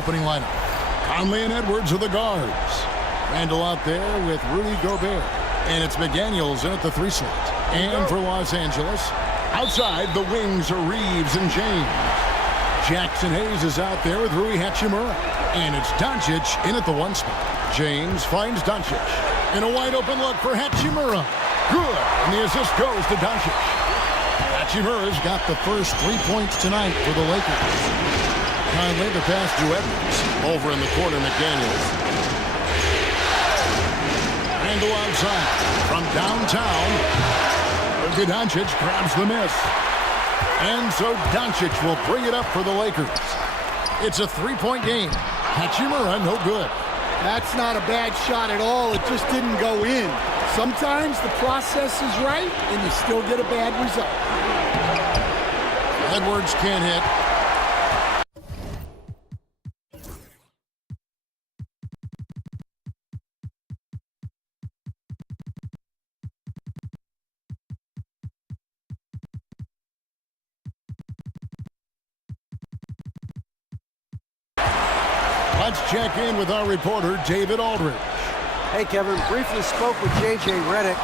opening lineup. Conley and Edwards are the guards. Randall out there with Rudy Gobert. And it's McDaniels in at the 3 slot. And for Los Angeles, outside the wings are Reeves and James. Jackson Hayes is out there with Rui Hachimura. And it's Doncic in at the 1 spot. James finds Doncic. And a wide open look for Hachimura. Good. And the assist goes to Doncic. Hachimura's got the first 3 points tonight for the Lakers. Conley the pass to Edwards. Over in the corner, McDaniels. Randall outside. From downtown. Luka Doncic grabs the miss. And so Doncic will bring it up for the Lakers. It's a 3-point game. Hachimura no good. That's not a bad shot at all. It just didn't go in. Sometimes the process is right and you still get a bad result. Edwards can't hit. Let's check in with our reporter, David Aldridge. Hey, Kevin. Briefly spoke with J.J. Redick.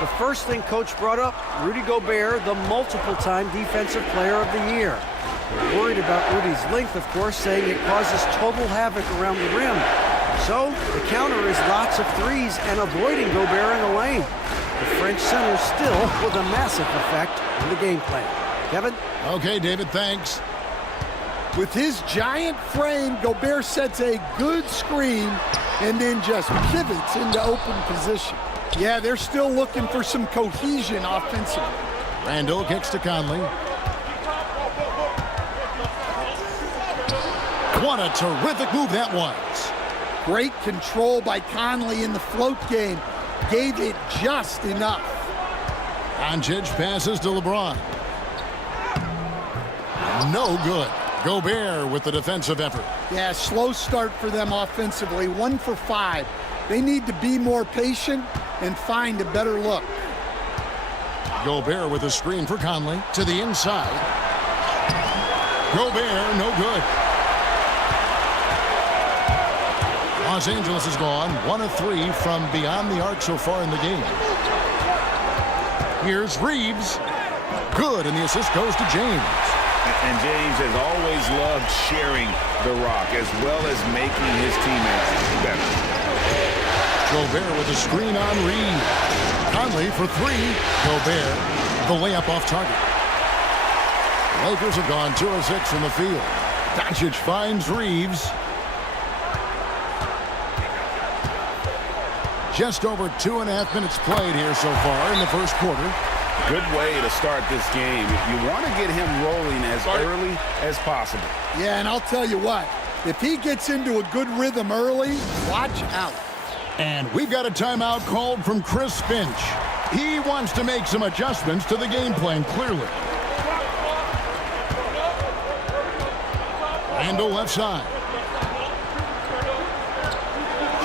The first thing Coach brought up, Rudy Gobert, the multiple-time Defensive Player of the Year. They're worried about Rudy's length, of course, saying it causes total havoc around the rim. So, the counter is lots of threes and avoiding Gobert in the lane. The French center still with a massive effect on the game plan. Kevin? Okay, David, thanks. With his giant frame, Gobert sets a good screen and then just pivots into open position. Yeah, they're still looking for some cohesion offensively. Randall kicks to Conley. What a terrific move that was. Great control by Conley in the float game. Gave it just enough. Doncic passes to LeBron. No good. Gobert with the defensive effort. Yeah, slow start for them offensively. 1 for 5. They need to be more patient and find a better look. Gobert with a screen for Conley to the inside. Gobert, no good. Los Angeles is gone 1 of 3 from beyond the arc so far in the game. Here's Reeves. Good, and the assist goes to James. And James has always loved sharing the rock as well as making his teammates better. Gobert with a screen on Reeves. Conley for 3. Gobert, the layup off target. Lakers have gone 2 of 6 from the field. Doncic finds Reeves. Just over 2.5 minutes played here so far in the first quarter. Good way to start this game. You want to get him rolling as early as possible. Yeah, and I'll tell you what, if he gets into a good rhythm early, watch out. And we've got a timeout called from Chris Finch. He wants to make some adjustments to the game plan, clearly. Randall left side.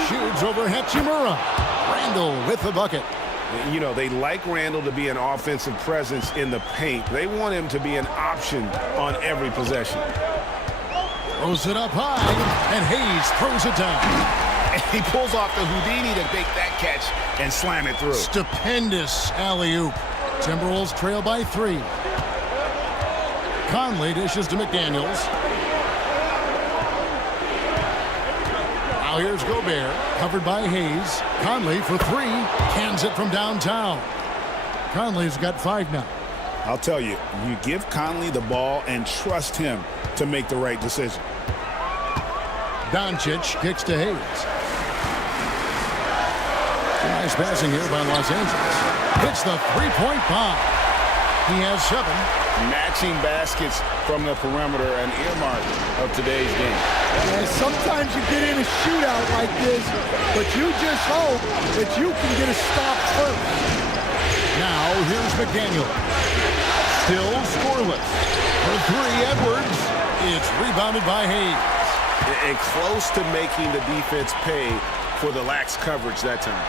Shoots over Hachimura. Randall with the bucket. You know, they like Randall to be an offensive presence in the paint. They want him to be an option on every possession. Throws it up high, and Hayes throws it down. And he pulls off the Houdini to make that catch and slam it through. Stupendous alley-oop. Timberwolves trail by 3. Conley dishes to McDaniels. Now here's Gobert, covered by Hayes. Conley for 3, cans it from downtown. Conley's got 5 now. I'll tell you, you give Conley the ball and trust him to make the right decision. Doncic kicks to Hayes. Nice passing here by Los Angeles. Hits the 3-point bomb. He has 7. Matching baskets from the perimeter, an earmark of today's game. And sometimes you get in a shootout like this, but you just hope that you can get a stop first. Now here's McDaniel. Still scoreless. For 3, Edwards. It's rebounded by Hayes. And close to making the defense pay for the lax coverage that time.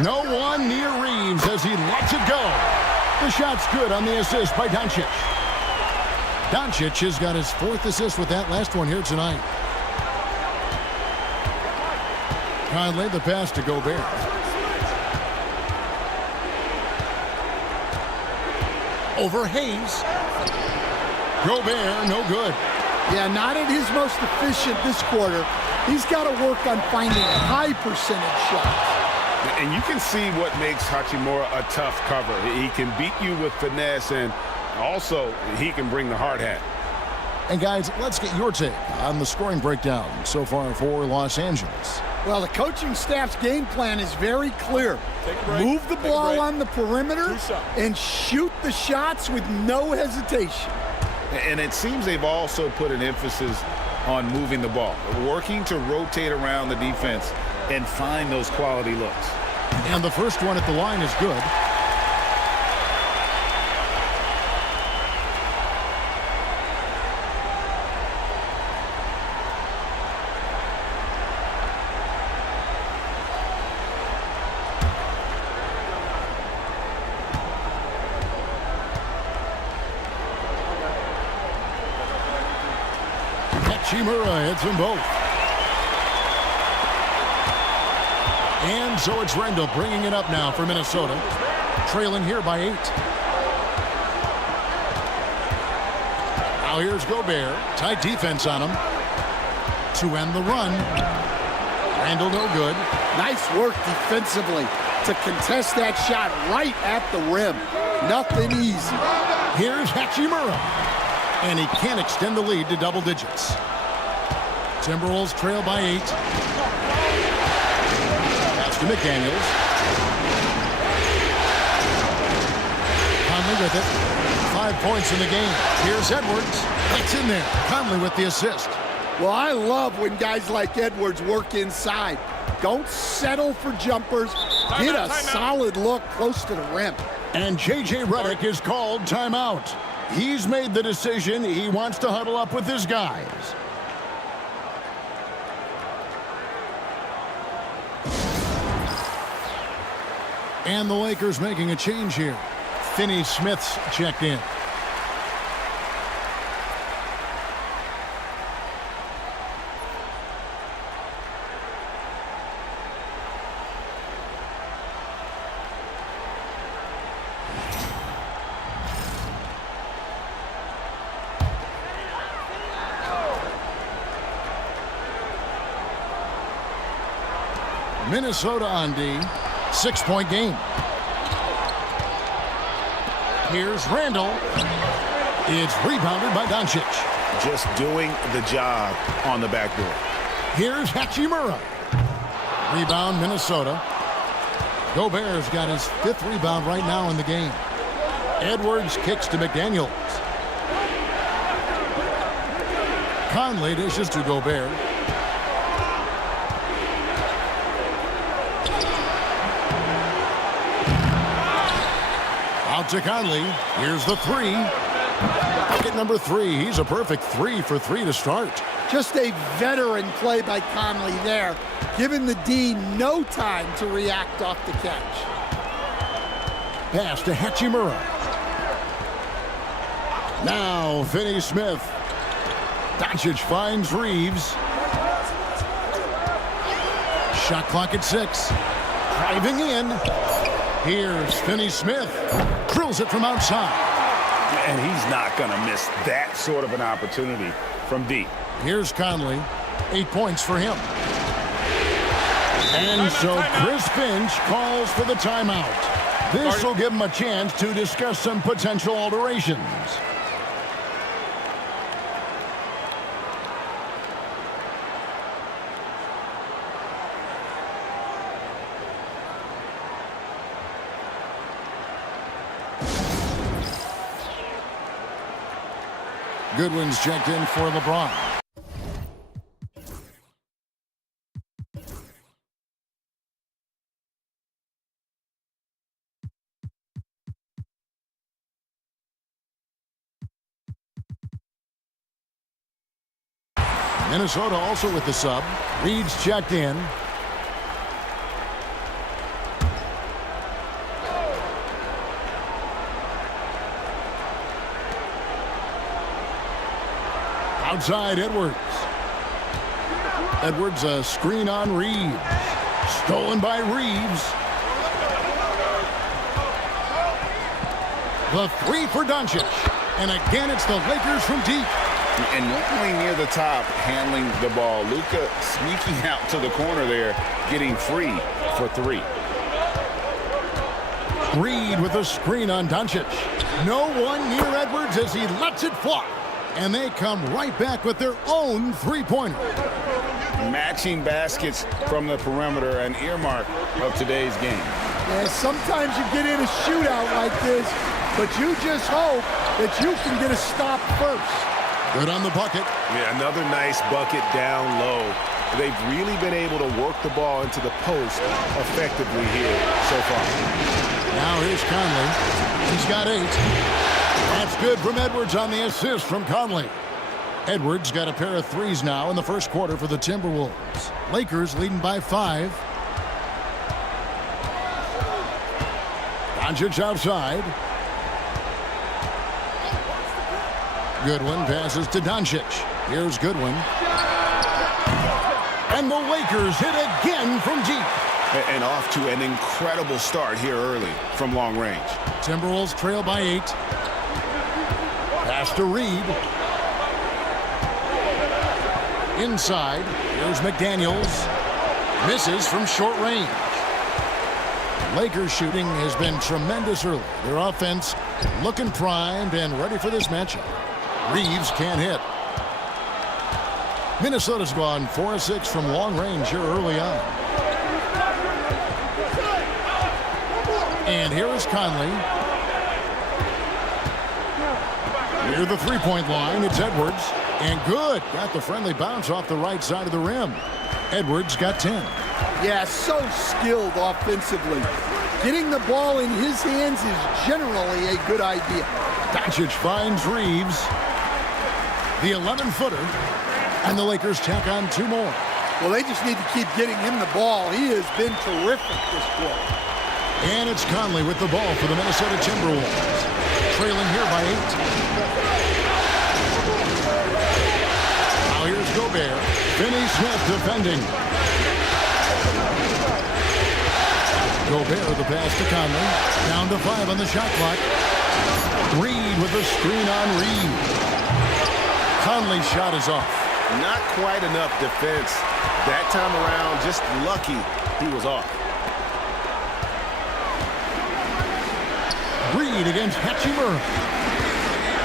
No one near Reeves as he lets it go. The shot's good on the assist by Doncic. Doncic has got his 4th assist with that last one here tonight. Conley, the pass to Gobert. Over Hayes. Gobert, no good. Yeah, not at his most efficient this quarter. He's got to work on finding high percentage shots. And you can see what makes Hachimura a tough cover. He can beat you with finesse, and also he can bring the hard hat. And guys, let's get your take on the scoring breakdown so far for Los Angeles. Well, the coaching staff's game plan is very clear. Move the ball on the perimeter and shoot the shots with no hesitation. And it seems they've also put an emphasis on moving the ball, working to rotate around the defense and find those quality looks. And the first one at the line is good. Hachimura hits them both. And so it's Randall bringing it up now for Minnesota. Trailing here by 8. Now here's Gobert. Tight defense on him. To end the run. Randall no good. Nice work defensively to contest that shot right at the rim. Nothing easy. Here's Hachimura. And he can't extend the lead to double digits. Timberwolves trail by 8. To McDaniels. Conley with it. 5 points in the game. Here's Edwards. It's in there. Conley with the assist. Well, I love when guys like Edwards work inside. Don't settle for jumpers. Get a solid look close to the rim. And J.J. Redick is called timeout. He's made the decision. He wants to huddle up with his guys. And the Lakers making a change here. Finney-Smith's checked in. Minnesota on D. 6-point game. Here's Randall. It's rebounded by Doncic. Just doing the job on the backboard. Here's Hachimura. Rebound, Minnesota. Gobert's got his 5th rebound right now in the game. Edwards kicks to McDaniels. Conley dishes to Gobert. Out to Conley. Here's the 3. Bucket number 3. He's a perfect 3 for 3 to start. Just a veteran play by Conley there, giving the D no time to react off the catch. Pass to Hachimura. Now Finney-Smith. Doncic finds Reeves. Shot clock at 6. Driving in. Here's Finney-Smith. Drills it from outside. And he's not going to miss that sort of an opportunity from deep. Here's Conley. 8 points for him. And so Chris Finch calls for the timeout. This will give him a chance to discuss some potential alterations. Goodwin's checked in for LeBron. Minnesota also with the sub. Reed's checked in. Outside Edwards. Edwards, a screen on Reeves. Stolen by Reeves. The three for Doncic. And again, it's the Lakers from deep. And normally near the top, handling the ball. Luka sneaking out to the corner there, getting free for three. Reed with a screen on Doncic. No one near Edwards as he lets it fly. And they come right back with their own three-pointer. Matching baskets from the perimeter, an earmark of today's game. Yeah, sometimes you get in a shootout like this, but you just hope that you can get a stop first. Good on the bucket. Yeah, another nice bucket down low. They've really been able to work the ball into the post effectively here so far. Now here's Conley. He's got 8. That's good from Edwards on the assist from Conley. Edwards got a pair of threes now in the first quarter for the Timberwolves. Lakers leading by 5. Doncic outside. Goodwin passes to Doncic. Here's Goodwin. And the Lakers hit again from deep. And off to an incredible start here early from long range. Timberwolves trail by 8. Pass to Reed. Inside. Here's McDaniels. Misses from short range. Lakers shooting has been tremendous early. Their offense looking primed and ready for this matchup. Reeves can't hit. Minnesota's gone 4-6 from long range here early on. And here is Conley. Near the three-point line, it's Edwards. And good. Got the friendly bounce off the right side of the rim. Edwards got 10. Yeah, so skilled offensively. Getting the ball in his hands is generally a good idea. Doncic finds Reeves. The 11-footer. And the Lakers tack on 2 more. Well, they just need to keep getting him the ball. He has been terrific this quarter. And it's Conley with the ball for the Minnesota Timberwolves. Trailing here by 8. Now here's Gobert. Finney Smith defending. Gobert the pass to Conley. Down to 5 on the shot clock. Reed with the screen on Reed. Conley's shot is off. Not quite enough defense that time around. Just lucky he was off. Reed against Hachimura.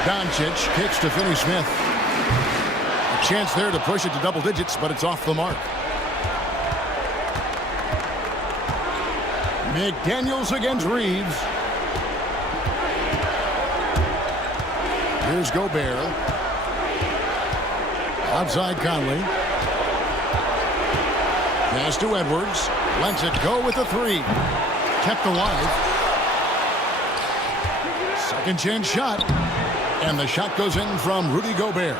Doncic kicks to Finney Smith. A chance there to push it to double digits, but it's off the mark. McDaniels against Reeves. Here's Gobert. Outside Conley. Pass to Edwards. Lets it go with a 3. Kept alive. Second chance shot. And the shot goes in from Rudy Gobert.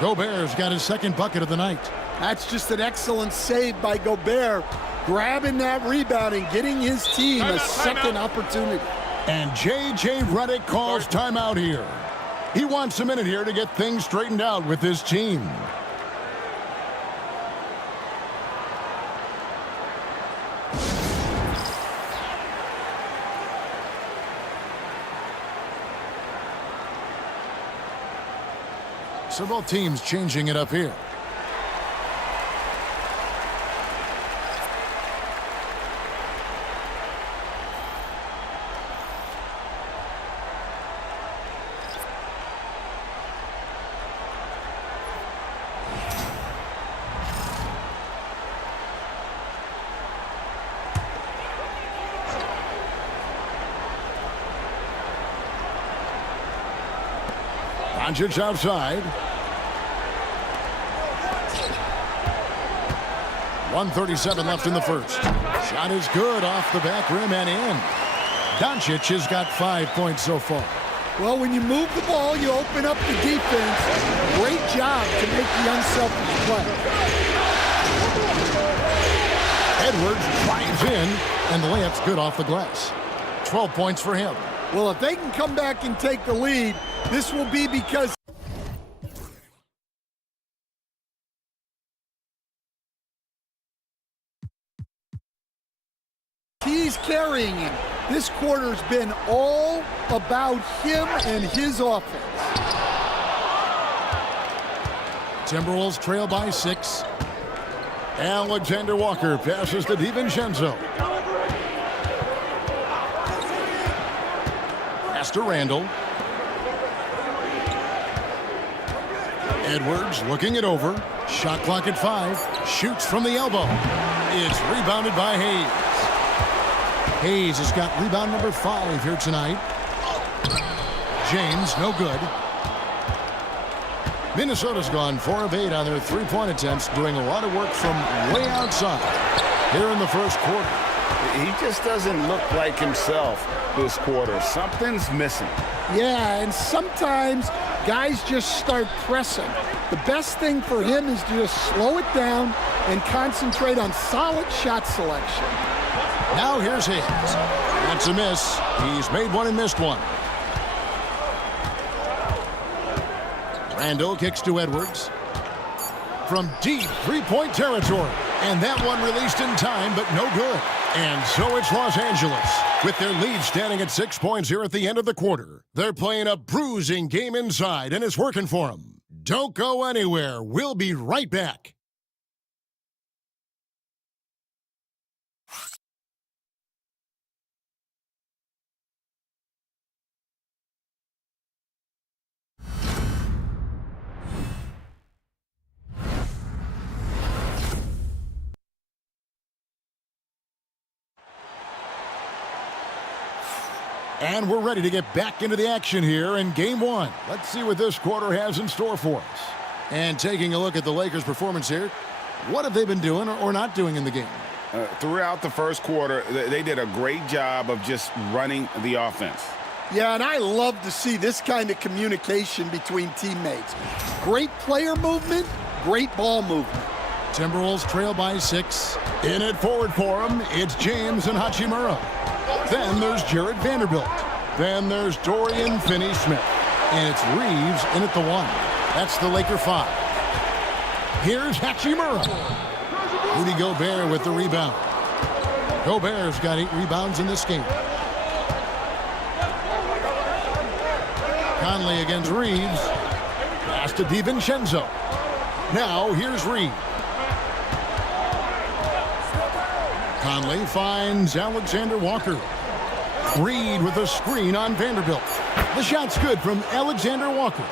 Gobert's got his second bucket of the night. That's just an excellent save by Gobert. Grabbing that rebound and getting his team a second opportunity. And J.J. Redick calls timeout here. He wants a minute here to get things straightened out with his team. So both teams changing it up here. Doncic outside. 1:37 left in the first. Shot is good off the back rim and in. Doncic has got 5 points so far. Well, when you move the ball, you open up the defense. Great job to make the unselfish play. Edwards drives in, and the layup's good off the glass. 12 points for him. Well, if they can come back and take the lead, this will be because he's carrying him. This quarter's been all about him and his offense. Timberwolves trail by 6. Alexander Walker passes to DiVincenzo. Pass to Randall. Edwards looking it over. Shot clock at 5. Shoots from the elbow. It's rebounded by Hayes. Hayes has got rebound number 5 here tonight. James, no good. Minnesota's gone 4 of 8 on their three-point attempts, doing a lot of work from way outside here in the first quarter. He just doesn't look like himself this quarter. Something's missing. Yeah, and sometimes guys just start pressing. The best thing for him is to just slow it down and concentrate on solid shot selection. Now here's Hayes. That's a miss. He's made one and missed one. Randall kicks to Edwards. From deep three-point territory. And that one released in time, but no good. And so it's Los Angeles, with their lead standing at 6 points here at the end of the quarter. They're playing a bruising game inside, and it's working for them. Don't go anywhere. We'll be right back. And we're ready to get back into the action here in Game 1. Let's see what this quarter has in store for us. And taking a look at the Lakers' performance here, what have they been doing or not doing in the game? Throughout the first quarter, they did a great job of just running the offense. Yeah, and I love to see this kind of communication between teammates. Great player movement, great ball movement. Timberwolves trail by 6. In it forward for them, it's James and Hachimura. Then there's Jared Vanderbilt. Then there's Dorian Finney-Smith. And it's Reeves in at the 1. That's the Laker 5. Here's Hachimura. Rudy Gobert with the rebound. Gobert's got 8 rebounds in this game. Conley against Reeves. Pass to DiVincenzo. Now here's Reeves. Conley finds Alexander Walker. Reed with a screen on Vanderbilt. The shot's good from Alexander Walker.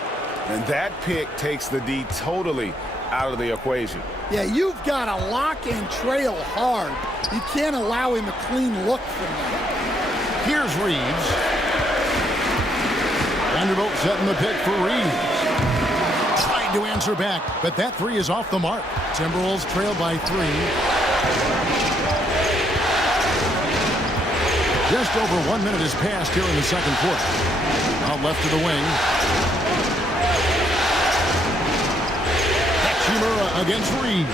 And that pick takes the D totally out of the equation. Yeah, you've got to lock and trail hard. You can't allow him a clean look from that. Here's Reeves. Vanderbilt setting the pick for Reeves. Trying to answer back, but that 3 is off the mark. Timberwolves trail by 3. Just over 1 minute has passed here in the second quarter. Out left to the wing. Hachimura against Reed.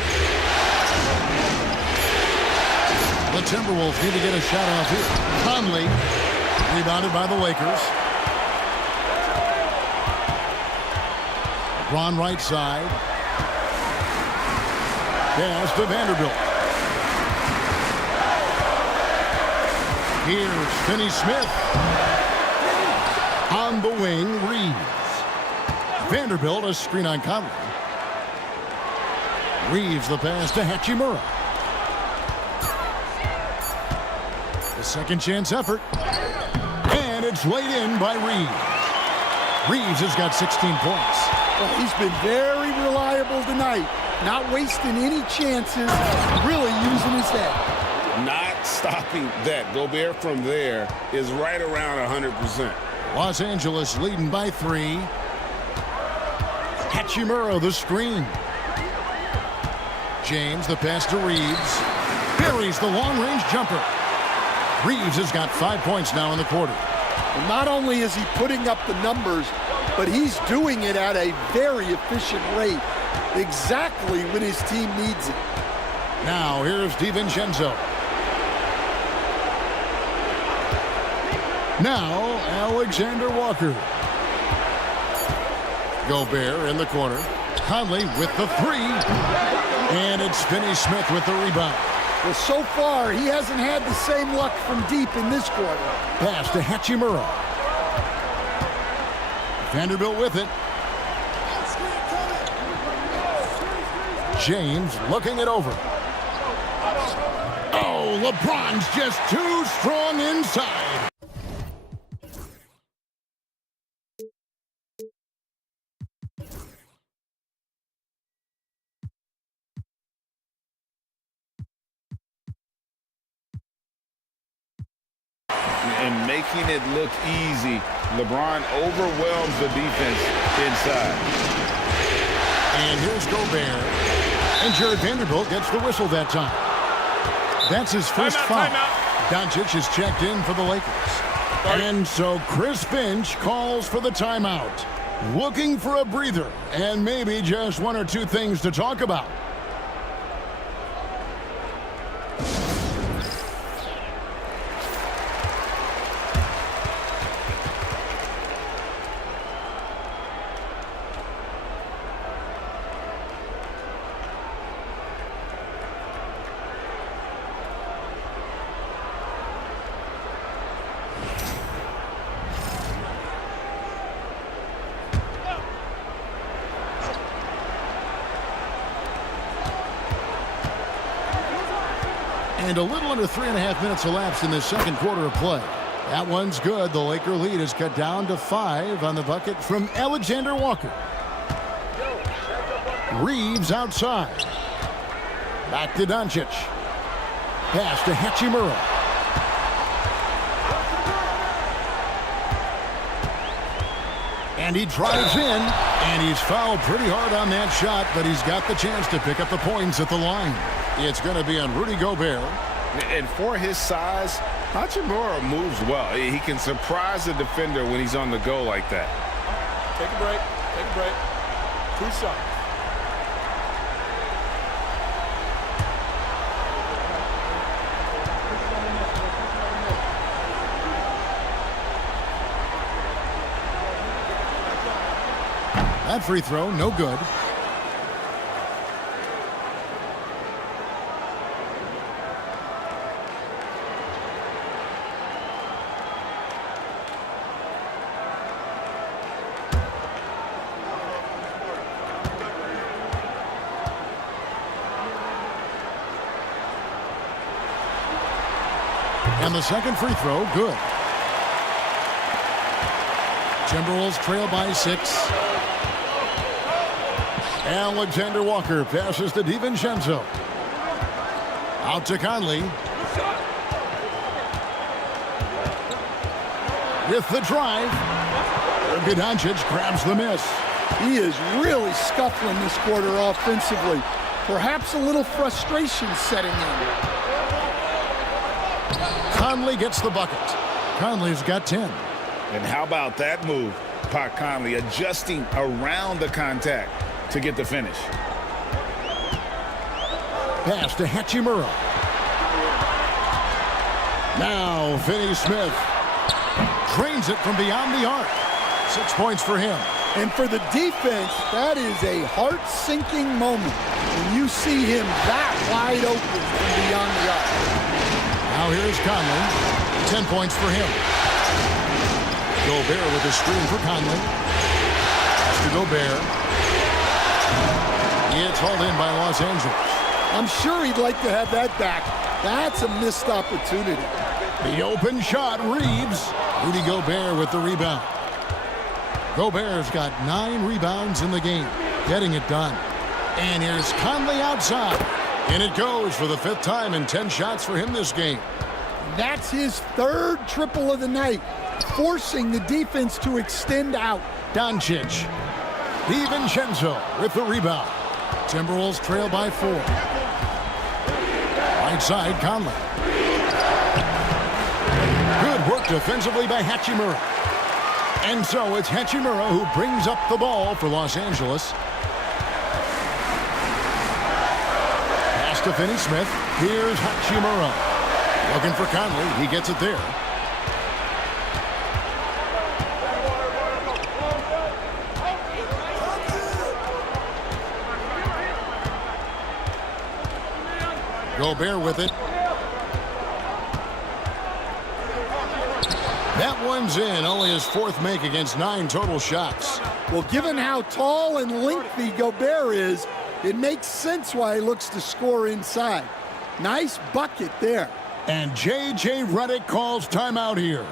The Timberwolves need to get a shot off here. Conley, rebounded by the Lakers. LeBron right side. Pass to Vanderbilt. Here's Finney-Smith. On the wing, Reeves. Vanderbilt, a screen on Conley. Reeves the pass to Hachimura. The second chance effort. And it's laid in by Reeves. Reeves has got 16 points. Well, he's been very reliable tonight. Not wasting any chances, really using his head. Not stopping that. Gobert from there is right around 100%. Los Angeles leading by 3. Hachimura the screen. James the pass to Reeves. Buries the long-range jumper. Reeves has got 5 points now in the quarter. And not only is he putting up the numbers, but he's doing it at a very efficient rate, exactly when his team needs it. Now here's DiVincenzo. Now Alexander Walker. Gobert in the corner. Conley with the 3. And it's Finney-Smith with the rebound. Well, so far, he hasn't had the same luck from deep in this quarter. Pass to Hachimura. Vanderbilt with it. James looking it over. Oh, LeBron's just too strong inside. And making it look easy, LeBron overwhelms the defense inside. And here's Gobert. And Jared Vanderbilt gets the whistle that time. That's his first foul. Doncic is checked in for the Lakers. And so Chris Finch calls for the timeout. Looking for a breather and maybe just one or two things to talk about. And a little under 3.5 minutes elapsed in the second quarter of play. That one's good. The Laker lead is cut down to 5 on the bucket from Alexander Walker. Reeves outside. Back to Doncic. Pass to Hachimura. And he drives in, and he's fouled pretty hard on that shot, but he's got the chance to pick up the points at the line. It's going to be on Rudy Gobert. And for his size, Hachimura moves well. He can surprise the defender when he's on the go like that. Take a break. Take a break. 2 shots. That free throw, no good. And the second free throw, good. Timberwolves trail by 6. Alexander Walker passes to DiVincenzo. Out to Conley. With the drive. Luka Doncic grabs the miss. He is really scuffling this quarter offensively. Perhaps a little frustration setting in. Conley gets the bucket. Conley's got 10. And how about that move? Pat Conley adjusting around the contact to get the finish. Pass to Hachimura. Now Finney Smith drains it from beyond the arc. 6 points for him. And for the defense, that is a heart-sinking moment when you see him that wide open from beyond the arc. Now here's Conley. 10 points for him. Gobert with a screen for Conley. Pass to Gobert. It's hauled in by Los Angeles. I'm sure he'd like to have that back. That's a missed opportunity. The open shot, Reeves. Rudy Gobert with the rebound. Gobert's got 9 rebounds in the game, getting it done. And here's Conley outside. And it goes for the 5th time in 10 shots for him this game. That's his 3rd triple of the night, forcing the defense to extend out. Doncic. DiVincenzo with the rebound. Timberwolves trail by 4. Right side, Conley. Good work defensively by Hachimura. And so it's Hachimura who brings up the ball for Los Angeles. Pass to Finney Smith. Here's Hachimura. Looking for Conley. He gets it there. Gobert with it. That one's in. Only his fourth make against 9 total shots. Well, given how tall and lengthy Gobert is, it makes sense why he looks to score inside. Nice bucket there. And J.J. Redick calls timeout here.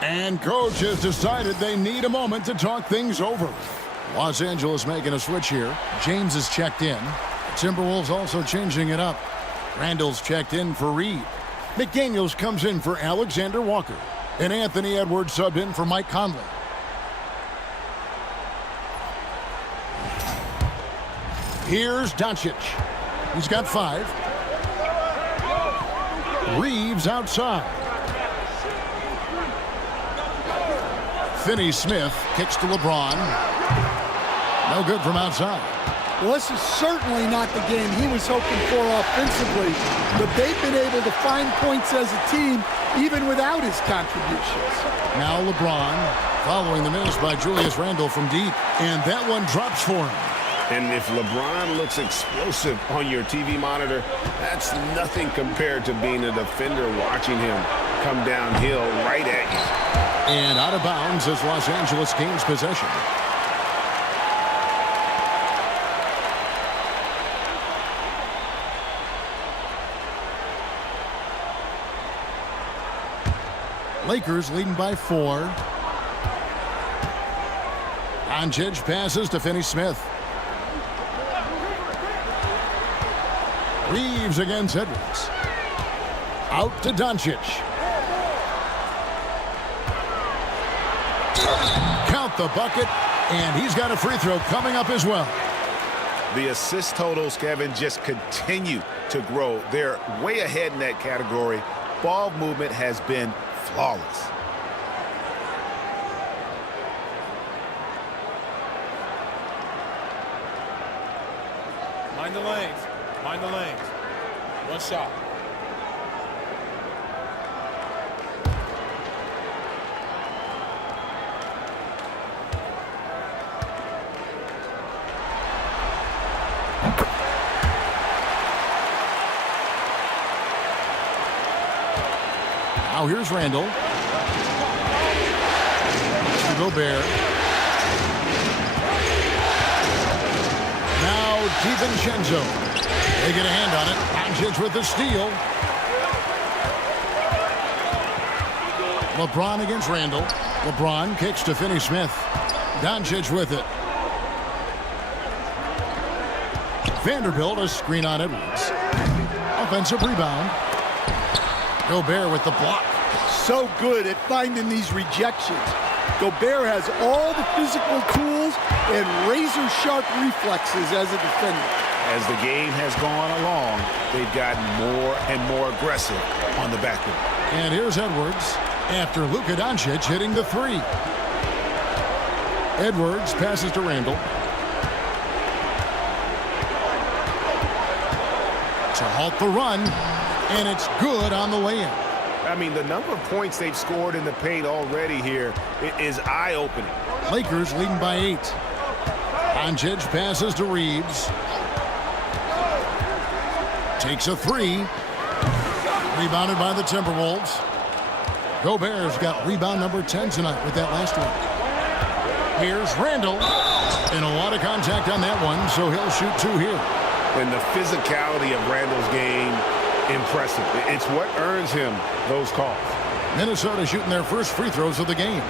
And coach has decided they need a moment to talk things over. Los Angeles making a switch here. James is checked in. Timberwolves also changing it up. Randall's checked in for Reed. McDaniels comes in for Alexander Walker. And Anthony Edwards subbed in for Mike Conley. Here's Doncic. He's got 5. Reeves outside. Finney-Smith kicks to LeBron. No good from outside. Well, this is certainly not the game he was hoping for offensively, but they've been able to find points as a team even without his contributions. Now LeBron following the miss by Julius Randle from deep, and that one drops for him. And if LeBron looks explosive on your TV monitor, that's nothing compared to being a defender watching him come downhill right at you. And out of bounds as Los Angeles gains possession. Lakers leading by 4. Doncic passes to Finney-Smith. Reeves against Edwards. Out to Doncic. Count the bucket, and he's got a free throw coming up as well. The assist totals, Kevin, just continue to grow. They're way ahead in that category. Ball movement has been flawless. Mind the lanes. Mind the lanes. One shot. Now here's Randall. To Gobert. Now DiVincenzo. They get a hand on it. Doncic with the steal. LeBron against Randall. LeBron kicks to Finney-Smith. Doncic with it. Vanderbilt a screen on Edwards. Offensive rebound. Gobert with the block. So good at finding these rejections. Gobert has all the physical tools and razor-sharp reflexes as a defender. As the game has gone along, they've gotten more and more aggressive on the backcourt. And here's Edwards after Luka Doncic hitting the 3. Edwards passes to Randall. To halt the run, and it's good on the way in. I mean, the number of points they've scored in the paint already here is eye-opening. Lakers leading by 8. Doncic passes to Reeves. Takes a 3. Rebounded by the Timberwolves. Gobert's got rebound number 10 tonight with that last one. Here's Randall. And a lot of contact on that one, so he'll shoot 2 here. And the physicality of Randall's game, impressive. It's what earns him those calls. Minnesota shooting their first free throws of the game.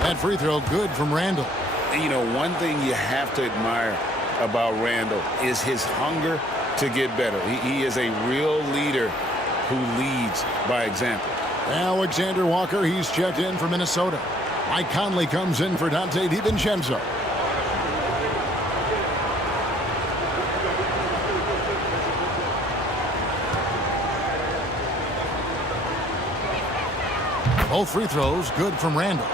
That free throw good from Randall. And, you know, one thing you have to admire about Randall is his hunger to get better. He is a real leader who leads by example. Alexander Walker, he's checked in for Minnesota. Mike Conley comes in for Dante DiVincenzo. Both free throws good from Randall.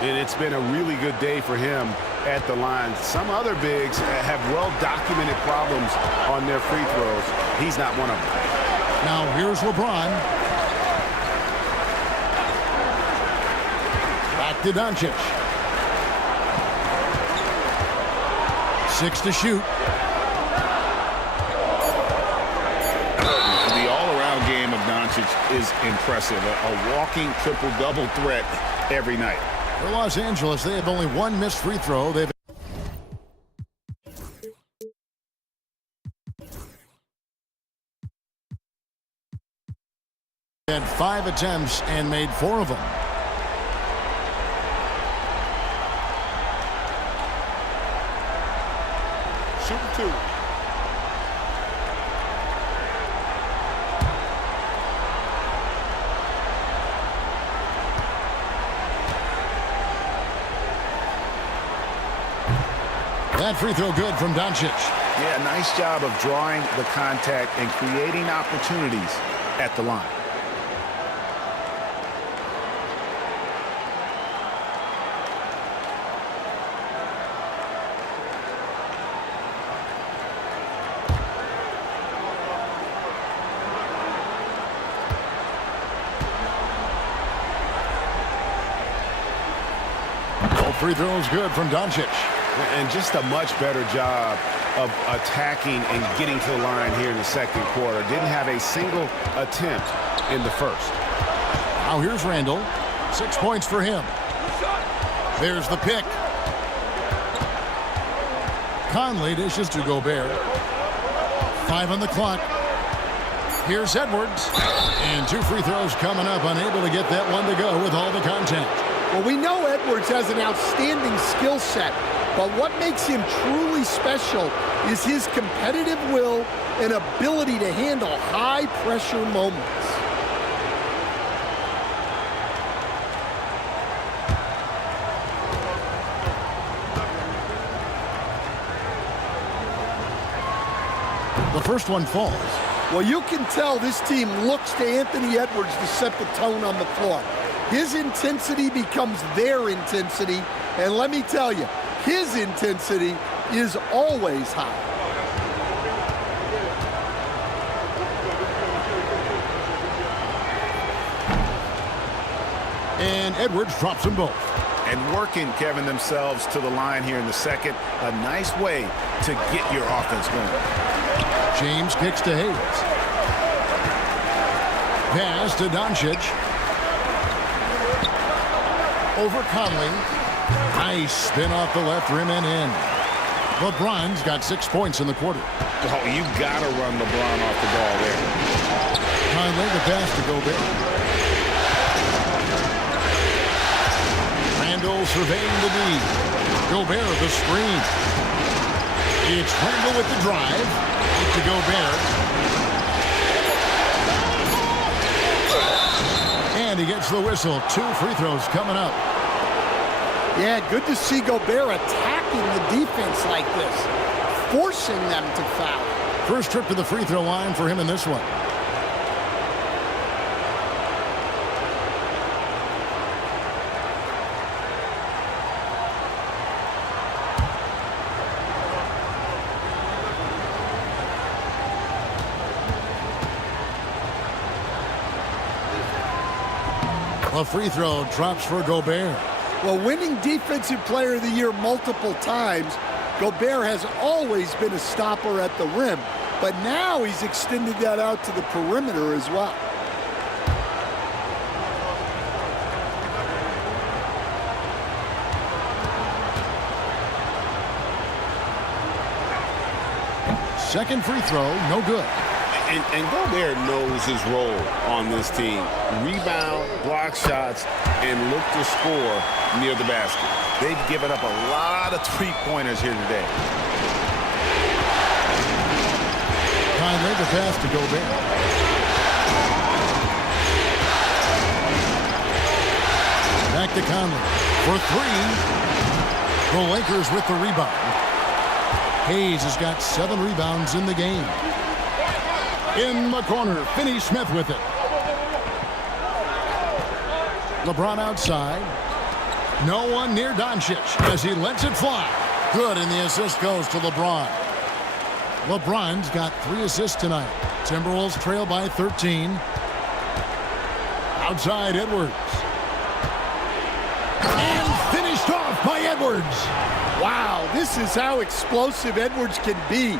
And it's been a really good day for him at the line. Some other bigs have well-documented problems on their free throws. He's not one of them. Now here's LeBron. Back to Doncic. 6 to shoot. The all-around game of Doncic is impressive. A walking triple-double threat every night. For Los Angeles, they have only one missed free throw. They've had 5 attempts and made 4 of them. Shooting 2. That free throw good from Doncic. Yeah, nice job of drawing the contact and creating opportunities at the line. Both free throws good from Doncic. And just a much better job of attacking and getting to the line here in the second quarter. Didn't have a single attempt in the first. Now here's Randall. 6 points for him. There's the pick. Conley dishes to Gobert. 5 on the clock. Here's Edwards. And 2 free throws coming up. Unable to get that one to go with all the contact. Well, we know Edwards has an outstanding skill set, but what makes him truly special is his competitive will and ability to handle high-pressure moments. The first one falls. Well, you can tell this team looks to Anthony Edwards to set the tone on the floor. His intensity becomes their intensity, and let me tell you, his intensity is always high. And Edwards drops them both. And working, Kevin, themselves to the line here in the second. A nice way to get your offense going. James kicks to Hayes. Pass to Doncic. Over Conley. Nice spin off the left rim and in. LeBron's got 6 points in the quarter. Oh, you got to run LeBron off the ball there. Conley, the pass to Gobert. Randall surveying the D. Gobert the screen. It's Randall with the drive. To Gobert. And he gets the whistle. 2 free throws coming up. Yeah, good to see Gobert attacking the defense like this, forcing them to foul. First trip to the free throw line for him in this one. A free throw drops for Gobert. Well, winning Defensive Player of the Year multiple times, Gobert has always been a stopper at the rim, but now he's extended that out to the perimeter as well. Second free throw, no good. And Gobert knows his role on this team. Rebound, block shots, and look to score near the basket. They've given up a lot of three-pointers here today. Conley, the pass to Gobert. Back to Conley for 3. The Lakers with the rebound. Hayes has got 7 rebounds in the game. In the corner, Finney-Smith with it. LeBron outside. No one near Doncic as he lets it fly. Good, and the assist goes to LeBron. LeBron's got 3 assists tonight. Timberwolves trail by 13. Outside Edwards. And finished off by Edwards. Wow, this is how explosive Edwards can be.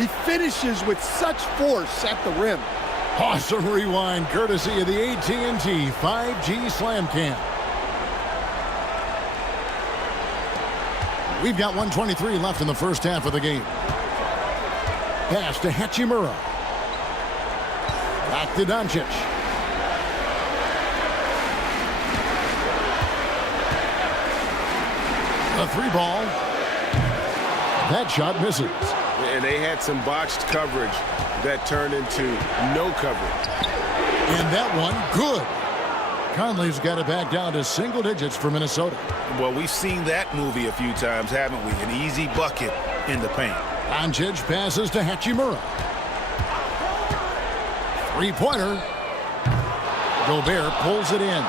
He finishes with such force at the rim. Awesome rewind courtesy of the AT&T 5G Slam Cam. We've got 1:23 left in the first half of the game. Pass to Hachimura. Back to Doncic. A 3-ball. That shot misses. And they had some botched coverage that turned into no coverage. And that one, good. Conley's got it back down to single digits for Minnesota. Well, we've seen that movie a few times, haven't we? An easy bucket in the paint. Doncic passes to Hachimura. 3-pointer. Gobert pulls it in.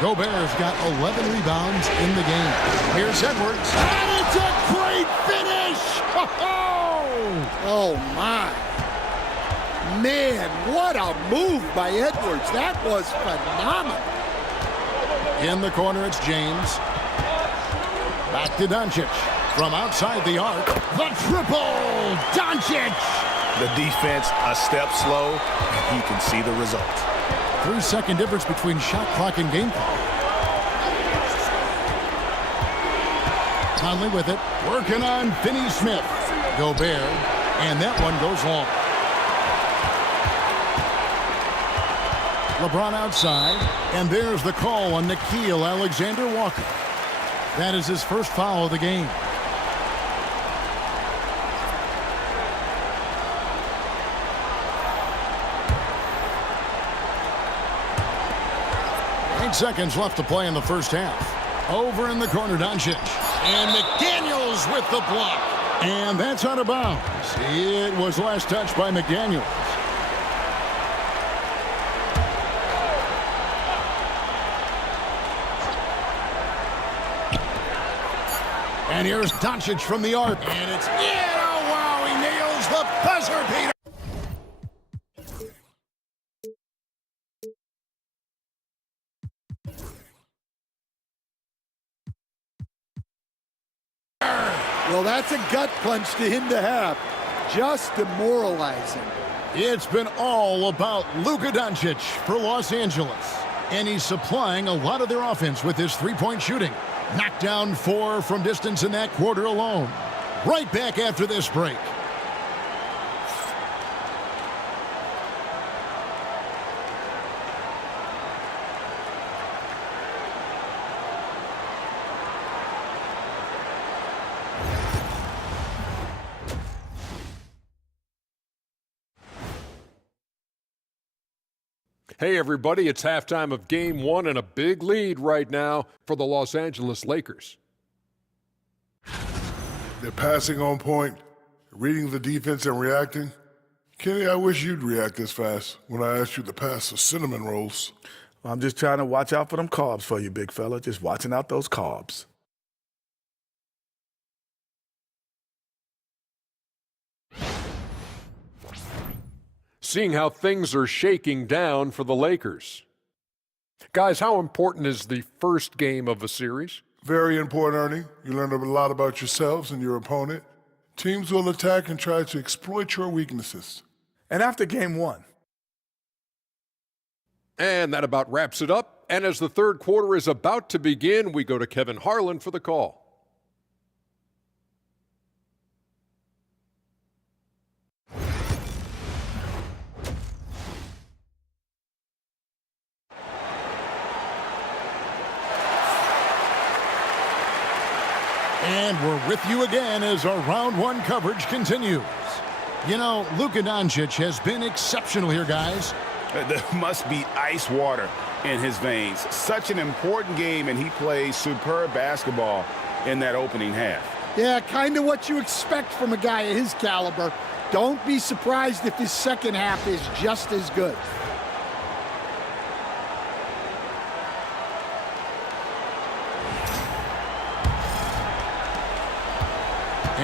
Gobert's got 11 rebounds in the game. Here's Edwards. And it's a great finish! Oh, my. Man, what a move by Edwards. That was phenomenal. In the corner, it's James. Back to Doncic. From outside the arc, the triple! Doncic! The defense a step slow, and you can see the results. 3-second difference between shot clock and game clock. Conley with it. Working on Finney-Smith. Gobert. And that one goes long. LeBron outside. And there's the call on Nickeil Alexander-Walker. That is his first foul of the game. Seconds left to play in the first half. Over in the corner, Doncic. And McDaniels with the block. And that's out of bounds. It was last touched by McDaniels. And here's Doncic from the arc. And it's in. Oh, wow, he nails the buzzer beater. Well, that's a gut punch to him to have. Just demoralizing. It's been all about Luka Doncic for Los Angeles. And he's supplying a lot of their offense with his 3-point shooting. Knocked down 4 from distance in that quarter alone. Right back after this break. Hey everybody, it's halftime of Game 1 and a big lead right now for the Los Angeles Lakers. They're passing on point, reading the defense and reacting. Kenny, I wish you'd react this fast when I asked you to pass the cinnamon rolls. Well, I'm just trying to watch out for them carbs for you, big fella. Just watching out those carbs. Seeing how things are shaking down for the Lakers. Guys, how important is the first game of a series? Very important, Ernie. You learn a lot about yourselves and your opponent. Teams will attack and try to exploit your weaknesses. And after Game 1. And that about wraps it up. And as the third quarter is about to begin, we go to Kevin Harlan for the call. And we're with you again as our round one coverage continues. You know, Luka Doncic has been exceptional here, guys. There must be ice water in his veins. Such an important game, and he plays superb basketball in that opening half. Yeah, kind of what you expect from a guy of his caliber. Don't be surprised if his second half is just as good.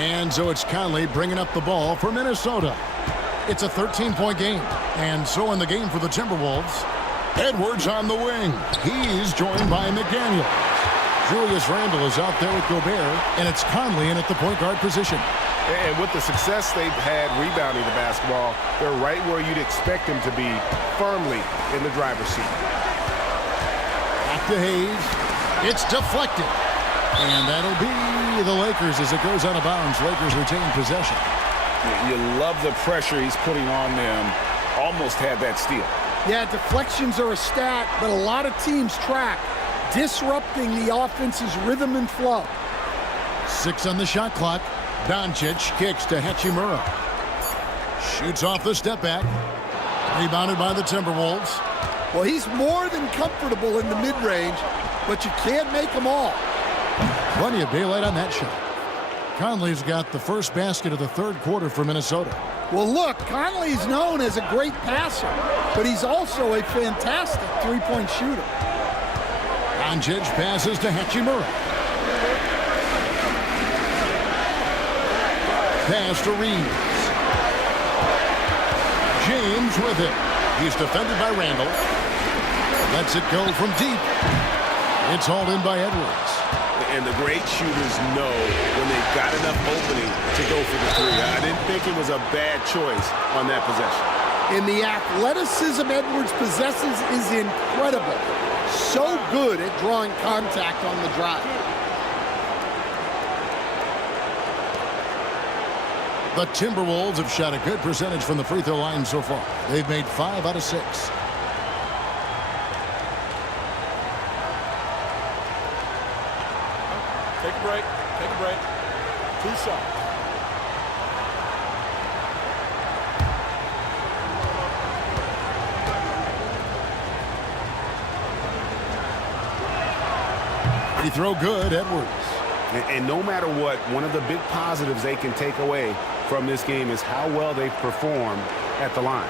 And so it's Conley bringing up the ball for Minnesota. It's a 13-point game. And so in the game for the Timberwolves, Edwards on the wing. He's joined by McDaniel. Julius Randle is out there with Gobert, and it's Conley in at the point guard position. And with the success they've had rebounding the basketball, they're right where you'd expect them to be, firmly in the driver's seat. Back to Hayes. It's deflected. And that'll be the Lakers as it goes out of bounds. Lakers retain possession. You love the pressure he's putting on them. Almost had that steal. Yeah, deflections are a stat, but a lot of teams track disrupting the offense's rhythm and flow. 6 on the shot clock. Doncic kicks to Hachimura. Shoots off the step back. Rebounded by the Timberwolves. Well, he's more than comfortable in the mid-range, but you can't make them all. Plenty of daylight on that shot. Conley's got the first basket of the third quarter for Minnesota. Well, look, Conley's known as a great passer, but he's also a fantastic three-point shooter. Doncic passes to Hachimura. Pass to Reeves. James with it. He's defended by Randle. Lets it go from deep. It's hauled in by Edwards. And the great shooters know when they've got enough opening to go for the three. I didn't think it was a bad choice on that possession. And the athleticism Edwards possesses is incredible. So good at drawing contact on the drive. The Timberwolves have shot a good percentage from the free throw line so far. They've made 5 out of 6. Take a break. Take a break. 2 shots. Free throw good, Edwards. And no matter what, one of the big positives they can take away from this game is how well they perform at the line.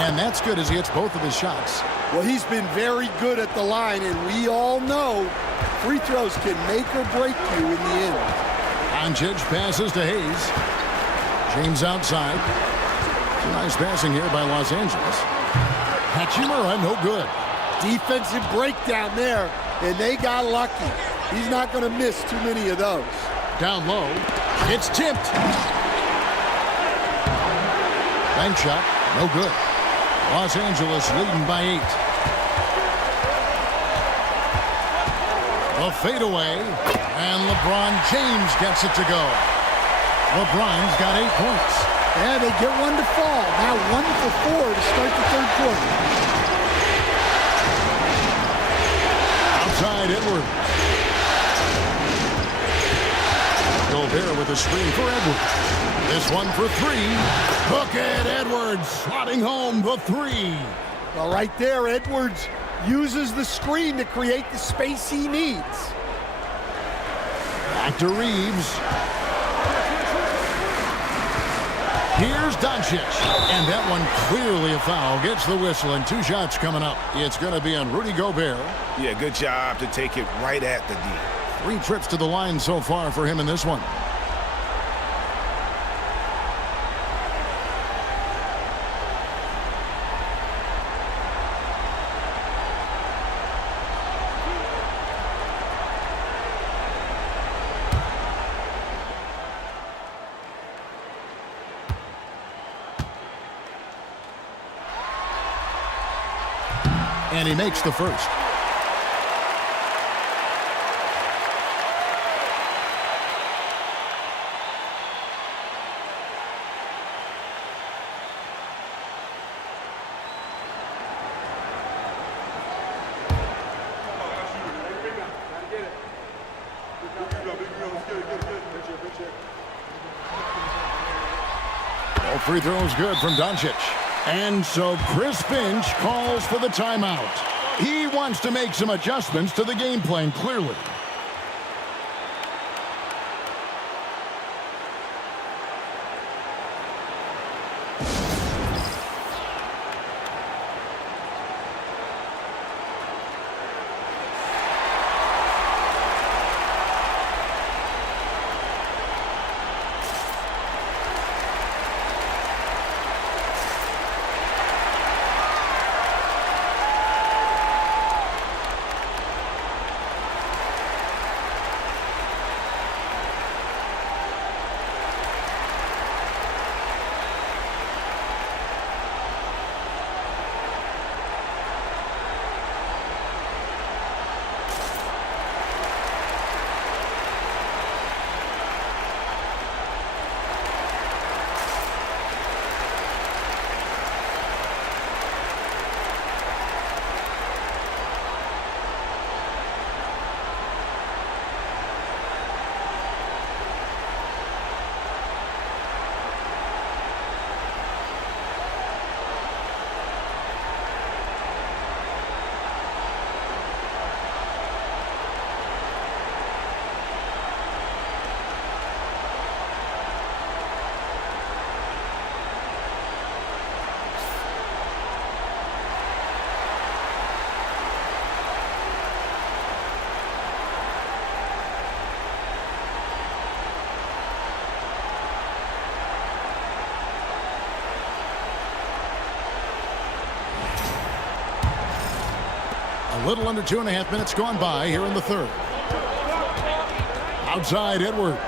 And that's good as he hits both of his shots. Well, he's been very good at the line, and we all know free throws can make or break you in the end. Doncic passes to Hayes. James outside. Nice passing here by Los Angeles. Hachimura, no good. Defensive breakdown there, and they got lucky. He's not going to miss too many of those. Down low. It's tipped. Bank shot, no good. Los Angeles leading by 8. The fadeaway, and LeBron James gets it to go. LeBron's got 8 points. Yeah, they get one to fall. Now 1 for 4 to start the third quarter. Outside Edwards. Gobert with a screen for Edwards. This one for 3. Look at Edwards slotting home the 3. Well, right there, Edwards uses the screen to create the space he needs. Back to Reeves. Here's Doncic. And that one clearly a foul. Gets the whistle, and 2 shots coming up. It's going to be on Rudy Gobert. Yeah, good job to take it right at the D. 3 trips to the line so far for him in this one. And he makes the first. All free throws good from Doncic. And so Chris Finch calls for the timeout. He wants to make some adjustments to the game plan, clearly. A little under 2.5 minutes gone by here in the third. Outside Edwards.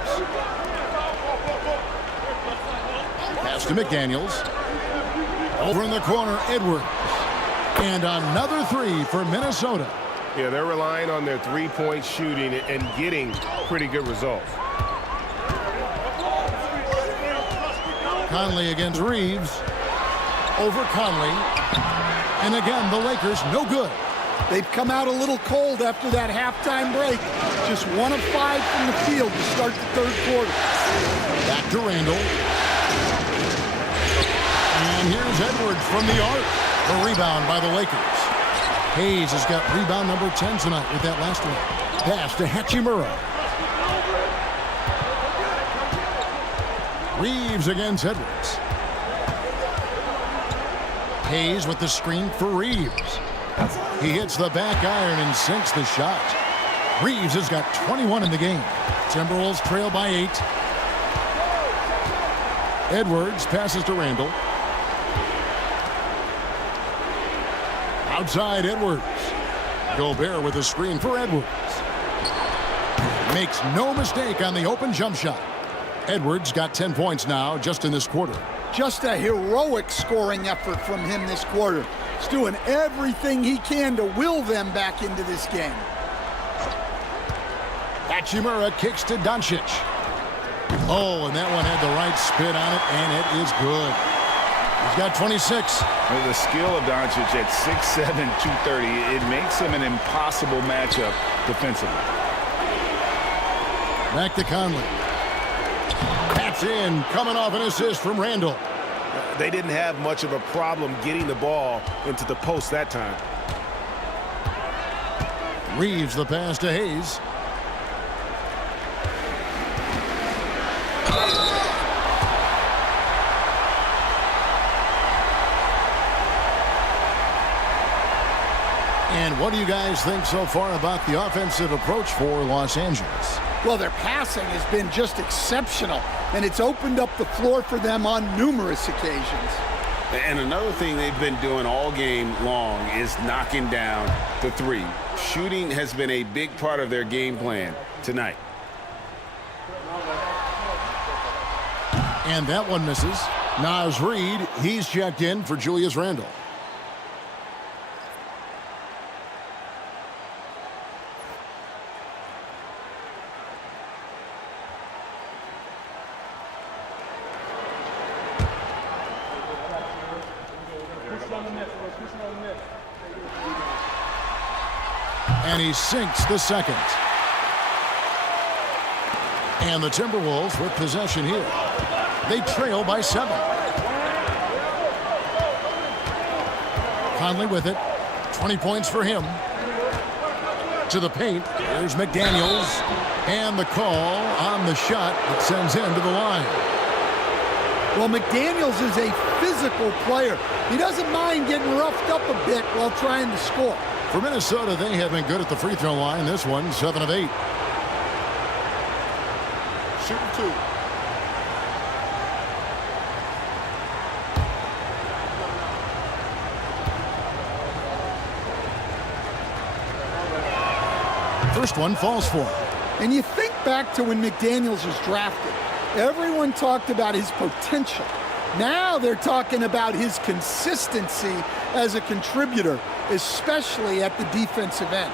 Pass to McDaniels. Over in the corner, Edwards. And another three for Minnesota. Yeah, they're relying on their three-point shooting and getting pretty good results. Conley against Reeves. Over Conley. And again, the Lakers no good. They've come out a little cold after that halftime break. Just 1 of 5 from the field to start the third quarter. Back to Randall. And here's Edwards from the arc. A rebound by the Lakers. Hayes has got rebound number 10 tonight with that last one. Pass to Hachimura. Reeves against Edwards. Hayes with the screen for Reeves. He hits the back iron and sinks the shot. Reeves has got 21 in the game. Timberwolves trail by 8. Edwards passes to Randall. Outside Edwards. Gobert with a screen for Edwards. Makes no mistake on the open jump shot. Edwards got 10 points now just in this quarter. Just a heroic scoring effort from him this quarter. He's doing everything he can to will them back into this game. Hachimura kicks to Doncic. Oh, and that one had the right spin on it, and it is good. He's got 26. The skill of Doncic at 6'7", 230, it makes him an impossible matchup defensively. Back to Conley. That's in, coming off an assist from Randall. They didn't have much of a problem getting the ball into the post that time. Reeves the pass to Hayes. And what do you guys think so far about the offensive approach for Los Angeles? Well, their passing has been just exceptional, and it's opened up the floor for them on numerous occasions. And another thing they've been doing all game long is knocking down the three. Shooting has been a big part of their game plan tonight. And that one misses. Naz Reid, he's checked in for Julius Randle. And he sinks the second. And the Timberwolves with possession here. They trail by 7. Conley with it. 20 points for him. To the paint. There's McDaniels. And the call on the shot that sends him to the line. Well, McDaniels is a physical player. He doesn't mind getting roughed up a bit while trying to score. For Minnesota, they have been good at the free throw line. This one, 7 of 8. Shooting 2. First one falls for him. And you think back to when McDaniels was drafted. Everyone talked about his potential. Now they're talking about his consistency as a contributor, especially at the defensive end.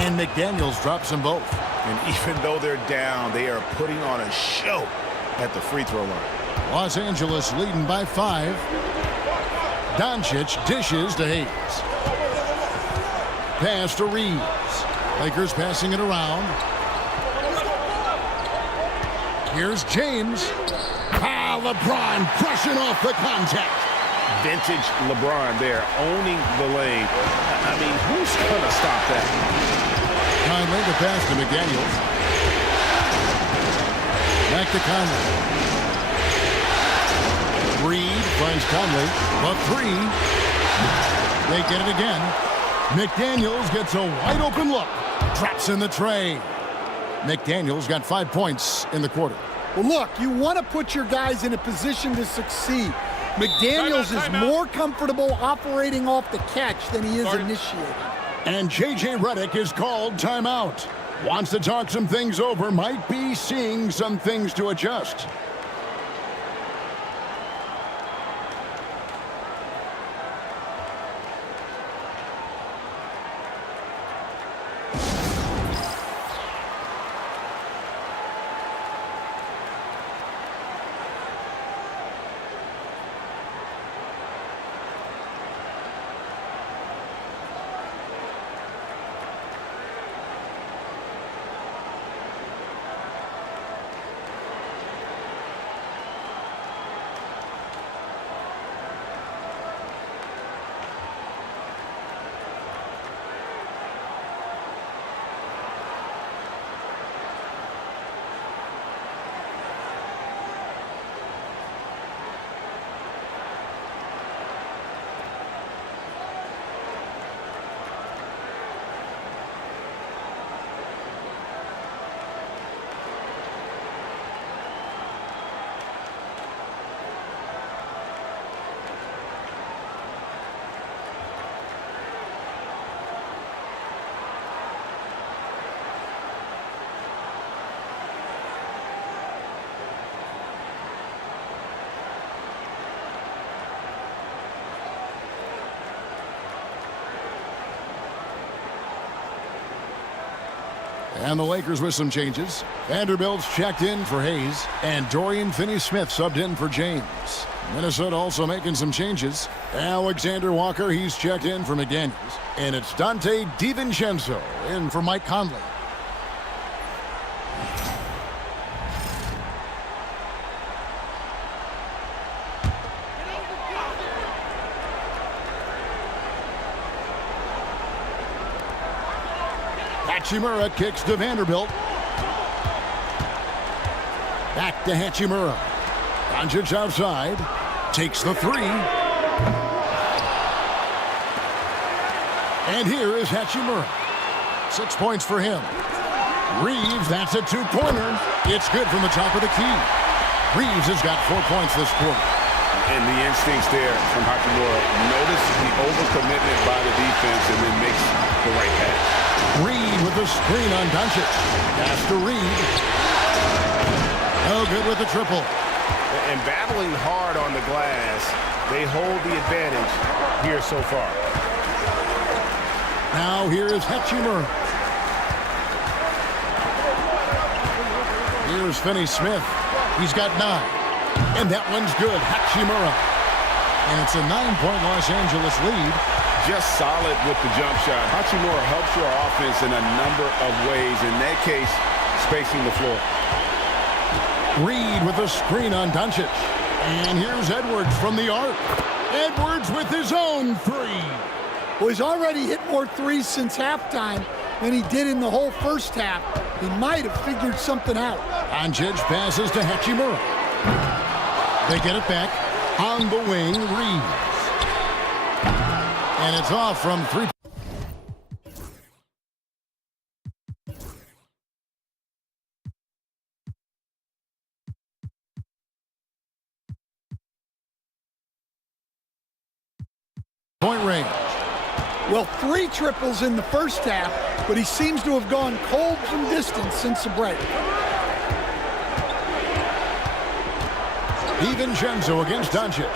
And McDaniels drops them both. And even though they're down, they are putting on a show at the free throw line. Los Angeles leading by 5. Doncic dishes to Hayes. Pass to Reeves. Lakers passing it around. Here's James. LeBron crushing off the contact. Vintage LeBron there, owning the lane. I mean, who's going to stop that? Conley the pass to McDaniels. Back to Conley. Reed finds Conley. The 3. They get it again. McDaniels gets a wide open look. Drops in the tray. McDaniels got 5 points in the quarter. Well, look, you want to put your guys in a position to succeed. McDaniels is more comfortable operating off the catch than he is initiating. And J.J. Redick is called timeout. Wants to talk some things over, might be seeing some things to adjust. And the Lakers with some changes. Vanderbilt's checked in for Hayes, and Dorian Finney-Smith subbed in for James. Minnesota also making some changes. Alexander Walker, he's checked in for McDaniels. And it's Dante DiVincenzo in for Mike Conley. Hachimura kicks to Vanderbilt. Back to Hachimura. Doncic outside. Takes the three. And here is Hachimura. 6 points for him. Reeves, that's a two-pointer. It's good from the top of the key. Reeves has got 4 points this quarter. And the instincts there from Hachimura. Notice the overcommitment by the defense and then makes the right pass. Reed with the screen on Doncic. Pass to Reed. Oh, good with the triple. And battling hard on the glass, they hold the advantage here so far. Now here is Hachimura. Here's Finney-Smith. He's got 9. And that one's good. Hachimura. And it's a 9-point Los Angeles lead. Just solid with the jump shot. Hachimura helps your offense in a number of ways. In that case, spacing the floor. Reed with a screen on Doncic. And here's Edwards from the arc. Edwards with his own three. Well, he's already hit more threes since halftime than he did in the whole first half. He might have figured something out. Doncic passes to Hachimura. They get it back. On the wing, Reeves. And it's off from 3. Point range. Well, 3 triples in the first half, but he seems to have gone cold from distance since the break. DiVincenzo against Doncic.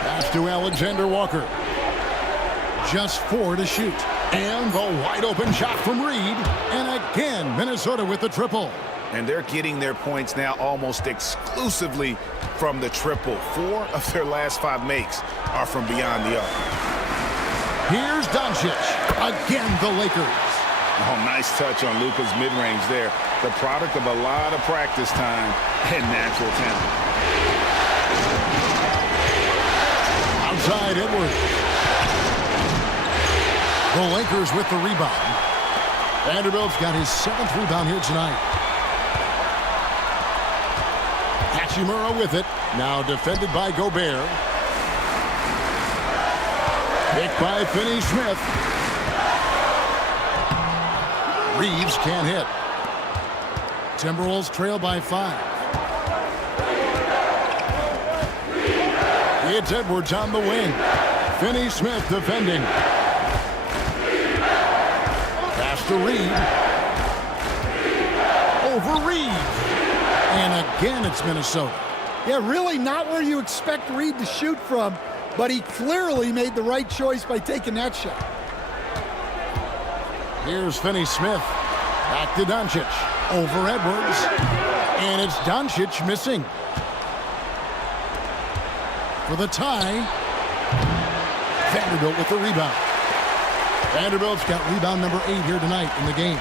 Pass to Alexander Walker. Just 4 to shoot. And the wide open shot from Reed. And again, Minnesota with the triple. And they're getting their points now almost exclusively from the triple. 4 of their last 5 makes are from beyond the arc. Here's Doncic. Again, the Lakers. Oh, nice touch on Luka's mid-range there. The product of a lot of practice time and natural talent. Outside Edwards. The Lakers with the rebound. Vanderbilt's got his 7th rebound here tonight. Hachimura with it. Now defended by Gobert. Picked by Finney-Smith. Reeves can't hit. Timberwolves trail by 5. It's Edwards on the wing. Finney-Smith defending. Pass to Reed. Over Reed. And again, it's Minnesota. Yeah, really not where you expect Reed to shoot from, but he clearly made the right choice by taking that shot. Here's Finney-Smith. Back to Doncic. Over Edwards. And it's Doncic missing. For the tie. Vanderbilt with the rebound. Vanderbilt's got rebound number 8 here tonight in the game.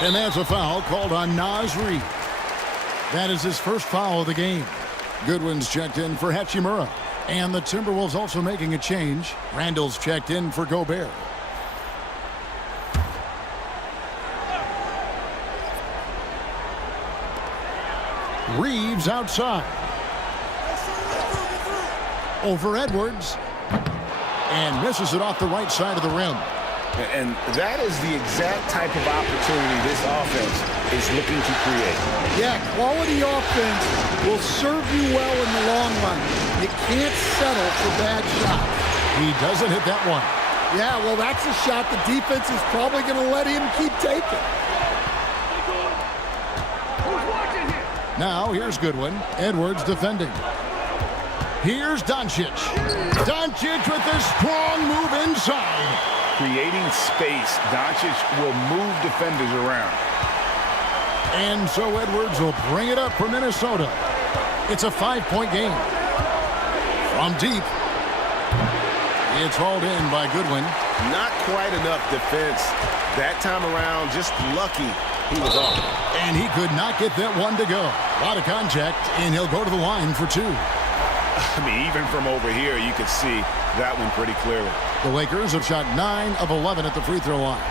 And that's a foul called on Naz Reid. That is his first foul of the game. Goodwin's checked in for Hachimura. And the Timberwolves also making a change. Randall's checked in for Gobert. Reeves outside. Over Edwards. And misses it off the right side of the rim. And that is the exact type of opportunity this offense is looking to create. Yeah, quality offense will serve you well in the long run. You can't settle for bad shots. He doesn't hit that one. Yeah, well, that's a shot the defense is probably going to let him keep taking. Now, here's Goodwin. Edwards defending. Here's Doncic. Doncic with a strong move inside. Creating space, Doncic will move defenders around. And so Edwards will bring it up for Minnesota. It's a 5-point game. From deep. It's hauled in by Goodwin. Not quite enough defense that time around. Just lucky he was off. And he could not get that one to go. A lot of contact, and he'll go to the line for 2. I mean, even from over here, you could see that one pretty clearly. The Lakers have shot 9 of 11 at the free throw line.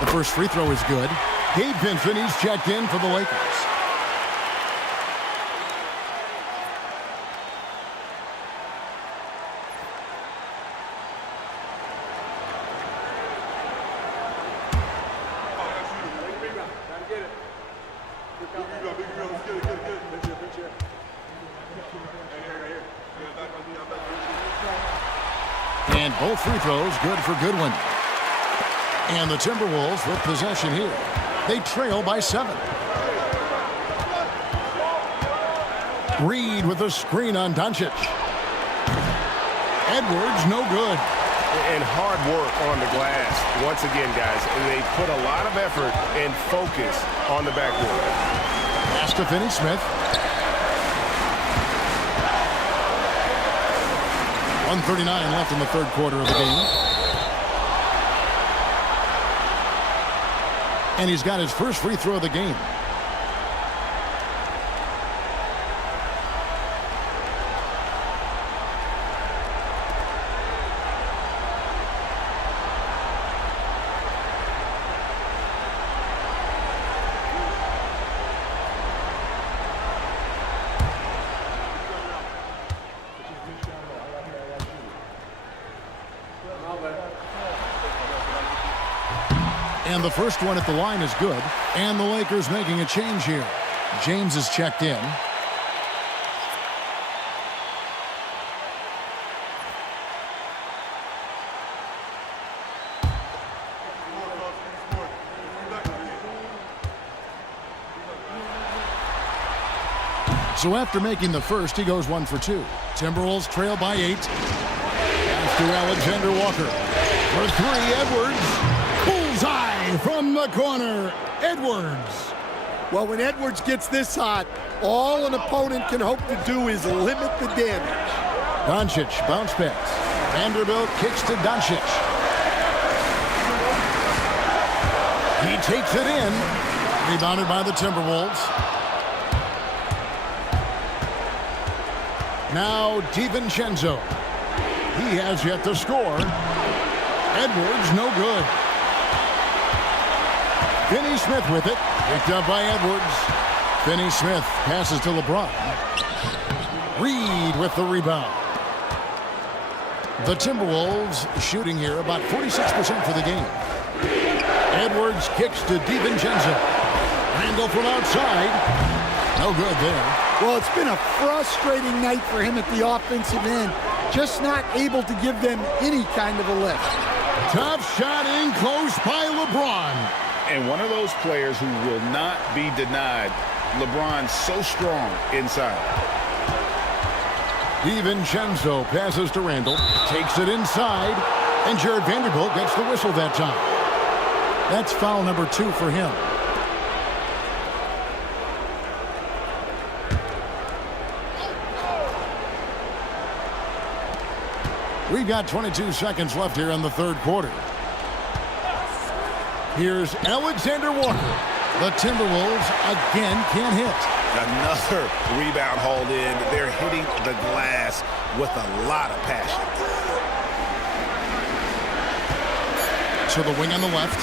The first free throw is good. Gabe Vincent, he's checked in for the Lakers. And both free throws good for Goodwin. And the Timberwolves with possession here. They trail by 7. Reed with a screen on Doncic. Edwards, no good. And hard work on the glass. Once again, guys, they put a lot of effort and focus on the backboard. Pass to Finney-Smith. 1:39 left in the third quarter of the game. And he's got his first free throw of the game. And the first one at the line is good. And the Lakers making a change here. James is checked in. So after making the first, he goes 1 for 2. Timberwolves trail by 8. Pass to Alexander Walker. For 3, Edwards. Bullseye from the corner. Edwards. Well, when Edwards gets this hot, all an opponent can hope to do is limit the damage. Doncic bounce pass. Vanderbilt kicks to Doncic. He takes it in. Rebounded by the Timberwolves. Now DiVincenzo. he has yet to score. Edwards, no good. Finney Smith with it. Picked up by Edwards. Finney Smith passes to LeBron. Reed with the rebound. The Timberwolves shooting here about 46% for the game. Edwards kicks to DiVincenzo. Randall from outside. No good there. Well, it's been a frustrating night for him at the offensive end. Just not able to give them any kind of a lift. Tough shot in close by LeBron. And one of those players who will not be denied. LeBron's so strong inside. DiVincenzo passes to Randall. Takes it inside. And Jared Vanderbilt gets the whistle that time. That's foul number 2 for him. We've got 22 seconds left here in the third quarter. Here's Alexander Walker. The Timberwolves again can't hit. Another rebound hauled in. They're hitting the glass with a lot of passion. To the wing on the left.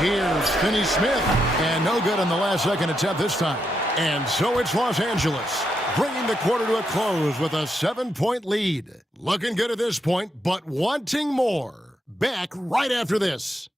Here's Finney Smith. And no good on the last second attempt this time. And so it's Los Angeles, bringing the quarter to a close with a 7-point lead. Looking good at this point, but wanting more. Back right after this.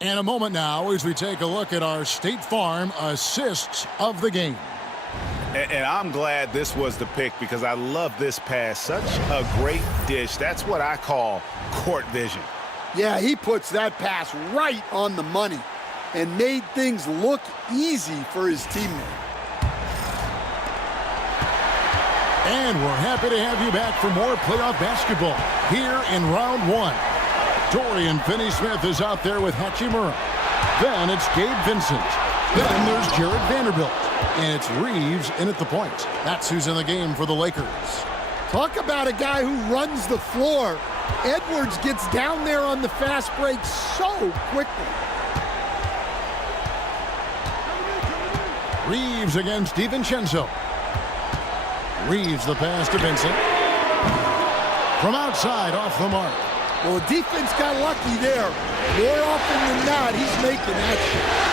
And a moment now as we take a look at our State Farm assists of the game. And I'm glad this was the pick because I love this pass. Such a great dish. That's what I call court vision. Yeah, he puts that pass right on the money and made things look easy for his teammate. And we're happy to have you back for more playoff basketball here in round 1. Dorian Finney-Smith is out there with Hachimura. Then it's Gabe Vincent. Then there's Jared Vanderbilt. And it's Reeves in at the point. That's who's in the game for the Lakers. Talk about a guy who runs the floor. Edwards gets down there on the fast break so quickly. Reeves against DiVincenzo. Reeves the pass to Vincent. From outside, off the mark. Well, the defense got lucky there. More often than not, he's making that shot.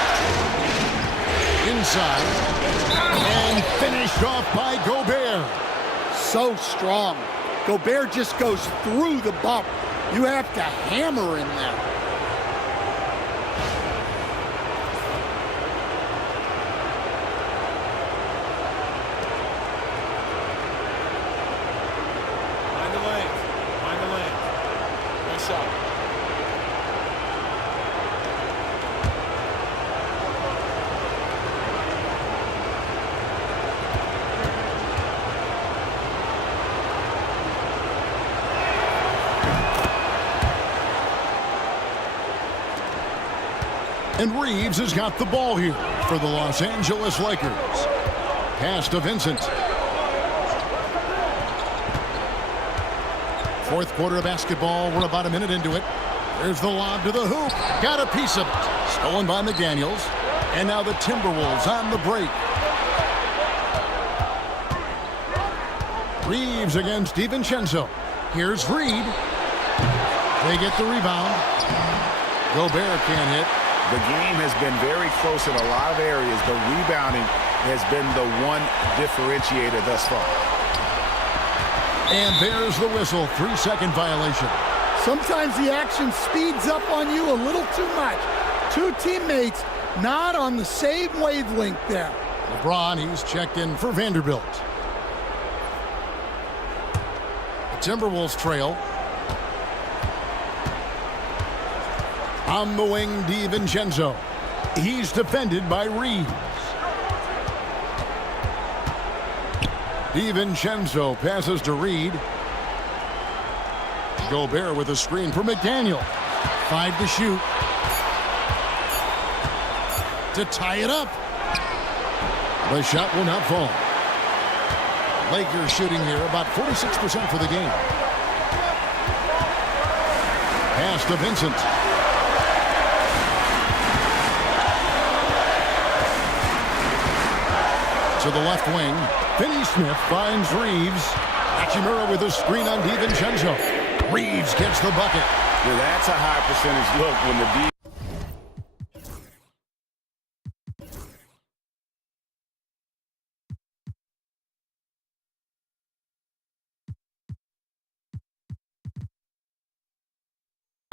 Inside. And finished off by Gobert. So strong. Gobert just goes through the bump. You have to hammer in there. And Reeves has got the ball here for the Los Angeles Lakers. Pass to Vincent. Fourth quarter of basketball. We're about a minute into it. There's the lob to the hoop. Got a piece of it. Stolen by McDaniels. And now the Timberwolves on the break. Reeves against DiVincenzo. Here's Reed. They get the rebound. Gobert can't hit. The game has been very close in a lot of areas, but rebounding has been the one differentiator thus far. And there's the whistle. 3-second violation. Sometimes the action speeds up on you a little too much. Two teammates not on the same wavelength there. LeBron, he's checked in for Vanderbilt. The Timberwolves trail. On the wing, DiVincenzo. He's defended by Reeves. DiVincenzo passes to Reed. Gobert with a screen for McDaniel. 5 to shoot. To tie it up. The shot will not fall. Lakers shooting here about 46% for the game. Pass to Vincent. To the left wing. Finney-Smith finds Reeves. Hachimura with a screen on DiVincenzo. Reeves gets the bucket. Well, that's a high percentage look when the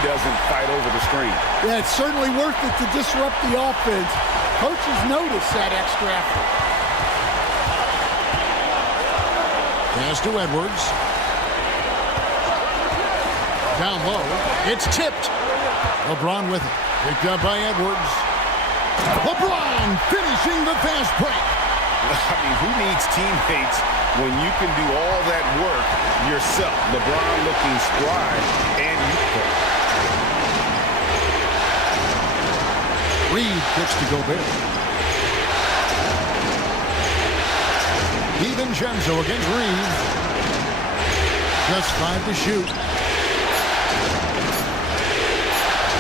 doesn't fight over the screen. Yeah, it's certainly worth it to disrupt the offense. Coaches notice that extra effort. Pass to Edwards. Down low. It's tipped. LeBron with it. Picked up by Edwards. LeBron finishing the fast break. I mean, who needs teammates when you can do all that work yourself? LeBron looking spry and youthful. Reed kicks to Gobert. DiVincenzo against Reeves. Just 5 to shoot.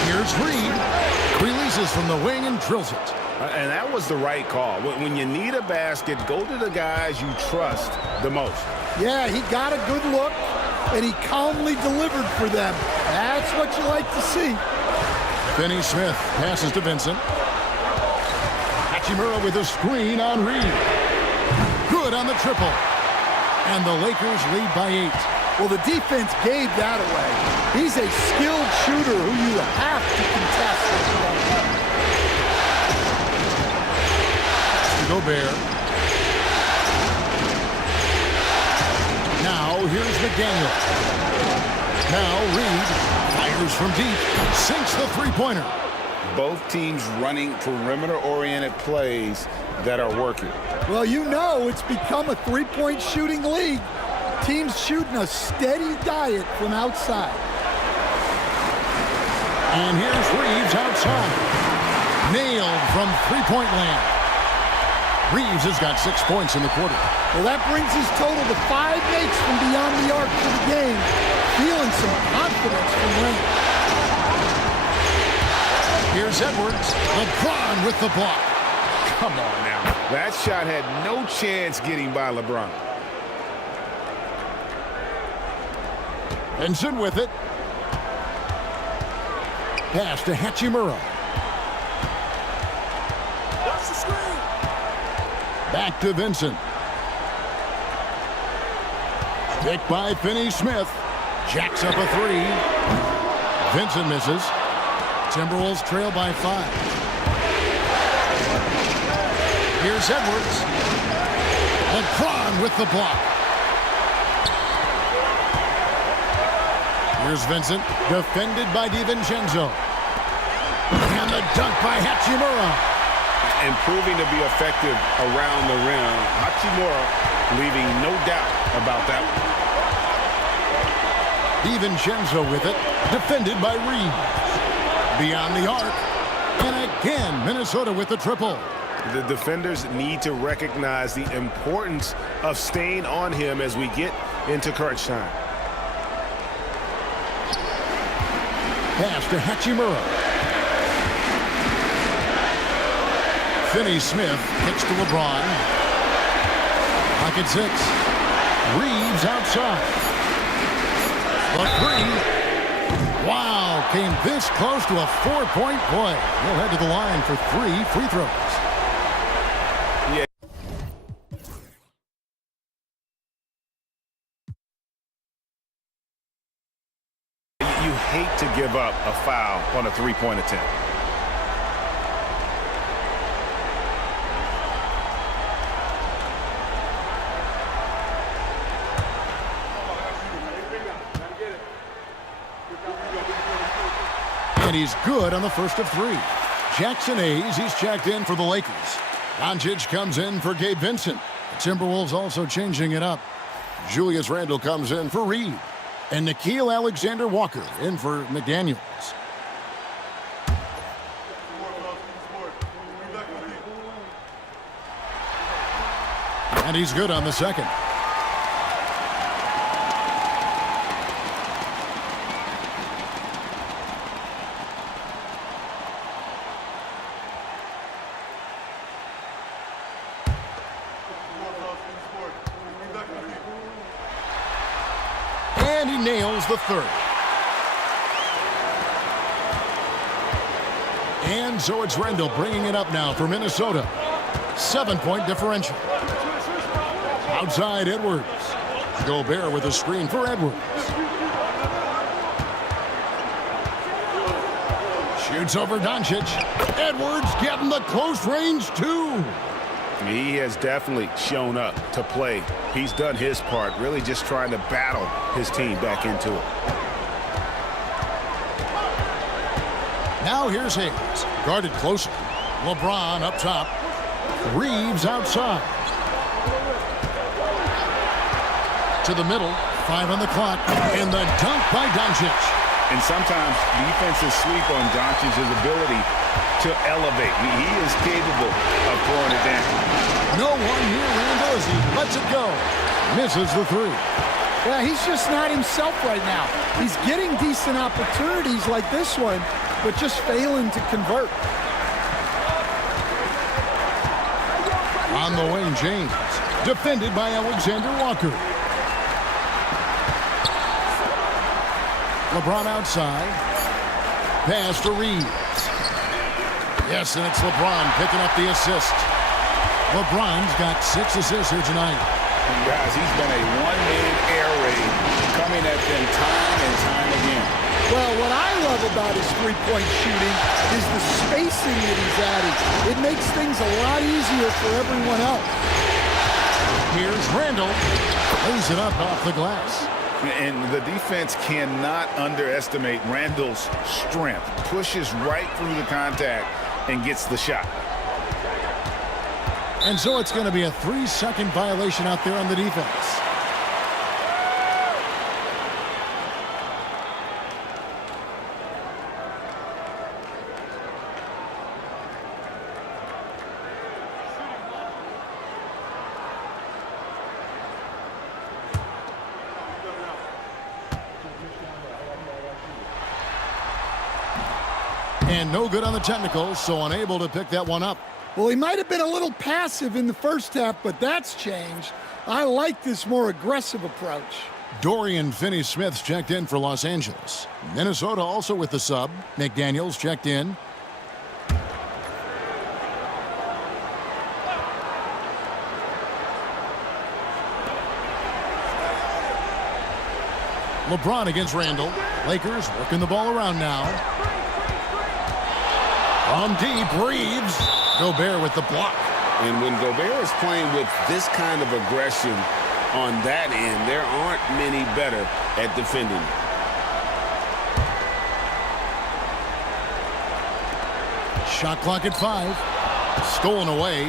Here's Reed. Releases from the wing and drills it. And that was the right call. When you need a basket, go to the guys you trust the most. Yeah, he got a good look, and he calmly delivered for them. That's what you like to see. Finney-Smith passes to Vincent. Hachimura with a screen on Reed. Good on the triple. And the Lakers lead by 8. Well, the defense gave that away. He's a skilled shooter who you have to contest. Gobert. Now here's McDaniel. Now Reed fires from deep. Sinks the three-pointer. Both teams running perimeter-oriented plays that are working. Well, you know it's become a three-point shooting league. Teams shooting a steady diet from outside. And here's Reeves outside. Nailed from three-point land. Reeves has got 6 points in the quarter. Well, that brings his total to 5 makes from beyond the arc for the game. Feeling some confidence from range. Here's Edwards. LeBron with the block. Come on now. That shot had no chance getting by LeBron. Vincent with it. Pass to Hachimura. Watch the screen. Back to Vincent. Picked by Finney-Smith. Jacks up a 3. Vincent misses. Timberwolves trail by 5. Here's Edwards. LeBron with the block. Here's Vincent, defended by DiVincenzo. And the dunk by Hachimura. And proving to be effective around the rim. Hachimura leaving no doubt about that one. DiVincenzo with it, defended by Reeves. Beyond the arc. And again, Minnesota with the triple. The defenders need to recognize the importance of staying on him as we get into crunch time. Pass to Hachimura. Finney-Smith kicks to LeBron. Pocket 6. Reeves outside. The 3. Wow, came this close to a 4-point play. He'll head to the line for 3 free throws. You hate to give up a foul on a three-point attempt. And he's good on the first of 3. Jackson Hayes, he's checked in for the Lakers. Doncic comes in for Gabe Vincent. The Timberwolves also changing it up. Julius Randle comes in for Reed. And Nickeil Alexander-Walker in for McDaniels. And he's good on the second. And he nails the third. And so it's Rendell bringing it up now for Minnesota. 7-point differential. Outside Edwards. Gobert with a screen for Edwards. Shoots over Doncic. Edwards getting the close range too. He has definitely shown up to play. He's done his part, really just trying to battle his team back into it. Now here's Hayes. Guarded closer. LeBron up top. Reeves outside. To the middle. 5 on the clock. And the dunk by Doncic. And sometimes defenses sleep on Doncic's ability to elevate. He is capable of throwing it down. No one near Randall as he lets it go. Misses the three. Yeah, he's just not himself right now. He's getting decent opportunities like this one, but just failing to convert. On the wing, James. Defended by Alexander Walker. LeBron outside. Pass to Reeves. Yes, and it's LeBron picking up the assist. LeBron's got 6 assists here tonight. And guys, he's been a one-man air raid coming at them time and time again. Well, what I love about his three-point shooting is the spacing that he's adding. It makes things a lot easier for everyone else. Here's Randall. Lays it up off the glass. And the defense cannot underestimate Randall's strength. Pushes right through the contact and gets the shot. And so it's going to be a 3-second violation out there on the defense. And no good on the technicals, so unable to pick that one up. Well, he might have been a little passive in the first half, but that's changed. I like this more aggressive approach. Dorian Finney-Smith's checked in for Los Angeles. Minnesota also with the sub. McDaniels checked in. LeBron against Randall. Lakers working the ball around now. From deep, Reeves. Gobert with the block. And when Gobert is playing with this kind of aggression on that end, there aren't many better at defending. Shot clock at 5. Stolen away.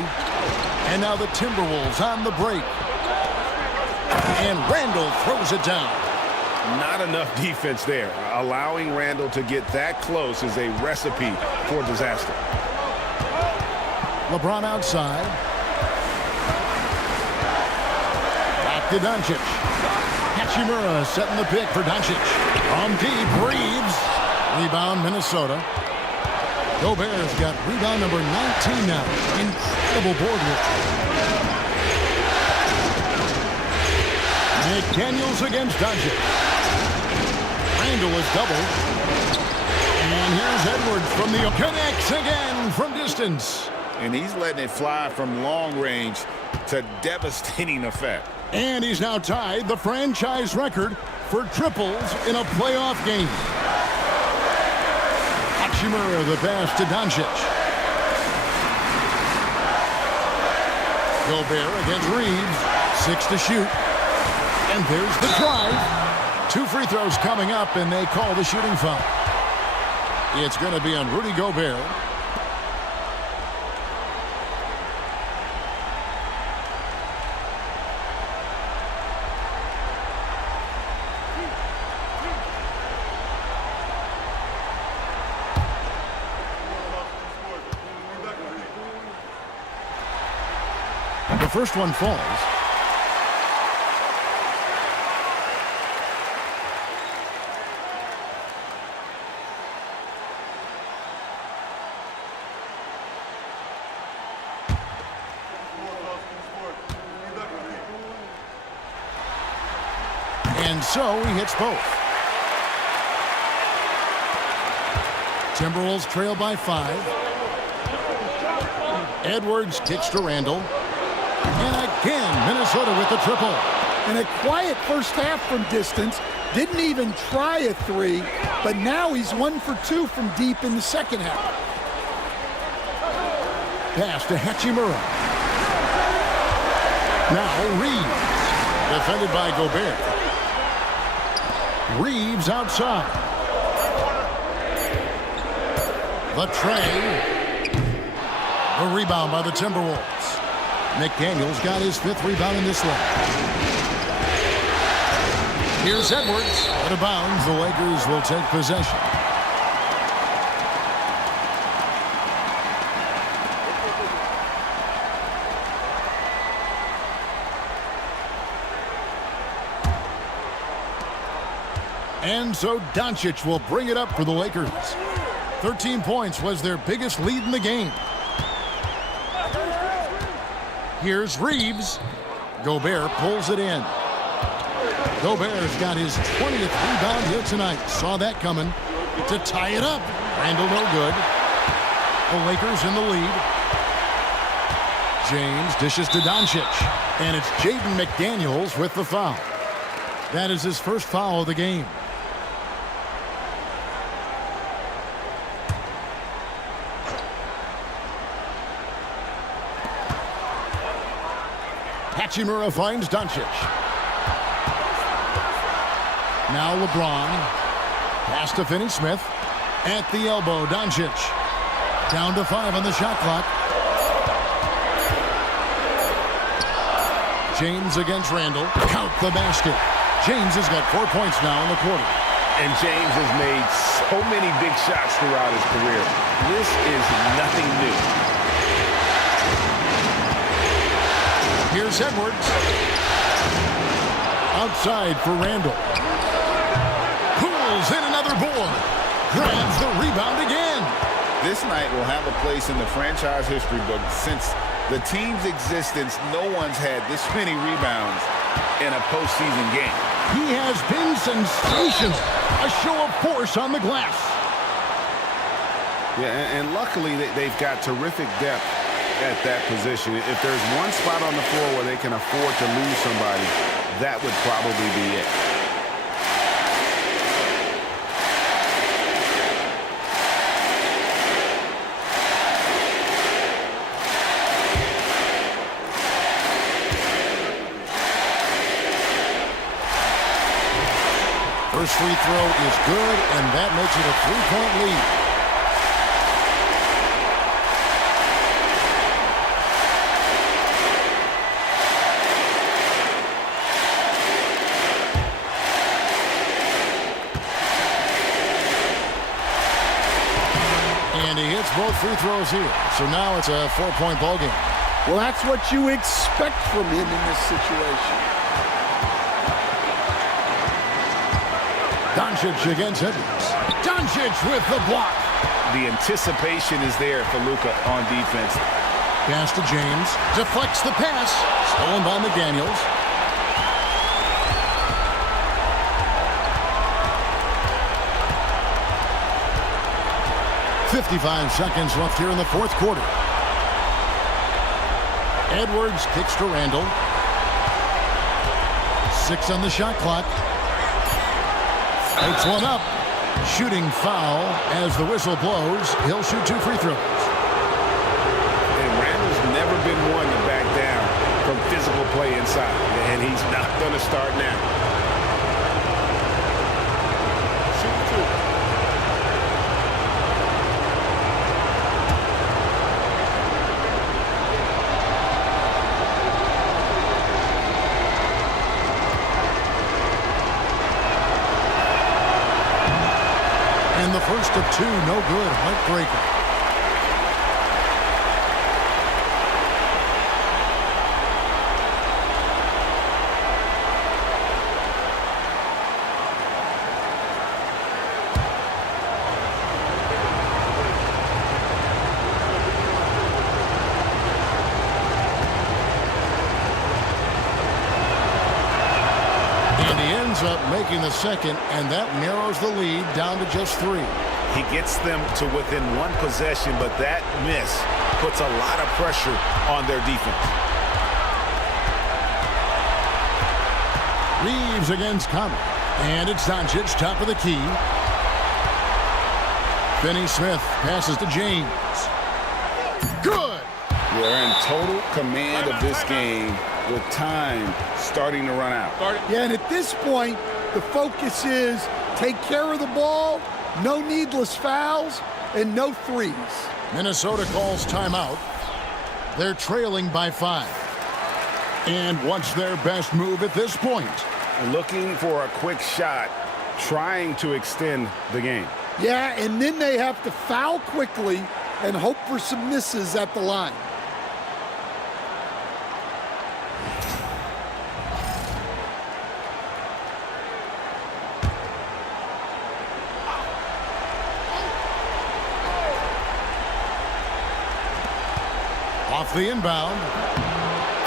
And now the Timberwolves on the break. And Randall throws it down. Not enough defense there. Allowing Randall to get that close is a recipe for disaster. LeBron outside. Back to Doncic. Hachimura setting the pick for Doncic. From deep, Reeves. Rebound, Minnesota. Gobert's got rebound number 19 now. Incredible board work. McDaniels against Doncic. Randall is doubled. And here's Edwards from the connects again from distance. And he's letting it fly from long range to devastating effect. And he's now tied the franchise record for triples in a playoff game. Hachimura the pass to Doncic. Gobert against Reeves. 6 to shoot. And there's the drive. 2 free throws coming up, and they call the shooting foul. It's going to be on Rudy Gobert. The first one falls. And so he hits both. Timberwolves trail by 5. Edwards kicks to Randall. And again, Minnesota with the triple. And a quiet first half from distance. Didn't even try a 3, but now he's 1 for 2 from deep in the second half. Pass to Hachimura. Now Reeves. Defended by Gobert. Reeves outside. The tray. A rebound by the Timberwolves. McDaniels got his 5th rebound in this leg. Here's Edwards. Out of bounds, the Lakers will take possession. And so Doncic will bring it up for the Lakers. 13 points was their biggest lead in the game. Here's Reeves. Gobert pulls it in. Gobert's got his 20th rebound here tonight. Saw that coming to tie it up. Randall no good. The Lakers in the lead. James dishes to Doncic. And it's Jaden McDaniels with the foul. That is his first foul of the game. Hachimura finds Doncic. Now LeBron. Pass to Finney-Smith. At the elbow, Doncic. Down to 5 on the shot clock. James against Randall. Count the basket. James has got 4 points now in the quarter. And James has made so many big shots throughout his career. This is nothing new. Here's Edwards. Outside for Randall. Pulls in another board. Grabs the rebound again. This night will have a place in the franchise history book. Since the team's existence, no one's had this many rebounds in a postseason game. He has been sensational. A show of force on the glass. Yeah, and luckily they've got terrific depth at that position. If there's one spot on the floor where they can afford to lose somebody, that would probably be it. First free throw is good, and that makes it a 3-point lead. And he hits both free throws here. So now it's a 4-point ball game. Well, that's what you expect from him in this situation. Doncic against Edwards. Doncic with the block. The anticipation is there for Luka on defense. Pass to James. Deflects the pass. Stolen by McDaniels. .55 seconds left here in the fourth quarter. Edwards kicks to Randall. 6 on the shot clock. Takes one up. Shooting foul as the whistle blows. He'll shoot 2 free throws. And Randall's never been one to back down from physical play inside. And he's not going to start now. Shoot 2. And the first of 2, no good. Heartbreaker. And he ends up making the second, and that narrows the lead down to just 3. He gets them to within 1 possession, but that miss puts a lot of pressure on their defense. Reeves against Conley. And it's Doncic, top of the key. Finney-Smith passes to James. Good! They're in total command of this game with time starting to run out. Yeah, and at this point, the focus is take care of the ball, no needless fouls, and no threes. Minnesota calls timeout. They're trailing by 5. And what's their best move at this point? Looking for a quick shot, trying to extend the game. Yeah, and then they have to foul quickly and hope for some misses at the line. Off the inbound.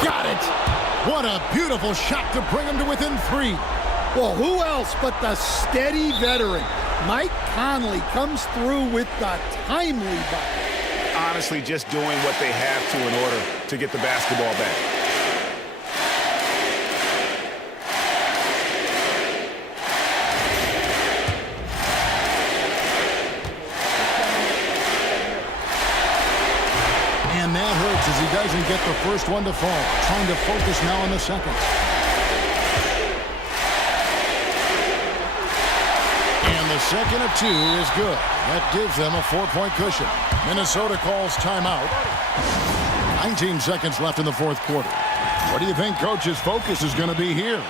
Got it! What a beautiful shot to bring him to within 3. Well, who else but the steady veteran? Mike Conley comes through with the timely bucket. Honestly, just doing what they have to in order to get the basketball back. And that hurts as he doesn't get the first one to fall. Trying to focus now on the second. And the second of 2 is good. That gives them a 4-point cushion. Minnesota calls timeout. 19 seconds left in the fourth quarter. What do you think Coach's focus is going to be here?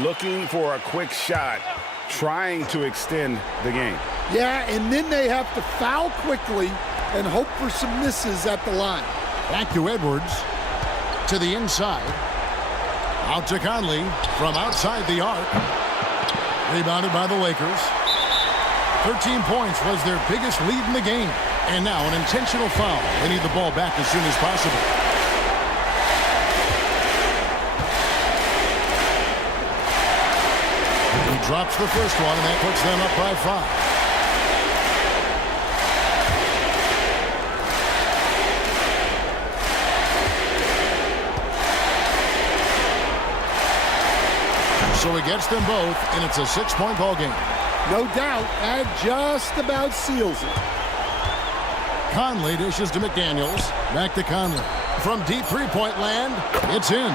Looking for a quick shot, trying to extend the game. Yeah, and then they have to foul quickly and hope for some misses at the line. Back to Edwards. To the inside. Out to Conley from outside the arc. Rebounded by the Lakers. 13 points was their biggest lead in the game. And now an intentional foul. They need the ball back as soon as possible. He drops the first one, and that puts them up by 5. So he gets them both, and it's a 6-point ball game. No doubt, that just about seals it. Conley dishes to McDaniels. Back to Conley. From deep three-point land, it's in.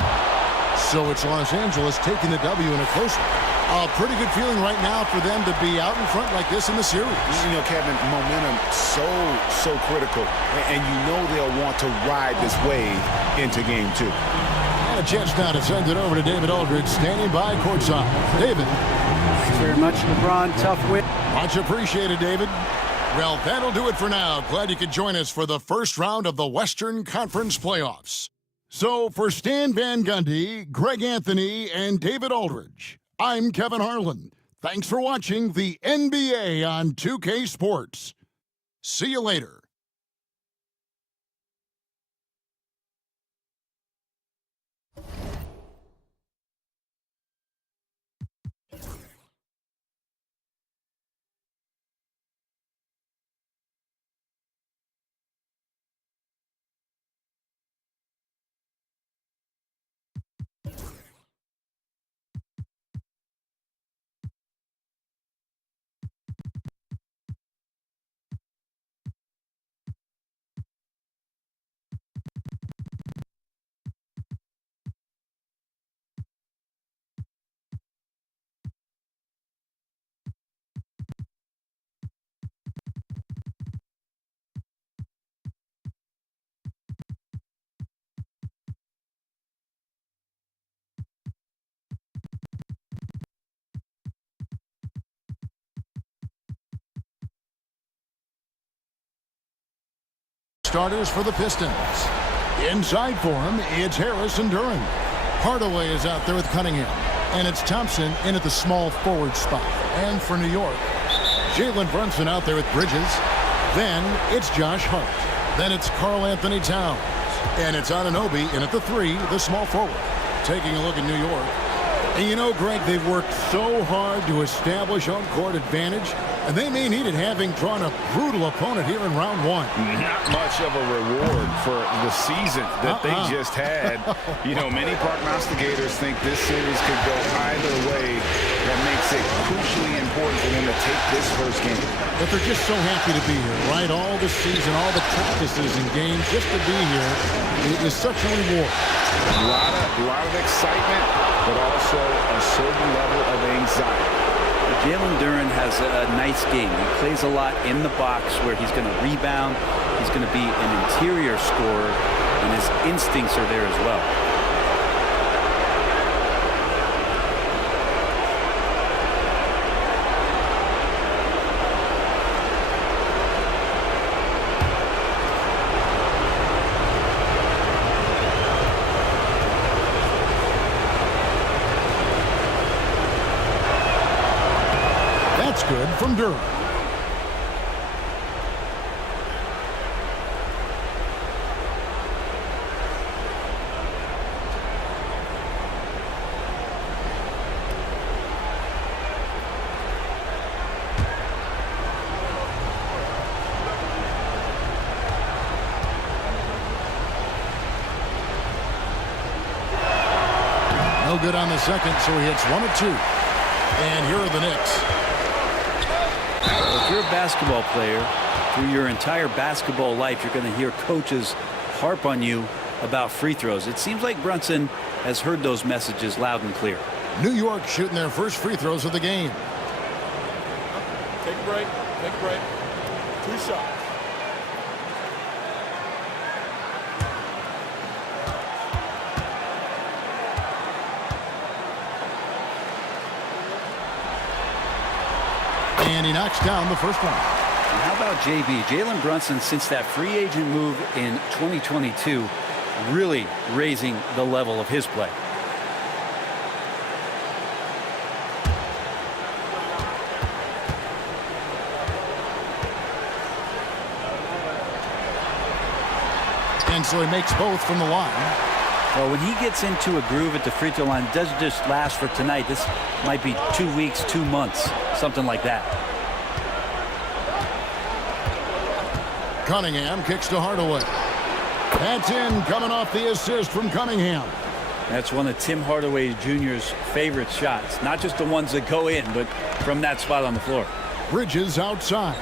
So it's Los Angeles taking the W in a close one. A pretty good feeling right now for them to be out in front like this in the series. You know, Kevin, momentum so critical. And you know they'll want to ride this wave into game 2. And a chance now to send it over to David Aldridge, standing by courtside. David. Thanks very much, LeBron. Tough win. Much appreciated, David. Well, that'll do it for now. Glad you could join us for the first round of the Western Conference playoffs. So for Stan Van Gundy, Greg Anthony, and David Aldridge, I'm Kevin Harlan. Thanks for watching the NBA on 2K Sports. See you later. Starters for the Pistons. Inside for him, it's Harris and Duran. Hardaway is out there with Cunningham. And it's Thompson in at the small forward spot. And for New York, Jalen Brunson out there with Bridges. Then it's Josh Hart. Then it's Karl Anthony Towns. And it's Anunoby in at the 3, the small forward. Taking a look at New York. And you know, Greg, they've worked so hard to establish home court advantage, and they may need it having drawn a brutal opponent here in round one. Not much of a reward for the season that they just had. You know, many prognosticators think this series could go either way. That makes it crucially important for them to take this first game. But they're just so happy to be here, right? All the season, all the practices and games, just to be here is such a reward. A lot of excitement, but also a certain level of anxiety. Jalen Duren has a nice game. He plays a lot in the box where he's going to rebound. He's going to be an interior scorer, and his instincts are there as well. That's good from Duren. No good on the second, so he hits 1 of 2. And here are the Knicks. If you're a basketball player, through your entire basketball life, you're going to hear coaches harp on you about free throws. It seems like Brunson has heard those messages loud and clear. New York shooting their first free throws of the game. Take a break. Take a break. 2 shots. And he knocks down the first one. And how about JB? Jalen Brunson, since that free agent move in 2022, really raising the level of his play. And so he makes both from the line. Well, when he gets into a groove at the free throw line, it doesn't just last for tonight. This might be 2 weeks, 2 months, something like that. Cunningham kicks to Hardaway. That's in, coming off the assist from Cunningham. That's one of Tim Hardaway Jr.'s favorite shots. Not just the ones that go in, but from that spot on the floor. Bridges outside.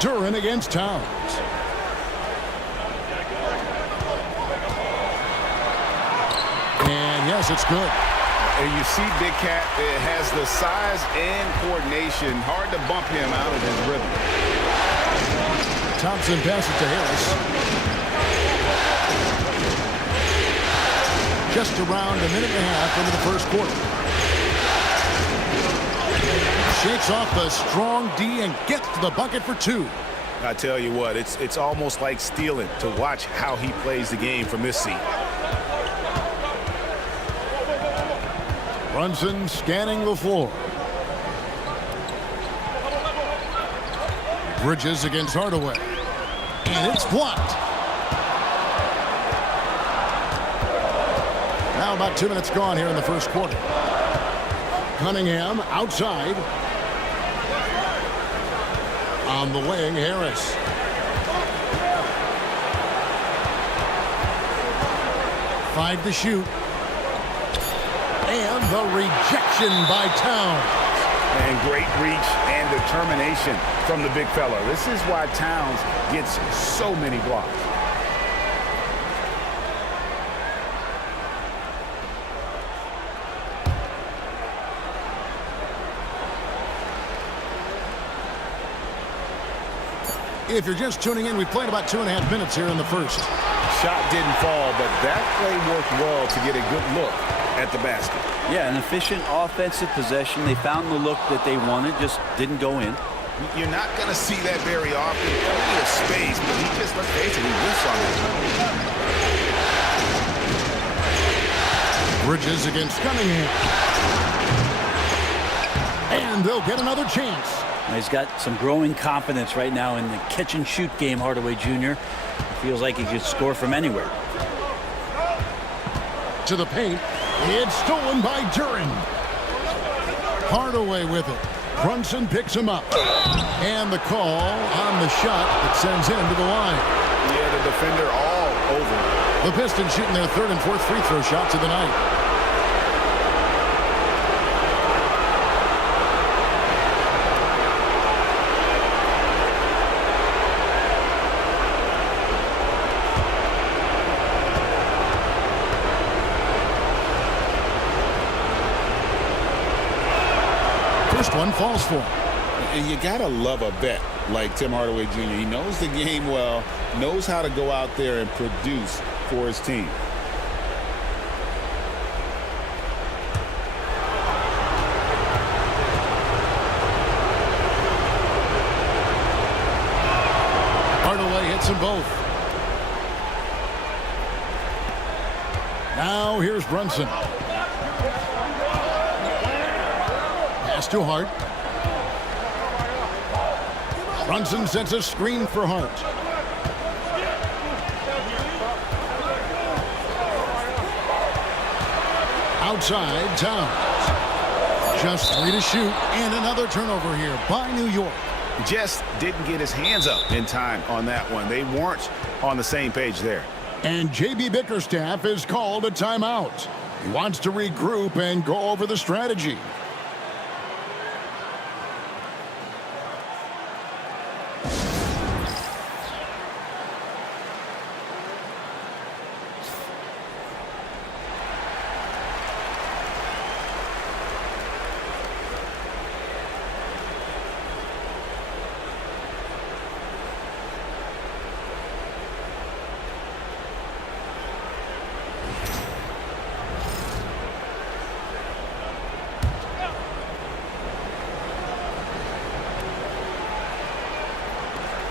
Duren against Towns. And yes, it's good. And you see Big Cat has the size and coordination. Hard to bump him out of his rhythm. Thompson passes to Harris. Just around a minute and a half into the first quarter. Shakes off the strong D and gets to the bucket for 2. I tell you what, it's almost like stealing to watch how he plays the game from this seat. Brunson scanning the floor. Bridges against Hardaway. And it's blocked. Now about 2 minutes gone here in the first quarter. Cunningham outside. On the wing, Harris. Five to shoot. And the rejection by Towns. And great reach and determination from the big fella. This is why Towns gets so many blocks. If you're just tuning in, we played about 2.5 minutes here in the first. Shot didn't fall, but that play worked well to get a good look at the basket. Yeah, an efficient offensive possession. They found the look that they wanted, just didn't go in. You're not going to see that very often. Plenty of space, but he just, let's face it, he whiffs on it. Bridges against Cunningham. And they'll get another chance. He's got some growing confidence right now in the catch-and-shoot game, Hardaway Jr. Feels like he could score from anywhere. To the paint. It's stolen by Duren. Hardaway with it. Brunson picks him up. And the call on the shot that sends him to the line. Yeah, the defender all over. The Pistons shooting their third and fourth free throw shots of the night. First one falls for him. And you got to love a vet like Tim Hardaway Jr. He knows the game well, knows how to go out there and produce for his team. Hardaway hits them both. Now here's Brunson. Pass to Hart. Brunson sets a screen for Hart. Outside, Towns. Just 3 to shoot, and another turnover here by New York. Just didn't get his hands up in time on that one. They weren't on the same page there. And J.B. Bickerstaff has called a timeout. He wants to regroup and go over the strategy.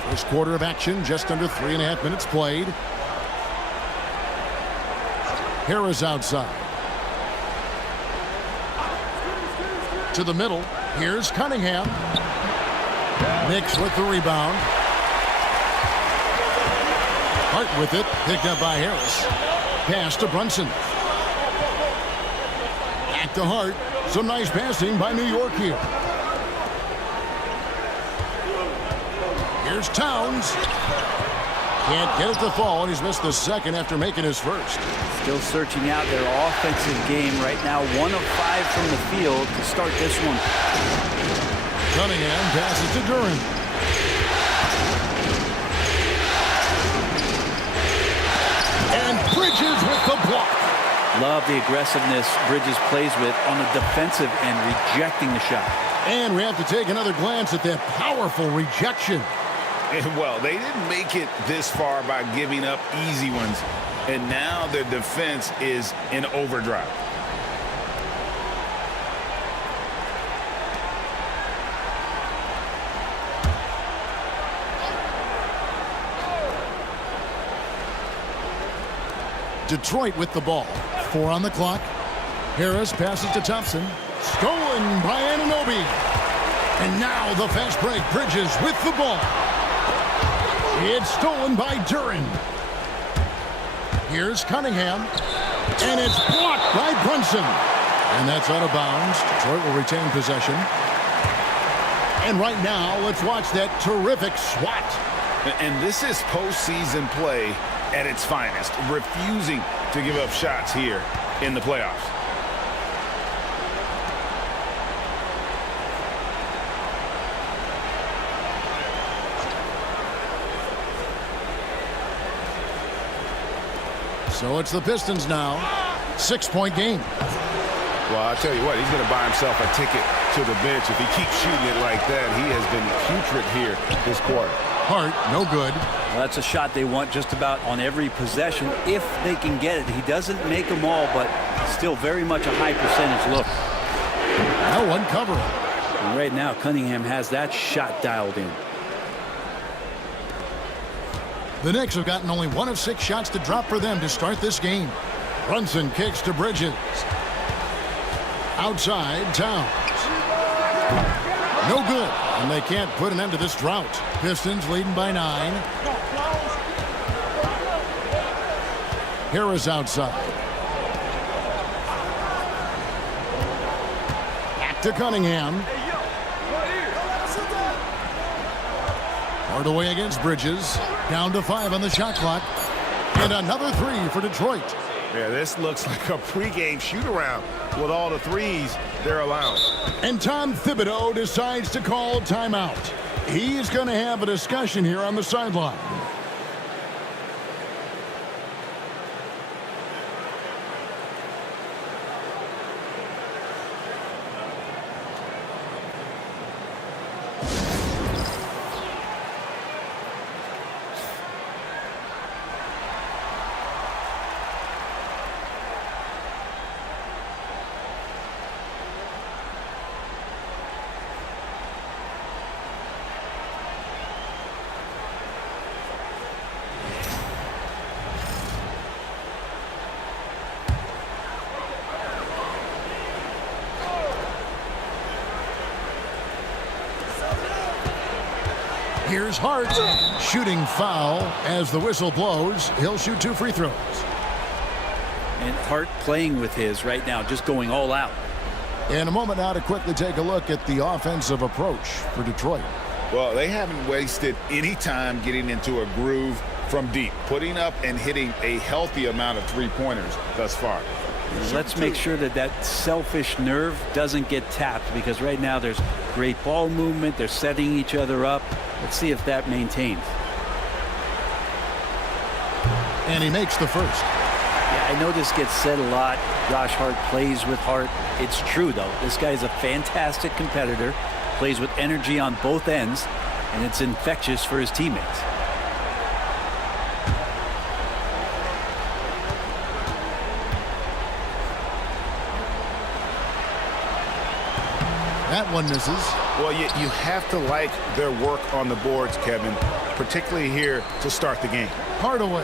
First quarter of action, just under 3.5 minutes played. Harris outside. To the middle. Here's Cunningham. Knicks with the rebound. Hart with it. Picked up by Harris. Pass to Brunson. Back to Hart. Some nice passing by New York here. Here's Towns. Can't get it to fall, and he's missed the second after making his first. Still searching out their offensive game right now. 1 of 5 from the field to start this one. Cunningham passes to Duren. And Bridges with the block. Love the aggressiveness Bridges plays with on the defensive end, rejecting the shot. And we have to take another glance at that powerful rejection. And well, they didn't make it this far by giving up easy ones. And now their defense is in overdrive. Detroit with the ball. 4 on the clock. Harris passes to Thompson. Stolen by Anunoby. And now the fast break. Bridges with the ball. It's stolen by Duren. Here's Cunningham. And it's blocked by Brunson. And that's out of bounds. Detroit will retain possession. And right now, let's watch that terrific swat. And this is postseason play at its finest. Refusing to give up shots here in the playoffs. So it's the Pistons now. 6-point game. Well, I tell you what, he's going to buy himself a ticket to the bench. If he keeps shooting it like that, he has been putrid here this quarter. Hart, no good. Well, that's a shot they want just about on every possession if they can get it. He doesn't make them all, but still very much a high percentage look. No one covering. And right now, Cunningham has that shot dialed in. The Knicks have gotten only 1 of 6 shots to drop for them to start this game. Brunson kicks to Bridges. Outside, Towns. No good, and they can't put an end to this drought. Pistons leading by 9. Harris outside. to Cunningham. Hardaway against Bridges. Down to 5 on the shot clock. And another 3 for Detroit. Yeah, this looks like a pregame shoot-around with all the threes they're allowing. And Tom Thibodeau decides to call timeout. He's going to have a discussion here on the sideline. Here's Hart. Shooting foul as the whistle blows. He'll shoot 2 free throws. And Hart playing with his right now, just going all out. In a moment now to quickly take a look at the offensive approach for Detroit. Well, they haven't wasted any time getting into a groove from deep, putting up and hitting a healthy amount of three-pointers thus far. Let's make sure that that selfish nerve doesn't get tapped, because right now there's great ball movement. They're setting each other up. Let's see if that maintains. And he makes the first. Yeah, I know this gets said a lot. Josh Hart plays with heart. It's true, though. This guy is a fantastic competitor, plays with energy on both ends, and it's infectious for his teammates. That one misses. Well, you have to like their work on the boards, Kevin, particularly here to start the game. Hardaway.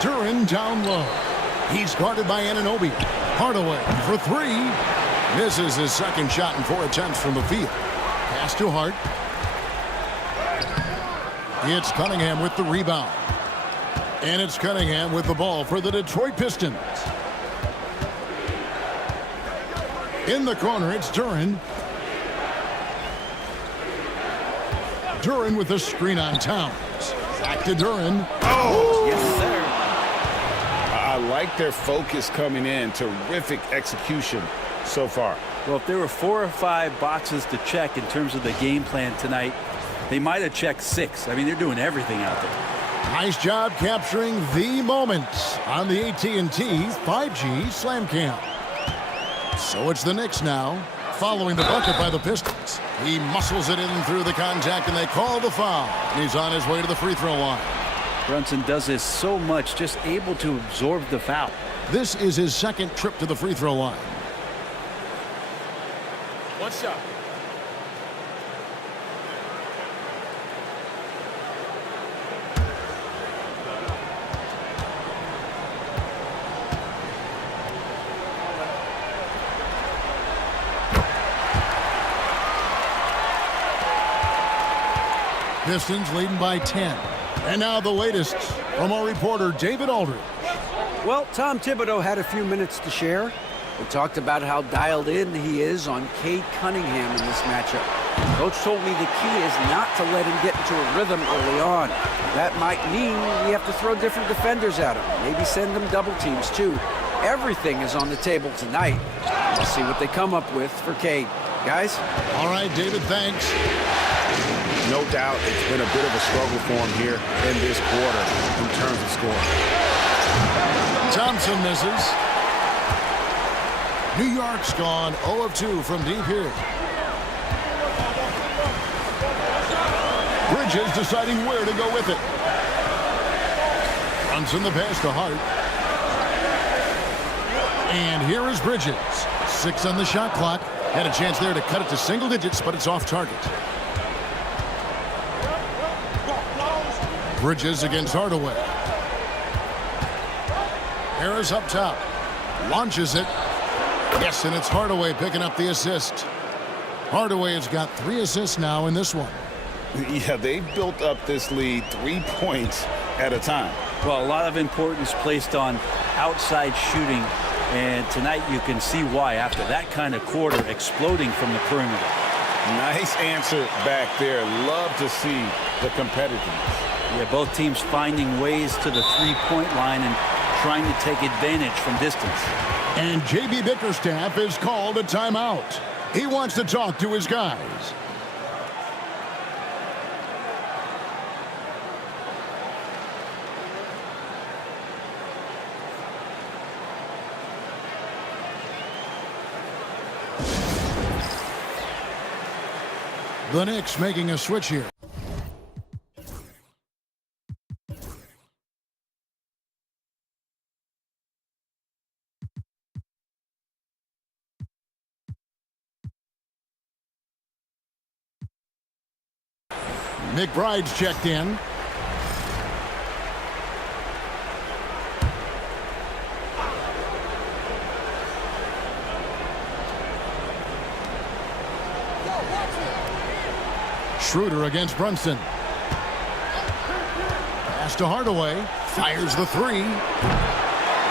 Duren down low. He's guarded by Anunoby. Hardaway for 3. Misses his second shot in 4 attempts from the field. Pass to Hart. It's Cunningham with the rebound. And it's Cunningham with the ball for the Detroit Pistons. In the corner, it's Duren. Duren with the screen on Towns. Back to Duren. Oh! Yes, sir. I like their focus coming in. Terrific execution so far. Well, if there were 4 or 5 boxes to check in terms of the game plan tonight, they might have checked 6. I mean, they're doing everything out there. Nice job capturing the moments on the AT&T 5G Slam Cam. So it's the Knicks now, following the bucket by the Pistons. He muscles it in through the contact, and they call the foul. And he's on his way to the free throw line. Brunson does this so much, just able to absorb the foul. This is his second trip to the free throw line. One shot. Pistons leading by 10. And now the latest from our reporter, David Aldridge. Well, Tom Thibodeau had a few minutes to share. We talked about how dialed in he is on Cade Cunningham in this matchup. Coach told me the key is not to let him get into a rhythm early on. That might mean we have to throw different defenders at him. Maybe send them double teams, too. Everything is on the table tonight. We'll see what they come up with for Cade. Guys? All right, David, thanks. No doubt it's been a bit of a struggle for him here in this quarter in terms of scoring. Thompson misses. New York's gone 0 of 2 from deep here. Bridges deciding where to go with it. Brunson the pass to Hart. And here is Bridges. 6 on the shot clock. Had a chance there to cut it to single digits, but it's off target. Bridges against Hardaway. Harris up top. Launches it. Yes, and it's Hardaway picking up the assist. Hardaway has got 3 assists now in this one. Yeah, they built up this lead 3 points at a time. Well, a lot of importance placed on outside shooting And tonight you can see why after that kind of quarter exploding from the perimeter. Nice answer back there. Love to see the competitiveness. Yeah, both teams finding ways to the three-point line and trying to take advantage from distance. And J.B. Bickerstaff is called a timeout. He wants to talk to his guys. The Knicks making a switch here. McBride's checked in. Schroeder against Brunson. Pass to Hardaway. Fires the three.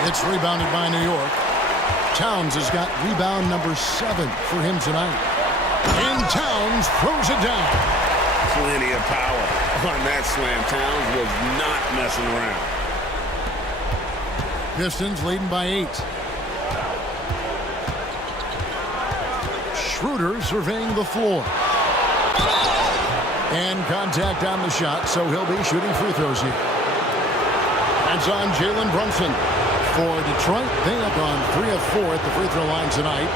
It's rebounded by New York. Towns has got rebound number 7 for him tonight. And Towns throws it down. Plenty of power on that slam. Towns was not messing around. Pistons leading by 8. Schroeder surveying the floor. And contact on the shot, so he'll be shooting free throws here. That's on Jalen Brunson. For Detroit, they have gone 3 of 4 at the free throw line tonight.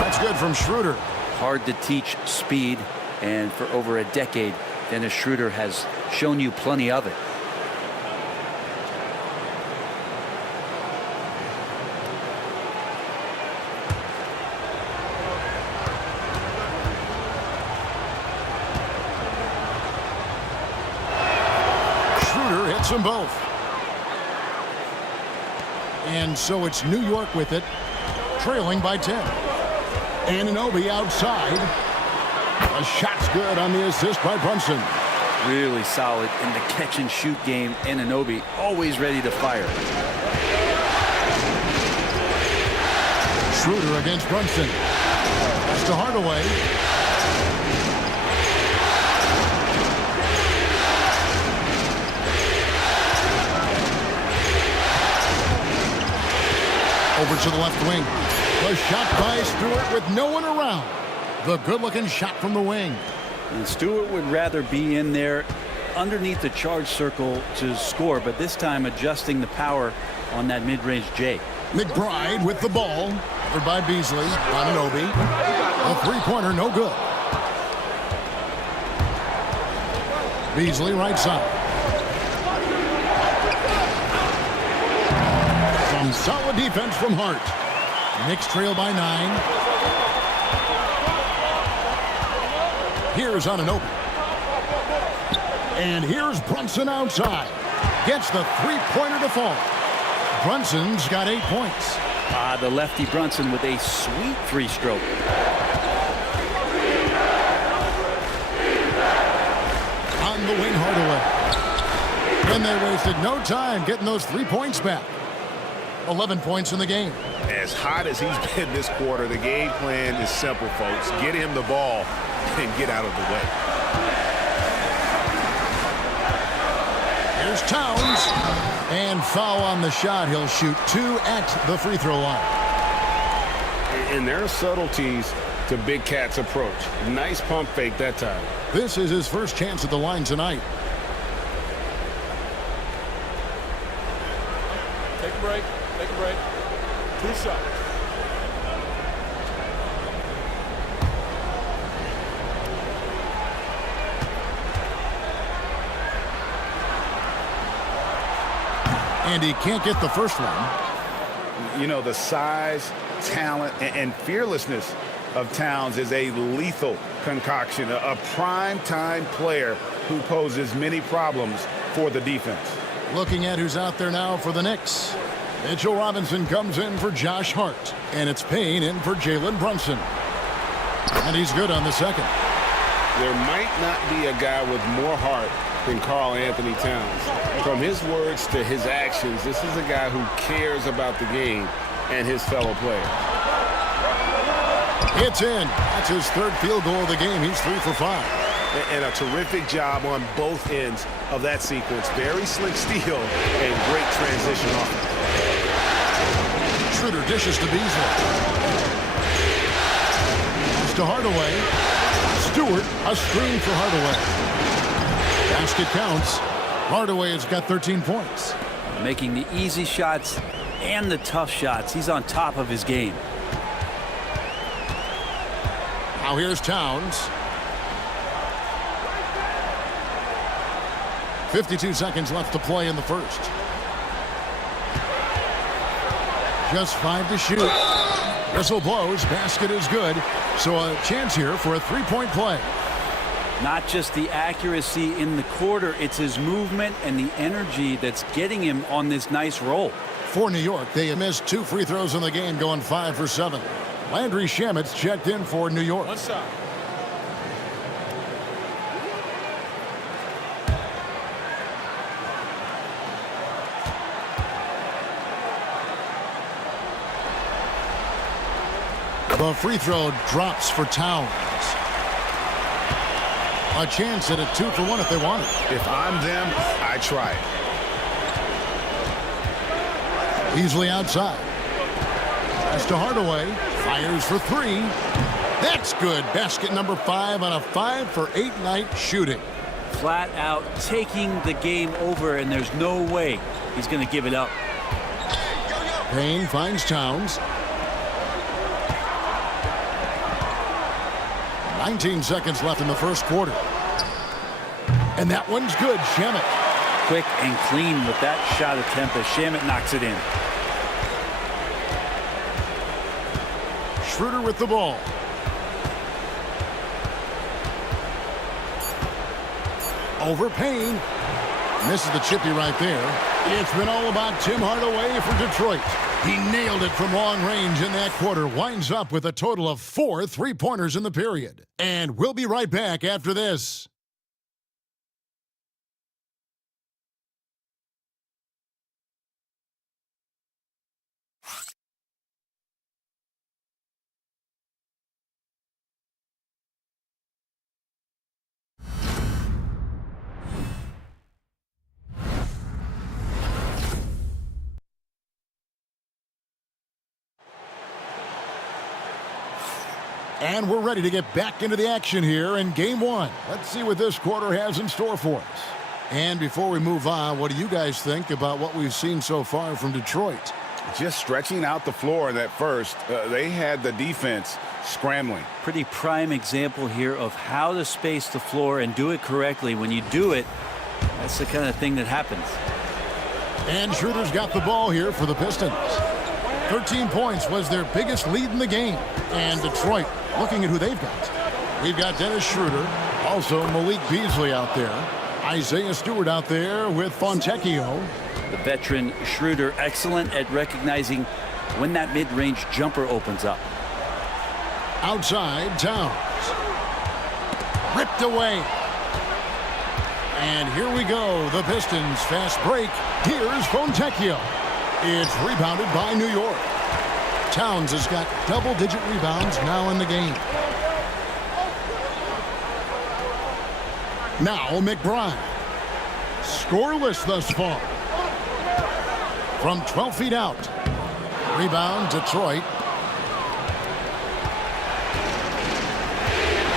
That's good from Schroeder. Hard to teach speed, and for over a decade, Dennis Schroeder has shown you plenty of it. Schroeder hits them both. And so it's New York with it, trailing by 10. Anunoby outside. A shot's good on the assist by Brunson. Really solid in the catch-and-shoot game. Anunoby always ready to fire. Schroeder against Brunson. Pass to Hardaway. Over to the left wing. The shot by Stewart with no one around. The good-looking shot from the wing. And Stewart would rather be in there underneath the charge circle to score, but this time adjusting the power on that mid-range J. McBride with the ball. Covered by Beasley. Anunoby. A three-pointer, no good. Beasley right side. Some solid defense from Hart. Knicks trail by 9. Here's Anunoby. And here's Brunson outside. Gets the three-pointer to fall. Brunson's got 8 points. The lefty Brunson with a sweet three-stroke. On the wing, Hardaway. And they wasted no time getting those 3 points back. 11 points in the game. As hot as he's been this quarter, the game plan is simple, folks. Get him the ball and get out of the way. Here's Towns. And foul on the shot. He'll shoot 2 at the free throw line. And there are subtleties to Big Cat's approach. Nice pump fake that time. This is his first chance at the line tonight. Take a break. Take a break. 2 shots. And he can't get the first one. You know, the size, talent, and fearlessness of Towns is a lethal concoction, a prime-time player who poses many problems for the defense. Looking at who's out there now for the Knicks. Mitchell Robinson comes in for Josh Hart. And it's Payne in for Jalen Brunson. And he's good on the second. There might not be a guy with more heart than Karl Anthony Towns. From his words to his actions, this is a guy who cares about the game and his fellow players. It's in. That's his third field goal of the game. He's 3 for 5. And a terrific job on both ends of that sequence. Very slick steal and great transition offense. Schroeder dishes to Beasley. Pass to Hardaway. Stewart, a screen for Hardaway. Basket counts. Hardaway has got 13 points. Making the easy shots and the tough shots. He's on top of his game. Now here's Towns. 52 seconds left to play in the first. Just 5 to shoot. Whistle blows. Basket is good. So a chance here for a three-point play. Not just the accuracy in the quarter, it's his movement and the energy that's getting him on this nice roll. For New York, they missed 2 free throws in the game, going 5 for 7. Landry Shamet's checked in for New York. One side. The free throw drops for Towns. A chance at a 2 for 1 if they want it. If I'm them, I try it. Beasley outside. Pass to Hardaway. Fires for 3. That's good. Basket number 5 on a 5 for 8 night shooting. Flat out taking the game over, and there's no way he's going to give it up. Payne finds Towns. 19 seconds left in the first quarter. And that one's good. Shamet. Quick and clean with that shot attempt as Shamet knocks it in. Schroeder with the ball. Over Payne. Misses the chippy right there. It's been all about Tim Hardaway for Detroit. He nailed it from long range in that quarter. Winds up with a total of 4 three-pointers in the period. And we'll be right back after this. And we're ready to get back into the action here in Game 1. Let's see what this quarter has in store for us. And before we move on, what do you guys think about what we've seen so far from Detroit? Just stretching out the floor that first. They had the defense scrambling. Pretty prime example here of how to space the floor and do it correctly. When you do it, that's the kind of thing that happens. And Schroeder's got the ball here for the Pistons. 13 points was their biggest lead in the game. And Detroit, looking at who they've got. We've got Dennis Schroeder, also Malik Beasley out there. Isaiah Stewart out there with Fontecchio. The veteran Schroeder, excellent at recognizing when that mid-range jumper opens up. Outside, Towns. Ripped away. And here we go, the Pistons fast break. Here's Fontecchio. It's rebounded by New York. Towns has got double-digit rebounds now in the game. Now McBride. Scoreless thus far. From 12 feet out. Rebound, Detroit.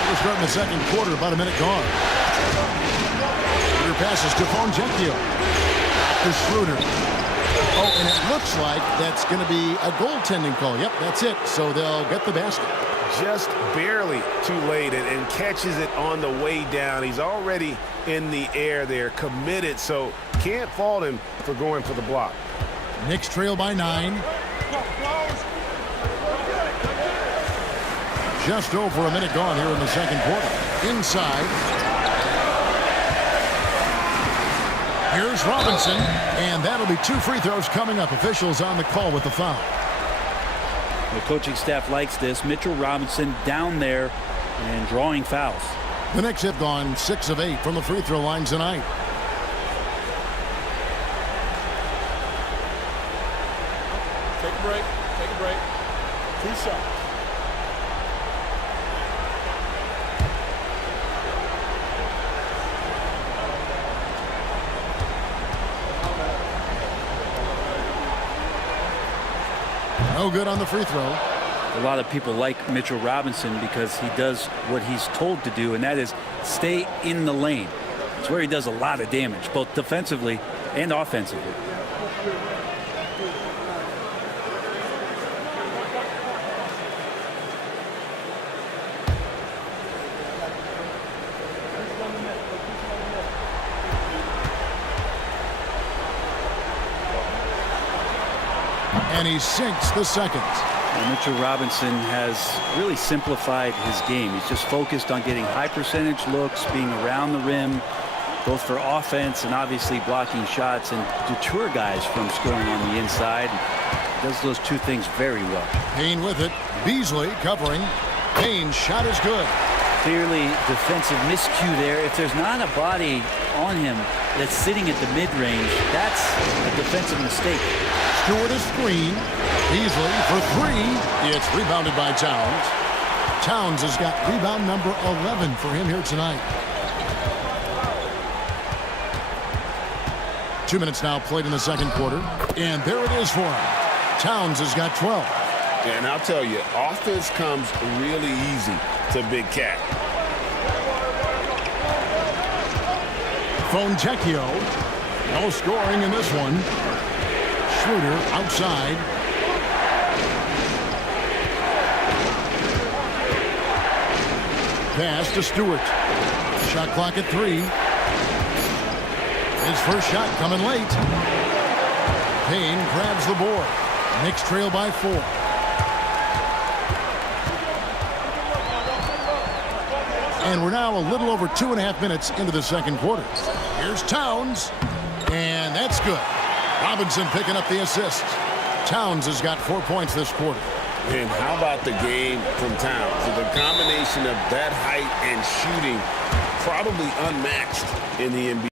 We're starting the second quarter, about a minute gone. Schroeder passes to Fontecchio. To Schroeder. Oh, and it looks like that's going to be a goaltending call. Yep, that's it. So they'll get the basket. Just barely too late and catches it on the way down. He's already in the air there, committed, so can't fault him for going for the block. Knicks trail by 9. Just over a minute gone here in the second quarter. Inside. Here's Robinson, and that'll be 2 free throws coming up. Officials on the call with the foul. The coaching staff likes this. Mitchell Robinson down there and drawing fouls. The Knicks have gone 6 of 8 from the free throw line tonight. Take a break. Take a break. 2 shots. No good on the free throw. A lot of people like Mitchell Robinson because he does what he's told to do, and that is stay in the lane. It's where he does a lot of damage, both defensively and offensively. And he sinks the second. And Mitchell Robinson has really simplified his game. He's just focused on getting high percentage looks, being around the rim, both for offense and obviously blocking shots, and deter guys from scoring on the inside. He does those 2 things very well. Payne with it. Beasley covering. Payne's shot is good. Clearly defensive miscue there. If there's not a body on him that's sitting at the mid-range, that's a defensive mistake. Stewart a screen. Beasley for 3. It's rebounded by Towns. Towns has got rebound number 11 for him here tonight. 2 minutes now played in the second quarter. And there it is for him. Towns has got 12. And I'll tell you, offense comes really easy to Big Cat. Fontecchio. No scoring in this one. Schroeder outside. Pass to Stewart. Shot clock at 3. His first shot coming late. Payne grabs the board. Knicks trail by 4. And we're now a little over 2.5 minutes into the second quarter. Here's Towns. And that's good. Robinson picking up the assist. Towns has got 4 points this quarter. And how about the game from Towns? The combination of that height and shooting, probably unmatched in the NBA.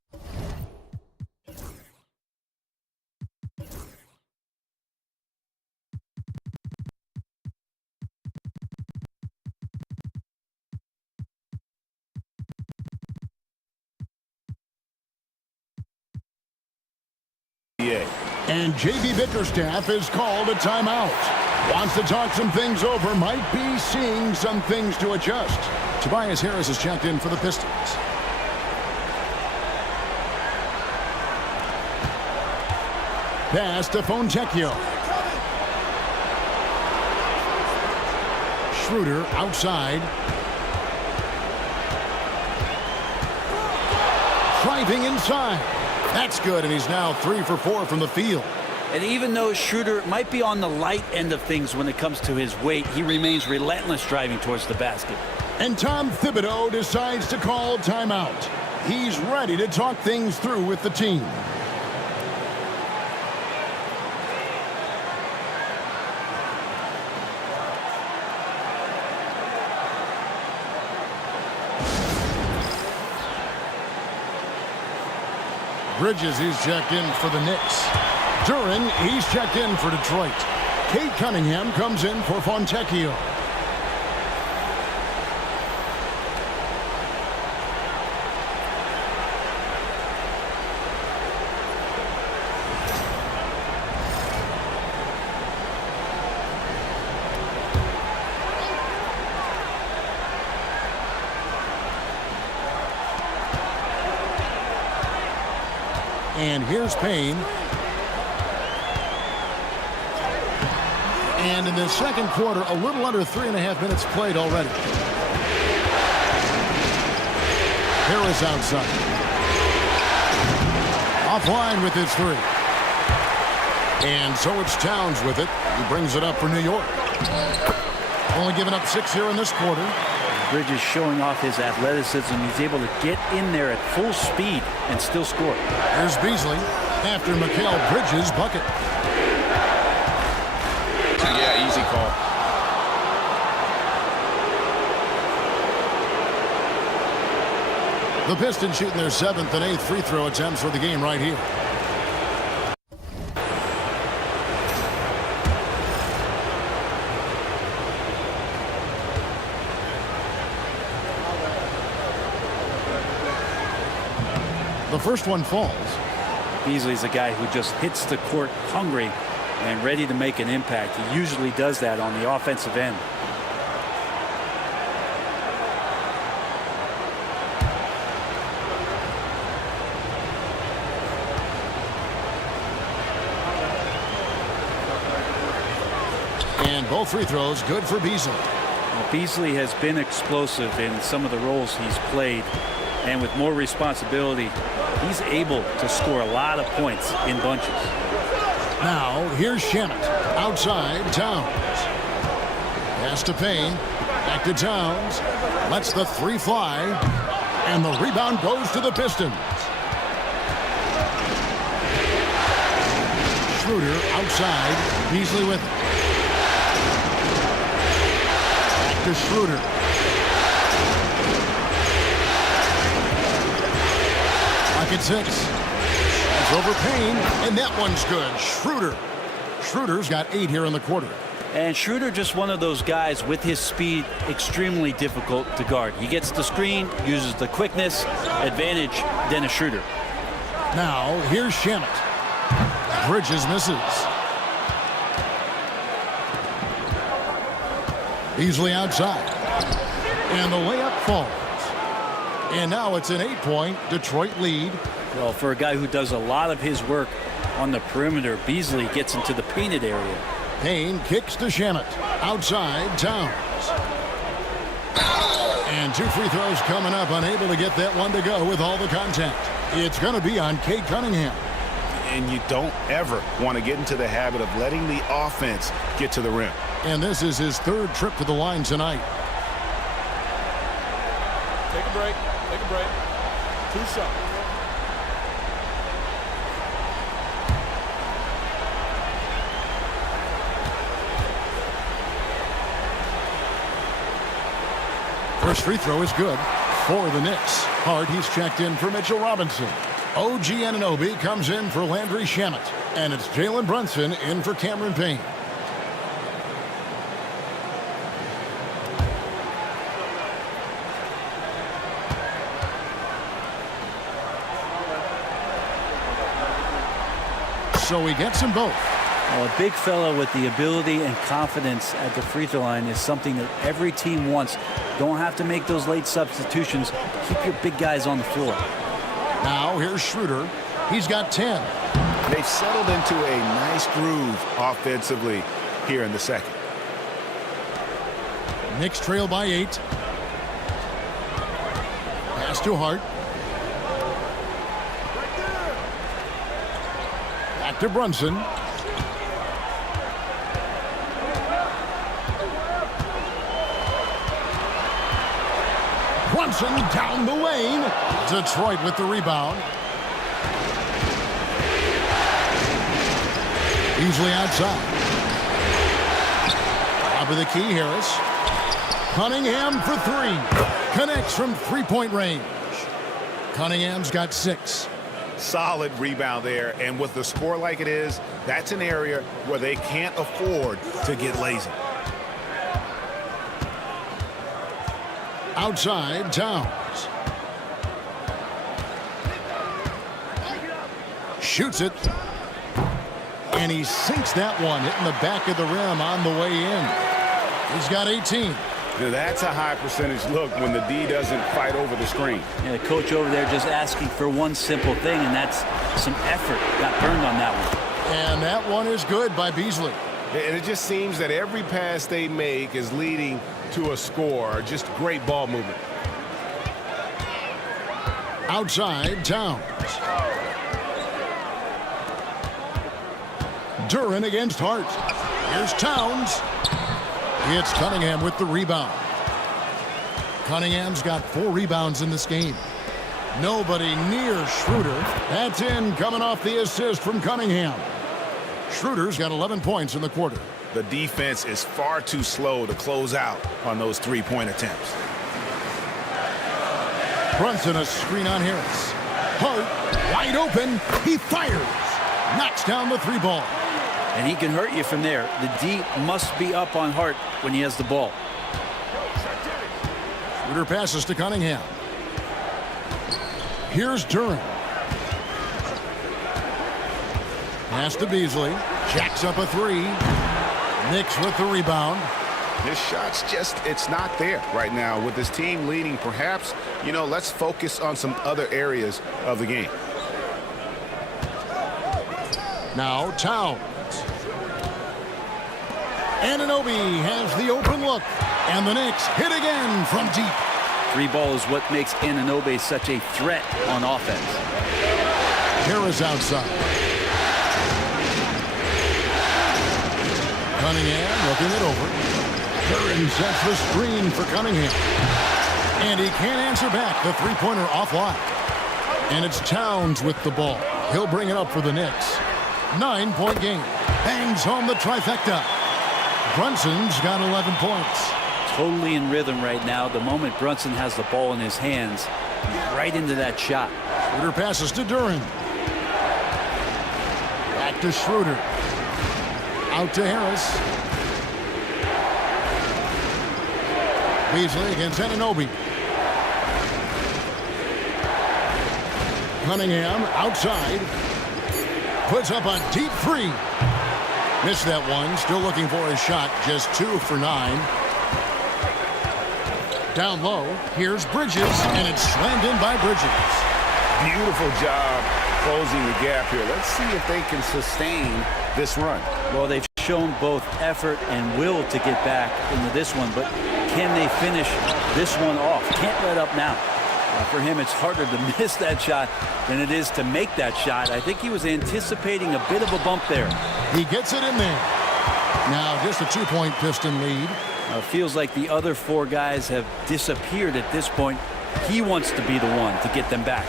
And J.B. Bickerstaff is called a timeout. Wants to talk some things over. Might be seeing some things to adjust. Tobias Harris is checked in for the Pistons. Pass to Fontecchio. Schroeder outside. Driving inside. That's good, and he's now 3 for 4 from the field. And even though Schroeder might be on the light end of things when it comes to his weight, he remains relentless driving towards the basket. And Tom Thibodeau decides to call timeout. He's ready to talk things through with the team. Bridges, he's checked in for the Knicks. Duren, he's checked in for Detroit. Kate Cunningham comes in for Fontecchio. And here's Payne. And in the second quarter, a little under 3.5 minutes played already. Harris outside. Offline with his 3. And so it's Towns with it. He brings it up for New York. Only giving up 6 here in this quarter. Bridges showing off his athleticism. He's able to get in there at full speed and still score. Here's Beasley after Mikal Bridges' bucket. Yeah, easy call. The Pistons shooting their 7th and 8th free throw attempts for the game right here. The first one falls. Beasley's a guy who just hits the court hungry and ready to make an impact. He usually does that on the offensive end. And both free throws good for Beasley. Well, Beasley has been explosive in some of the roles he's played, and with more responsibility, he's able to score a lot of points in bunches. Now, here's Shamet. Outside, Towns. Pass to Payne. Back to Towns. Lets the three fly. And the rebound goes to the Pistons. Schroeder outside. Beasley with it. Back to Schroeder. At 6. It's over Payne, and that one's good. Schroeder. Schroeder's got 8 here in the quarter. And Schroeder just one of those guys with his speed extremely difficult to guard. He gets the screen, uses the quickness, advantage, then a Schroeder. Now, here's Shamet. Bridges misses. Beasley outside. And the layup falls. And now it's an 8-point Detroit lead. Well, for a guy who does a lot of his work on the perimeter, Beasley gets into the painted area. Payne kicks to Shamet. Outside, Towns. And 2 free throws coming up, unable to get that one to go with all the contact. It's going to be on Cade Cunningham. And you don't ever want to get into the habit of letting the offense get to the rim. And this is his 3rd trip to the line tonight. Take a break. Take a break. 2 shots. First free throw is good for the Knicks. Hard, he's checked in for Mitchell Robinson. OG Anunoby comes in for Landry Shamet. And it's Jalen Brunson in for Cameron Payne. So he gets them both. Well, a big fella with the ability and confidence at the free throw line is something that every team wants. Don't have to make those late substitutions. Keep your big guys on the floor. Now here's Schroeder. He's got 10. They've settled into a nice groove offensively here in the second. Knicks trail by 8. Pass to Hart. Back to Brunson. Brunson down the lane. Detroit with the rebound. Beasley outside. Top of the key, Harris. Cunningham for 3. Connects from three-point range. Cunningham's got 6. Solid rebound there, and with the score like it is, that's an area where they can't afford to get lazy. Outside, Towns. Shoots it. And he sinks that one, hitting the back of the rim on the way in. He's got 18. That's a high percentage look when the D doesn't fight over the screen. Yeah, the coach over there just asking for one simple thing, and that's some effort. Got burned on that one. And that one is good by Beasley. And it just seems that every pass they make is leading to a score. Just great ball movement. Outside, Towns. Duren against Hart. Here's Towns. It's Cunningham with the rebound. Cunningham's got 4 rebounds in this game. Nobody near Schroeder. That's in, coming off the assist from Cunningham. Schroeder's got 11 points in the quarter. The defense is far too slow to close out on those three-point attempts. Brunson, a screen on Harris. Hart, wide open. He fires. Knocks down the 3 ball. And he can hurt you from there. The D must be up on Hart when he has the ball. Schroeder passes to Cunningham. Here's Duren. Pass to Beasley. Jacks up a 3. Knicks with the rebound. His shot's just, it's not there right now. With his team leading, perhaps, let's focus on some other areas of the game. Now Towns. Anunoby has the open look. And the Knicks hit again from deep. 3 ball is what makes Anunoby such a threat on offense. Harris outside. Cunningham looking it over. Duren sets the screen for Cunningham. And he can't answer back. The 3-pointer offline. And it's Towns with the ball. He'll bring it up for the Knicks. 9-point game. Bangs home the trifecta. Brunson's got 11 points. Totally in rhythm right now. The moment Brunson has the ball in his hands, right into that shot. Schroeder passes to Duren. Back to Schroeder. Out to Harris. Beasley against Anunoby. Cunningham outside. Puts up a deep 3. Missed that one. Still looking for a shot. Just 2 for 9. Down low, here's Bridges, and it's slammed in by Bridges. Beautiful job closing the gap here. Let's see if they can sustain this run. Well, they've shown both effort and will to get back into this one, but can they finish this one off? Can't let up now. For him, it's harder to miss that shot than it is to make that shot. I think he was anticipating a bit of a bump there. He gets it in there. Now just a 2-point Piston lead. Feels like the other 4 guys have disappeared at this point. He wants to be the one to get them back.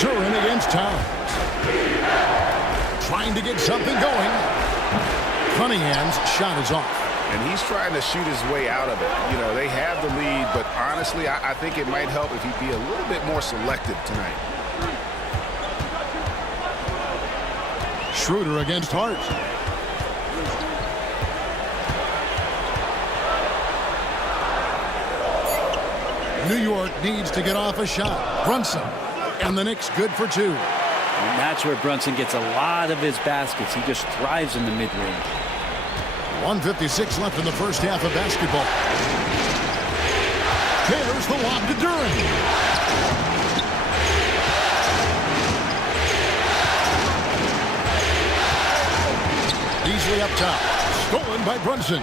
Duren against Towns. Trying to get something going. Cunningham's shot is off. And he's trying to shoot his way out of it. They have the lead, but honestly, I think it might help if he'd be a little bit more selective tonight. Schroeder against Hart. New York needs to get off a shot. Brunson. And the Knicks good for 2. And that's where Brunson gets a lot of his baskets. He just thrives in the mid-range. 1:56 left in the first half of basketball. There's the lob to Duren. Beasley up top. Stolen by Brunson.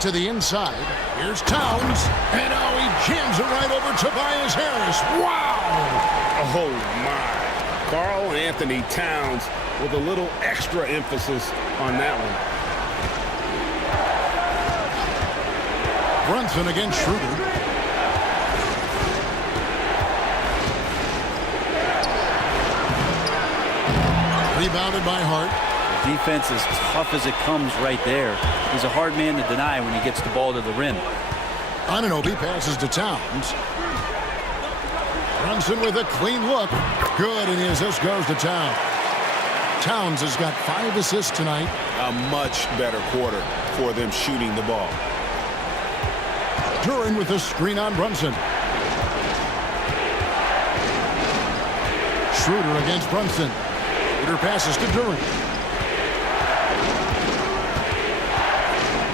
To the inside. Here's Towns. And now he jams it right over Tobias Harris. Wow! Oh, my. Karl Anthony Towns with a little extra emphasis on that one. Brunson against Schroeder. Rebounded by Hart. Defense is tough as it comes right there. He's a hard man to deny when he gets the ball to the rim. Anunoby passes to Towns. Brunson with a clean look. Good, and the assist goes to Towns. Towns has got 5 assists tonight. A much better quarter for them shooting the ball. Duren with a screen on Brunson. Schroeder against Brunson. Schroeder passes to Duren.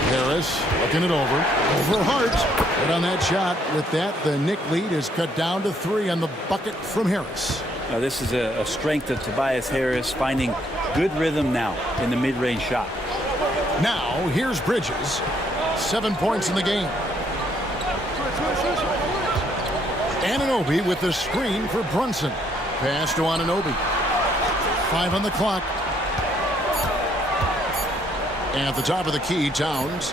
Harris looking it over Hart. But on that shot, with that, the Knick lead is cut down to 3 on the bucket from Harris. Now, this is a strength of Tobias Harris, finding good rhythm now in the mid-range shot. Now, here's Bridges. 7 points in the game. Anunoby with the screen for Brunson. Pass to Anunoby. 5 on the clock. And at the top of the key, Towns.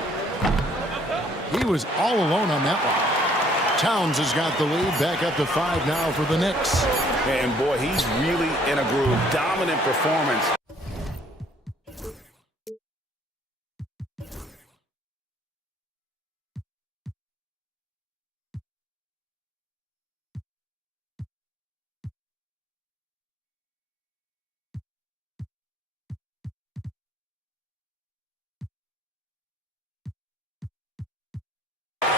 He was all alone on that one. Towns has got the lead back up to 5 now for the Knicks. And boy, he's really in a groove. Dominant performance.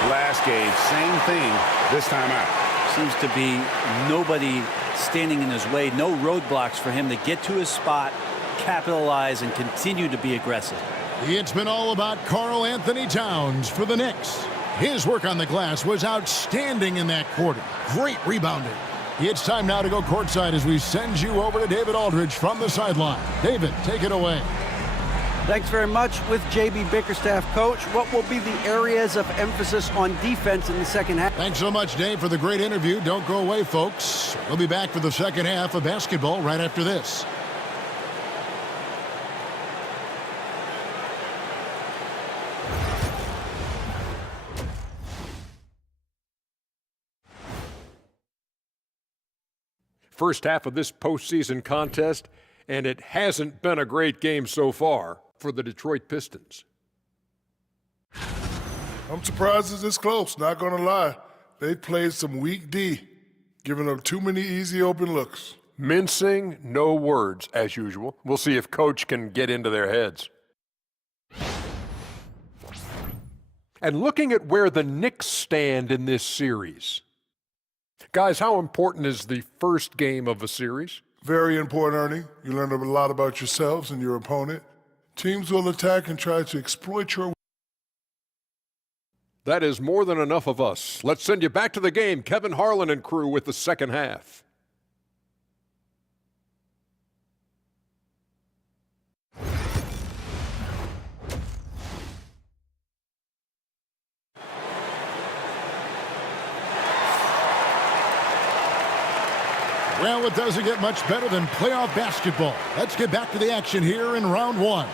Last game, same thing this time out. Seems to be nobody standing in his way, no roadblocks for him to get to his spot, capitalize, and continue to be aggressive. It's been all about Karl Anthony Towns for the Knicks. His work on the glass was outstanding in that quarter. Great rebounding. It's time now to go courtside as we send you over to David Aldridge from the sideline. David, take it away. Thanks very much. With J.B. Bickerstaff, Coach, what will be the areas of emphasis on defense in the second half? Thanks so much, Dave, for the great interview. Don't go away, folks. We'll be back for the second half of basketball right after this. First half of this postseason contest, and it hasn't been a great game so far for the Detroit Pistons. I'm surprised it's this close, not going to lie. They played some weak D, giving up too many easy open looks. Mincing, no words, as usual. We'll see if Coach can get into their heads. And looking at where the Knicks stand in this series. Guys, how important is the first game of a series? Very important, Ernie. You learn a lot about yourselves and your opponent. Teams will attack and try to exploit your... That is more than enough of us. Let's send you back to the game. Kevin Harlan and crew with the second half. Well, it doesn't get much better than playoff basketball. Let's get back to the action here in round one.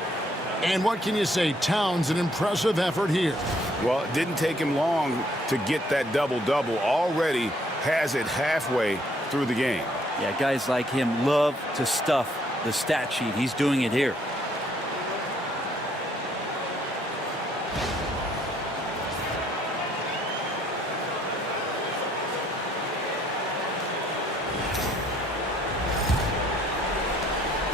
And what can you say? Towns, an impressive effort here. Well, it didn't take him long to get that double-double. Already has it halfway through the game. Yeah, guys like him love to stuff the stat sheet. He's doing it here.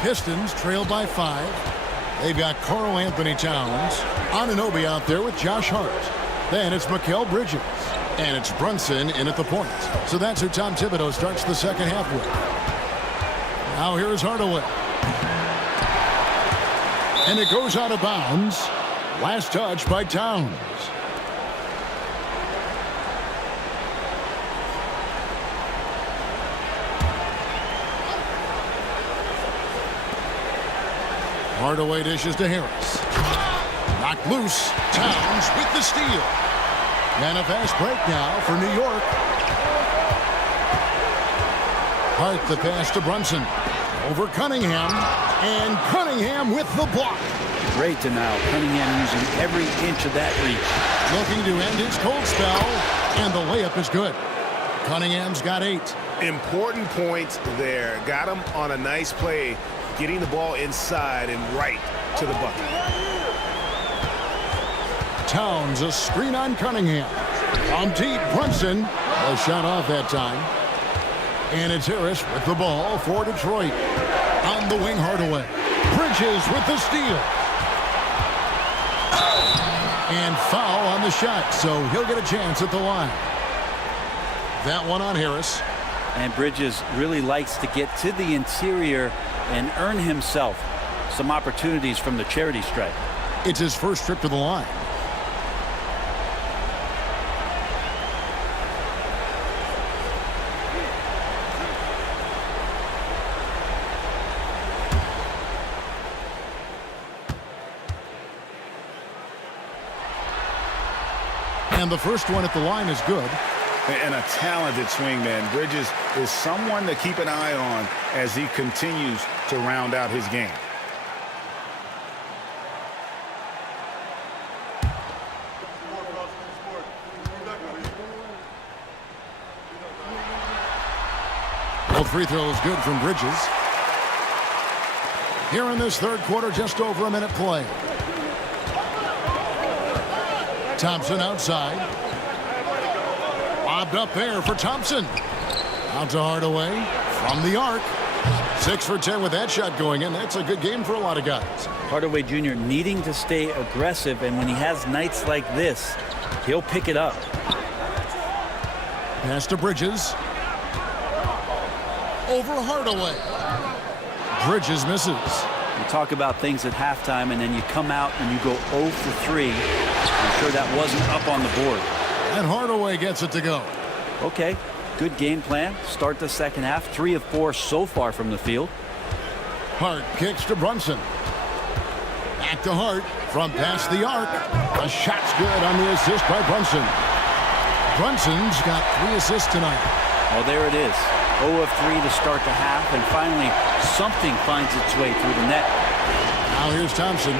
Pistons trail by 5. They've got Karl Anthony Towns, Anunoby out there with Josh Hart. Then it's Mikal Bridges, and it's Brunson in at the point. So that's who Tom Thibodeau starts the second half with. Now here's Hardaway. And it goes out of bounds. Last touch by Towns. Hardaway dishes to Harris. Knocked loose. Towns with the steal. And a fast break now for New York. Hart the pass to Brunson. Over Cunningham. And Cunningham with the block. Great denial. Cunningham using every inch of that reach. Looking to end his cold spell. And the layup is good. Cunningham's got 8. Important points there. Got him on a nice play, getting the ball inside and right to the bucket. Towns, a screen on Cunningham. From deep, Brunson. A shot off that time. And it's Harris with the ball for Detroit. On the wing, Hardaway. Bridges with the steal. And foul on the shot, so he'll get a chance at the line. That one on Harris. And Bridges really likes to get to the interior and earn himself some opportunities from the charity stripe. It's his first trip to the line. And the first one at the line is good. and a talented swingman. Bridges is someone to keep an eye on as he continues to round out his game. Both free throws good from Bridges. Here in this third quarter, just over a minute play. Thompson outside. Lobbed up there for Thompson. Out to Hardaway from the arc. 6 for 10 with that shot going in. That's a good game for a lot of guys. Hardaway Jr. needing to stay aggressive, and when he has nights like this, he'll pick it up. Pass to Bridges. Over Hardaway. Bridges misses. You talk about things at halftime, and then you come out and you go 0 for 3. I'm sure that wasn't up on the board. And Hardaway gets it to go. Okay, good game plan. Start the second half. 3 of 4 so far from the field. Hart kicks to Brunson. Back to Hart from past the arc. The shot's good on the assist by Brunson. Brunson's got 3 assists tonight. Well, there it is. 0 of 3 to start the half, and finally something finds its way through the net. Now here's Thompson.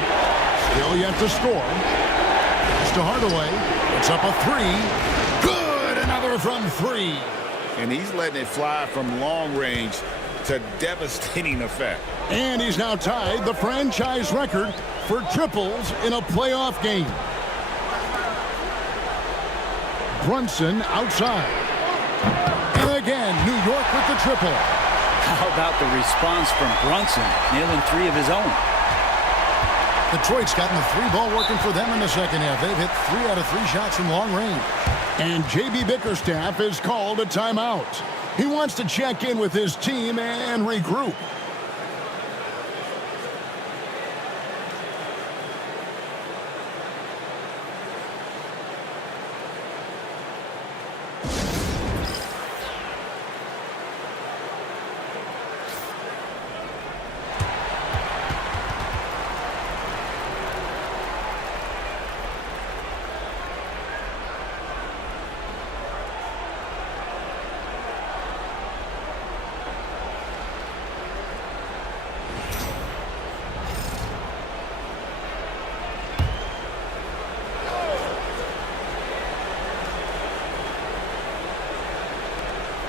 Still yet to score. It's to Hardaway. It's up a 3. Good! Another from 3. And he's letting it fly from long range to devastating effect. And he's now tied the franchise record for triples in a playoff game. Brunson outside. And again, New York with the triple. How about the response from Brunson, nailing 3 of his own? Detroit's gotten the 3-ball working for them in the second half. They've hit 3 out of 3 shots from long range. And J.B. Bickerstaff has called a timeout. He wants to check in with his team and regroup.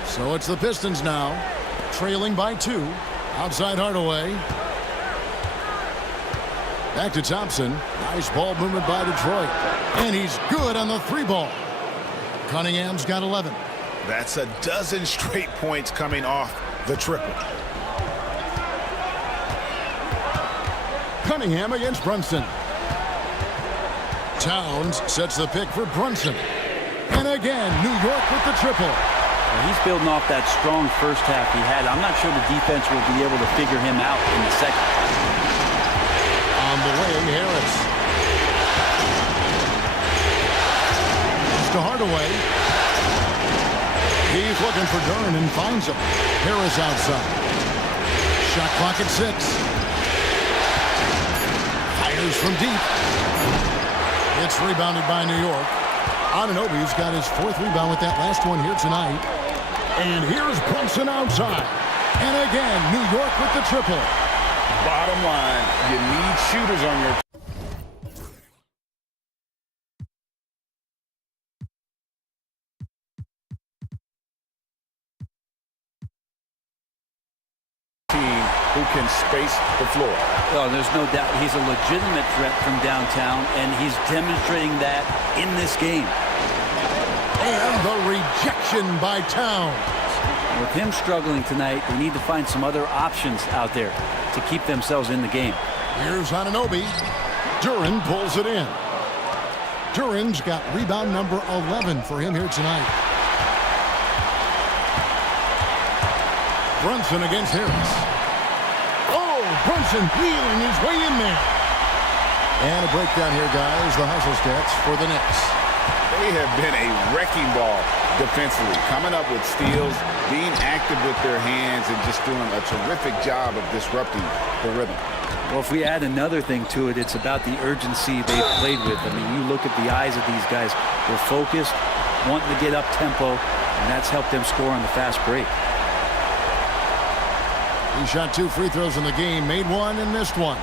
So it's the Pistons now, trailing by 2. Outside Hardaway. Back to Thompson. Nice ball movement by Detroit. And he's good on the 3-ball. Cunningham's got 11. That's a dozen straight points coming off the triple. Cunningham against Brunson. Towns sets the pick for Brunson. And again, New York with the triple. He's building off that strong first half he had. I'm not sure the defense will be able to figure him out in the second. On the wing, Harris. It's to Hardaway. He's looking for Duren and finds him. Harris outside. Shot clock at 6. Fires from deep. It's rebounded by New York. Anunoby's got his 4th rebound with that last one here tonight. And here's Brunson outside. And again, New York with the triple. Bottom line, you need shooters on your team who can space the floor. Oh, there's no doubt he's a legitimate threat from downtown, and he's demonstrating that in this game. And the rejection by Towns. With him struggling tonight, they need to find some other options out there to keep themselves in the game. Here's Anunoby. Duren pulls it in. Duren's got rebound number 11 for him here tonight. Brunson against Harris. Oh, Brunson wheeling his way in there. And a breakdown here, guys. The hustle stats for the Knicks. They have been a wrecking ball defensively, coming up with steals, being active with their hands, and just doing a terrific job of disrupting the rhythm. Well, if we add another thing to it, it's about the urgency they've played with. I mean, you look at the eyes of these guys. They're focused. wanting to get up tempo, and that's helped them score on the fast break. He shot 2 free throws in the game, made 1 and missed 1.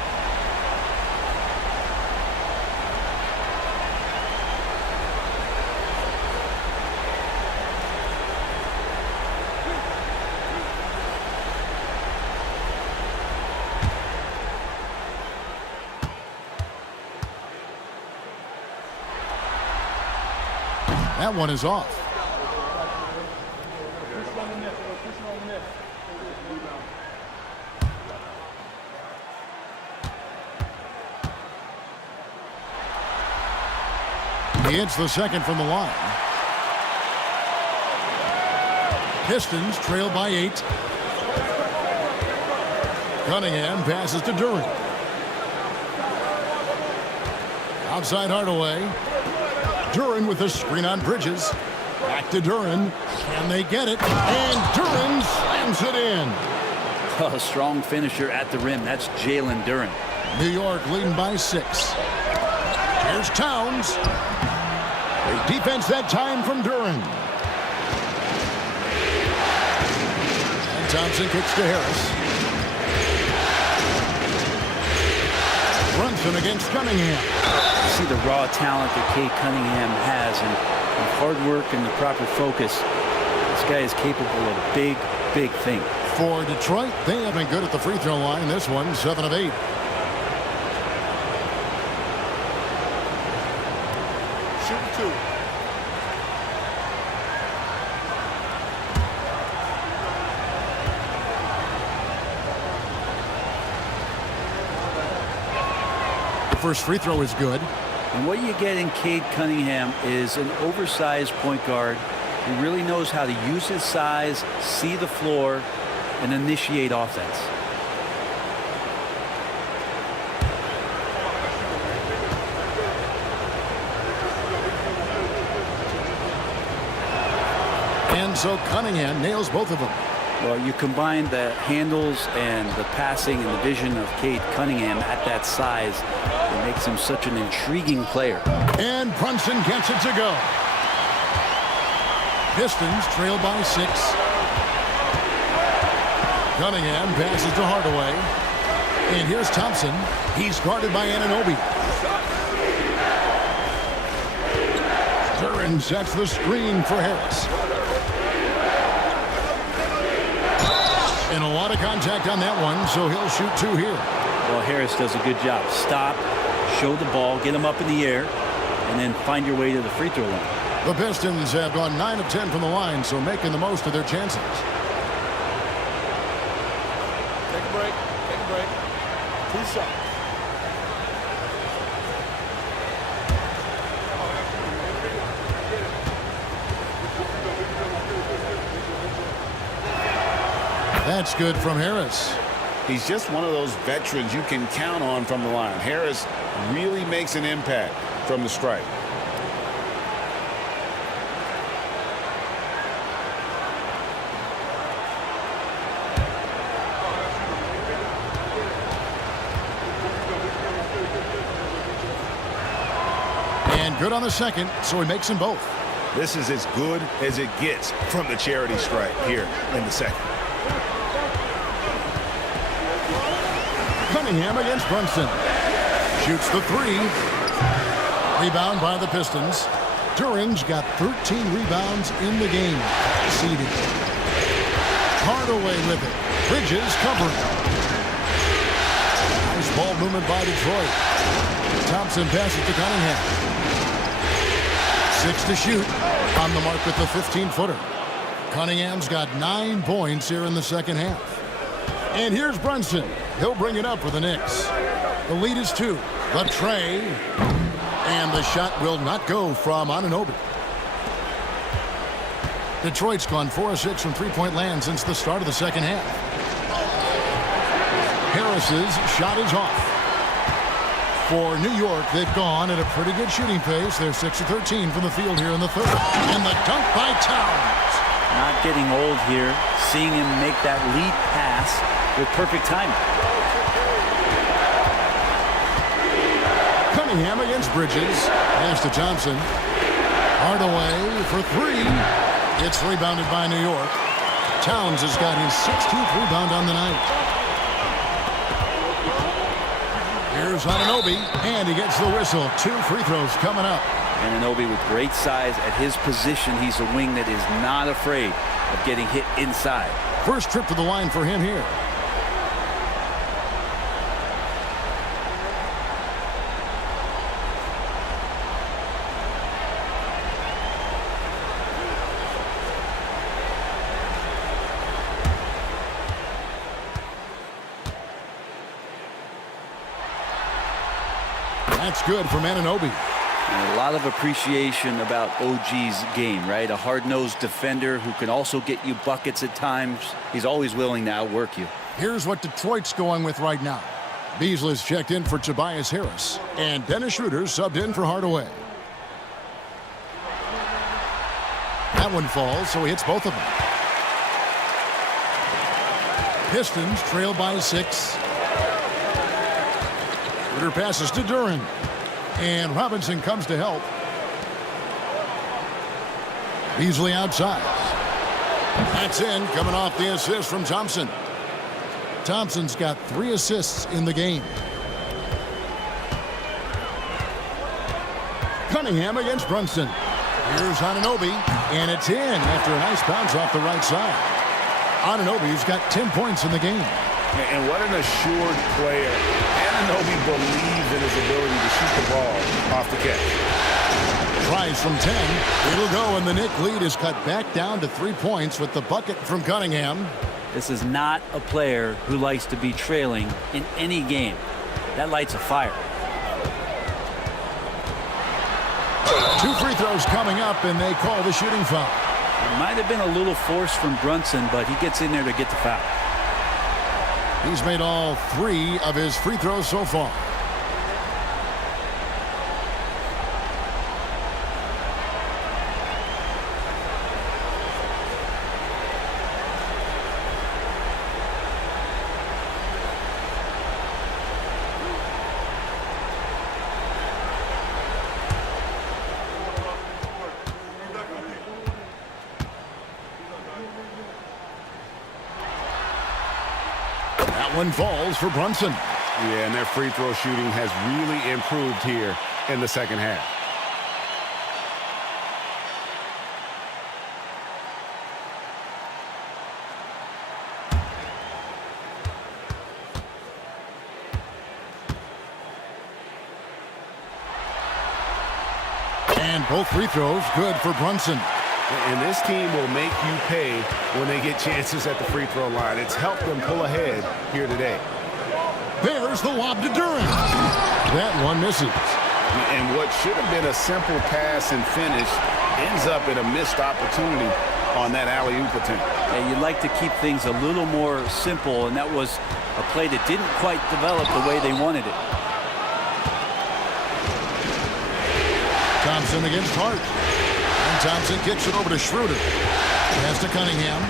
That one is off. He hits the second from the line. Pistons trail by 8. Cunningham passes to Duren. Outside Hardaway. Duren with a screen on Bridges. Back to Duren. Can they get it? And Duren slams it in. A strong finisher at the rim. That's Jalen Duren. New York leading by 6. Here's Towns. Great defense that time from Duren. And Thompson kicks to Harris. Brunson against Cunningham. You see the raw talent that Cade Cunningham has, and with hard work and the proper focus, this guy is capable of big, big things. For Detroit, they have been good at the free throw line. This one, 7 of 8. Shooting 2. First free throw is good. And what you get in Cade Cunningham is an oversized point guard who really knows how to use his size, see the floor, and initiate offense. And so Cunningham nails both of them. Well, you combine the handles and the passing and the vision of Cade Cunningham at that size, it makes him such an intriguing player. And Brunson gets it to go. Pistons trail by 6. Cunningham passes to Hardaway. And here's Thompson. He's guarded by Anunoby. Duren sets the screen for Harris. And a lot of contact on that one, so he'll shoot 2 here. Well, Harris does a good job. Stop, show the ball, get him up in the air, and then find your way to the free throw line. The Pistons have gone 9 of 10 from the line, so making the most of their chances. Take a break. Take a break. 2 shots. That's good from Harris. He's just one of those veterans you can count on from the line. Harris really makes an impact from the stripe. And good on the second, so he makes them both. This is as good as it gets from the charity stripe here in the second. Cunningham against Brunson. Shoots the 3. Rebound by the Pistons. Duren's got 13 rebounds in the game. Seeded. Hardaway with it. Bridges covering. Nice ball movement by Detroit. Thompson passes to Cunningham. 6 to shoot. On the mark with the 15-footer. Cunningham's got 9 points here in the second half. And here's Brunson. He'll bring it up for the Knicks. The lead is 2. The tray. And the shot will not go from Anunoby. Detroit's gone 4 of 6 from three-point land since the start of the second half. Harris's shot is off. For New York, they've gone at a pretty good shooting pace. They're 6 of 13 from the field here in the third. And the dunk by Towns. Not getting old here. Seeing him make that lead pass with perfect timing. Cunningham against Bridges. Pass to Thompson. Hardaway for three. It's rebounded by New York. Towns has got his 16th rebound on the night. Here's Anunoby, and he gets the whistle. 2 free throws coming up. Anunoby with great size at his position. He's a wing that is not afraid of getting hit inside. First trip to the line for him here. That's good from Anunoby. And a lot of appreciation about OG's game, right? A hard-nosed defender who can also get you buckets at times. He's always willing to outwork you. Here's what Detroit's going with right now. Beasley's checked in for Tobias Harris, and Dennis Schroeder subbed in for Hardaway. That one falls, so he hits both of them. Pistons trail by 6. Schroeder passes to Duren. And Robinson comes to help. Beasley outside. That's in, coming off the assist from Thompson. Thompson's got 3 assists in the game. Cunningham against Brunson. Here's Anunoby, and it's in after a nice bounce off the right side. Anunoby's got 10 points in the game. And what an assured player. Anunoby believes in his ability to shoot the ball off the catch. Tries from 10. It'll go, and the Knicks lead is cut back down to 3 points with the bucket from Cunningham. This is not a player who likes to be trailing in any game. That lights a fire. 2 free throws coming up, and they call the shooting foul. It might have been a little force from Brunson, but he gets in there to get the foul. He's made all 3 of his free throws so far. One falls for Brunson. Yeah, and their free throw shooting has really improved here in the second half. And both free throws good for Brunson. And this team will make you pay when they get chances at the free throw line. It's helped them pull ahead here today. There's the lob to Duren. That one misses. And what should have been a simple pass and finish ends up in a missed opportunity on that alley-oop attempt. And you'd like to keep things a little more simple, and that was a play that didn't quite develop the way they wanted it. Thompson against Hart. And Thompson kicks it over to Schroeder. Pass to Cunningham.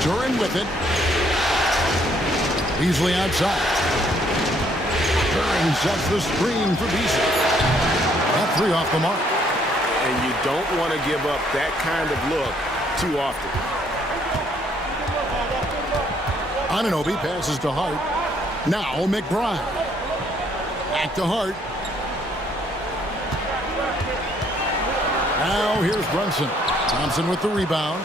Duren with it. Beasley outside. Duren sets the screen for Beasley. That 3 off the mark. And you don't want to give up that kind of look too often. Anunoby passes to Hart. Now McBride. Back to Hart. Now here's Brunson. Thompson with the rebound.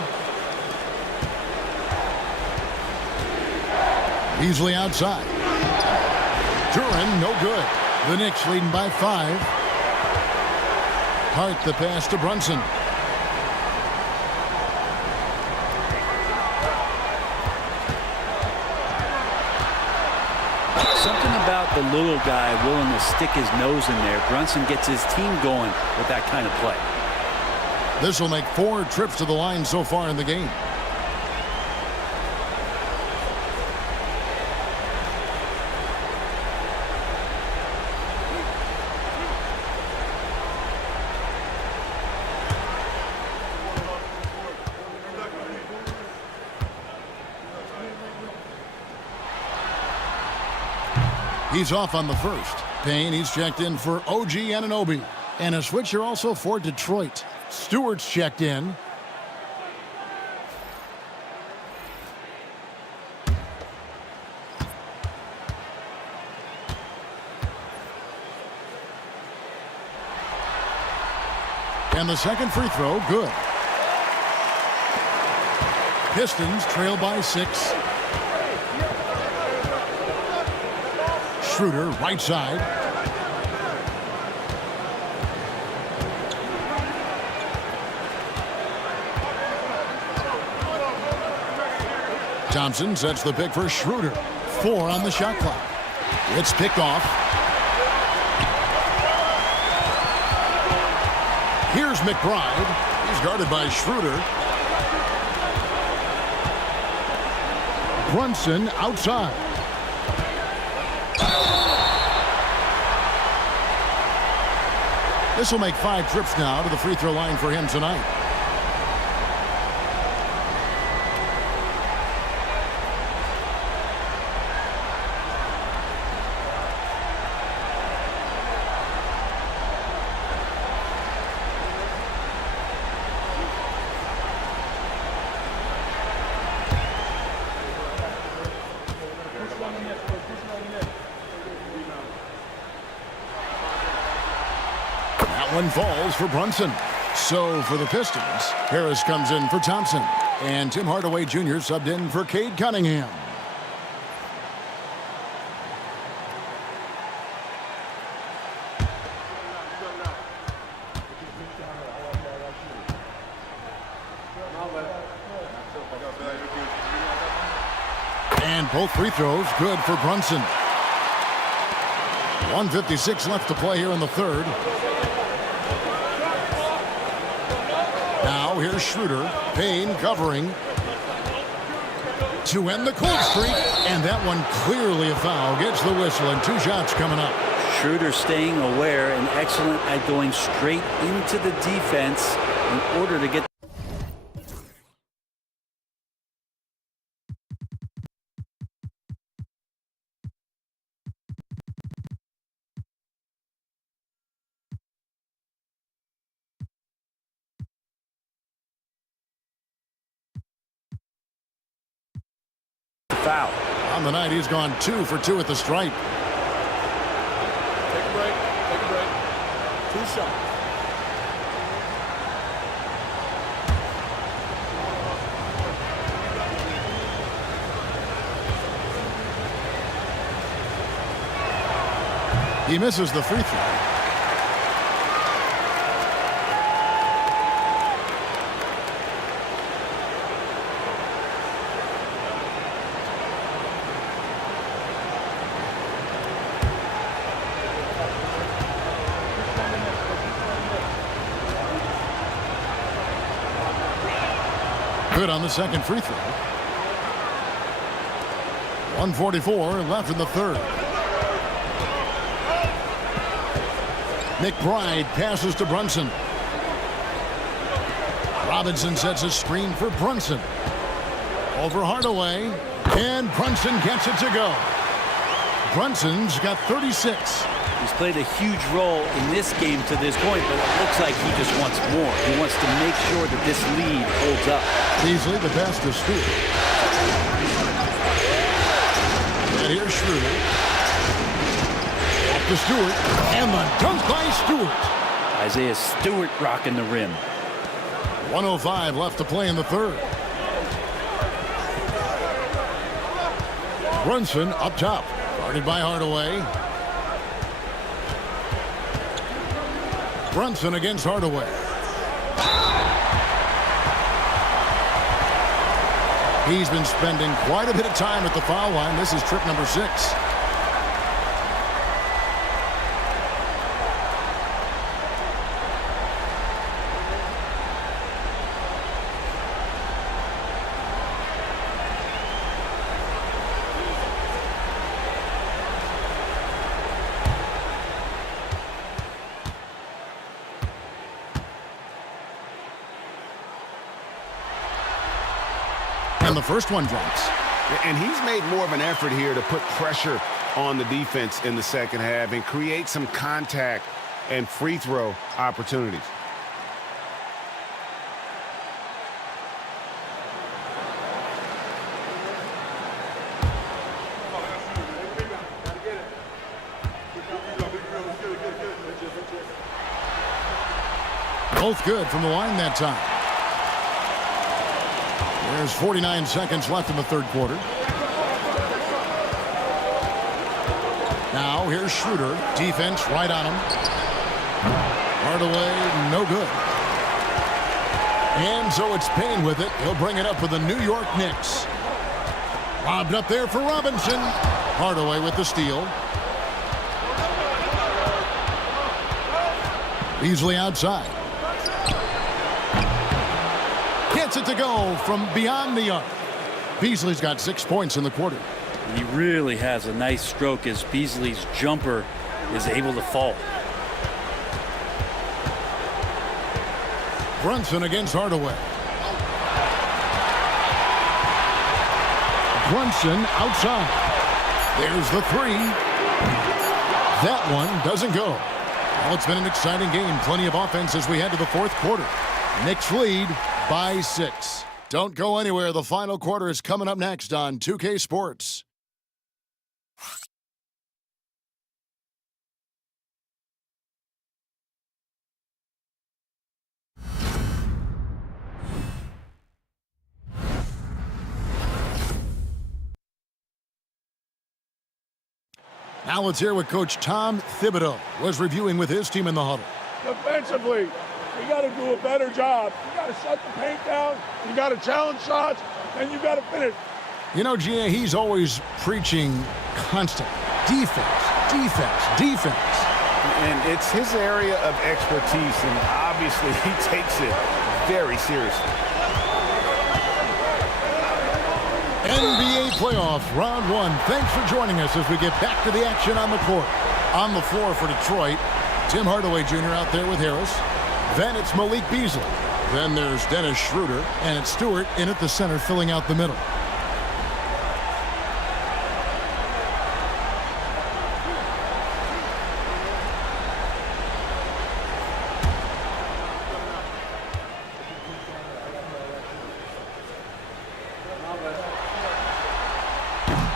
Beasley outside. Duren, no good. The Knicks leading by 5. Hart the pass to Brunson. Something about the little guy willing to stick his nose in there. Brunson gets his team going with that kind of play. This will make 4 trips to the line so far in the game. He's off on the first. Payne, he's checked in for OG Anunoby. And a switcher also for Detroit. Stewart's checked in. And the second free throw, good. Pistons trail by 6. Schroeder, right side. Thompson sets the pick for Schroeder. 4 on the shot clock. It's picked off. Here's McBride. He's guarded by Schroeder. Brunson outside. This will make 5 trips now to the free throw line for him tonight. One falls for Brunson. So for the Pistons, Harris comes in for Thompson. And Tim Hardaway Jr. subbed in for Cade Cunningham. And both free throws good for Brunson. 1:56 left to play here in the third. Now here's Schroeder. Payne covering to end the cold streak. And that one clearly a foul. Gets the whistle and 2 shots coming up. Schroeder staying aware and excellent at going straight into the defense in order to get foul. On the night, he's gone 2 for 2 at the stripe. Take a break. Take a break. 2 shots. He misses the free throw. Good on the second free throw. 1:44 left in the third. McBride passes to Brunson. Robinson sets a screen for Brunson. Over Hardaway. And Brunson gets it to go. Brunson's got 36. He's played a huge role in this game to this point, but it looks like he just wants more. He wants to make sure that this lead holds up. Beasley, the pass to Stewart. And here's Schroeder. Off to Stewart. And the dunk by Stewart. Isaiah Stewart rocking the rim. 1:05 left to play in the third. Brunson up top. Guarded by Hardaway. Brunson against Hardaway. He's been spending quite a bit of time at the foul line. This is trip number 6. And the first one drops. And he's made more of an effort here to put pressure on the defense in the second half and create some contact and free throw opportunities. Both good from the line that time. There's 49 seconds left in the third quarter. Now here's Schroeder. Defense right on him. Hardaway, no good. And so it's Payne with it. He'll bring it up for the New York Knicks. Lobbed up there for Robinson. Hardaway with the steal. Beasley outside. Gets it to go from beyond the arc. Beasley's got 6 points in the quarter. He really has a nice stroke as Beasley's jumper is able to fall. Brunson against Hardaway. Brunson outside. There's the three. That one doesn't go. Well, it's been an exciting game. Plenty of offense as we head to the fourth quarter. Knicks lead by 6. Don't go anywhere. The final quarter is coming up next on 2K Sports. Now let's hear what Coach Tom Thibodeau was reviewing with his team in the huddle. Defensively, we got to do a better job. You got to shut the paint down. You got to challenge shots, and you got to finish. You know, Gia, he's always preaching constant defense, defense, defense. And it's his area of expertise, and obviously he takes it very seriously. NBA playoff round 1. Thanks for joining us as we get back to the action on the court. On the floor for Detroit, Tim Hardaway Jr. out there with Harris. Then it's Malik Beasley. Then there's Dennis Schroeder, and it's Stewart in at the center filling out the middle.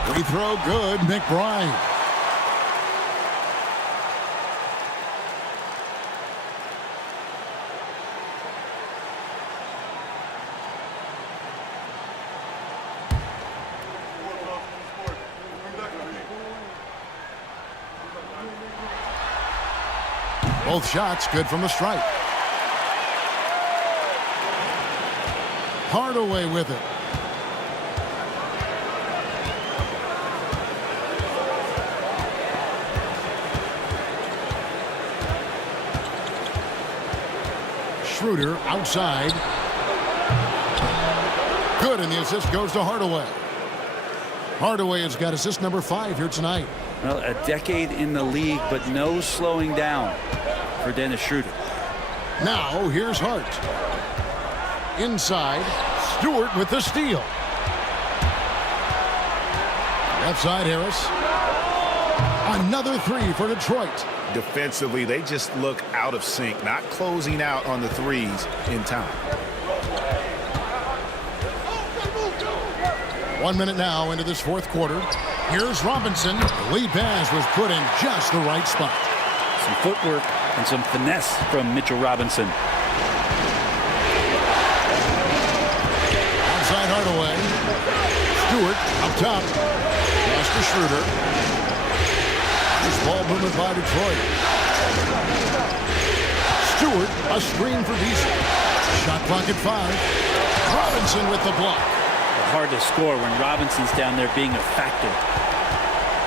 Free throw good, McBride. Both shots good from the stripe. Hardaway with it. Schroeder outside. Good, and the assist goes to Hardaway. Hardaway has got assist number 5 here tonight. Well, a decade in the league, but no slowing down for Dennis Schroeder. Now, here's Hart. Inside, Stewart with the steal. Left side, Harris. Another 3 for Detroit. Defensively, they just look out of sync, not closing out on the threes in time. 1 minute now into this fourth quarter. Here's Robinson. The lead pass was put in just the right spot. Some footwork and some finesse from Mitchell Robinson. Outside Hardaway. Stewart up top. Pass to Schroeder. This ball movement by Detroit. Stewart, a screen for Beasley. Shot clock at 5. Robinson with the block. Hard to score when Robinson's down there being a factor.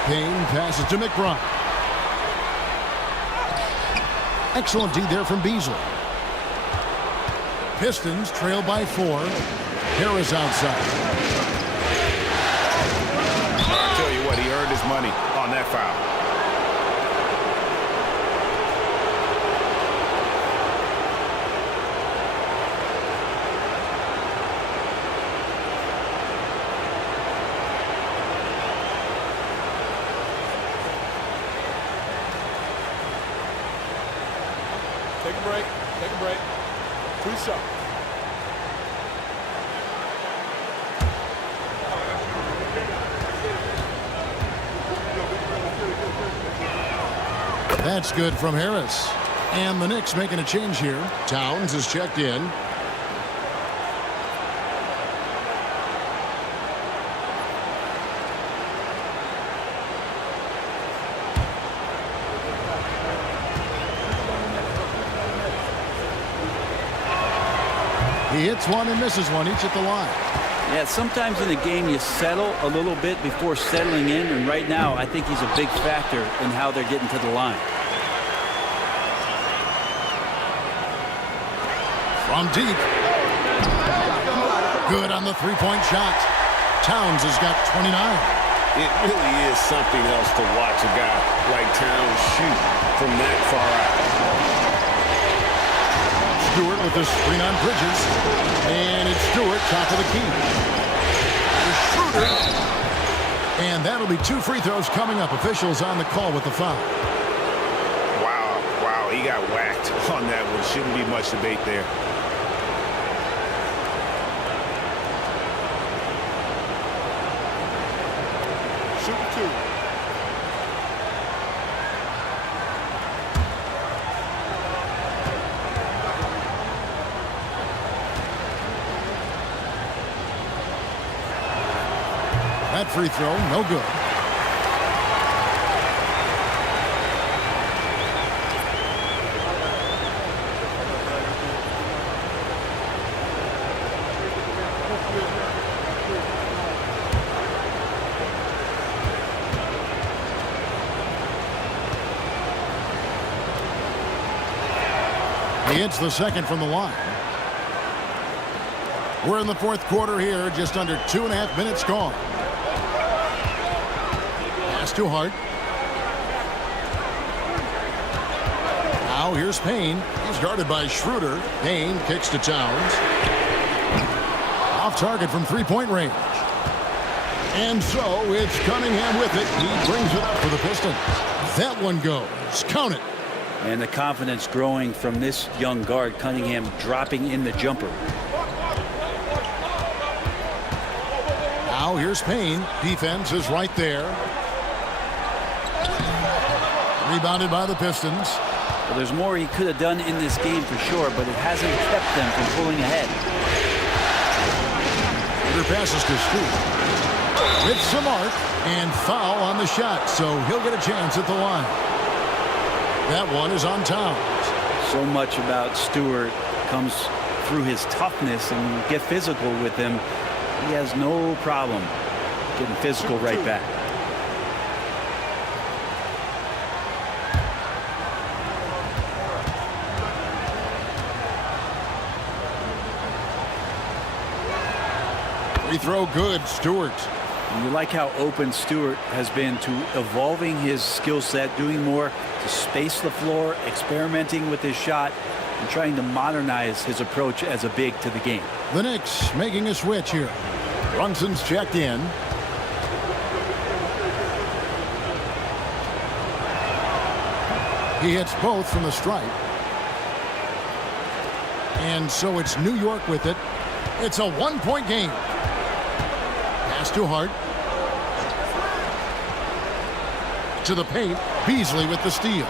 Payne passes to McBride. Excellent D there from Beasley. Pistons trail by 4. Harris outside. I'll tell you what, he earned his money on that foul. Take a break. Take a break. 2 shots. That's good from Harris. And the Knicks making a change here. Towns is checked in. He hits one and misses one, each at the line. Yeah, sometimes in the game you settle a little bit before settling in, and right now I think he's a big factor in how they're getting to the line. From deep. Good on the three-point shot. Towns has got 29. It really is something else to watch a guy like Towns shoot from that far out. Stewart with the screen on Bridges. And it's Stewart, top of the key. Here's Schroeder. And that'll be 2 free throws coming up. Officials on the call with the foul. Wow, he got whacked on that one. Shouldn't be much debate there. Shoot 2. That free throw, no good. He hits the second from the line. We're in the fourth quarter here, just under 2.5 minutes gone. Pass to Hart. Now here's Payne. He's guarded by Schroeder. Payne kicks to Towns. Off target from three-point range. And so it's Cunningham with it. He brings it up for the Pistons. That one goes. Count it. And the confidence growing from this young guard, Cunningham, dropping in the jumper. Now here's Payne. Defense is right there. Rebounded by the Pistons. Well, there's more he could have done in this game for sure, but it hasn't kept them from pulling ahead. Their passes to Stewart. Hits some arc and foul on the shot, so he'll get a chance at the line. That one is on Towns. So much about Stewart comes through his toughness, and get physical with him. He has no problem getting physical right back. Free throw good, Stewart. And you like how open Stewart has been to evolving his skill set, doing more to space the floor, experimenting with his shot, and trying to modernize his approach as a big to the game. The Knicks making a switch here. Brunson's checked in. He hits both from the stripe. And so it's New York with it. It's a one-point game. Pass to Hart. To the paint. Beasley with the steal.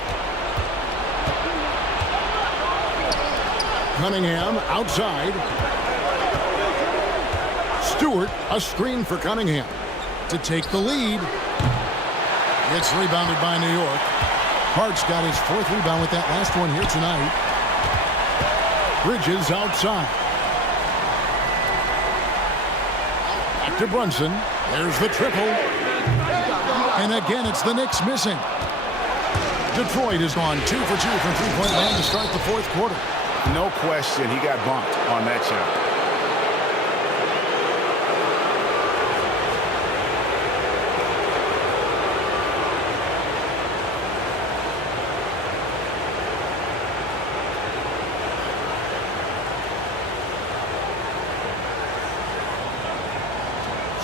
Cunningham outside. Stewart, a screen for Cunningham to take the lead. It's rebounded by New York. Hart's got his 4th rebound with that last one here tonight. Bridges outside. Back to Brunson. There's the triple. And again, it's the Knicks missing. Detroit has gone 2 for 2 from three-point land to start the fourth quarter. No question, he got bumped on that shot.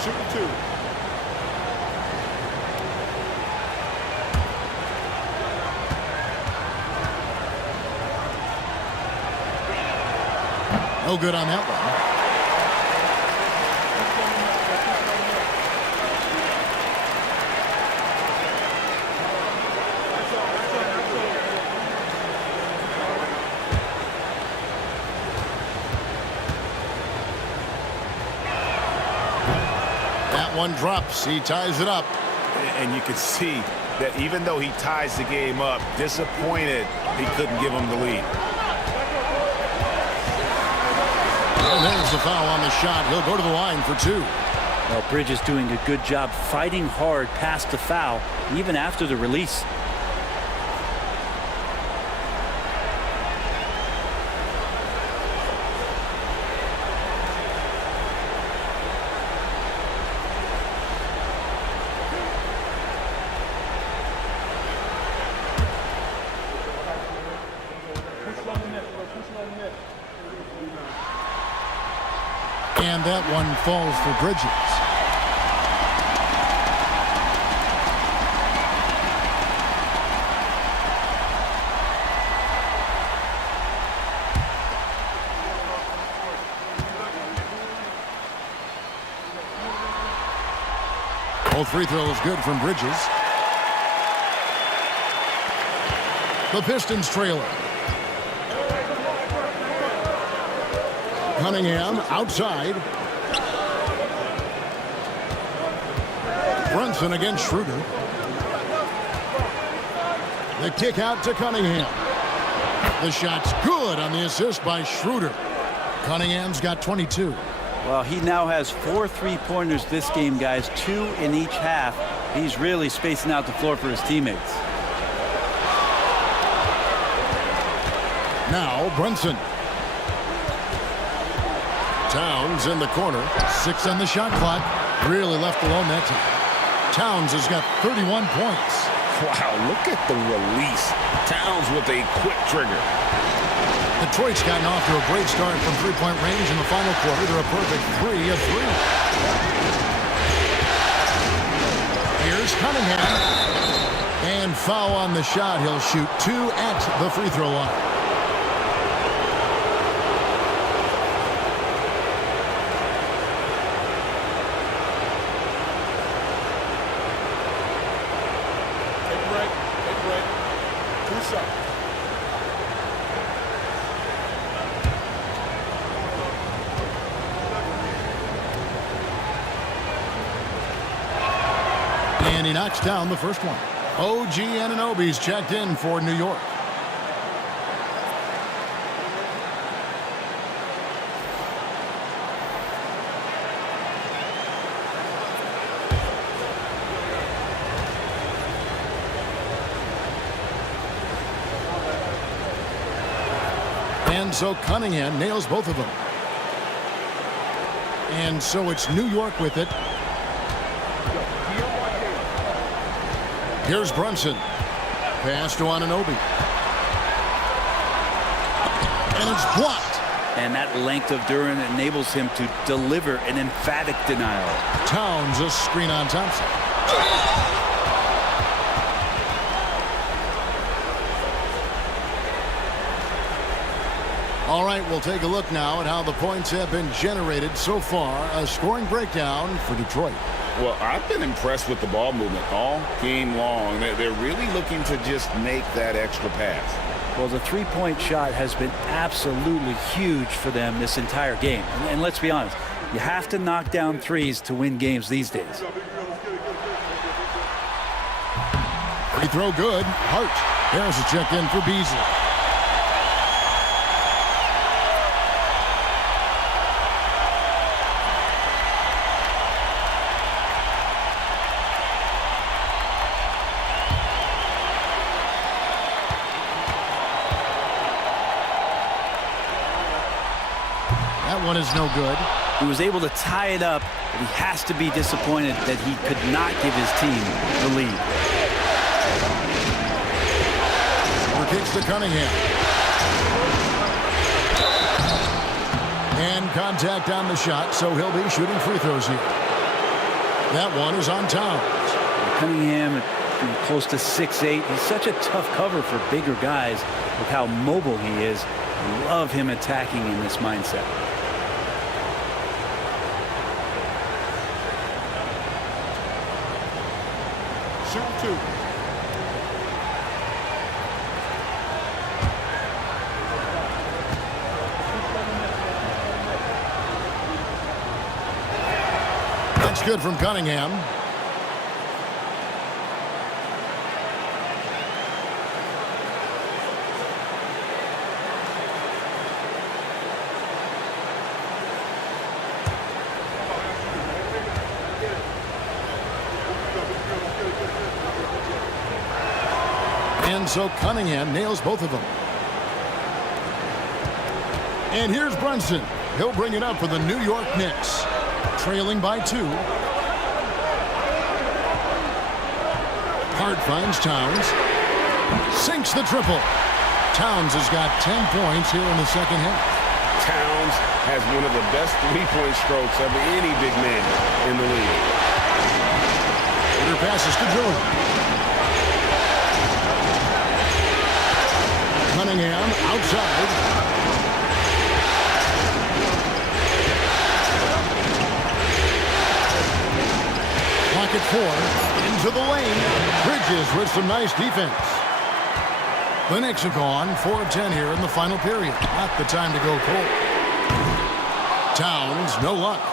Shoot 2. No good on that one. That one drops. He ties it up. And you can see that even though he ties the game up, disappointed he couldn't give him the lead. And there's the foul on the shot. He'll go to the line for 2. Well, Bridges doing a good job fighting hard past the foul, even after the release. And that one falls for Bridges. Both free throws good from Bridges. The Pistons trailer. Cunningham outside. Brunson against Schroeder. The kick out to Cunningham. The shot's good on the assist by Schroeder. Cunningham's got 22. Well, he now has 4 3-pointers this game, guys, 2 in each half. He's really spacing out the floor for his teammates. Now Brunson. Towns in the corner. 6 on the shot clock. Really left alone that time. Towns has got 31 points. Wow, look at the release. Towns with a quick trigger. Detroit's gotten off to a great start from three-point range in the final quarter. They're a perfect 3 of 3. Here's Cunningham. And foul on the shot. He'll shoot 2 at the free throw line. And he knocks down the first one. OG Anunoby's checked in for New York. And so Cunningham nails both of them. And so it's New York with it. Here's Brunson. Pass to Anunoby. And it's blocked. And that length of Duren enables him to deliver an emphatic denial. Towns a screen on Thompson. All right, we'll take a look now at how the points have been generated so far. A scoring breakdown for Detroit. Well, I've been impressed with the ball movement all game long. They're really looking to just make that extra pass. Well, the three-point shot has been absolutely huge for them this entire game. And let's be honest, you have to knock down threes to win games these days. Free throw good. Hart. There's a check in for Beasley. That one is no good. He was able to tie it up, but he has to be disappointed that he could not give his team the lead. More kicks to Cunningham. And contact on the shot, so he'll be shooting free throws here. That one is on Towns. Cunningham, close to 6'8". He's such a tough cover for bigger guys with how mobile he is. Love him attacking in this mindset. Shoot 2. That's good from Cunningham. And so Cunningham nails both of them. And here's Brunson. He'll bring it up for the New York Knicks. Trailing by 2. Hart finds Towns. Sinks the triple. Towns has got 10 points here in the second half. Towns has one of the best three-point strokes of any big man in the league. Peter passes to Jordan. Cunningham outside. Pocket 4 into the lane. Bridges with some nice defense. The Knicks are gone 4 of 10 here in the final period. Not the time to go cold. Towns, no luck.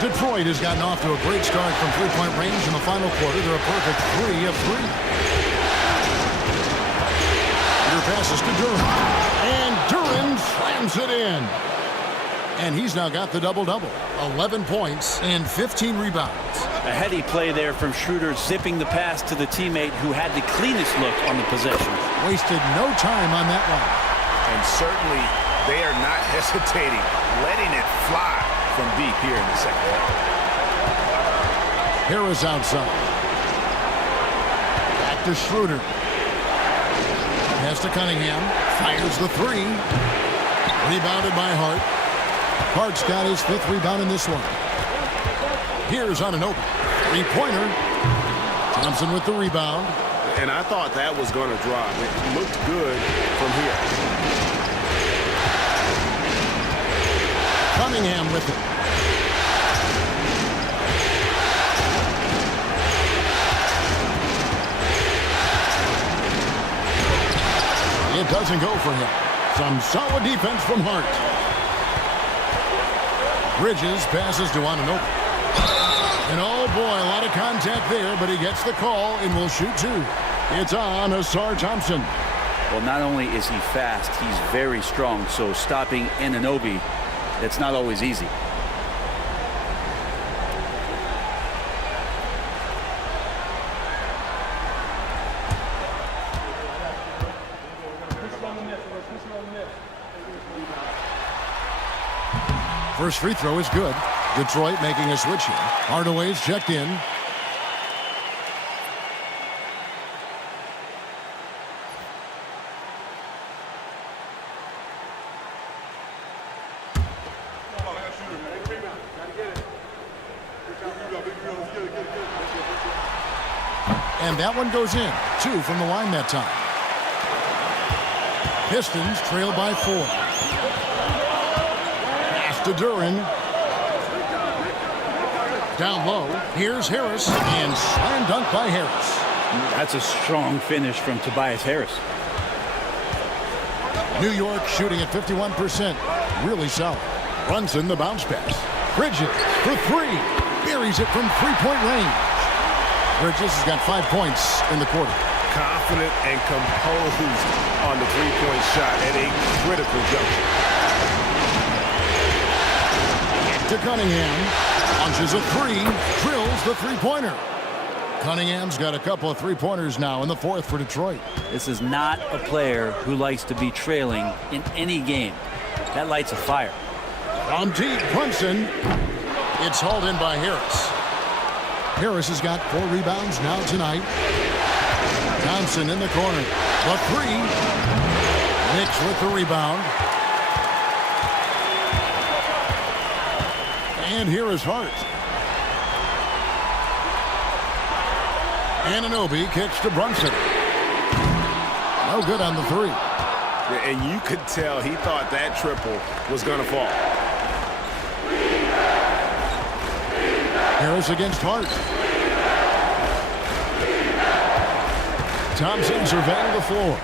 Detroit has gotten off to a great start from three-point range in the final quarter. They're a perfect 3 of 3. Passes to Duren. And Duren slams it in. And he's now got the double-double. 11 points and 15 rebounds. A heady play there from Schroeder, zipping the pass to the teammate who had the cleanest look on the possession. Wasted no time on that one. And certainly they are not hesitating, letting it fly from deep here in the second half. Harris outside. Back to Schroeder. Pass to Cunningham. Fires the 3. Rebounded by Hart. Hart's got his 5th rebound in this one. Here's Anunoby. 3-pointer. Thompson with the rebound. And I thought that was going to drop. It looked good from here. Cunningham with it. It doesn't go for him. Some solid defense from Hart. Bridges passes to Anunoby. And oh boy, a lot of contact there, but he gets the call and will shoot 2. It's on Ausar Thompson. Well, not only is he fast, he's very strong, so stopping Anunoby, it's not always easy. First free throw is good. Detroit making a switch here. Hardaway's checked in. And that one goes in. 2 from the line that time. Pistons trail by 4. To Duren. Down low. Here's Harris. And slam dunk by Harris. That's a strong finish from Tobias Harris. New York shooting at 51%. Really solid. Brunson the bounce pass. Bridges for 3. Buries it from 3-point range. Bridges has got 5 points in the quarter. Confident and composed on the three-point shot at a critical juncture. To Cunningham. Launches a 3. Drills the three-pointer. Cunningham's got a couple of three-pointers now in the 4th for Detroit. This is not a player who likes to be trailing in any game. That lights a fire. From deep, Brunson. It's hauled in by Harris. Harris has got 4 rebounds now tonight. Thompson in the corner. The 3. Knicks with the rebound. And here is Hart. Anunoby kicks to Brunson. No good on the 3. And you could tell he thought that triple was going to fall. Harris against Hart. Thompson surveying the floor.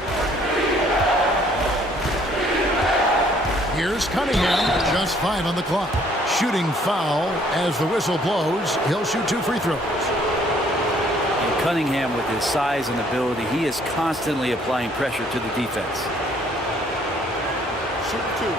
Here's Cunningham, just 5 on the clock. Shooting foul as the whistle blows. He'll shoot 2 free throws. And Cunningham, with his size and ability, he is constantly applying pressure to the defense. Shoot 2.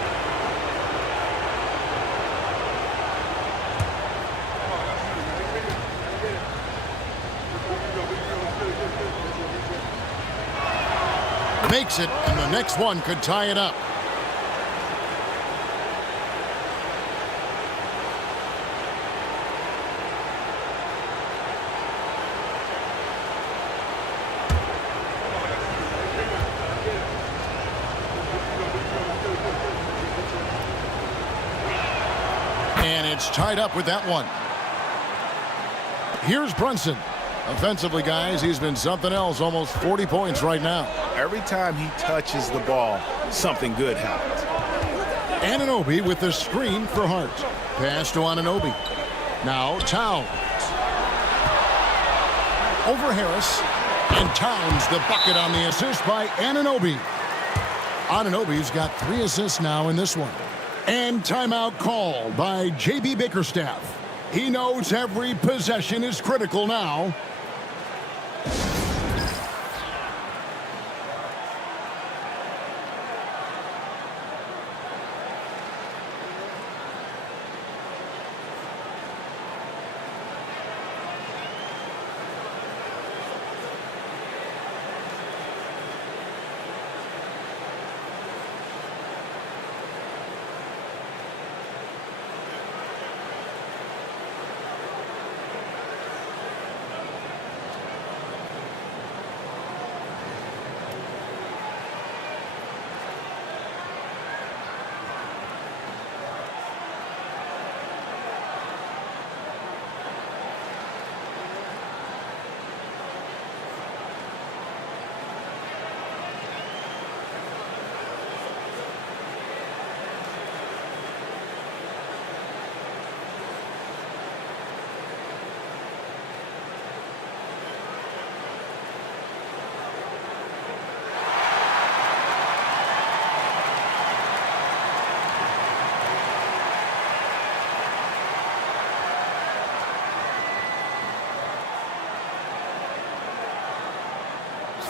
Makes it, and the next one could tie it up. And it's tied up with that one. Here's Brunson. Offensively, guys, he's been something else. Almost 40 points right now. Every time he touches the ball, something good happens. Anunoby with the screen for Hart. Pass to Anunoby. Now Towns. Over Harris. And Towns the bucket on the assist by Anunoby. Anunoby's got 3 assists now in this one. And timeout called by J.B. Bickerstaff. He knows every possession is critical now.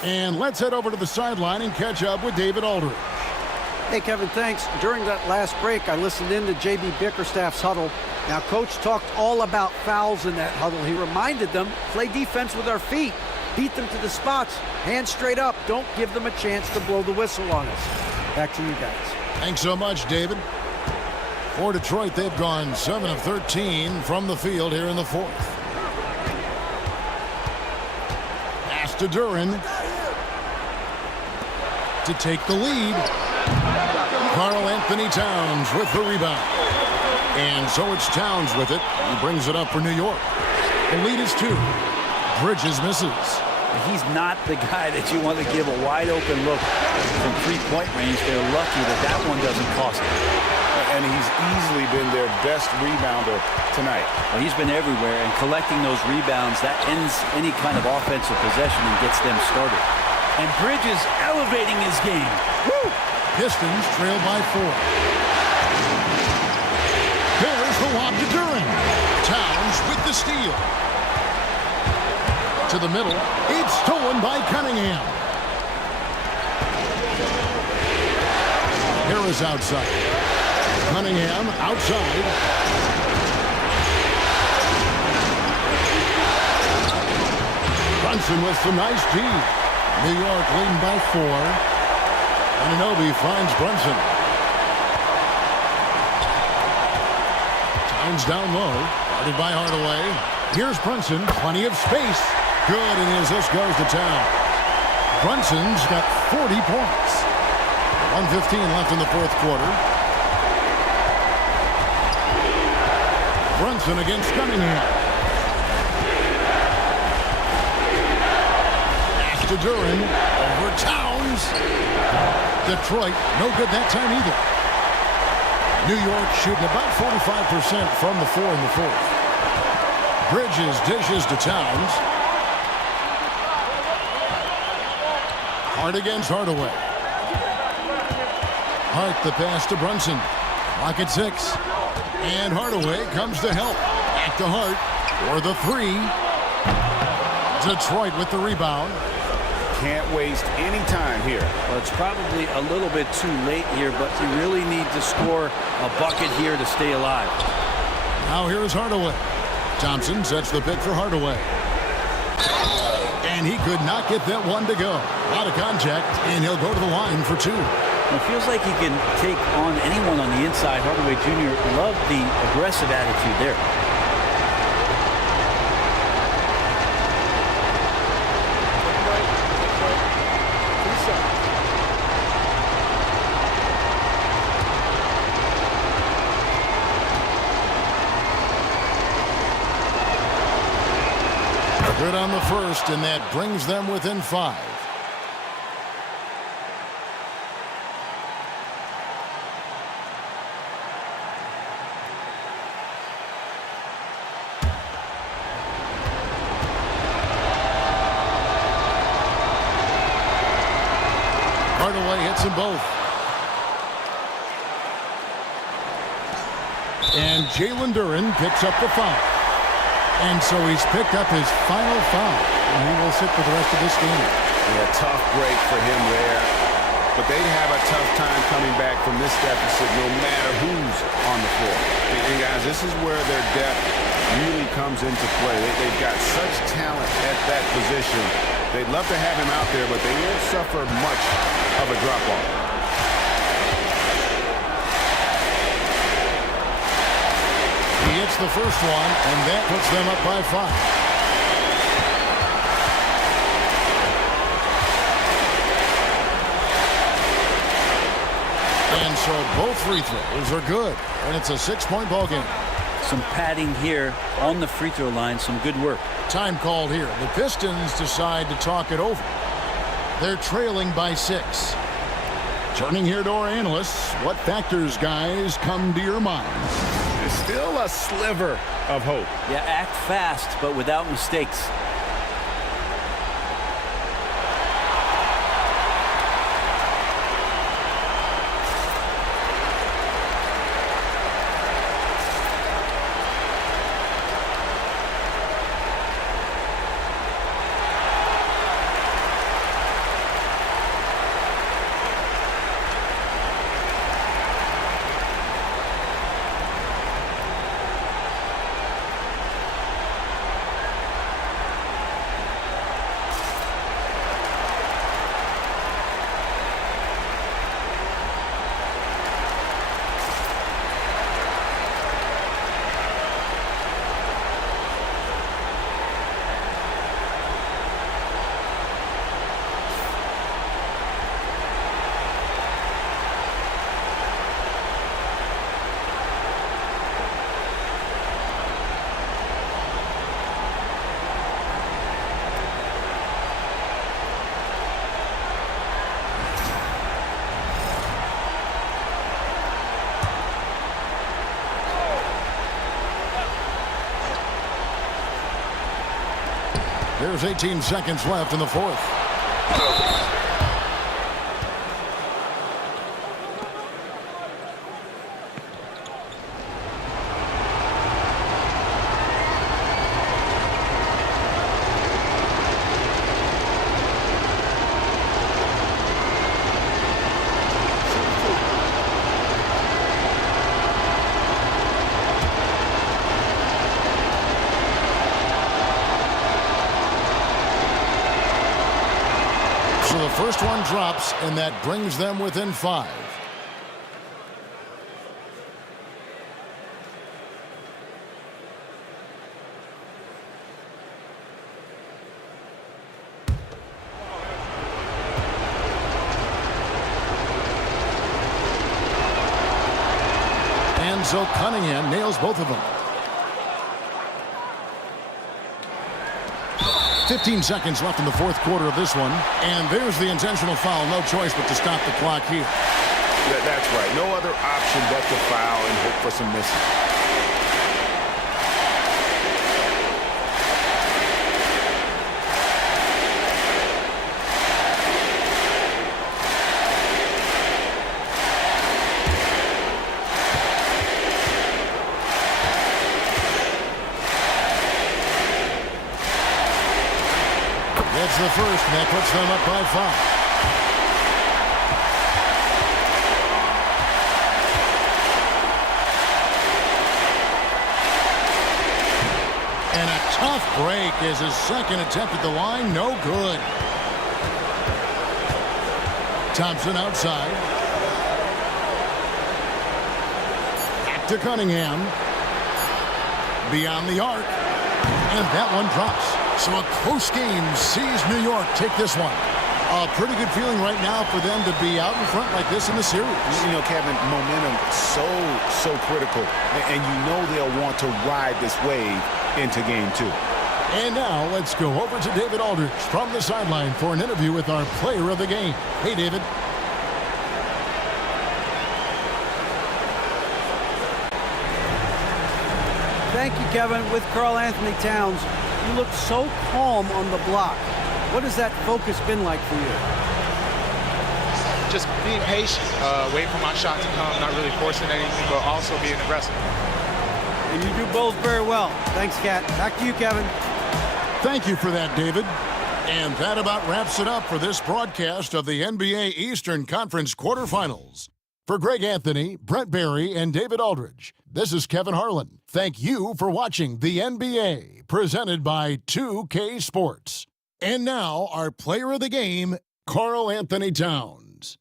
And let's head over to the sideline and catch up with David Aldridge. Hey, Kevin, thanks. During that last break, I listened in to J.B. Bickerstaff's huddle. Now, Coach talked all about fouls in that huddle. He reminded them, play defense with our feet. Beat them to the spots. Hands straight up. Don't give them a chance to blow the whistle on us. Back to you guys. Thanks so much, David. For Detroit, they've gone 7 of 13 from the field here in the fourth. Pass to Duren to take the lead. Karl-Anthony Towns with the rebound. And so it's Towns with it. He brings it up for New York. The lead is 2. Bridges misses. He's not the guy that you want to give a wide-open look from three-point range. They're lucky that that one doesn't cost them. And he's easily been their best rebounder tonight. Well, he's been everywhere, and collecting those rebounds, that ends any kind of offensive possession and gets them started. And Bridges elevating his game. Woo! Pistons trail by 4. There's the lob to Duren. Towns with the steal. To the middle. It's stolen by Cunningham. Harris outside. Cunningham outside. Brunson with some nice D. New York leading by 4. Anunoby finds Brunson. Towns down low. Guarded by Hardaway. Here's Brunson. Plenty of space. Good, and the assist goes to Towns. Brunson's got 40 points. 1:15 left in the fourth quarter. Brunson against Cunningham. Pass to Duren. Over Towns. Detroit, no good that time either. New York shooting about 45% from the floor in the fourth. Bridges dishes to Towns. Hart against Hardaway. Hart the pass to Brunson. Clock at 6. And Hardaway comes to help. Back to Hart for the three. Detroit with the rebound. Can't waste any time here. Well, it's probably a little bit too late here, but you really need to score a bucket here to stay alive. Now here is Hardaway. Thompson sets the pick for Hardaway. And he could not get that one to go. Out of contact, and he'll go to the line for 2. It feels like he can take on anyone on the inside. Hardaway Jr. loved the aggressive attitude there. Good on the first, and that brings them within 5. Hardaway hits them both. And Jalen Duren picks up the foul. And so he's picked up his final foul, and he will sit for the rest of this game. Yeah, tough break for him there. But they'd have a tough time coming back from this deficit no matter who's on the floor. And guys, this is where their depth really comes into play. They've got such talent at that position. They'd love to have him out there, but they won't suffer much of a drop-off. He hits the first one, and that puts them up by 5. And so both free throws are good, and it's a 6-point ball game. Some padding here on the free throw line, some good work. Time called here. The Pistons decide to talk it over. They're trailing by 6. Turning here to our analysts, what factors, guys, come to your mind? There's still a sliver of hope. Yeah, act fast, but without mistakes. There's 18 seconds left in the fourth. So the first one drops, and that brings them within 5. And so Cunningham nails both of them. 15 seconds left in the fourth quarter of this one. And there's the intentional foul. No choice but to stop the clock here. That's right. No other option but to foul and hope for some misses. That's the first, and that puts them up by 5. And a tough break is his second attempt at the line. No good. Thompson outside. Back to Cunningham. Beyond the arc. And that one drops. So a close game sees New York take this one. A pretty good feeling right now for them to be out in front like this in the series. You know, Kevin, momentum so critical. And you know they'll want to ride this wave into game 2. And now let's go over to David Aldridge from the sideline for an interview with our player of the game. Hey, David. Thank you, Kevin. With Karl-Anthony Towns, you look so calm on the block. What has that focus been like for you? Just being patient, wait for my shot to come, not really forcing anything, but also being aggressive. And you do both very well. Thanks, Kat. Back to you, Kevin. Thank you for that, David. And that about wraps it up for this broadcast of the NBA Eastern Conference quarterfinals. For Greg Anthony, Brent Barry, and David Aldridge, this is Kevin Harlan. Thank you for watching the NBA, presented by 2K Sports. And now, our player of the game, Karl-Anthony Towns.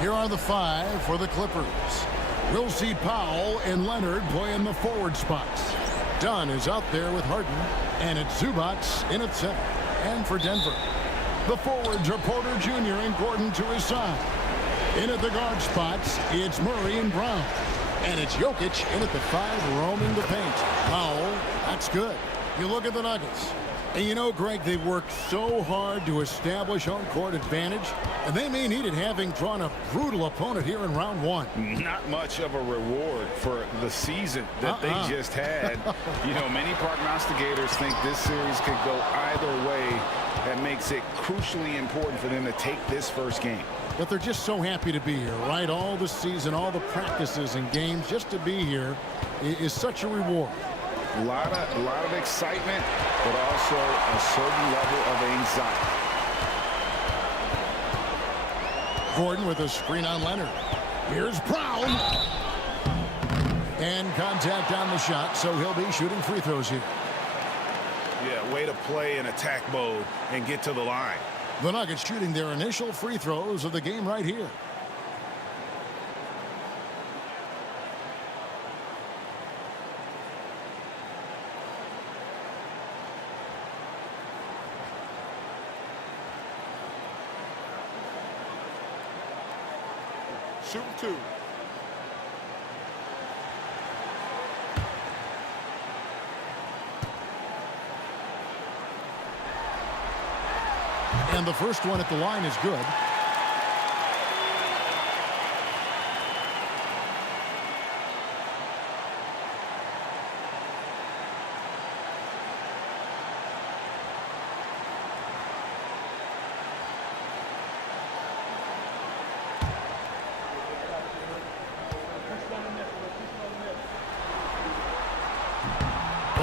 Here are the 5 for the Clippers. We'll see Powell and Leonard play in the forward spots. Dunn is out there with Harden, and it's Zubats in at center. And for Denver, the forwards are Porter Jr. and Gordon to his side. In at the guard spots, it's Murray and Brown. And it's Jokic in at the 5, roaming the paint. Powell, that's good. You look at the Nuggets. And you know, Greg, they've worked so hard to establish home court advantage, and they may need it having drawn a brutal opponent here in round 1. Not much of a reward for the season that they just had. You know, many prognosticators think this series could go either way. That makes it crucially important for them to take this first game. But they're just so happy to be here, right? All the season, all the practices and games, just to be here is such a reward. A lot of excitement, but also a certain level of anxiety. Gordon with a screen on Leonard. Here's Brown. And contact on the shot, so he'll be shooting free throws here. Yeah, way to play in attack mode and get to the line. The Nuggets shooting their initial free throws of the game right here. Shoot 2. And the first one at the line is good.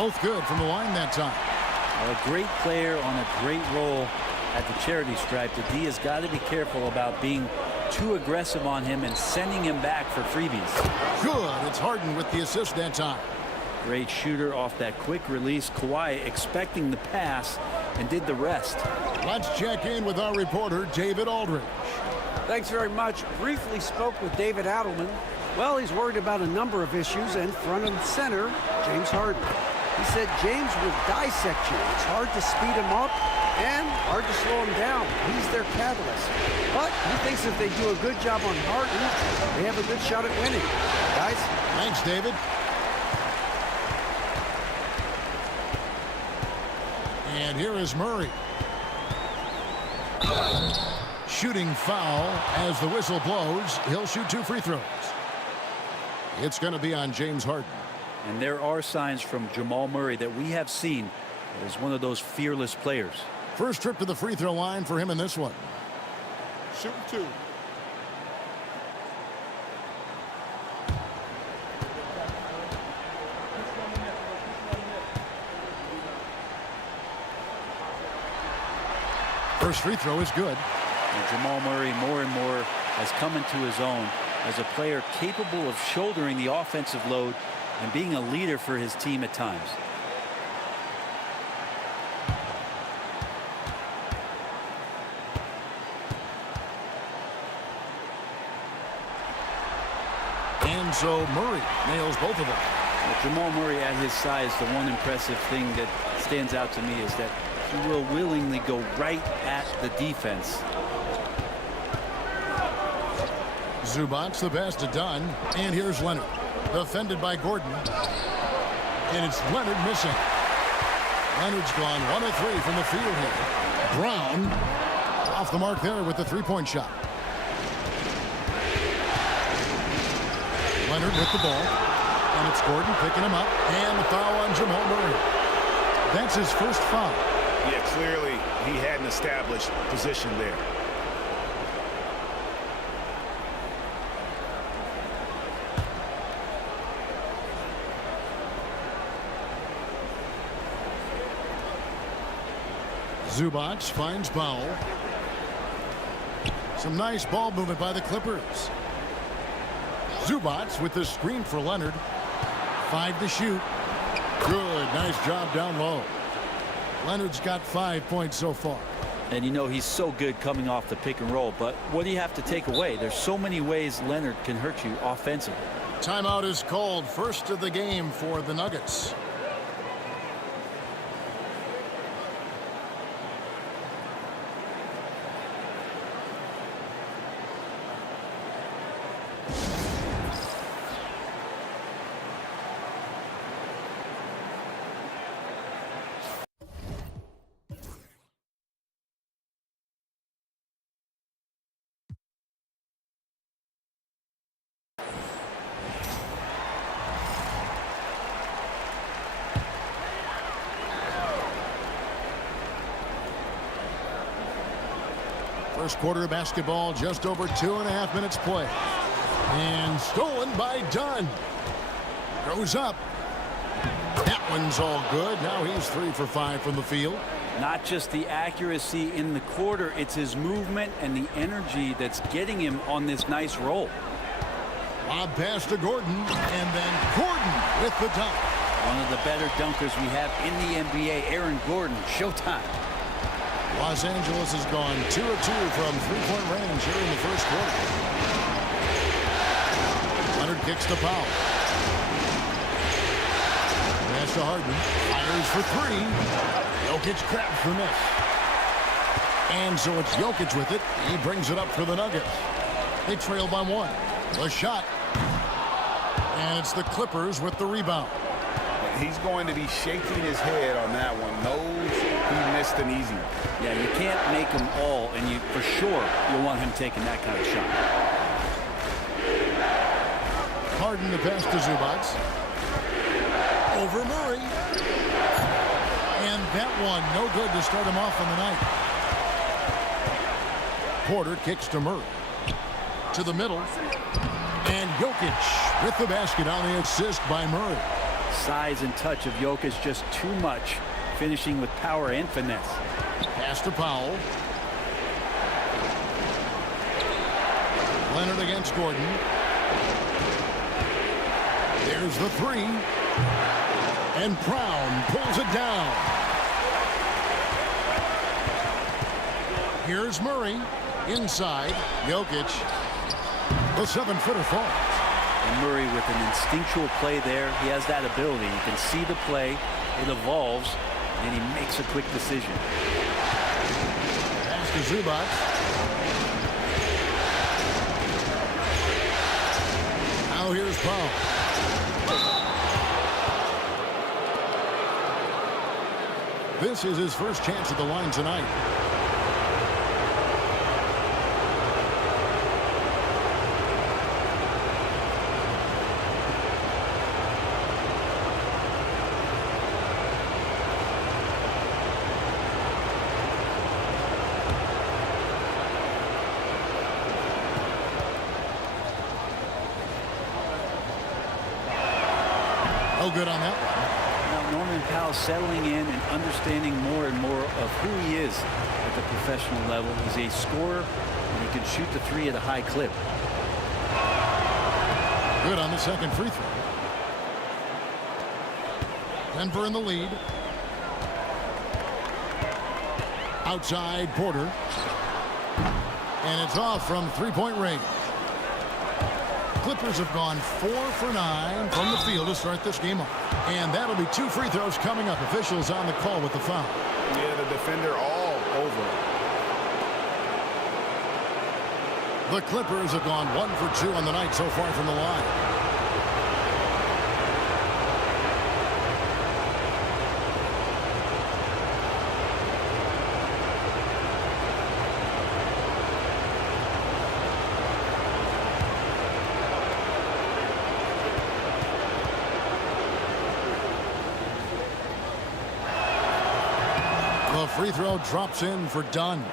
Both good from the line that time. Well, a great player on a great role at the charity stripe. The D has got to be careful about being too aggressive on him and sending him back for freebies. Good. It's Harden with the assist that time. Great shooter off that quick release. Kawhi expecting the pass and did the rest. Let's check in with our reporter, David Aldridge. Thanks very much. Briefly spoke with David Adelman. Well, he's worried about a number of issues, and front and center, James Harden. He said James will dissect you. It's hard to speed him up and hard to slow him down. He's their catalyst. But he thinks if they do a good job on Harden, they have a good shot at winning. Guys? Thanks, David. And here is Murray. Shooting foul as the whistle blows. He'll shoot 2 free throws. It's going to be on James Harden. And there are signs from Jamal Murray that we have seen as one of those fearless players. First trip to the free throw line for him in this one. Shooting 2. First free throw is good. And Jamal Murray more and more has come into his own as a player capable of shouldering the offensive load and being a leader for his team at times. And so Murray nails both of them. Well, Jamal Murray at his size, the one impressive thing that stands out to me is that he will willingly go right at the defense. Zubac the pass to Dunn. And here's Leonard. Defended by Gordon. And it's Leonard missing. Leonard's gone 1 of 3 from the field here. Brown off the mark there with the three-point shot. Leonard with the ball. And it's Gordon picking him up. And the foul on Jamal Murray. That's his first foul. Yeah, clearly he had an established position there. Zubac finds Powell. Some nice ball movement by the Clippers. Zubac with the screen for Leonard. 5 to shoot. Good. Nice job down low. Leonard's got 5 points so far. And you know he's so good coming off the pick and roll, but what do you have to take away? There's so many ways Leonard can hurt you offensively. Timeout is called. First of the game for the Nuggets. First quarter of basketball, just over 2.5 minutes play. And stolen by Dunn. Goes up. That one's all good. Now he's 3 for 5 from the field. Not just the accuracy in the quarter, it's his movement and the energy that's getting him on this nice roll. Lob pass to Gordon, and then Gordon with the dunk. One of the better dunkers we have in the NBA, Aaron Gordon. Showtime. Los Angeles has gone 2 of 2 from three-point range here in the first quarter. Leonard kicks to Powell. Pass to Harden. Fires for 3. Jokic grabs the miss. And so it's Jokic with it. He brings it up for the Nuggets. They trail by 1. The shot. And it's the Clippers with the rebound. He's going to be shaking his head on that one. Knows he missed an easy one. Yeah, you can't make them all, and you for sure you'll want him taking that kind of shot. Harden the pass to Zubac. Over Murray. And that one no good to start him off on the night. Porter kicks to Murray. To the middle. And Jokic with the basket on the assist by Murray. Size and touch of Jokic just too much, finishing with power and finesse. Pass to Powell. Leonard against Gordon. There's the three. And Brown pulls it down. Here's Murray. Inside. Jokic. The 7-footer falls. And Murray with an instinctual play there. He has that ability. You can see the play. It evolves. And he makes a quick decision. Pass to Zubac. Now here's Powell. This is his first chance at the line tonight. No good on that one. Now Norman Powell settling in and understanding more and more of who he is at the professional level. He's a scorer, and he can shoot the three at a high clip. Good on the second free throw. Denver in the lead. Outside Porter. And it's off from three-point range. Clippers have gone 4 for 9 from the field to start this game off. And that'll be 2 free throws coming up. Officials on the call with the foul. Yeah, the defender all over. The Clippers have gone 1 for 2 on the night so far from the line. The free throw drops in for Dunn.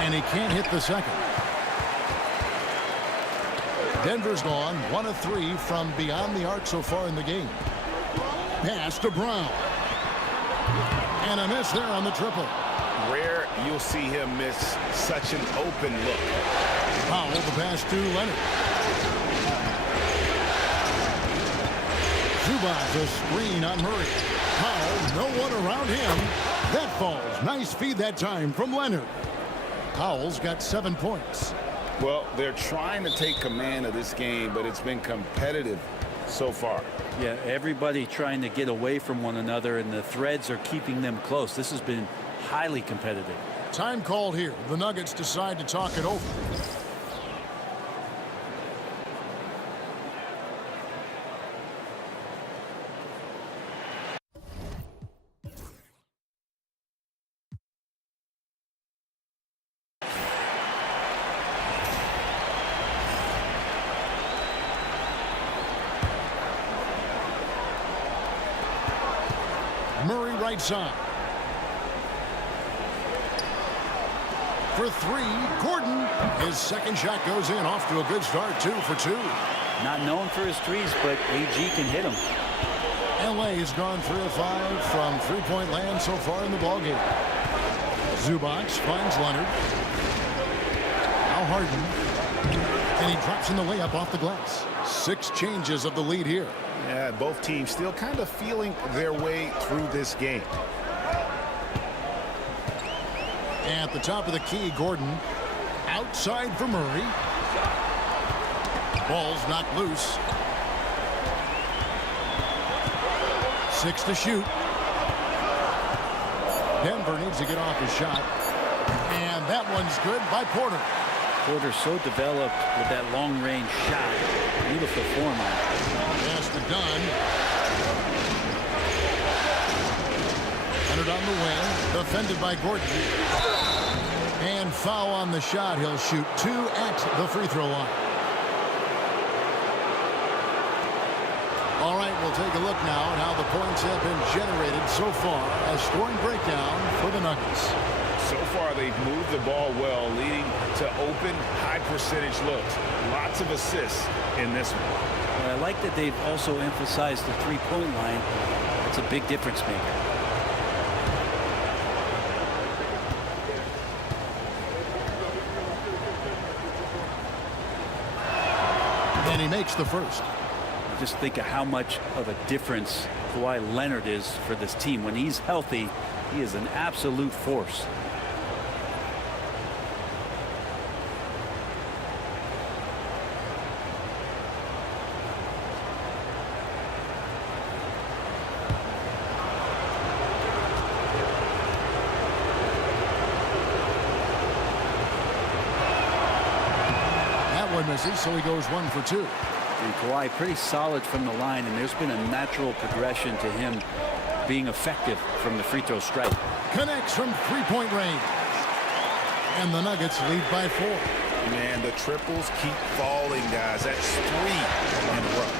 And he can't hit the second. Denver's gone 1 of 3 from beyond the arc so far in the game. Pass to Brown. And a miss there on the triple. Rare you'll see him miss such an open look. Powell, the pass to Leonard. Zubac, a screen on Murray. Powell, no one around him. That falls. Nice feed that time from Leonard. Powell's got 7 points. Well, they're trying to take command of this game, but it's been competitive so far. Yeah, everybody trying to get away from one another, and the threads are keeping them close. This has been highly competitive. Time called here. The Nuggets decide to talk it over. Murray right side. For 3, Gordon. His second shot goes in, off to a good start, 2 for 2. Not known for his threes, but AG can hit them. LA has gone 3 of 5 from three-point land so far in the ballgame. Zubac finds Leonard. Now Harden. And he drops in the layup off the glass. 6 changes of the lead here. Yeah, both teams still kind of feeling their way through this game. At the top of the key, Gordon. Outside for Murray. Ball's knocked loose. 6 to shoot. Denver needs to get off his shot. And that one's good by Porter. Porter so developed with that long-range shot. Beautiful form on it. Pass to Dunn. Leonard on the wing. Defended by Gordon. And foul on the shot. He'll shoot 2 at the free throw line. All right, we'll take a look now at how the points have been generated so far. A scoring breakdown for the Nuggets. So far, they've moved the ball well, leading to open, high-percentage looks. Lots of assists in this one. Well, I like that they've also emphasized the three-point line. It's a big difference maker. And he makes the first. Just think of how much of a difference Kawhi Leonard is for this team. When he's healthy, he is an absolute force. That one misses, so he goes 1 for 2. And Kawhi pretty solid from the line, and there's been a natural progression to him being effective from the free throw stripe. Connects from three-point range. And the Nuggets lead by 4. Man, the triples keep falling, guys. That's 3 in a row.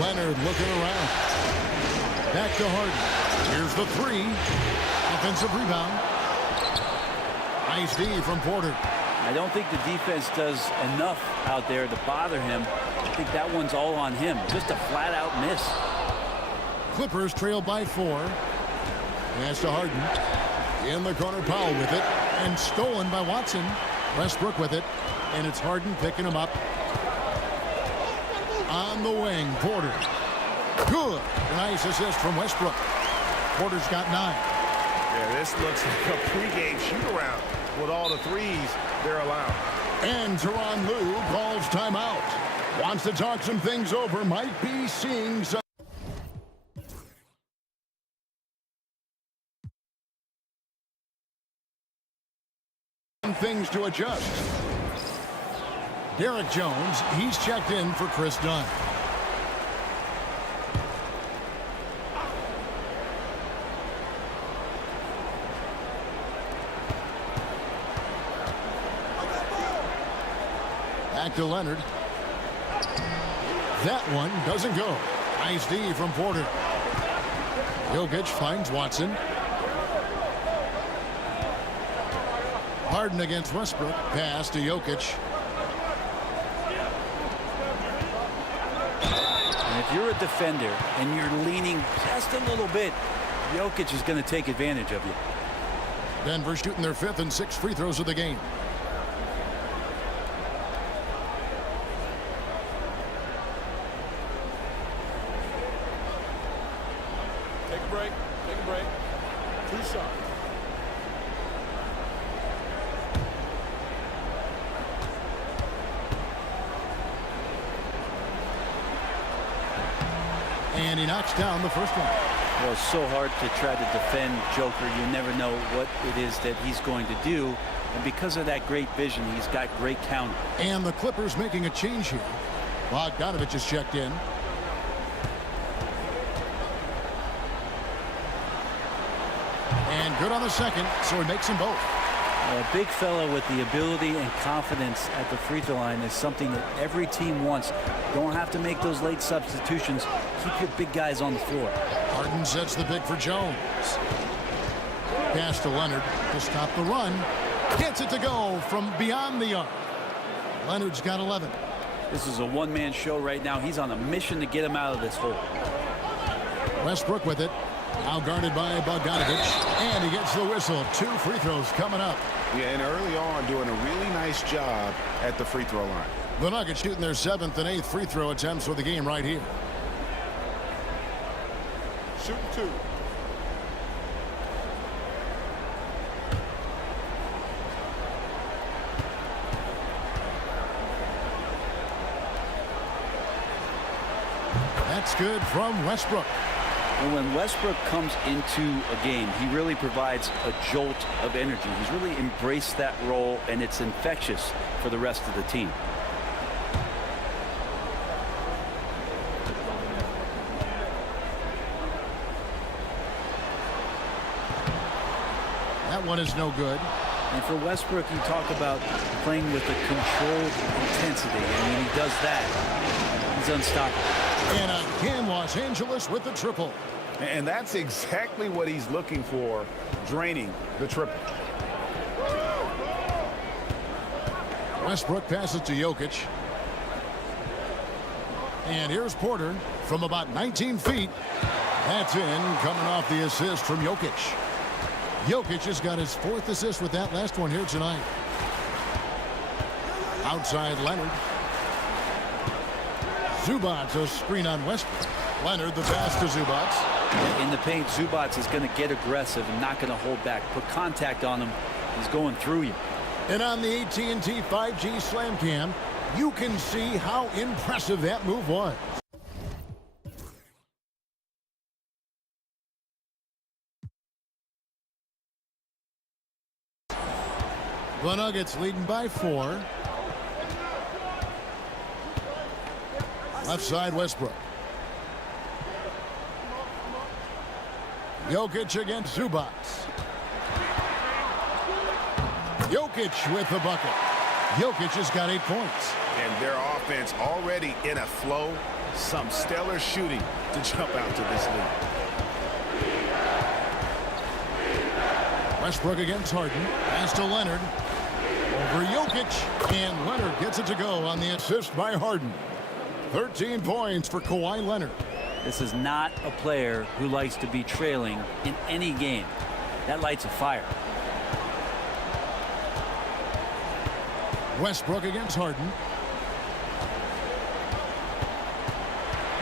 Leonard looking around. Back to Harden. Here's the 3. Offensive rebound. Nice D from Porter. I don't think the defense does enough out there to bother him. I think that one's all on him. Just a flat-out miss. Clippers trail by 4. Pass to Harden. In the corner, Powell with it. And stolen by Watson. Westbrook with it. And it's Harden picking him up. On the wing, Porter. Good. Nice assist from Westbrook. Porter's got 9. Yeah, this looks like a pregame shoot-around with all the threes they're allowed. And Tyronn Lue calls timeout. Wants to talk some things over. Might be seeing some things to adjust. Derek Jones, he's checked in for Chris Dunn. Back to Leonard. That one doesn't go. Nice D from Porter. Jokic finds Watson. Harden against Westbrook. Pass to Jokic. And if you're a defender and you're leaning just a little bit, Jokic is going to take advantage of you. Denver shooting their 5th and 6th free throws of the game. Take a break. Take a break. 2 shots. And he knocks down the first one. Well, it's so hard to try to defend Joker. You never know what it is that he's going to do. And because of that great vision, he's got great counter. And the Clippers making a change here. Bogdanovich is checked in. And good on the second, so he makes them both. A big fella with the ability and confidence at the free throw line is something that every team wants. You don't have to make those late substitutions. Keep your big guys on the floor. Harden sets the pick for Jones. Pass to Leonard to stop the run. Gets it to go from beyond the arc. Leonard's got 11. This is a one-man show right now. He's on a mission to get him out of this hole. Westbrook with it. Now guarded by Bogdanovich. And he gets the whistle. 2 free throws coming up. Yeah, and early on doing a really nice job at the free throw line. The Nuggets shooting their 7th and 8th free throw attempts for the game right here. Shooting 2. That's good from Westbrook. And when Westbrook comes into a game, he really provides a jolt of energy. He's really embraced that role, and it's infectious for the rest of the team. That one is no good. And for Westbrook, you talk about playing with a controlled intensity. And when he does that, he's unstoppable. And again, Los Angeles with the triple. And that's exactly what he's looking for, draining the triple. Westbrook passes to Jokic. And here's Porter from about 19 feet. That's in, coming off the assist from Jokic. Jokic has got his 4th assist with that last one here tonight. Outside Leonard. Zubac, a screen on Westbrook. Leonard, the pass to Zubac. In the paint, Zubac is going to get aggressive and not going to hold back. Put contact on him. He's going through you. And on the AT&T 5G Slam Cam, you can see how impressive that move was. The Nuggets leading by 4. Left side, Westbrook. Jokic against Zubac. Jokic with the bucket. Jokic has got 8 points. And their offense already in a flow. Some stellar shooting to jump out to this lead. Westbrook against Harden. Pass to Leonard. Over Jokic. And Leonard gets it to go on the assist by Harden. 13 points for Kawhi Leonard. This is not a player who likes to be trailing in any game. That lights a fire. Westbrook against Harden.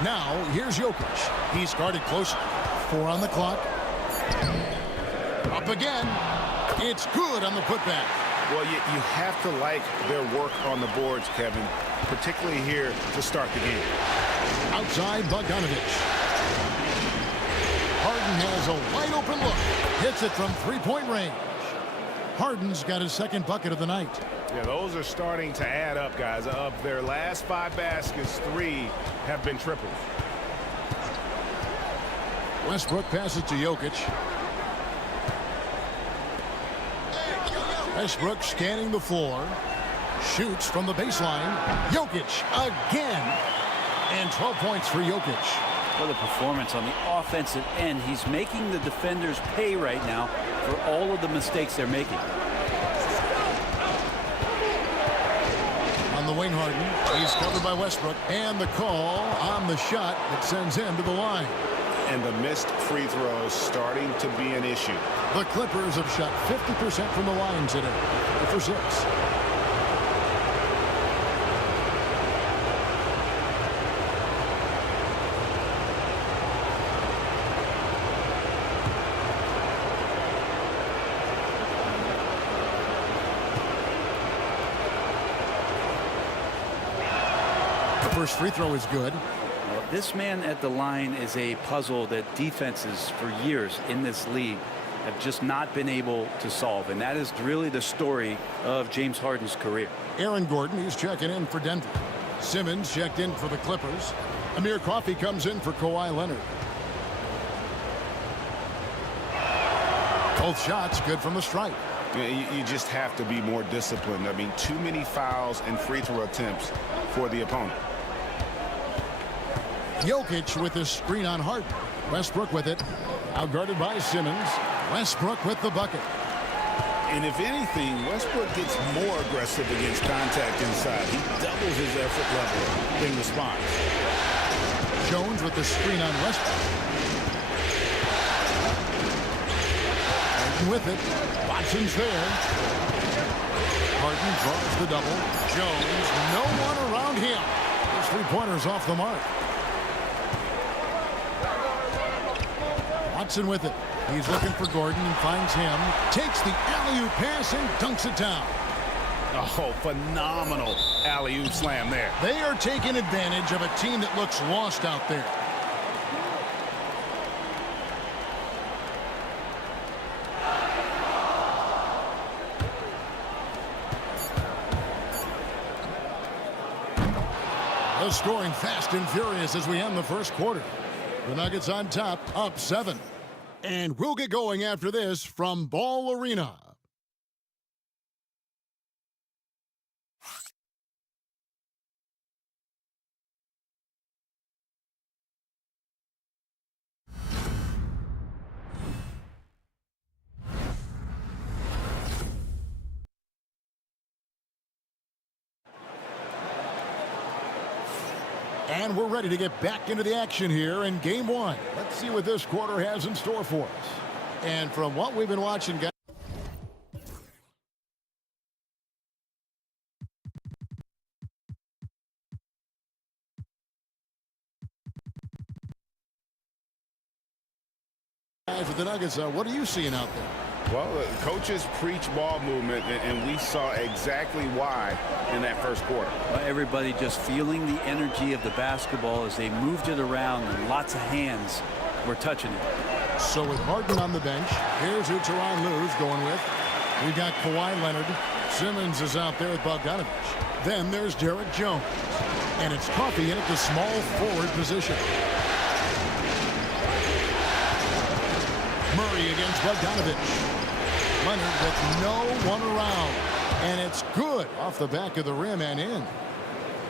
Now, here's Jokic. He's guarded close. 4 on the clock. Up again. It's good on the putback. Well, you have to like their work on the boards, Kevin, particularly here to start the game. Outside, Bogdanovic. Harden has a wide open look. Hits it from 3-point range. Harden's got his 2nd bucket of the night. Yeah, those are starting to add up, guys. Of their last 5 baskets, 3 have been triples. Westbrook passes to Jokic. Westbrook scanning the floor. Shoots from the baseline. Jokic again. And 12 points for Jokic. What a performance on the offensive end. He's making the defenders pay right now for all of the mistakes they're making. On the wing, Harden. He's covered by Westbrook. And the call on the shot that sends him to the line. And the missed free throws starting to be an issue. The Clippers have shot 50% from the line today. 4 for 6. The first free throw is good. Well, this man at the line is a puzzle that defenses for years in this league have just not been able to solve. And that is really the story of James Harden's career. Aaron Gordon, he's checking in for Denver. Simmons checked in for the Clippers. Amir Coffey comes in for Kawhi Leonard. Both shots good from the stripe. You just have to be more disciplined. I mean, too many fouls and free throw attempts for the opponent. Jokic with his screen on Harden. Westbrook with it. Outguarded by Simmons. Westbrook with the bucket. And if anything, Westbrook gets more aggressive against contact inside. He doubles his effort level in response. Jones with the screen on Westbrook. Harden with it. Watson's there. Harden draws the double. Jones, no one around him. His 3-pointer's off the mark. Watson with it. He's looking for Gordon and finds him. Takes the alley-oop pass and dunks it down. Oh, phenomenal alley-oop slam there. They are taking advantage of a team that looks lost out there. The scoring fast and furious as we end the first quarter. The Nuggets on top, up 7. And we'll get going after this from Ball Arena. And we're ready to get back into the action here in game one. Let's see what this quarter has in store for us. And from what we've been watching, guys, with the Nuggets, what are you seeing out there? Well, the coaches preach ball movement, and we saw exactly why in that first quarter. Well, everybody just feeling the energy of the basketball as they moved it around, and lots of hands were touching it. So with Harden on the bench, here's who Tyronn Lue's going with. We've got Kawhi Leonard. Simmons is out there with Bogdanovich. Then there's Derek Jones. And it's Coffey in at the small forward position. Murray against Bogdanovich. Leonard with no one around. And it's good off the back of the rim and in.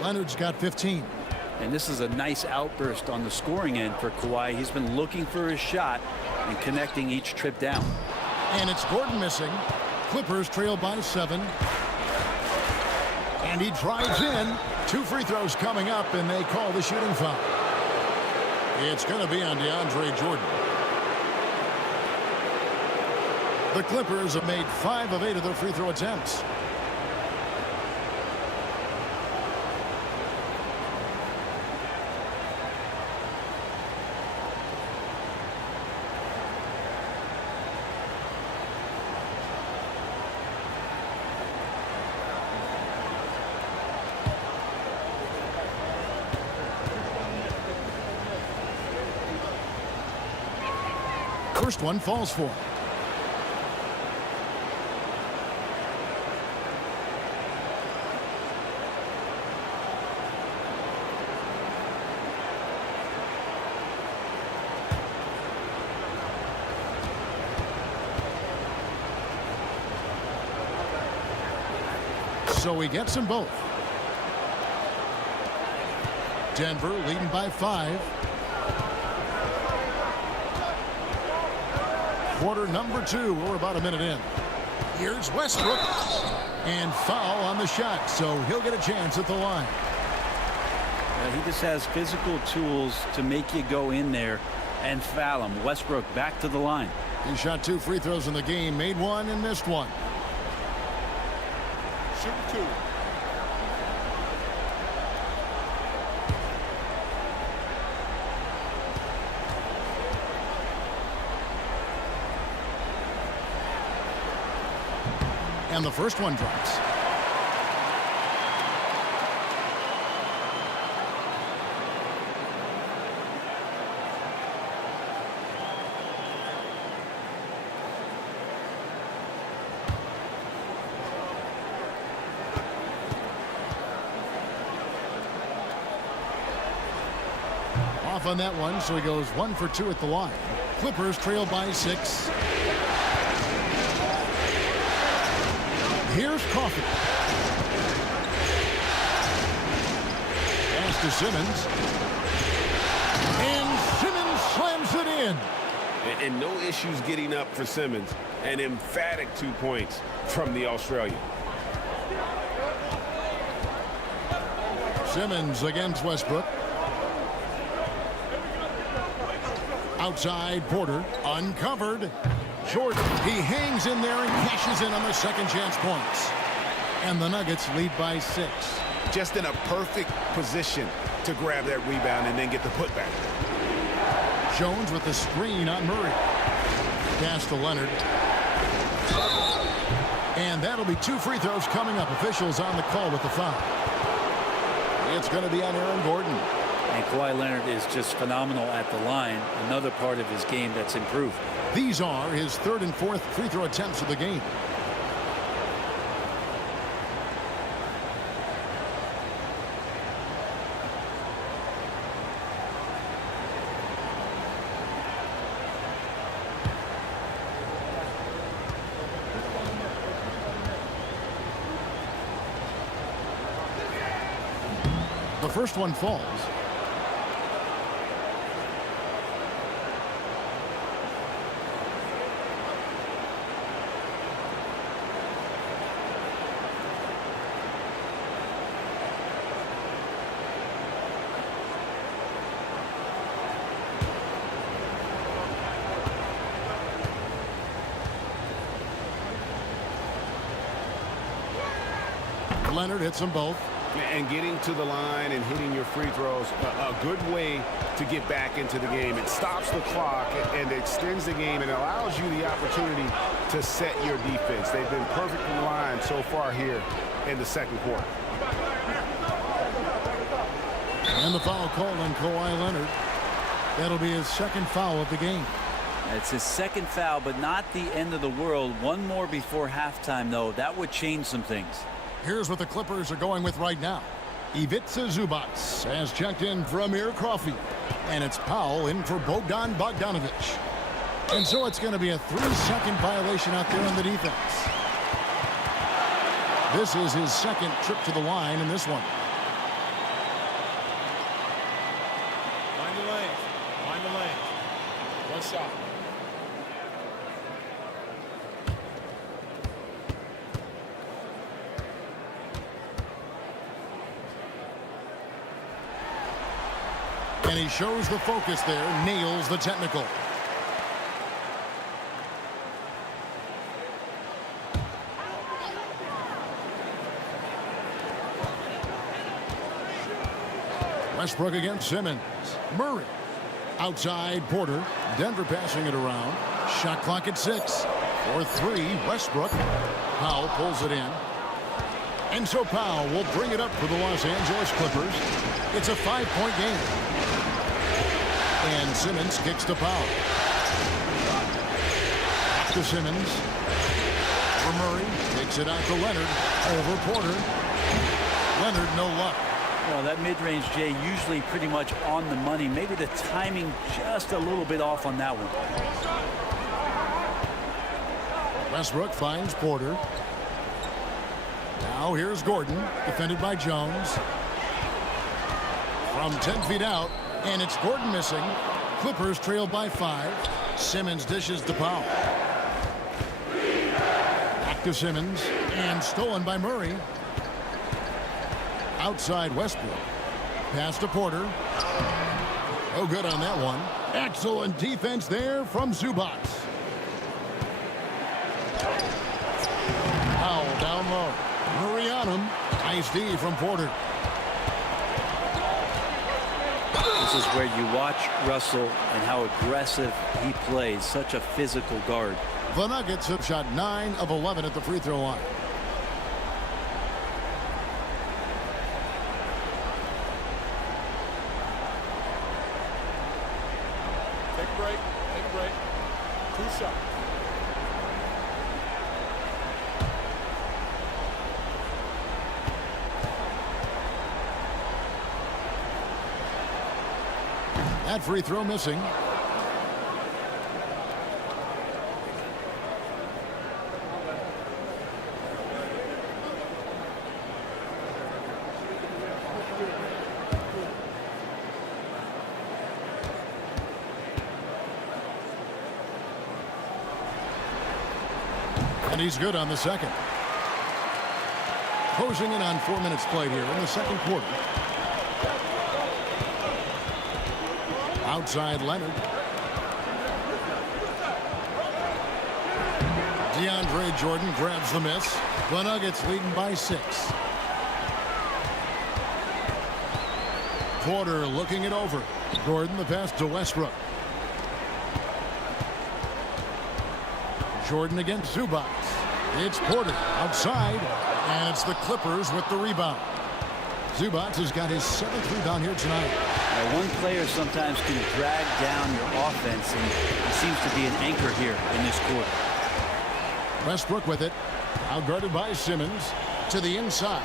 Leonard's got 15. And this is a nice outburst on the scoring end for Kawhi. He's been looking for his shot and connecting each trip down. And it's Gordon missing. Clippers trail by 7. And he drives in. 2 free throws coming up, and they call the shooting foul. It's going to be on DeAndre Jordan. The Clippers have made 5 of 8 of their free throw attempts. First one falls for him. So he gets them both. Denver leading by 5. Quarter number 2. We're about a minute in. Here's Westbrook. And foul on the shot, so he'll get a chance at the line. He just has physical tools to make you go in there and foul him. Westbrook back to the line. He shot 2 free throws in the game, made 1 and missed 1. Shoot 2. And the first one drops. Off on that one, so he goes 1 for 2 at the line. Clippers trail by 6. Here's Coffey. Pass to Simmons. And Simmons slams it in. And no issues getting up for Simmons. An emphatic 2 points from the Australian. Simmons against Westbrook. Outside, Porter, uncovered. Jordan, he hangs in there and cashes in on the second chance points. And the Nuggets lead by 6. Just in a perfect position to grab that rebound and then get the putback. Jones with the screen on Murray. Pass to Leonard. And that'll be 2 free throws coming up. Officials on the call with the foul. It's going to be on Aaron Gordon. And Kawhi Leonard is just phenomenal at the line. Another part of his game that's improved. These are his 3rd and 4th free throw attempts of the game. The first one falls. Leonard hits them both. And getting to the line and hitting your free throws, a good way to get back into the game. It stops the clock and extends the game and allows you the opportunity to set your defense. They've been perfect from the line so far here in the second quarter. And the foul called on Kawhi Leonard. That'll be his second foul of the game. It's his second foul, but not the end of the world. One more before halftime, though. That would change some things. Here's what the Clippers are going with right now. Ivica Zubac has checked in for Amir Coffey. And it's Powell in for Bogdan Bogdanovic. And so it's going to be a 3-second violation out there on the defense. This is his second trip to the line in this one. Find the lane. Find the lane. One shot. And he shows the focus there, nails the technical. Westbrook against Simmons. Murray. Outside Porter. Denver passing it around. Shot clock at 6. For 3, Westbrook. Powell pulls it in. And so Powell will bring it up for the Los Angeles Clippers. It's a 5-point game. And Simmons kicks to Powell. Back to Simmons. For Murray. Takes it out to Leonard. Over Porter. Leonard no luck. Well, that mid-range, Jay, usually pretty much on the money. Maybe the timing just a little bit off on that one. Westbrook finds Porter. Now here's Gordon, defended by Jones. From 10 feet out, and it's Gordon missing. Clippers trail by 5. Simmons dishes to Powell. Back to Simmons, and stolen by Murray. Outside Westbrook. Pass to Porter. No good on that one. Excellent defense there from Zubac. Powell down low. Murray on him. Nice D from Porter. This is where you watch Russell and how aggressive he plays. Such a physical guard. The Nuggets have shot 9 of 11 at the free throw line. Take a break. Take a break. 2 shots. That free throw missing. And he's good on the second. Closing in on 4 minutes played here in the second quarter. Outside Leonard. DeAndre Jordan grabs the miss. The Nuggets leading by 6. Porter looking it over. Gordon the pass to Westbrook. Jordan against Zubac. It's Porter outside, and it's the Clippers with the rebound. Zubac has got his 7th rebound here tonight. One player sometimes can drag down your offense, and he seems to be an anchor here in this quarter. Westbrook with it. Now guarded by Simmons. To the inside.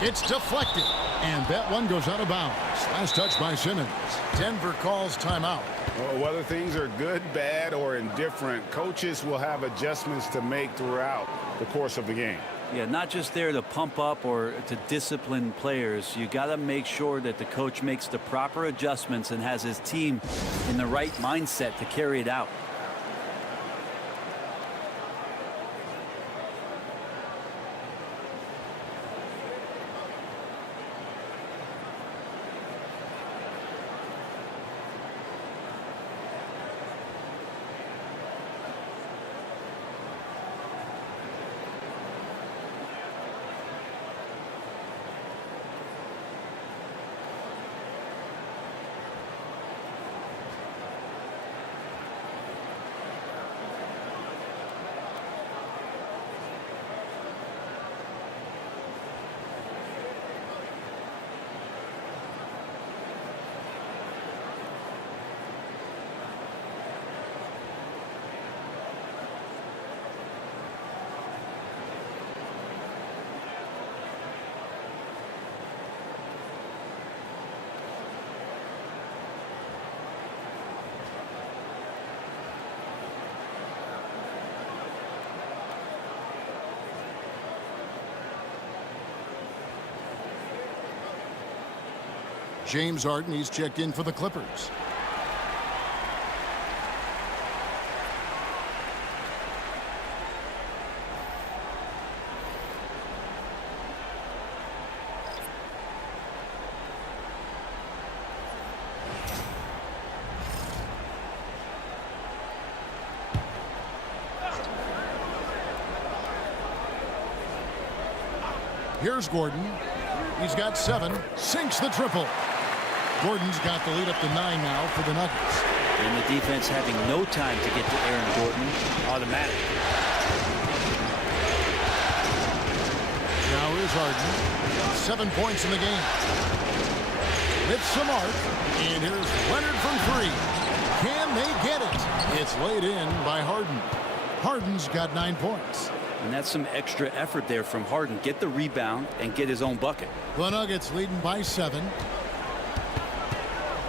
It's deflected. And that one goes out of bounds. Last touch by Simmons. Denver calls timeout. Well, whether things are good, bad, or indifferent, coaches will have adjustments to make throughout the course of the game. Yeah, not just there to pump up or to discipline players. You got to make sure that the coach makes the proper adjustments and has his team in the right mindset to carry it out. James Harden, he's checked in for the Clippers. Here's Gordon. He's got 7. Sinks the triple. Gordon's got the lead up to 9 now for the Nuggets. And the defense having no time to get to Aaron Gordon. Automatic. Now here's Harden. 7 points in the game. It's Smart. And here's Leonard from 3. Can they get it? It's laid in by Harden. Harden's got 9 points. And that's some extra effort there from Harden. Get the rebound and get his own bucket. The Nuggets leading by 7.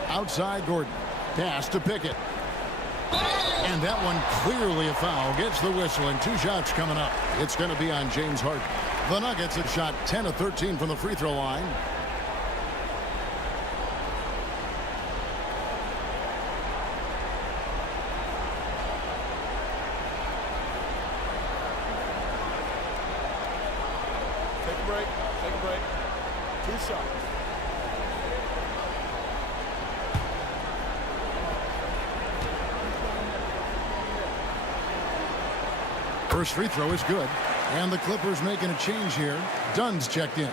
Outside Gordon. Pass to Pickett. And that one clearly a foul. Gets the whistle and 2 shots coming up. It's going to be on James Harden. The Nuggets have shot 10 of 13 from the free throw line. Take a break. 2 shots. First free throw is good. And the Clippers making a change here. Dunn's checked in.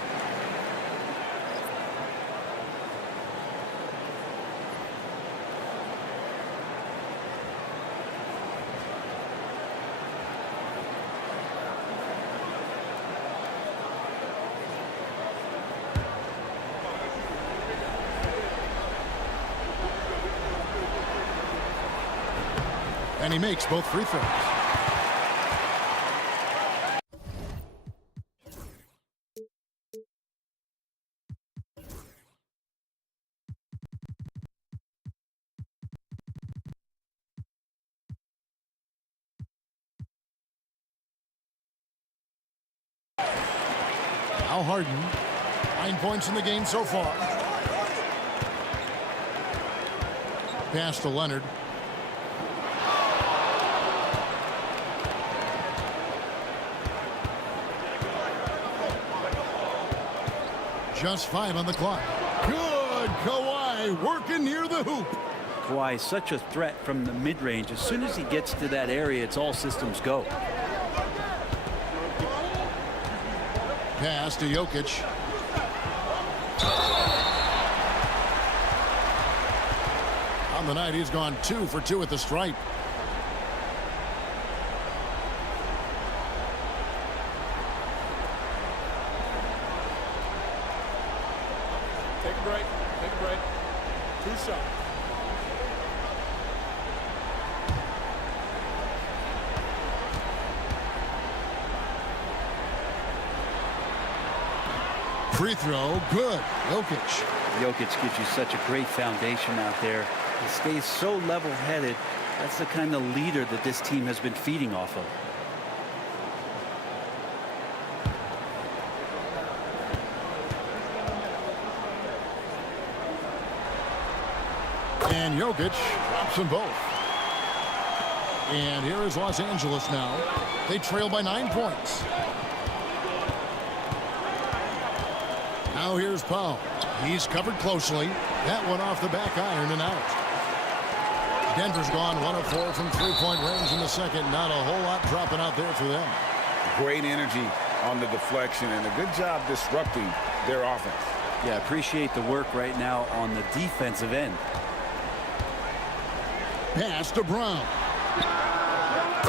And he makes both free throws. Now Harden, 9 points in the game so far. Pass to Leonard. Just 5 on the clock. Good. Kawhi working near the hoop. Kawhi, such a threat from the mid-range. As soon as he gets to that area, it's all systems go. Pass to Jokic. On the night, he's gone 2 for 2 at the stripe. Take a break. 2 shots. Free throw, good. Jokic. Jokic gives you such a great foundation out there. He stays so level-headed. That's the kind of leader that this team has been feeding off of. And Jokic drops them both. And here is Los Angeles now. They trail by 9 points. Now here's Powell. He's covered closely. That one off the back iron and out. Denver's gone 1 of 4 from three-point range in the second. Not a whole lot dropping out there for them. Great energy on the deflection and a good job disrupting their offense. Yeah, appreciate the work right now on the defensive end. Pass to Brown.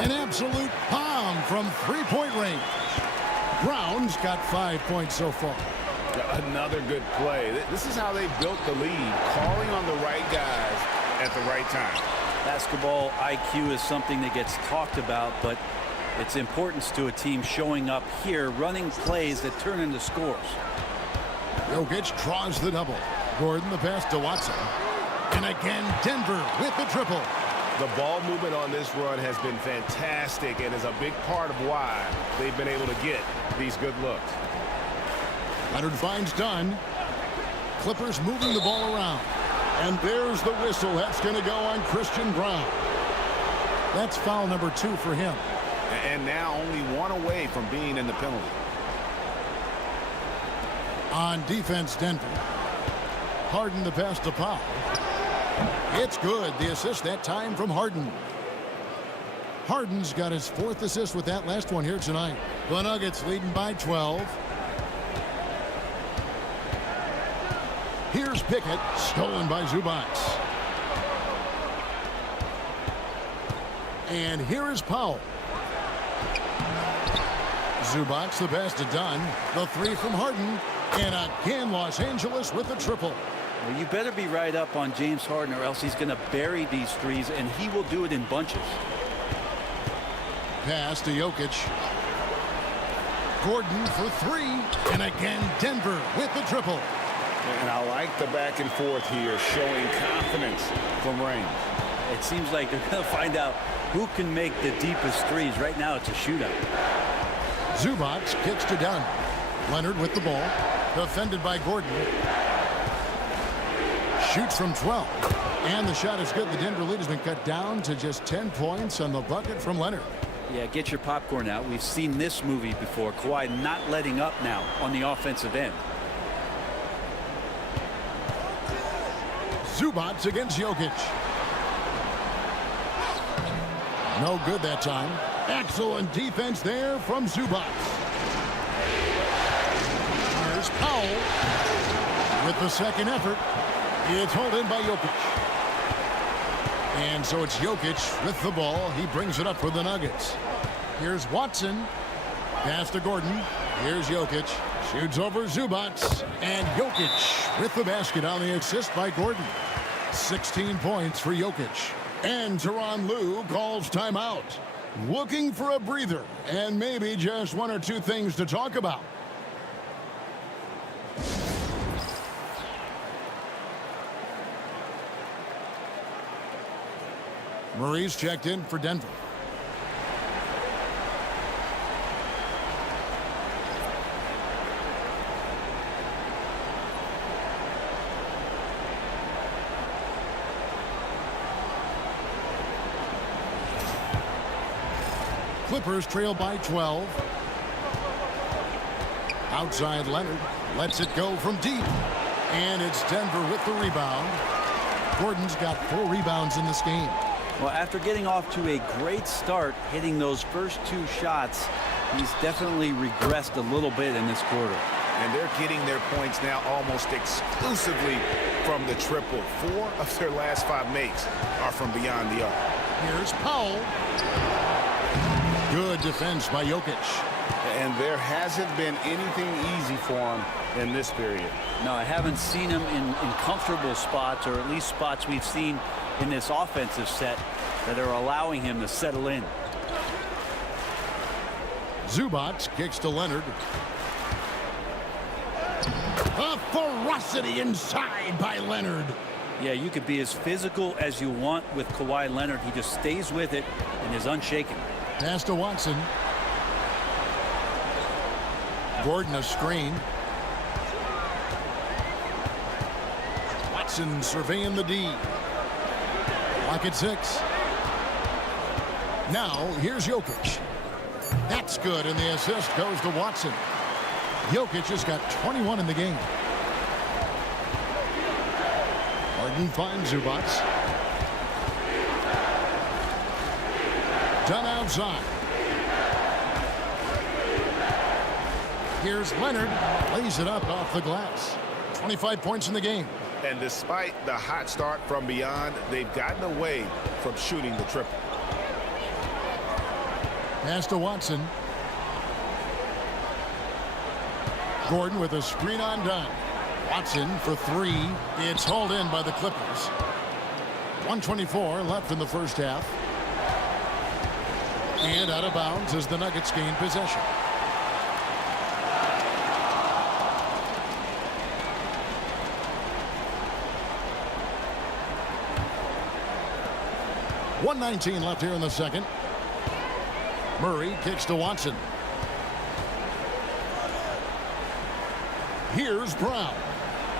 An absolute bomb from three-point range. Brown's got 5 points so far. Another good play. This is how they built the lead, calling on the right guys at the right time. Basketball IQ is something that gets talked about, but its importance to a team showing up here, running plays that turn into scores. Jokic draws the double. Gordon the pass to Watson. And again, Denver with the triple. The ball movement on this run has been fantastic and is a big part of why they've been able to get these good looks. Leonard finds Dunn. Clippers moving the ball around. And there's the whistle. That's going to go on Christian Braun. That's foul number 2 for him. And now only one away from being in the penalty. On defense, Denver. Harden the pass to Powell. It's good. The assist that time from Harden. Harden's got his 4th assist with that last one here tonight. The Nuggets leading by 12. Here's Pickett, stolen by Zubac. And here is Powell. Zubac the pass to Dunn. The 3 from Harden. And again, Los Angeles with the triple. Well, you better be right up on James Harden or else he's going to bury these threes, and he will do it in bunches. Pass to Jokic. Gordon for 3. And again, Denver with the triple. And I like the back and forth here, showing confidence from range. It seems like they're going to find out who can make the deepest threes. Right now, it's a shootout. Zubac kicks to Dunn. Leonard with the ball. Defended by Gordon. Shoots from 12. And the shot is good. The Denver lead has been cut down to just 10 points on the bucket from Leonard. Yeah, get your popcorn out. We've seen this movie before. Kawhi not letting up now on the offensive end. Zubac against Jokic. No good that time. Excellent defense there from Zubac. Here's Powell with the second effort. It's hauled in by Jokic. And so it's Jokic with the ball. He brings it up for the Nuggets. Here's Watson. Pass to Gordon. Here's Jokic. Shoots over Zubac. And Jokic with the basket on the assist by Gordon. 16 points for Jokic. And Tyronn Lue calls timeout. Looking for a breather and maybe just 1 or 2 things to talk about. Murray's checked in for Denver. Clippers trail by 12. Outside Leonard. Lets it go from deep. And it's Denver with the rebound. Gordon's got 4 rebounds in this game. Well, after getting off to a great start, hitting those first 2 shots, he's definitely regressed a little bit in this quarter. And they're getting their points now almost exclusively from the triple. 4 of their last 5 makes are from beyond the arc. Here's Powell. Good defense by Jokic. And there hasn't been anything easy for him in this period. No, I haven't seen him in comfortable spots, or at least spots we've seen in this offensive set that are allowing him to settle in. Zubac kicks to Leonard. A ferocity inside by Leonard. Yeah, you could be as physical as you want with Kawhi Leonard. He just stays with it and is unshaken. Pass to Watson. Gordon a screen. Watson surveying the D. Clock at 6. Now here's Jokic. That's good, and the assist goes to Watson. Jokic has got 21 in the game. Harden finds Zubac. Done outside. Here's Leonard. Lays it up off the glass. 25 points in the game. And despite the hot start from beyond, they've gotten away from shooting the triple. Pass to Watson. Gordon with a screen on Dunn. Watson for 3. It's hauled in by the Clippers. 1:24 left in the first half. And out of bounds as the Nuggets gain possession. .119 left here in the second. Murray kicks to Watson. Here's Brown.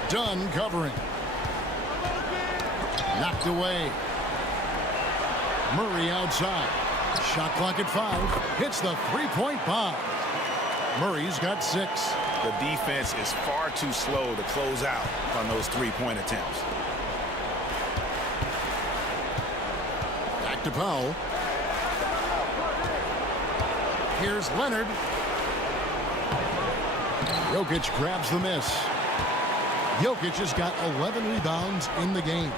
Dunn covering. Knocked away. Murray outside. Shot clock at 5. Hits the three-point bomb. Murray's got 6. The defense is far too slow to close out on those three-point attempts. Back to Powell. Here's Leonard. Jokic grabs the miss. Jokic has got 11 rebounds in the game.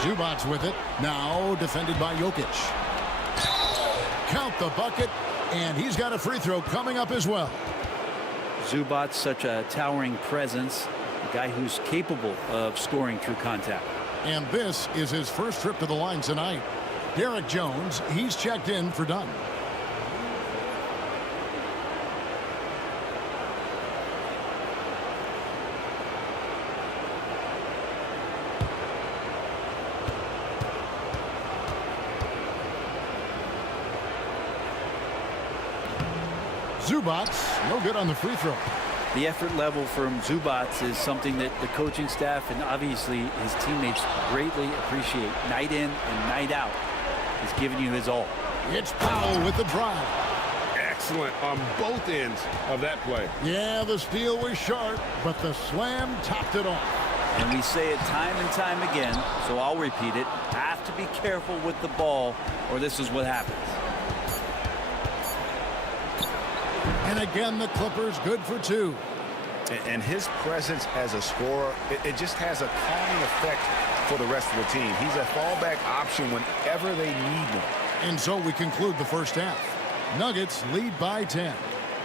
Zubac's with it. Now defended by Jokic. Count the bucket, and he's got a free throw coming up as well. Zubac's such a towering presence, a guy who's capable of scoring through contact. And this is his first trip to the line tonight. Derek Jones, he's checked in for Dunn. Zubac, no good on the free throw. The effort level from Zubac is something that the coaching staff and obviously his teammates greatly appreciate. Night in and night out, he's giving you his all. It's Powell with the drive. Excellent on both ends of that play. Yeah, the steal was sharp, but the slam topped it off. And we say it time and time again, so I'll repeat it. Have to be careful with the ball, or this is what happens. And again, the Clippers good for 2. And his presence as a scorer, it just has a calming effect for the rest of the team. He's a fallback option whenever they need one. And so we conclude the first half. Nuggets lead by 10.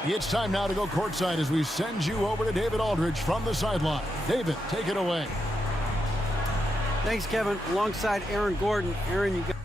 It's time now to go courtside as we send you over to David Aldridge from the sideline. David, take it away. Thanks, Kevin. Alongside Aaron Gordon. Aaron, you got...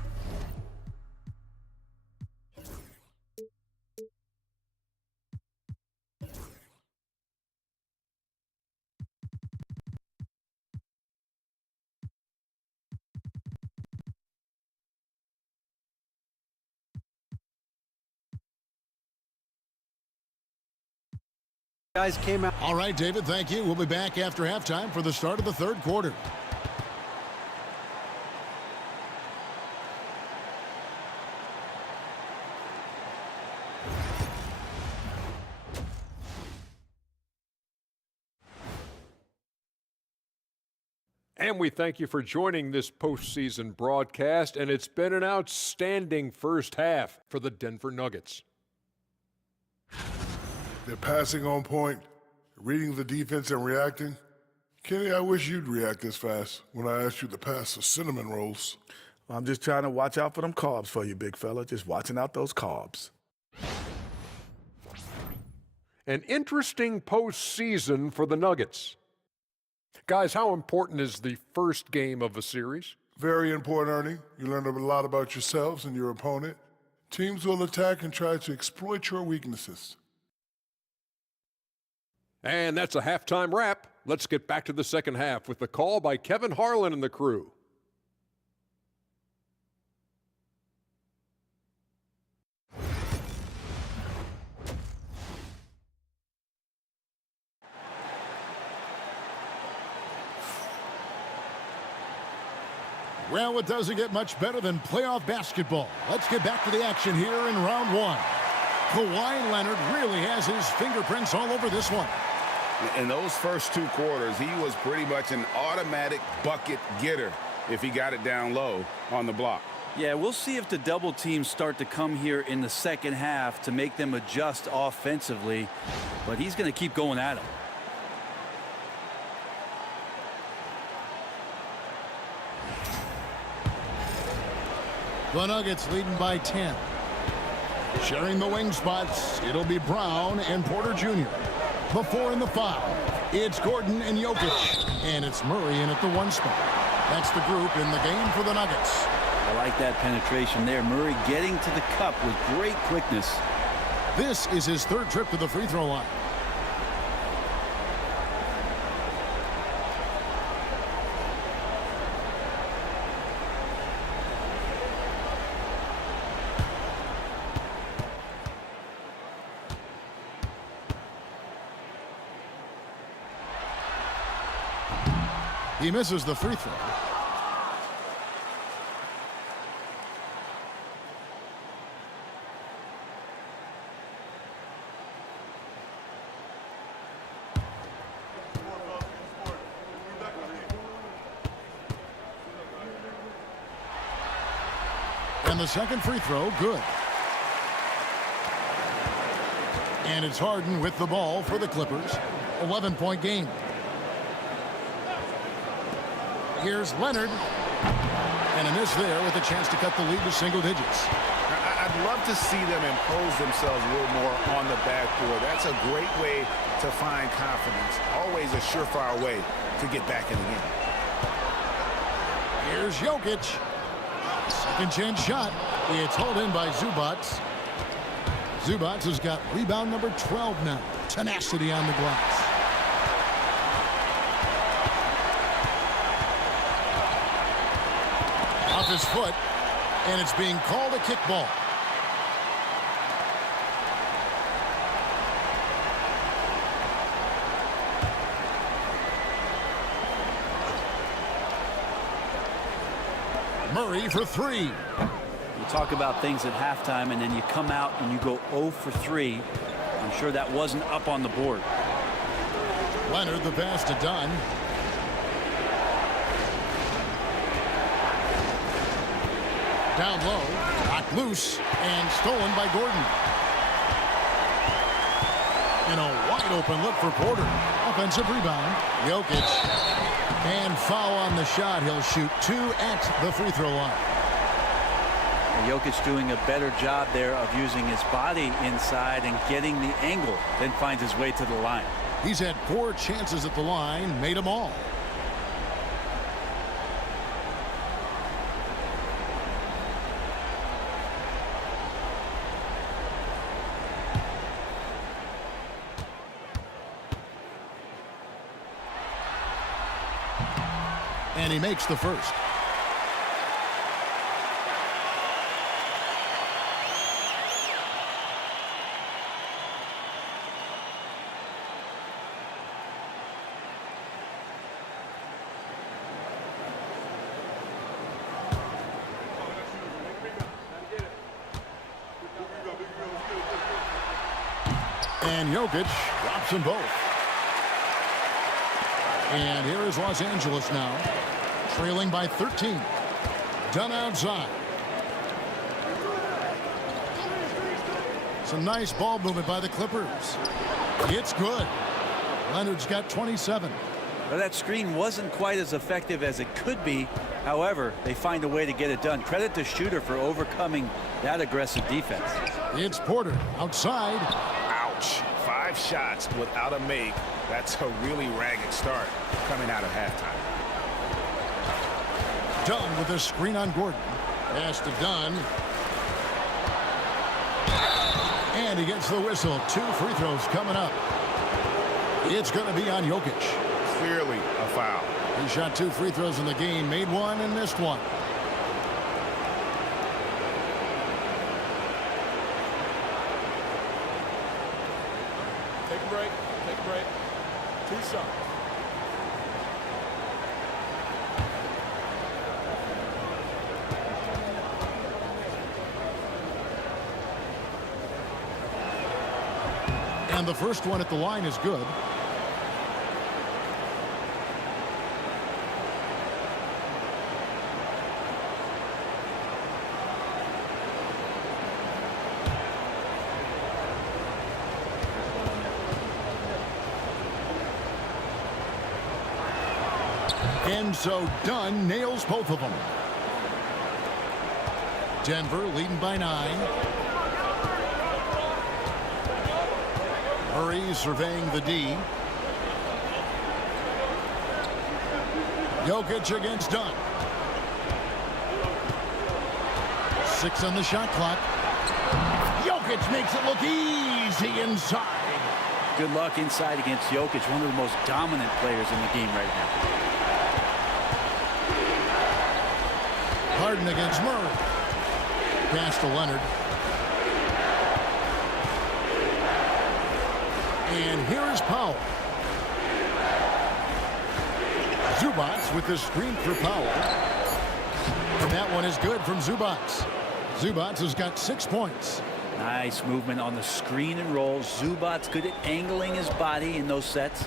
guys came out. All right, David, thank you. We'll be back after halftime for the start of the third quarter. And we thank you for joining this postseason broadcast, and it's been an outstanding first half for the Denver Nuggets. They're passing on point, reading the defense and reacting. Kenny, I wish you'd react this fast when I asked you to pass the cinnamon rolls. I'm just trying to watch out for them carbs for you, big fella. Just watching out those carbs. An interesting postseason for the Nuggets. Guys, how important is the first game of a series? Very important, Ernie. You learn a lot about yourselves and your opponent. Teams will attack and try to exploit your weaknesses. And that's a halftime wrap. Let's get back to the second half with the call by Kevin Harlan and the crew. Well, it doesn't get much better than playoff basketball. Let's get back to the action here in round one. Kawhi Leonard really has his fingerprints all over this one. In those first 2 quarters, he was pretty much an automatic bucket getter if he got it down low on the block. Yeah, we'll see if the double teams start to come here in the second half to make them adjust offensively, but he's going to keep going at him. The Nuggets leading by 10. Sharing the wing spots, it'll be Brown and Porter Jr. The 4 and the 5. It's Gordon and Jokic. And it's Murray in at the 1 spot. That's the group in the game for the Nuggets. I like that penetration there. Murray getting to the cup with great quickness. This is his 3rd trip to the free throw line. He misses the free throw. And the second free throw, good. And it's Harden with the ball for the Clippers. 11-point game. Here's Leonard. And a miss there with a chance to cut the lead to single digits. I'd love to see them impose themselves a little more on the backboard. That's a great way to find confidence. Always a surefire way to get back in the game. Here's Jokic. Second chance shot. It's hauled in by Zubac. Zubac has got rebound number 12 now. Tenacity on the glass. Off his foot, and it's being called a kickball. Murray for three. You talk about things at halftime, and then you come out and you go 0 for 3. I'm sure that wasn't up on the board. Leonard, the pass to Dunn. Down low, knocked loose, and stolen by Gordon. And a wide open look for Porter. Offensive rebound. Jokic. And foul on the shot. He'll shoot 2 at the free throw line. Jokic doing a better job there of using his body inside and getting the angle, then finds his way to the line. He's had 4 chances at the line, made them all. And he makes the first. And Jokic drops them both. And here is Los Angeles now, trailing by 13. Dunn outside. Some nice ball movement by the Clippers. It's good. Leonard's got 27. Well, that screen wasn't quite as effective as it could be. However, they find a way to get it done. Credit to Shooter for overcoming that aggressive defense. It's Porter outside. Ouch. 5 shots without a make. That's a really ragged start coming out of halftime. Dunn with a screen on Gordon. Pass to Dunn. And he gets the whistle. 2 free throws coming up. It's going to be on Jokic. Clearly a foul. He shot 2 free throws in the game, made 1 and missed 1. Take a break. Take a break. 2 shots. And the first one at the line is good. And so Dunn nails both of them. Denver leading by 9. Murray surveying the D. Jokic against Dunn. 6 on the shot clock. Jokic makes it look easy inside. Good luck inside against Jokic, one of the most dominant players in the game right now. Harden against Murray. Pass to Leonard. And here is Powell. Zubats with the screen for Powell. And that one is good from Zubats. Zubats has got 6 points. Nice movement on the screen and roll. Zubats good at angling his body in those sets.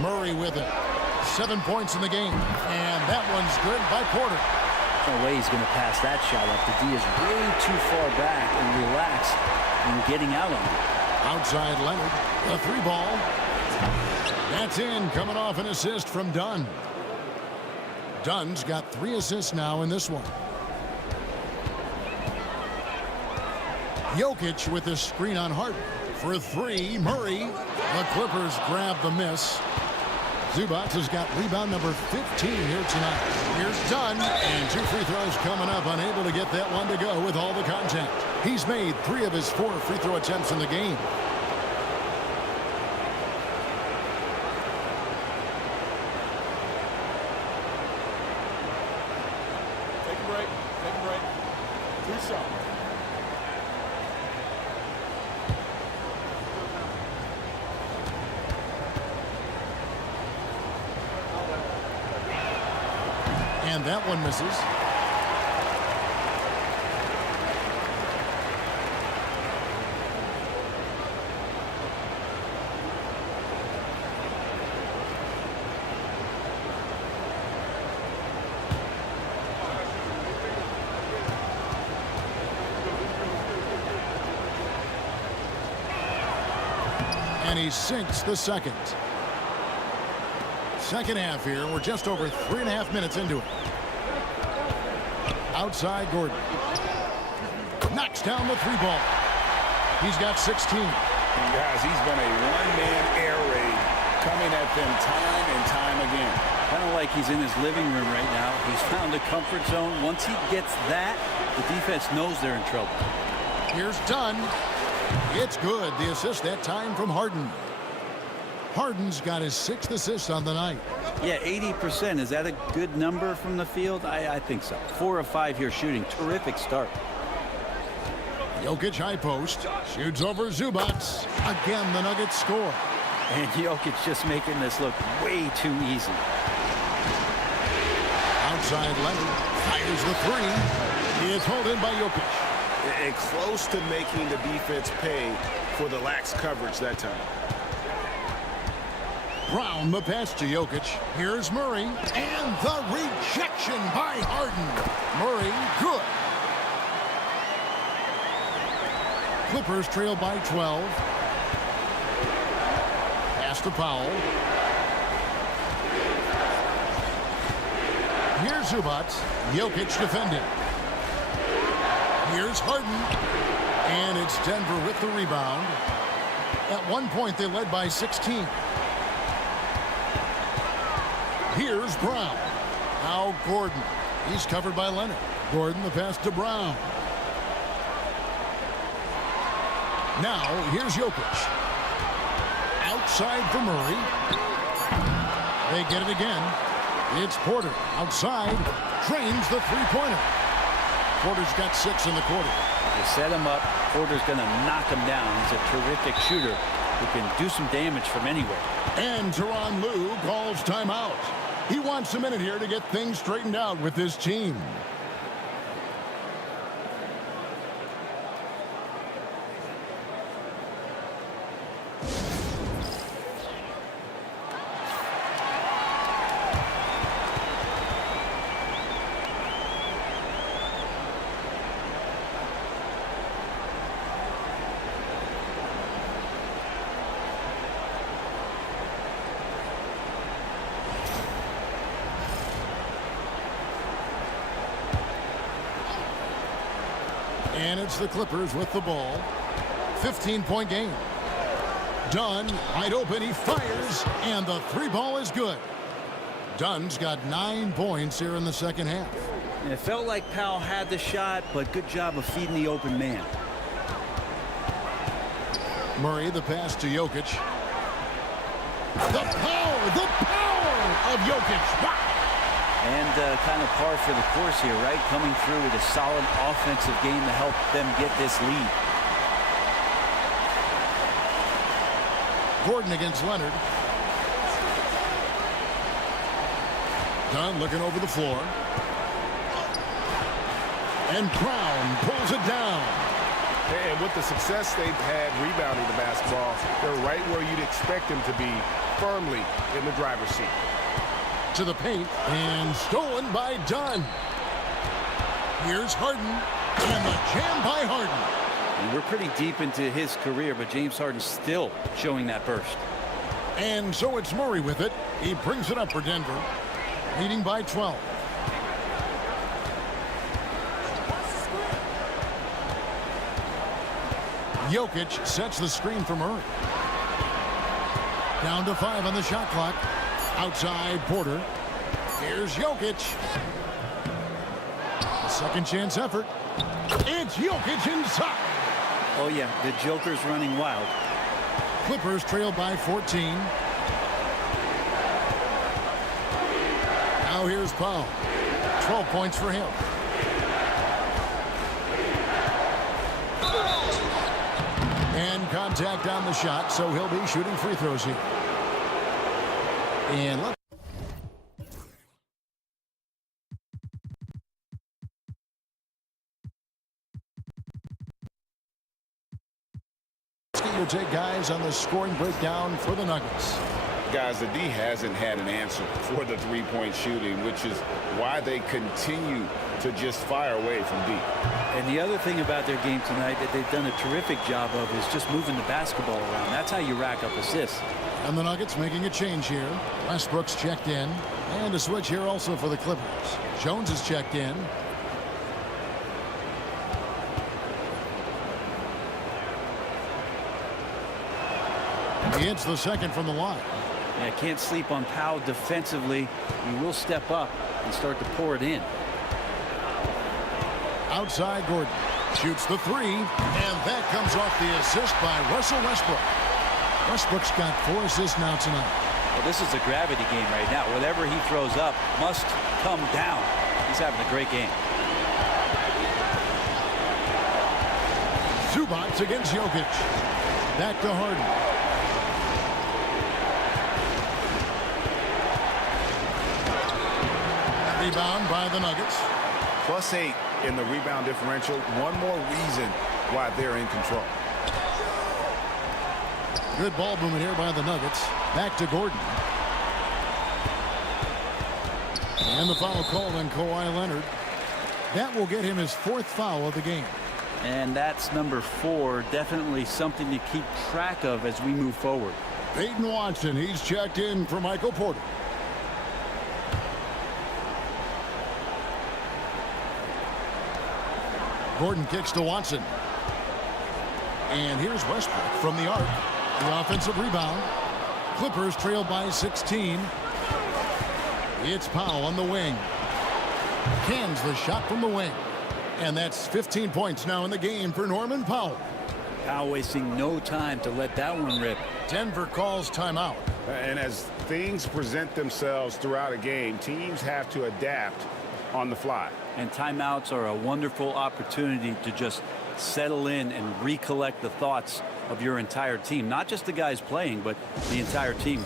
Murray with it. 7 points in the game. And that one's good by Porter. No way he's going to pass that shot up. The D is way too far back and relaxed in getting out on it. Outside Leonard. A 3-ball. That's in, coming off an assist from Dunn. Dunn's got 3 assists now in this one. Jokic with the screen on Harden. For 3, Murray. The Clippers grab the miss. Zubats has got rebound number 15 here tonight. Here's Dunn, and 2 free throws coming up, unable to get that one to go with all the contact. He's made 3 of his 4 free throw attempts in the game. Take a break. Take a break. Do something. And that one misses. And he sinks the second. Second half here. We're just over 3.5 minutes into it. Outside Gordon. Knocks down the 3-ball. He's got 16. And guys, he's been a one-man air raid coming at them time and time again. Kind of like he's in his living room right now. He's found a comfort zone. Once he gets that, the defense knows they're in trouble. Here's Dunn. It's good. The assist that time from Harden. Harden's got his 6th assist on the night. Yeah, 80%. Is that a good number from the field? I think so. 4 of 5 here shooting. Terrific start. Jokic high post. Shoots over Zubats. Again, the Nuggets score. And Jokic just making this look way too easy. Outside Leonard. Fires the 3. He is hauled in by Jokic. And close to making the defense pay for the lax coverage that time. Brown the pass to Jokic. Here's Murray. And the rejection by Harden. Murray, good. Clippers trail by 12. Pass to Powell. Here's Zubats. Jokic defending. Here's Harden. And it's Denver with the rebound. At one point, they led by 16. Here's Brown. Now Gordon. He's covered by Leonard. Gordon the pass to Brown. Now here's Jokic. Outside for Murray. They get it again. It's Porter. Outside. Drains the 3-pointer. Porter's got 6 in the quarter. They set him up. Porter's going to knock him down. He's a terrific shooter who can do some damage from anywhere. And Tyronn Lue calls timeout. He wants a minute here to get things straightened out with his team. And it's the Clippers with the ball. 15-point game. Dunn, wide open, he fires, and the 3-ball is good. Dunn's got 9 points here in the second half. And it felt like Powell had the shot, but good job of feeding the open man. Murray, the pass to Jokic. The power of Jokic. Wow. And kind of par for the course here, right? Coming through with a solid offensive game to help them get this lead. Gordon against Leonard. Dunn looking over the floor. And Brown pulls it down. And with the success they've had rebounding the basketball, they're right where you'd expect them to be, firmly in the driver's seat. To the paint, and stolen by Dunn. Here's Harden, and the jam by Harden. We're pretty deep into his career, but James Harden's still showing that burst. And so it's Murray with it. He brings it up for Denver, leading by 12. Jokic sets the screen for Murray. Down to 5 on the shot clock. Outside Porter. Here's Jokic. A second chance effort. It's Jokic inside. Oh yeah, the Joker's running wild. Clippers trail by 14. Now here's Powell. 12 points for him. And contact on the shot, so he'll be shooting free throws here. And let's get your take, guys, on the scoring breakdown for the Nuggets. Guys, the D hasn't had an answer for the three-point shooting, which is why they continue to just fire away from deep. And the other thing about their game tonight that they've done a terrific job of is just moving the basketball around. That's how you rack up assists. And the Nuggets making a change here. Westbrook's checked in. And a switch here also for the Clippers. Jones is checked in. He hits the second from the line. Yeah, can't sleep on Powell defensively. He will step up and start to pour it in. Outside Gordon. Shoots the three. And that comes off the assist by Russell Westbrook. Westbrook's got 4 assists now tonight. Well, this is a gravity game right now. Whatever he throws up must come down. He's having a great game. Zubac against Jokic. Back to Harden. Rebound by the Nuggets. +8 in the rebound differential. One more reason why they're in control. Good ball movement here by the Nuggets. Back to Gordon. And the foul called on Kawhi Leonard. That will get him his 4th foul of the game. And that's number 4. Definitely something to keep track of as we move forward. Peyton Watson, he's checked in for Michael Porter. Gordon kicks to Watson. And here's Westbrook from the arc. The offensive rebound. Clippers trail by 16. It's Powell on the wing. Cans the shot from the wing. And that's 15 points now in the game for Norman Powell. Powell wasting no time to let that one rip. Denver calls timeout. And as things present themselves throughout a game, teams have to adapt on the fly. And timeouts are a wonderful opportunity to just settle in and recollect the thoughts of your entire team. Not just the guys playing, but the entire team.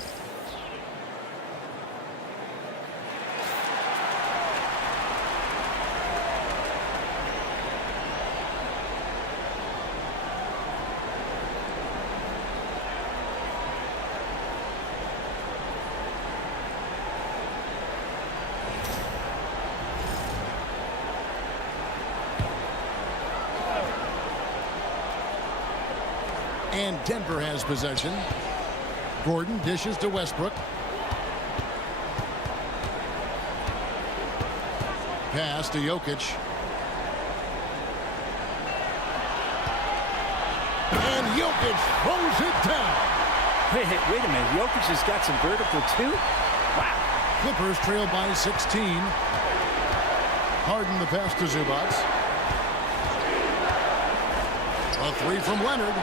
And Denver has possession. Gordon dishes to Westbrook. Pass to Jokic. And Jokic throws it down. Wait a minute. Jokic has got some vertical too? Wow. Clippers trail by 16. Harden the pass to Zubac. A three from Leonard.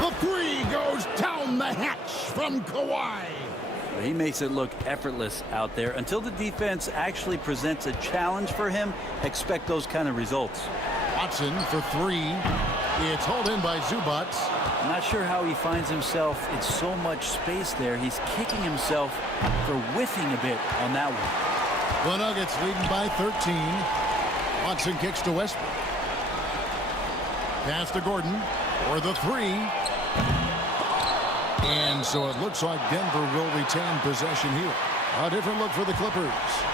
The three goes down the hatch from Kawhi. He makes it look effortless out there. Until the defense actually presents a challenge for him, expect those kind of results. Watson for 3. It's hauled in by Zubac. I'm not sure how he finds himself in so much space there. He's kicking himself for whiffing a bit on that one. The Nuggets leading by 13. Watson kicks to Westbrook. Pass to Gordon for the three. And so it looks like Denver will retain possession here. A different look for the Clippers.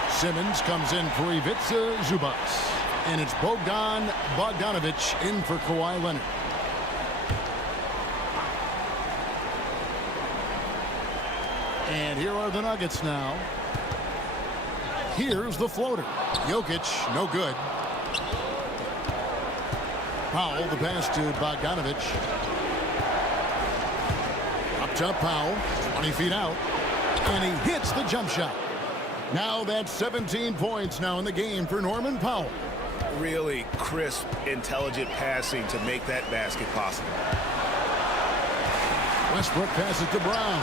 Simmons comes in for Ivica Zubac. And it's Bogdan Bogdanovic in for Kawhi Leonard. And here are the Nuggets now. Here's the floater. Jokic, no good. Powell, the pass to Bogdanovic. Up top, Powell, 20 feet out. And he hits the jump shot. Now that's 17 points now in the game for Norman Powell. Really crisp, intelligent passing to make that basket possible. Westbrook passes to Brown.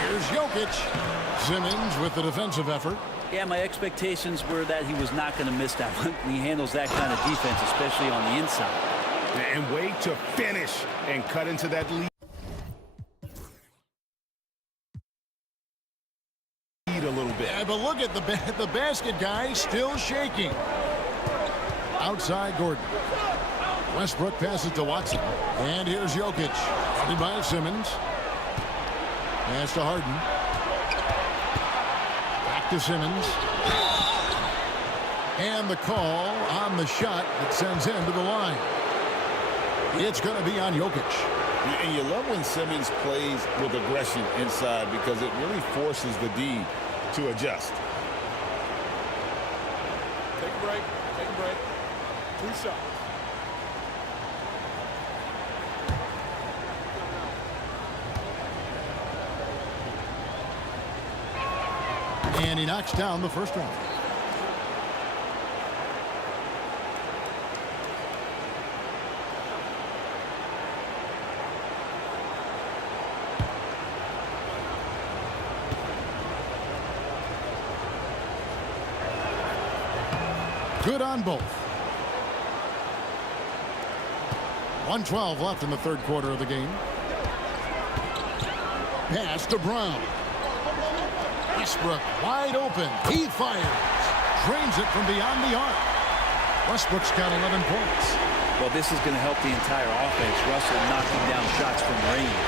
Here's Jokic. Simmons with the defensive effort. Yeah, my expectations were that he was not going to miss that one. He handles that kind of defense, especially on the inside. And wait to finish and cut into that lead a little bit. Yeah, but look at the basket guy still shaking. Outside Gordon. Westbrook passes to Watson. And here's Jokic. Guarded by Simmons. Pass to Harden. Back to Simmons. And the call on the shot that sends him to the line. It's going to be on Jokic. And you love when Simmons plays with aggression inside because it really forces the D to adjust. Take a break. Take a break. 2 shots. And he knocks down the first round. Good on both. 1:12 left in the third quarter of the game. Pass to Brown. Westbrook wide open. He fires. Drains it from beyond the arc. Westbrook's got 11 points. Well, this is going to help the entire offense. Russell knocking down shots from range.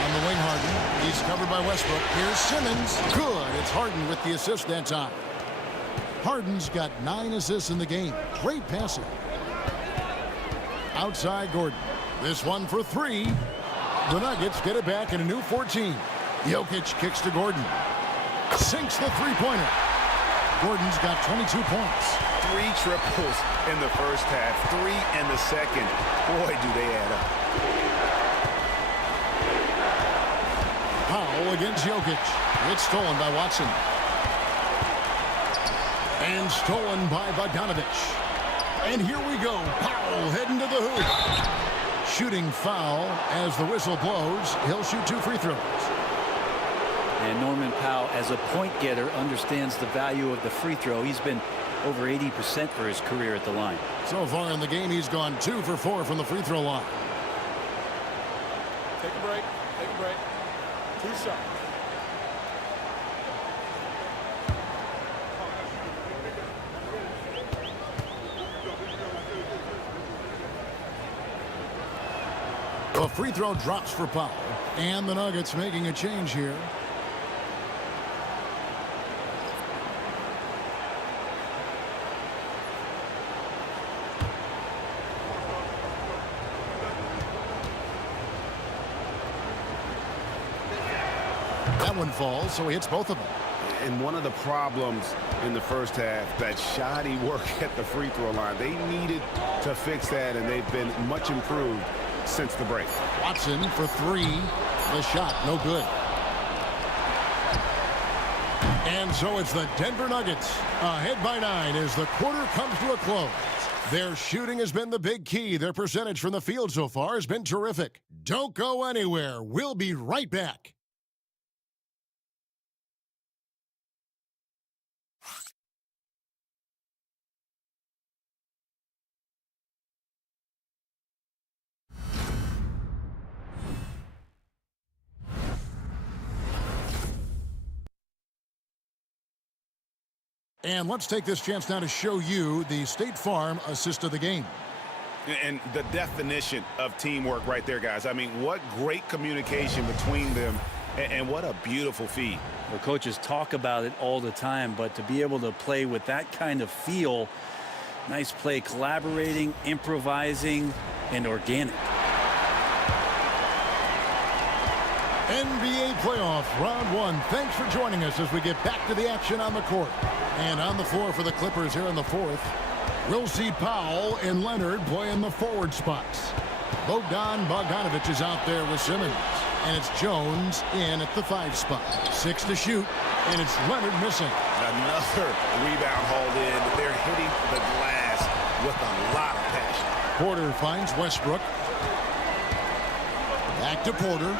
On the wing, Harden. He's covered by Westbrook. Here's Simmons. Good. It's Harden with the assist that time. Harden's got 9 assists in the game. Great passing. Outside Gordon. This one for 3. The Nuggets get it back in a new 14. Jokic kicks to Gordon. Sinks the three-pointer. Gordon's got 22 points. 3 triples in the first half, 3 in the second. Boy, do they add up. Powell against Jokic. It's stolen by Watson. And stolen by Bogdanovic. And here we go. Powell heading to the hoop. Shooting foul as the whistle blows. He'll shoot 2 free throws. And Norman Powell, as a point getter, understands the value of the free throw. He's been over 80% for his career at the line. So far in the game, he's gone 2 for 4 from the free throw line. Take a break. Take a break. 2 shots. A free throw drops for Powell. And the Nuggets making a change here. That one falls, so he hits both of them. And one of the problems in the first half, that shoddy work at the free throw line. They needed to fix that, and they've been much improved since the break. Watson for 3. The shot, no good. And so it's the Denver Nuggets ahead by 9 as the quarter comes to a close. Their shooting has been the big key. Their percentage from the field so far has been terrific. Don't go anywhere. We'll be right back. And let's take this chance now to show you the State Farm assist of the game. And the definition of teamwork right there, guys. I mean, what great communication between them, and what a beautiful feed. The coaches talk about it all the time, but to be able to play with that kind of feel, nice play, collaborating, improvising, and organic. NBA playoff round 1. Thanks for joining us as we get back to the action on the court. And on the floor for the Clippers here in the 4th, we'll see Powell and Leonard play in the forward spots. Bogdanovic is out there with Simmons. And it's Jones in at the 5 spot. 6 to shoot, and it's Leonard missing. Another rebound hauled in. They're hitting the glass with a lot of passion. Porter finds Westbrook. Back to Porter.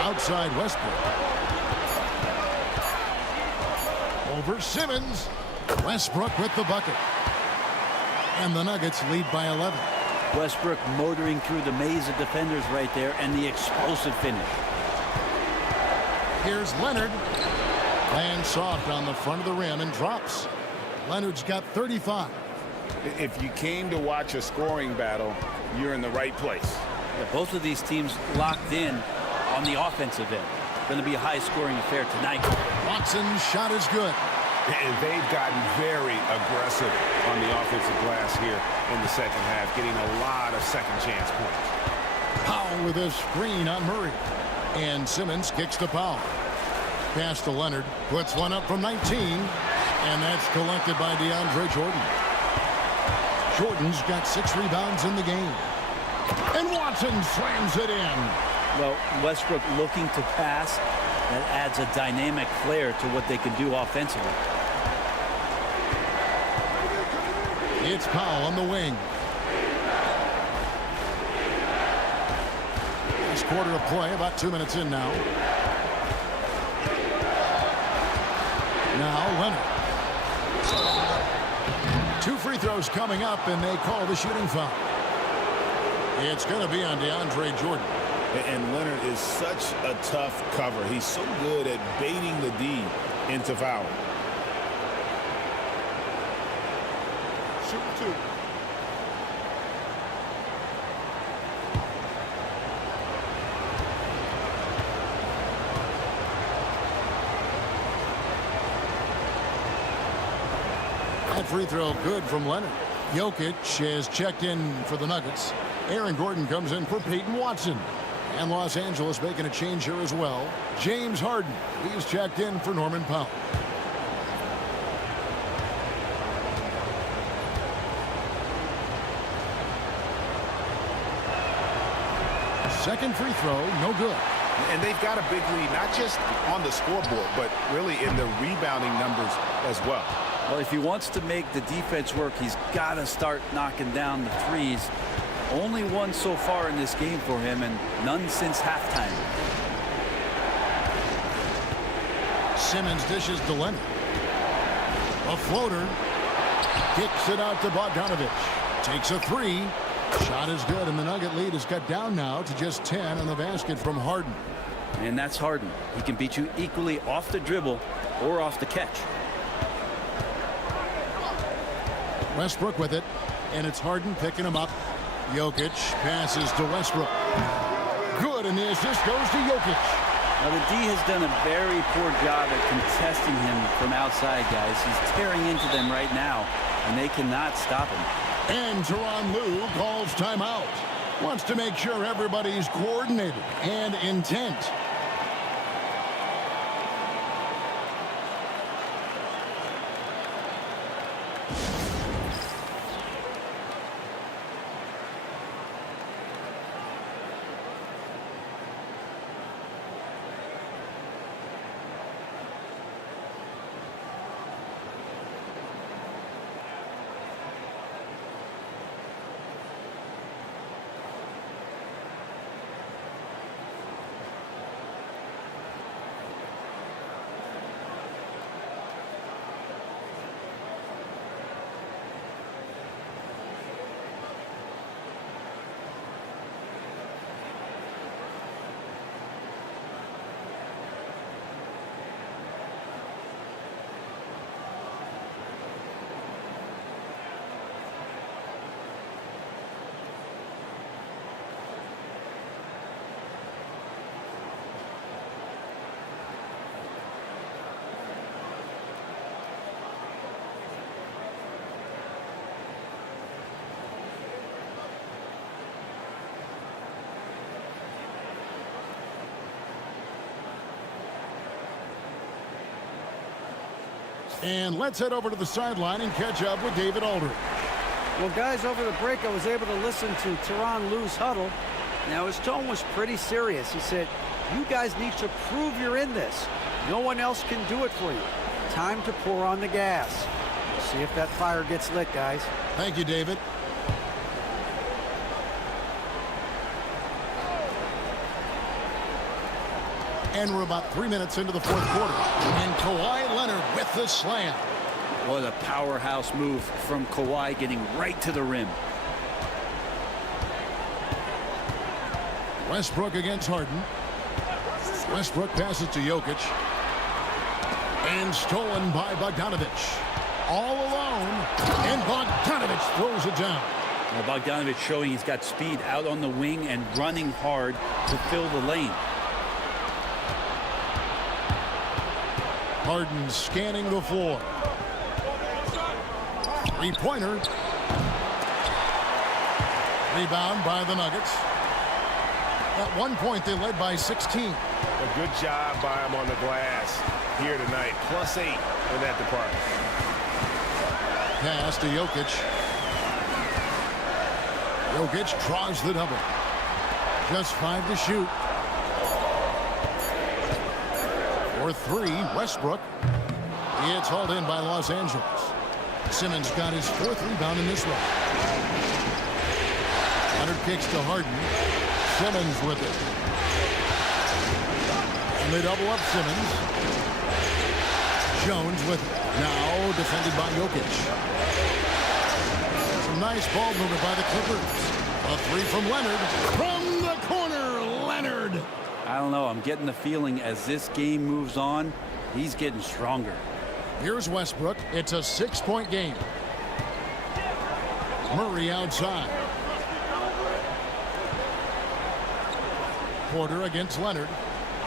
Outside Westbrook. Over Simmons. Westbrook with the bucket. And the Nuggets lead by 11. Westbrook motoring through the maze of defenders right there, and the explosive finish. Here's Leonard. Lands soft on the front of the rim and drops. Leonard's got 35. If you came to watch a scoring battle, you're in the right place. Yeah, both of these teams locked in on the offensive end. Going to be a high-scoring affair tonight. Watson's shot is good. And they've gotten very aggressive on the offensive glass here in the second half, getting a lot of second chance points. Powell with a screen on Murray. And Simmons kicks to Powell. Pass to Leonard. Puts one up from 19. And that's collected by DeAndre Jordan. Jordan's got 6 rebounds in the game. And Watson slams it in. Well, Westbrook looking to pass. That adds a dynamic flair to what they can do offensively. It's Powell on the wing. Last quarter of play, about 2 minutes in now. Now Leonard. 2 free throws coming up, and they call the shooting foul. It's going to be on DeAndre Jordan. And Leonard is such a tough cover. He's so good at baiting the D into fouling. Shoot 2. That free throw good from Leonard. Jokic has checked in for the Nuggets. Aaron Gordon comes in for Peyton Watson. And Los Angeles making a change here as well. James Harden, he's checked in for Norman Powell. Second free throw, no good. And they've got a big lead, not just on the scoreboard, but really in the rebounding numbers as well. Well, if he wants to make the defense work, he's got to start knocking down the threes. Only one so far in this game for him, and none since halftime. Simmons dishes to Leonard. A floater. Kicks it out to Bogdanovic. Takes a 3. Shot is good, and the Nugget lead is cut down now to just 10 on the basket from Harden. And that's Harden. He can beat you equally off the dribble or off the catch. Westbrook with it, and it's Harden picking him up. Jokic passes to Westbrook. Good, and the assist goes to Jokic. Now, the D has done a very poor job at contesting him from outside, guys. He's tearing into them right now, and they cannot stop him. And Tyronn Lue calls timeout. Wants to make sure everybody's coordinated and intent. And let's head over to the sideline and catch up with David Aldridge. Well, guys, over the break, I was able to listen to Tyronn Lue's huddle. Now, his tone was pretty serious. He said, you guys need to prove you're in this. No one else can do it for you. Time to pour on the gas. We'll see if that fire gets lit, guys. Thank you, David. And we're about 3 minutes into the fourth quarter. And Kawhi Leonard with the slam. What a powerhouse move from Kawhi, getting right to the rim. Westbrook against Harden. Westbrook passes to Jokic. And stolen by Bogdanovich. All alone. And Bogdanovich throws it down. Well, Bogdanovich showing he's got speed out on the wing and running hard to fill the lane. Harden scanning the floor. Three-pointer. Rebound by the Nuggets. At one point, they led by 16. A good job by him on the glass here tonight. +8 in that department. Pass to Jokic. Jokic draws the double. Just 5 to shoot. For 3, Westbrook. It's hauled in by Los Angeles. Simmons got his 4th rebound in this one. Leonard kicks to Harden. Simmons with it. And they double up Simmons. Jones with it. Now defended by Jokic. Some nice ball movement by the Clippers. A 3 from Leonard. From the corner, Leonard. I don't know. I'm getting the feeling as this game moves on, he's getting stronger. Here's Westbrook. It's a 6-point game. Murray outside. Porter against Leonard.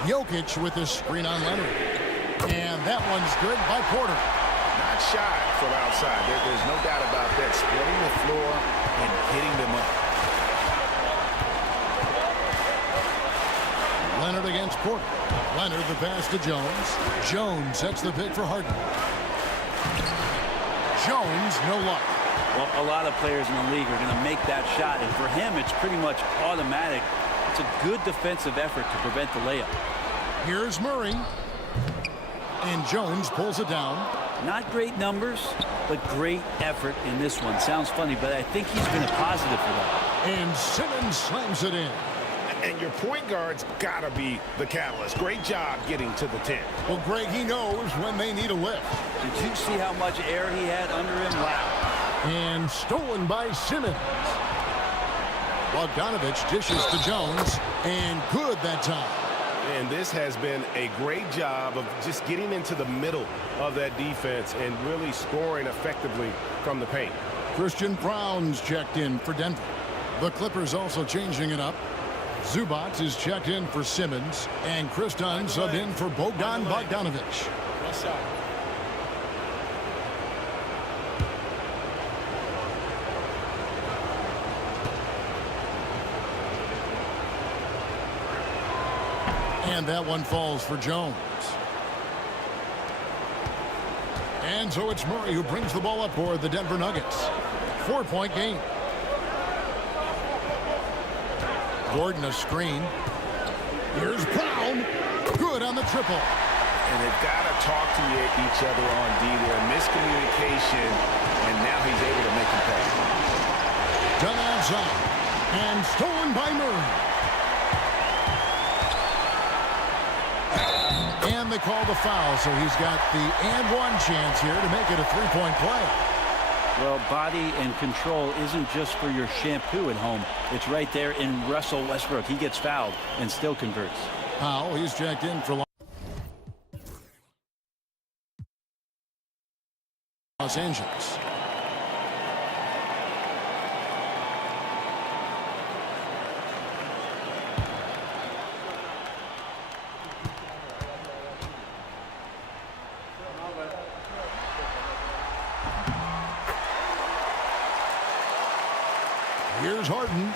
Jokic with his screen on Leonard. And that one's good by Porter. Not shy from outside. There's no doubt about that. Spreading the floor and hitting them up. Leonard against Porter. Leonard the pass to Jones. Jones sets the pick for Harden. Jones, no luck. Well, a lot of players in the league are going to make that shot, and for him, it's pretty much automatic. It's a good defensive effort to prevent the layup. Here's Murray. And Jones pulls it down. Not great numbers, but great effort in this one. Sounds funny, but I think he's been a positive for that. And Simmons slams it in. And your point guard's got to be the catalyst. Great job getting to the 10. Well, Greg, he knows when they need a lift. Did you see how much air he had under him? Wow. And stolen by Simmons. Bogdanovich dishes to Jones. And good that time. And this has been a great job of just getting into the middle of that defense and really scoring effectively from the paint. Christian Brown's checked in for Denver. The Clippers also changing it up. Zubac is checked in for Simmons, and Chris Dunn subbed in for Bogdan Bogdanovich. What's up? And that one falls for Jones. And so it's Murray who brings the ball up for the Denver Nuggets. 4-point game. Gordon a screen. Here's Brown. Good on the triple. And they've got to talk to each other on D there. Miscommunication, and now he's able to make him pay. Done outside. And stolen by Murray. And they call the foul, so he's got the and-one chance here to make it a 3-point play. Well, body and control isn't just for your shampoo at home. It's right there in Russell Westbrook. He gets fouled and still converts. Powell, he's checked in for Los Angeles. Here's Harden.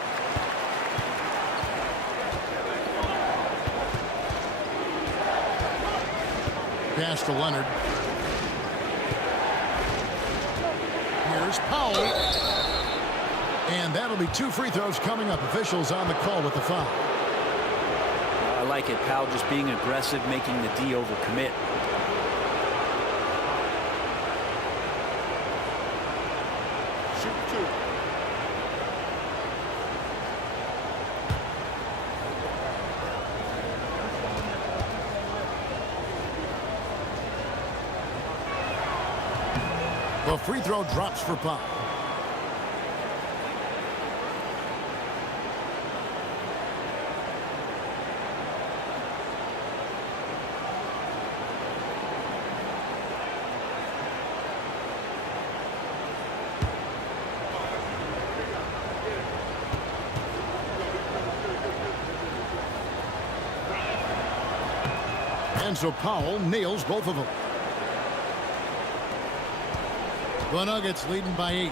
Pass to Leonard. Here's Powell. And that'll be 2 free throws coming up. Officials on the call with the foul. I like it. Powell just being aggressive, making the D overcommit. Shoot 2. The free throw drops for Powell. And so Powell nails both of them. The Nuggets leading by 8.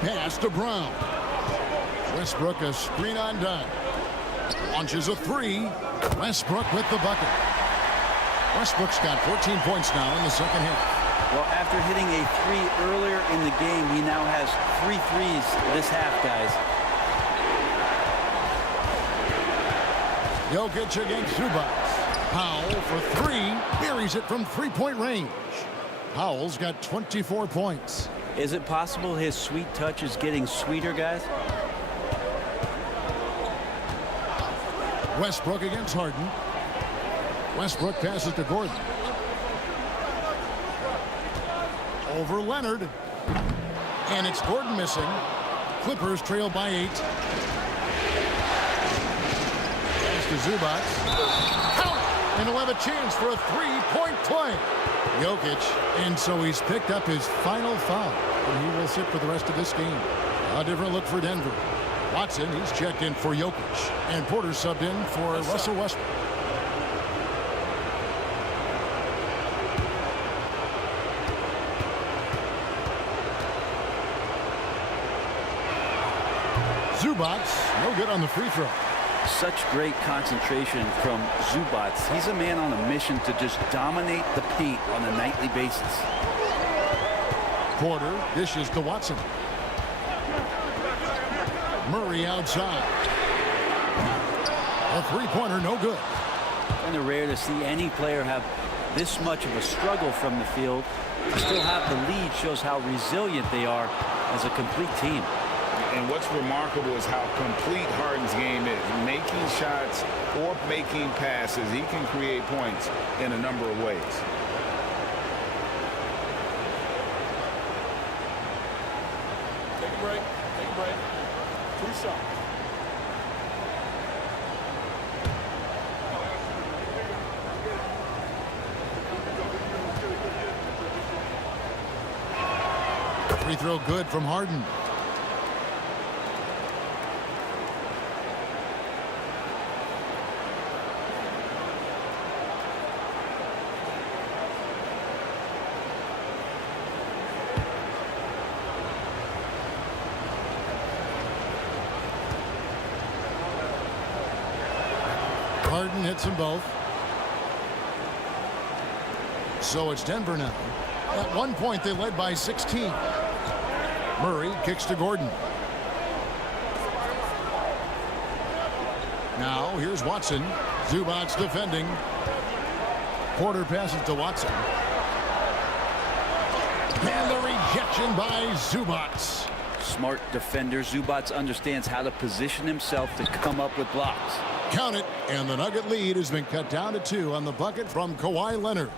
Pass to Brown. Westbrook a screen on dime. Launches a 3. Westbrook with the bucket. Westbrook's got 14 points now in the second half. Well, after hitting a 3 earlier in the game, he now has 3 threes this half, guys. Jokic against Zubac. Powell for 3. Buries it from 3-point range. Powell's got 24 points. Is it possible his sweet touch is getting sweeter, guys? Westbrook against Harden. Westbrook passes to Gordon. Over Leonard. And it's Gordon missing. Clippers trail by 8. Pass to Zubac. And he'll have a chance for a 3-point play. Jokic, and so he's picked up his final foul. And he will sit for the rest of this game. A different look for Denver. Watson, he's checked in for Jokic. And Porter subbed in for Russell Westbrook. Zubac, no good on the free throw. Such great concentration from Zubac. He's a man on a mission to just dominate the paint on a nightly basis. Porter dishes to Watson. Murray outside. A three-pointer, no good. Kind of rare to see any player have this much of a struggle from the field. To still have the lead shows how resilient they are as a complete team. And what's remarkable is how complete Harden's game is. Making shots or making passes, he can create points in a number of ways. Take a break. Take a break. 2 shots. Free throw good from Harden. Harden hits them both. So it's Denver now. At one point, they led by 16. Murray kicks to Gordon. Now, here's Watson. Zubac defending. Porter passes to Watson. And the rejection by Zubac. Smart defender. Zubac understands how to position himself to come up with blocks. Count it, and the Nugget lead has been cut down to 2 on the bucket from Kawhi Leonard.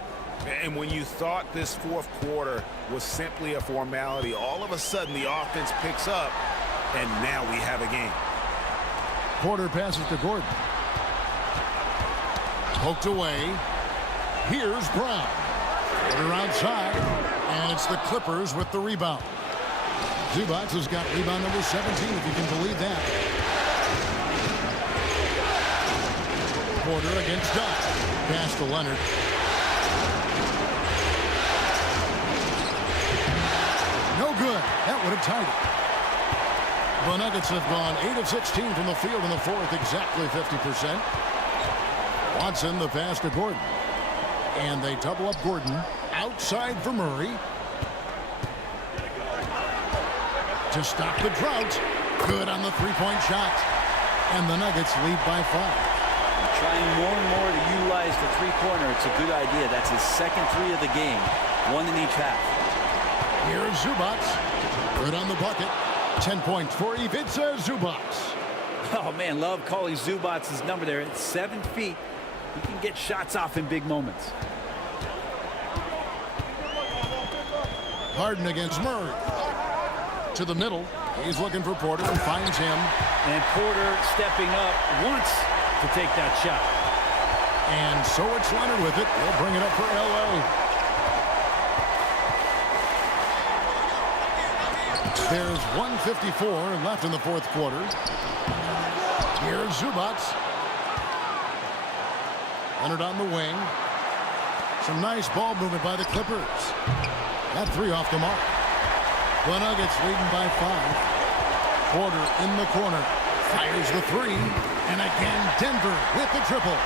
And when you thought this fourth quarter was simply a formality, all of a sudden the offense picks up, and now we have a game. Porter passes to Gordon. Poked away. Here's Brown. Porter outside, and it's the Clippers with the rebound. Zubac has got rebound number 17, if you can believe that. Porter against Dodd. Pass to Leonard. No good. That would have tied it. The Nuggets have gone 8 of 16 from the field in the fourth, exactly 50%. Watson, the pass to Gordon. And they double up Gordon Outside for Murray. To stop the drought. Good on the three-point shot. And the Nuggets lead by 5. Trying more and more to utilize the three-pointer. It's a good idea. That's his second three of the game. One in each half. Here's Zubac. Good on the bucket. 10 points for Ivica Zubac. Oh, man, love calling Zubac's number there. At 7 feet, he can get shots off in big moments. Harden against Murray. To the middle. He's looking for Porter and finds him. And Porter stepping up once to take that shot. And so it's Leonard with it. He'll bring it up for L.A. There's 1:54 left in the fourth quarter. Here's Zubac. Leonard on the wing. Some nice ball movement by the Clippers. That three off the mark. The Nuggets leading by 5. Porter in the corner. Fires the three. And again, Denver with the triple.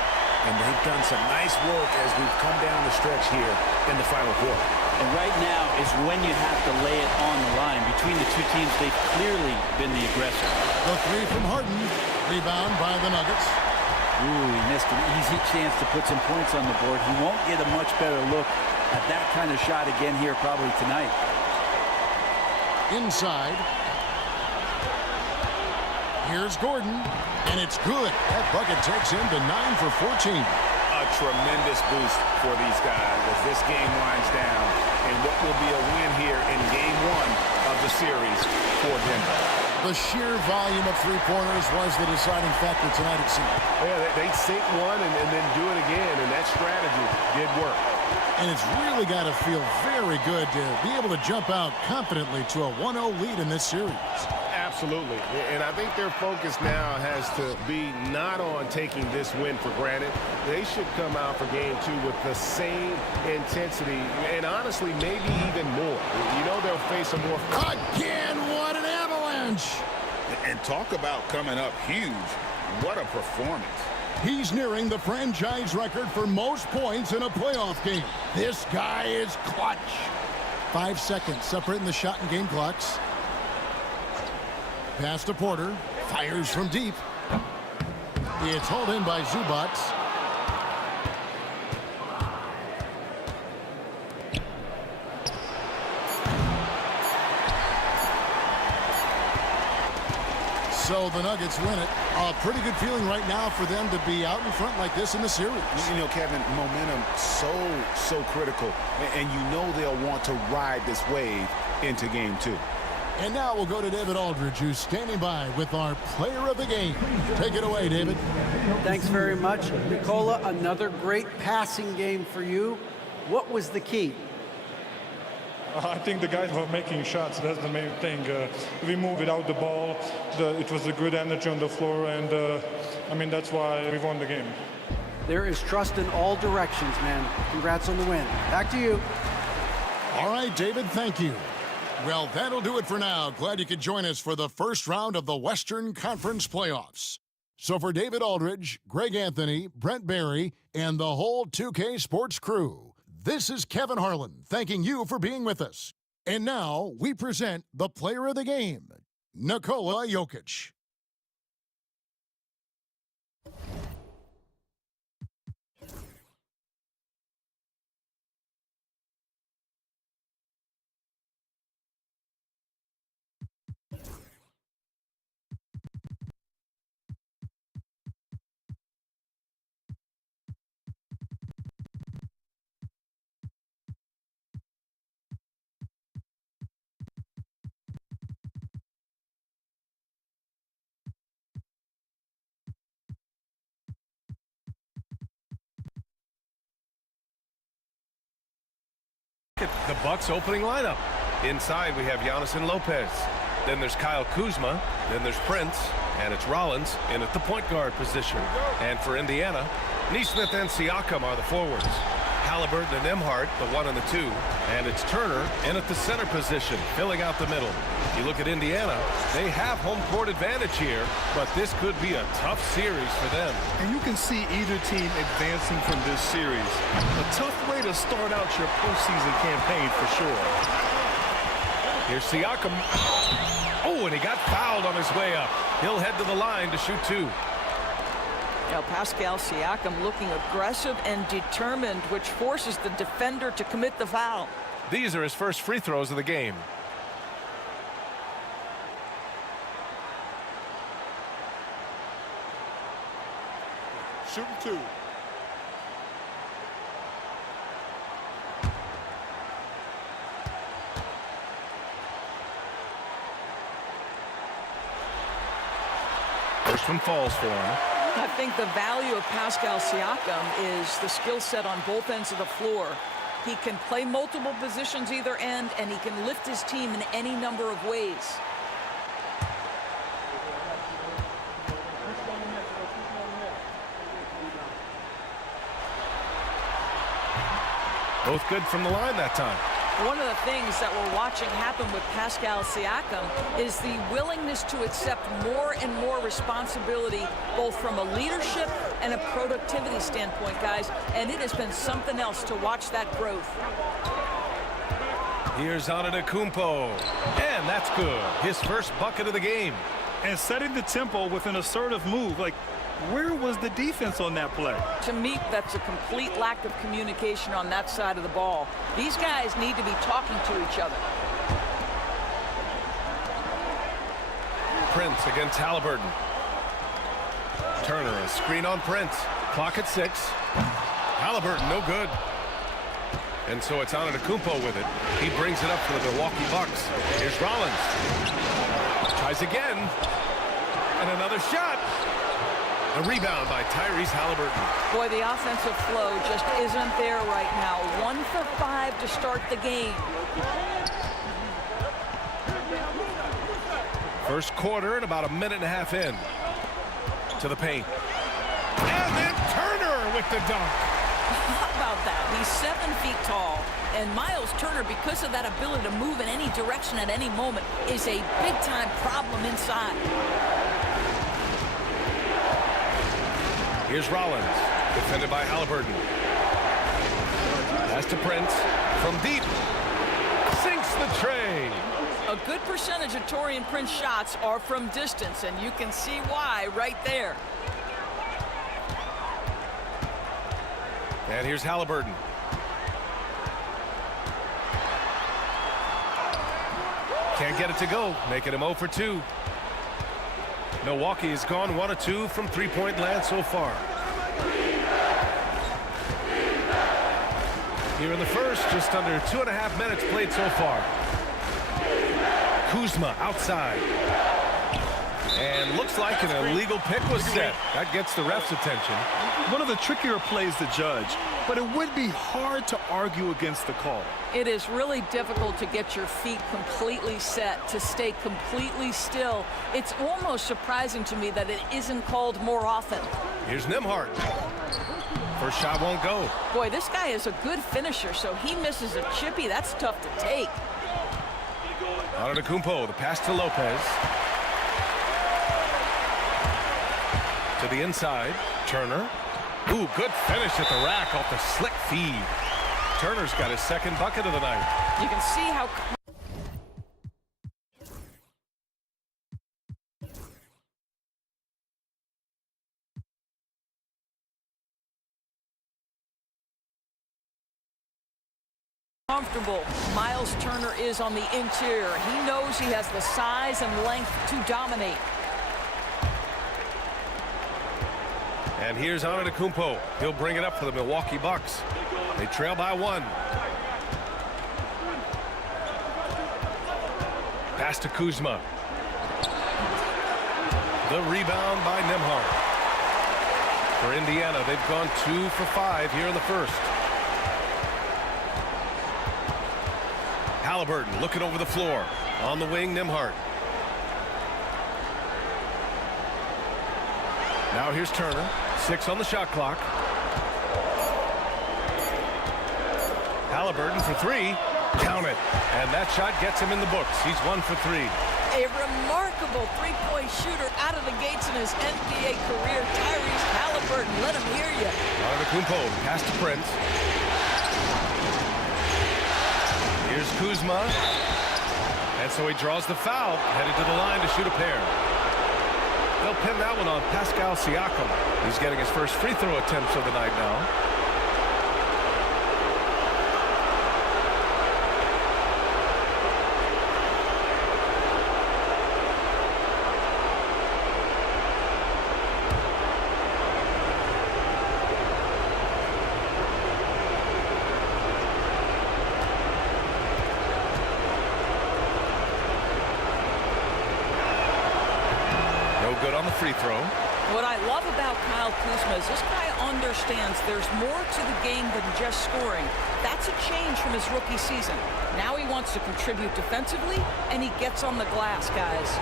And they've done some nice work as we've come down the stretch here in the final quarter. And right now is when you have to lay it on the line. Between the two teams, they've clearly been the aggressor. The three from Harden. Rebound by the Nuggets. Ooh, he missed an easy chance to put some points on the board. He won't get a much better look at that kind of shot again here probably tonight. Inside. Here's Gordon. And it's good. That bucket takes him to 9 for 14. A tremendous boost for these guys as this game winds down in what will be a win here in game 1 of the series for Denver. The sheer volume of three-pointers was the deciding factor tonight, it seemed. Yeah, they'd sink one and then do it again, and that strategy did work. And it's really got to feel very good to be able to jump out confidently to a 1-0 lead in this series. Absolutely. And I think their focus now has to be not on taking this win for granted. They should come out for game 2 with the same intensity and honestly maybe even more. You know they'll face a more... Again, what an avalanche! And talk about coming up huge. What a performance. He's nearing the franchise record for most points in a playoff game. This guy is clutch. 5 seconds separating the shot and game clocks. Pass to Porter. Fires from deep. It's hauled in by Zubac. So the Nuggets win it. A pretty good feeling right now for them to be out in front like this in the series. You know, Kevin, momentum so critical. And you know they'll want to ride this wave into game 2. And now we'll go to David Aldridge, who's standing by with our player of the game. Take it away, David. Thanks very much. Nicola, another great passing game for you. What was the key? I think the guys were making shots. That's the main thing. We moved without the ball. It was a good energy on the floor, and I mean, that's why we won the game. There is trust in all directions, man. Congrats on the win. Back to you. All right, David, thank you. Well, that'll do it for now. Glad you could join us for the first round of the Western Conference playoffs. So for David Aldridge, Greg Anthony, Brent Barry, and the whole 2K Sports crew, this is Kevin Harlan thanking you for being with us. And now we present the player of the game, Nikola Jokic. The Bucks opening lineup. Inside we have Giannis and Lopez. Then there's Kyle Kuzma. Then there's Prince. And it's Rollins in at the point guard position. And for Indiana, Nesmith and Siakam are the forwards. Halliburton and Nembhard, the 1 and the 2. And it's Turner in at the center position, filling out the middle. You look at Indiana, they have home court advantage here, but this could be a tough series for them. And you can see either team advancing from this series. A tough way to start out your postseason campaign for sure. Here's Siakam. Oh, and he got fouled on his way up. He'll head to the line to shoot 2. Now Pascal Siakam looking aggressive and determined, which forces the defender to commit the foul. These are his first free throws of the game. Shooting 2. First one falls for him. I think the value of Pascal Siakam is the skill set on both ends of the floor. He can play multiple positions either end, and he can lift his team in any number of ways. Both good from the line that time. One of the things that we're watching happen with Pascal Siakam is the willingness to accept more and more responsibility, both from a leadership and a productivity standpoint, guys. And it has been something else to watch that growth. Here's Antetokounmpo, and that's good. His first bucket of the game. And setting the tempo with an assertive move. Like, where was the defense on that play? To me, that's a complete lack of communication on that side of the ball. These guys need to be talking to each other. Prince against Halliburton. Turner, a screen on Prince. Clock at 6. Halliburton, no good. And so it's Antetokounmpo with it. He brings it up for the Milwaukee Bucks. Here's Rollins. Tries again. And another shot. A rebound by Tyrese Halliburton. Boy, the offensive flow just isn't there right now. 1 for 5 to start the game. First quarter and about a minute and a half in. To the paint. And then Turner with the dunk. How about that? He's 7 feet tall. And Miles Turner, because of that ability to move in any direction at any moment, is a big-time problem inside. Here's Rollins, defended by Halliburton. Pass to Prince from deep. Sinks the tray. A good percentage of Taurean Prince shots are from distance, and you can see why right there. And here's Halliburton. Can't get it to go, making him 0 for 2. Milwaukee has gone 1 of 2 from three-point land so far. Here in the first, just under 2.5 minutes played so far. Kuzma outside. And looks like an illegal pick was set. That gets the ref's attention. One of the trickier plays to judge, but it would be hard to argue against the call. It is really difficult to get your feet completely set, to stay completely still. It's almost surprising to me that it isn't called more often. Here's Nembhard. First shot won't go. Boy, this guy is a good finisher, so he misses a chippy. That's tough to take. Antetokounmpo, the pass to Lopez. To the inside, Turner. Ooh, good finish at the rack off the slick feed. Turner's got his second bucket of the night. You can see how comfortable Miles Turner is on the interior. He knows he has the size and length to dominate. And here's Antetokounmpo. He'll bring it up for the Milwaukee Bucks. They trail by 1. Pass to Kuzma. The rebound by Nembhard. For Indiana, they've gone 2 for 5 here in the first. Halliburton looking over the floor. On the wing, Nembhard. Now here's Turner. 6 on the shot clock. Halliburton for three. Count it. And that shot gets him in the books. He's 1 for 3. A remarkable three-point shooter out of the gates in his NBA career. Tyrese Halliburton, let him hear you. Antetokounmpo, pass to Prince. Here's Kuzma. And so he draws the foul, headed to the line to shoot a pair. They'll pin that one on Pascal Siakam. He's getting his first free throw attempts of the night now. Good on the free throw. What I love about Kyle Kuzma is this guy understands there's more to the game than just scoring. That's a change from his rookie season. Now he wants to contribute defensively, and he gets on the glass, guys.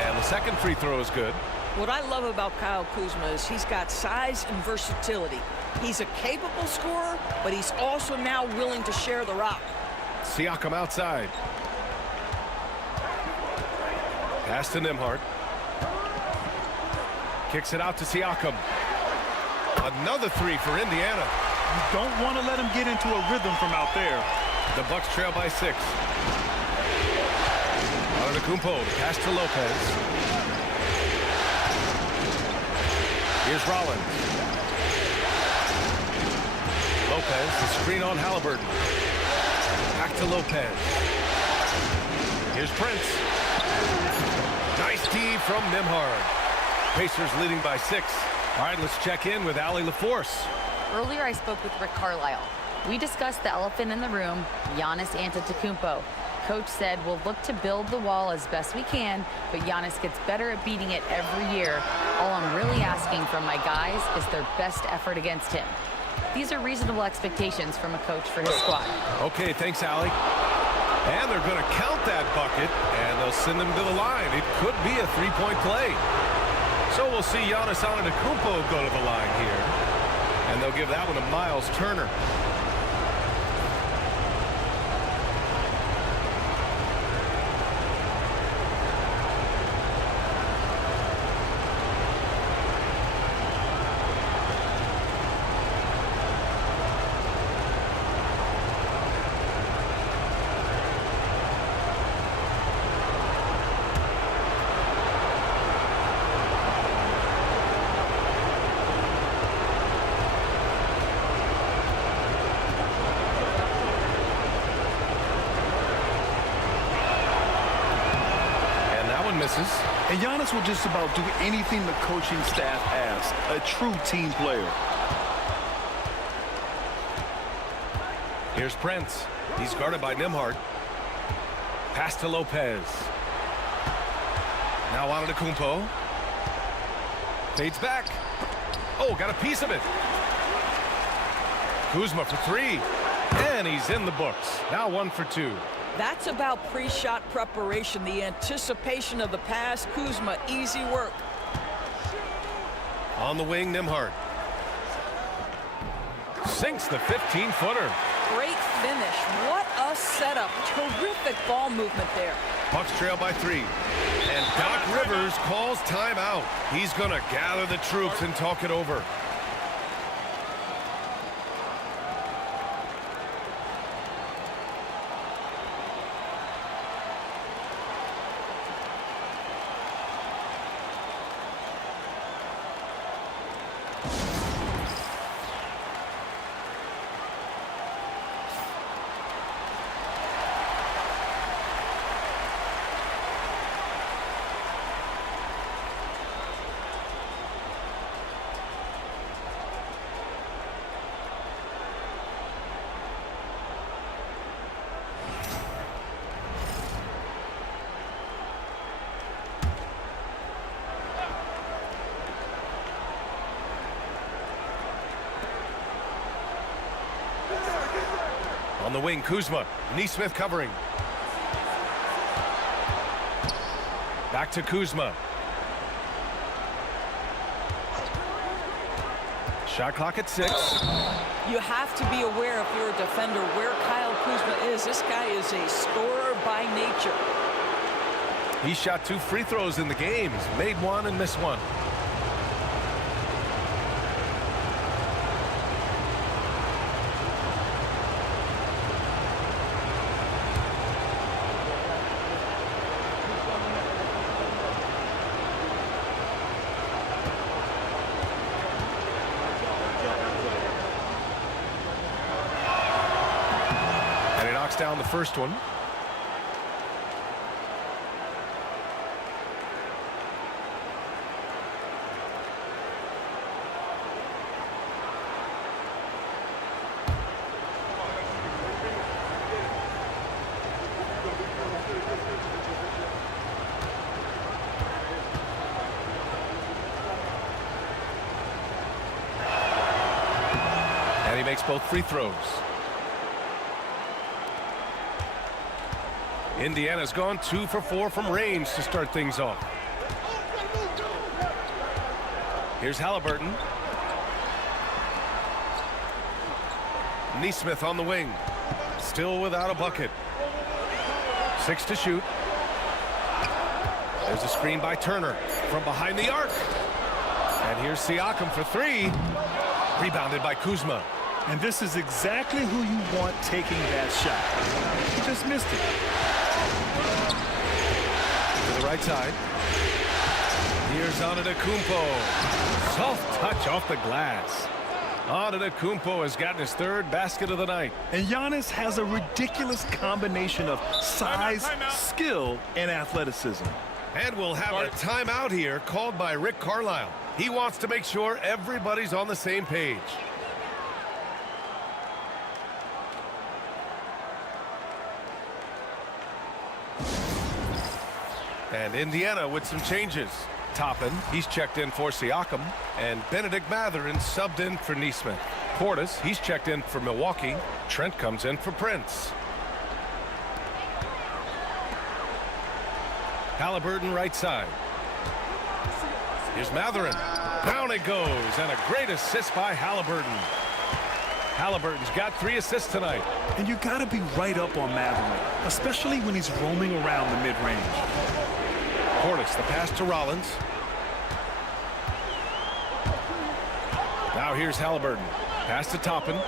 And the second free throw is good. What I love about Kyle Kuzma is he's got size and versatility. He's a capable scorer, but he's also now willing to share the rock. Siakam outside. Pass to Nembhard. Kicks it out to Siakam. Another three for Indiana. You don't want to let him get into a rhythm from out there. The Bucks trail by 6. Antetokounmpo, pass to Lopez. Here's Rollins. Lopez, the screen on Halliburton. Back to Lopez. Here's Prince. Nice D from Nembhard. Pacers leading by 6. All right, let's check in with Allie LaForce. Earlier, I spoke with Rick Carlisle. We discussed the elephant in the room, Giannis Antetokounmpo. Coach said we'll look to build the wall as best we can, but Giannis gets better at beating it every year. All I'm really asking from my guys is their best effort against him. These are reasonable expectations from a coach for his squad. Okay, thanks, Allie. And they're going to count that bucket, and they'll send him to the line. It could be a three-point play. So we'll see Giannis Antetokounmpo go to the line here. And they'll give that one to Miles Turner. Misses. And Giannis will just about do anything the coaching staff asks. A true team player. Here's Prince. He's guarded by Nembhard. Pass to Lopez. Now Antetokounmpo. Fades back. Oh, got a piece of it. Kuzma for 3. And he's in the books. Now 1 for 2. That's about pre-shot preparation, the anticipation of the pass. Kuzma, easy work. On the wing, Nembhard. Sinks the 15-footer. Great finish. What a setup. Terrific ball movement there. Bucks trail by 3. And Doc Rivers calls timeout. He's going to gather the troops and talk it over. On the wing, Kuzma. Nesmith covering. Back to Kuzma. Shot clock at 6. You have to be aware, if you're a defender, where Kyle Kuzma is. This guy is a scorer by nature. He shot 2 free throws in the game. He's made 1 and missed 1. And he knocks down the first one. And he makes both free throws. Indiana's gone 2 for 4 from range to start things off. Here's Halliburton. Neesmith on the wing. Still without a bucket. 6 to shoot. There's a screen by Turner from behind the arc. And here's Siakam for 3. Rebounded by Kuzma. And this is exactly who you want taking that shot. He just missed it. To the right side. Here's Antetokounmpo. Soft touch off the glass. Antetokounmpo has gotten his 3rd basket of the night. And Giannis has a ridiculous combination of size, skill, and athleticism. And we'll have a timeout here called by Rick Carlisle. He wants to make sure everybody's on the same page. And Indiana with some changes. Toppin, he's checked in for Siakam. And Benedict Mathurin subbed in for Neesmith. Portis, he's checked in for Milwaukee. Trent comes in for Prince. Halliburton right side. Here's Mathurin. Down it goes, and a great assist by Halliburton. Halliburton's got 3 assists tonight. And you got to be right up on Mathurin, especially when he's roaming around the mid-range. Portis, the pass to Rollins. Now here's Halliburton. Pass to Toppin.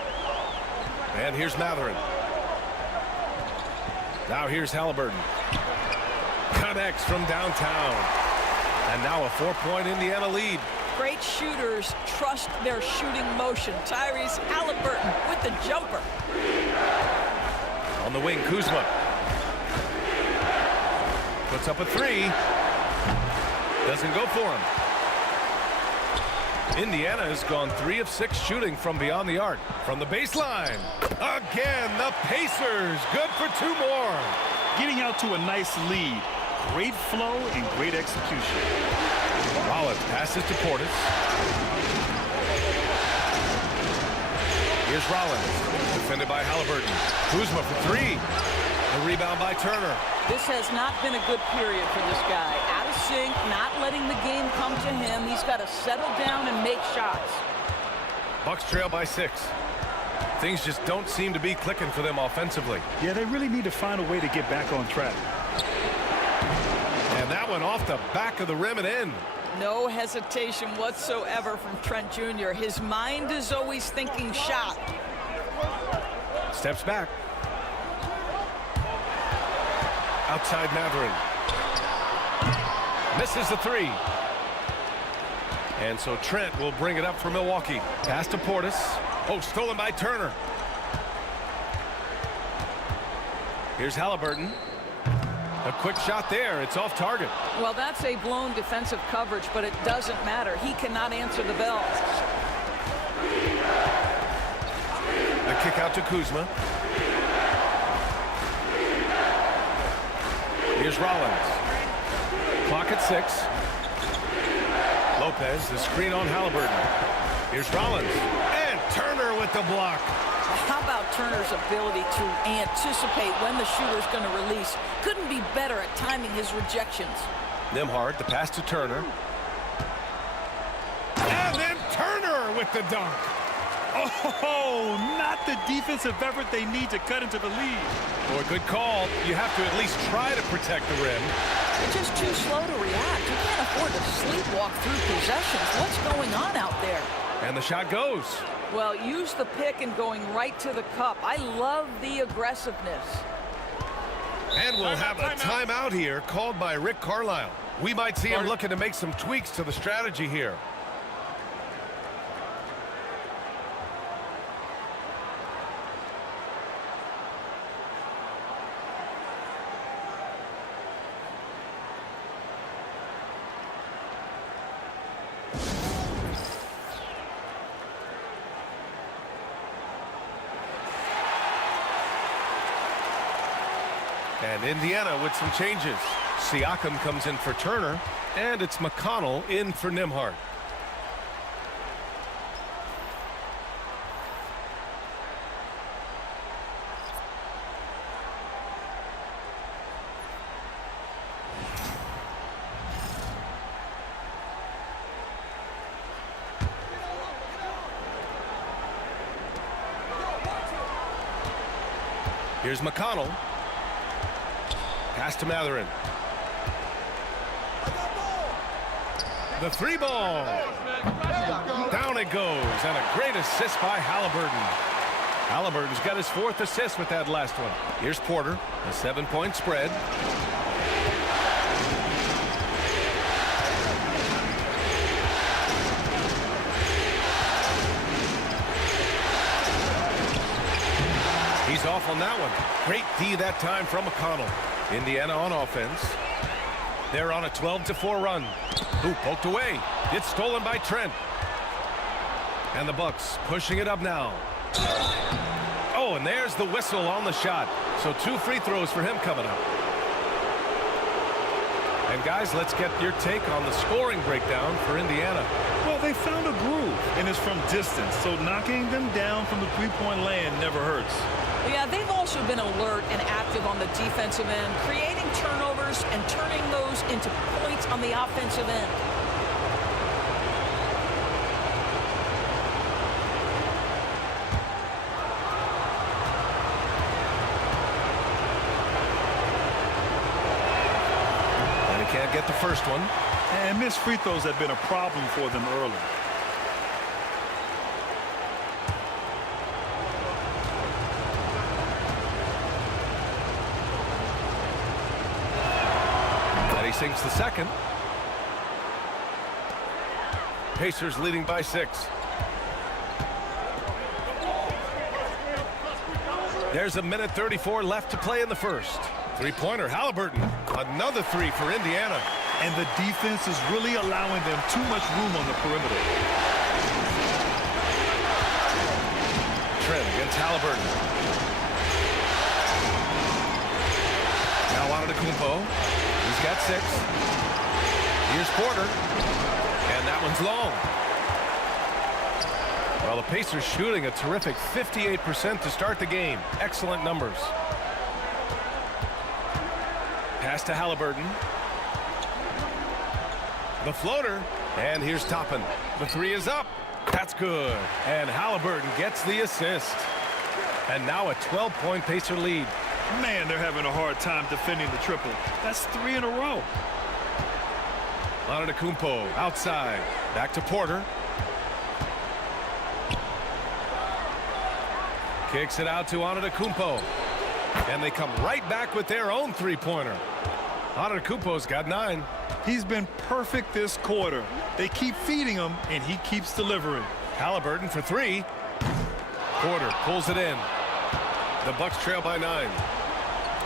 And here's Mathurin. Now here's Halliburton. Connects from downtown. And now a 4-point Indiana lead. Great shooters trust their shooting motion. Tyrese Halliburton with the jumper. On the wing, Kuzma. Puts up a 3. Doesn't go for him. Indiana has gone 3 of 6 shooting from beyond the arc. From the baseline. Again, the Pacers. Good for 2 more. Getting out to a nice lead. Great flow and great execution. Rollins passes to Portis. Here's Rollins. Defended by Halliburton. Kuzma for 3. The rebound by Turner. This has not been a good period for this guy. Out of sync, not letting the game come to him. He's got to settle down and make shots. Bucks trail by 6. Things just don't seem to be clicking for them offensively. Yeah, they really need to find a way to get back on track. And that one off the back of the rim and in. No hesitation whatsoever from Trent Jr. His mind is always thinking shot. Steps back. Outside Mathurin. Misses the 3. And so Trent will bring it up for Milwaukee. Pass to Portis. Oh, stolen by Turner. Here's Halliburton. A quick shot there. It's off target. Well, that's a blown defensive coverage, but it doesn't matter. He cannot answer the bell. A kick out to Kuzma. Here's Rollins. Clock at 6. Lopez, the screen on Halliburton. Here's Rollins. And Turner with the block. How about Turner's ability to anticipate when the shooter's going to release? Couldn't be better at timing his rejections. Nembhard, the pass to Turner. And then Turner with the dunk. Oh, not the defensive effort they need to cut into the lead. Boy, good call. You have to at least try to protect the rim. They're just too slow to react. You can't afford to sleepwalk through possessions. What's going on out there? And the shot goes. Well, use the pick and going right to the cup. I love the aggressiveness. And we'll have a timeout here called by Rick Carlisle. We might see him looking to make some tweaks to the strategy here. And Indiana with some changes. Siakam comes in for Turner, and it's McConnell in for Nembhard. Here's McConnell. Pass to Mathurin. The three ball. Down it goes, and a great assist by Halliburton. Halliburton's got his 4th assist with that last one. Here's Porter, a 7-point spread. He's off on that one. Great D that time from McConnell. Indiana on offense. They're on a 12-4 run. Ooh, poked away. It's stolen by Trent. And the Bucks pushing it up now. Oh, and there's the whistle on the shot. So 2 free throws for him coming up. And guys, let's get your take on the scoring breakdown for Indiana. Well, they found a groove, and it's from distance. So knocking them down from the three-point land never hurts. Yeah, they've also been alert and active on the defensive end, creating turnovers and turning those into points on the offensive end. And he can't get the first one. And missed free throws have been a problem for them early. Sinks the second. Pacers leading by 6. There's a minute 34 left to play in the first. Three-pointer, Halliburton. Another 3 for Indiana. And the defense is really allowing them too much room on the perimeter. Trent against Halliburton. Now Antetokounmpo. He's got 6. Here's Porter. And that one's long. Well, the Pacers shooting a terrific 58% to start the game. Excellent numbers. Pass to Halliburton. The floater. And here's Toppin. The 3 is up. That's good. And Halliburton gets the assist. And now a 12-point Pacer lead. Man, they're having a hard time defending the triple. That's 3 in a row. Antetokounmpo outside. Back to Porter. Kicks it out to Antetokounmpo. And they come right back with their own three-pointer. Antetokounmpo's got 9. He's been perfect this quarter. They keep feeding him, and he keeps delivering. Halliburton for 3. Porter pulls it in. The Bucks trail by 9.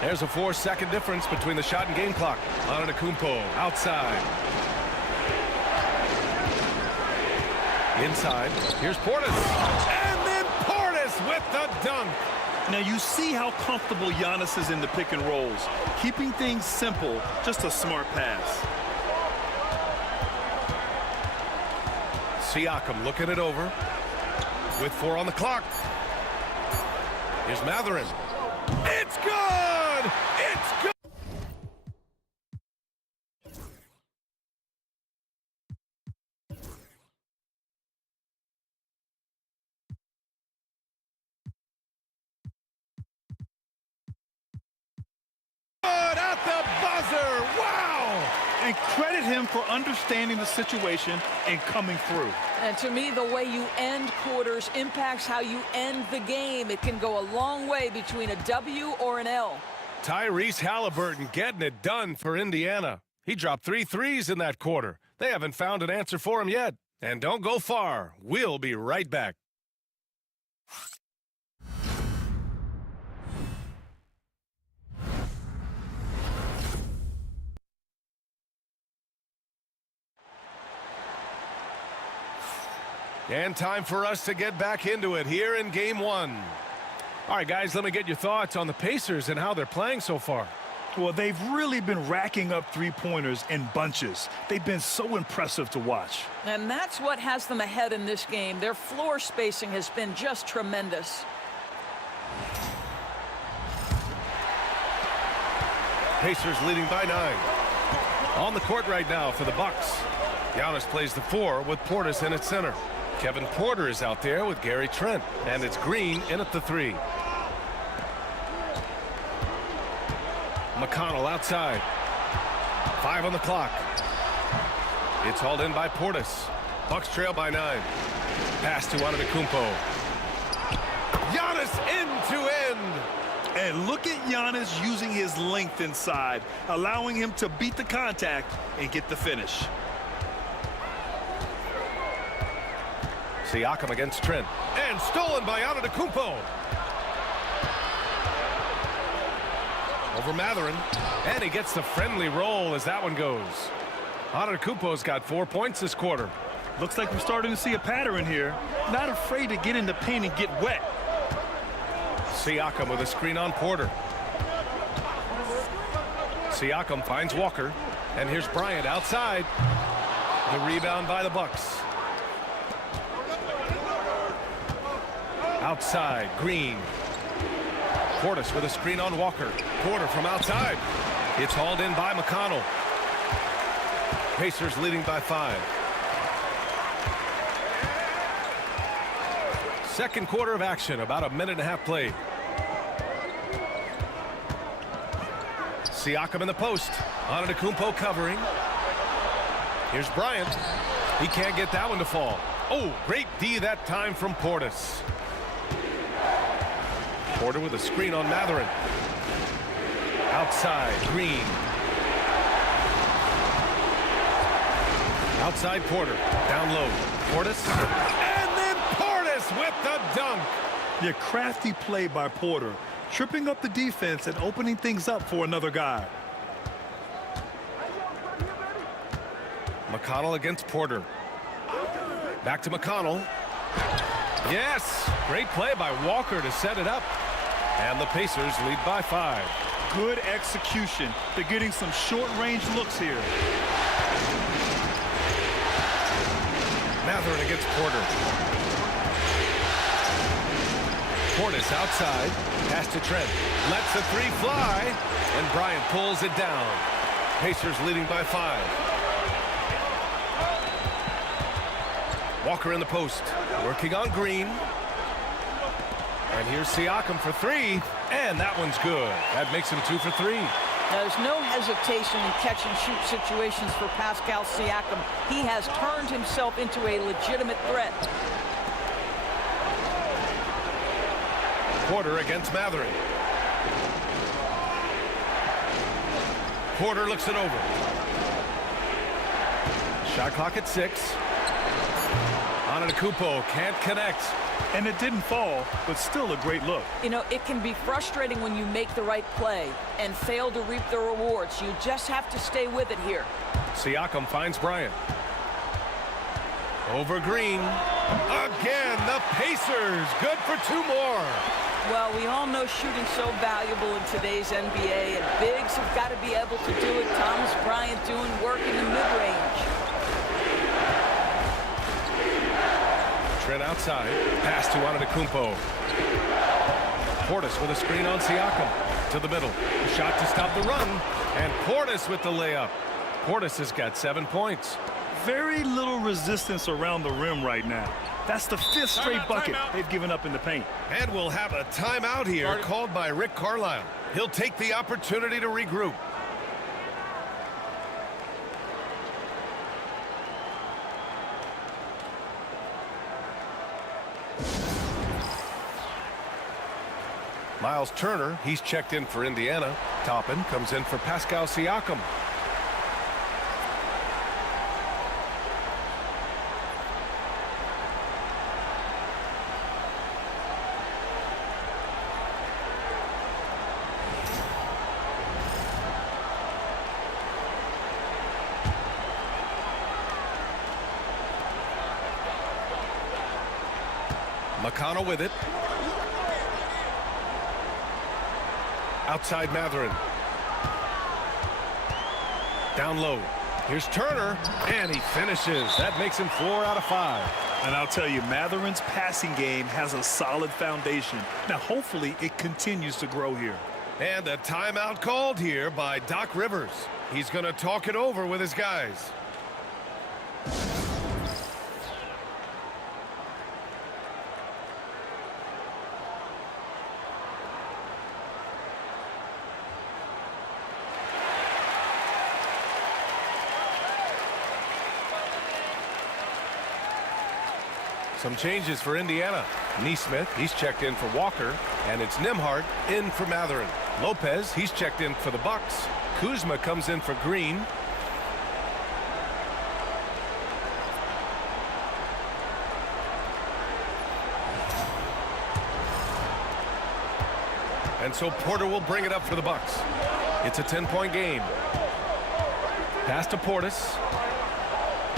There's a 4-second difference between the shot and game clock. Antetokounmpo outside. Inside. Here's Portis. And then Portis with the dunk. Now you see how comfortable Giannis is in the pick and rolls. Keeping things simple, just a smart pass. Siakam looking it over. With 4 on the clock. Here's Mathurin. It's good! It's good! At the buzzer. Wow! And credit him for understanding the situation and coming through. And to me, the way you end quarters impacts how you end the game. It can go a long way between a W or an L. Tyrese Halliburton getting it done for Indiana. He dropped 3 threes in that quarter. They haven't found an answer for him yet. And don't go far. We'll be right back. And time for us to get back into it here in Game 1. All right, guys, let me get your thoughts on the Pacers and how they're playing so far. Well, they've really been racking up three-pointers in bunches. They've been so impressive to watch. And that's what has them ahead in this game. Their floor spacing has been just tremendous. Pacers leading by 9. On the court right now for the Bucks. Giannis plays the 4 with Portis in at center. Kevin Porter is out there with Gary Trent. And it's Green in at the 3. McConnell outside. 5 on the clock. It's hauled in by Portis. Bucks trail by 9. Pass to Antetokounmpo. Giannis end to end. And look at Giannis using his length inside, allowing him to beat the contact and get the finish. Siakam against Trent. And stolen by Antetokounmpo. Over Mathurin. And he gets the friendly roll as that one goes. Antetokounmpo's got 4 points this quarter. Looks like we're starting to see a pattern here. Not afraid to get in the paint and get wet. Siakam with a screen on Porter. Siakam finds Walker. And here's Bryant outside. The rebound by the Bucks. Outside, Green. Portis with a screen on Walker. Porter from outside. It's hauled in by McConnell. Pacers leading by 5. Second quarter of action, about a minute and a half played. Siakam in the post. Antetokounmpo covering. Here's Bryant. He can't get that one to fall. Oh, great D that time from Portis. Porter with a screen on Mathurin. Outside, Green. Outside Porter. Down low. Portis. And then Portis with the dunk. Yeah, crafty play by Porter. Tripping up the defense and opening things up for another guy. McConnell against Porter. Back to McConnell. Yes! Great play by Walker to set it up. And the Pacers lead by 5. Good execution. They're getting some short-range looks here. Mathurin against Porter. Portis outside. Pass to Trent. Lets the 3 fly. And Bryant pulls it down. Pacers leading by 5. Walker in the post. Working on Green. And here's Siakam for 3. And that one's good. That makes him 2 for 3. There's no hesitation in catch-and-shoot situations for Pascal Siakam. He has turned himself into a legitimate threat. Porter against Mathurin. Porter looks it over. Shot clock at 6. Antetokounmpo can't connect. And it didn't fall, but still a great look. You know, it can be frustrating when you make the right play and fail to reap the rewards. You just have to stay with it here. Siakam finds Bryant. Over Green. Again, the Pacers. Good for 2 more. Well, we all know shooting's so valuable in today's NBA, and bigs have got to be able to do it. Thomas Bryant doing work in the mid-range. Trent outside. Pass to Antetokounmpo. Portis with a screen on Siakam. To the middle. Shot to stop the run. And Portis with the layup. Portis has got 7 points. Very little resistance around the rim right now. That's the 5th straight bucket they've given up in the paint. And we'll have a timeout here called by Rick Carlisle. He'll take the opportunity to regroup. Miles Turner, he's checked in for Indiana. Toppin comes in for Pascal Siakam. McConnell with it. Outside Mathurin. Down low. Here's Turner, and he finishes. That makes him 4 out of 5. And I'll tell you, Matherin's passing game has a solid foundation. Now, hopefully, it continues to grow here. And a timeout called here by Doc Rivers. He's going to talk it over with his guys. Some changes for Indiana. Neesmith, he's checked in for Walker, and it's Nembhard in for Mathurin. Lopez, he's checked in for the Bucks. Kuzma comes in for Green. And so Porter will bring it up for the Bucks. It's a 10-point game. Pass to Portis.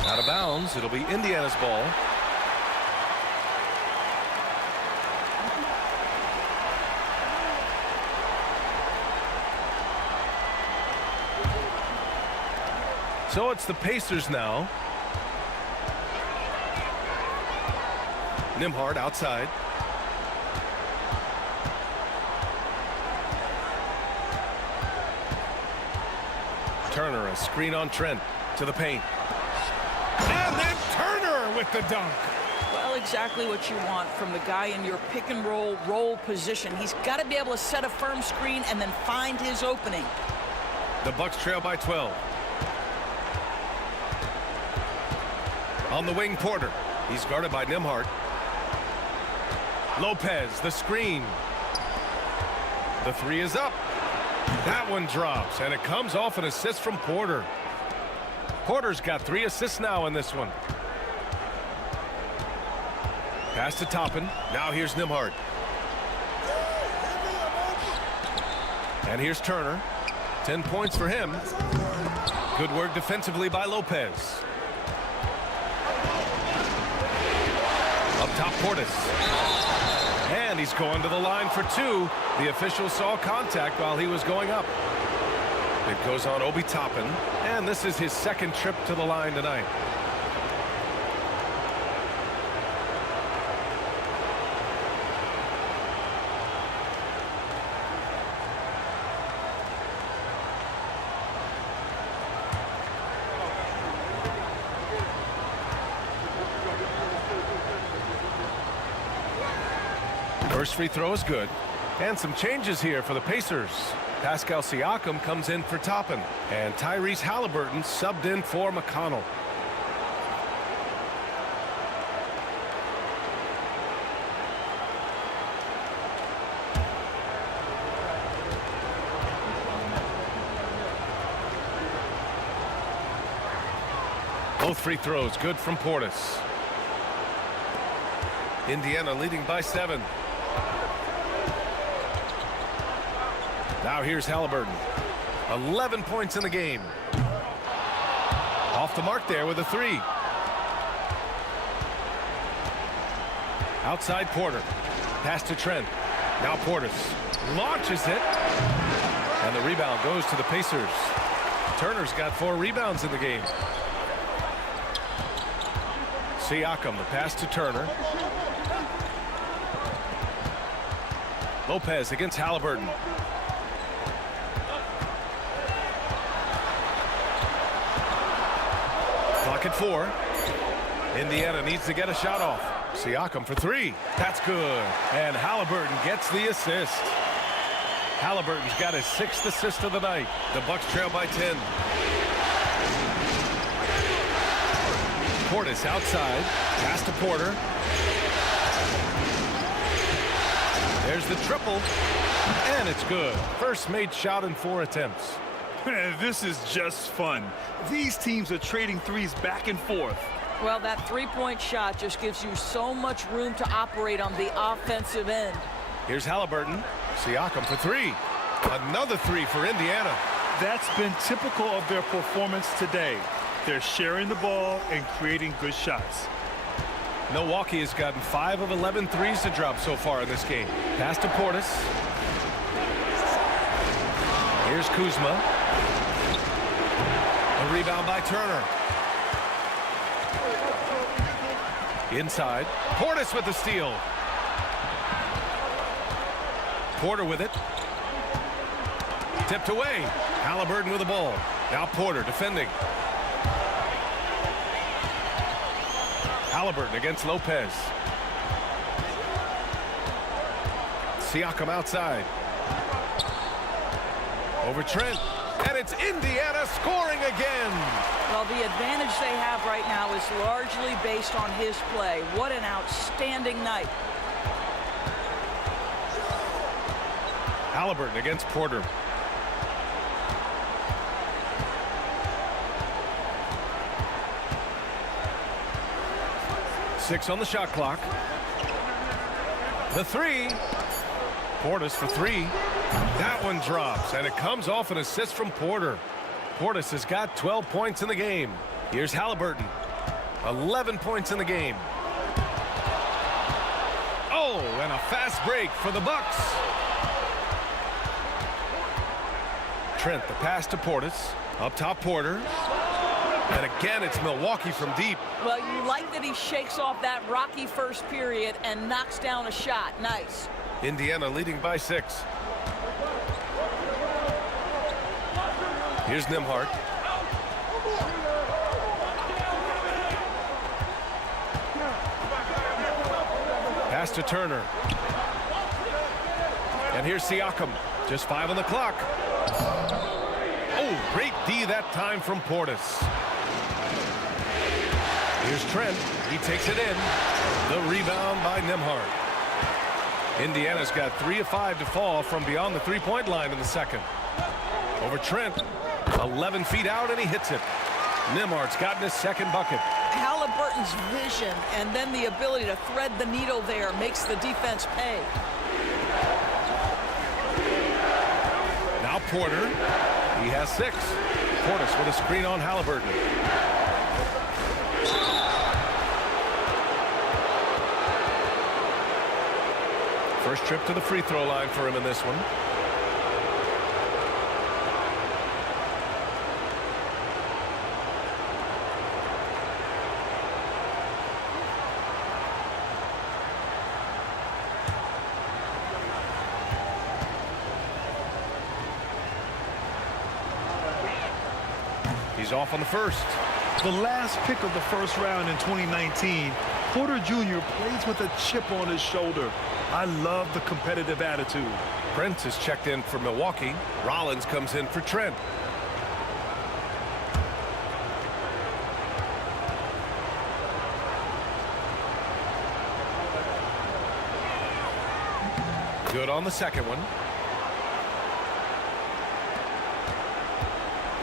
Out of bounds. It'll be Indiana's ball. So it's the Pacers now. Nembhard outside. Turner, a screen on Trent to the paint. And then Turner with the dunk. Well, exactly what you want from the guy in your pick and roll position. He's got to be able to set a firm screen and then find his opening. The Bucks trail by 12. On the wing, Porter. He's guarded by Nembhard. Lopez, the screen. The three is up. That one drops, and it comes off an assist from Porter. Porter's got 3 assists now in this one. Pass to Toppin. Now here's Nembhard. And here's Turner. 10 points for him. Good work defensively by Lopez. Up top, Portis. And he's going to the line for 2. The official saw contact while he was going up. It goes on Obi Toppin, and this is his 2nd trip to the line tonight. First free throw is good. And some changes here for the Pacers. Pascal Siakam comes in for Toppin. And Tyrese Halliburton subbed in for McConnell. Both free throws good from Portis. Indiana leading by 7. Now here's Halliburton. 11 points in the game. Off the mark there with a 3. Outside Porter. Pass to Trent. Now Portis launches it. And the rebound goes to the Pacers. Turner's got 4 rebounds in the game. Siakam, the pass to Turner. Lopez against Halliburton. Clock at 4. Indiana needs to get a shot off. Siakam for three. That's good. And Halliburton gets the assist. Halliburton's got his 6th assist of the night. The Bucks trail by 10. Portis outside. Pass to Porter. There's the triple. And it's good. First made shot in 4 attempts. This is just fun. These teams are trading threes back and forth. Well, that three-point shot just gives you so much room to operate on the offensive end. Here's Halliburton. Siakam for three. Another three for Indiana. That's been typical of their performance today. They're sharing the ball and creating good shots. Milwaukee has gotten 5 of 11 threes to drop so far in this game. Pass to Portis. Here's Kuzma. A rebound by Turner. Inside. Portis with the steal. Porter with it. Tipped away. Halliburton with the ball. Now Porter defending. Halliburton against Lopez. Siakam outside. Over Trent. And it's Indiana scoring again. Well, the advantage they have right now is largely based on his play. What an outstanding night. Halliburton against Porter. Six on the shot clock. The three. Portis for three. That one drops, and it comes off an assist from Porter. Portis has got 12 points in the game. Here's Halliburton. 11 points in the game. Oh, and a fast break for the Bucks. Trent, the pass to Portis. Up top, Porter. And again, it's Milwaukee from deep. Well, you like that he shakes off that rocky first period and knocks down a shot. Nice. Indiana leading by 6. Here's Nembhard. Pass to Turner. And here's Siakam. Just 5 on the clock. Oh, great D that time from Portis. Here's Trent. He takes it in. The rebound by Nembhard. Indiana's got 3 of 5 to fall from beyond the three-point line in the second. Over Trent. 11 feet out, and he hits it. Nembhard's gotten his second bucket. Halliburton's vision and then the ability to thread the needle there makes the defense pay. Now Porter. He has 6. Portis with a screen on Halliburton. First trip to the free throw line for him in this one. He's off on the first. The last pick of the first round in 2019, Porter Jr. plays with a chip on his shoulder. I love the competitive attitude. Prince is checked in for Milwaukee. Rollins comes in for Trent. Good on the second one.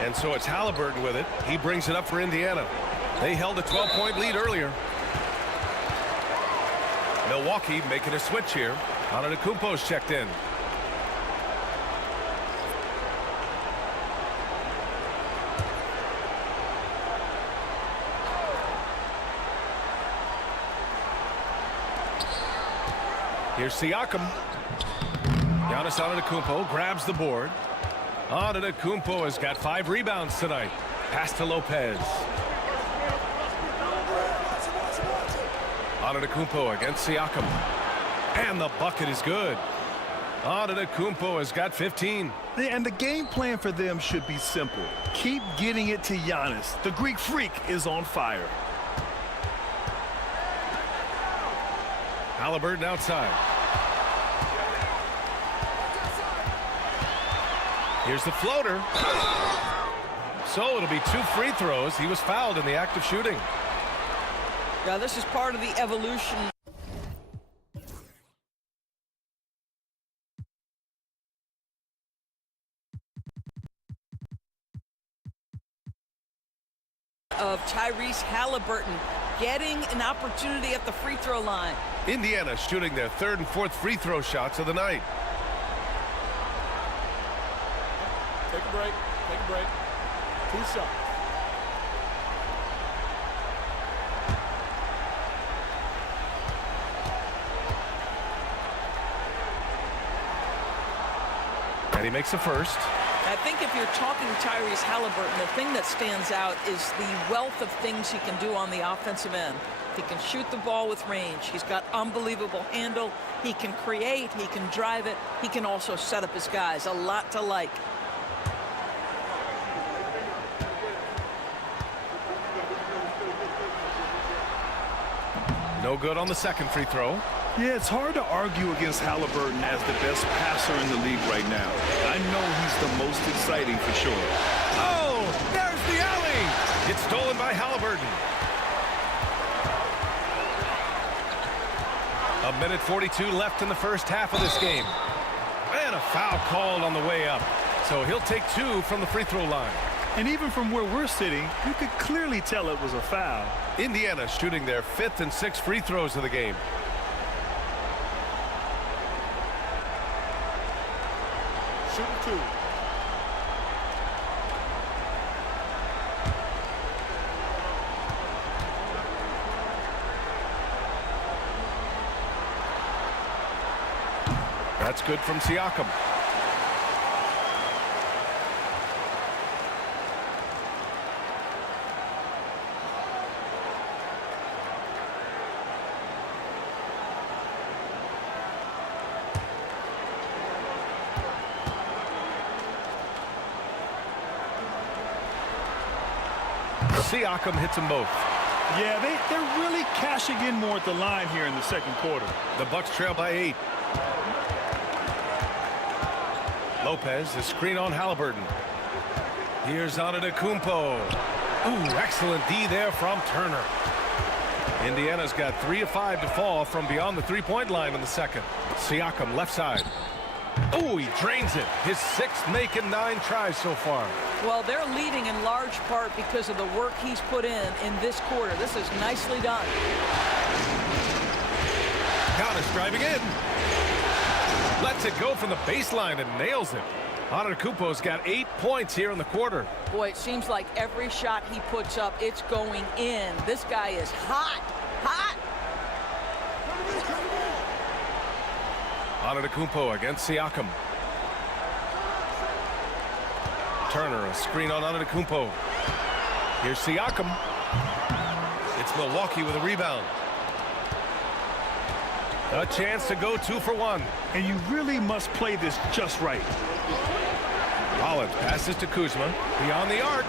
And so it's Halliburton with it. He brings it up for Indiana. They held a 12-point lead earlier. Milwaukee making a switch here. Antetokounmpo's checked in. Here's Siakam. Giannis Antetokounmpo grabs the board. Antetokounmpo has got 5 rebounds tonight. Pass to Lopez. Antetokounmpo against Siakam. And the bucket is good. Antetokounmpo has got 15. And the game plan for them should be simple. Keep getting it to Giannis. The Greek freak is on fire. Halliburton outside. Here's the floater. So it'll be 2 free throws. He was fouled in the act of shooting. Yeah, this is part of the evolution of Tyrese Halliburton getting an opportunity at the free throw line. Indiana shooting their 3rd and 4th free throw shots of the night. Take a break. Take a break. 2 shots. And he makes the first. I think if you're talking Tyrese Halliburton, the thing that stands out is the wealth of things he can do on the offensive end. He can shoot the ball with range. He's got unbelievable handle. He can create. He can drive it. He can also set up his guys. A lot to like. No good on the 2nd free throw. Yeah, it's hard to argue against Halliburton as the best passer in the league right now. I know he's the most exciting for sure. Oh, there's the alley. It's stolen by Halliburton. 1:42 left in the first half of this game. And a foul called on the way up. So he'll take 2 from the free throw line. And even from where we're sitting, you could clearly tell it was a foul. Indiana shooting their 5th and 6th free throws of the game. Shooting 2. That's good from Siakam. Siakam hits them both. Yeah, they're really cashing in more at the line here in the 2nd quarter. The Bucks trail by 8. Lopez, the screen on Halliburton. Here's Antetokounmpo. Ooh, excellent D there from Turner. Indiana's got 3 of 5 to fall from beyond the 3-point line in the 2nd. Siakam left side. Oh, he drains it. His 6th making 9 tries so far. Well, they're leading in large part because of the work he's put in this quarter. This is nicely done. Giannis driving in. Lets it go from the baseline and nails it. Antetokounmpo's got 8 points here in the quarter. Boy, it seems like every shot he puts up, it's going in. This guy is hot, hot. Antetokounmpo against Siakam. Turner, a screen on Antetokounmpo. Here's Siakam. It's Milwaukee with a rebound. A chance to go 2 for 1. And you really must play this just right. Rollins passes to Kuzma. Beyond the arc.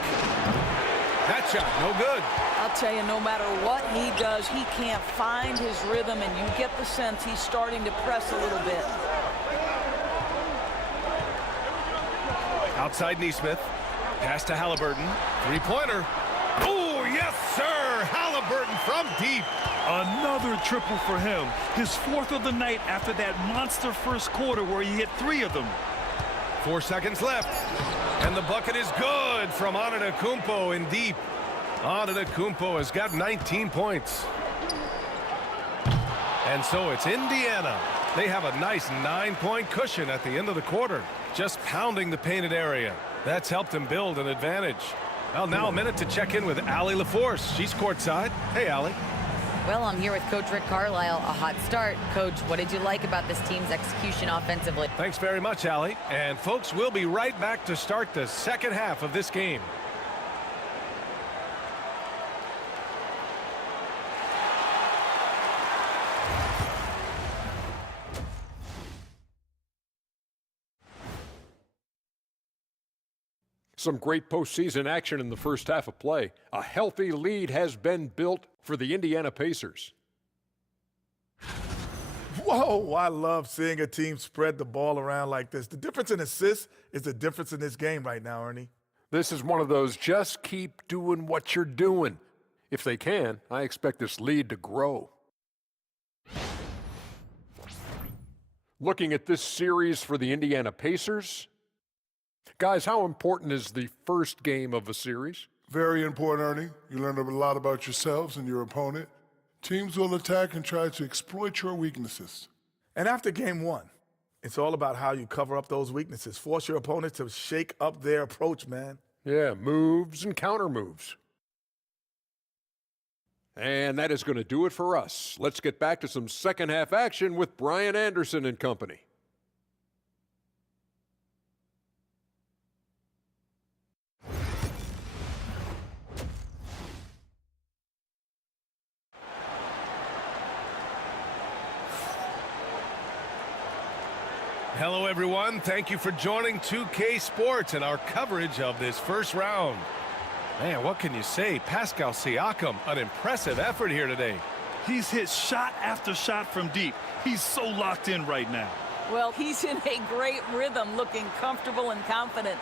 That shot, no good. I'll tell you, no matter what he does, he can't find his rhythm, and you get the sense he's starting to press a little bit. Outside Nesmith. Pass to Halliburton. 3-pointer. Oh, yes, sir. Halliburton from deep. Another triple for him. His 4th of the night after that monster first quarter where he hit 3 of them. 4 seconds left. And the bucket is good from Antetokounmpo in deep. Antetokounmpo has got 19 points. And so it's Indiana. They have a nice 9-point cushion at the end of the quarter. Just pounding the painted area. That's helped him build an advantage. Well, now a minute to check in with Allie LaForce. She's courtside. Hey, Allie. Well, I'm here with Coach Rick Carlisle. A hot start. Coach, what did you like about this team's execution offensively? Thanks very much, Allie. And folks, we'll be right back to start the 2nd half of this game. Some great postseason action in the first half of play. A healthy lead has been built for the Indiana Pacers. Whoa, I love seeing a team spread the ball around like this. The difference in assists is the difference in this game right now, Ernie. This is one of those just keep doing what you're doing. If they can, I expect this lead to grow. Looking at this series for the Indiana Pacers. Guys, how important is the first game of a series? Very important, Ernie. You learn a lot about yourselves and your opponent. Teams will attack and try to exploit your weaknesses. And after game one, it's all about how you cover up those weaknesses. Force your opponent to shake up their approach, man. Yeah, moves and counter moves. And that is going to do it for us. Let's get back to some second half action with Brian Anderson and company. Hello, everyone. Thank you for joining 2K Sports and our coverage of this first round. Man, what can you say? Pascal Siakam, an impressive effort here today. He's hit shot after shot from deep. He's so locked in right now. Well, he's in a great rhythm, looking comfortable and confident.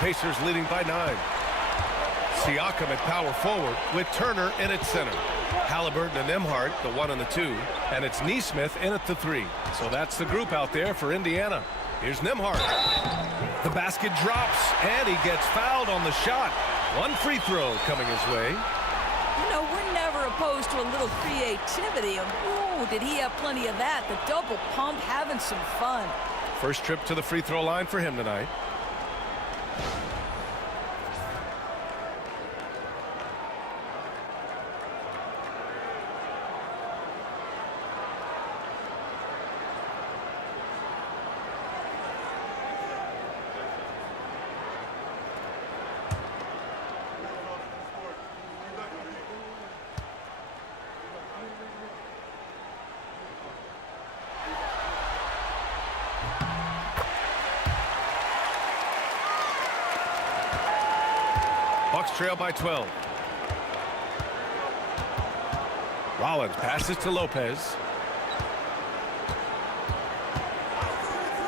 Pacers leading by 9. Siakam at power forward with Turner in at center. Haliburton and Nembhard, the 1 and the 2. And it's Nesmith in at the 3. So that's the group out there for Indiana. Here's Nembhard. The basket drops, and he gets fouled on the shot. One free throw coming his way. You know, we're never opposed to a little creativity. Ooh, did he have plenty of that? The double pump, having some fun. First trip to the free throw line for him tonight. Bucks trail by 12. Rollins passes to Lopez.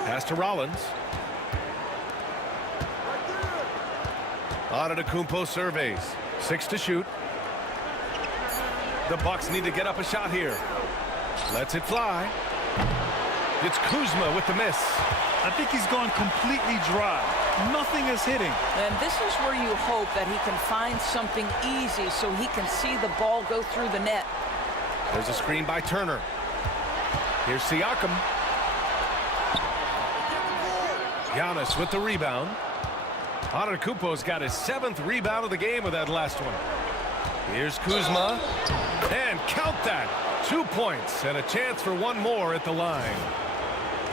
Pass to Rollins. Antetokounmpo surveys. 6 to shoot. The Bucks need to get up a shot here. Lets it fly. It's Kuzma with the miss. I think he's gone completely dry. Nothing is hitting. And this is where you hope that he can find something easy so he can see the ball go through the net. There's a screen by Turner. Here's Siakam. Giannis with the rebound. Antetokounmpo's got his 7th rebound of the game with that last one. Here's Kuzma. And count that. 2 points and a chance for one more at the line.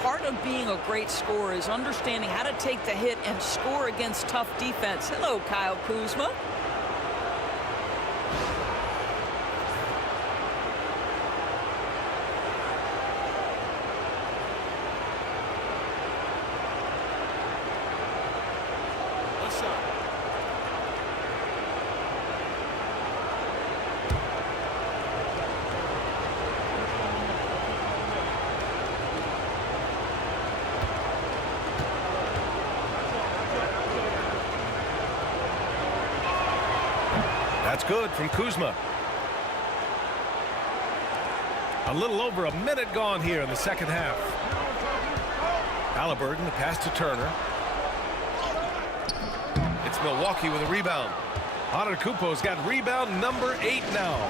Part of being a great scorer is understanding how to take the hit and score against tough defense. Hello, Kyle Kuzma. That's good from Kuzma. A little over a minute gone here in the second half. Haliburton, the pass to Turner. It's Milwaukee with a rebound. Antetokounmpo's got rebound number 8 now.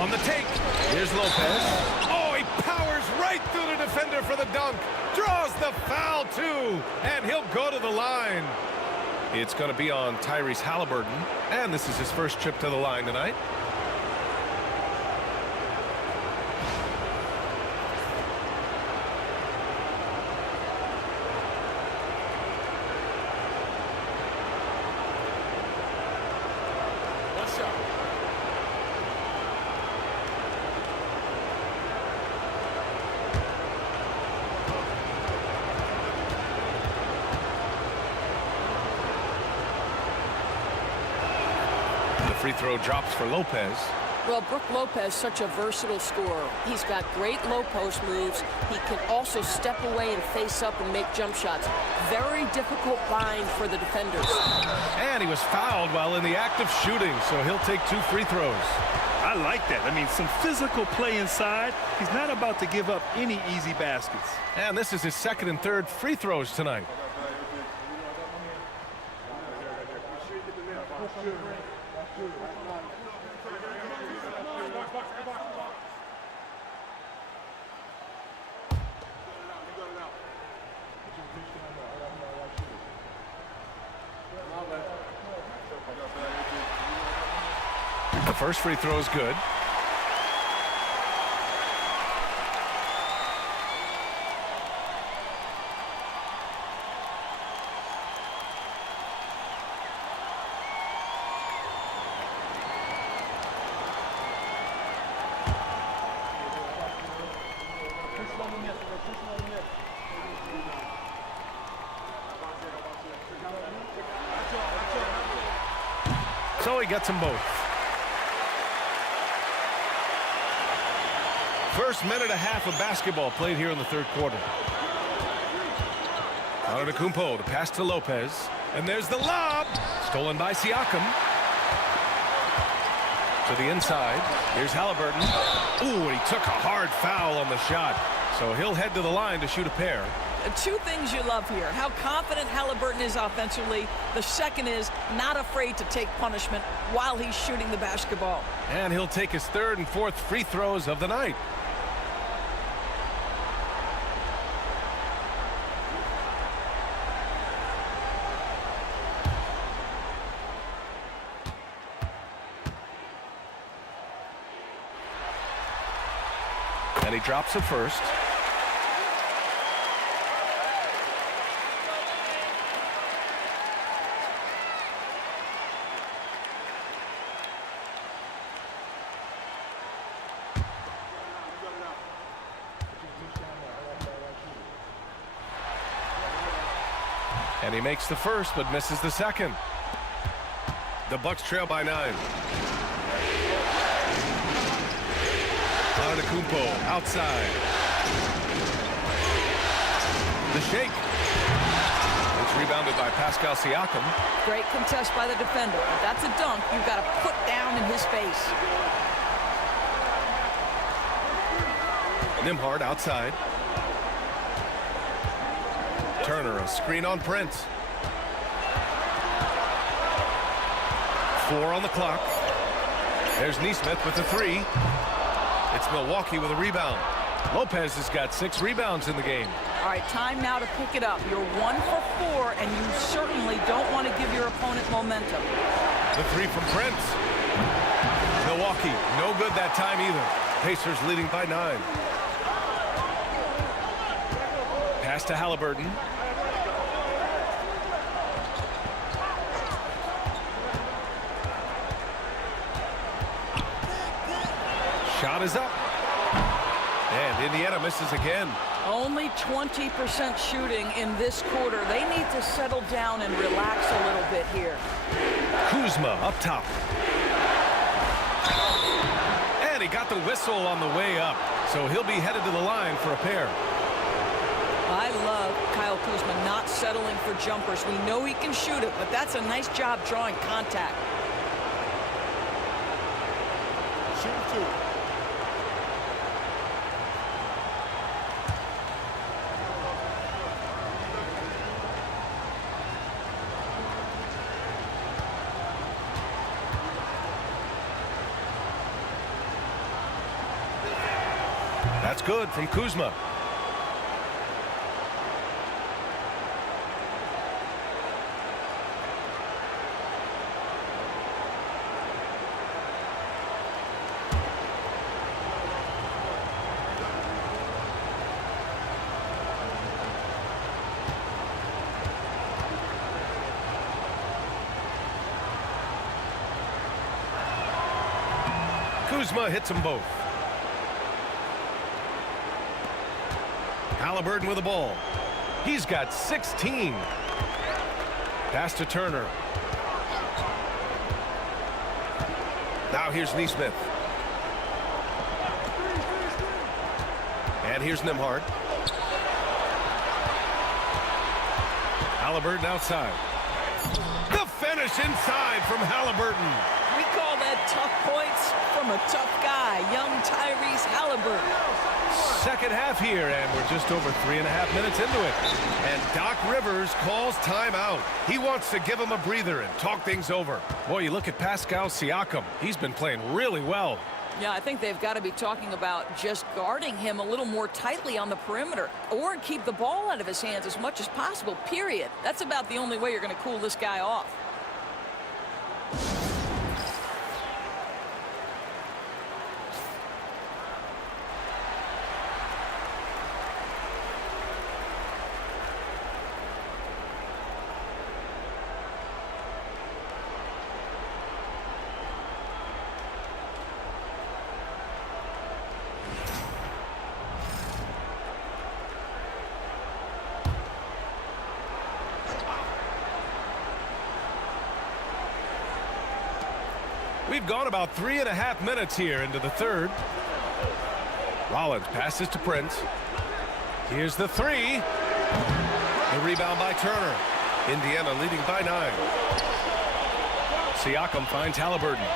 On the take, here's Lopez. Oh, he powers right through the defender for the dunk. Draws the foul, too, and he'll go to the line. It's going to be on Tyrese Haliburton, and this is his first trip to the line tonight. free throw drops for Lopez. Well, Brook Lopez, such a versatile scorer. He's got great low post moves. He can also step away and face up and make jump shots. Very difficult bind for the defenders. And he was fouled while in the act of shooting, so he'll take 2 free throws. I like that. I mean, some physical play inside. He's not about to give up any easy baskets. And this is his 2nd and 3rd free throws tonight. The first free throw is good. So he gets them both. First minute and a half of basketball played here in the 3rd quarter. Antetokounmpo, the pass to Lopez. And there's the lob. Stolen by Siakam. To the inside. Here's Halliburton. Ooh, and he took a hard foul on the shot. So he'll head to the line to shoot a pair. 2 things you love here. How confident Halliburton is offensively. The second is not afraid to take punishment while he's shooting the basketball. And he'll take his 3rd and 4th free throws of the night. And he drops it first. And he makes the first, but misses the second. The Bucks trail by 9. Antetokounmpo outside. The shake. It's rebounded by Pascal Siakam. Great contest by the defender. If that's a dunk, you've got to put down in his face. Nembhard outside. Turner, a screen on Prince. 4 on the clock. There's Nesmith with the 3. It's Milwaukee with a rebound. Lopez has got 6 rebounds in the game. All right, time now to pick it up. You're 1 for 4, and you certainly don't want to give your opponent momentum. The 3 from Prince. Milwaukee, no good that time either. Pacers leading by 9. Pass to Halliburton. Shot is up. And Indiana misses again. Only 20% shooting in this quarter. They need to settle down and relax a little bit here. Kuzma up top. And he got the whistle on the way up. So he'll be headed to the line for a pair. I love Kyle Kuzma not settling for jumpers. We know he can shoot it, but that's a nice job drawing contact. Shoot 2. That's good from Kuzma. Kuzma hits them both. Halliburton with the ball. He's got 16. Pass to Turner. Now here's Neesmith. And here's Nembhard. Halliburton outside. The finish inside from Halliburton. We call that tough points from a tough guy, young Tyrese Halliburton. Second half here, and we're just over 3.5 minutes into it. And Doc Rivers calls timeout. He wants to give him a breather and talk things over. Boy, you look at Pascal Siakam. He's been playing really well. Yeah, I think they've got to be talking about just guarding him a little more tightly on the perimeter or keep the ball out of his hands as much as possible, period. That's about the only way you're going to cool this guy off. We've gone about 3.5 minutes here into the third. Rollins passes to Prince. Here's the three. The rebound by Turner. Indiana leading by 9. Siakam finds Halliburton.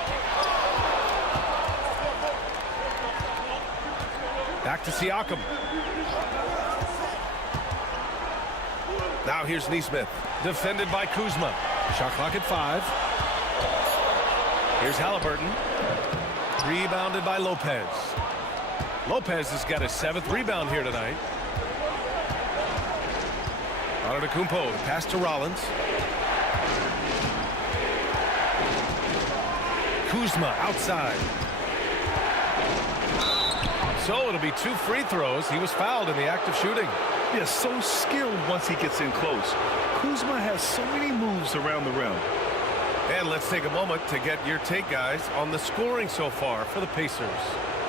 Back to Siakam. Now here's Neesmith. Defended by Kuzma. Shot clock at 5. Here's Halliburton. Rebounded by Lopez. Lopez has got his 7th rebound here tonight. Antetokounmpo, pass to Rollins. Kuzma outside. So it'll be 2 free throws. He was fouled in the act of shooting. Yeah, so skilled once he gets in close. Kuzma has so many moves around the rim. And let's take a moment to get your take, guys, on the scoring so far for the Pacers.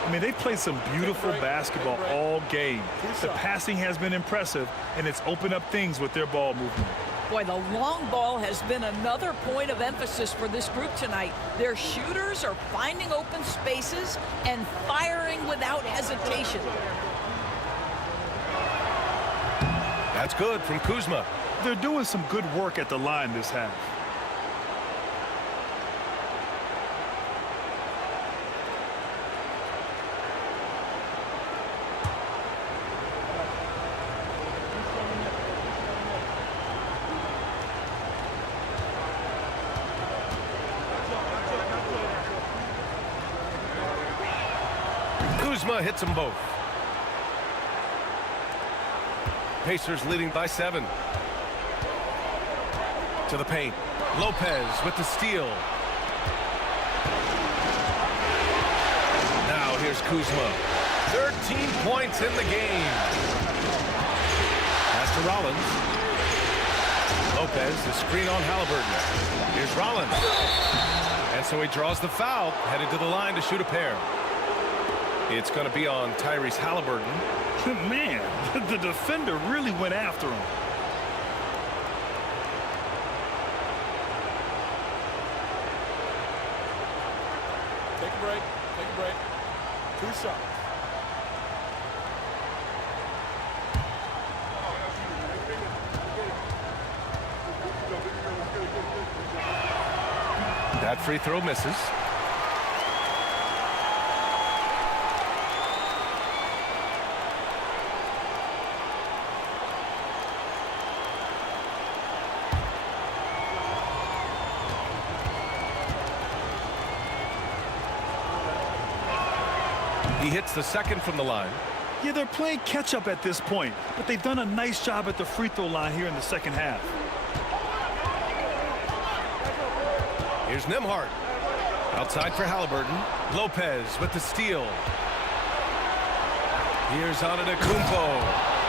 I mean, they've played some beautiful basketball all game. The passing has been impressive, and it's opened up things with their ball movement. Boy, the long ball has been another point of emphasis for this group tonight. Their shooters are finding open spaces and firing without hesitation. That's good from Kuzma. They're doing some good work at the line this half. Kuzma hits them both. Pacers leading by 7. To the paint. Lopez with the steal. Now here's Kuzma. 13 points in the game. Pass to Rollins. Lopez, the screen on Halliburton. Here's Rollins. And so he draws the foul, headed to the line to shoot a pair. It's going to be on Tyrese Halliburton. Man, the defender really went after him. Take a break. Take a break. 2 shots. That free throw misses. He hits the second from the line. Yeah, they're playing catch-up at this point, but they've done a nice job at the free throw line here in the second half. Here's Nembhard. Outside for Halliburton. Lopez with the steal. Here's Antetokounmpo.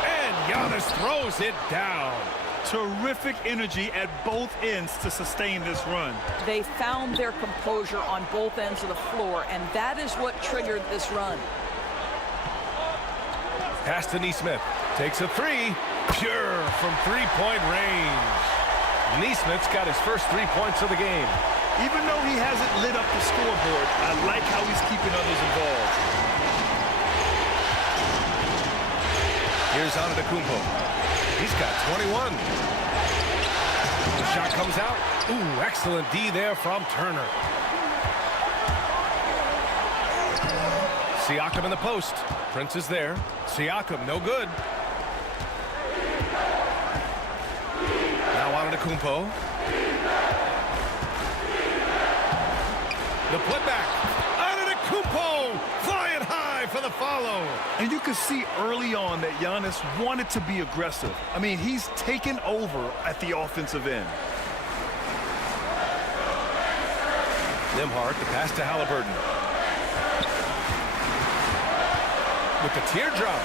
And Giannis throws it down. Terrific energy at both ends to sustain this run. They found their composure on both ends of the floor, and that is what triggered this run. Pass to Neesmith. Takes a 3. Pure from 3-point range. Neesmith's got his first 3 points of the game. Even though he hasn't lit up the scoreboard, I like how he's keeping others involved. Here's Antetokounmpo. He's got 21. The shot comes out. Ooh, excellent D there from Turner. Siakam in the post. Prince is there. Siakam, no good. Now Antetokounmpo. The putback. Antetokounmpo flying high for the follow. And you can see early on that Giannis wanted to be aggressive. I mean, he's taken over at the offensive end. Nembhard, the pass to Halliburton. With the teardrop.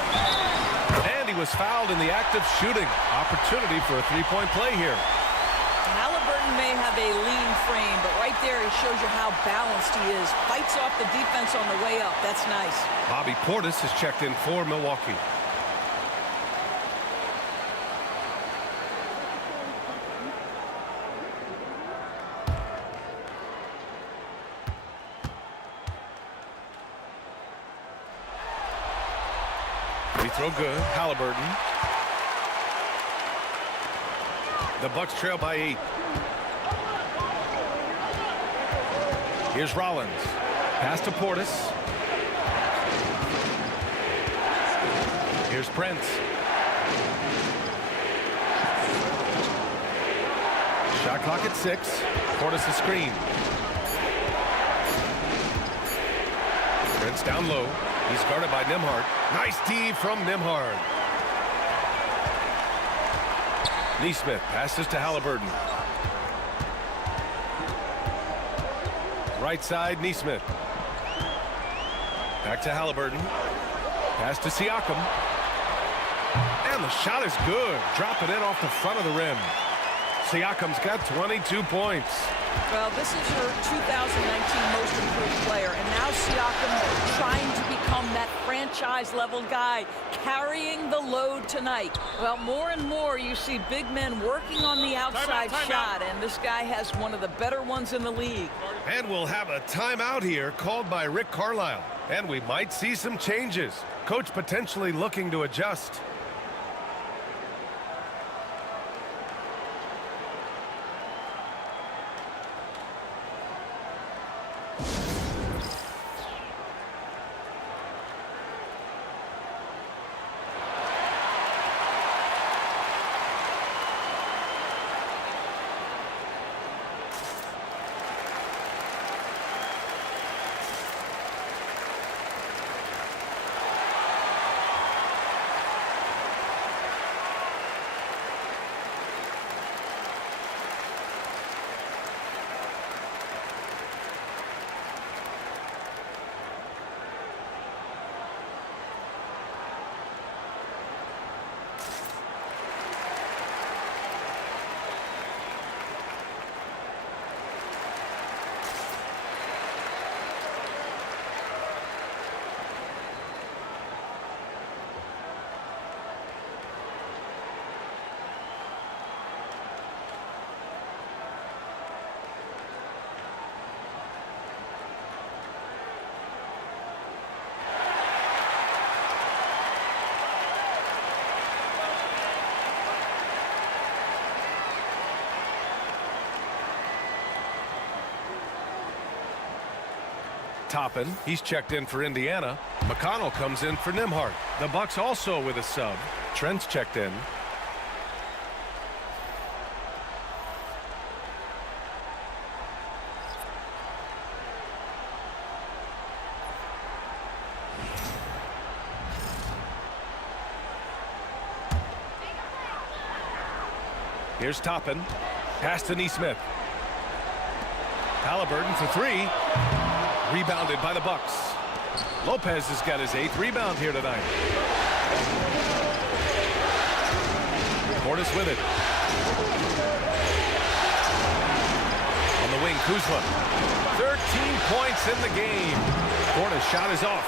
And he was fouled in the act of shooting. Opportunity for a three-point play here. Halliburton may have a lean frame, but right there he shows you how balanced he is. Fights off the defense on the way up. That's nice. Bobby Portis has checked in for Milwaukee. Free throw good. Halliburton. The Bucks trail by 8. Here's Rollins. Pass to Portis. Here's Prince. Shot clock at 6. Portis a screen. Prince down low. He's guarded by Nembhard. Nice D from Nembhard. Nesmith passes to Halliburton. Right side, Nesmith. Back to Halliburton. Pass to Siakam. And the shot is good. Drop it in off the front of the rim. Siakam's got 22 points. Well, this is your 2019 most improved player, and now Siakam trying to become that franchise-level guy, carrying the load tonight. Well, more and more you see big men working on the outside shot, and this guy has one of the better ones in the league. And we'll have a timeout here called by Rick Carlisle. And we might see some changes. Coach potentially looking to adjust. Toppin, he's checked in for Indiana. McConnell comes in for Nembhard. The Bucks also with a sub. Trent's checked in. Here's Toppin. Pass to Nesmith. Halliburton for 3. Rebounded by the Bucks. Lopez has got his 8th rebound here tonight. Portis with it. On the wing, Kuzma. 13 points in the game. Portis shot is off.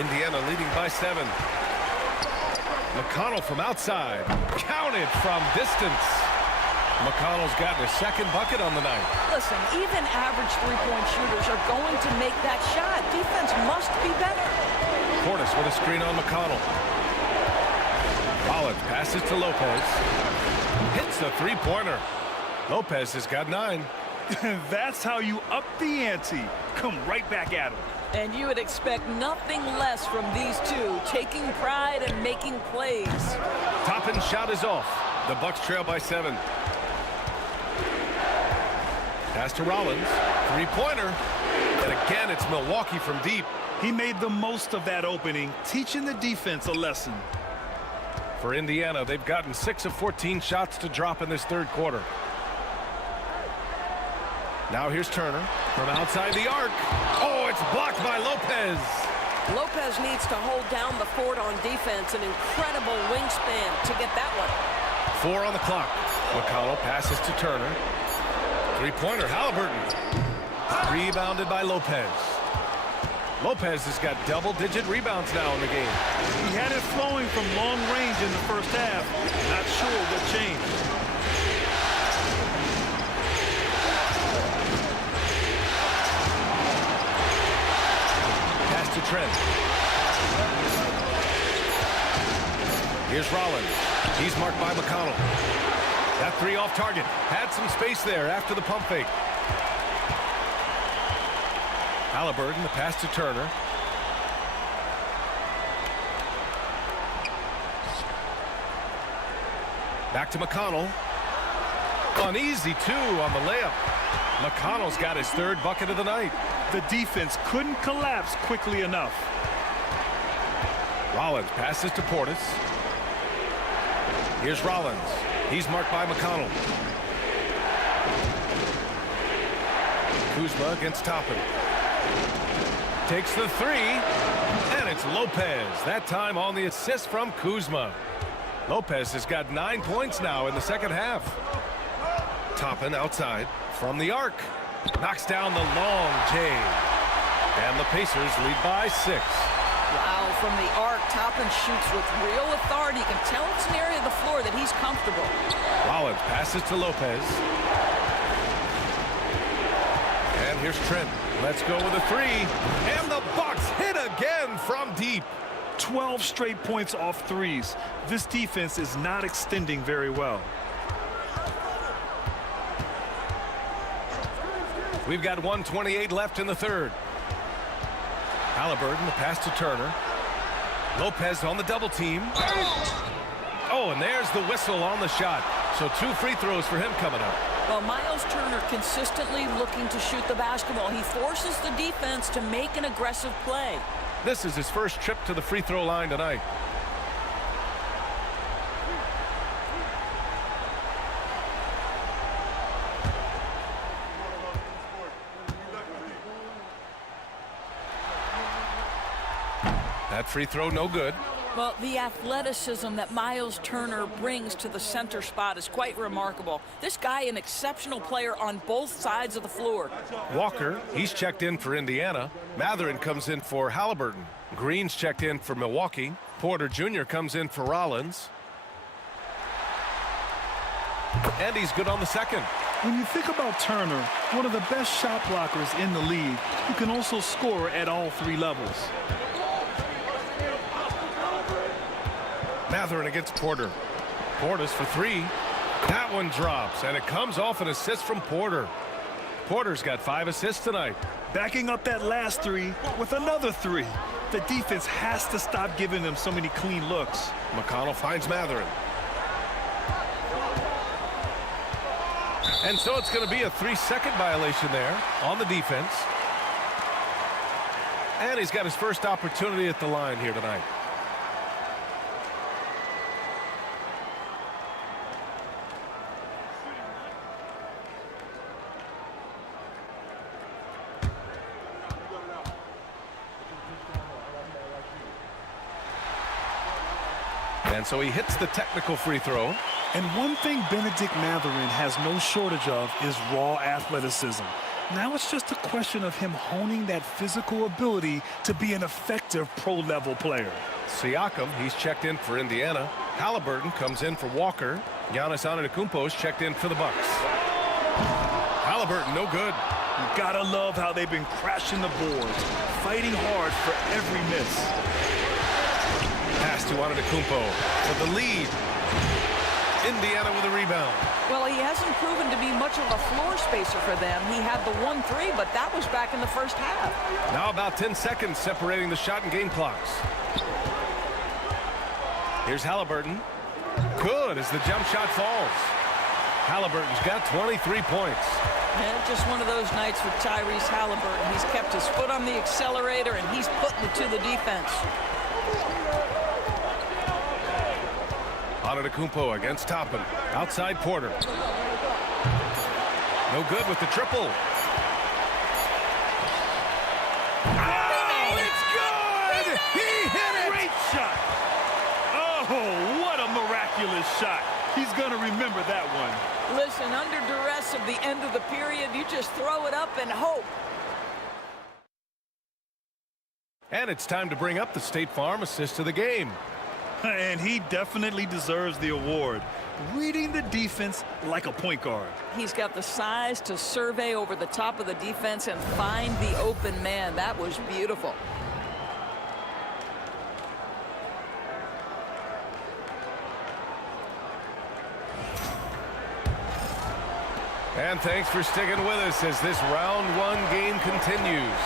Indiana leading by 7. McConnell from outside. Counted from distance. McConnell's gotten his second bucket on the night. Listen, even average three-point shooters are going to make that shot. Defense must be better. Portis with a screen on McConnell. Rollins passes to Lopez. Hits the three-pointer. Lopez has got 9. That's how you up the ante. Come right back at him. And you would expect nothing less from these two, taking pride and making plays. Toppin's shot is off. The Bucks trail by 7. Pass to Rollins. Three-pointer. And again, it's Milwaukee from deep. He made the most of that opening, teaching the defense a lesson. For Indiana, they've gotten 6 of 14 shots to drop in this third quarter. Now here's Turner from outside the arc. Oh, it's blocked by Lopez. Lopez needs to hold down the fort on defense. An incredible wingspan to get that one. 4 on the clock. McConnell passes to Turner. Three-pointer, Halliburton. Rebounded by Lopez. Lopez has got double-digit rebounds now in the game. He had it flowing from long range in the first half. Not sure what changed. Pass to Trent. Here's Rollins. He's marked by McConnell. That three off target. Had some space there after the pump fake. Halliburton, the pass to Turner. Back to McConnell. An easy 2 on the layup. McConnell's got his 3rd bucket of the night. The defense couldn't collapse quickly enough. Rollins passes to Portis. Here's Rollins. He's marked by McConnell. Kuzma against Toppin. Takes the 3, and it's Lopez. That time on the assist from Kuzma. Lopez has got 9 points now in the second half. Toppin outside from the arc. Knocks down the long J. And the Pacers lead by 6. Wow, from the arc, Toppin shoots with real authority. You can tell it's an area of the floor that he's comfortable. Rollins passes to Lopez. And here's Trent. Let's go with a 3. And the Bucks hit again from deep. 12 straight points off threes. This defense is not extending very well. We've got 1:28 left in the third. Halliburton, the pass to Turner. Lopez on the double team. Oh, and there's the whistle on the shot. So 2 free throws for him coming up. Well, Miles Turner consistently looking to shoot the basketball. He forces the defense to make an aggressive play. This is his first trip to the free throw line tonight. That free throw no good. Well, the athleticism that Miles Turner brings to the center spot is quite remarkable. This guy, an exceptional player on both sides of the floor. Walker, he's checked in for Indiana. Matherin comes in for Halliburton. Green's checked in for Milwaukee. Porter Jr. comes in for Rollins. And he's good on the second. When you think about Turner, one of the best shot blockers in the league, who can also score at all 3 levels. Matherin against Porter. Portis for 3. That one drops, and it comes off an assist from Porter. Porter's got 5 assists tonight. Backing up that last 3 with another 3. The defense has to stop giving them so many clean looks. McConnell finds Matherin. And so it's going to be a 3-second violation there on the defense. And he's got his first opportunity at the line here tonight. And so he hits the technical free throw. And one thing Bennedict Matherin has no shortage of is raw athleticism. Now it's just a question of him honing that physical ability to be an effective pro-level player. Siakam, he's checked in for Indiana. Halliburton comes in for Walker. Giannis Antetokounmpo is checked in for the Bucks. Halliburton, no good. You gotta love how they've been crashing the boards, fighting hard for every miss. Pass to Antetokounmpo for the lead. Indiana with a rebound. Well, he hasn't proven to be much of a floor spacer for them. He had the 1-3, but that was back in the first half. Now about 10 seconds separating the shot and game clocks. Here's Halliburton. Good as the jump shot falls. Halliburton's got 23 points. And just one of those nights with Tyrese Halliburton. He's kept his foot on the accelerator, and he's putting it to the defense. Antetokounmpo against Toppin. Outside Porter. No good with the triple. Oh, it's good! He hit it! Great shot! Oh, what a miraculous shot. He's going to remember that one. Listen, under duress of the end of the period, you just throw it up and hope. And it's time to bring up the State Farm assist of the game. And he definitely deserves the award. Reading the defense like a point guard. He's got the size to survey over the top of the defense and find the open man. That was beautiful. And thanks for sticking with us as this round one game continues.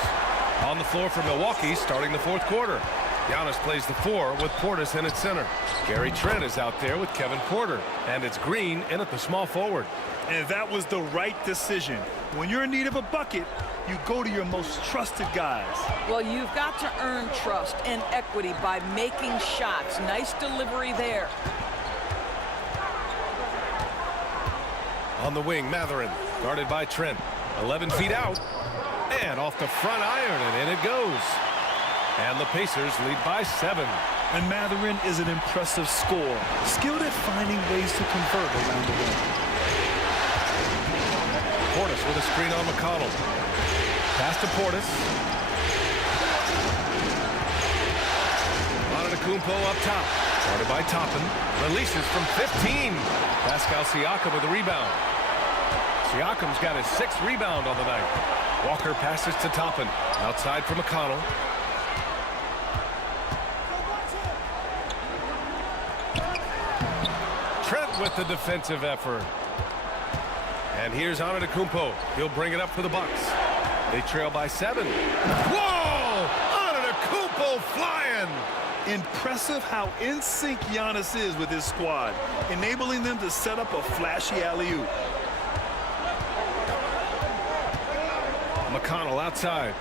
On the floor for Milwaukee starting the fourth quarter. Giannis plays the 4 with Portis in at center. Gary Trent is out there with Kevin Porter. And it's Green in at the small forward. And that was the right decision. When you're in need of a bucket, you go to your most trusted guys. Well, you've got to earn trust and equity by making shots. Nice delivery there. On the wing, Mathurin, guarded by Trent. 11 feet out. And off the front iron, and in it goes. And the Pacers lead by 7. And Mathurin is an impressive scorer, skilled at finding ways to convert around the rim. Portis with a screen on McConnell. Pass to Portis. Antetokounmpo up top. Guarded by Toppin. Releases from 15. Pascal Siakam with a rebound. Siakam's got his 6th rebound on the night. Walker passes to Toppin. Outside for McConnell. Trent with the defensive effort. And here's Antetokounmpo. He'll bring it up for the Bucks. They trail by 7. Whoa! Antetokounmpo flying! Impressive how in sync Giannis is with his squad, enabling them to set up a flashy alley-oop. McConnell outside.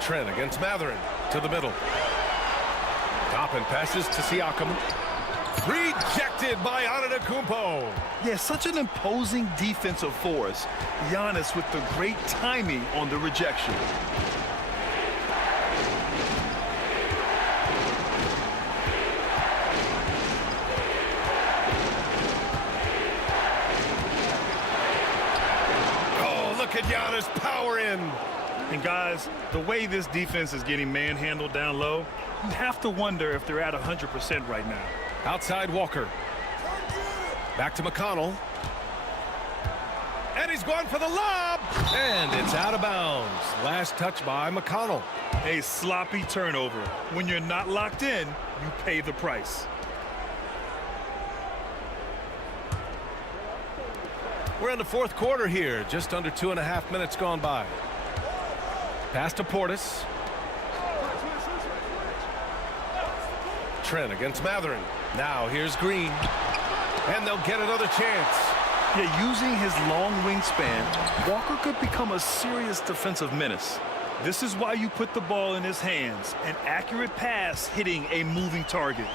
Trent against Mathurin to the middle. Toppin passes to Siakam. Rejected by Antetokounmpo. Yeah, such an imposing defensive force. Giannis with the great timing on the rejection. Oh, look at Giannis power in. And guys, the way this defense is getting manhandled down low, you have to wonder if they're at 100% right now. Outside Walker. Back to McConnell. And he's going for the lob. And it's out of bounds. Last touch by McConnell. A sloppy turnover. When you're not locked in, you pay the price. We're in the fourth quarter here. Just under 2.5 minutes gone by. Pass to Portis. Trent against Mathurin. Now here's Green. And they'll get another chance. Yeah, using his long wingspan, Walker could become a serious defensive menace. This is why you put the ball in his hands. An accurate pass hitting a moving target.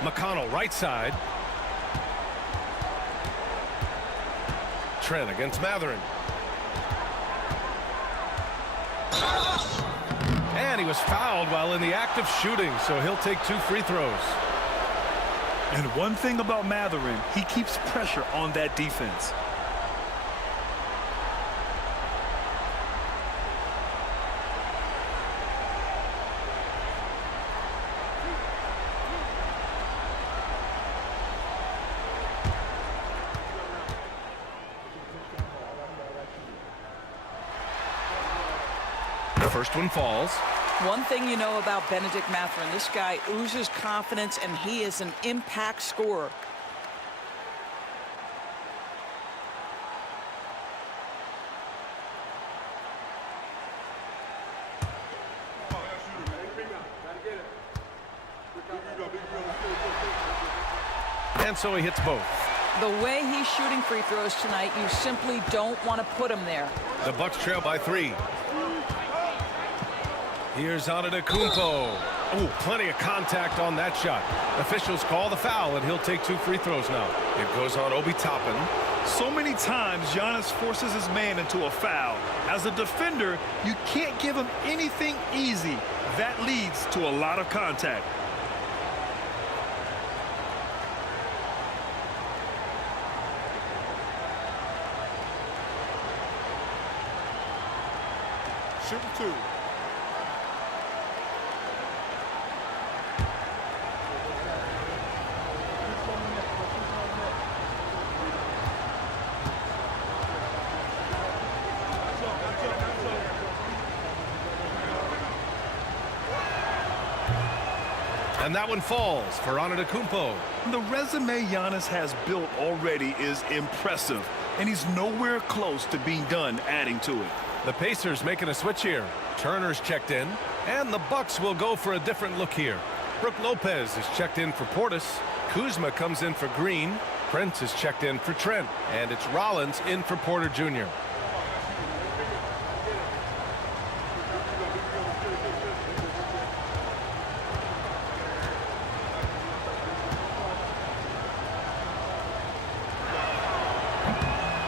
McConnell right side. Trent against Mathurin. And he was fouled while in the act of shooting, so he'll take 2 free throws. And one thing about Mathurin, he keeps pressure on that defense. First one falls. One thing you know about Bennedict Mathurin, this guy oozes confidence, and he is an impact scorer. And so he hits both. The way he's shooting free throws tonight, you simply don't want to put him there. The Bucks trail by 3. Here's Antetokounmpo. Oh, plenty of contact on that shot. Officials call the foul, and he'll take 2 free throws now. It goes on Obi Toppin. So many times, Giannis forces his man into a foul. As a defender, you can't give him anything easy. That leads to a lot of contact. Shooting 2. And that one falls for Antetokounmpo. The resume Giannis has built already is impressive, and he's nowhere close to being done adding to it. The Pacers making a switch here. Turner's checked in, and the Bucks will go for a different look here. Brook Lopez is checked in for Portis. Kuzma comes in for Green. Prince is checked in for Trent, and it's Rollins in for Porter Jr.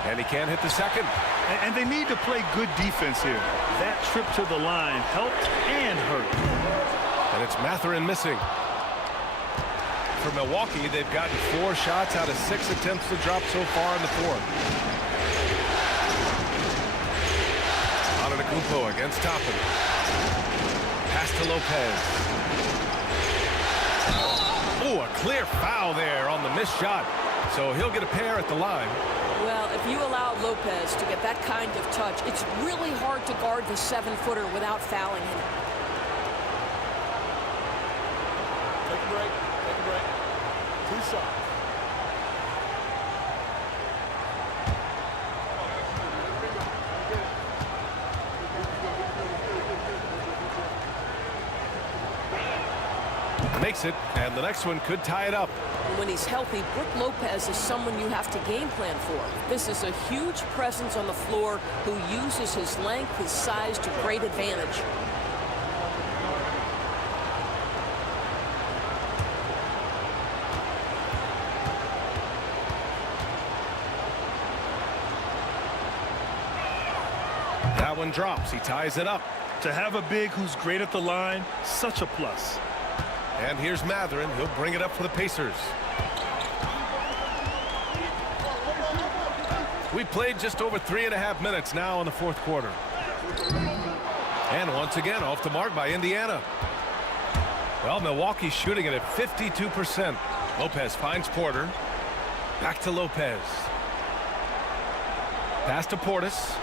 And he can't hit the second. And they need to play good defense here. That trip to the line helped and hurt. And it's Mathurin missing. For Milwaukee, they've gotten 4 shots out of 6 attempts to drop so far in the fourth. Antetokounmpo against Toppin. Pass to Lopez. Oh, a clear foul there on the missed shot. So he'll get a pair at the line. Well, if you allow Lopez to get that kind of touch, it's really hard to guard the 7-footer without fouling him. Take a break. Take a break. 2 shots. Makes it, and the next one could tie it up. When he's healthy, Brook Lopez is someone you have to game plan for. This is a huge presence on the floor who uses his length, his size to great advantage. That one drops. He ties it up. To have a big who's great at the line, such a plus. And here's Mathurin. He'll bring it up for the Pacers. We played just over 3.5 minutes now in the fourth quarter. And once again, off the mark by Indiana. Well, Milwaukee's shooting it at 52%. Lopez finds Porter. Back to Lopez. Pass to Portis.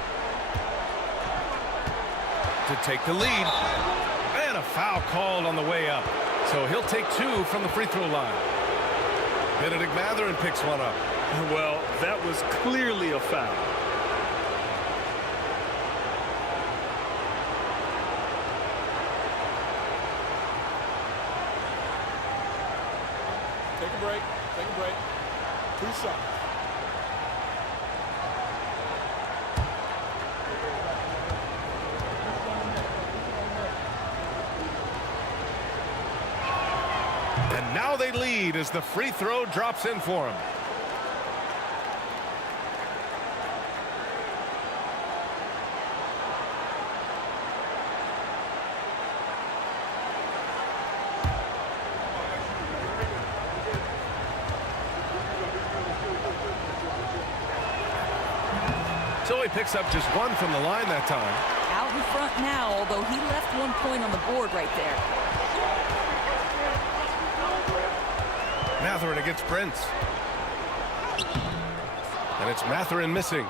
To take the lead. And a foul called on the way up. So he'll take 2 from the free throw line. Bennedict Mathurin picks one up. Well, that was clearly a foul. Take a break. Take a break. 2 shots. And now they lead as the free throw drops in for him. So he picks up just 1 from the line that time. Out in front now, although he left 1 point on the board right there. Mathurin against Prince. And it's Mathurin missing.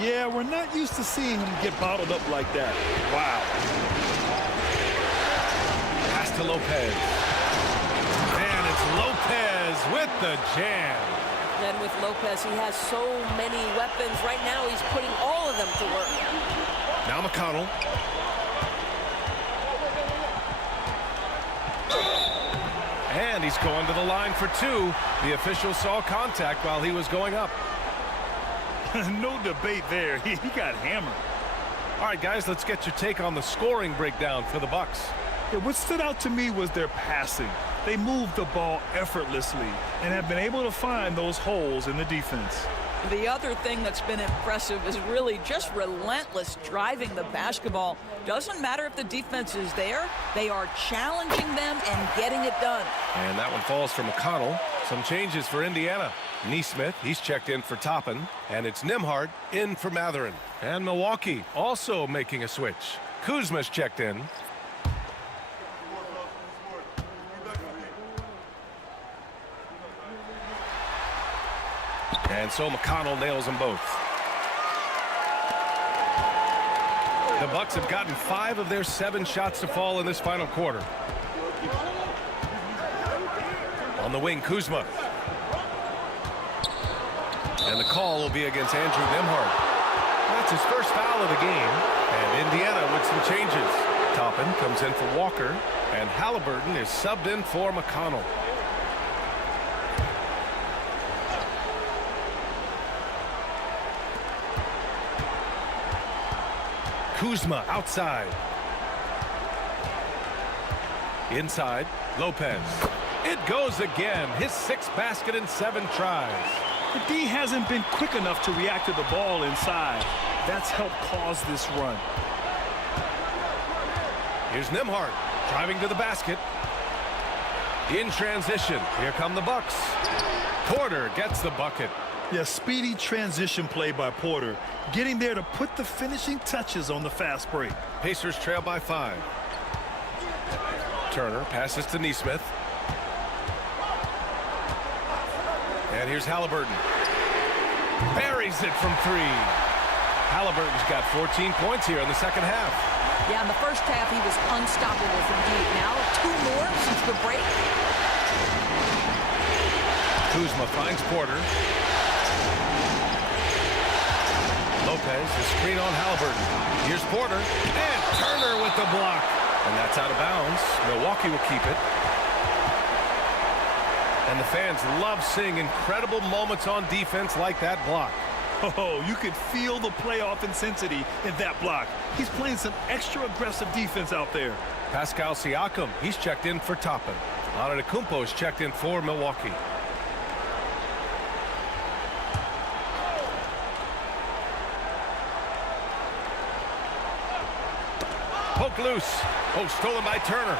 Yeah, we're not used to seeing him get bottled up like that. Wow. to Lopez. And it's Lopez with the jam. And with Lopez, he has so many weapons. Right now, he's putting all of them to work. Now McConnell. And he's going to the line for two. The official saw contact while he was going up. No debate there. He got hammered. All right, guys, let's get your take on the scoring breakdown for the Bucks. Yeah, what stood out to me was their passing. They moved the ball effortlessly and have been able to find those holes in the defense. The other thing that's been impressive is really just relentless driving the basketball. Doesn't matter if the defense is there, they are challenging them and getting it done. And that one falls for McConnell. Some changes for Indiana. Neesmith, he's checked in for Toppin. And it's Nembhard in for Mathurin. And Milwaukee also making a switch. Kuzma's checked in. And so McConnell nails them both. The Bucks have gotten 5 of their 7 shots to fall in this final quarter. On the wing, Kuzma. And the call will be against Andrew Nembhard. That's his first foul of the game. And Indiana with some changes. Toppin comes in for Walker. And Halliburton is subbed in for McConnell. Kuzma outside. Inside, Lopez. It goes again. His 6th basket in 7 tries. The D hasn't been quick enough to react to the ball inside. That's helped cause this run. Here's Nembhard driving to the basket. In transition, here come the Bucks. Porter gets the bucket. Yeah, speedy transition play by Porter, getting there to put the finishing touches on the fast break. Pacers trail by 5. Turner passes to Neesmith. And here's Halliburton. Buries it from 3. Halliburton's got 14 points here in the second half. Yeah, in the first half, he was unstoppable from deep. Now, 2 more since the break. Kuzma finds Porter. Lopez, the screen on Halliburton. Here's Porter, and Turner with the block. And that's out of bounds. Milwaukee will keep it. And the fans love seeing incredible moments on defense like that block. Oh, you could feel the playoff intensity in that block. He's playing some extra aggressive defense out there. Pascal Siakam, he's checked in for Toppin. Antetokounmpo is checked in for Milwaukee. Poke loose. Oh, stolen by Turner.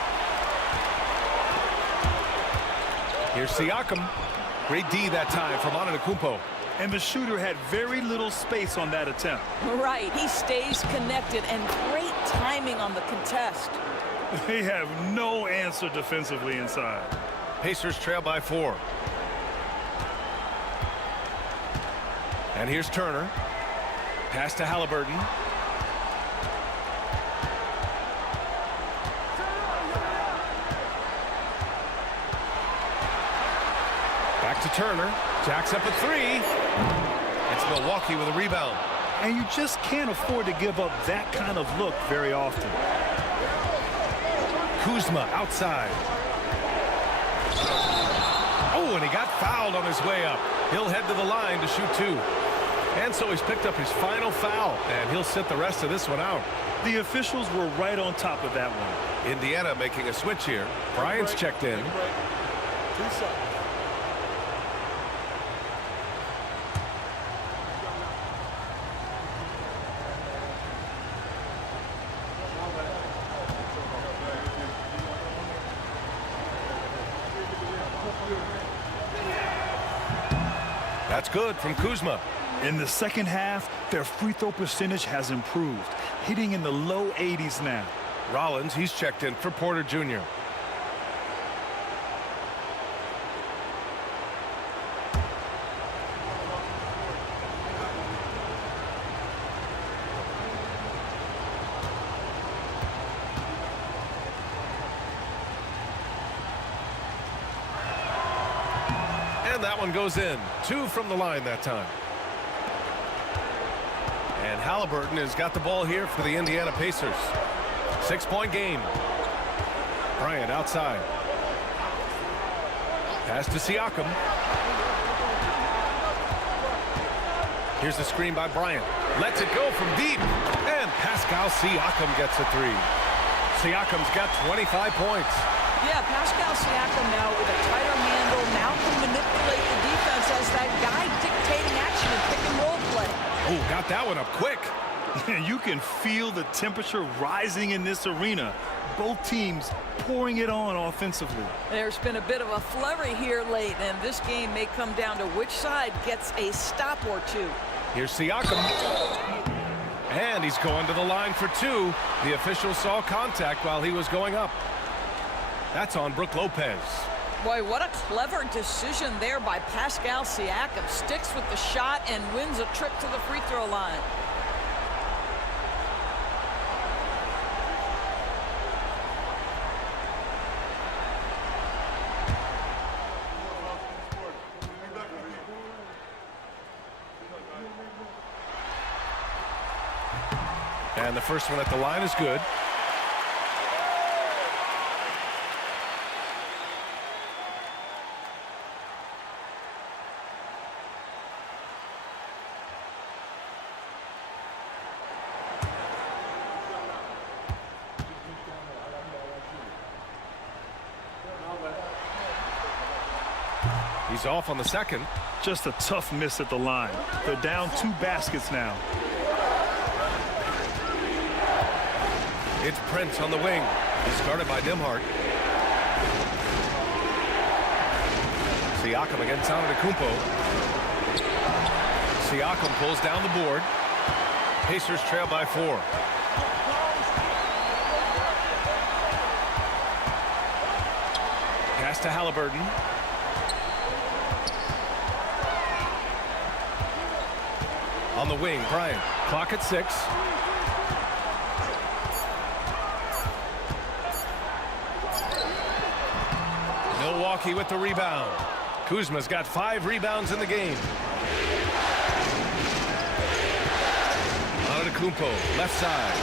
Here's Siakam. Great D that time from Antetokounmpo. And the shooter had very little space on that attempt. Right, he stays connected, and great timing on the contest. They have no answer defensively inside. Pacers trail by 4. And here's Turner. Pass to Halliburton. Back to Turner. Jacks up a 3. It's Milwaukee with a rebound. And you just can't afford to give up that kind of look very often. Kuzma outside. Oh, and he got fouled on his way up. He'll head to the line to shoot 2. And so he's picked up his final foul, and he'll sit the rest of this one out. The officials were right on top of that one. Indiana making a switch here. Bryant's checked in. 2 seconds. That's good from Kuzma. In the second half, their free throw percentage has improved, hitting in the low 80s now. Rollins, he's checked in for Porter Jr. And that one goes in. 2 from the line that time. And Halliburton has got the ball here for the Indiana Pacers. 6-point game. Bryant outside. Pass to Siakam. Here's the screen by Bryant. Lets it go from deep. And Pascal Siakam gets a 3. Siakam's got 25 points. Yeah, Pascal Siakam now with a tighter handle, now can manipulate the defense as that guy dictating action and pick and roll play. Oh, got that one up quick. You can feel the temperature rising in this arena. Both teams pouring it on offensively. There's been a bit of a flurry here late, and this game may come down to which side gets a stop or two. Here's Siakam. And he's going to the line for 2. The official saw contact while he was going up. That's on Brook Lopez. Boy, what a clever decision there by Pascal Siakam. Sticks with the shot and wins a trip to the free throw line. And the first one at the line is good. He's off on the second. Just a tough miss at the line. They're down 2 baskets now. It's Prince on the wing. He's guarded by Nembhard. Siakam against Antetokounmpo. Siakam pulls down the board. Pacers trail by 4. Pass to Halliburton. On the wing, Bryant. Clock at 6. Milwaukee with the rebound. Kuzma's got 5 rebounds in the game. Antetokounmpo, left side.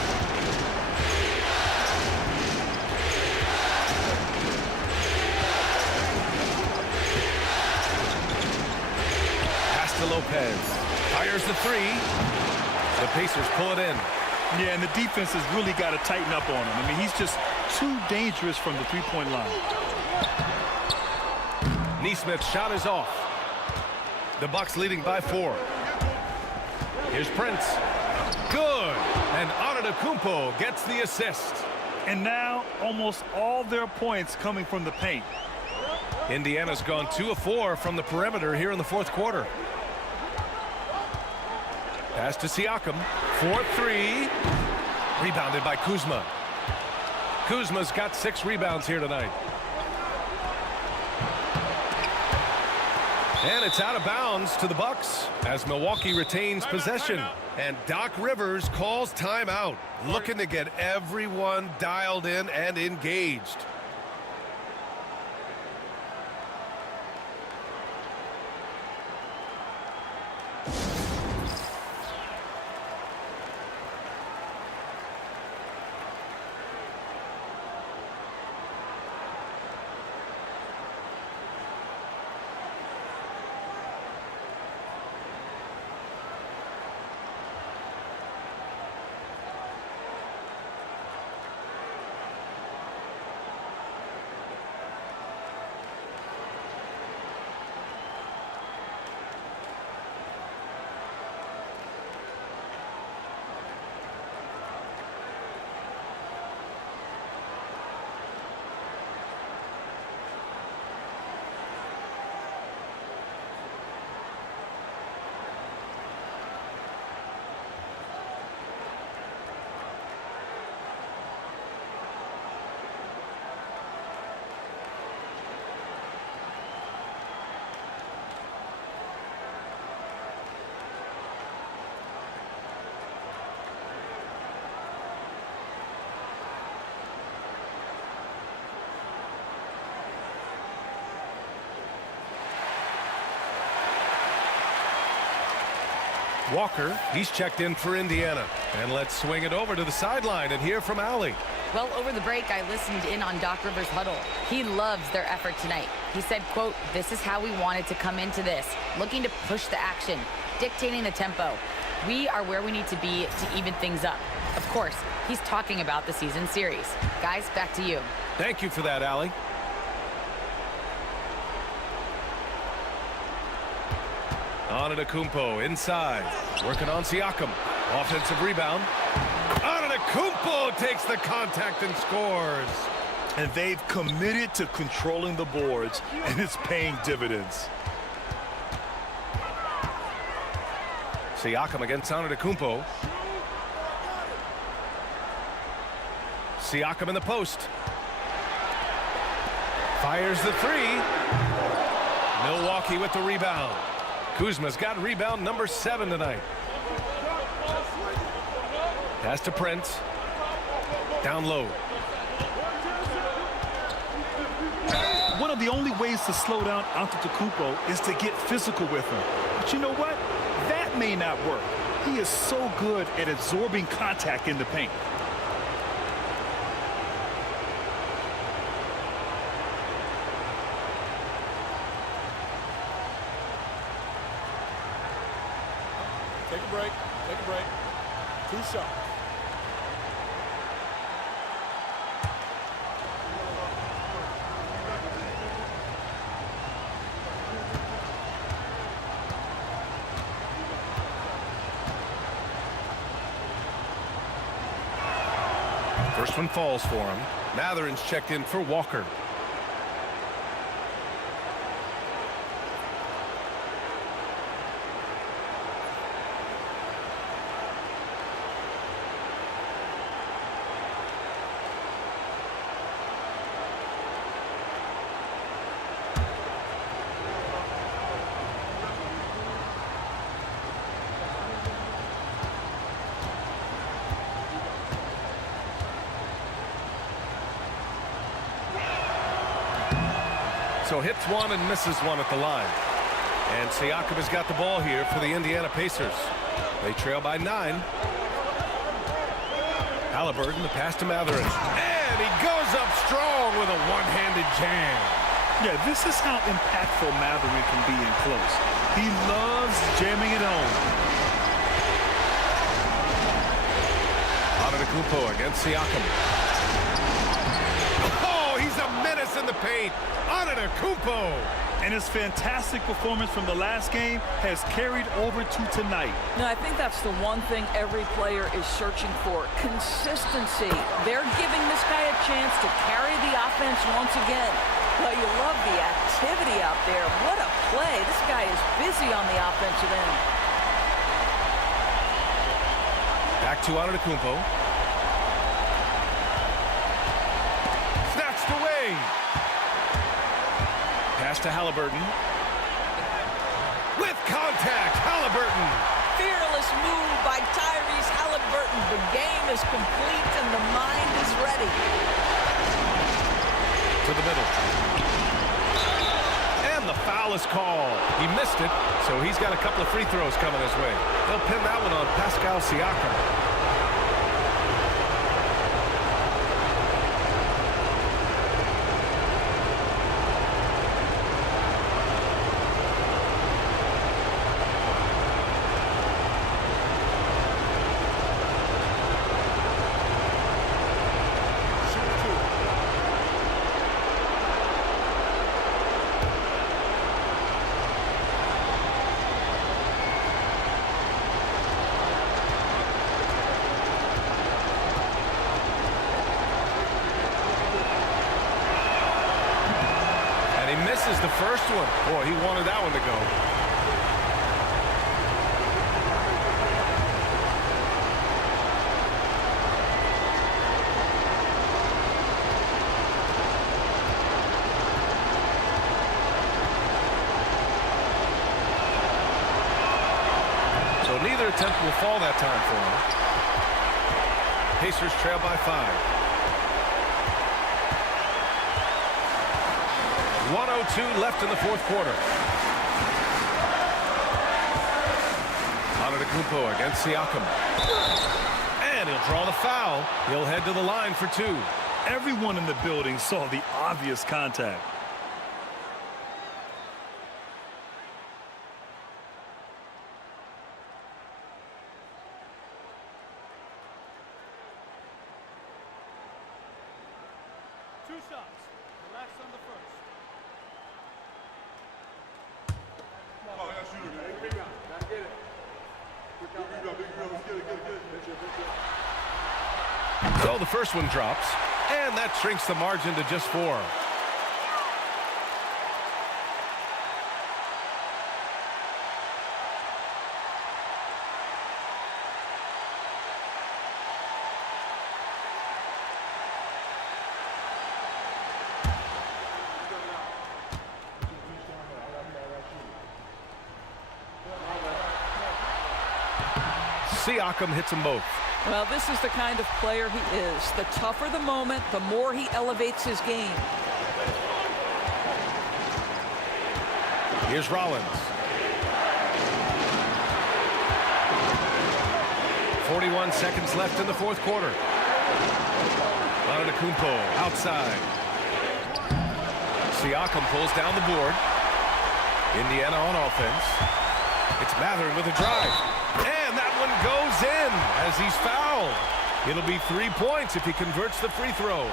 Pass to Lopez. Fires the 3. The Pacers pull it in. Yeah, and the defense has really got to tighten up on him. I mean, he's just too dangerous from the three-point line. Nesmith's shot is off. The Bucks leading by 4. Here's Prince. Good. And Antetokounmpo gets the assist. And now almost all their points coming from the paint. Indiana's gone 2 of 4 from the perimeter here in the fourth quarter. Pass to Siakam. 4-3. Rebounded by Kuzma. Kuzma's got 6 rebounds here tonight. And it's out of bounds to the Bucks as Milwaukee retains possession. And Doc Rivers calls timeout, looking to get everyone dialed in and engaged. Walker, he's checked in for Indiana. And let's swing it over to the sideline and hear from Allie. Well, over the break, I listened in on Doc Rivers' huddle. He loves their effort tonight. He said, quote, "This is how we wanted to come into this, looking to push the action, dictating the tempo. We are where we need to be to even things up." Of course, he's talking about the season series. Guys, back to you. Thank you for that, Allie. Antetokounmpo inside, working on Siakam. Offensive rebound. Antetokounmpo takes the contact and scores. And they've committed to controlling the boards, and it's paying dividends. Siakam against Antetokounmpo. Siakam in the post. Fires the three. Milwaukee with the rebound. Kuzma's got rebound number 7 tonight. Pass to Prince. Down low. One of the only ways to slow down Antetokounmpo is to get physical with him. But you know what? That may not work. He is so good at absorbing contact in the paint. Take a break. Take a break. 2 shots. First one falls for him. Mathurin's checked in for Walker. So hits one and misses one at the line. And Siakam has got the ball here for the Indiana Pacers. They trail by 9. Halliburton, the pass to Mathurin. And he goes up strong with a one-handed jam. Yeah, this is how impactful Mathurin can be in close. He loves jamming it home. Antetokounmpo against Siakam. Oh, he's a menace in the paint. Antetokounmpo. And his fantastic performance from the last game has carried over to tonight. No, I think that's the one thing every player is searching for. Consistency. They're giving this guy a chance to carry the offense once again. But you love the activity out there. What a play. This guy is busy on the offensive end. Back to Antetokounmpo. Snatched away. Pass to Halliburton. With contact, Halliburton. Fearless move by Tyrese Halliburton. The game is complete and the mind is ready. To the middle. And the foul is called. He missed it, so he's got a couple of free throws coming his way. They'll pin that one on Pascal Siakam. Misses the first one. Boy, he wanted that one to go. So neither attempt will fall that time for him. Pacers trail by 5. 1:02 left in the fourth quarter. Antetokounmpo against Siakam. And he'll draw the foul. He'll head to the line for 2. Everyone in the building saw the obvious contact. Two shots. Relax on the first. So the first one drops, and that shrinks the margin to just 4. Siakam hits them both. Well, this is the kind of player he is. The tougher the moment, the more he elevates his game. Here's Rollins. 41 seconds left in the fourth quarter. Antetokounmpo outside. Siakam pulls down the board. Indiana on offense. It's Mathurin with a drive. And that one goes in as he's fouled. It'll be 3 points if he converts the free throw.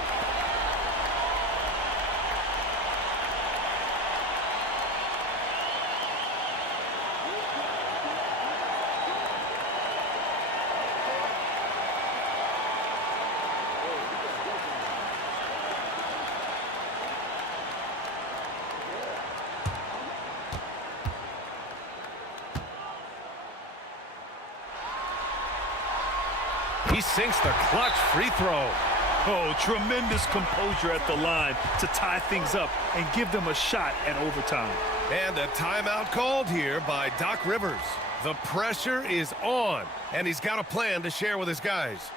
He sinks the clutch free throw. Oh, tremendous composure at the line to tie things up and give them a shot at overtime. And a timeout called here by Doc Rivers. The pressure is on, and he's got a plan to share with his guys.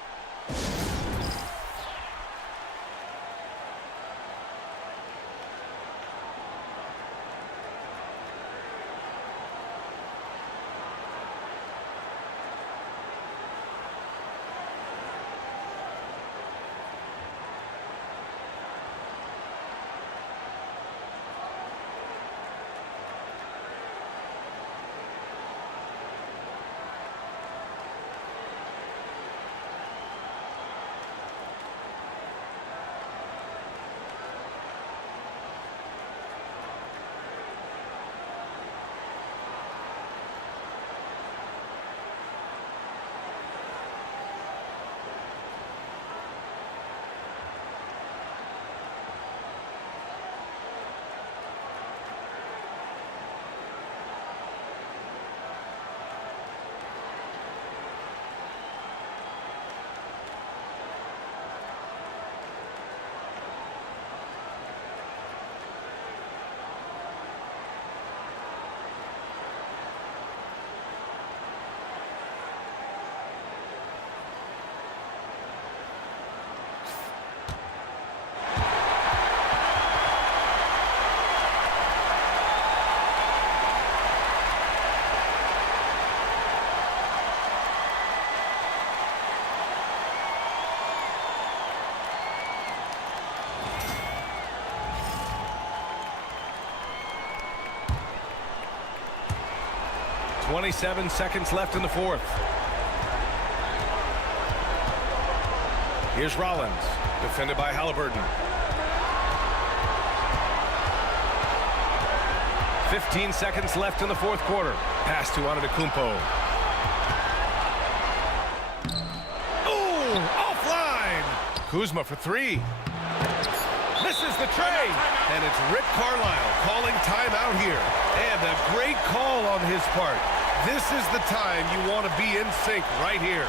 .27 seconds left in the fourth. Here's Rollins, defended by Halliburton. 15 seconds left in the fourth quarter. Pass to Antetokounmpo. Oh, offline! Kuzma for 3. Misses the tray. And it's Rick Carlisle calling timeout here. And a great call on his part. This is the time you want to be in sync right here.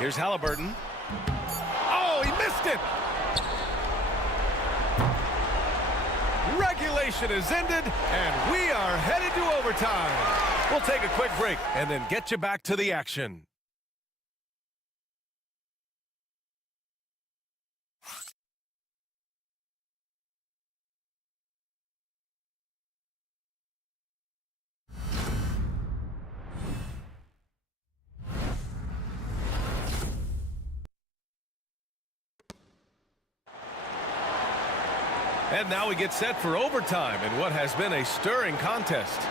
Here's Halliburton. Oh, he missed it! Regulation is ended, and we are headed to overtime. We'll take a quick break and then get you back to the action. And now we get set for overtime in what has been a stirring contest. Here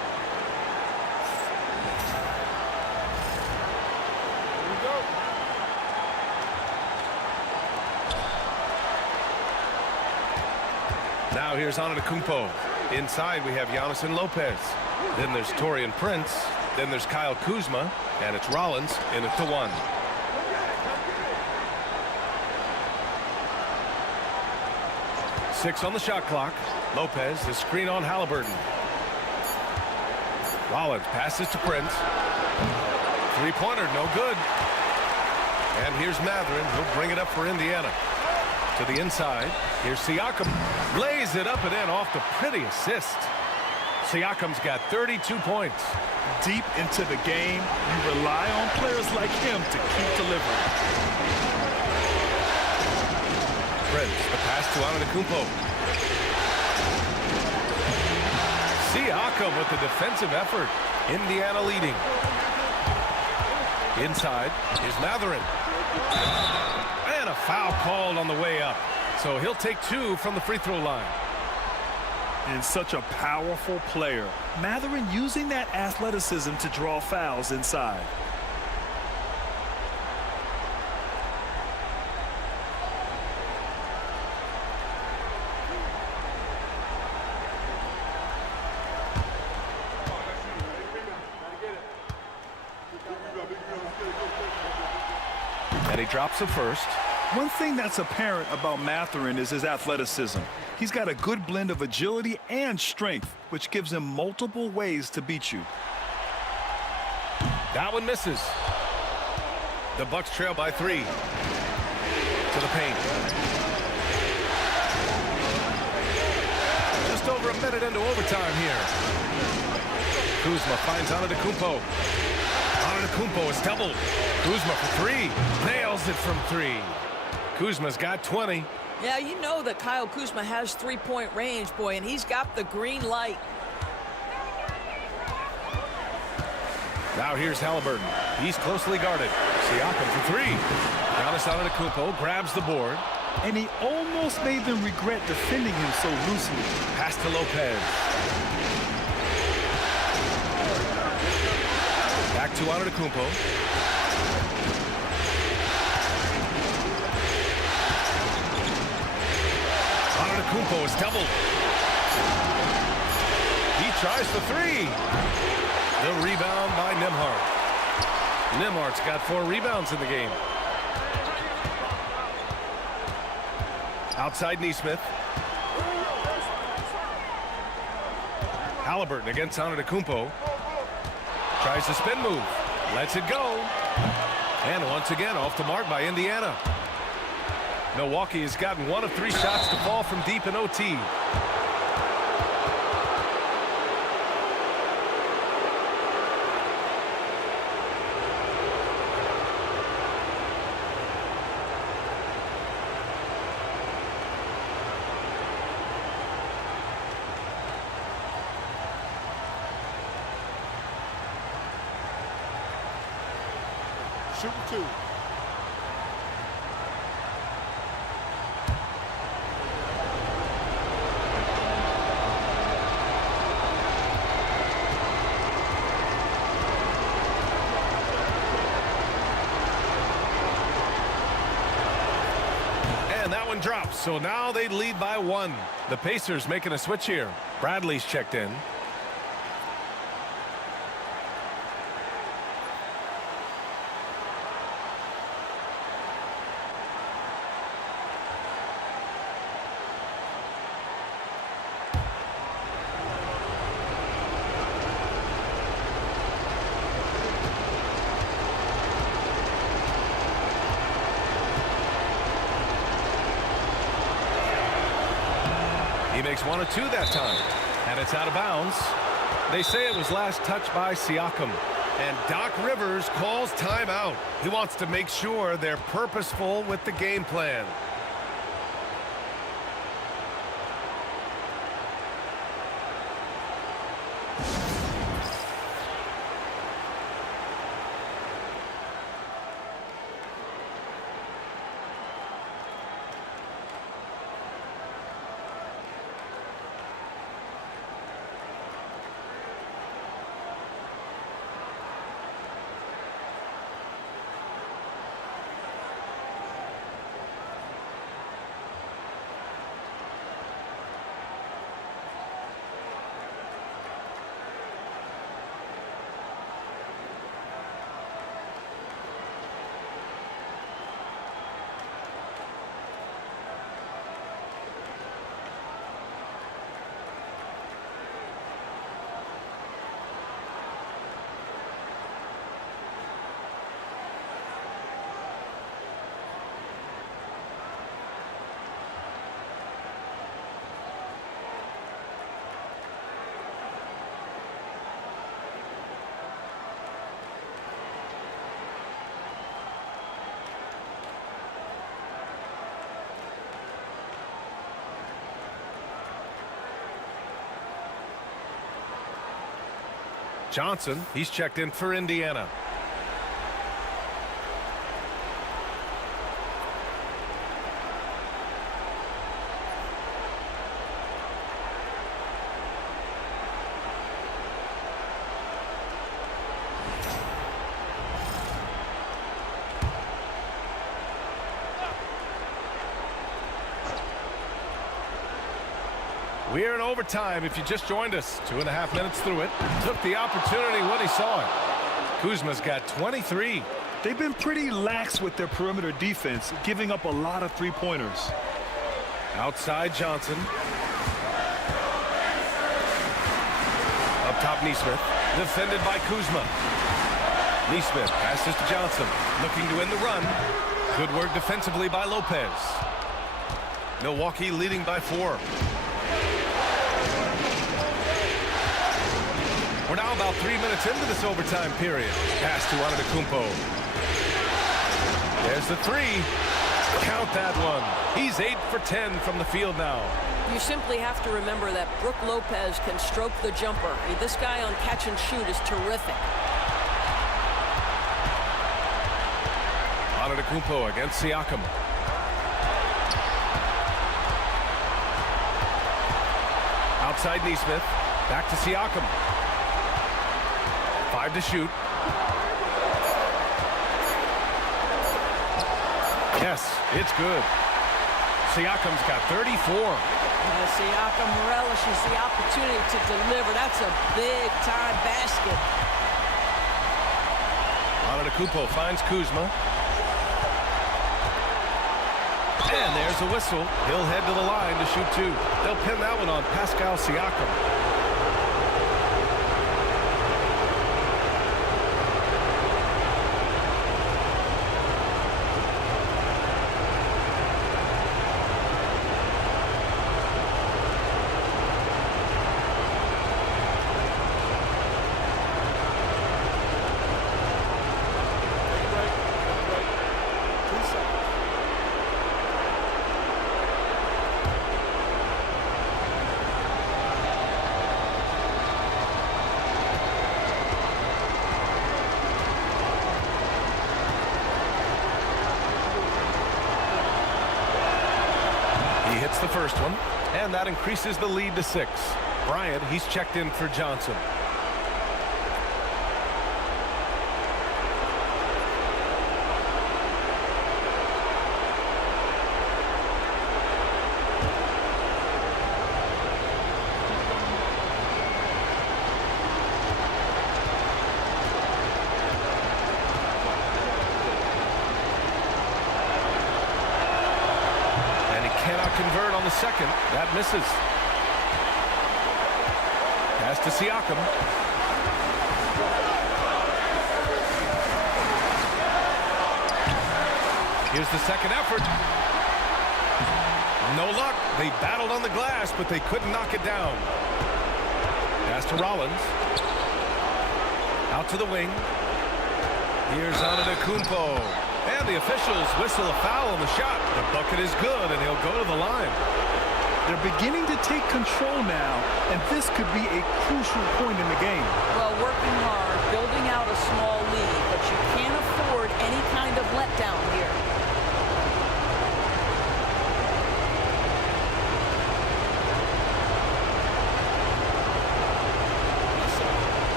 we go. Now here's Antetokounmpo. Inside we have Giannis and Lopez. Then there's Taurean Prince. Then there's Kyle Kuzma. And it's Rollins in it to 1. Six on the shot clock. Lopez, the screen on Halliburton. Rollins passes to Prince. Three-pointer, no good. And here's Mathurin. He'll bring it up for Indiana. To the inside. Here's Siakam. Lays it up and in off the pretty assist. Siakam's got 32 points. Deep into the game, you rely on players like him to keep delivering. Prince, the pass to Antetokounmpo. Siakam with the defensive effort. Indiana leading. Inside is Mathurin. And a foul called on the way up. So he'll take 2 from the free throw line. And such a powerful player. Mathurin using that athleticism to draw fouls inside. And he drops the first. One thing that's apparent about Mathurin is his athleticism. He's got a good blend of agility and strength, which gives him multiple ways to beat you. That one misses. The Bucks trail by 3. To the paint. Just over a minute into overtime here. Kuzma finds Antetokounmpo. Antetokounmpo is doubled. Kuzma for 3. Nails it from 3. Kuzma's got 20. Yeah, you know that Kyle Kuzma has three-point range, boy, and he's got the green light. Now here's Halliburton. He's closely guarded. Siakam for 3. Giannis Antetokounmpo grabs the board. And he almost made them regret defending him so loosely. Pass to Lopez. Back to Antetokounmpo. Antetokounmpo is doubled. He tries the 3. The rebound by Nembhard. Nembhard's got 4 rebounds in the game. Outside Nesmith. Halliburton against Antetokounmpo. Tries the spin move. Lets it go. And once again off the mark by Indiana. Milwaukee has gotten 1 of 3 shots to fall from deep in OT. Shooting 2. And that one drops, so now they lead by 1. The Pacers making a switch here. Bradley's checked in. He makes 1 of 2 that time. And it's out of bounds. They say it was last touched by Siakam. And Doc Rivers calls timeout. He wants to make sure they're purposeful with the game plan. Johnson, he's checked in for Indiana. We are in overtime if you just joined us. 2.5 minutes through it. Took the opportunity when he saw it. Kuzma's got 23. They've been pretty lax with their perimeter defense, giving up a lot of three-pointers. Outside Johnson. Up top Nesmith. Defended by Kuzma. Nesmith passes to Johnson. Looking to win the run. Good work defensively by Lopez. Milwaukee leading by 4. We're now about 3 minutes into this overtime period. Pass to Antetokounmpo. There's the 3. Count that one. He's 8 for 10 from the field now. You simply have to remember that Brook Lopez can stroke the jumper. This guy on catch and shoot is terrific. Antetokounmpo against Siakam. Outside Nesmith. Back to Siakam. 5 to shoot. Yes, it's good. Siakam's got 34. Siakam relishes the opportunity to deliver. That's a big-time basket. Antetokounmpo finds Kuzma. And there's a whistle. He'll head to the line to shoot 2. They'll pin that one on Pascal Siakam. The first one, and that increases the lead to 6. Bryant, he's checked in for Johnson. Convert on the second. That misses. Pass to Siakam. Here's the second effort. No luck. They battled on the glass, but they couldn't knock it down. Pass to Rollins. Out to the wing. Here's Antetokounmpo. And the officials whistle a foul on the shot. The bucket is good, and he'll go to the line. They're beginning to take control now, and this could be a crucial point in the game. Well, working hard, building out a small lead, but you can't afford any kind of letdown here.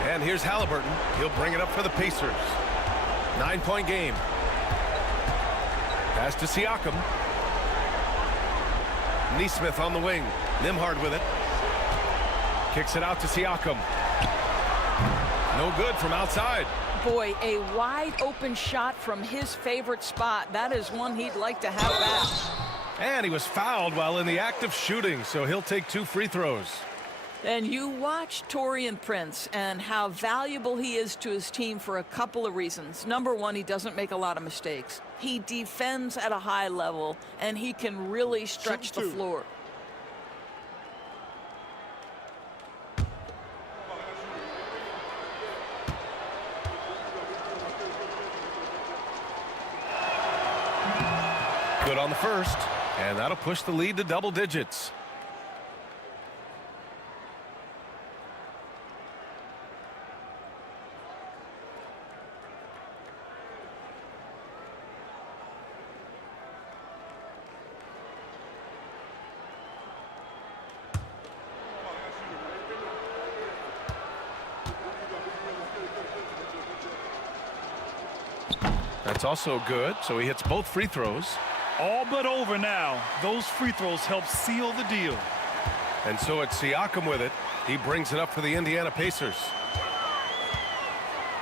And here's Halliburton. He'll bring it up for the Pacers. 9-point game. Pass to Siakam. Neesmith on the wing. Nembhard with it. Kicks it out to Siakam. No good from outside. Boy, a wide open shot from his favorite spot. That is one he'd like to have back. And he was fouled while in the act of shooting, so he'll take 2 free throws. And you watch Taurean Prince and how valuable he is to his team for a couple of reasons. Number one, he doesn't make a lot of mistakes. He defends at a high level, and he can really stretch the floor. Good on the first, and that'll push the lead to double digits. That's also good, so he hits both free throws. All but over now. Those free throws help seal the deal. And so it's Siakam with it. He brings it up for the Indiana Pacers.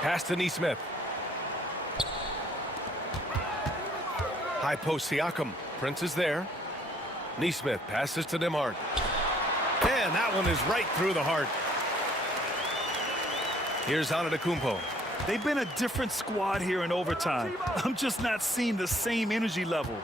Pass to Neesmith. High post Siakam. Prince is there. Neesmith passes to Nembhard. And that one is right through the heart. Here's Antetokounmpo. They've been a different squad here in overtime. I'm just not seeing the same energy level.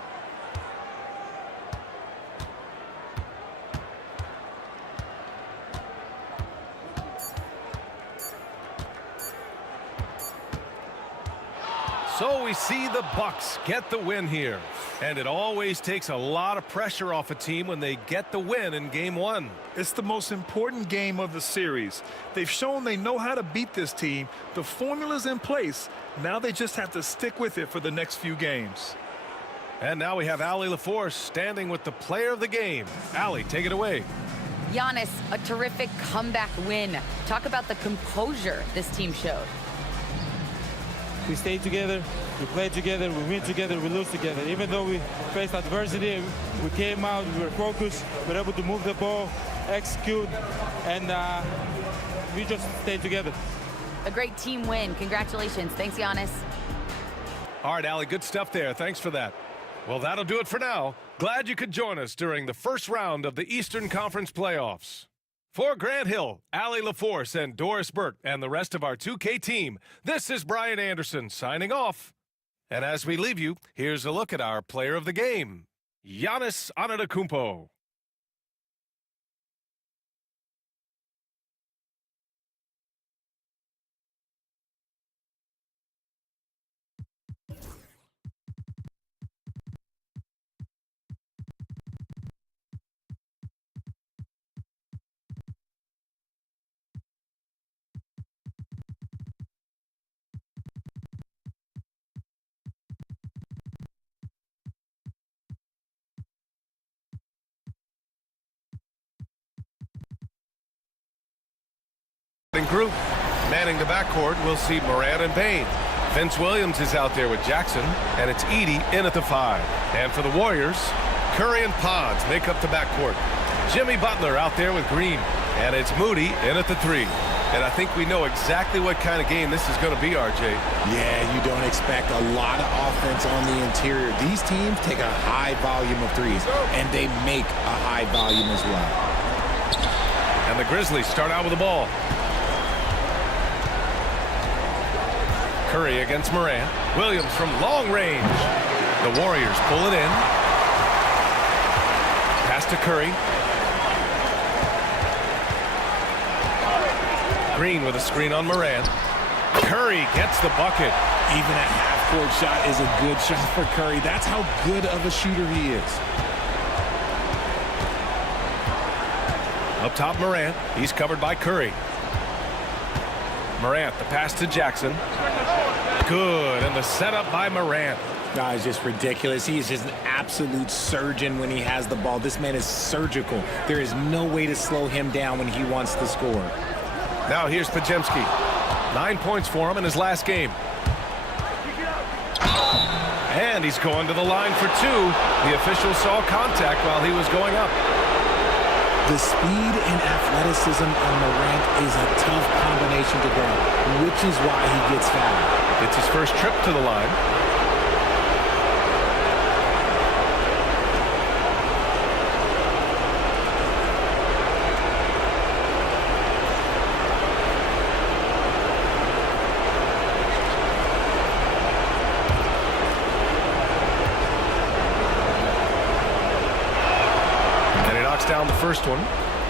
So we see the Bucks get the win here. And it always takes a lot of pressure off a team when they get the win in Game 1. It's the most important game of the series. They've shown they know how to beat this team. The formula's in place. Now they just have to stick with it for the next few games. And now we have Allie LaForce standing with the player of the game. Allie, take it away. Giannis, a terrific comeback win. Talk about the composure this team showed. We stay together, we play together, we win together, we lose together. Even though we faced adversity, we came out, we were focused, we were able to move the ball, execute, and we just stayed together. A great team win. Congratulations. Thanks, Giannis. All right, Allie, good stuff there. Thanks for that. Well, that'll do it for now. Glad you could join us during the first round of the Eastern Conference playoffs. For Grant Hill, Allie LaForce, and Doris Burke, and the rest of our 2K team, this is Brian Anderson signing off. And as we leave you, here's a look at our player of the game, Giannis Antetokounmpo. Group. Manning the backcourt, we'll see Morant and Bane. Vince Williams is out there with Jackson, and it's Edey in at the 5. And for the Warriors, Curry and Pods make up the backcourt. Jimmy Butler out there with Green, and it's Moody in at the 3. And I think we know exactly what kind of game this is going to be, RJ. Yeah, you don't expect a lot of offense on the interior. These teams take a high volume of threes, and they make a high volume as well. And the Grizzlies start out with the ball. Curry against Morant. Williams from long range. The Warriors pull it in. Pass to Curry. Green with a screen on Morant. Curry gets the bucket. Even a half-court shot is a good shot for Curry. That's how good of a shooter he is. Up top, Morant. He's covered by Curry. Morant, the pass to Jackson. Good, and the setup by Morant. It's just ridiculous. He is just an absolute surgeon when he has the ball. This man is surgical. There is no way to slow him down when he wants to score. Now here's Podziemski. 9 points for him in his last game. And he's going to the line for two. The official saw contact while he was going up. The speed and athleticism on Morant is a tough combination to guard, which is why he gets fouled. It's his first trip to the line. Down the first one.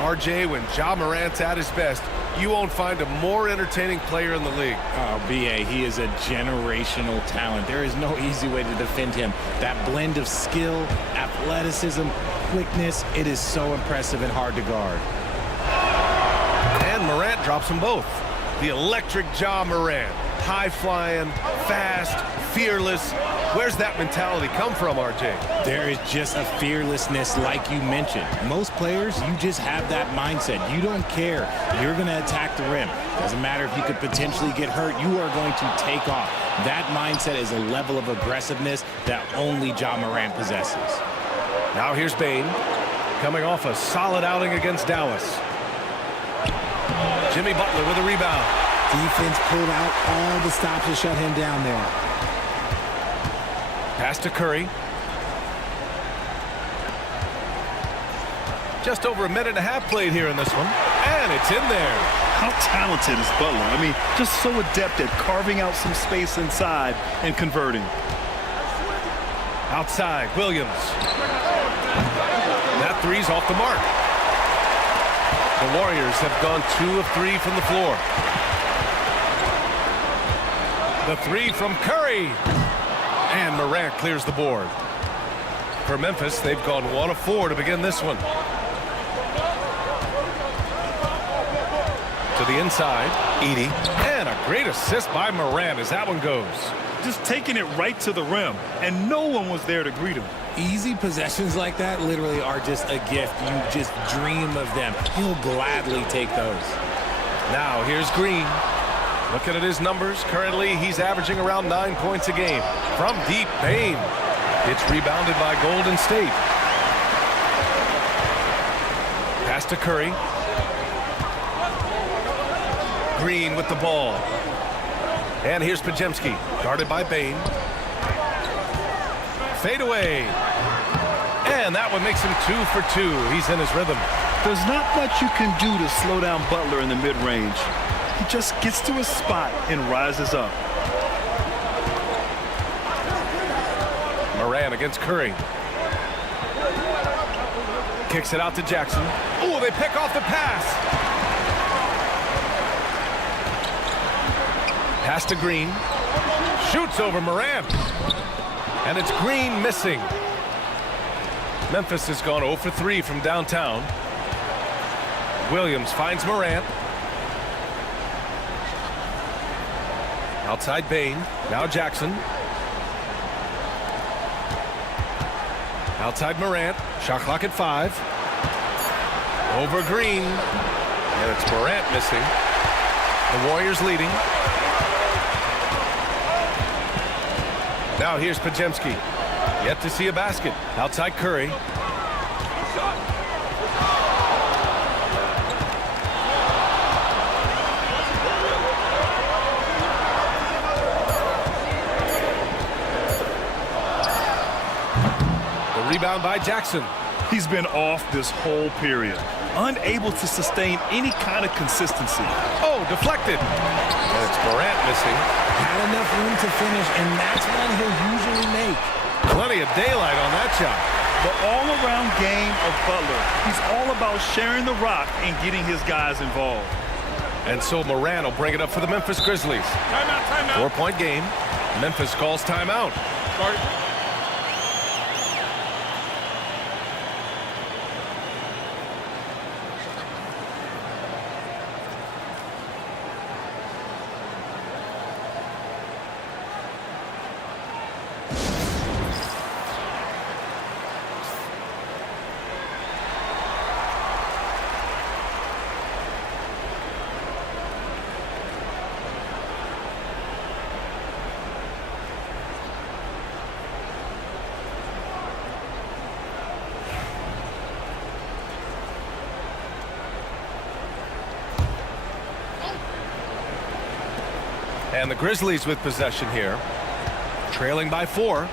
RJ, when Ja Morant's at his best, you won't find a more entertaining player in the league. Oh, B.A., he is a generational talent. There is no easy way to defend him. That blend of skill, athleticism, quickness, it is so impressive and hard to guard. And Morant drops them both. The electric Ja Morant. High-flying, fast, fearless. Where's that mentality come from, RJ? There is just a fearlessness like you mentioned. Most players, you just have that mindset. You don't care. You're going to attack the rim. Doesn't matter if you could potentially get hurt. You are going to take off. That mindset is a level of aggressiveness that only Ja Morant possesses. Now here's Bane, coming off a solid outing against Dallas. Jimmy Butler with a rebound. Defense pulled out all the stops to shut him down there. Pass to Curry. Just over a minute and a half played here in this one. And it's in there. How talented is Butler? I mean, just so adept at carving out some space inside and converting. Outside, Williams. That three's off the mark. The Warriors have gone 2 of 3 from the floor. The three from Curry. And Morant clears the board. For Memphis, they've gone 1 of 4 to begin this one. To the inside, Edey. And a great assist by Morant as that one goes. Just taking it right to the rim, and no one was there to greet him. Easy possessions like that literally are just a gift. You just dream of them. He'll gladly take those. Now here's Green. Looking at his numbers, currently he's averaging around 9 points a game. From deep, Bane. It's rebounded by Golden State. Pass to Curry. Green with the ball. And here's Podziemski, guarded by Bane. Fade away. And that one makes him 2 for 2. He's in his rhythm. There's not much you can do to slow down Butler in the mid-range. He just gets to a spot and rises up. Morant against Curry. Kicks it out to Jackson. Oh, they pick off the pass. Pass to Green. Shoots over Morant. And it's Green missing. Memphis has gone 0 for 3 from downtown. Williams finds Morant. Outside Bane. Now Jackson. Outside Morant. Shot clock at 5. Over Green. And it's Morant missing. The Warriors leading. Now here's Podziemski. Yet to see a basket. Outside Curry. rebound by Jackson. He's been off this whole period, unable to sustain any kind of consistency. Oh, deflected. And it's Morant missing. Had enough room to finish, and that's one he'll usually make. Plenty of daylight on that shot. The all-around game of Butler. He's all about sharing the rock and getting his guys involved. And so Morant will bring it up for the Memphis Grizzlies. Timeout. 4-point game. Memphis calls timeout. Start. And the Grizzlies with possession here, trailing by 4.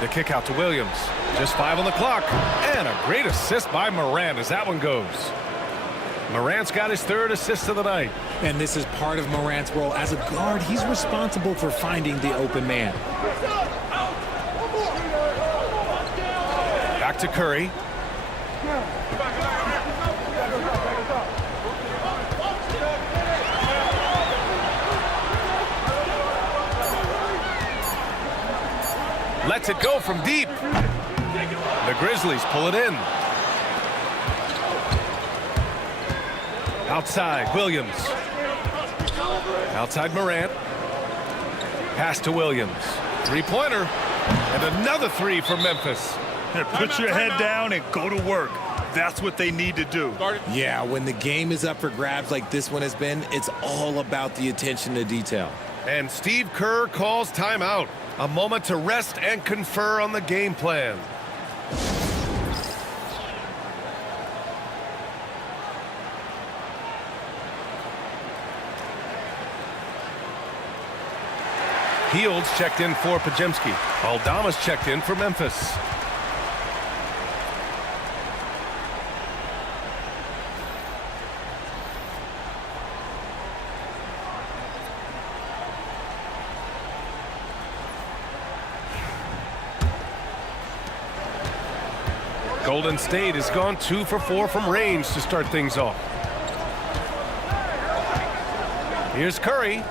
The kick out to Williams. Just 5 on the clock. And a great assist by Morant as that one goes. Morant's got his 3rd assist of the night. And this is part of Morant's role. As a guard, he's responsible for finding the open man. Back to Curry. Lets it go from deep. The Grizzlies pull it in. Outside, Williams. Outside Morant. Pass to Williams. 3-pointer. And another 3 for Memphis. Put your head down and go to work. That's what they need to do. Yeah, when the game is up for grabs like this one has been, it's all about the attention to detail. And Steve Kerr calls timeout. A moment to rest and confer on the game plan. Fields checked in for Podziemski. Aldama's checked in for Memphis. Golden State has gone 2 for 4 from range to start things off. Here's Curry.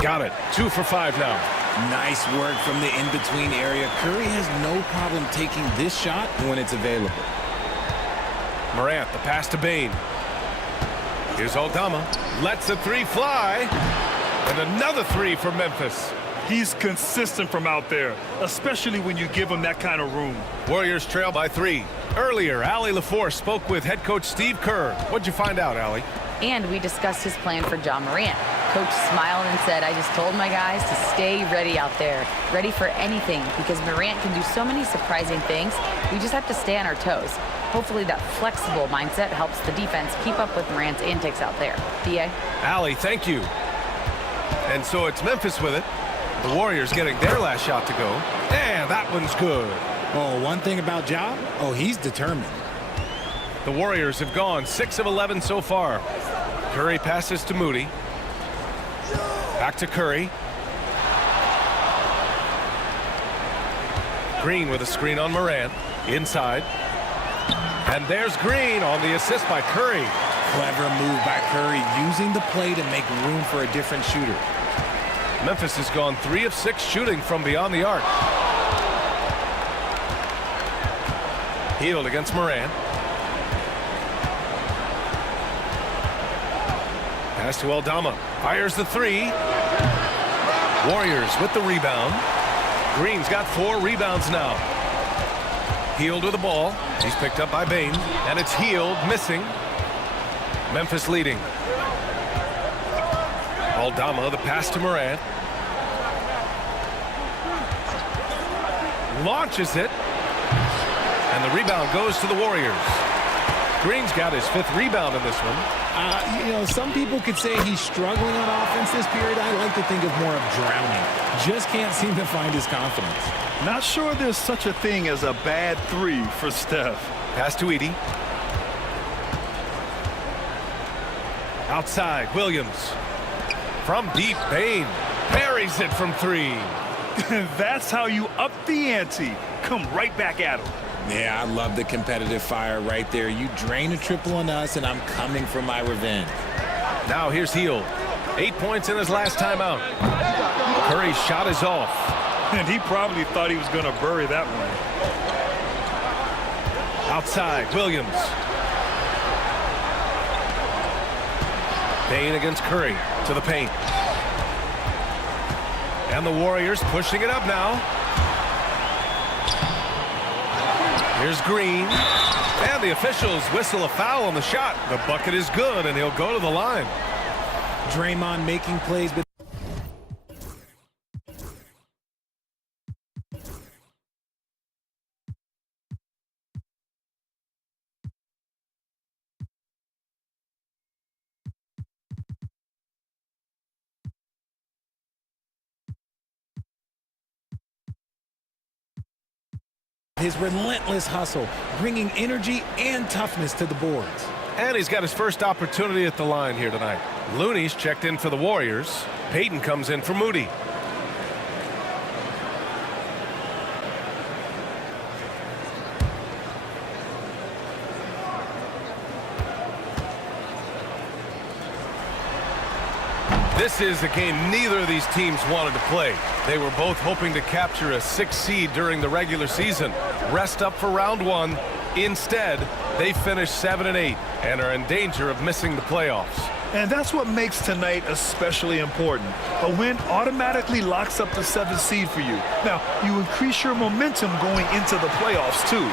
Got it. 2 for 5 now. Nice work from the in-between area. Curry has no problem taking this shot when it's available. Morant, the pass to Bane. Here's Aldama. Lets the 3 fly. And another 3 for Memphis. He's consistent from out there, especially when you give him that kind of room. Warriors trail by 3. Earlier, Allie LaForce spoke with head coach Steve Kerr. What'd you find out, Allie? And we discussed his plan for Ja Morant. Coach smiled and said, I just told my guys to stay ready out there, ready for anything, because Morant can do so many surprising things. We just have to stay on our toes. Hopefully that flexible mindset helps the defense keep up with Morant's antics out there. D.A.? Allie, thank you. And so it's Memphis with it. The Warriors getting their last shot to go. And that one's good. Oh, one thing about Ja? Oh, he's determined. The Warriors have gone 6 of 11 so far. Curry passes to Moody. Back to Curry. Green with a screen on Morant. Inside. And there's Green on the assist by Curry. Clever move by Curry, using the play to make room for a different shooter. Memphis has gone 3 of 6 shooting from beyond the arc. Hield against Morant. Pass to Aldama. Fires the 3. Warriors with the rebound. Green's got 4 rebounds now. Hield with the ball. He's picked up by Bane. And it's Hield missing. Memphis leading. Aldama, the pass to Morant. Launches it. And the rebound goes to the Warriors. Green's got his 5th rebound in this one. Some people could say he's struggling on offense this period. I like to think of more of drowning. Just can't seem to find his confidence. Not sure there's such a thing as a bad 3 for Steph. Pass to Edey. Outside, Williams. From deep, Payne buries it from 3. That's how you up the ante. Come right back at him. Yeah, I love the competitive fire right there. You drain a triple on us, and I'm coming for my revenge. Now here's Hield. 8 points in his last time out. Curry's shot is off. And he probably thought he was going to bury that one. Outside, Williams. Payne against Curry to the paint. And the Warriors pushing it up now. Here's Green. And the officials whistle a foul on the shot. The bucket is good, and he'll go to the line. Draymond making plays, but his relentless hustle, bringing energy and toughness to the boards. And he's got his first opportunity at the line here tonight. Looney's checked in for the Warriors. Payton comes in for Moody. This is a game neither of these teams wanted to play. They were both hoping to capture a 6th seed during the regular season. Rest up for round 1. Instead, they finished 7-8 and are in danger of missing the playoffs. And that's what makes tonight especially important. A win automatically locks up the 7th seed for you. Now, you increase your momentum going into the playoffs, too.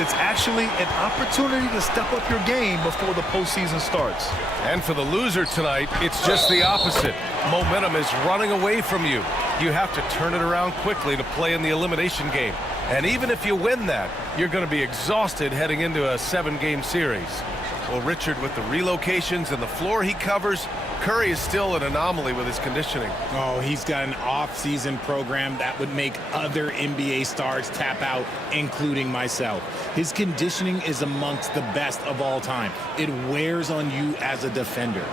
It's actually an opportunity to step up your game before the postseason starts. And for the loser tonight, it's just the opposite. Momentum is running away from you. You have to turn it around quickly to play in the elimination game. And even if you win that, you're going to be exhausted heading into a 7-game series. Well, Richard, with the relocations and the floor he covers, Curry is still an anomaly with his conditioning. Oh, he's got an off-season program that would make other NBA stars tap out, including myself. His conditioning is amongst the best of all time. It wears on you as a defender.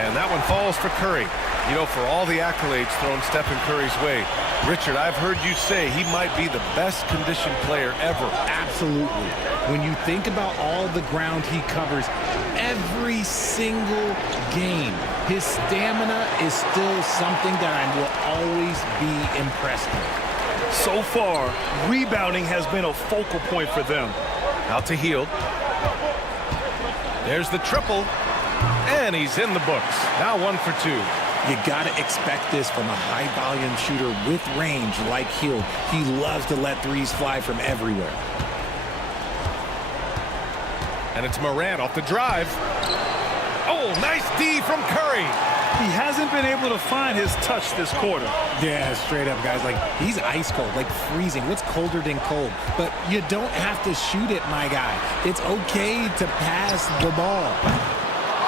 And that one falls for Curry. You know, for all the accolades thrown Stephen Curry's way, Richard, I've heard you say he might be the best conditioned player ever. Absolutely. When you think about all the ground he covers every single game, his stamina is still something that I will always be impressed with. So far, rebounding has been a focal point for them. Out to Hield. There's the triple. And he's in the books. Now 1 for 2. You got to expect this from a high-volume shooter with range like Hield. He loves to let threes fly from everywhere. And it's Morant off the drive. Oh, nice D from Curry. He hasn't been able to find his touch this quarter. Yeah, straight up, guys. Like, he's ice cold, like freezing. What's colder than cold? But you don't have to shoot it, my guy. It's okay to pass the ball.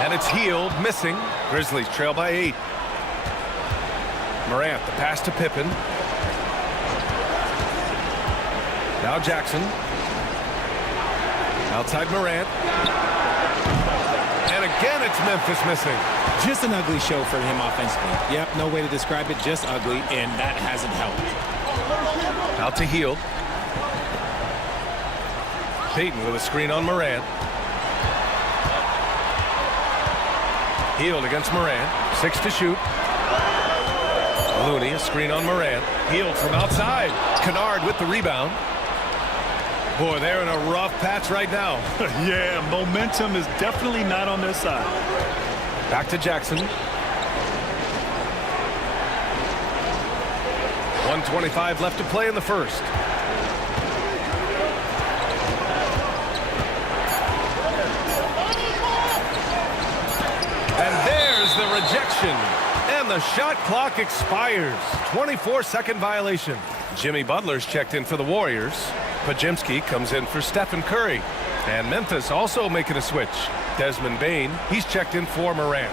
And it's Hield missing. Grizzlies trail by 8. Morant, the pass to Pippen. Now Jackson. Outside Morant. And again, it's Memphis missing. Just an ugly show for him offensively. Yep, no way to describe it, just ugly, and that hasn't helped. Out to Hield. Payton with a screen on Morant. Hield against Morant. 6 to shoot. Looney, a screen on Morant. Hield from outside. Kennard with the rebound. Boy, they're in a rough patch right now. Yeah, momentum is definitely not on their side. Back to Jackson. 1:25 left to play in the first. And there's the rejection. And the shot clock expires. 24-second violation. Jimmy Butler's checked in for the Warriors. Podziemski comes in for Stephen Curry. And Memphis also making a switch. Desmond Bane, he's checked in for Morant.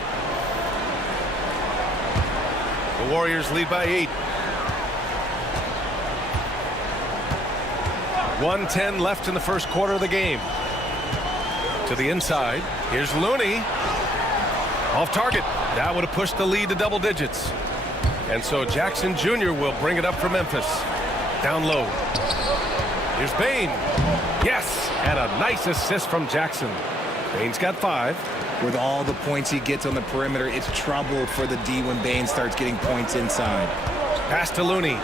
The Warriors lead by 8. 1:10 left in the first quarter of the game. To the inside. Here's Looney. Off target. That would have pushed the lead to double digits. And so Jackson Jr. will bring it up for Memphis. Down low. Here's Bane. Yes! And a nice assist from Jackson. Bane's got 5. With all the points he gets on the perimeter, it's trouble for the D when Bane starts getting points inside. Pass to Looney.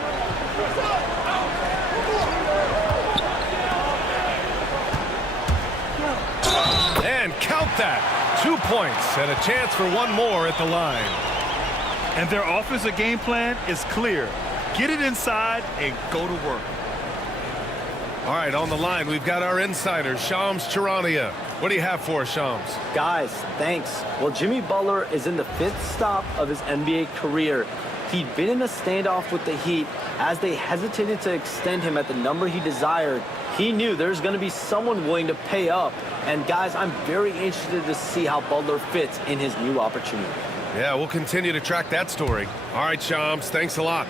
And count that. 2 points and a chance for one more at the line. And their offensive game plan is clear. Get it inside and go to work. All right, on the line, we've got our insider, Shams Charania. What do you have for us, Shams? Guys, thanks. Well, Jimmy Butler is in the 5th stop of his NBA career. He'd been in a standoff with the Heat. As they hesitated to extend him at the number he desired, he knew there's going to be someone willing to pay up. And guys, I'm very interested to see how Butler fits in his new opportunity. Yeah, we'll continue to track that story. All right, Shams, thanks a lot.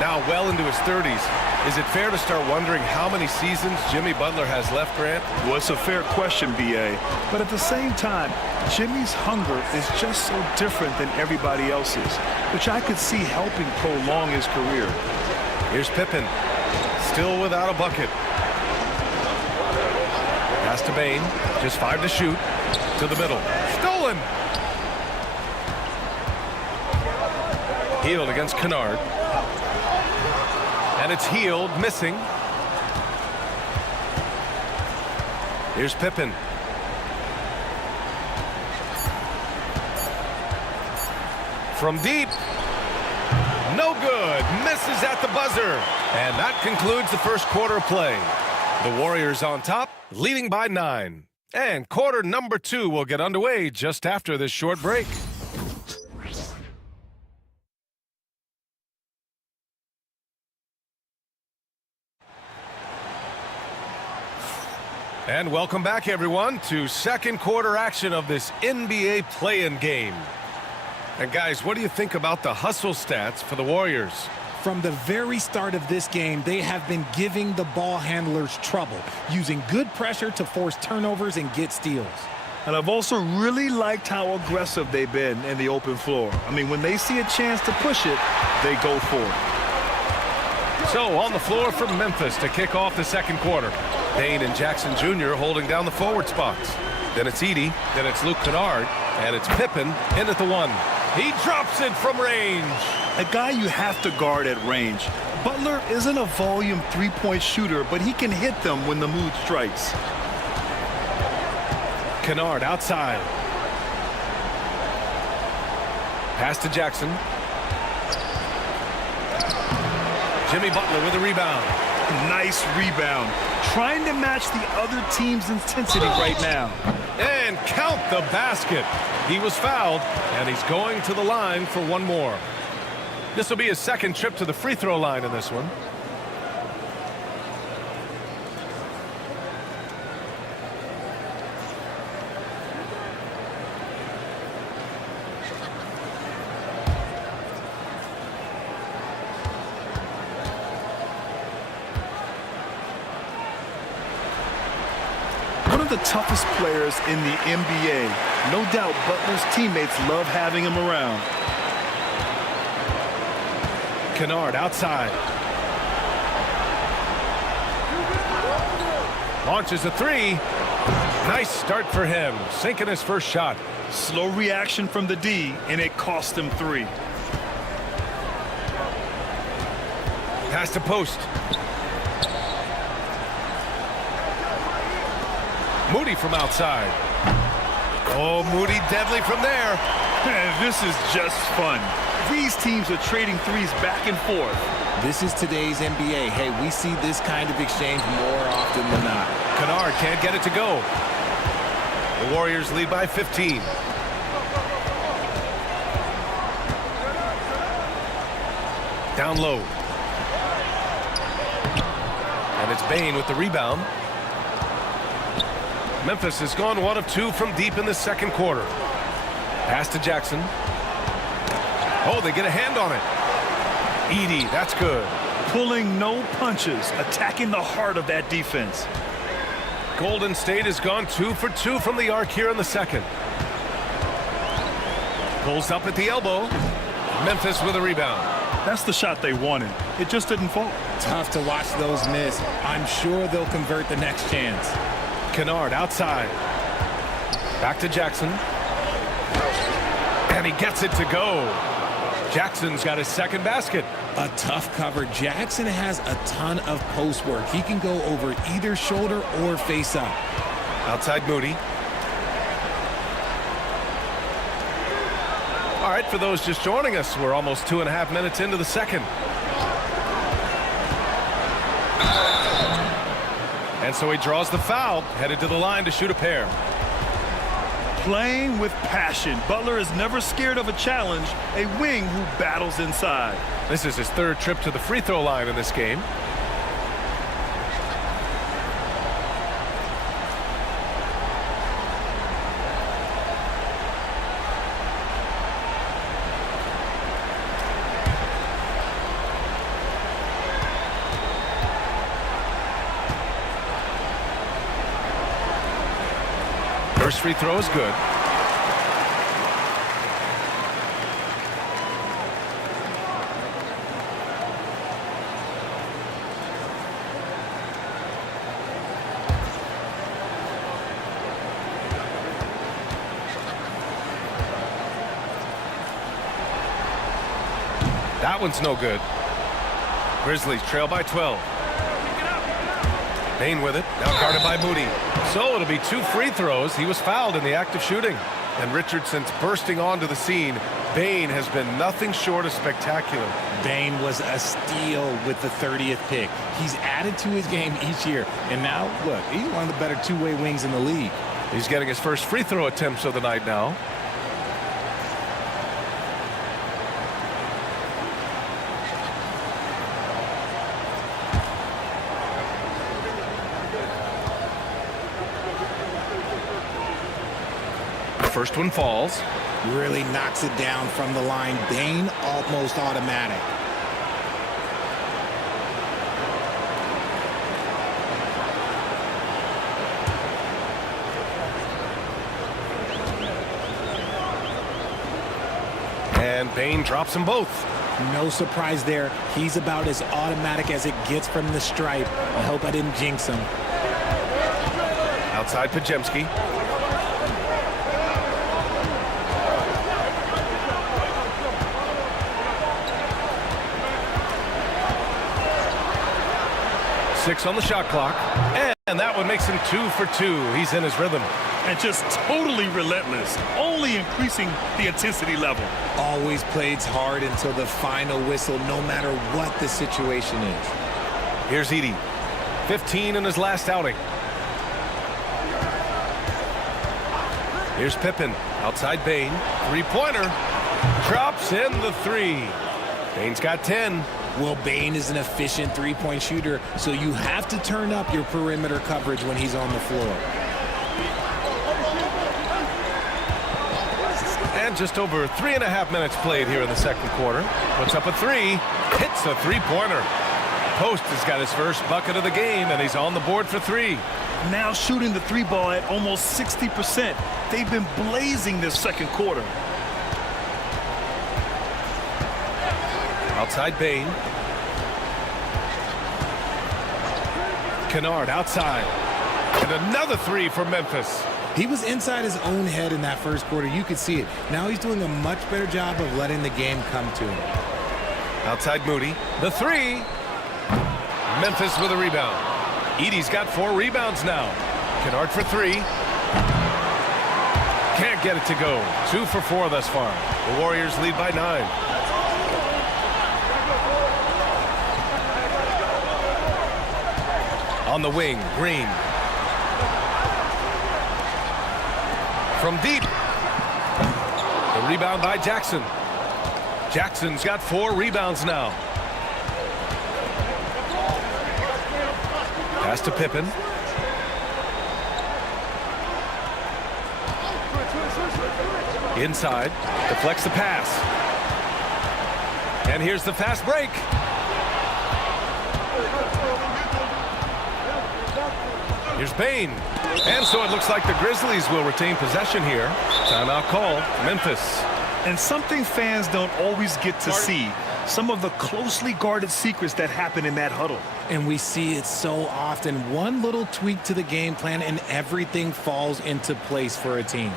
Now well into his 30s. Is it fair to start wondering how many seasons Jimmy Butler has left, Grant? Well, it's a fair question, B.A. But at the same time, Jimmy's hunger is just so different than everybody else's, which I could see helping prolong his career. Here's Pippen, still without a bucket. Pass to Bane, just 5 to shoot. To the middle, stolen! Healed against Kennard. And it's Healed, missing. Here's Pippen. From deep. No good. Misses at the buzzer. And that concludes the first quarter of play. The Warriors on top, leading by 9. And quarter number 2 will get underway just after this short break. And welcome back, everyone, to second quarter action of this NBA play-in game. And guys, what do you think about the hustle stats for the Warriors? From the very start of this game, they have been giving the ball handlers trouble, using good pressure to force turnovers and get steals. And I've also really liked how aggressive they've been in the open floor. I mean, when they see a chance to push it, they go for it. So on the floor from Memphis to kick off the second quarter. Bane and Jackson Jr. holding down the forward spots. Then it's Edey, then it's Luke Kennard, and it's Pippen in at the 1. He drops it from range. A guy you have to guard at range. Butler isn't a volume three-point shooter, but he can hit them when the mood strikes. Kennard outside. Pass to Jackson. Jimmy Butler with a rebound. Nice rebound. Trying to match the other team's intensity right now. And count the basket. He was fouled, and he's going to the line for one more. This will be his second trip to the free throw line in this one. One of the toughest players in the NBA. No doubt Butler's teammates love having him around. Kennard outside. Launches a 3. Nice start for him. Sinking his first shot. Slow reaction from the D, and it cost him 3. Pass to post. Moody from outside. Oh, Moody deadly from there. This is just fun. These teams are trading threes back and forth. This is today's NBA. Hey, we see this kind of exchange more often than not. Kennard can't get it to go. The Warriors lead by 15. Down low. And it's Bane with the rebound. Memphis has gone 1 of 2 from deep in the second quarter. Pass to Jackson. Oh, they get a hand on it. Edey, that's good. Pulling no punches, attacking the heart of that defense. Golden State has gone 2 for 2 from the arc here in the second. Pulls up at the elbow. Memphis with a rebound. That's the shot they wanted. It just didn't fall. Tough to watch those miss. I'm sure they'll convert the next chance. Kennard outside. Back to Jackson. And he gets it to go. Jackson's got his second basket. A tough cover. Jackson has a ton of post work. He can go over either shoulder or face up. Outside Moody. All right, for those just joining us, we're almost 2.5 minutes into the second. And so he draws the foul, headed to the line to shoot a pair. Playing with passion. Butler is never scared of a challenge, a wing who battles inside. This is his third trip to the free throw line in this game. First free throw is good. That one's no good. Grizzlies trail by 12. Bane with it, now guarded by Moody. So it'll be 2 free throws. He was fouled in the act of shooting. And Richardson's bursting onto the scene. Bane has been nothing short of spectacular. Bane was a steal with the 30th pick. He's added to his game each year. And now, look, he's one of the better two-way wings in the league. He's getting his first free throw attempts of the night now. First one falls. Really knocks it down from the line. Bane almost automatic. And Bane drops them both. No surprise there. He's about as automatic as it gets from the stripe. I hope I didn't jinx him. Outside Podziemski. Six on the shot clock. And that one makes him 2 for 2. He's in his rhythm. And just totally relentless, only increasing the intensity level. Always plays hard until the final whistle, no matter what the situation is. Here's Edey. 15 in his last outing. Here's Pippen. Outside Bane. Three-pointer. Drops in the 3. Bane's got 10. Well, Bane is an efficient three-point shooter, so you have to turn up your perimeter coverage when he's on the floor. And just over 3.5 minutes played here in the second quarter. Puts up a 3. Hits a three-pointer. Post has got his first bucket of the game, and he's on the board for 3. Now shooting the 3 ball at almost 60%. They've been blazing this second quarter. Outside Bane. Kennard outside. And another 3 for Memphis. He was inside his own head in that first quarter. You could see it. Now he's doing a much better job of letting the game come to him. Outside Moody. The 3. Memphis with a rebound. Edey's got 4 rebounds now. Kennard for 3. Can't get it to go. 2 for 4 thus far. The Warriors lead by 9. On the wing, Green. From deep. The rebound by Jackson. Jackson's got 4 rebounds now. Pass to Pippen. Inside, deflects the pass. And here's the fast break. Here's Bane. And so it looks like the Grizzlies will retain possession here. Timeout call, Memphis. And something fans don't always get to see, some of the closely guarded secrets that happen in that huddle. And we see it so often. One little tweak to the game plan and everything falls into place for a team.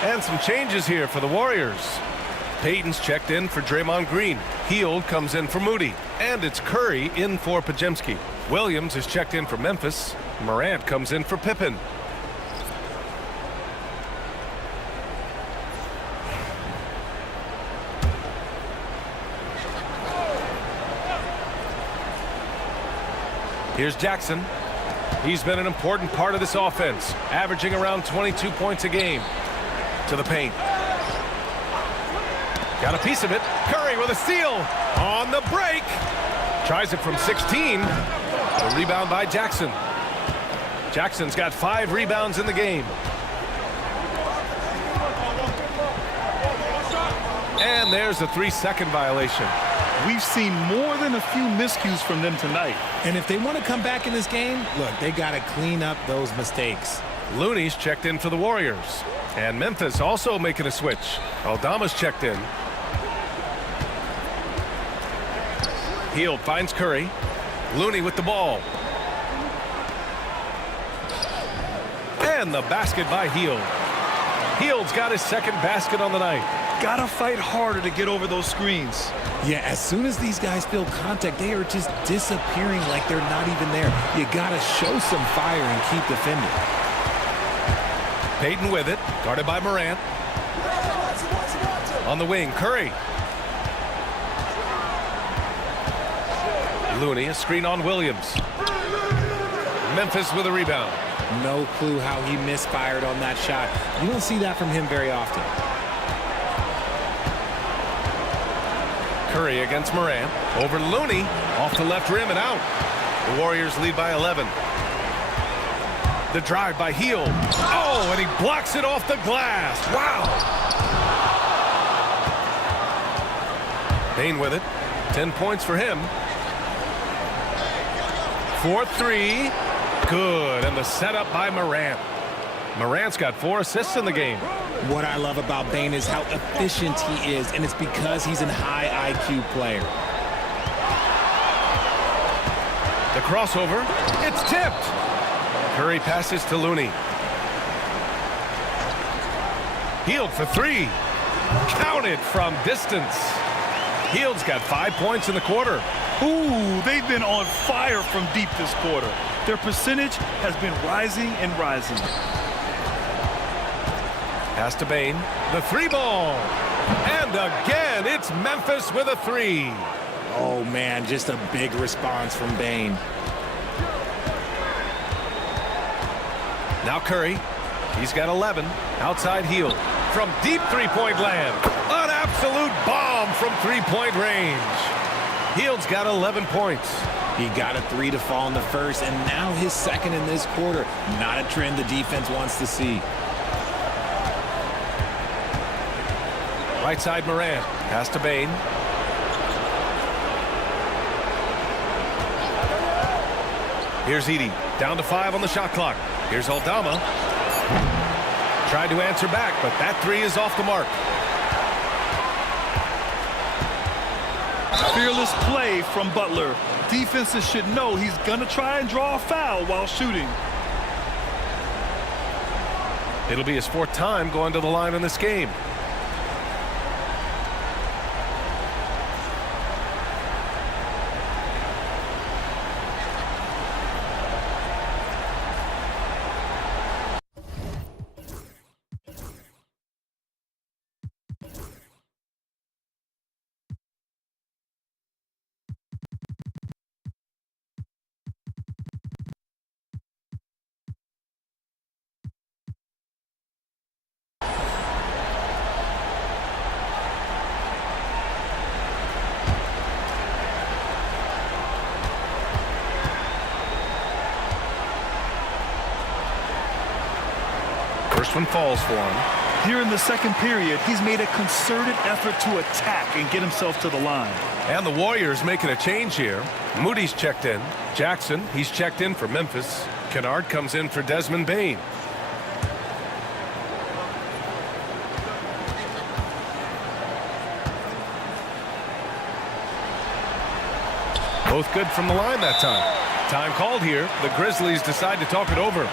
And some changes here for the Warriors. Payton's checked in for Draymond Green. Hield comes in for Moody. And it's Curry in for Podziemski. Williams is checked in for Memphis. Morant comes in for Pippen. Here's Jackson. He's been an important part of this offense, averaging around 22 points a game. To the paint. Got a piece of it. Curry with a steal on the break. Tries it from 16. The rebound by Jackson. Jackson's got 5 rebounds in the game. And there's a 3-second violation. We've seen more than a few miscues from them tonight. And if they want to come back in this game, look, they got to clean up those mistakes. Looney's checked in for the Warriors. And Memphis also making a switch. Aldama's checked in. Hield finds Curry. Looney with the ball. And the basket by Hield. Hield's got his second basket on the night. Gotta fight harder to get over those screens. Yeah, as soon as these guys feel contact, they are just disappearing like they're not even there. You gotta show some fire and keep defending. Payton with it, guarded by Morant. On the wing, Curry. Looney, a screen on Williams. Memphis with a rebound. No clue how he misfired on that shot. You don't see that from him very often. Curry against Morant. Over Looney, off the left rim and out. The Warriors lead by 11. The drive by Hield. Oh, and he blocks it off the glass. Wow. Bane with it. 10 points for him. 4-3. Good. And the setup by Morant. Morant's got 4 assists in the game. What I love about Bane is how efficient he is, and it's because he's a high IQ player. The crossover. It's tipped. Curry passes to Looney. Hield for 3. Counted from distance. Hield's got 5 points in the quarter. Ooh, they've been on fire from deep this quarter. Their percentage has been rising and rising. Pass to Bane. The 3-ball. And again, it's Memphis with a 3. Oh, man, just a big response from Bane. Now Curry. He's got 11. Outside Hield. From deep three-point land. An absolute bomb from three-point range. Hield's got 11 points. He got a 3 to fall in the first, and now his second in this quarter. Not a trend the defense wants to see. Right side Morant. Pass to Bane. Here's Edey. Down to 5 on the shot clock. Here's Aldama. Tried to answer back, but that 3 is off the mark. Fearless play from Butler. Defenses should know he's going to try and draw a foul while shooting. It'll be his 4th time going to the line in this game. First one falls for him. Here in the second period, he's made a concerted effort to attack and get himself to the line. And the Warriors making a change here. Moody's checked in. Jackson, he's checked in for Memphis. Kennard comes in for Desmond Bane. Both good from the line that time. Time called here. The Grizzlies decide to talk it over.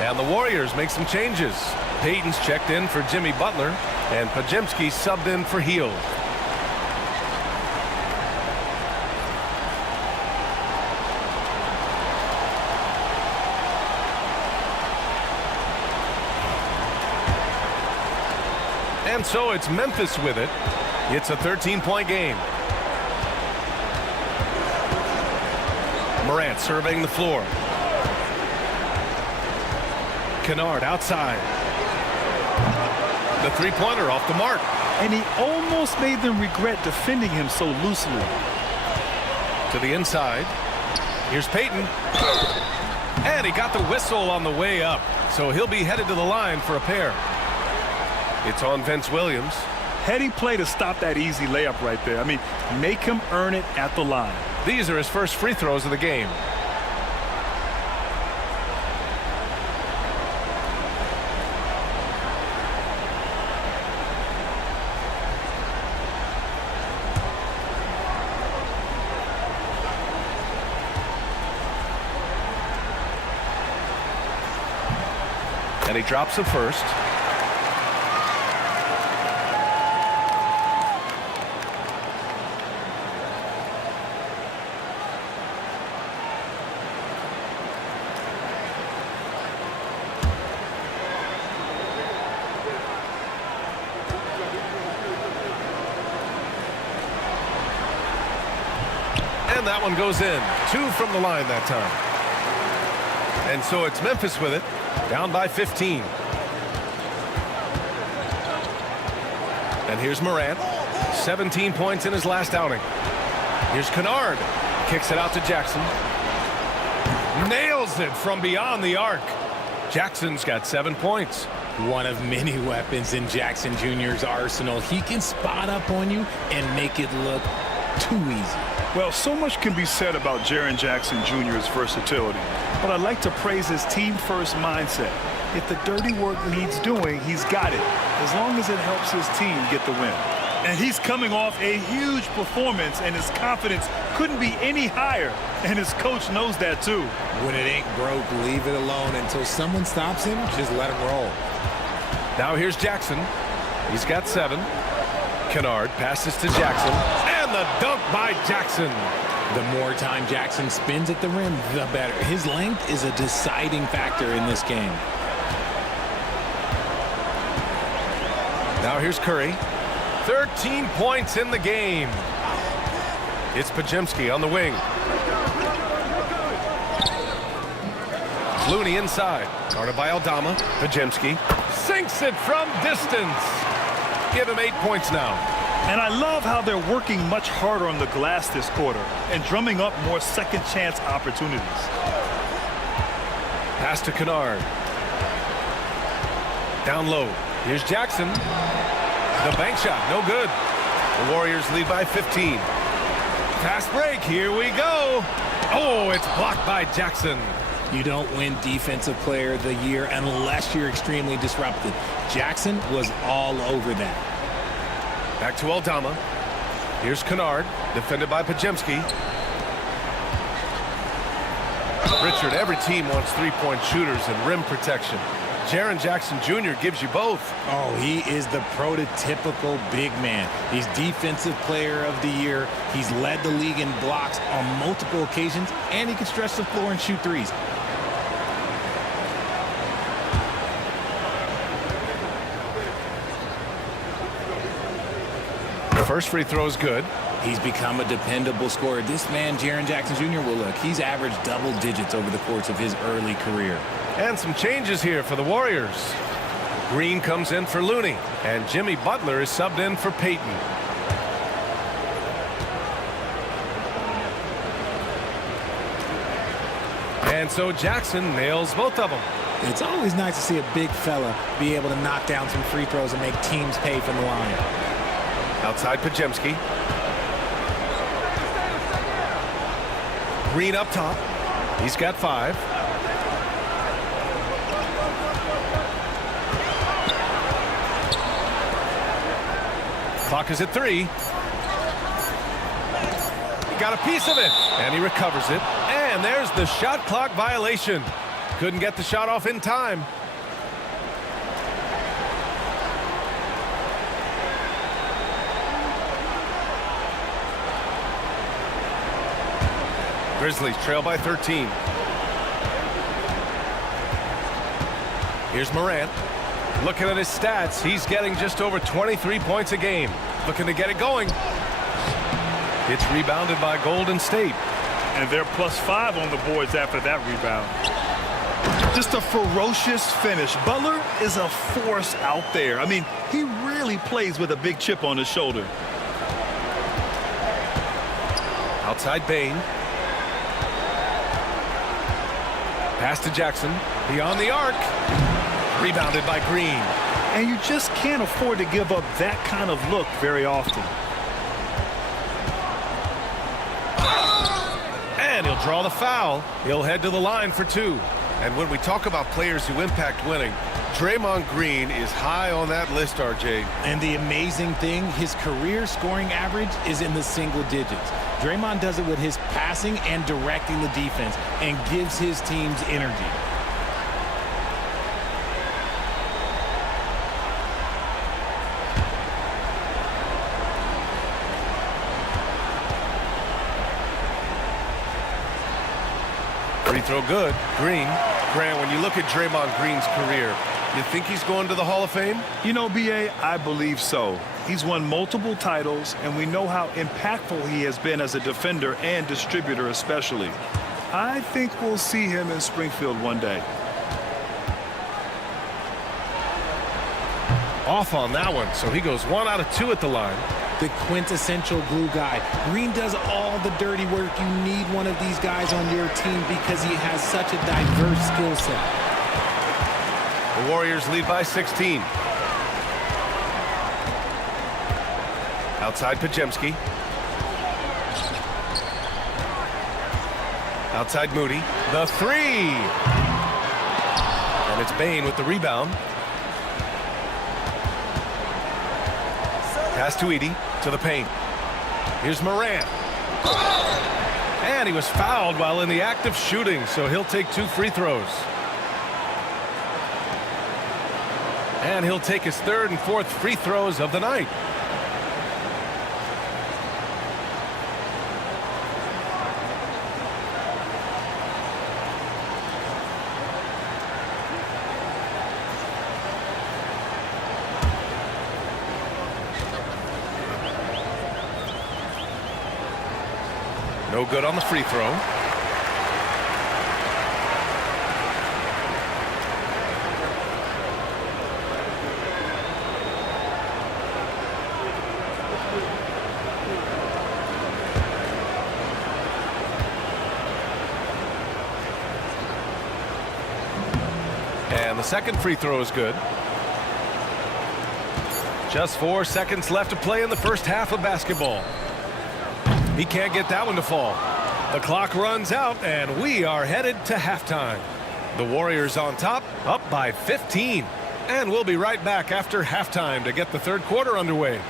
And the Warriors make some changes. Payton's checked in for Jimmy Butler, and Podziemski subbed in for Hield. And so it's Memphis with it. It's a 13-point game. Morant surveying the floor. Kennard outside. The three-pointer off the mark. And he almost made them regret defending him so loosely. To the inside. Here's Payton. And he got the whistle on the way up. So he'll be headed to the line for a pair. It's on Vince Williams. Heading play to stop that easy layup right there. I mean, make him earn it at the line. These are his first free throws of the game. And he drops the first. And that one goes in. 2 from the line that time. And so it's Memphis with it, down by 15. And here's Morant, 17 points in his last outing. Here's Kennard, kicks it out to Jackson. Nails it from beyond the arc. Jackson's got 7 points. One of many weapons in Jackson Jr.'s arsenal. He can spot up on you and make it look too easy. Well, so much can be said about Jaren Jackson Jr.'s versatility, but I'd like to praise his team-first mindset. If the dirty work needs doing, he's got it, as long as it helps his team get the win. And he's coming off a huge performance, and his confidence couldn't be any higher, and his coach knows that too. When it ain't broke, leave it alone until someone stops him. Just let him roll. Now here's Jackson. He's got 7. Kennard passes to Jackson, and the dunk by Jackson. The more time Jackson spins at the rim, the better. His length is a deciding factor in this game. Now here's Curry. 13 points in the game. It's Podziemski on the wing. Looney inside. Guarded by Aldama. Podziemski sinks it from distance. Give him 8 points now. And I love how they're working much harder on the glass this quarter and drumming up more second chance opportunities. Pass to Kennard. Down low. Here's Jackson. The bank shot, no good. The Warriors lead by 15. Fast break, here we go. Oh, it's blocked by Jackson. You don't win Defensive Player of the Year unless you're extremely disruptive. Jackson was all over that. Back to Aldama. Here's Kennard, defended by Podziemski. Richard, every team wants three-point shooters and rim protection. Jaren Jackson Jr. gives you both. Oh, he is the prototypical big man. He's Defensive Player of the Year. He's led the league in blocks on multiple occasions, and he can stretch the floor and shoot threes. The first free throw is good. He's become a dependable scorer. This man, Jaren Jackson Jr., will look. He's averaged double digits over the course of his early career. And some changes here for the Warriors. Green comes in for Looney, and Jimmy Butler is subbed in for Payton. And so Jackson nails both of them. It's always nice to see a big fella be able to knock down some free throws and make teams pay from the line. Outside Podziemski. Green up top. He's got 5. Clock is at 3. He got a piece of it, and he recovers it. And there's the shot clock violation. Couldn't get the shot off in time. Grizzlies trail by 13. Here's Morant. Looking at his stats, he's getting just over 23 points a game. Looking to get it going. It's rebounded by Golden State. And they're +5 on the boards after that rebound. Just a ferocious finish. Butler is a force out there. I mean, he really plays with a big chip on his shoulder. Outside Bane. Pass to Jackson. Beyond the arc. Rebounded by Green. And you just can't afford to give up that kind of look very often. And he'll draw the foul. He'll head to the line for 2. And when we talk about players who impact winning, Draymond Green is high on that list, RJ. And the amazing thing, his career scoring average is in the single digits. Draymond does it with his passing and directing the defense and gives his teams energy. Free throw good. Green. Grant, when you look at Draymond Green's career, You think he's going to the Hall of Fame? You know, B.A., I believe so. He's won multiple titles, and we know how impactful he has been as a defender and distributor especially. I think we'll see him in Springfield one day. Off on that one, so he goes 1 out of 2 at the line. The quintessential glue guy. Green does all the dirty work. You need one of these guys on your team because he has such a diverse skill set. The Warriors lead by 16. Outside Podziemski. Outside Moody. The 3! And it's Bane with the rebound. Pass to Edey, to the paint. Here's Morant. And he was fouled while in the act of shooting, so he'll take 2 free throws. And he'll take his 3rd and 4th free throws of the night. No good on the free throw. And the second free throw is good. Just 4 seconds left to play in the first half of basketball. He can't get that one to fall. The clock runs out, and we are headed to halftime. The Warriors on top, up by 15. And we'll be right back after halftime to get the third quarter underway.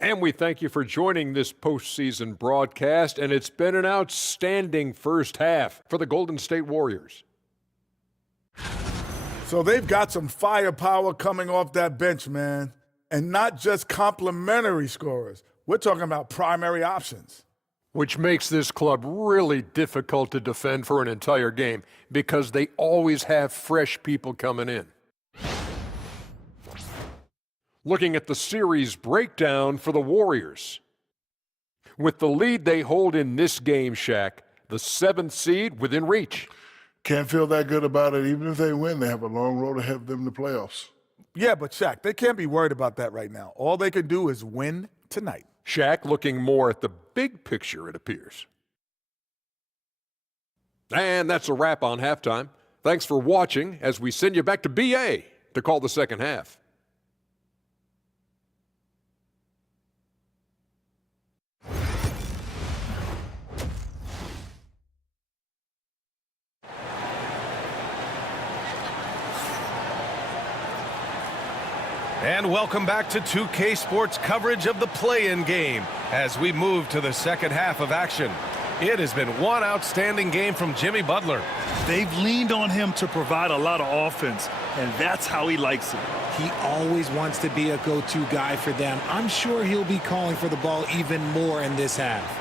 And we thank you for joining this postseason broadcast, and it's been an outstanding first half for the Golden State Warriors. So they've got some firepower coming off that bench, man. And not just complimentary scorers. We're talking about primary options. Which makes this club really difficult to defend for an entire game because they always have fresh people coming in. Looking at the series breakdown for the Warriors. With the lead they hold in this game, Shaq, the 7th seed within reach. Can't feel that good about it. Even if they win, they have a long road ahead of them in the playoffs. Yeah, but Shaq, they can't be worried about that right now. All they can do is win tonight. Shaq looking more at the big picture, it appears. And that's a wrap on halftime. Thanks for watching as we send you back to BA to call the second half. And welcome back to 2K Sports coverage of the play-in game as we move to the second half of action. It has been one outstanding game from Jimmy Butler. They've leaned on him to provide a lot of offense, and that's how he likes it. He always wants to be a go-to guy for them. I'm sure he'll be calling for the ball even more in this half.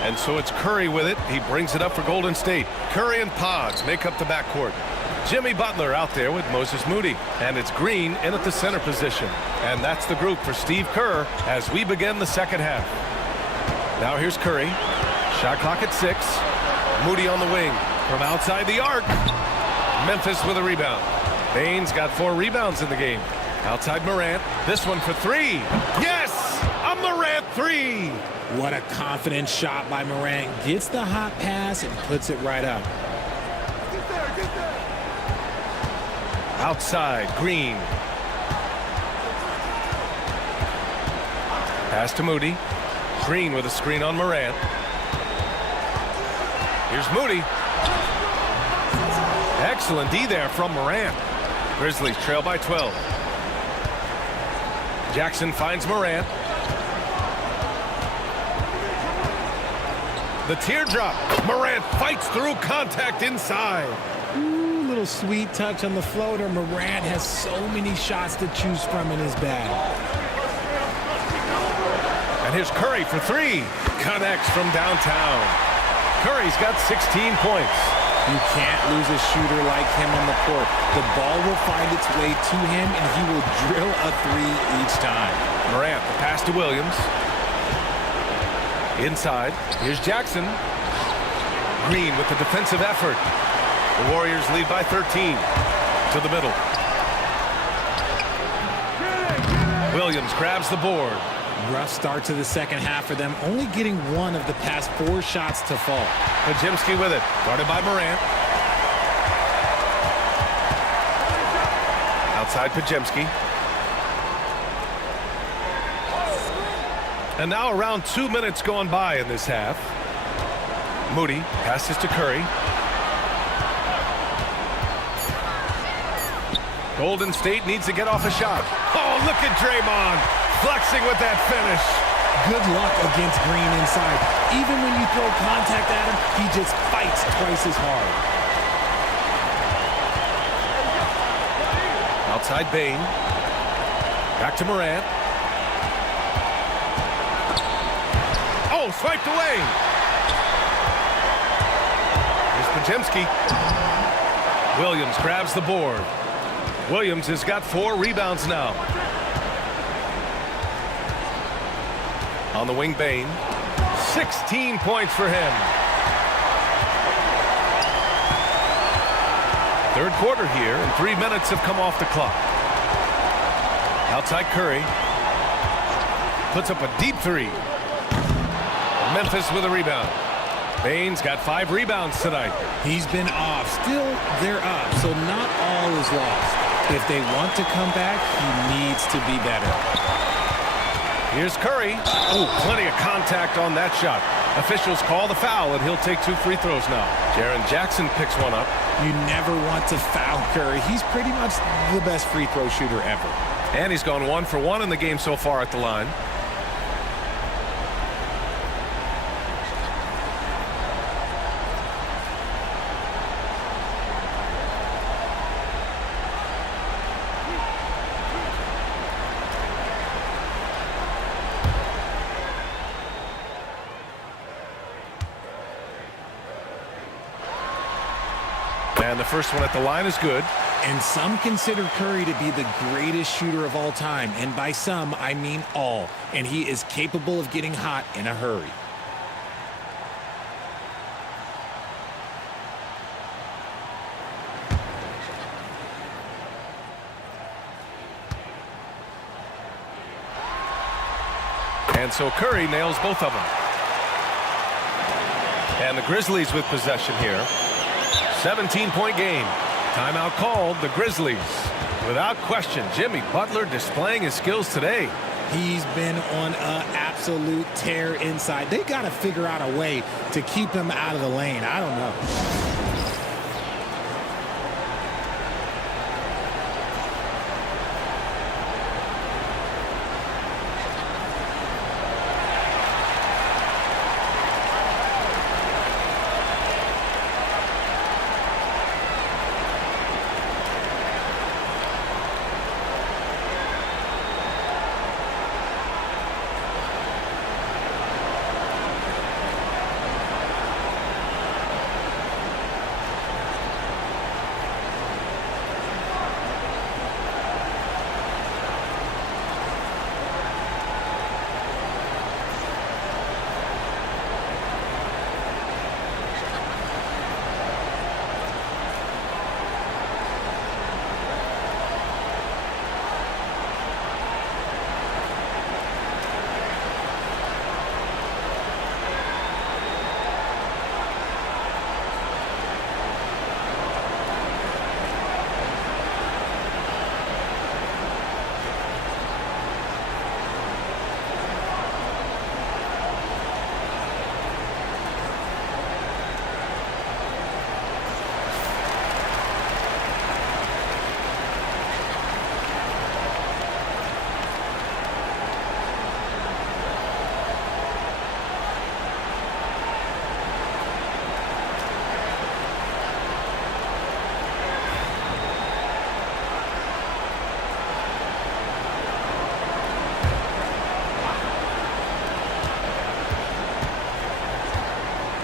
And so it's Curry with it. He brings it up for Golden State. Curry and Pods make up the backcourt. Jimmy Butler out there with Moses Moody. And it's Green in at the center position. And that's the group for Steve Kerr as we begin the second half. Now here's Curry. Shot clock at 6. Moody on the wing from outside the arc. Memphis with a rebound. Bane's got 4 rebounds in the game. Outside Morant. This one for 3. Yes! A Morant 3! What a confident shot by Morant. Gets the hot pass and puts it right up. Get there. Outside, Green. Pass to Moody. Green with a screen on Morant. Here's Moody. Excellent D there from Morant. Grizzlies trail by 12. Jackson finds Morant. The teardrop. Morant fights through contact inside. Ooh, little sweet touch on the floater. Morant has so many shots to choose from in his bag. And here's Curry for three. Connects from downtown. Curry's got 16 points. You can't lose a shooter like him on the court. The ball will find its way to him, and he will drill a three each time. Morant, the pass to Williams. Inside, here's Jackson. Green with the defensive effort. The Warriors lead by 13. To the middle. Williams grabs the board. Rough start to the second half for them, only getting one of the past 4 shots to fall. Podziemski with it, guarded by Morant. Outside Podziemski. And now around 2 minutes gone by in this half. Moody passes to Curry. Golden State needs to get off a shot. Oh, look at Draymond flexing with that finish. Good luck against Green inside. Even when you throw contact at him, he just fights twice as hard. Outside Bane. Back to Morant. Oh, swiped away. Here's Podziemski. Williams grabs the board. Williams has got 4 rebounds now. On the wing, Bane. 16 points for him. Third quarter here, and 3 minutes have come off the clock. Outside Curry. Puts up a deep three. Memphis with a rebound. Bane's got 5 rebounds tonight. He's been off. Still, they're up, so not all is lost. If they want to come back, he needs to be better. Here's Curry. Oh, plenty of contact on that shot. Officials call the foul, and he'll take 2 free throws now. Jaren Jackson picks one up. You never want to foul Curry. He's pretty much the best free throw shooter ever. And he's gone 1 for 1 in the game so far at the line. And the first one at the line is good. And some consider Curry to be the greatest shooter of all time. And by some, I mean all. And he is capable of getting hot in a hurry. And so Curry nails both of them. And the Grizzlies with possession here. 17-point game. Timeout called, the Grizzlies. Without question, Jimmy Butler displaying his skills today. He's been on an absolute tear inside. They got to figure out a way to keep him out of the lane. I don't know.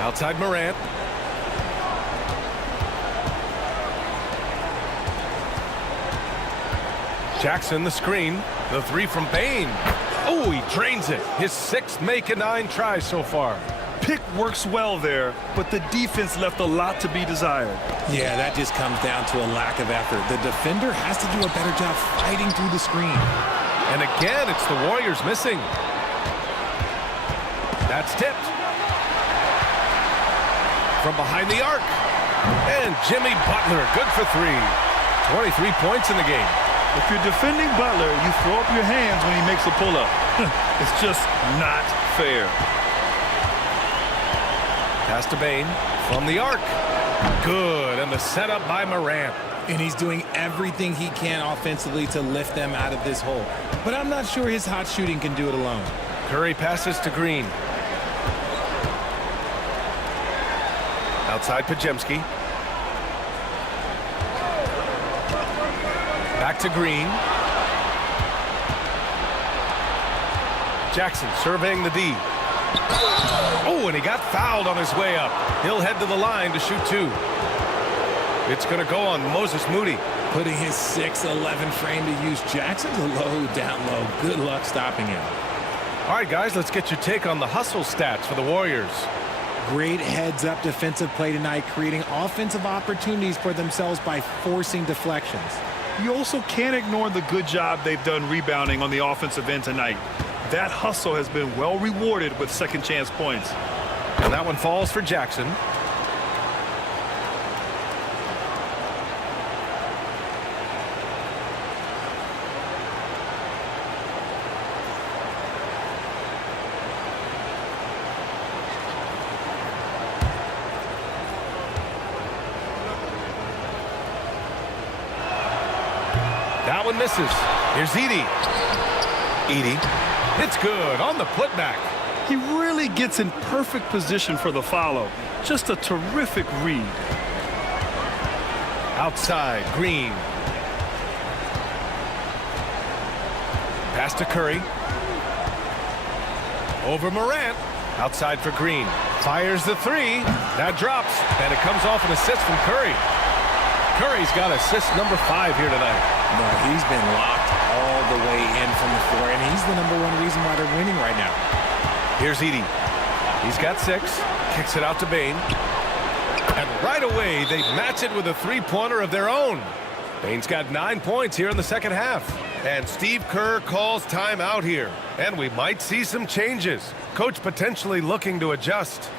Outside Morant. Jackson, the screen. The three from Bane. Oh, he drains it. His 6th make and 9 tries so far. Pick works well there, but the defense left a lot to be desired. Yeah, that just comes down to a lack of effort. The defender has to do a better job fighting through the screen. And again, it's the Warriors missing. That's tipped. From behind the arc. And Jimmy Butler, good for 3. 23 points in the game. If you're defending Butler, you throw up your hands when he makes a pull-up. It's just not fair. Pass to Bane from the arc. Good, and the setup by Morant. And he's doing everything he can offensively to lift them out of this hole. But I'm not sure his hot shooting can do it alone. Curry passes to Green. Outside Podziemski. Back to Green. Jackson surveying the D. Oh, and he got fouled on his way up. He'll head to the line to shoot 2. It's going to go on Moses Moody. Putting his 6'11" frame to use. Jackson's a low, down low. Good luck stopping him. All right, guys, let's get your take on the hustle stats for the Warriors. Great heads-up defensive play tonight, creating offensive opportunities for themselves by forcing deflections. You also can't ignore the good job they've done rebounding on the offensive end tonight. That hustle has been well rewarded with second chance points. And that one falls for Jackson. That one misses. Here's Edey. Edey. It's good on the putback. He really gets in perfect position for the follow. Just a terrific read. Outside, Green. Pass to Curry. Over Morant. Outside for Green. Fires the 3. That drops, and it comes off an assist from Curry. Curry's got assist number 5 here tonight. No, he's been locked all the way in from the floor, and he's the #1 reason why they're winning right now. Here's Edey. He's got 6. Kicks it out to Bane. And right away, they match it with a 3-pointer of their own. Bane's got 9 points here in the second half. And Steve Kerr calls timeout here. And we might see some changes. Coach potentially looking to adjust.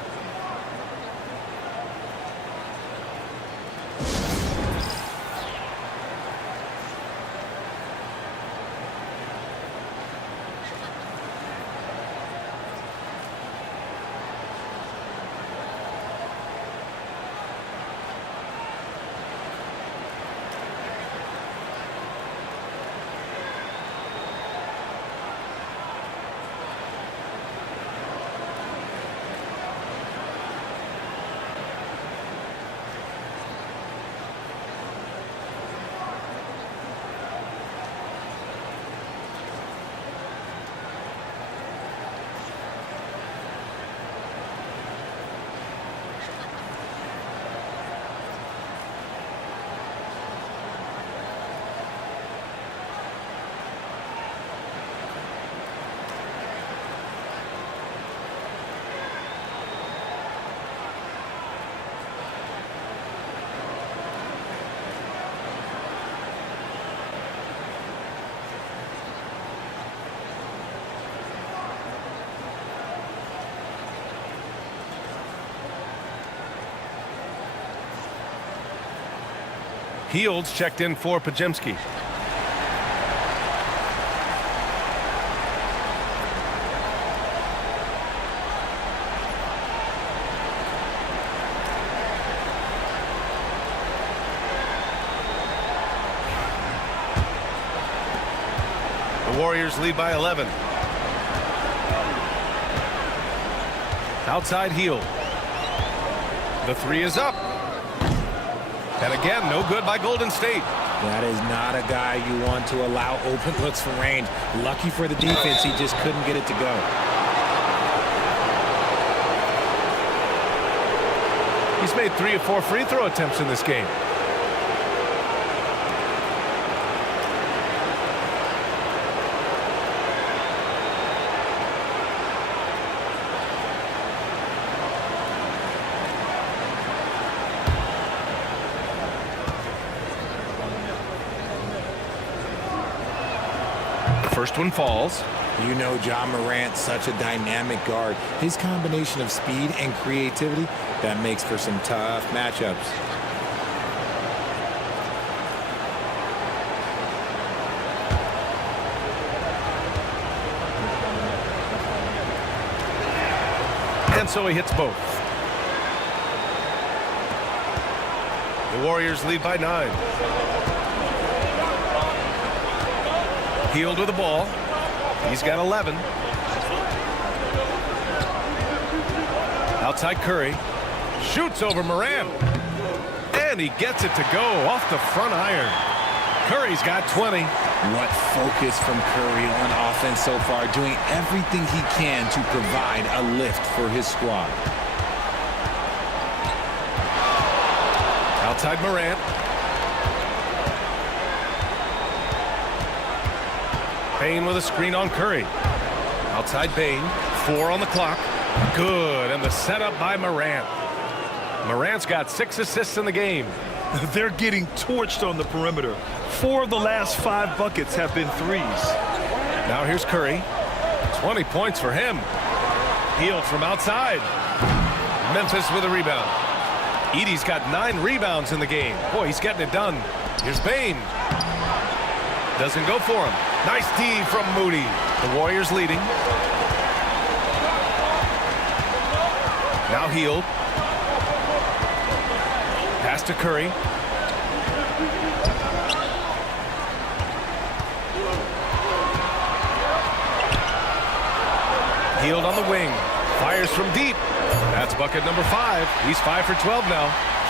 Fields checked in for Podziemski. The Warriors lead by 11. Outside heel. The 3 is up. And again, no good by Golden State. That is not a guy you want to allow open looks from range. Lucky for the defense, he just couldn't get it to go. He's made 3 or 4 free throw attempts in this game. First one falls. You know Ja Morant's such a dynamic guard. His combination of speed and creativity, that makes for some tough matchups. And so he hits both. The Warriors lead by 9. Hield with the ball. He's got 11. Outside Curry. Shoots over Morant. And he gets it to go off the front iron. Curry's got 20. What focus from Curry on offense so far, doing everything he can to provide a lift for his squad. Outside Morant. Bane with a screen on Curry. Outside Bane. 4 on the clock. Good. And the setup by Morant. Morant's got 6 assists in the game. They're getting torched on the perimeter. 4 of the last 5 buckets have been threes. Now here's Curry. 20 points for him. Hield from outside. Memphis with a rebound. Edey's got 9 rebounds in the game. Boy, he's getting it done. Here's Bane. Doesn't go for him. Nice D from Moody. The Warriors leading. Now Hield. Pass to Curry. Hield on the wing. Fires from deep. That's bucket number 5. He's 5 for 12 now.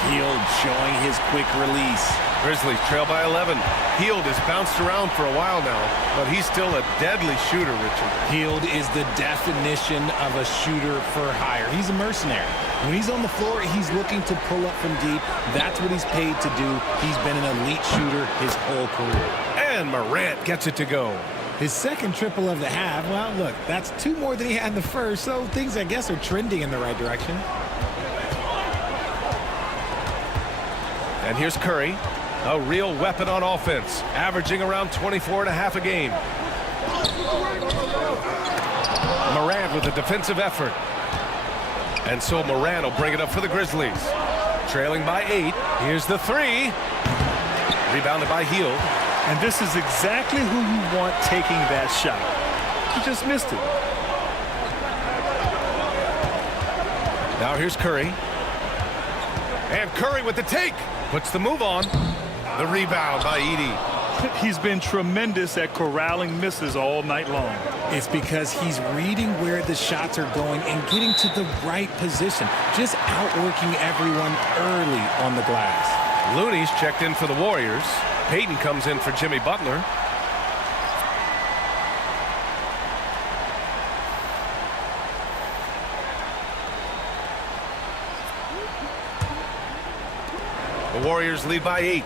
Hield showing his quick release. Grizzlies trail by 11. Hield has bounced around for a while now, but he's still a deadly shooter, Richard. Hield is the definition of a shooter for hire. He's a mercenary. When he's on the floor, he's looking to pull up from deep. That's what he's paid to do. He's been an elite shooter his whole career. And Morant gets it to go. His second triple of the half, well, look, that's 2 more than he had in the first, so things, I guess, are trending in the right direction. And here's Curry, a real weapon on offense, averaging around 24.5 a game. Morant with a defensive effort. And so Morant will bring it up for the Grizzlies. Trailing by 8. Here's the 3. Rebounded by Hield. And this is exactly who you want taking that shot. He just missed it. Now here's Curry. And Curry with the take. Puts the move on. The rebound by Edey. He's been tremendous at corralling misses all night long. It's because he's reading where the shots are going and getting to the right position. Just outworking everyone early on the glass. Looney's checked in for the Warriors. Payton comes in for Jimmy Butler. The Warriors lead by 8.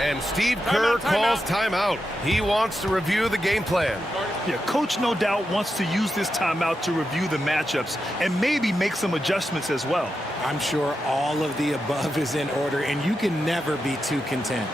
And Steve Kerr calls timeout. He wants to review the game plan. Yeah, coach no doubt wants to use this timeout to review the matchups and maybe make some adjustments as well. I'm sure all of the above is in order, and you can never be too content.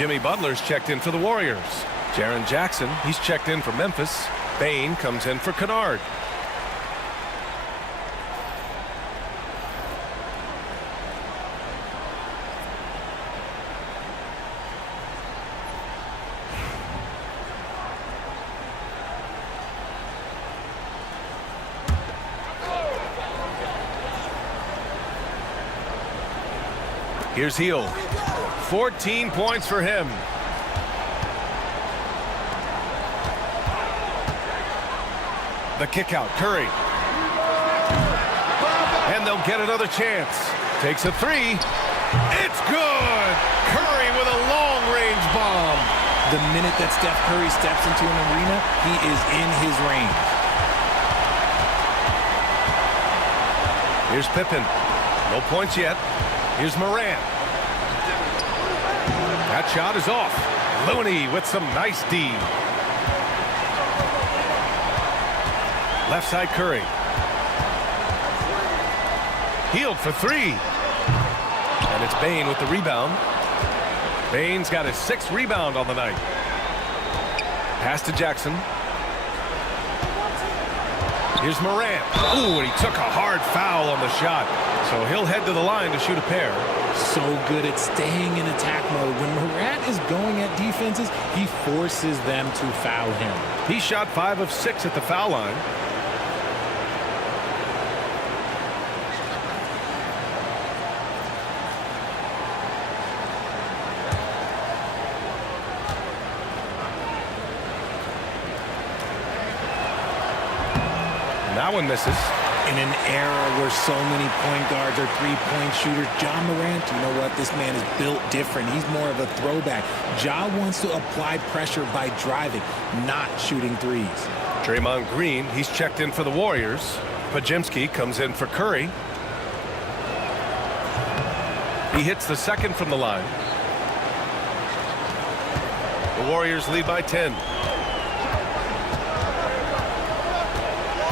Jimmy Butler's checked in for the Warriors. Jaren Jackson, he's checked in for Memphis. Bane comes in for Kennard. Here's Hield. 14 points for him. The kick out, Curry. And they'll get another chance. Takes a three. It's good! Curry with a long-range bomb. The minute that Steph Curry steps into an arena, he is in his range. Here's Pippen. No points yet. Here's Morant. That shot is off. Looney with some nice D. Left side Curry. Hield for three. And it's Bane with the rebound. Bane's got his 6th rebound on the night. Pass to Jackson. Here's Morant. Ooh, and he took a hard foul on the shot. So he'll head to the line to shoot a pair. So good at staying in attack mode. When Morant is going at defenses, he forces them to foul him. He shot 5 of 6 at the foul line. That one misses. In an era where so many point guards are three-point shooters, Ja Morant, you know what? This man is built different. He's more of a throwback. Ja wants to apply pressure by driving, not shooting threes. Draymond Green, he's checked in for the Warriors. Podziemski comes in for Curry. He hits the 2nd from the line. The Warriors lead by 10.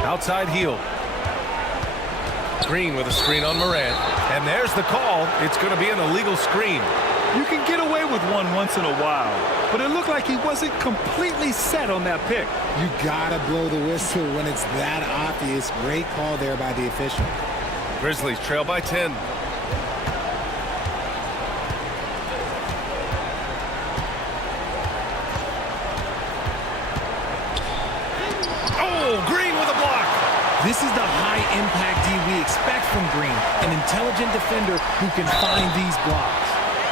Outside Hield. Green with a screen on Morant. And there's the call. It's going to be an illegal screen. You can get away with one once in a while, but it looked like he wasn't completely set on that pick. You gotta blow the whistle when it's that obvious. Great call there by the official. Grizzlies trail by 10. Oh, Green with a block. This is the high-impact D we expect from Green, an intelligent defender who can find these blocks.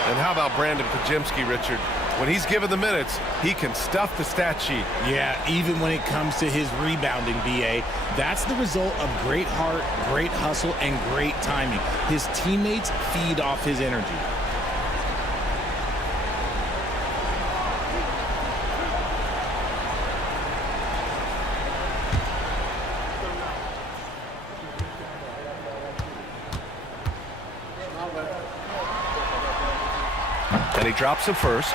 And how about Brandon Podziemski, Richard? When he's given the minutes, he can stuff the stat sheet. Yeah, even when it comes to his rebounding, BA. That's the result of great heart, great hustle, and great timing. His teammates feed off his energy. And he drops the first.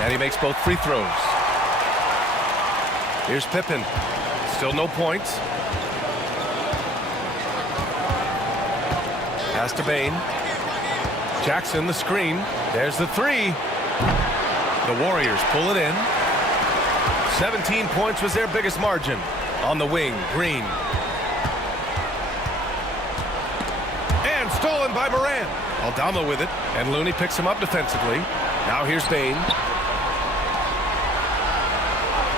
And he makes both free throws. Here's Pippen. Still no points. Pass to Bane. Jackson the screen. There's the three. The Warriors pull it in. 17 points was their biggest margin. On the wing, Green. And stolen by Morant. Aldama with it, and Looney picks him up defensively. Now here's Bane.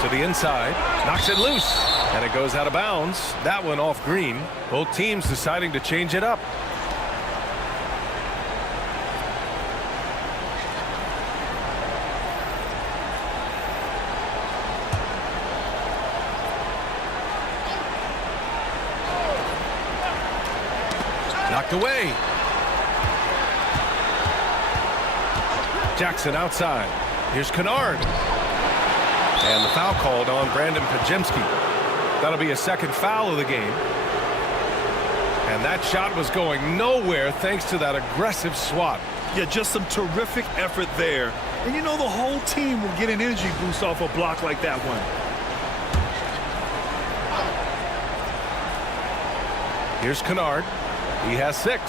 To the inside. Knocks it loose. And it goes out of bounds. That one off Green. Both teams deciding to change it up. Knocked away. Jackson outside. Here's Kennard. And the foul called on Brandon Podziemski. That'll be a second foul of the game. And that shot was going nowhere thanks to that aggressive swat. Yeah, just some terrific effort there. And you know the whole team will get an energy boost off a block like that one. Here's Kennard. He has 6.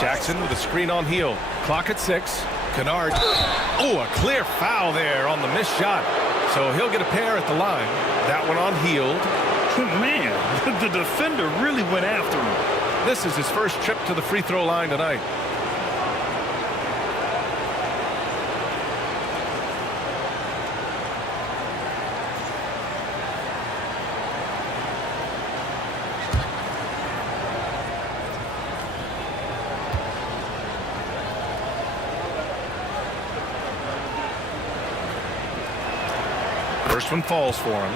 Jackson with a screen on Hield. Clock at 6. Kennard. Oh, a clear foul there on the missed shot. So he'll get a pair at the line. That one on Hield. Man, the defender really went after him. This is his first trip to the free throw line tonight. First one falls for him.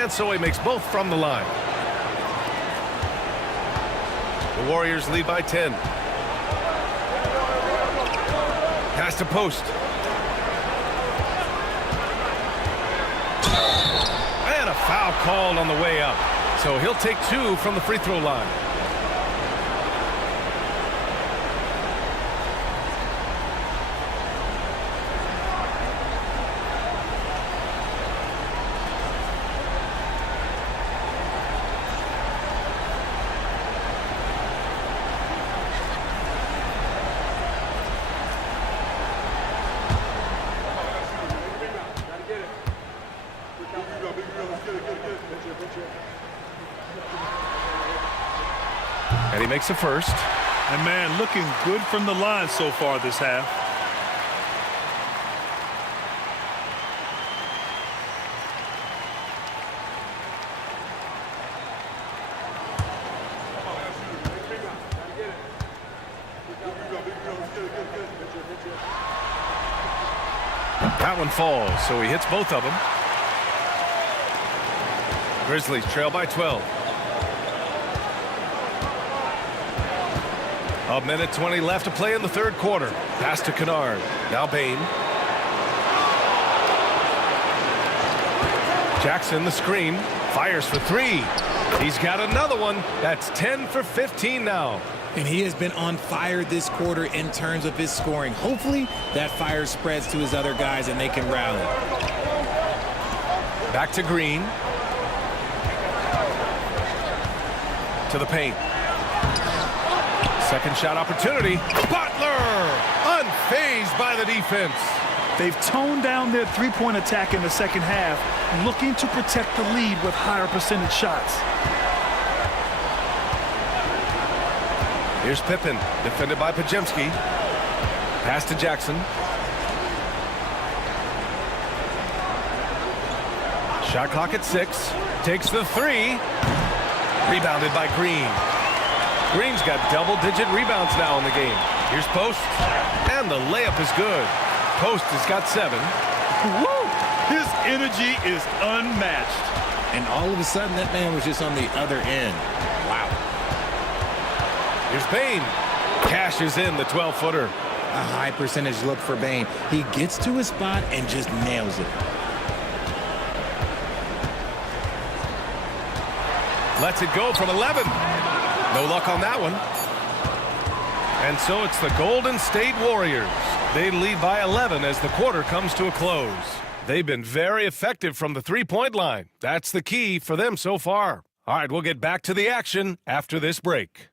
And so he makes both from the line. The Warriors lead by 10. Pass to post. And a foul called on the way up. So he'll take 2 from the free throw line. And he makes a first. And man, looking good from the line so far this half. That one falls, so he hits both of them. Grizzlies trail by 12. A minute 20 left to play in the third quarter. Pass to Kennard. Now Bane. Jackson, the screen. Fires for 3. He's got another one. That's 10 for 15 now. And he has been on fire this quarter in terms of his scoring. Hopefully that fire spreads to his other guys and they can rally. Back to Green. To the paint. Second shot opportunity. Butler! Unfazed by the defense. They've toned down their three-point attack in the second half, looking to protect the lead with higher percentage shots. Here's Pippen, defended by Podziemski. Pass to Jackson. Shot clock at 6. Takes the 3. Rebounded by Green. Green's got double-digit rebounds now in the game. Here's Post. And the layup is good. Post has got 7. Woo! His energy is unmatched. And all of a sudden, that man was just on the other end. Wow. Here's Bane. Cashes in the 12-footer. A high percentage look for Bane. He gets to his spot and just nails it. Lets it go from 11. No luck on that one. And so it's the Golden State Warriors. They lead by 11 as the quarter comes to a close. They've been very effective from the three-point line. That's the key for them so far. All right, we'll get back to the action after this break.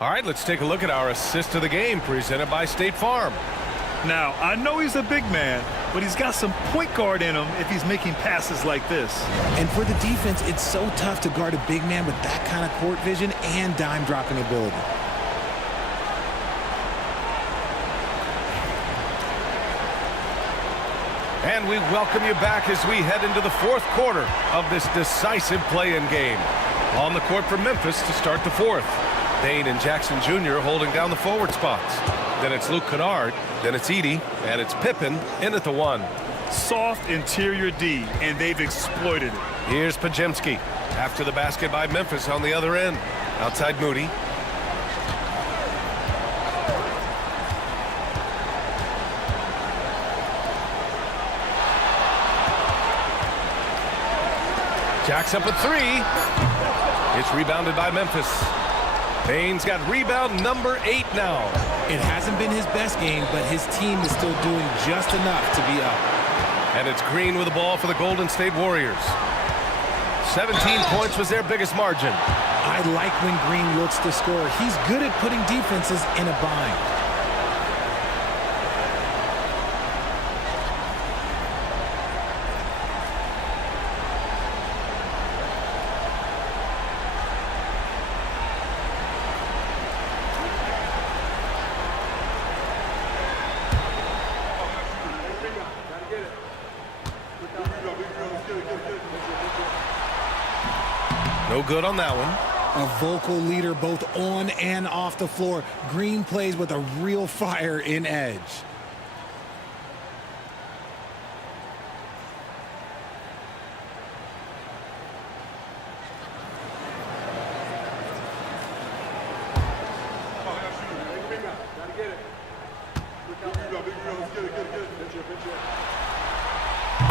All right, let's take a look at our assist of the game presented by State Farm. Now, I know he's a big man, but he's got some point guard in him if he's making passes like this. And for the defense, it's so tough to guard a big man with that kind of court vision and dime dropping ability. And we welcome you back as we head into the fourth quarter of this decisive play-in game. On the court for Memphis to start the fourth. Bane and Jackson Jr. holding down the forward spots. Then it's Luke Kennard, then it's Edey, and it's Pippen in at the 1. Soft interior D, and they've exploited it. Here's Podziemski after the basket by Memphis on the other end. Outside Moody. Jacks up a 3. It's rebounded by Memphis. Bane's got rebound number 8 now. It hasn't been his best game, but his team is still doing just enough to be up. And it's Green with the ball for the Golden State Warriors. 17 points was their biggest margin. I like when Green looks to score. He's good at putting defenses in a bind. No good on that one. A vocal leader both on and off the floor. Green plays with a real fire in edge.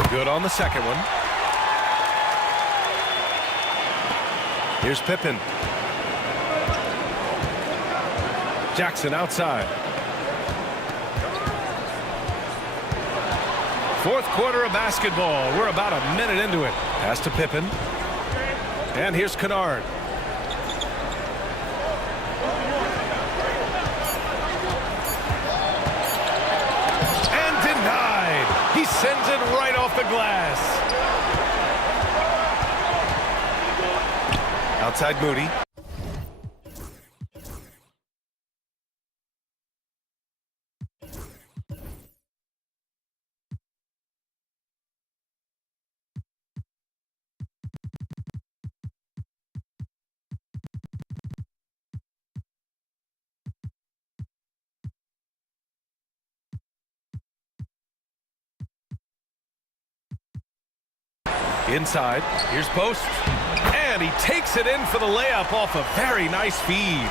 Good on the second one. Here's Pippen. Jackson outside. Fourth quarter of basketball. We're about a minute into it. Pass to Pippen. And here's Kennard. And denied. He sends it right off the glass. Outside Moody. Inside. Here's Post. And he takes it in for the layup off a very nice feed.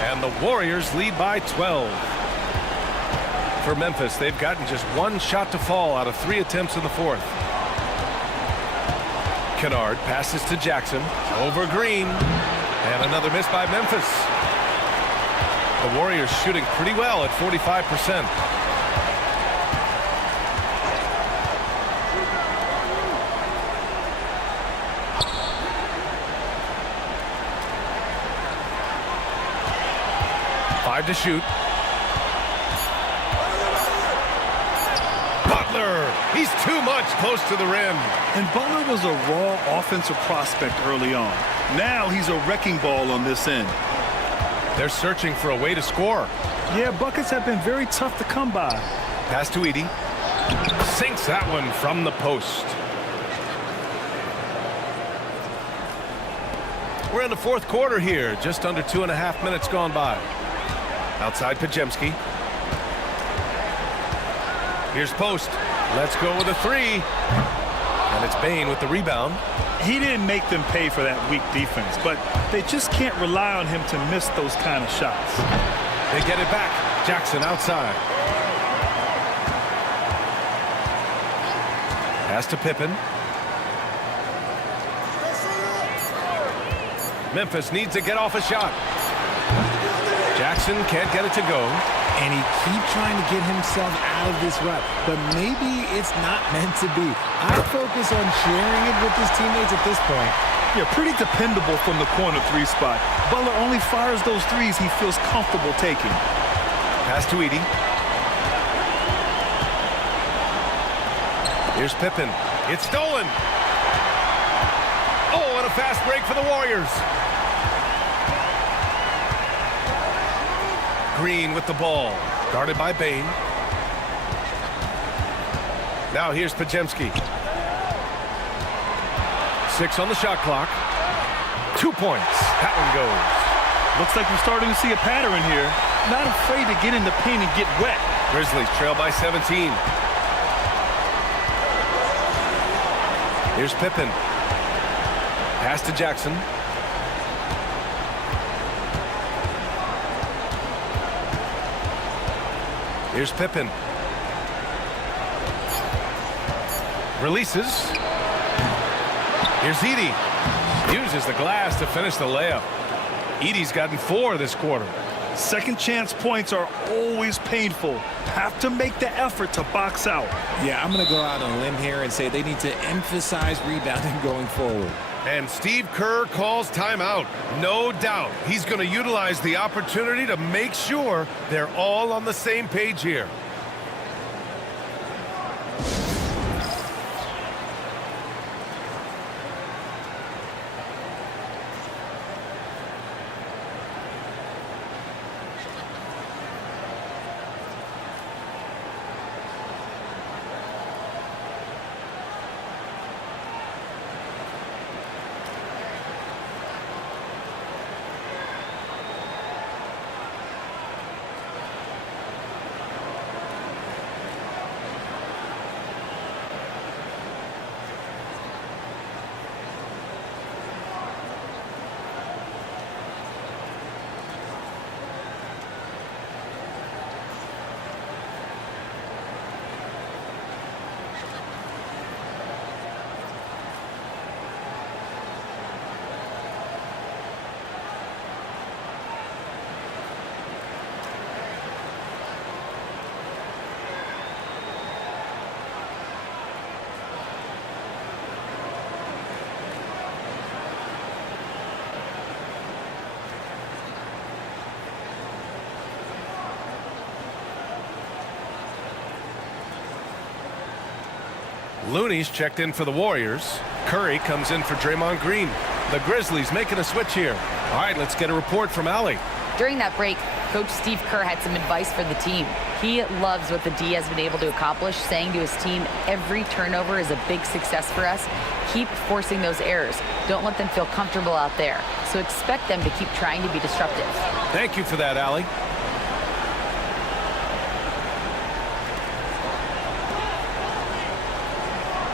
And the Warriors lead by 12. For Memphis, they've gotten just one shot to fall out of 3 attempts in the fourth. Kennard passes to Jackson. Over Green. And another miss by Memphis. The Warriors shooting pretty well at 45%. To shoot. Butler, he's too much close to the rim. And Butler was a raw offensive prospect early on. Now he's a wrecking ball on this end. They're searching for a way to score. Yeah, buckets have been very tough to come by. Pass to Edey. Sinks that one from the post. We're in the fourth quarter here. Just under 2.5 minutes gone by. Outside Podziemski. Here's Post. Let's go with a 3. And it's Bane with the rebound. He didn't make them pay for that weak defense, but they just can't rely on him to miss those kind of shots. They get it back. Jackson outside. Pass to Pippen. Memphis needs to get off a shot. Jackson can't get it to go. And he keeps trying to get himself out of this rut, but maybe it's not meant to be. I focus on sharing it with his teammates at this point. Yeah, pretty dependable from the corner 3 spot. Butler only fires those threes he feels comfortable taking. Pass to Edey. Here's Pippen. It's stolen. Oh, and a fast break for the Warriors. Green with the ball. Guarded by Bane. Now here's Podziemski. 6 on the shot clock. 2 points. That one goes. Looks like we're starting to see a pattern here. Not afraid to get in the paint and get wet. Grizzlies trail by 17. Here's Pippen. Pass to Jackson. Here's Pippen. Releases. Here's Edey. Uses the glass to finish the layup. Edey's gotten 4 this quarter. Second chance points are always painful. Have to make the effort to box out. Yeah, I'm going to go out on a limb here and say they need to emphasize rebounding going forward. And Steve Kerr calls timeout. No doubt he's going to utilize the opportunity to make sure they're all on the same page here. Looney's checked in for the Warriors. Curry comes in for Draymond Green. The Grizzlies making a switch here. All right, let's get a report from Allie. During that break, Coach Steve Kerr had some advice for the team. He loves what the D has been able to accomplish, saying to his team, every turnover is a big success for us. Keep forcing those errors. Don't let them feel comfortable out there. So expect them to keep trying to be disruptive. Thank you for that, Allie.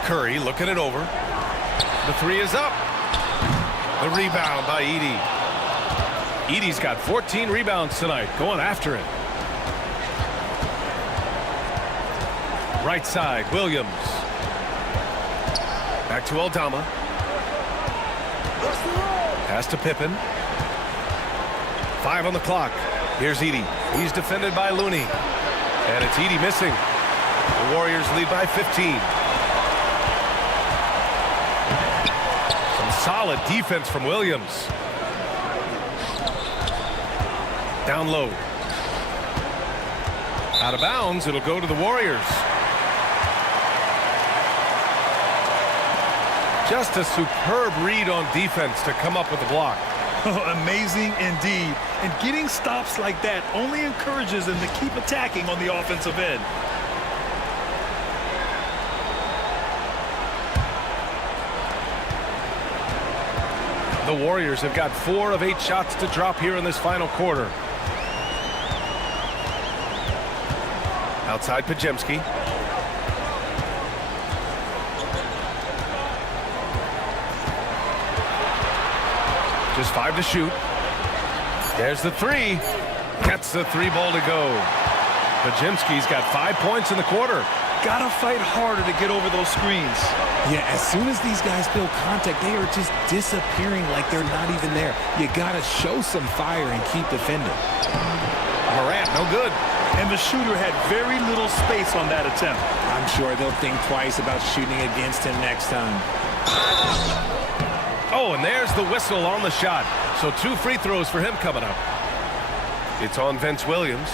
Curry looking it over. The 3 is up. The rebound by Edey. Edey's got 14 rebounds tonight, going after it. Right side, Williams. Back to Aldama. Pass to Pippen. 5 on the clock. Here's Edey. He's defended by Looney. And it's Edey missing. The Warriors lead by 15. Solid defense from Williams. Down low. Out of bounds, it'll go to the Warriors. Just a superb read on defense to come up with the block. Amazing indeed. And getting stops like that only encourages them to keep attacking on the offensive end. The Warriors have got 4 of 8 shots to drop here in this final quarter. Outside Podziemski. Just 5 to shoot. There's the 3. Gets the 3 ball to go. Podziemski's got 5 points in the quarter. Gotta fight harder to get over those screens. Yeah, as soon as these guys feel contact, they are just disappearing like they're not even there. You gotta show some fire and keep defending. Morant, no good. And the shooter had very little space on that attempt. I'm sure they'll think twice about shooting against him next time. Oh, and there's the whistle on the shot. So 2 free throws for him coming up. It's on Vince Williams.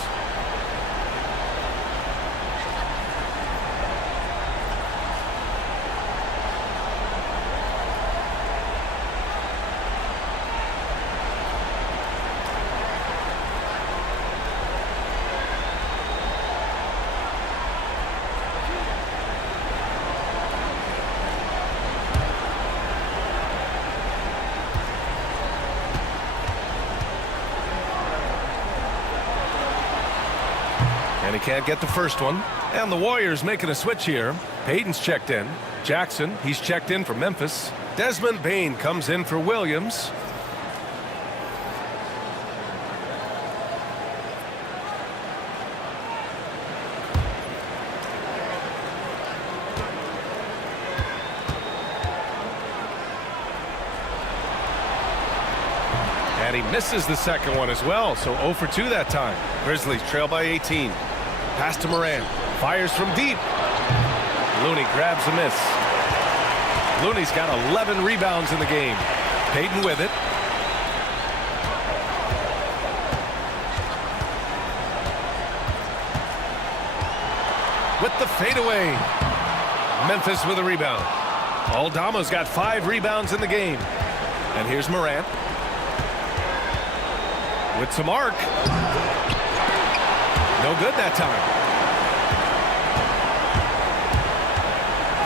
And he can't get the first one. And the Warriors making a switch here. Payton's checked in. Jackson, he's checked in for Memphis. Desmond Bane comes in for Williams. And he misses the second one as well, so 0 for 2 that time. Grizzlies trail by 18. Pass to Morant. Fires from deep. Looney grabs a miss. Looney's got 11 rebounds in the game. Payton with it. With the fadeaway. Memphis with a rebound. Aldama's got 5 rebounds in the game. And here's Morant. With some arc. No good that time.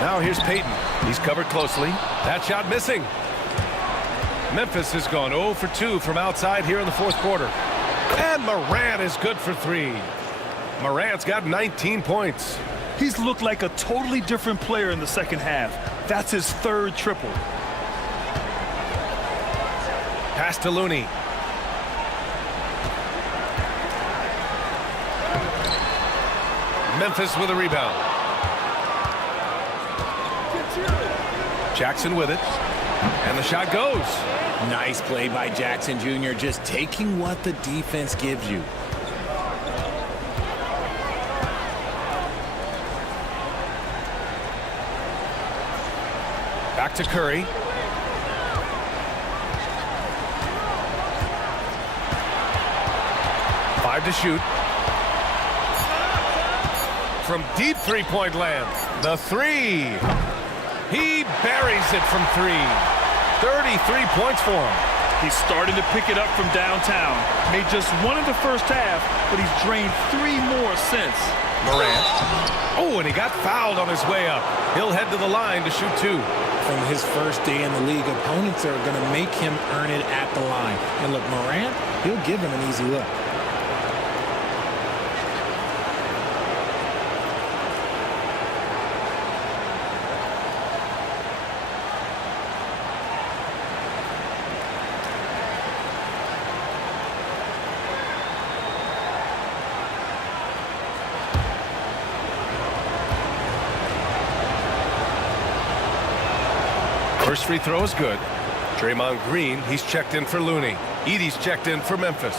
Now here's Payton. He's covered closely. That shot missing. Memphis has gone 0 for 2 from outside here in the fourth quarter. And Morant is good for 3. Morant's got 19 points. He's looked like a totally different player in the second half. That's his 3rd triple. Pass to Looney. Memphis with a rebound. Jackson with it. And the shot goes. Nice play by Jackson Jr. Just taking what the defense gives you. Back to Curry. Five to shoot. From deep three-point land. The 3. He buries it from 3. 33 points for him. He's starting to pick it up from downtown. Made just 1 in the first half, but he's drained 3 more since. Morant. Oh, and he got fouled on his way up. He'll head to the line to shoot 2. From his first day in the league, opponents are going to make him earn it at the line. And look, Morant, he'll give him an easy look. First free throw is good. Draymond Green, he's checked in for Looney. Edey's checked in for Memphis.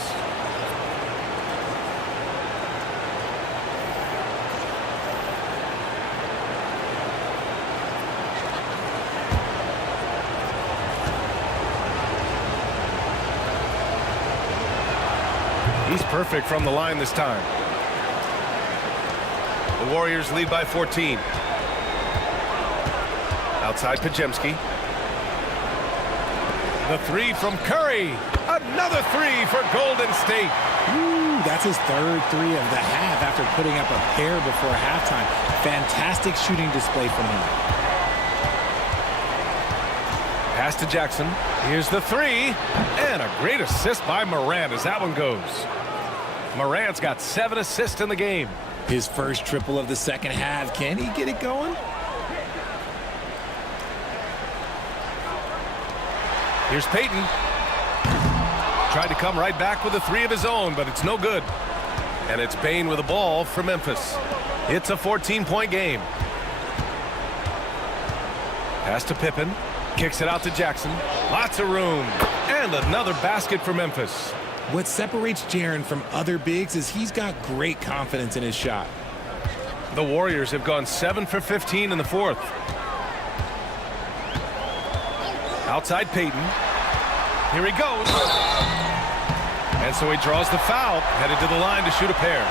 He's perfect from the line this time. The Warriors lead by 14. Outside Podziemski. The 3 from Curry. Another 3 for Golden State. Ooh, that's his 3rd 3 of the half after putting up a pair before halftime. Fantastic shooting display from him. Pass to Jackson. Here's the 3. And a great assist by Morant as that one goes. Morant's got 7 assists in the game. His first triple of the second half. Can he get it going? Here's Payton. Tried to come right back with a 3 of his own, but it's no good. And it's Bane with the ball for Memphis. It's a 14-point game. Pass to Pippen. Kicks it out to Jackson. Lots of room. And another basket for Memphis. What separates Jaren from other bigs is he's got great confidence in his shot. The Warriors have gone 7 for 15 in the fourth. Outside Payton. Here he goes. And so he draws the foul, headed to the line to shoot a pair.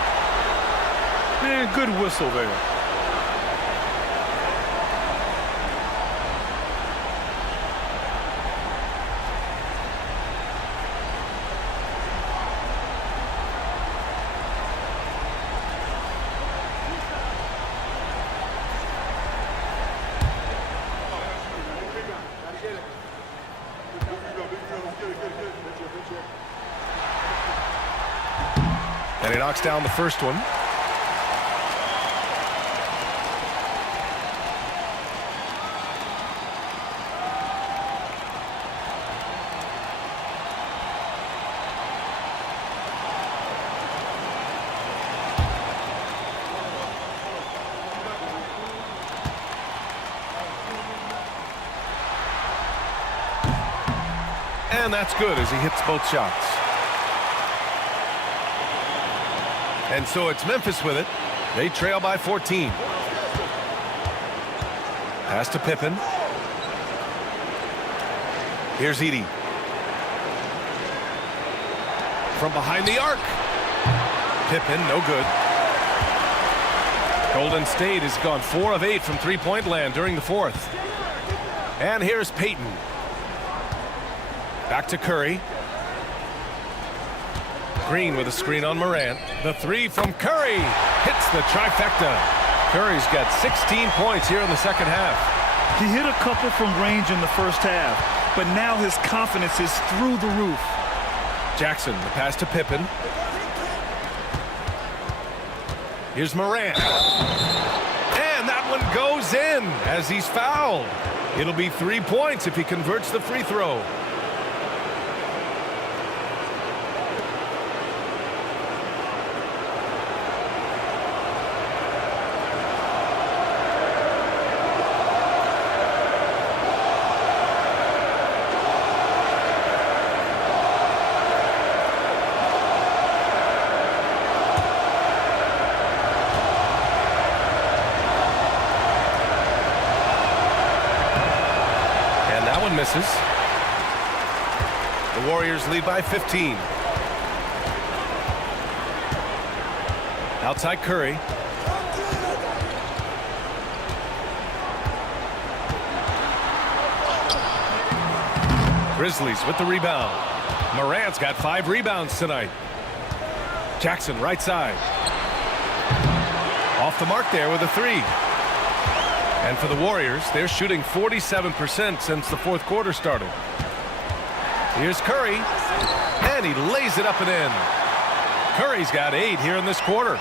Man, good whistle there. And he knocks down the first one. And that's good as he hits both shots. And so it's Memphis with it. They trail by 14. Pass to Pippen. Here's Edey. From behind the arc. Pippen, no good. Golden State has gone 4 of 8 from three-point land during the fourth. And here's Payton. Back to Curry. Green with a screen on Morant. The three from Curry hits the trifecta. Curry's got 16 points here in the second half. He hit a couple from range in the first half, but now his confidence is through the roof. Jackson, the pass to Pippen. Here's Morant. And that one goes in as he's fouled. It'll be 3 points if he converts the free throw. Misses. The Warriors lead by 15. Outside Curry. Grizzlies with the rebound. Morant's got 5 rebounds tonight. Jackson right side. Off the mark there with a 3. And for the Warriors, they're shooting 47% since the fourth quarter started. Here's Curry, and he lays it up and in. Curry's got 8 here in this quarter.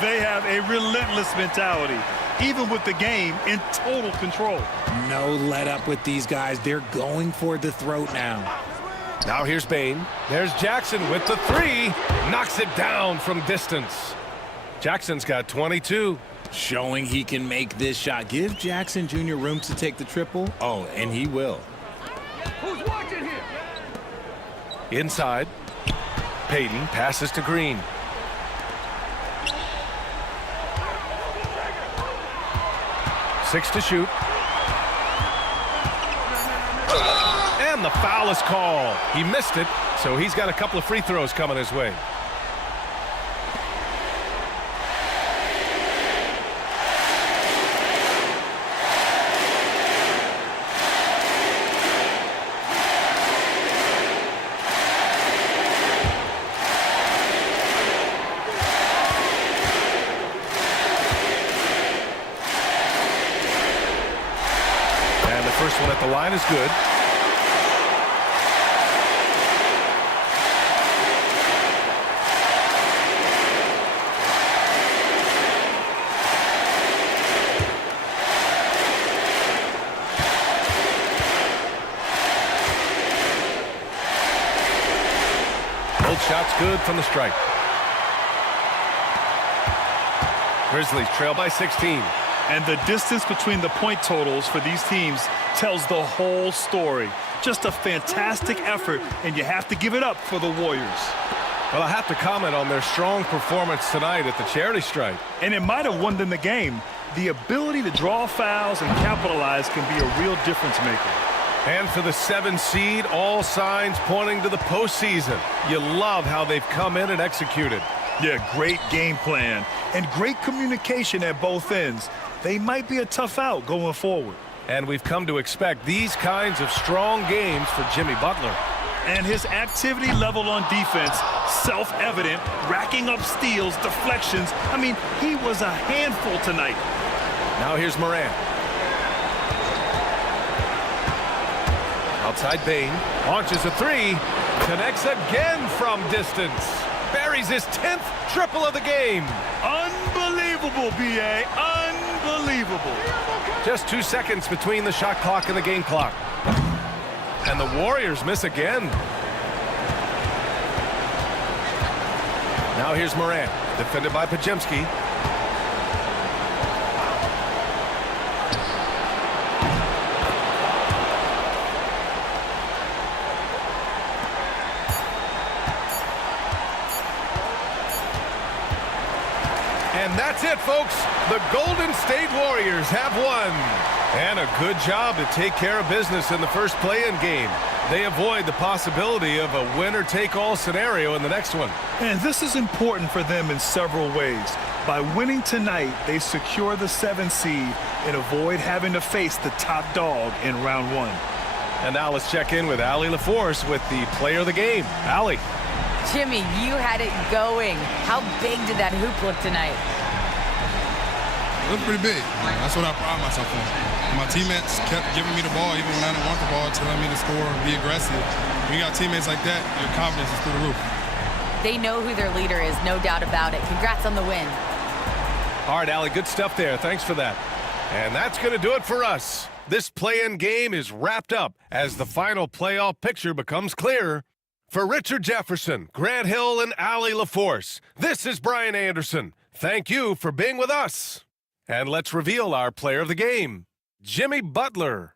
They have a relentless mentality, even with the game in total control. No let up with these guys. They're going for the throat now. Now here's Bane. There's Jackson with the 3. Knocks it down from distance. Jackson's got 22. Showing he can make this shot. Give Jackson Jr. room to take the triple. Oh, and he will. Who's watching here? Inside. Payton passes to Green. Six to shoot. And the foul is called. He missed it, so he's got a couple of free throws coming his way. First one at the line is good. Both shots good from the stripe. Grizzlies trail by 16. And the distance between the point totals for these teams tells the whole story. Just a fantastic effort, and you have to give it up for the Warriors. Well, I have to comment on their strong performance tonight at the charity stripe. And it might have won them the game. The ability to draw fouls and capitalize can be a real difference maker. And for the 7 seed, all signs pointing to the postseason. You love how they've come in and executed. Yeah, great game plan and great communication at both ends. They might be a tough out going forward. And we've come to expect these kinds of strong games for Jimmy Butler. And his activity level on defense, self-evident, racking up steals, deflections. I mean, he was a handful tonight. Now here's Morant. Outside Bane, launches a 3, connects again from distance. Buries his 10th triple of the game. Unbelievable, B.A. Unbelievable. Just 2 seconds between the shot clock and the game clock. And the Warriors miss again. Now here's Morant, defended by Podziemski. And that's it, folks. The Golden State Warriors have won. And a good job to take care of business in the first play-in game. They avoid the possibility of a winner-take-all scenario in the next one. And this is important for them in several ways. By winning tonight, they secure the 7th seed and avoid having to face the top dog in round 1. And now let's check in with Allie LaForce with the player of the game. Allie. Jimmy, you had it going. How big did that hoop look tonight? It looked pretty big. That's what I pride myself on. My teammates kept giving me the ball even when I didn't want the ball, telling me to score, be aggressive. When you got teammates like that, your confidence is through the roof. They know who their leader is, no doubt about it. Congrats on the win. All right, Allie, good stuff there. Thanks for that. And that's going to do it for us. This play-in game is wrapped up as the final playoff picture becomes clearer. For Richard Jefferson, Grant Hill, and Allie LaForce, this is Brian Anderson. Thank you for being with us. And let's reveal our player of the game, Jimmy Butler.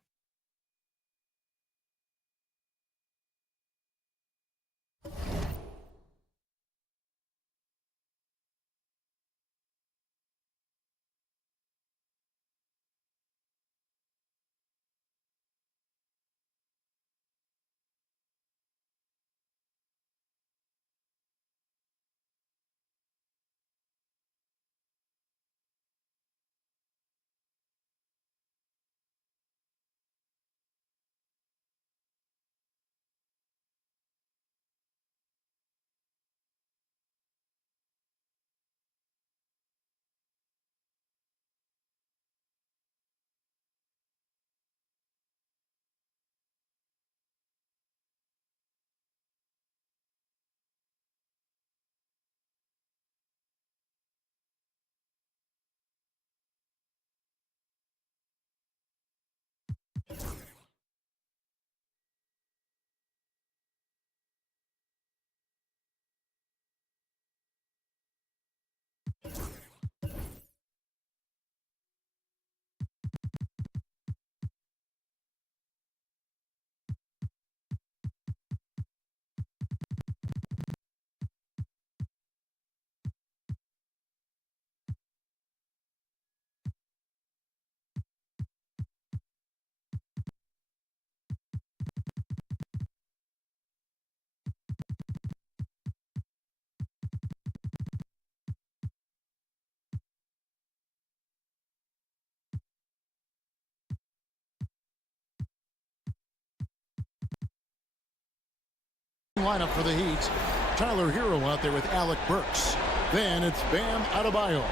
Lineup for the Heat. Tyler Hero out there with Alec Burks. Then it's Bam Adebayo.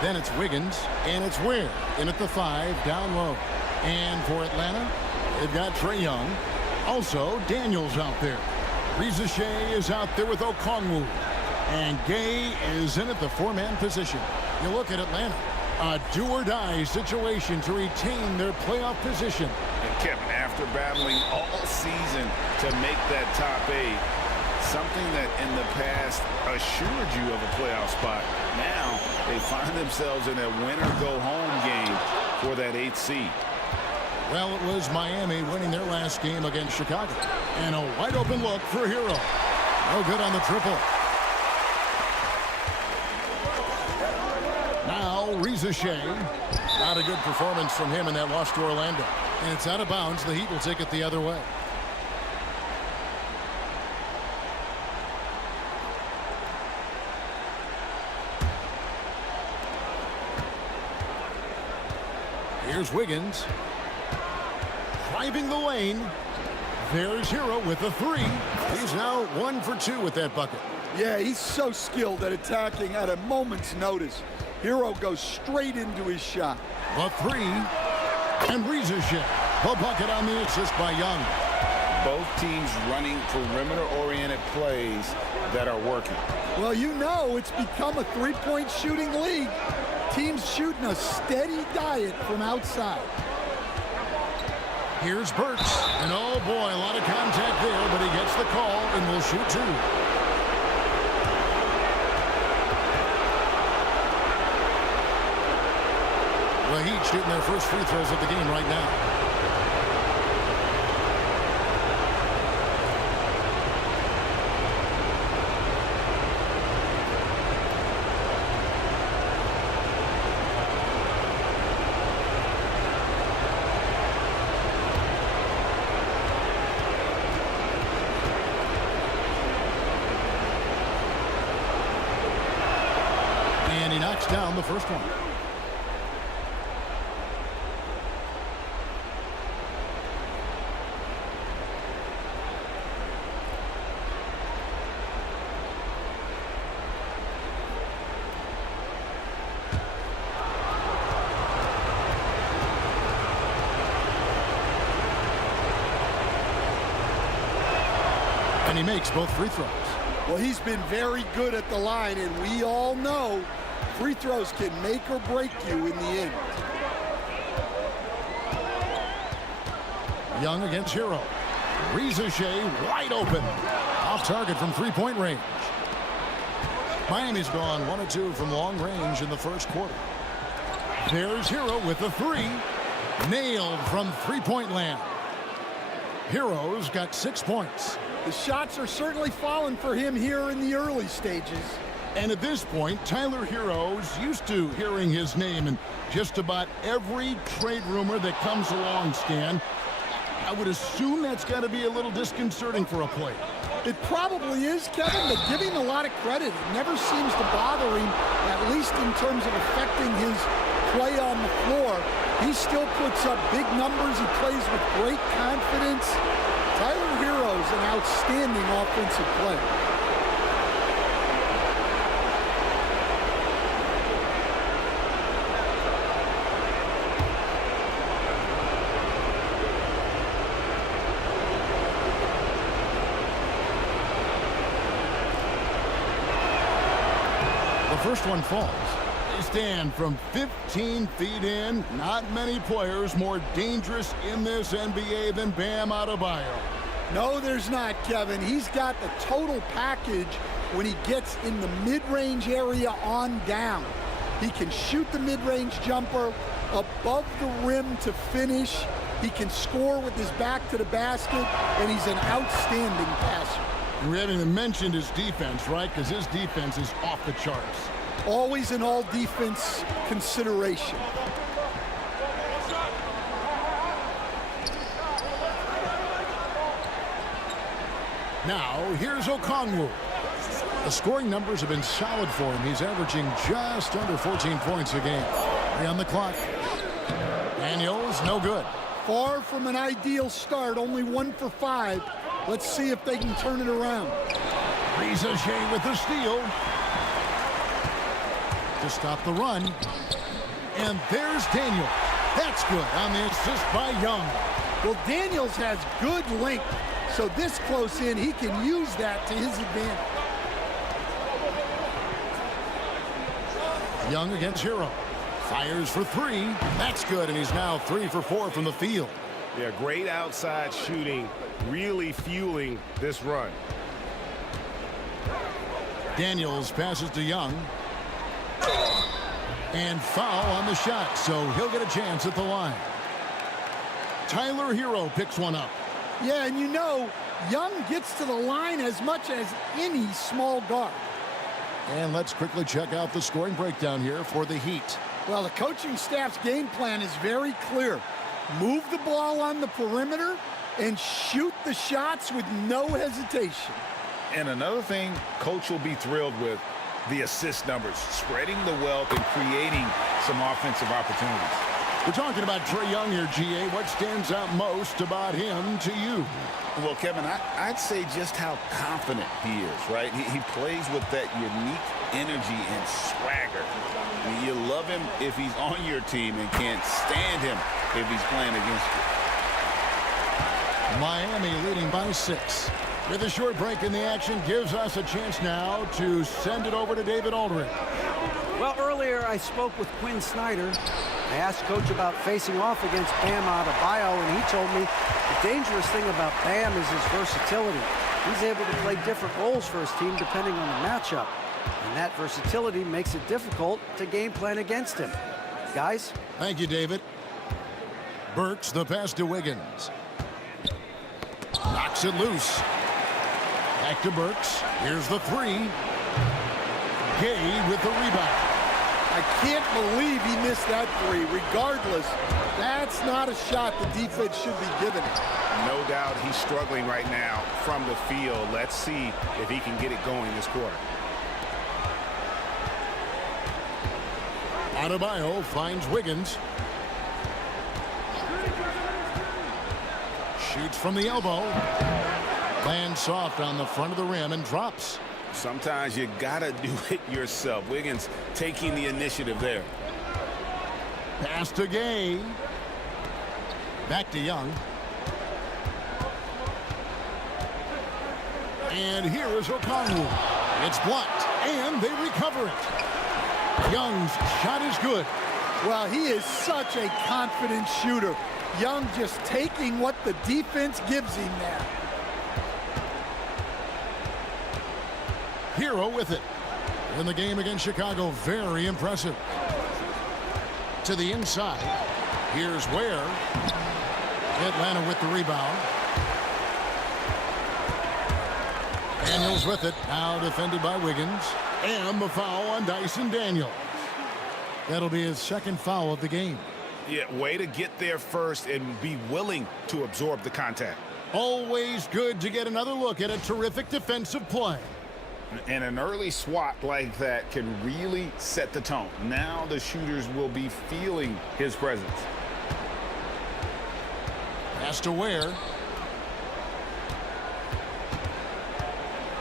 Then it's Wiggins, and it's Ware in at the 5 down low. And for Atlanta, they've got Trae Young. Also, Daniels out there. Reza Shea is out there with Okongwu. And Gay is in at the 4-man position. You look at Atlanta, a do-or-die situation to retain their playoff position. And Kevin, after battling all season to make that top 8, something that in the past assured you of a playoff spot, now they find themselves in a winner-go-home game for that 8th seed. Well, it was Miami winning their last game against Chicago. And a wide-open look for Hero. No good on the triple. Now, Reza Shea. Not a good performance from him in that loss to Orlando. And it's out of bounds. The Heat will take it the other way. Here's Wiggins. Driving the lane. There's Hero with a 3. He's now 1 for 2 with that bucket. Yeah, he's so skilled at attacking at a moment's notice. Hero goes straight into his shot. The 3. And Reza Shea. The bucket on the assist by Young. Both teams running perimeter-oriented plays that are working. Well, you know it's become a three-point shooting league. Teams shooting a steady diet from outside. Here's Burks. And oh boy, a lot of contact there, but he gets the call and will shoot 2. The Heat shooting their first free throws of the game right now. knocks down the first one. And he makes both free throws. Well, he's been very good at the line, and we all know free throws can make or break you in the end. Young against Hero. Reza Shea wide open. Off target from three-point range. Miami's gone 1 of 2 from long range in the first quarter. There's Hero with the three. Nailed from three-point land. Hero's got 6 points. The shots are certainly falling for him here in the early stages. And at this point, Tyler Hero's used to hearing his name in just about every trade rumor that comes along, Stan. I would assume that's got to be a little disconcerting for a player. It probably is, Kevin, but give him a lot of credit. It never seems to bother him, at least in terms of affecting his play on the floor. He still puts up big numbers. He plays with great confidence. Tyler Hero's an outstanding offensive player. The first one falls. They stand from 15 feet in. Not many players more dangerous in this NBA than Bam Adebayo. No, there's not, Kevin. He's got the total package when he gets in the mid-range area on down. He can shoot the mid-range jumper above the rim to finish. He can score with his back to the basket, and he's an outstanding passer. We haven't even mentioned his defense, right? Because his defense is off the charts. Always an all-defense consideration. Now, here's Okongwu. The scoring numbers have been solid for him. He's averaging just under 14 points a game. 3 on the clock. Daniels, no good. Far from an ideal start, only 1 for 5. Let's see if they can turn it around. Reza Shea with the steal. To stop the run. And there's Daniels. That's good on the assist by Young. Well, Daniels has good length, so this close in, he can use that to his advantage. Young against Hero. Fires for 3. That's good, and he's now 3 for 4 from the field. Yeah, great outside shooting, really fueling this run. Daniels passes to Young. And foul on the shot, so he'll get a chance at the line. Tyler Hero picks one up. Yeah, and you know, Young gets to the line as much as any small guard. And let's quickly check out the scoring breakdown here for the Heat. Well, the coaching staff's game plan is very clear. Move the ball on the perimeter and shoot the shots with no hesitation. And another thing coach will be thrilled with, the assist numbers, spreading the wealth and creating some offensive opportunities. We're talking about Trae Young here, GA. What stands out most about him to you? Well, Kevin, I'd say just how confident he is, right? He plays with that unique energy and swagger. I mean, you love him if he's on your team and can't stand him if he's playing against you. Miami leading by 6. With a short break in the action, gives us a chance now to send it over to David Aldridge. Well, earlier I spoke with Quinn Snyder. I asked Coach about facing off against Bam Adebayo, and he told me the dangerous thing about Bam is his versatility. He's able to play different roles for his team depending on the matchup. And that versatility makes it difficult to game plan against him. Guys? Thank you, David. Burks, the pass to Wiggins. Knocks it loose. Back to Burks. Here's the 3. Gay with the rebound. I can't believe he missed that 3. Regardless, that's not a shot the defense should be giving. No doubt he's struggling right now from the field. Let's see if he can get it going this quarter. Adebayo finds Wiggins. Shoots from the elbow. Lands soft on the front of the rim and drops. Sometimes you gotta do it yourself. Wiggins taking the initiative there. Pass to Gay. Back to Young. And here is Okongwu. It's blocked, and they recover it. Young's shot is good. Well, he is such a confident shooter. Young just taking what the defense gives him there. Hero with it. In the game against Chicago, very impressive. To the inside. Here's Ware. Atlanta with the rebound. Daniels with it. Now defended by Wiggins. And the foul on Dyson Daniels. That'll be his second foul of the game. Yeah, way to get there first and be willing to absorb the contact. Always good to get another look at a terrific defensive play. And an early swat like that can really set the tone. Now the shooters will be feeling his presence. Pass to Ware.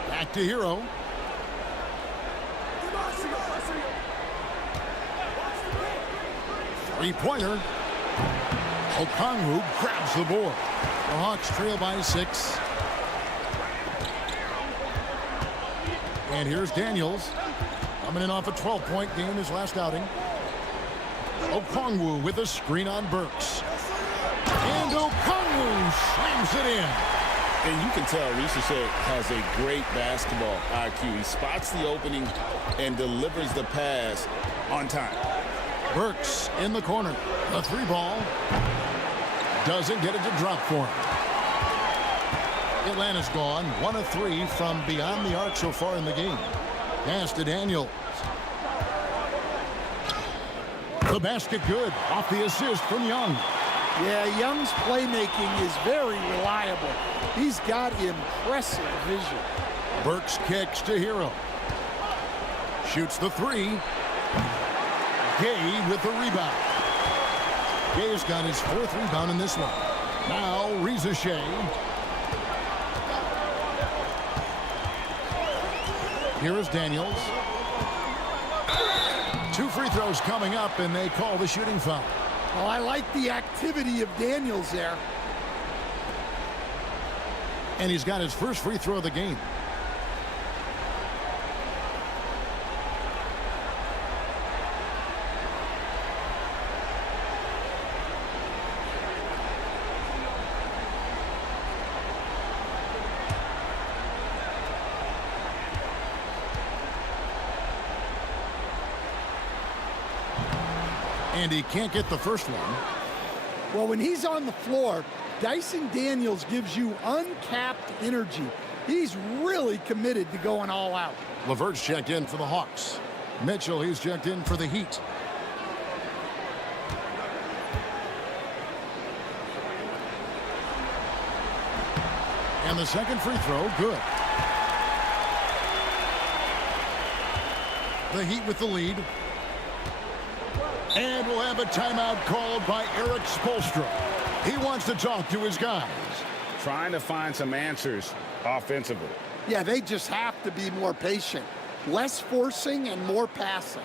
Back to Hero. Three-pointer. Okongwu grabs the board. The Hawks trail by 6. And here's Daniels. Coming in off a 12-point game his last outing. Okongwu with a screen on Burks. And Okongwu slams it in. And you can tell Risichet has a great basketball IQ. He spots the opening and delivers the pass on time. Burks in the corner. The 3-ball. Doesn't get it to drop for him. Atlanta's gone 1 of 3 from beyond the arc so far in the game. Pass to Daniels. The basket good. Off the assist from Young. Yeah, Young's playmaking is very reliable. He's got impressive vision. Burks kicks to Hero. Shoots the 3. Gay with the rebound. Gay's got his 4th rebound in this one. Now Risichet. Here is Daniels. 2 free throws coming up, and they call the shooting foul. Well, I like the activity of Daniels there. And he's got his first free throw of the game. And he can't get the first one. Well, when he's on the floor, Dyson Daniels gives you uncapped energy. He's really committed to going all out. LeVert's checked in for the Hawks. Mitchell, he's checked in for the Heat. And the second free throw, good. The Heat with the lead. And we'll have a timeout called by Eric Spoelstra. He wants to talk to his guys. Trying to find some answers offensively. Yeah, they just have to be more patient. Less forcing and more passing.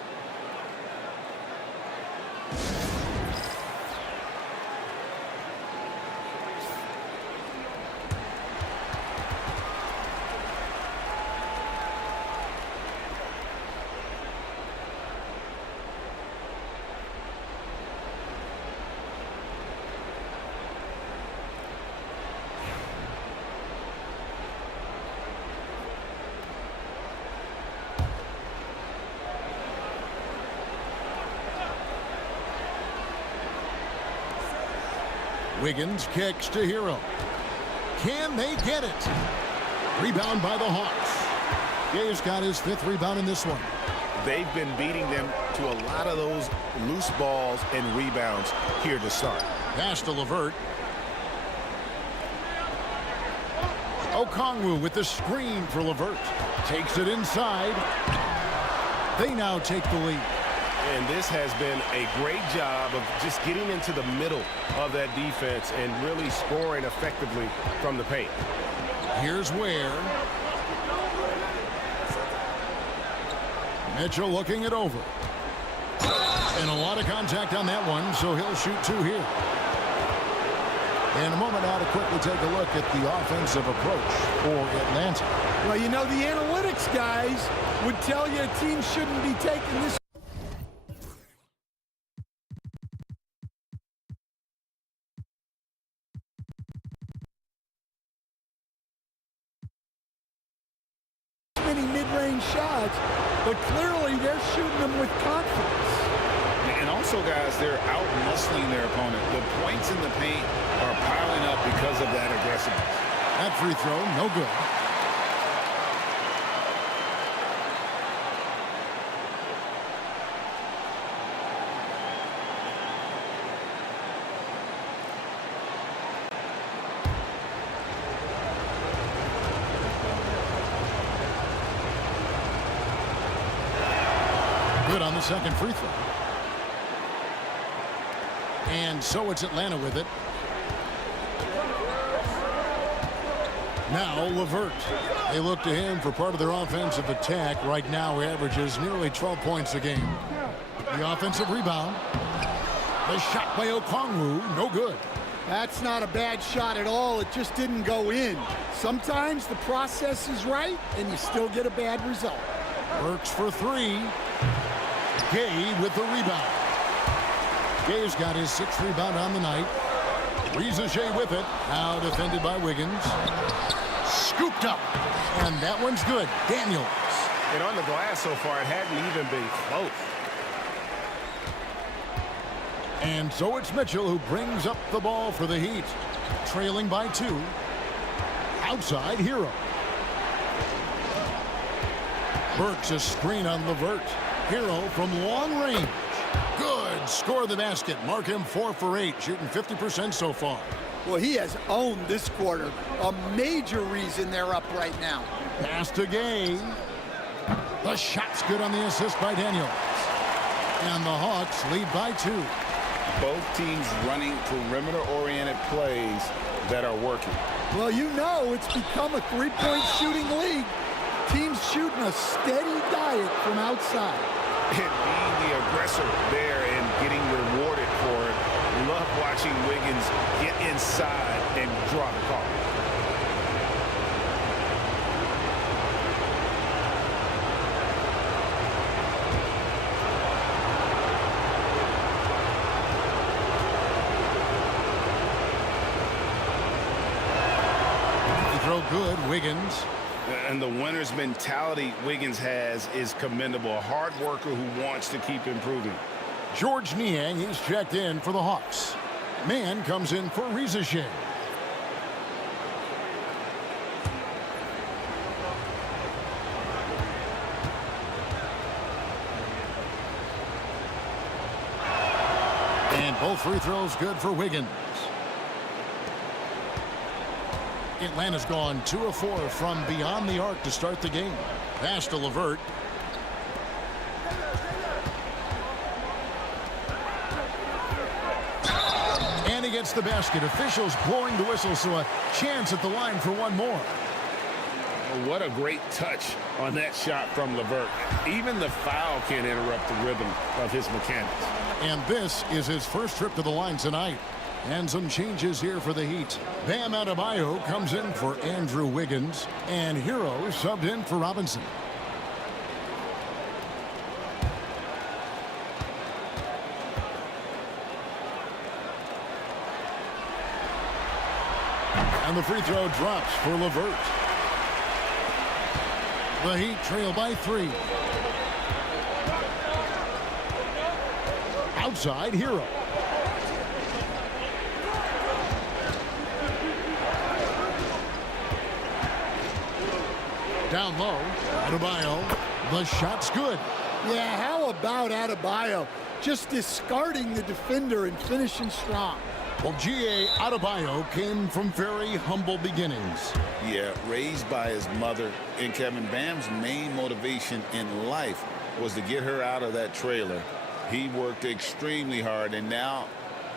Wiggins kicks to Hero. Can they get it? Rebound by the Hawks. Gay's got his 5th rebound in this one. They've been beating them to a lot of those loose balls and rebounds here to start. Pass to LeVert. Okongwu with the screen for LeVert. Takes it inside. They now take the lead. And this has been a great job of just getting into the middle of that defense and really scoring effectively from the paint. Here's Ware. Mitchell looking it over. And a lot of contact on that one, so he'll shoot 2 here. In a moment now to quickly take a look at the offensive approach for Atlanta. Well, you know, the analytics guys would tell you a team shouldn't be taking this many mid-range shots, but clearly they're shooting them with confidence. And also, guys, they're out-muscling their opponent. The points in the paint are piling up because of that aggressiveness. That free throw, no good. Good on the second free throw. And so it's Atlanta with it. Now LeVert. They look to him for part of their offensive attack. Right now he averages nearly 12 points a game. The offensive rebound. The shot by Okongwu, no good. That's not a bad shot at all. It just didn't go in. Sometimes the process is right and you still get a bad result. Burks for 3. Gay with the rebound. Gay's got his 6th rebound on the night. Riza-Shea with it. Now defended by Wiggins. Scooped up. And that one's good. Daniels. And on the glass so far, it hadn't even been close. And so it's Mitchell who brings up the ball for the Heat. Trailing by 2. Outside, Hero. Burks a screen on LeVert. Hero from long range. Good. Score the basket. Mark him 4 for 8. Shooting 50% so far. Well, he has owned this quarter. A major reason they're up right now. Pass to Gay. The shot's good on the assist by Daniels. And the Hawks lead by 2. Both teams running perimeter-oriented plays that are working. Well, you know it's become a three-point shooting league. Teams shooting a steady diet from outside. And being the aggressor there and getting rewarded for it. Love watching Wiggins get inside and draw the call. Throw good, Wiggins. And the winner's mentality Wiggins has is commendable. A hard worker who wants to keep improving. George Niang, he's checked in for the Hawks. Mann comes in for Riza-Shea. And both free throws good for Wiggins. Atlanta's gone 2 of 4 from beyond the arc to start the game. Pass to LeVert. And he gets the basket. Officials blowing the whistle, so a chance at the line for one more. What a great touch on that shot from LeVert. Even the foul can't interrupt the rhythm of his mechanics. And this is his first trip to the line tonight. And some changes here for the Heat. Bam Adebayo comes in for Andrew Wiggins. And Hero subbed in for Robinson. And the free throw drops for LeVert. The Heat trail by 3. Outside, Hero. Down low, Adebayo. The shot's good. Yeah, how about Adebayo? Just discarding the defender and finishing strong. Well, G.A. Adebayo came from very humble beginnings. Yeah, raised by his mother. And Kevin, Bam's main motivation in life was to get her out of that trailer He worked extremely hard and now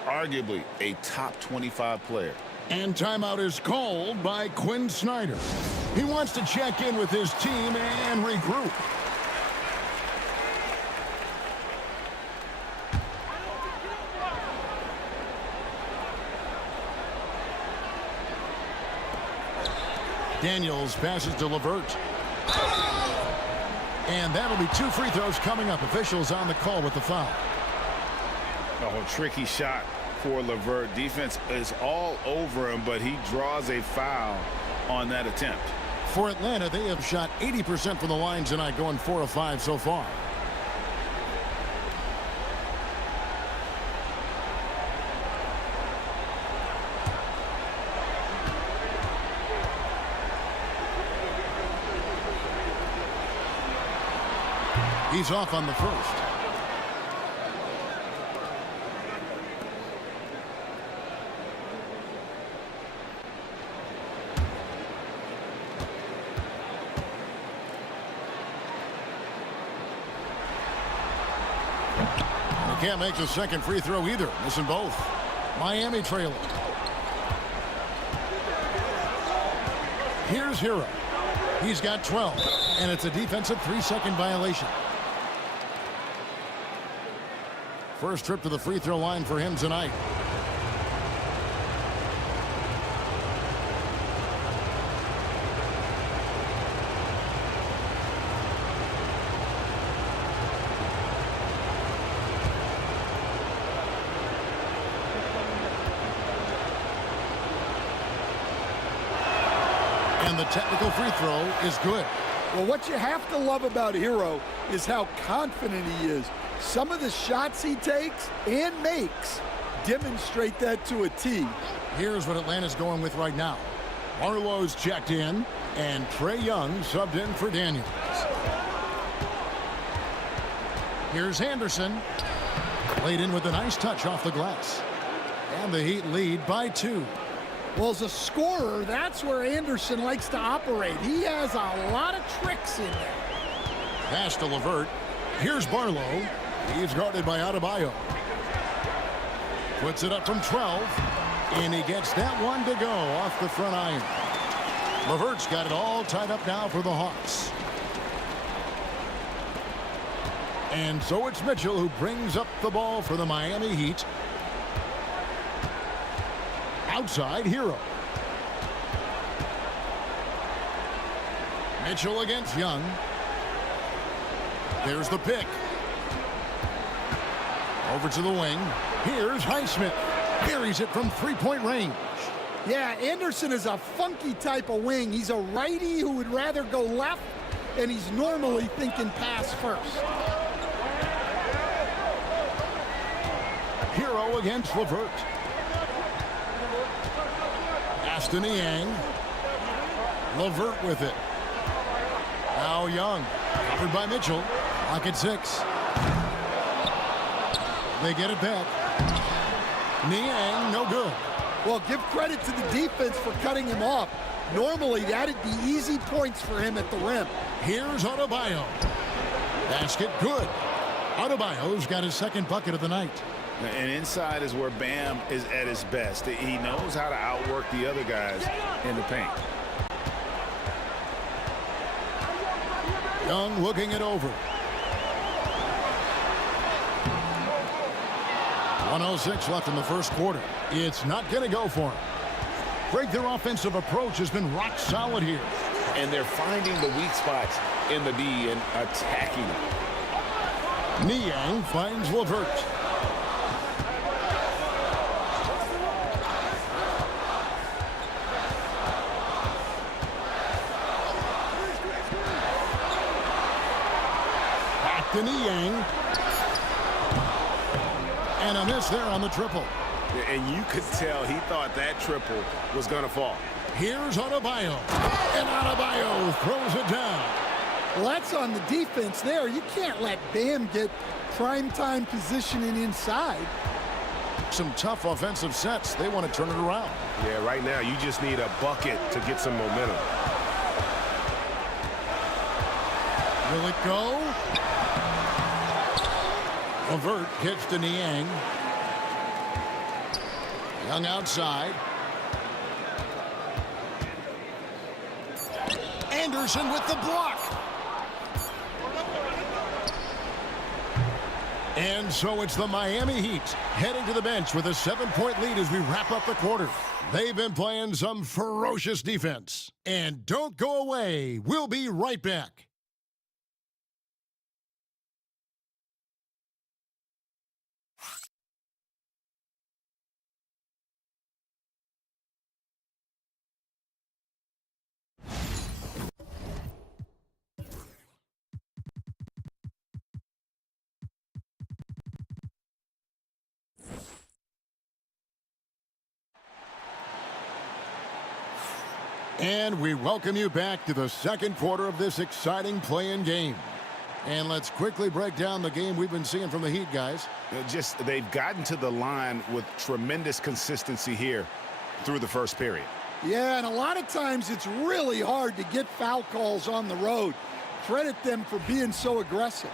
arguably a top 25 player. And timeout is called by Quinn Snyder. He wants to check in with his team and regroup. Daniels passes to LeVert. And that'll be 2 free throws coming up. Officials on the call with the foul. Oh, tricky shot for LeVert. Defense is all over him, but he draws a foul on that attempt. For Atlanta, they have shot 80% from the line tonight, going 4 of 5 so far. He's off on the first. He can't make the second free throw either. Missing both. Miami trailing. Here's Hero. He's got 12, and it's a defensive 3-second violation. First trip to the free throw line for him tonight. And the technical free throw is good. Well, what you have to love about Hero is how confident he is. Some of the shots he takes and makes demonstrate that to a T. Here's what Atlanta's going with right now. Barlow's checked in, and Trae Young subbed in for Daniels. Here's Anderson. Laid in with a nice touch off the glass. And the Heat lead by 2. Well, as a scorer, that's where Anderson likes to operate. He has a lot of tricks in there. Pass to LeVert. Here's Barlow. He's guarded by Adebayo. Puts it up from 12. And he gets that one to go off the front iron. LeVert's got it all tied up now for the Hawks. And so it's Mitchell who brings up the ball for the Miami Heat. Outside, Hero. Mitchell against Young. There's the pick. Over to the wing. Here's Highsmith. Buries it from 3-point range. Yeah, Anderson is a funky type of wing. He's a righty who would rather go left, and he's normally thinking pass first. Hero against LeVert. Aston Niang. LeVert with it. Now Young. Covered by Mitchell. Lock at 6. They get it back. Niang, no good. Well, give credit to the defense for cutting him off. Normally, that'd be easy points for him at the rim. Here's Adebayo. Basket good. Adebayo's got his second bucket of the night. And inside is where Bam is at his best. He knows how to outwork the other guys in the paint. Young looking it over. 1:06 left in the first quarter. It's not going to go for them. Greg, their offensive approach has been rock solid here. And they're finding the weak spots in the D and attacking them. Niang finds LeVert. Back to Niang. And a miss there on the triple. And you could tell he thought that triple was going to fall. Here's Adebayo. And Adebayo throws it down. Well, that's on the defense there. You can't let Bam get primetime positioning inside. Some tough offensive sets. They want to turn it around. Yeah, right now you just need a bucket to get some momentum. Will it go? Levert hits to Niang. Young outside. Anderson with the block. And so it's the Miami Heat heading to the bench with a 7-point lead as we wrap up the quarter. They've been playing some ferocious defense. And don't go away. We'll be right back. And we welcome you back to the second quarter of this exciting play-in game. And let's quickly break down the game we've been seeing from the Heat, guys. They've gotten to the line with tremendous consistency here through the first period. Yeah, and a lot of times it's really hard to get foul calls on the road. Credit them for being so aggressive.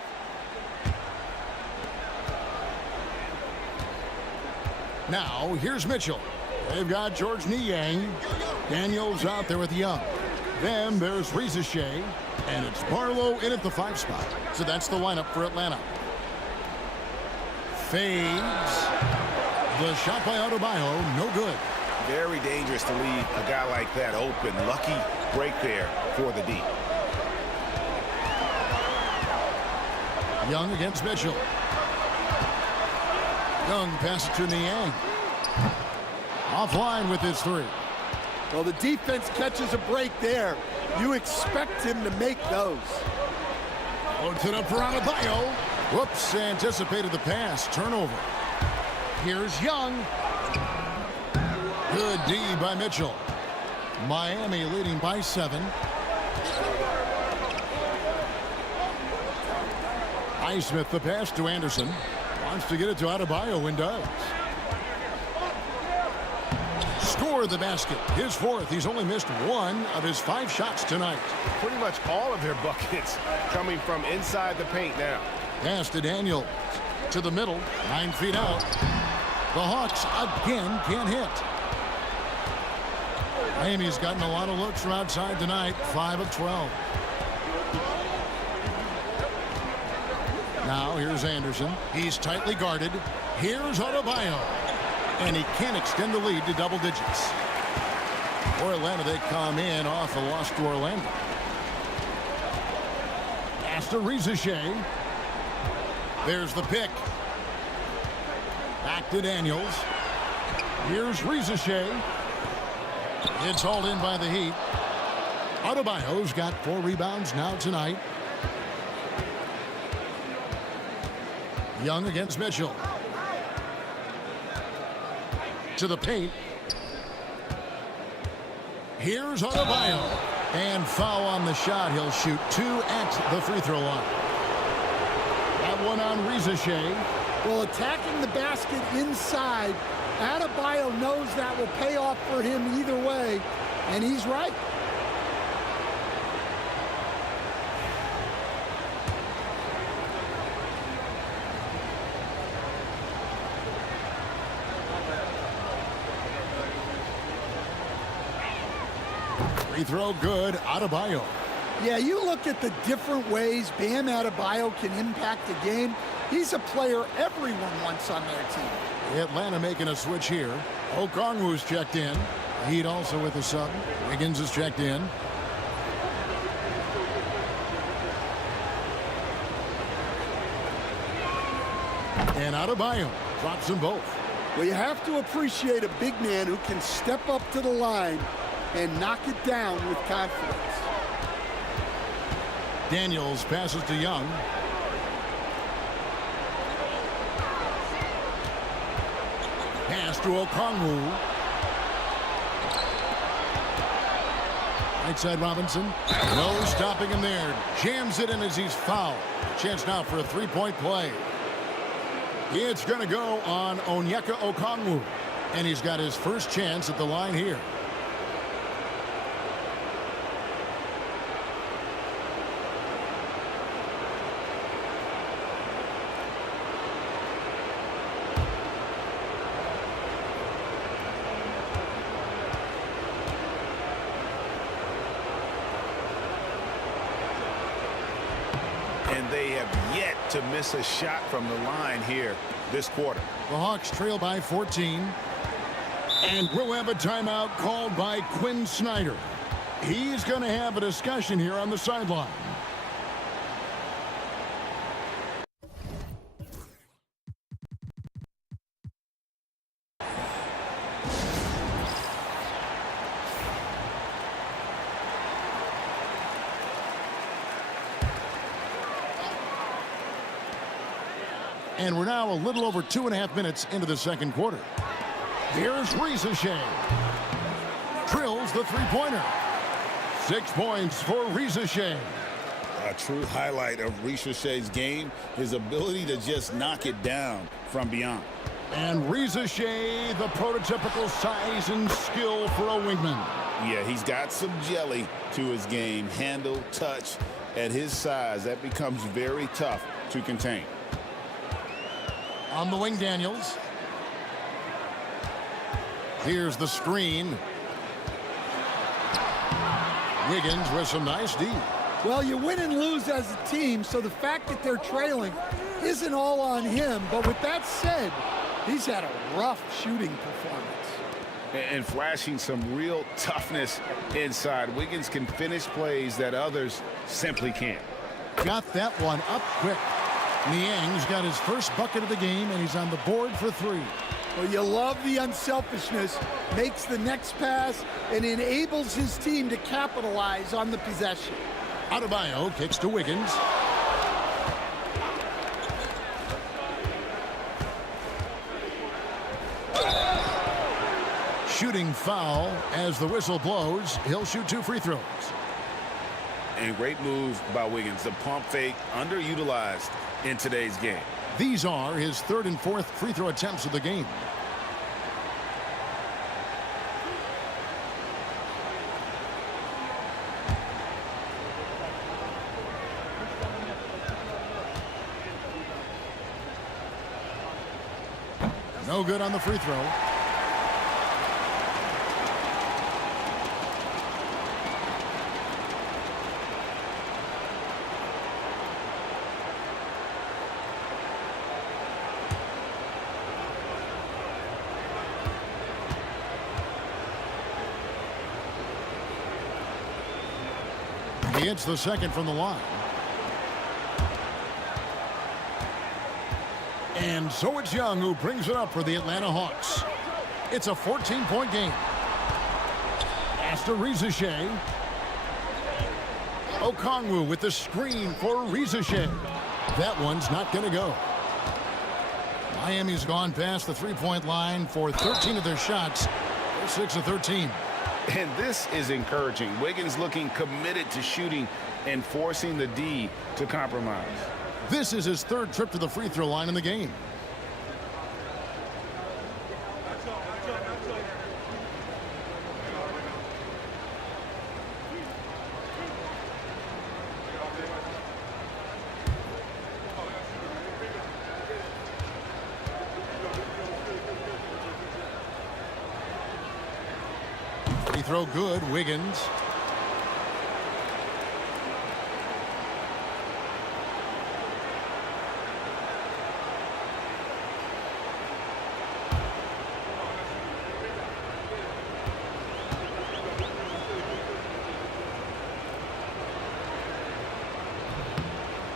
Now, here's Mitchell. They've got George Niang. Daniels out there with Young. Then there's Reza Shea. And it's Barlow in at the 5 spot. So that's the lineup for Atlanta. Fades. The shot by Adebayo, no good. Very dangerous to leave a guy like that open. Lucky break there for the D. Young against Mitchell. Young passes to Niang. Offline with his 3. Well, the defense catches a break there. You expect him to make those. Puts it up for Adebayo. Whoops, anticipated the pass. Turnover. Here's Young. Good D by Mitchell. Miami leading by 7. Highsmith the pass to Anderson. Wants to get it to Adebayo and does. Score the basket. His 4th. He's only missed 1 of his 5 shots tonight. Pretty much all of their buckets coming from inside the paint now. Pass to Daniels. To the middle. 9 feet out. The Hawks again can't hit. Miami's gotten a lot of looks from outside tonight. 5 of 12. Now here's Anderson. He's tightly guarded. Here's Adebayo. And he can't extend the lead to double digits. For Atlanta, they come in off a loss to Orlando. Pass to Reza Shea. There's the pick. Back to Daniels. Here's Reza Shea. It's hauled in by the Heat. Adebayo's got 4 rebounds now tonight. Young against Mitchell. To the paint. Here's Adebayo. And foul on the shot. He'll shoot 2 at the free throw line. That one on Reza Shea. Well, attacking the basket inside, Adebayo knows that will pay off for him either way, and he's right. Free throw good. Adebayo. Yeah, you look at the different ways Bam Adebayo can impact a game. He's a player everyone wants on their team. Atlanta making a switch here. Okongwu's checked in. Heat also with a sub. Wiggins is checked in. And Adebayo drops them both. Well, you have to appreciate a big man who can step up to the line and knock it down with confidence. Daniels passes to Young. Pass to Okongwu. Right side Robinson. No stopping him there. Jams it in as he's fouled. Chance now for a 3-point play. It's going to go on Onyeka Okongwu. And he's got his first chance at the line here. They have yet to miss a shot from the line here this quarter. The Hawks trail by 14. And we'll have a timeout called by Quinn Snyder. He's going to have a discussion here on the sideline. And we're now a little over 2.5 minutes into the second quarter. Here's Risacher. Drills the three-pointer. 6 points for Risacher. A true highlight of Risacher's game, his ability to just knock it down from beyond. And Risacher, the prototypical size and skill for a wingman. Yeah, he's got some jelly to his game. Handle, touch. At his size, that becomes very tough to contain. On the wing, Daniels. Here's the screen. Wiggins with some nice D. Well, you win and lose as a team, so the fact that they're trailing isn't all on him. But with that said, he's had a rough shooting performance. And flashing some real toughness inside. Wiggins can finish plays that others simply can't. Got that one up quick. Niang's got his first bucket of the game, and he's on the board for 3. Well, you love the unselfishness, makes the next pass, and enables his team to capitalize on the possession. Adebayo kicks to Wiggins. Shooting foul as the whistle blows. He'll shoot 2 free throws. And great move by Wiggins. The pump fake underutilized in today's game. These are his 3rd and 4th free throw attempts of the game. No good on the free throw. He hits the second from the line. And so it's Young who brings it up for the Atlanta Hawks. It's a 14-point game. Pass to Risacher. Okongwu with the screen for Risacher. That one's not going to go. Miami's gone past the three-point line for 13 of their shots. They're 6 of 13. And this is encouraging. Wiggins looking committed to shooting and forcing the D to compromise. This is his 3rd trip to the free throw line in the game. Free throw good, Wiggins.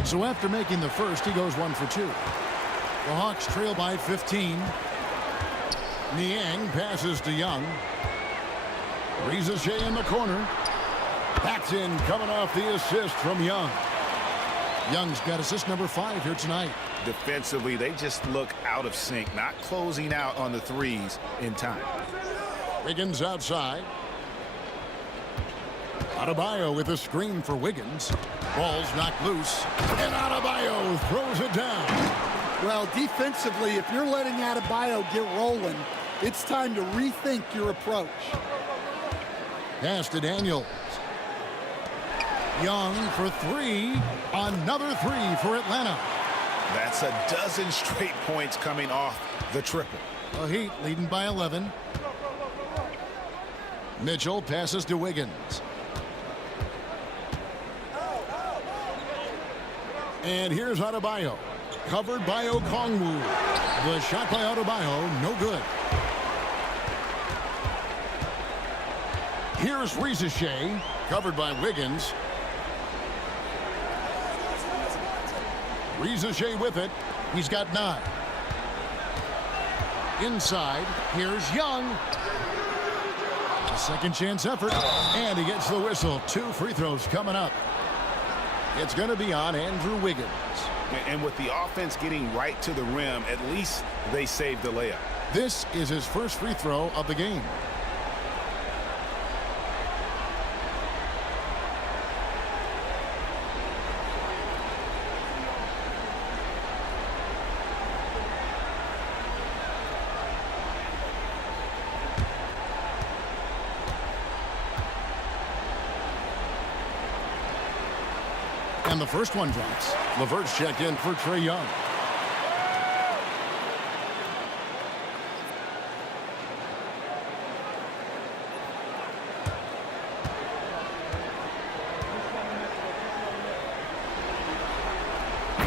So after making the first, he goes 1 for 2. The Hawks trail by 15. Niang passes to Young. Risacher in the corner. Paxson coming off the assist from Young. Young's got assist number 5 here tonight. Defensively, they just look out of sync, not closing out on the threes in time. Wiggins outside. Adebayo with a screen for Wiggins. Ball's knocked loose. And Adebayo throws it down. Well, defensively, if you're letting Adebayo get rolling, it's time to rethink your approach. Pass to Daniels. Young for 3. Another 3 for Atlanta. That's a dozen straight points coming off the triple. The Heat leading by 11. Mitchell passes to Wiggins. And here's Adebayo. Covered by Okongwu. The shot by Adebayo, no good. Here's Rizachet. Covered by Wiggins. Rizachet with it. He's got 9. Inside, here's Young. A second chance effort, and he gets the whistle. 2 free throws coming up. It's going to be on Andrew Wiggins. And with the offense getting right to the rim, at least they saved the layup. This is his first free throw of the game. And the first one drops. LeVert's checked in for Trae Young.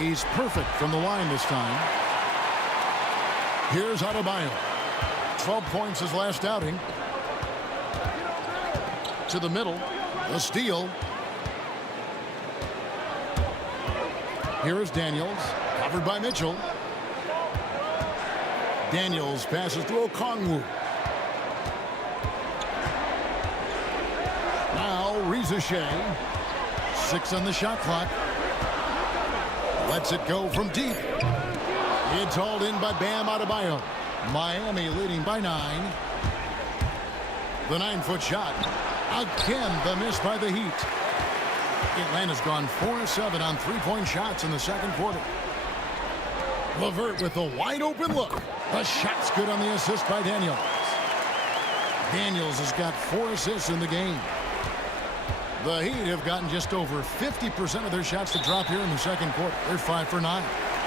He's perfect from the line this time. Here's Adebayo. 12 points his last outing. To the middle. A steal. Here is Daniels, covered by Mitchell. Daniels passes to Okongwu. Now Rizachet. 6 on the shot clock. Lets it go from deep. It's hauled in by Bam Adebayo. Miami leading by 9. The 9-foot shot. Again, the miss by the Heat. Atlanta's gone 4-7 on 3-point shots in the second quarter. LeVert with a wide open look. The shot's good on the assist by Daniels. Daniels has got 4 assists in the game. The Heat have gotten just over 50% of their shots to drop here in the second quarter. They're 5 for 9.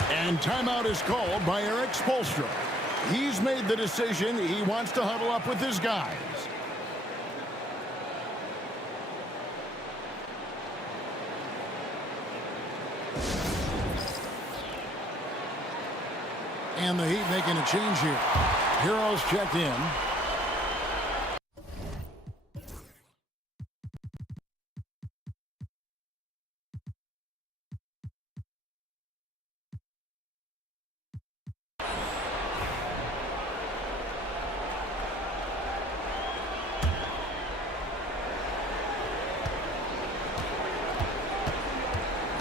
And timeout is called by Eric Spoelstra. He's made the decision he wants to huddle up with his guys. And the Heat making a change here. Heroes checked in.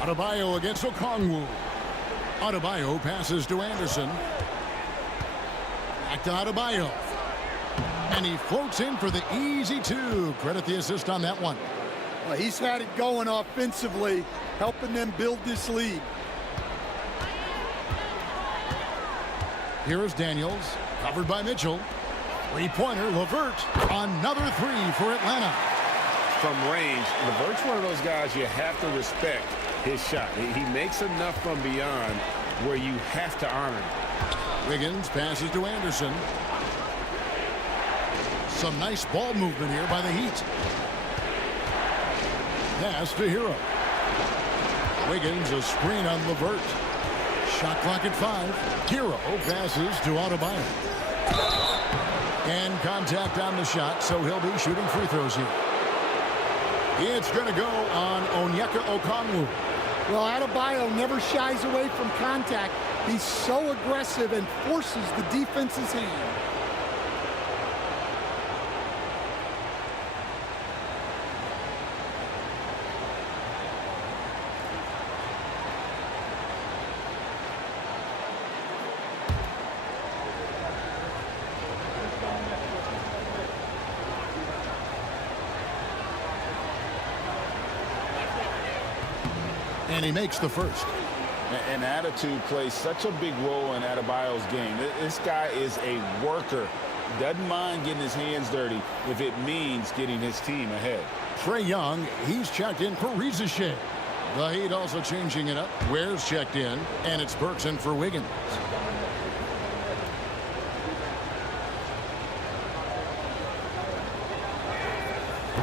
Adebayo against Okongwu. Adebayo passes to Anderson. Back to Adebayo. And he floats in for the easy 2. Credit the assist on that one. Well, he's had it going offensively, helping them build this lead. Here is Daniels, covered by Mitchell. 3-pointer, LeVert. Another 3 for Atlanta. From range, LeVert's one of those guys you have to respect his shot. He makes enough from beyond where you have to honor him. Wiggins passes to Anderson. Some nice ball movement here by the Heat. Pass to Hero. Wiggins, a screen on LeVert. Shot clock at 5. Hero passes to Adebayo. And contact on the shot, so he'll be shooting free throws here. It's going to go on Onyeka Okongwu. Well, Adebayo never shies away from contact. He's so aggressive and forces the defense's hand. And he makes the first. And attitude plays such a big role in Adebayo's game. This guy is a worker. Doesn't mind getting his hands dirty if it means getting his team ahead. Trae Young, he's checked in for Rizachet. The Heat also changing it up. Ware's checked in, and it's Burks in for Wiggins.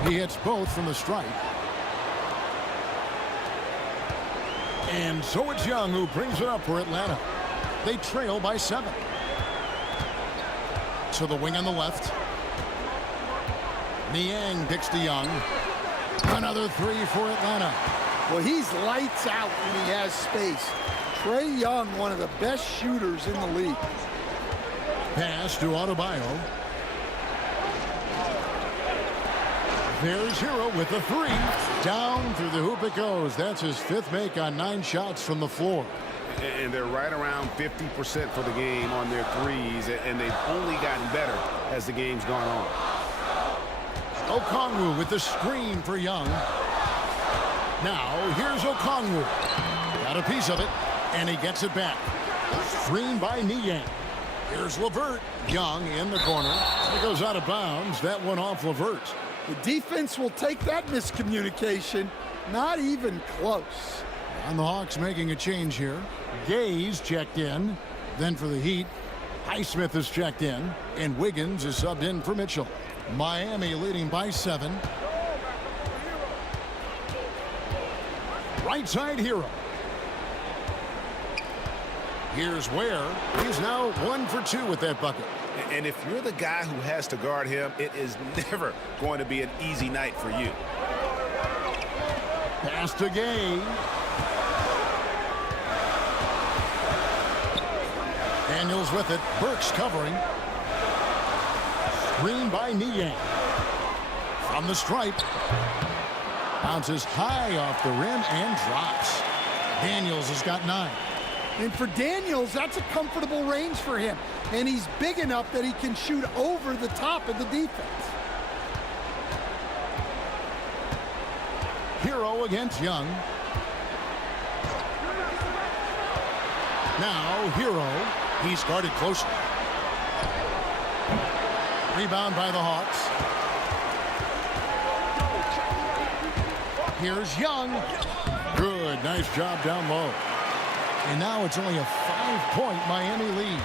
He hits both from the stripe. And so it's Young who brings it up for Atlanta. They trail by 7. To the wing on the left. Niang picks to Young. Another 3 for Atlanta. Well, he's lights out when he has space. Trae Young, one of the best shooters in the league. Pass to Adebayo. There's Hero with the 3. Down through the hoop it goes. That's his 5th make on 9 shots from the floor. And they're right around 50% for the game on their threes, and they've only gotten better as the game's gone on. Okongwu with the screen for Young. Now, here's Okongwu. Got a piece of it, and he gets it back. Screen by Niang. Here's LeVert. Young in the corner. It goes out of bounds. That one off LeVert. The defense will take that miscommunication. Not even close. And the Hawks making a change here. Gaze checked in. Then for the Heat, Highsmith is checked in. And Wiggins is subbed in for Mitchell. Miami leading by 7. Right side Hero. Here's Ware. He's now 1 for 2 with that bucket. And if you're the guy who has to guard him, it is never going to be an easy night for you. Pass to Gay. Daniels with it. Burks covering. Screen by Niang. From the stripe. Bounces high off the rim and drops. Daniels has got 9. And for Daniels, that's a comfortable range for him. And he's big enough that he can shoot over the top of the defense. Hero against Young. Now Hero. He's guarded closely. Rebound by the Hawks. Here's Young. Good. Nice job down low. And now it's only a 5-point Miami lead.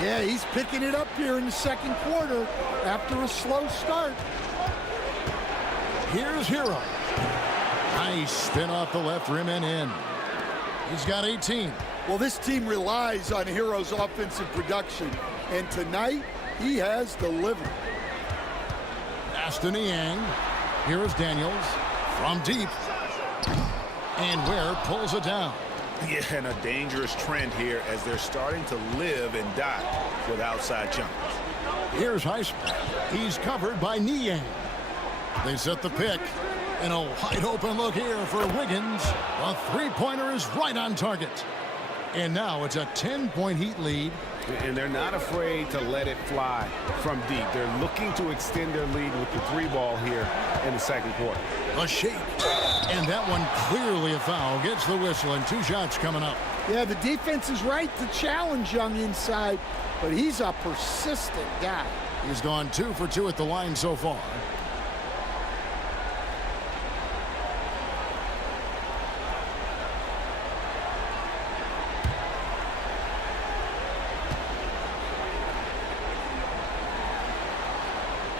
Yeah, he's picking it up here in the second quarter after a slow start. Here's Hero. Nice spin off the left rim and in. He's got 18. Well, this team relies on Hero's offensive production. And tonight, he has delivered. Pass to Niang. Here's Daniels from deep. And Ware pulls it down. Yeah, and a dangerous trend here as they're starting to live and die with outside jumpers. Here's Highsmith. He's covered by Niang. They set the pick. And a wide open look here for Wiggins. A 3-pointer is right on target. And now it's a 10-point Heat lead. And they're not afraid to let it fly from deep. They're looking to extend their lead with the 3-ball here in the second quarter. A shake. And that one clearly a foul. Gets the whistle and 2 shots coming up. Yeah, the defense is right to challenge Young inside, but he's a persistent guy. He's gone 2 for 2 at the line so far.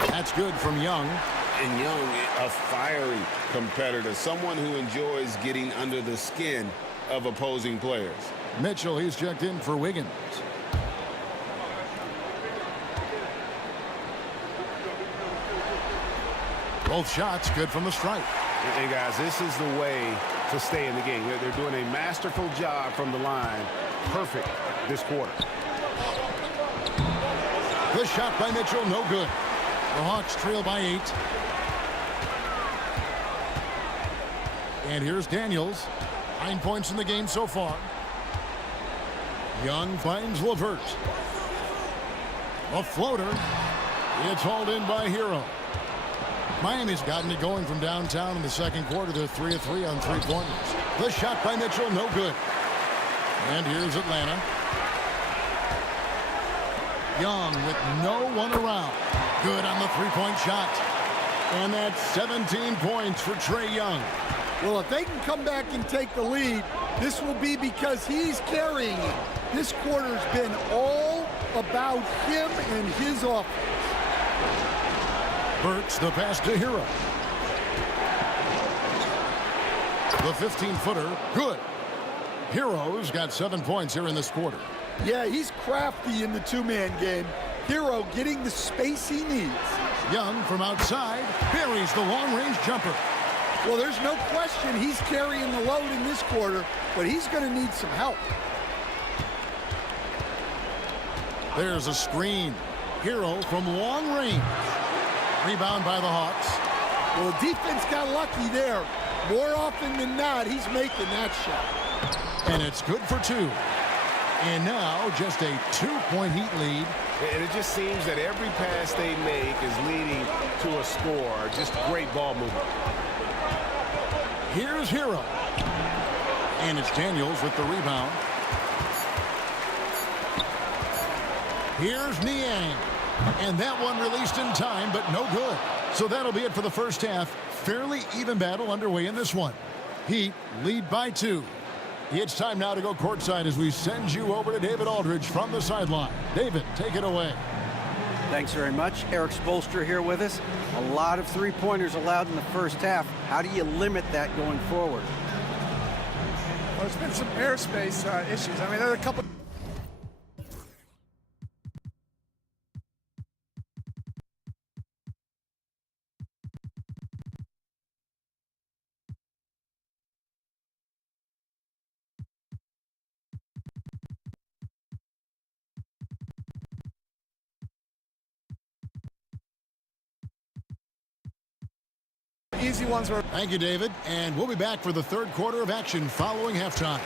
That's good from Young. And Young, a fiery competitor, someone who enjoys getting under the skin of opposing players. Mitchell, he's checked in for Wiggins. Both shots good from the stripe. And guys, this is the way to stay in the game. They're doing a masterful job from the line. Perfect this quarter. The shot by Mitchell, no good. The Hawks trail by 8. And here's Daniels. 9 points in the game so far. Young finds LeVert. A floater. It's hauled in by Hero. Miami's gotten it going from downtown in the second quarter. They're 3 of 3 on 3-pointers. The shot by Mitchell, no good. And here's Atlanta. Young with no one around. Good on the 3-point shot. And that's 17 points for Trae Young. Well, if they can come back and take the lead, this will be because he's carrying it. This quarter's been all about him and his offense. Burks the pass to Hero. The 15-footer, good. Hero's got 7 points here in this quarter. Yeah, he's crafty in the two-man game. Hero getting the space he needs. Young from outside buries the long-range jumper. Well, there's no question he's carrying the load in this quarter, but he's going to need some help. There's a screen. Hero from long range. Rebound by the Hawks. Well, the defense got lucky there. More often than not, he's making that shot. And it's good for 2. And now just a 2-point Heat lead. And it just seems that every pass they make is leading to a score. Just great ball movement. Here's Hero. And it's Daniels with the rebound. Here's Niang. And that one released in time, but no good. So that'll be it for the first half. Fairly even battle underway in this one. Heat lead by 2. It's time now to go courtside as we send you over to David Aldridge from the sideline. David, take it away. Thanks very much. Eric Spoelstra here with us. A lot of three-pointers allowed in the first half. How do you limit that going forward? Well, there's been some airspace issues. I mean, there are a couple. Easy ones were. Thank you, David. And we'll be back for the third quarter of action following halftime.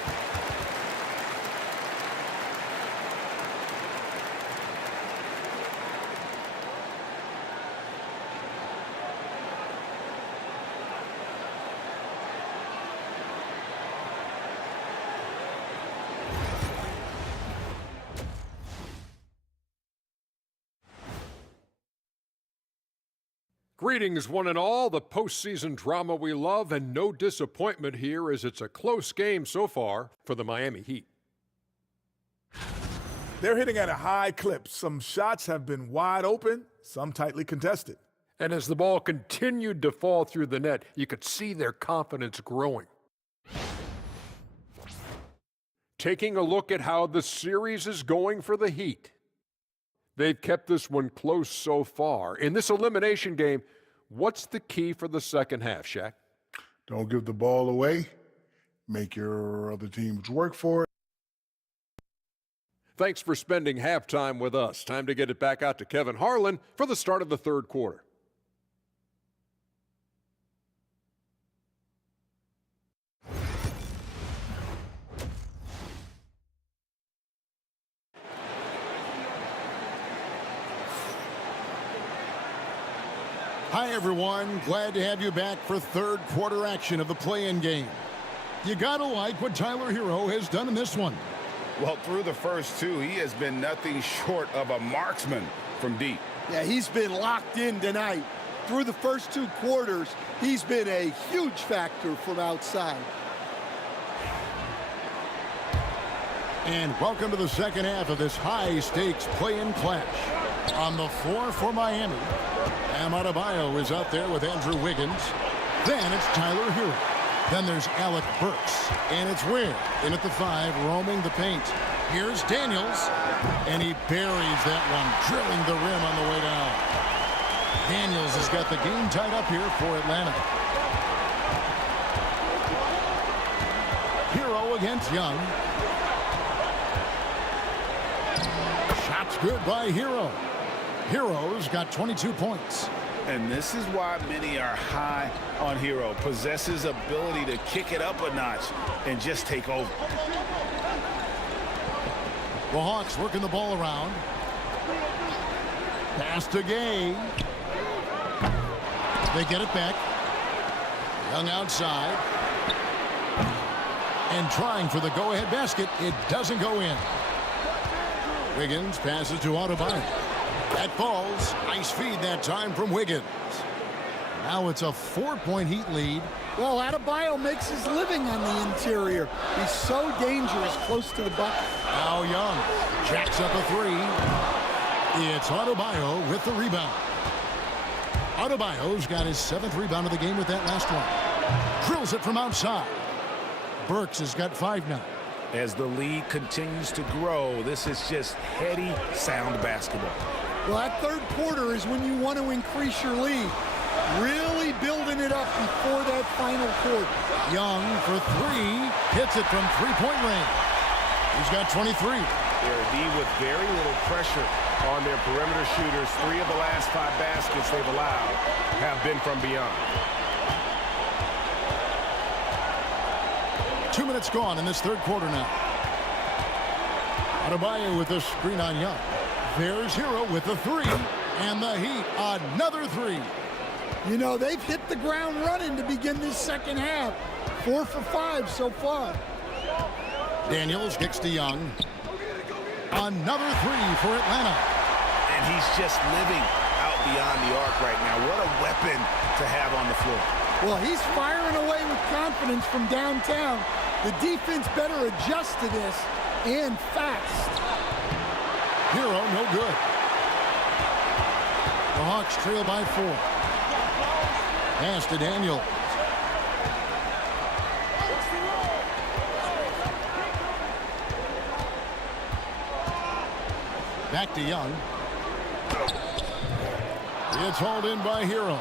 Greetings, one and all. The postseason drama we love, and no disappointment here as it's a close game so far for the Miami Heat. They're hitting at a high clip. Some shots have been wide open, some tightly contested. And as the ball continued to fall through the net, you could see their confidence growing. Taking a look at how the series is going for the Heat. They've kept this one close so far. In this elimination game, what's the key for the second half, Shaq? Don't give the ball away. Make your other teams work for it. Thanks for spending halftime with us. Time to get it back out to Kevin Harlan for the start of the third quarter. Hi, everyone. Glad to have you back for third quarter action of the play-in game. You gotta like what Tyler Hero has done in this one. Well, through the first two, he has been nothing short of a marksman from deep. Yeah, he's been locked in tonight. Through the first two quarters, he's been a huge factor from outside. And welcome to the second half of this high-stakes play-in clash. On the floor for Miami, Bam Adebayo is out there with Andrew Wiggins. Then it's Tyler Hero. Then there's Alec Burks. And it's Ware in at the 5, roaming the paint. Here's Daniels. And he buries that one, drilling the rim on the way down. Daniels has got the game tied up here for Atlanta. Hero against Young. Shot's good by Hero. Hero's got 22 points. And this is why many are high on Hero. Possesses ability to kick it up a notch and just take over. The Hawks working the ball around. Pass to Gay. They get it back. Young outside. And trying for the go-ahead basket. It doesn't go in. Wiggins passes to Adebayo. That falls. Nice feed that time from Wiggins. Now it's a 4-point Heat lead. Well, Adebayo makes his living on the interior. He's so dangerous close to the bucket. Now Young jacks up a 3. It's Adebayo with the rebound. Adebayo's got his 7th rebound of the game with that last one. Drills it from outside. Burks has got 5 now. As the lead continues to grow, this is just heady, sound basketball. Well, that third quarter is when you want to increase your lead. Really building it up before that final quarter. Young for three. Hits it from three-point range. He's got 23. They're D with very little pressure on their perimeter shooters. 3 of the last 5 baskets they've allowed have been from beyond. 2 minutes gone in this third quarter now. Adebayo with a screen on Young. There's Hero with the three. And the Heat, another three. You know, they've hit the ground running to begin this second half. 4 for 5 so far. Daniels kicks to Young. Another three for Atlanta. And he's just living out beyond the arc right now. What a weapon to have on the floor. Well, he's firing away with confidence from downtown. The defense better adjust to this, and fast. Hero, no good. The Hawks trail by 4. Pass to Daniel. Back to Young. It's hauled in by Hero.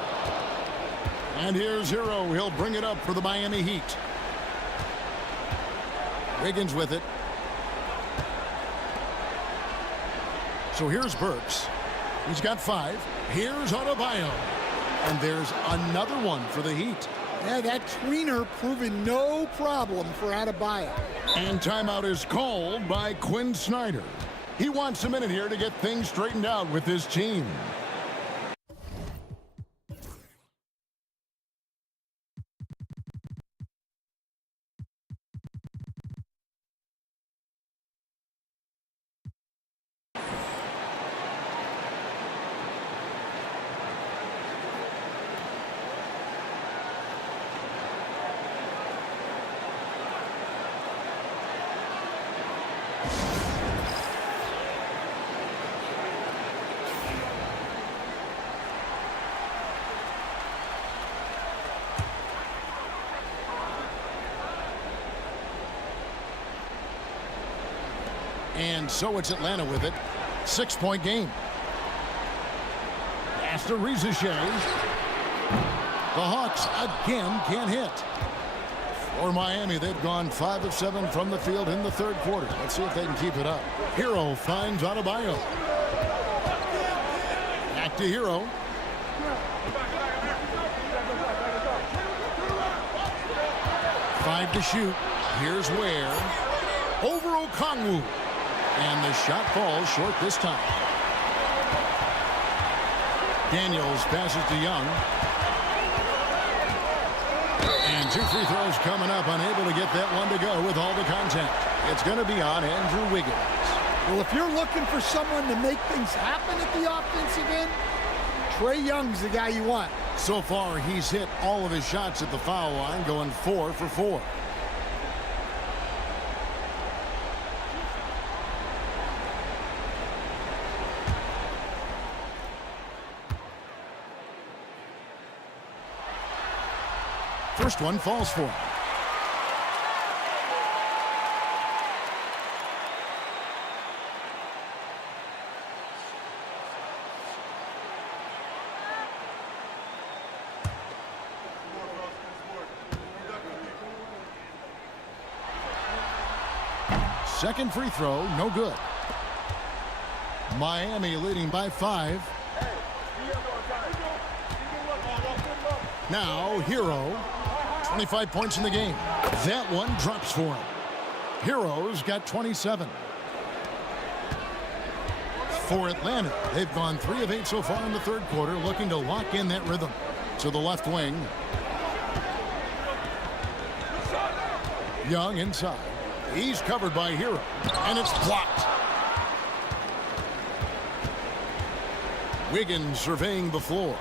And here's Hero. He'll bring it up for the Miami Heat. Wiggins with it. So here's Burks. He's got 5. Here's Adebayo. And there's another one for the Heat. Yeah, that tweener proving no problem for Adebayo. And timeout is called by Quinn Snyder. He wants a minute here to get things straightened out with his team. And so it's Atlanta with it. 6-point game. Pass to Rizachet. The Hawks again can't hit. For Miami, they've gone 5 of 7 from the field in the third quarter. Let's see if they can keep it up. Hero finds Adebayo. Back to Hero. Five to shoot. Here's Ware. Over Okongwu. And the shot falls short this time. Daniels passes to Young. And 2 free throws coming up. Unable to get that one to go with all the contact. It's going to be on Andrew Wiggins. Well, if you're looking for someone to make things happen at the offensive end, Trae Young's the guy you want. So far, he's hit all of his shots at the foul line, going 4 for 4. First one falls for him. Second free throw, no good. Miami leading by 5. Now, Hero. 25 points in the game. That one drops for him. Hero's got 27. For Atlanta, they've gone 3 of 8 so far in the third quarter, looking to lock in that rhythm. To the left wing. Young inside. He's covered by Hero, and it's blocked. Wiggins surveying the floor.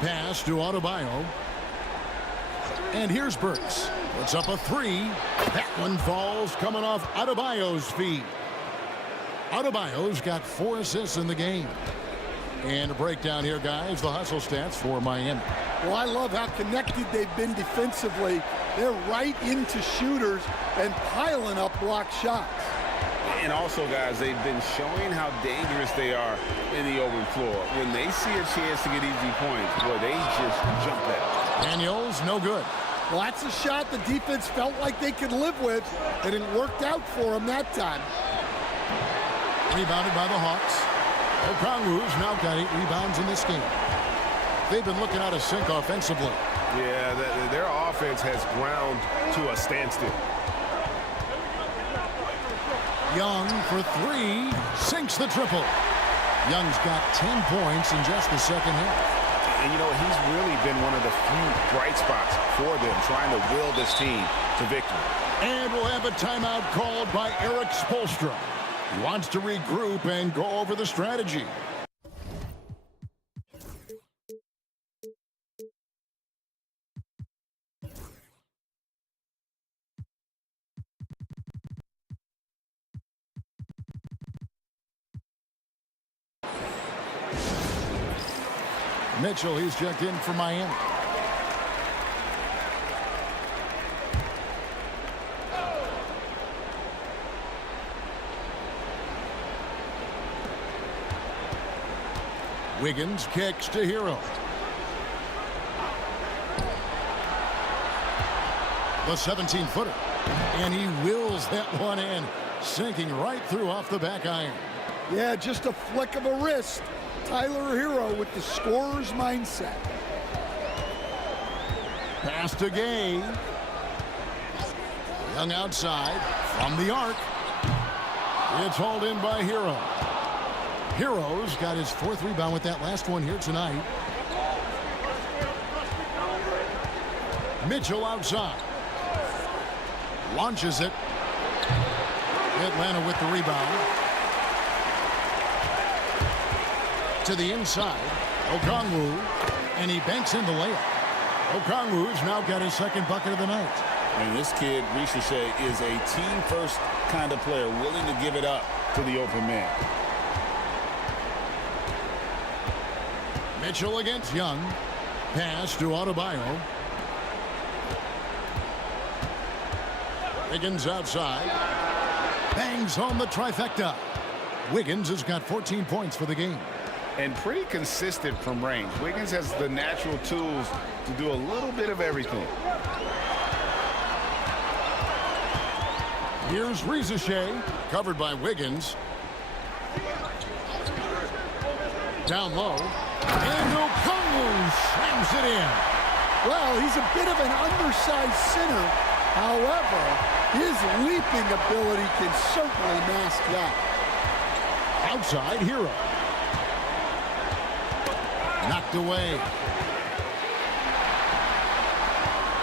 Pass to Adebayo. And here's Burks. Puts up a 3. That one falls coming off Adebayo's feet. Adebayo's got 4 assists in the game. And a breakdown here, guys. The hustle stats for Miami. Well, I love how connected they've been defensively. They're right into shooters and piling up block shots. And also, guys, they've been showing how dangerous they are in the open floor. When they see a chance to get easy points, boy, they just jump at it. Daniels, no good. Well, that's a shot the defense felt like they could live with, and it worked out for them that time. Rebounded by the Hawks. Okongwu's now got 8 rebounds in this game. They've been looking out of sync offensively. Yeah, their offense has ground to a standstill. Young for 3, sinks the triple. Young's got 10 points in just the second half. And, you know, he's really been one of the few bright spots for them, trying to will this team to victory. And we'll have a timeout called by Eric Spoelstra. He wants to regroup and go over the strategy. Mitchell, he's checked in for Miami. Wiggins kicks to Hero. The 17-footer. And he wills that one in, sinking right through off the back iron. Yeah, just a flick of a wrist. Tyler Hero with the scorer's mindset. Pass to Gay. Young outside from the arc. It's hauled in by Hero. Hero's got his 4th rebound with that last one here tonight. Mitchell outside. Launches it. Atlanta with the rebound. To the inside. Okongwu. And he banks in the layup. Okongwu's now got his 2nd bucket of the night. And this kid, Ricochet, is a team-first kind of player, willing to give it up to the open man. Mitchell against Young. Pass to Adebayo. Wiggins outside. Bangs home the trifecta. Wiggins has got 14 points for the game. And pretty consistent from range. Wiggins has the natural tools to do a little bit of everything. Here's Ricochet, covered by Wiggins. Down low. And Okongwu slams it in. Well, he's a bit of an undersized center. However, his leaping ability can certainly mask that. Outside, Hero. Knocked away.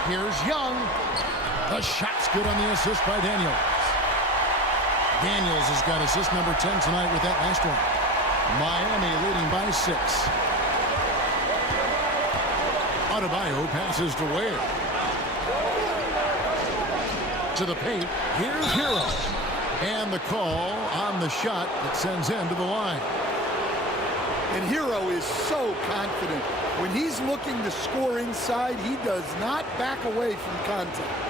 Here's Young. The shot's good on the assist by Daniels. Daniels has got assist number 10 tonight with that last one. Miami leading by 6. Adebayo passes to Ware. To the paint. Here's Hero. And the call on the shot that sends him to the line. And Hero is so confident. When he's looking to score inside, he does not back away from contact.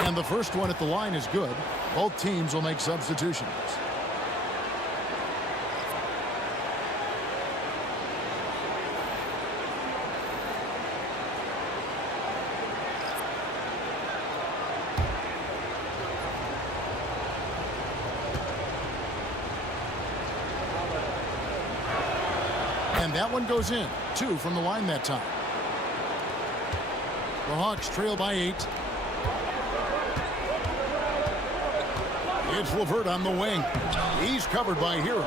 And the first one at the line is good. Both teams will make substitutions. And that one goes in. 2 from the line that time. The Hawks trail by 8. It's LeVert on the wing. He's covered by Hero.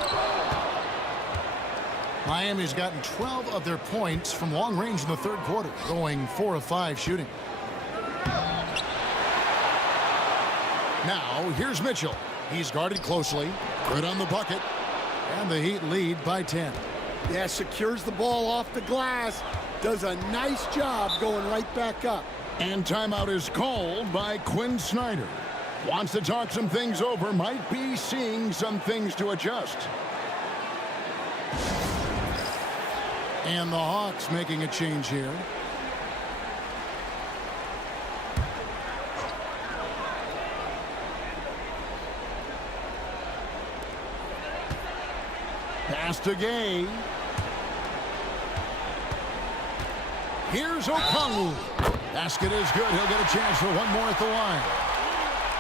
Miami's gotten 12 of their points from long range in the 3rd quarter, going 4 of 5 shooting. Now, here's Mitchell. He's guarded closely. Good on the bucket. And the Heat lead by 10. Yeah, secures the ball off the glass. Does a nice job going right back up. And timeout is called by Quinn Snyder. Wants to talk some things over. Might be seeing some things to adjust. And the Hawks making a change here. Pass to Gay. Here's Okongwu. Basket is good. He'll get a chance for one more at the line.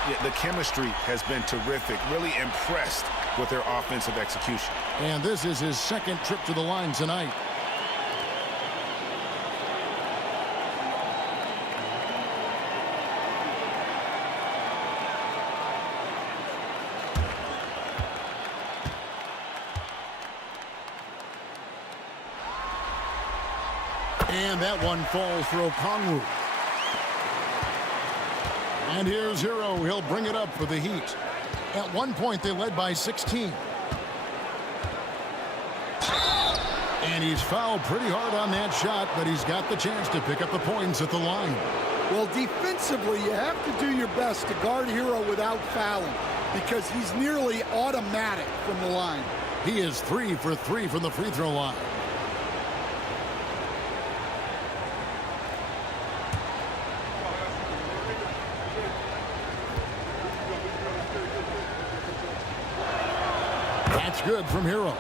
Yeah, the chemistry has been terrific. Really impressed with their offensive execution. And this is his second trip to the line tonight. And that one falls for Okongwu. And here's Hero. He'll bring it up for the Heat. At one point, they led by 16. And he's fouled pretty hard on that shot, but he's got the chance to pick up the points at the line. Well, defensively, you have to do your best to guard Hero without fouling because he's nearly automatic from the line. He is 3 for 3 from the free throw line. That's good from Hero.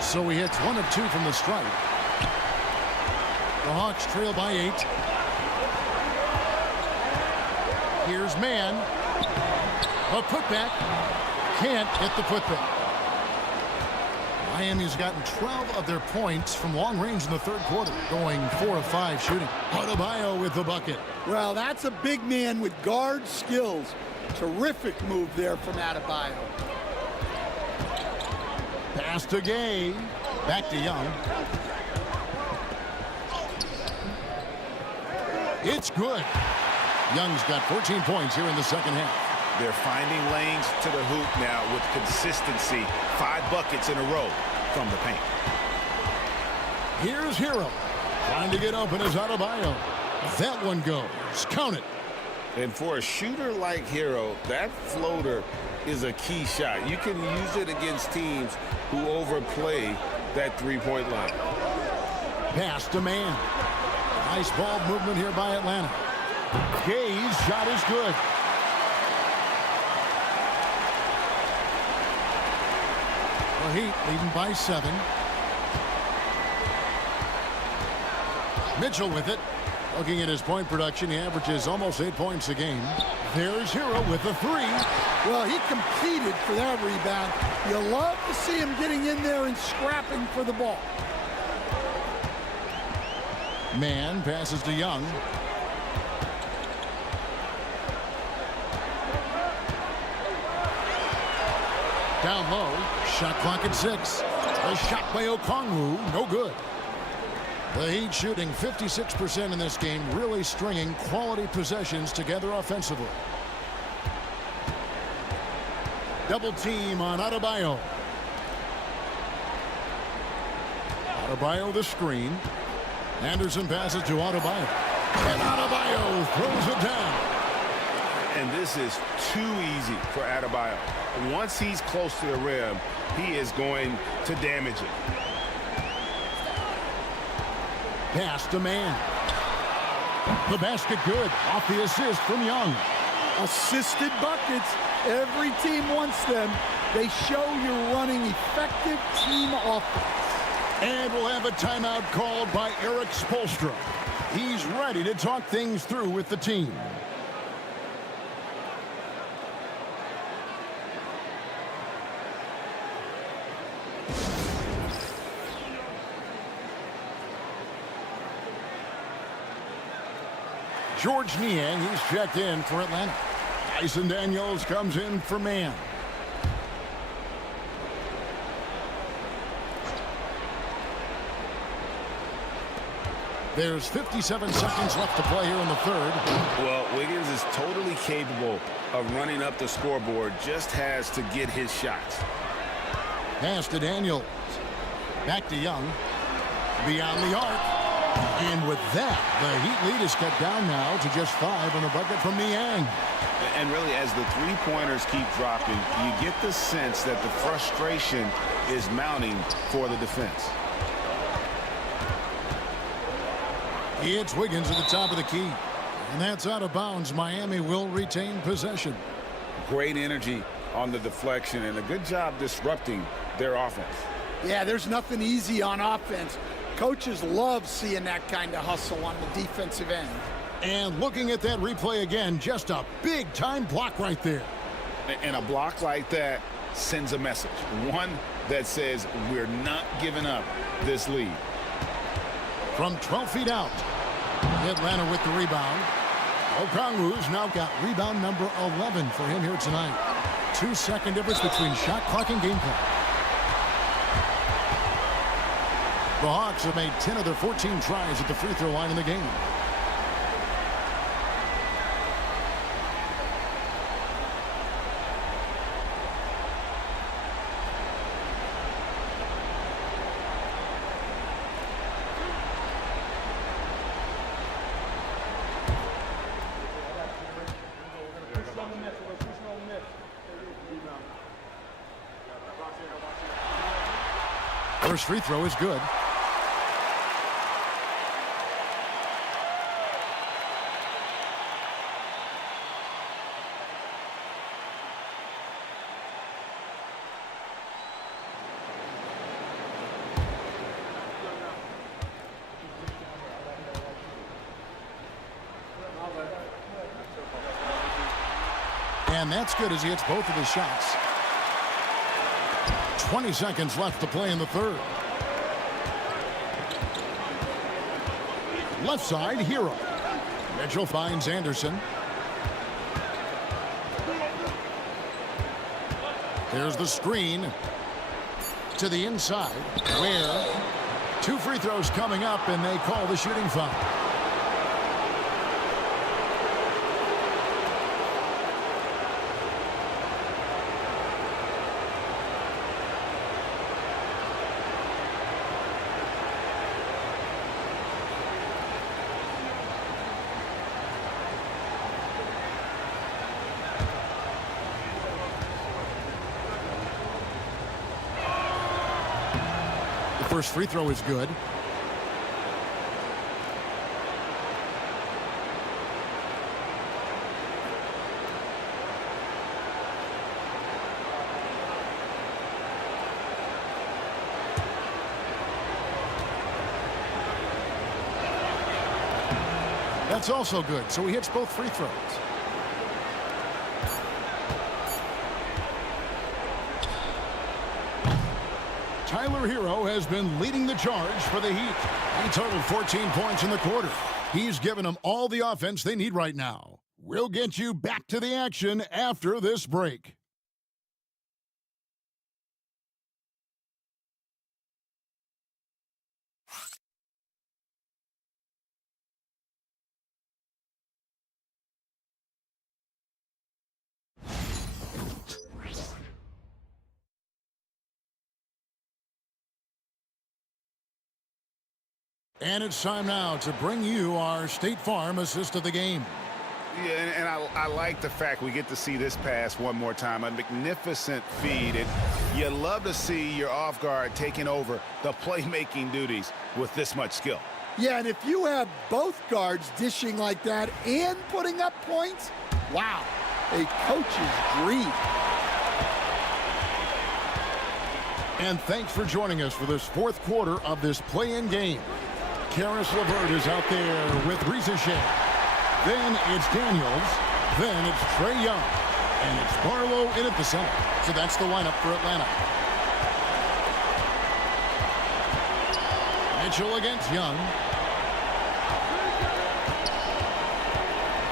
So he hits 1 of 2 from the stripe. The Hawks trail by 8. Here's Mann. A putback. Can't hit the putback. Miami's gotten 12 of their points from long range in the third quarter, going 4 of 5 shooting. Adebayo with the bucket. Well, that's a big man with guard skills. Terrific move there from Adebayo. Pass to Gay. Back to Young. It's good. Young's got 14 points here in the second half. They're finding lanes to the hoop now with consistency. 5 buckets in a row from the paint. Here's Hero. Trying to get open is Adebayo. That one goes. Count it. And for a shooter like Hero, that floater is a key shot. You can use it against teams who overplay that three-point line. Pass to Mann. Nice ball movement here by Atlanta. Gay's shot is good. The Heat leading by 7. Mitchell with it. Looking at his point production, he averages almost 8 points a game. There's Hero with a 3. Well, he competed for that rebound. You love to see him getting in there and scrapping for the ball. Mann passes to Young. Down low, shot clock at 6. A shot by Okongwu, no good. The Heat shooting 56% in this game, really stringing quality possessions together offensively. Double team on Adebayo. Adebayo the screen. Anderson passes to Adebayo. And Adebayo throws it down. And this is too easy for Adebayo. Once he's close to the rim, he is going to damage it. Pass to Mann. The basket good. Off the assist from Young. Assisted buckets. Every team wants them. They show you're running effective team offense. And we'll have a timeout called by Eric Spoelstra. He's ready to talk things through with the team. George Niang, he's checked in for Atlanta. Dyson Daniels comes in for man. There's 57 seconds left to play here in the third. Well, Wiggins is totally capable of running up the scoreboard, just has to get his shots. Pass to Daniels. Back to Young. Beyond the arc. And with that, the Heat lead is cut down now to just 5 on the bucket from Niang. And really, as the three-pointers keep dropping, you get the sense that the frustration is mounting for the defense. It's Wiggins at the top of the key. And that's out of bounds. Miami will retain possession. Great energy on the deflection and a good job disrupting their offense. Yeah, there's nothing easy on offense. Coaches love seeing that kind of hustle on the defensive end. And looking at that replay again, just a big-time block right there. And a block like that sends a message. One that says we're not giving up this lead. From 12 feet out, Atlanta with the rebound. Okongwu's now got rebound number 11 for him here tonight. 2-second difference between shot clock and game clock. The Hawks have made 10 of their 14 tries at the free throw line in the game. First free throw is good. And that's good as he hits both of his shots. 20 seconds left to play in the third. Left side, Hero. Mitchell finds Anderson. There's the screen to the inside, where 2 free throws coming up, and they call the shooting foul. First free throw is good. That's also good, so he hits both free throws. Tyler Hero has been leading the charge for the Heat. He totaled 14 points in the quarter. He's given them all the offense they need right now. We'll get you back to the action after this break. And it's time now to bring you our State Farm assist of the game. Yeah, and I like the fact we get to see this pass one more time. A magnificent feed. And you love to see your off guard taking over the playmaking duties with this much skill. Yeah, and if you have both guards dishing like that and putting up points, wow, a coach's dream. And thanks for joining us for this fourth quarter of this play-in game. Karis LeVert is out there with Rizachet. Then it's Daniels. Then it's Trae Young. And it's Barlow in at the center. So that's the lineup for Atlanta. Mitchell against Young.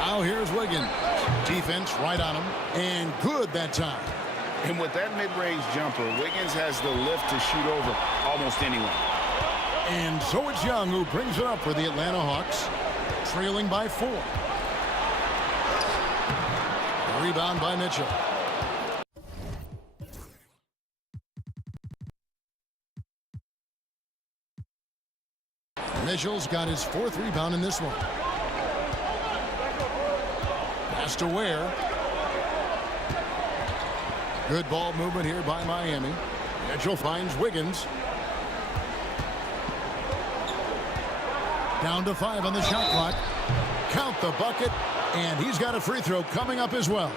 Now here's Wiggins. Defense right on him, and good that time. And with that mid-range jumper, Wiggins has the lift to shoot over almost anyone. And so it's Young who brings it up for the Atlanta Hawks, trailing by 4. Rebound by Mitchell. Mitchell's got his 4th rebound in this one. Pass to Ware. Good ball movement here by Miami. Mitchell finds Wiggins. Down to 5 on the shot clock. Count the bucket, and he's got a free throw coming up as well.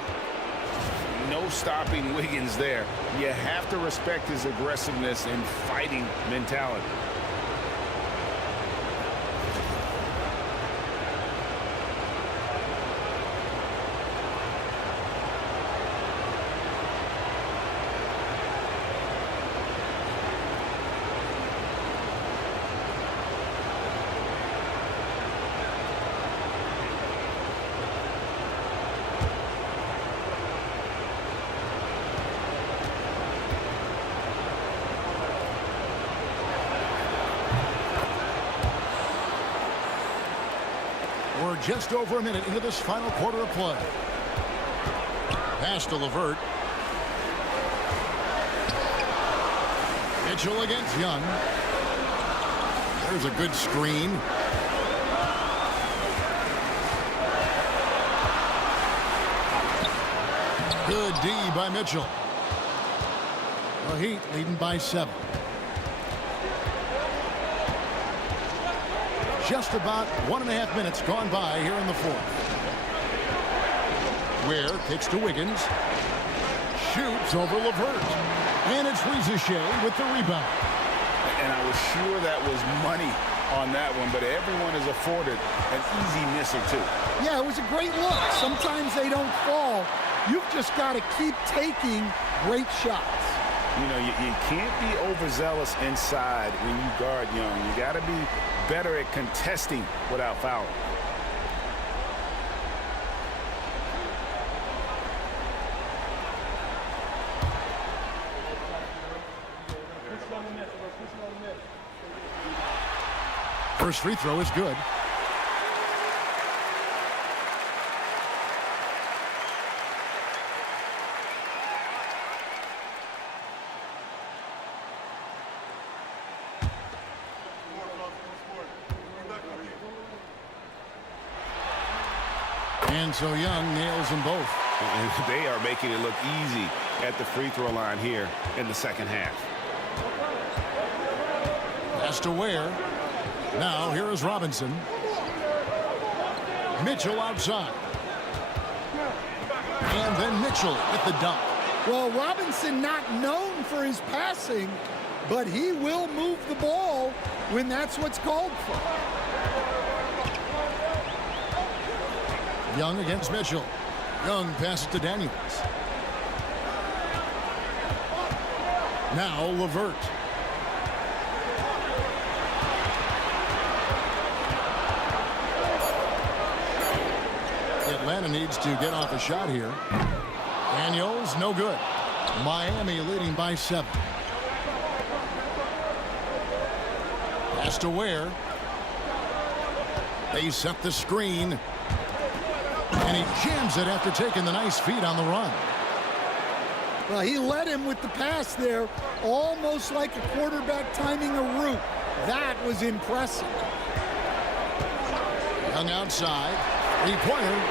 No stopping Wiggins there. You have to respect his aggressiveness and fighting mentality. We're just over a minute into this final quarter of play. Pass to LeVert. Mitchell against Young. There's a good screen. Good D by Mitchell. The Heat leading by 7. Just about 1.5 minutes gone by here in the 4th. Ware kicks to Wiggins. Shoots over LeVert. And it's Rizachet with the rebound. And I was sure that was money on that one, but everyone is afforded an easy miss or 2. Yeah, it was a great look. Sometimes they don't fall. You've just got to keep taking great shots. You know, you can't be overzealous inside when you guard Young. You got to be better at contesting without fouling. First free throw is good. And so Young nails them both. And they are making it look easy at the free throw line here in the second half. Pass to Ware. Now here is Robinson. Mitchell outside. And then Mitchell with the dunk. Well, Robinson not known for his passing, but he will move the ball when that's what's called for. Young against Mitchell. Young passes to Daniels. Now LeVert. Atlanta needs to get off a shot here. Daniels, no good. Miami leading by 7. Pass to Ware. They set the screen. And he jams it after taking the nice feed on the run. Well, he led him with the pass there, almost like a quarterback timing a route. That was impressive. Young outside. Three-pointer.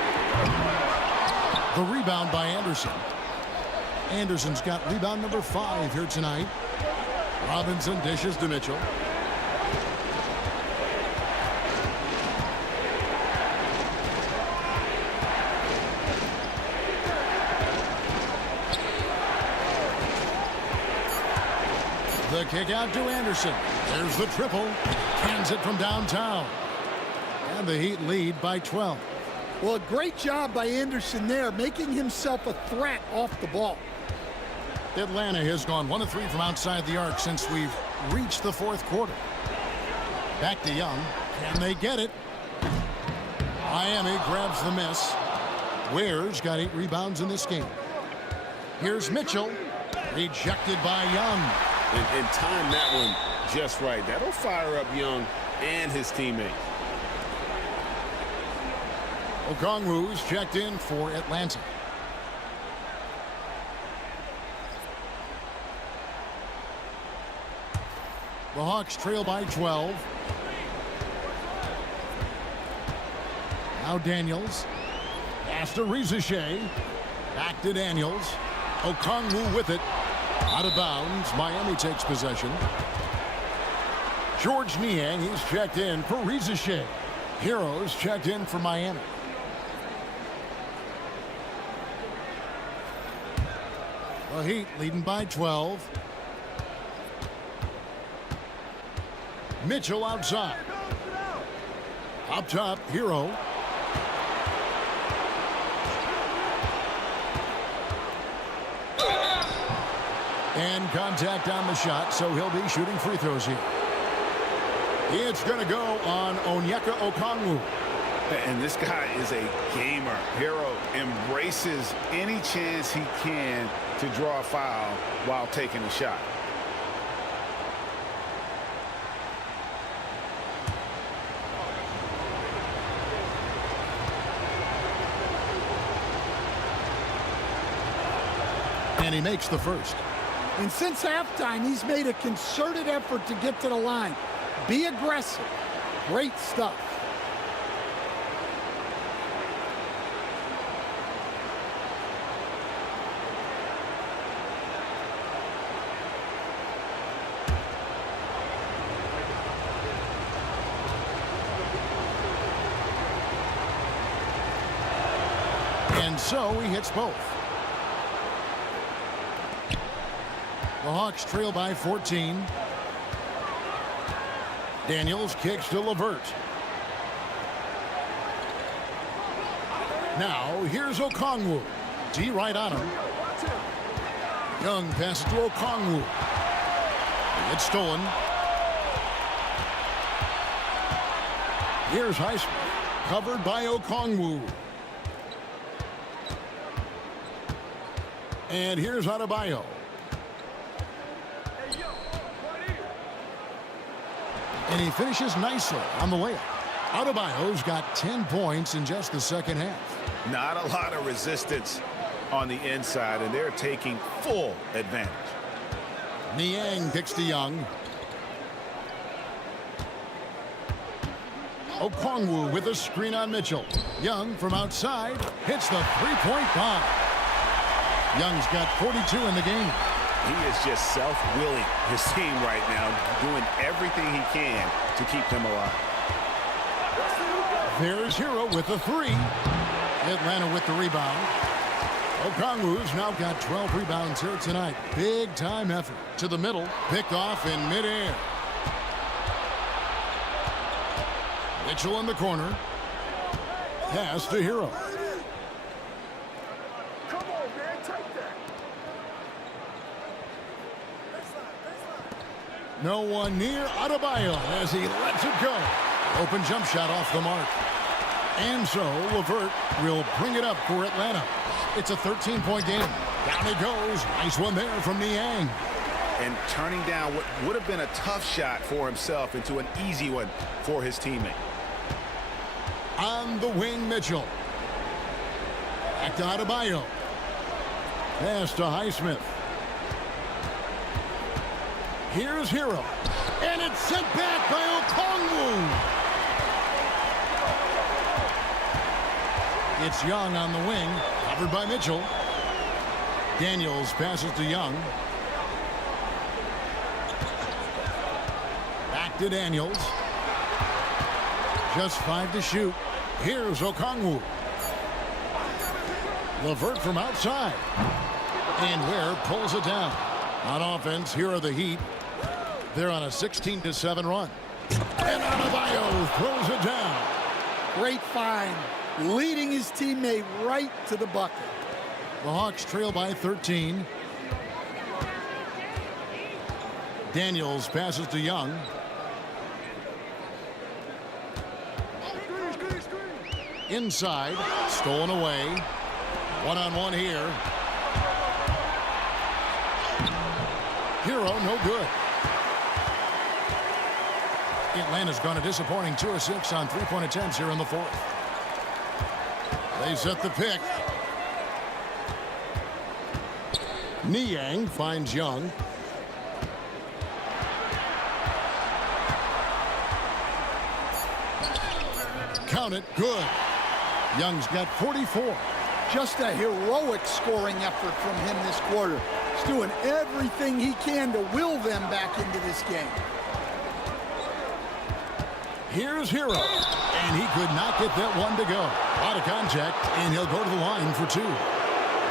The rebound by Anderson. Anderson's got rebound number 5 here tonight. Robinson dishes to Mitchell. The kick out to Anderson. There's the triple. Cans it from downtown. And the Heat lead by 12. Well, a great job by Anderson there, making himself a threat off the ball. Atlanta has gone 1 of 3 from outside the arc since we've reached the 4th quarter. Back to Young. Can they get it? Miami grabs the miss. Ware's got 8 rebounds in this game. Here's Mitchell. Rejected by Young. And time that one just right. That'll fire up Young and his teammate. Okongwu's checked in for Atlanta. The Hawks trail by 12. Now Daniels. Pass to Rizachet. Back to Daniels. Okongwu with it. Out of bounds. Miami takes possession. George Niang, he's checked in for Rizachet. Heroes checked in for Miami. The Heat leading by 12. Mitchell outside. Up top, Hero. And contact on the shot, so he'll be shooting free throws here. It's going to go on Onyeka Okongwu. And this guy is a gamer. Hero embraces any chance he can to draw a foul while taking a shot. And he makes the first. And since halftime, he's made a concerted effort to get to the line. Be aggressive. Great stuff. And so he hits both. The Hawks trail by 14. Daniels kicks to LeVert. Now here's Okongwu. D right on him. Young passes to Okongwu. It's stolen. Here's Highsmith. Covered by Okongwu. And here's Adebayo. And he finishes nicely on the layup. Adebayo's got 10 points in just the second half. Not a lot of resistance on the inside, and they're taking full advantage. Niang kicks to Young. Okongwu with a screen on Mitchell. Young from outside hits the three-point bomb. Young's got 42 in the game. He is just self-willing his team right now, doing everything he can to keep them alive. There's Hero with the three. Atlanta with the rebound. Okongwu's now got 12 rebounds here tonight. Big time effort. To the middle. Picked off in midair. Mitchell in the corner. Pass to Hero. No one near Adebayo as he lets it go. Open jump shot off the mark. And so LeVert will bring it up for Atlanta. It's a 13-point game. Down it goes. Nice one there from Niang. And turning down what would have been a tough shot for himself into an easy one for his teammate. On the wing, Mitchell. Back to Adebayo. Pass to Highsmith. Here's Hero. And it's sent back by Okongwu. It's Young on the wing. Covered by Mitchell. Daniels passes to Young. Back to Daniels. Just 5 to shoot. Here's Okongwu. LeVert from outside. And Ware pulls it down. On offense, here are the Heat. They're on a 16-7 run. And Adebayo throws it down. Great find. Leading his teammate right to the bucket. The Hawks trail by 13. Daniels passes to Young. Inside, stolen away. One-on-one here. Hero, no good. Atlanta's gone a disappointing 2 of 6 on three-point attempts here in the fourth. They set the pick. Niang finds Young. Count it, good. Young's got 44. Just a heroic scoring effort from him this quarter. He's doing everything he can to will them back into this game. Here's Hero, and he could not get that one to go. Out of contact, and he'll go to the line for 2.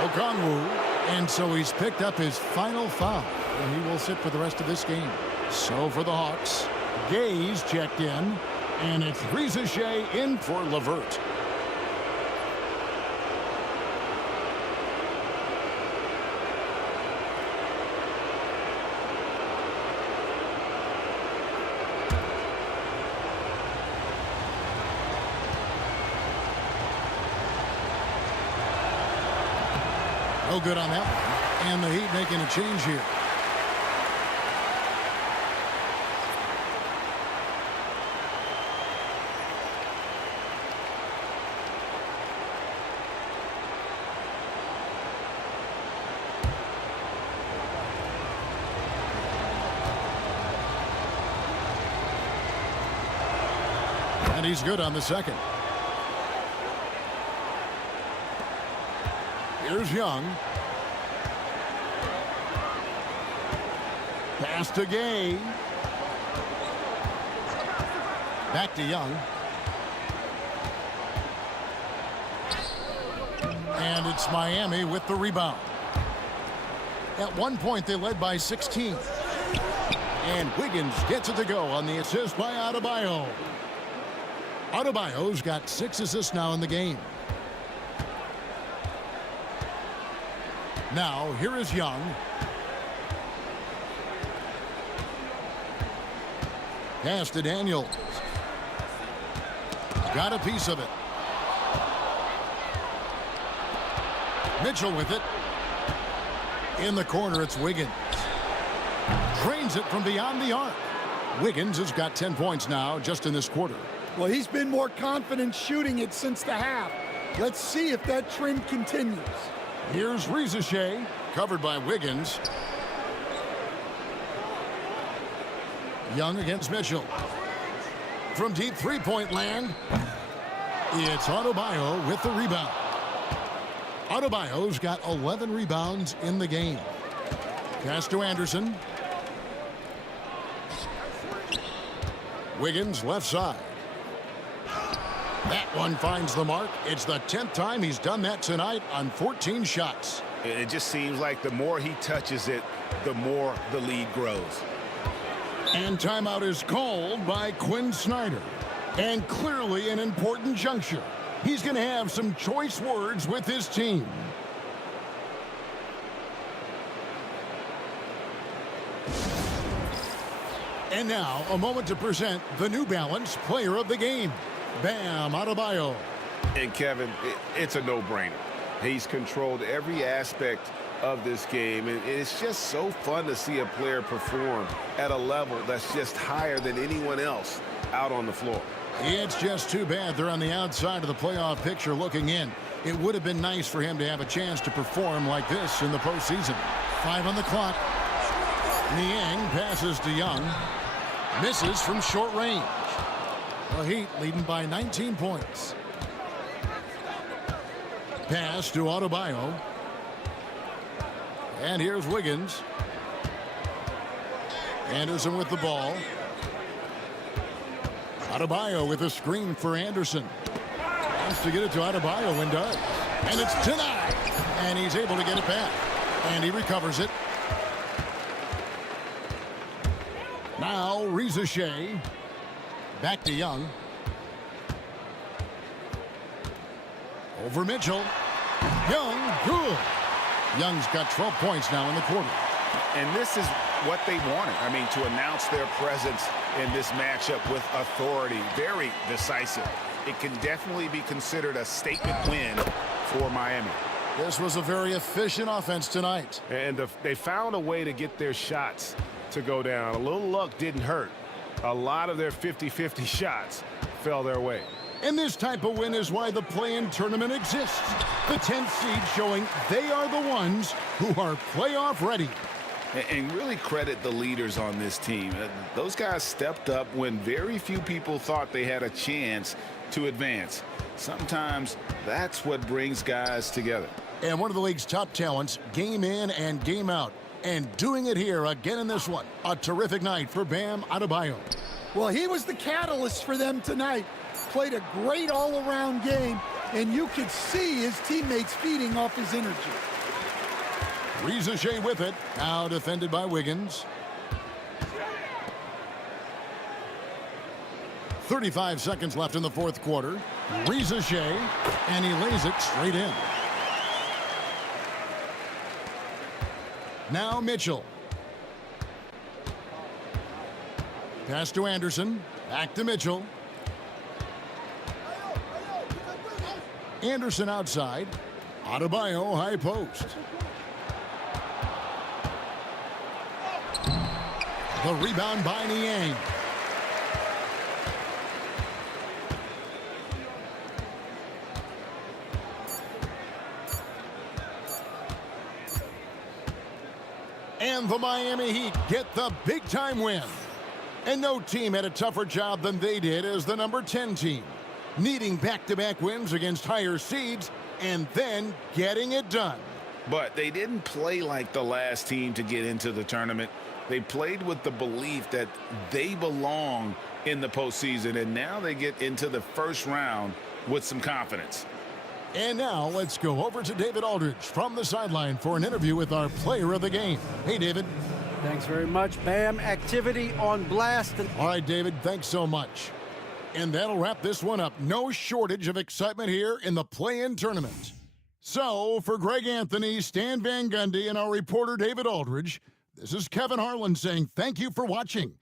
Okongwu, and so he's picked up his final foul, and he will sit for the rest of this game. So for the Hawks, Gaze checked in, and it's Riza Shea in for LeVert. No good on that one. And the Heat making a change here. And he's good on the second. Here's Young. Pass to Gay. Back to Young. And it's Miami with the rebound. At one point, they led by 16. And Wiggins gets it to go on the assist by Adebayo. Adebayo's got 6 assists now in the game. Now, here is Young. Pass to Daniels. Got a piece of it. Mitchell with it. In the corner, it's Wiggins. Drains it from beyond the arc. Wiggins has got 10 points now just in this quarter. Well, he's been more confident shooting it since the half. Let's see if that trend continues. Here's Riza Shea, covered by Wiggins. Young against Mitchell. From deep three-point land, it's Adebayo with the rebound. Adebayo's got 11 rebounds in the game. Pass to Anderson. Wiggins left side. That one finds the mark. It's the 10th time he's done that tonight on 14 shots. It just seems like the more he touches it, the more the lead grows. And timeout is called by Quinn Snyder. And clearly an important juncture. He's going to have some choice words with his team. And now, a moment to present the New Balance Player of the Game, Bam Adebayo. And Kevin, it's a no-brainer. He's controlled every aspect of this game, and it's just so fun to see a player perform at a level that's just higher than anyone else out on the floor. It's just too bad they're on the outside of the playoff picture looking in. It would have been nice for him to have a chance to perform like this in the postseason. 5 on the clock. Niang passes to Young. Misses from short range. The Heat leading by 19 points. Pass to Adebayo. And here's Wiggins. Anderson with the ball. Adebayo with a screen for Anderson. Has to get it to Adebayo and does. And it's denied. And he's able to get it back. And he recovers it. Now Riza Shea. Back to Young. Over Mitchell. Young, good. Young's got 12 points now in the quarter. And this is what they wanted. I mean, to announce their presence in this matchup with authority. Very decisive. it can definitely be considered a statement win for Miami. This was a very efficient offense tonight. And they found a way to get their shots to go down. A little luck didn't hurt. A lot of their 50-50 shots fell their way. And this type of win is why the play-in tournament exists. The 10th seed showing they are the ones who are playoff ready. And really credit the leaders on this team. Those guys stepped up when very few people thought they had a chance to advance. Sometimes that's what brings guys together. And one of the league's top talents, game in and game out. And doing it here again in this one. A terrific night for Bam Adebayo. Well, he was the catalyst for them tonight. Played a great all-around game, and you could see his teammates feeding off his energy. Reza Shea with it. Now defended by Wiggins. 35 seconds left in the fourth quarter. Reza Shea, and he lays it straight in. Now Mitchell. Pass to Anderson. Back to Mitchell. Anderson outside. Adebayo high post. The rebound by Niang. And the Miami Heat get the big-time win. And no team had a tougher job than they did as the number 10 team, needing back-to-back wins against higher seeds and then getting it done. But they didn't play like the last team to get into the tournament. They played with the belief that they belong in the postseason, and now they get into the first round with some confidence. And now let's go over to David Aldridge from the sideline for an interview with our player of the game. Hey, David. Thanks very much, Bam. Activity on blast. All right, David, thanks so much. And that'll wrap this one up. No shortage of excitement here in the play-in tournament. So, for Greg Anthony, Stan Van Gundy, and our reporter David Aldridge, this is Kevin Harlan saying thank you for watching.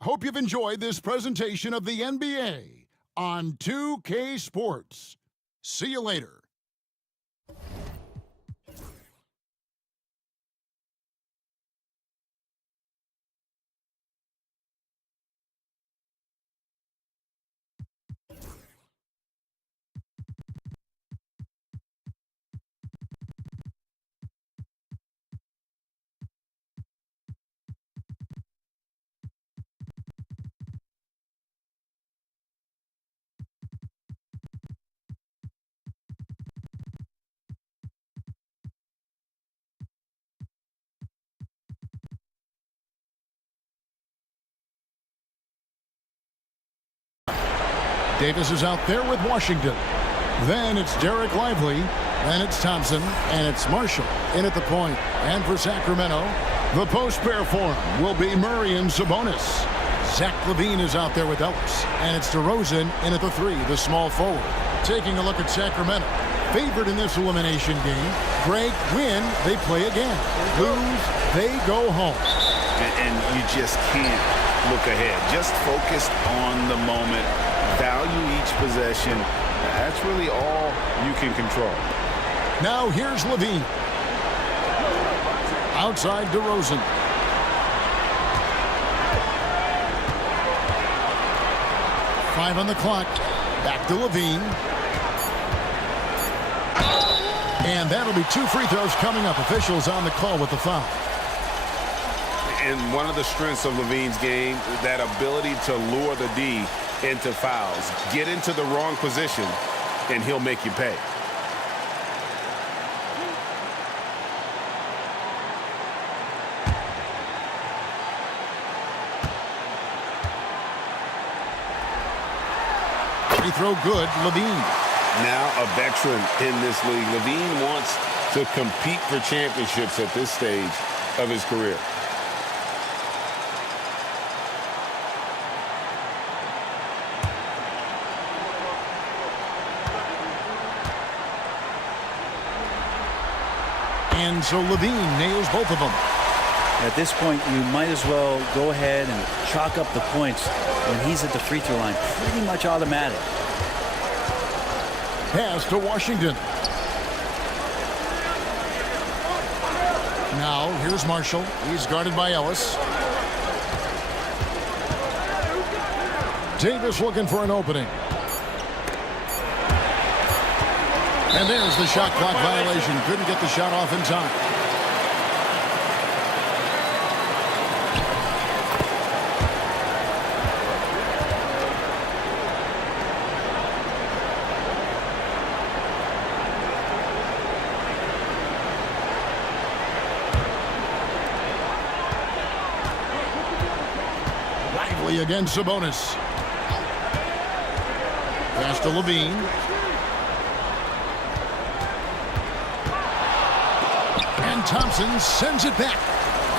I hope you've enjoyed this presentation of the NBA on 2K Sports. See you later. Davis is out there with Washington. Then it's Derek Lively. Then it's Thompson. And it's Marshall in at the point. And for Sacramento, the post pair form will be Murray and Sabonis. Zach LaVine is out there with Ellis. And it's DeRozan in at the three, the small forward. Taking a look at Sacramento. Favored in this elimination game. Greg, win, they play again. Lose, they go home. And you just can't look ahead. Just focus on the moment. Value each possession. That's really all you can control. Now here's LaVine. Outside DeRozan. Five on the clock. Back to LaVine. And that'll be two free throws coming up. Officials on the call with the foul. And one of the strengths of LaVine's game, that ability to lure the D into fouls. Get into the wrong position, and he'll make you pay. Free throw good, LaVine. Now a veteran in this league. LaVine wants to compete for championships at this stage of his career. And so LaVine nails both of them. At this point, you might as well go ahead and chalk up the points when he's at the free throw line. Pretty much automatic. pass to Washington. Now, here's Marshall. He's guarded by Ellis. Davis looking for an opening. And there's the shot clock violation. Couldn't get the shot off in time. Lively against Sabonis. Pass to Levine. And Thompson sends it back.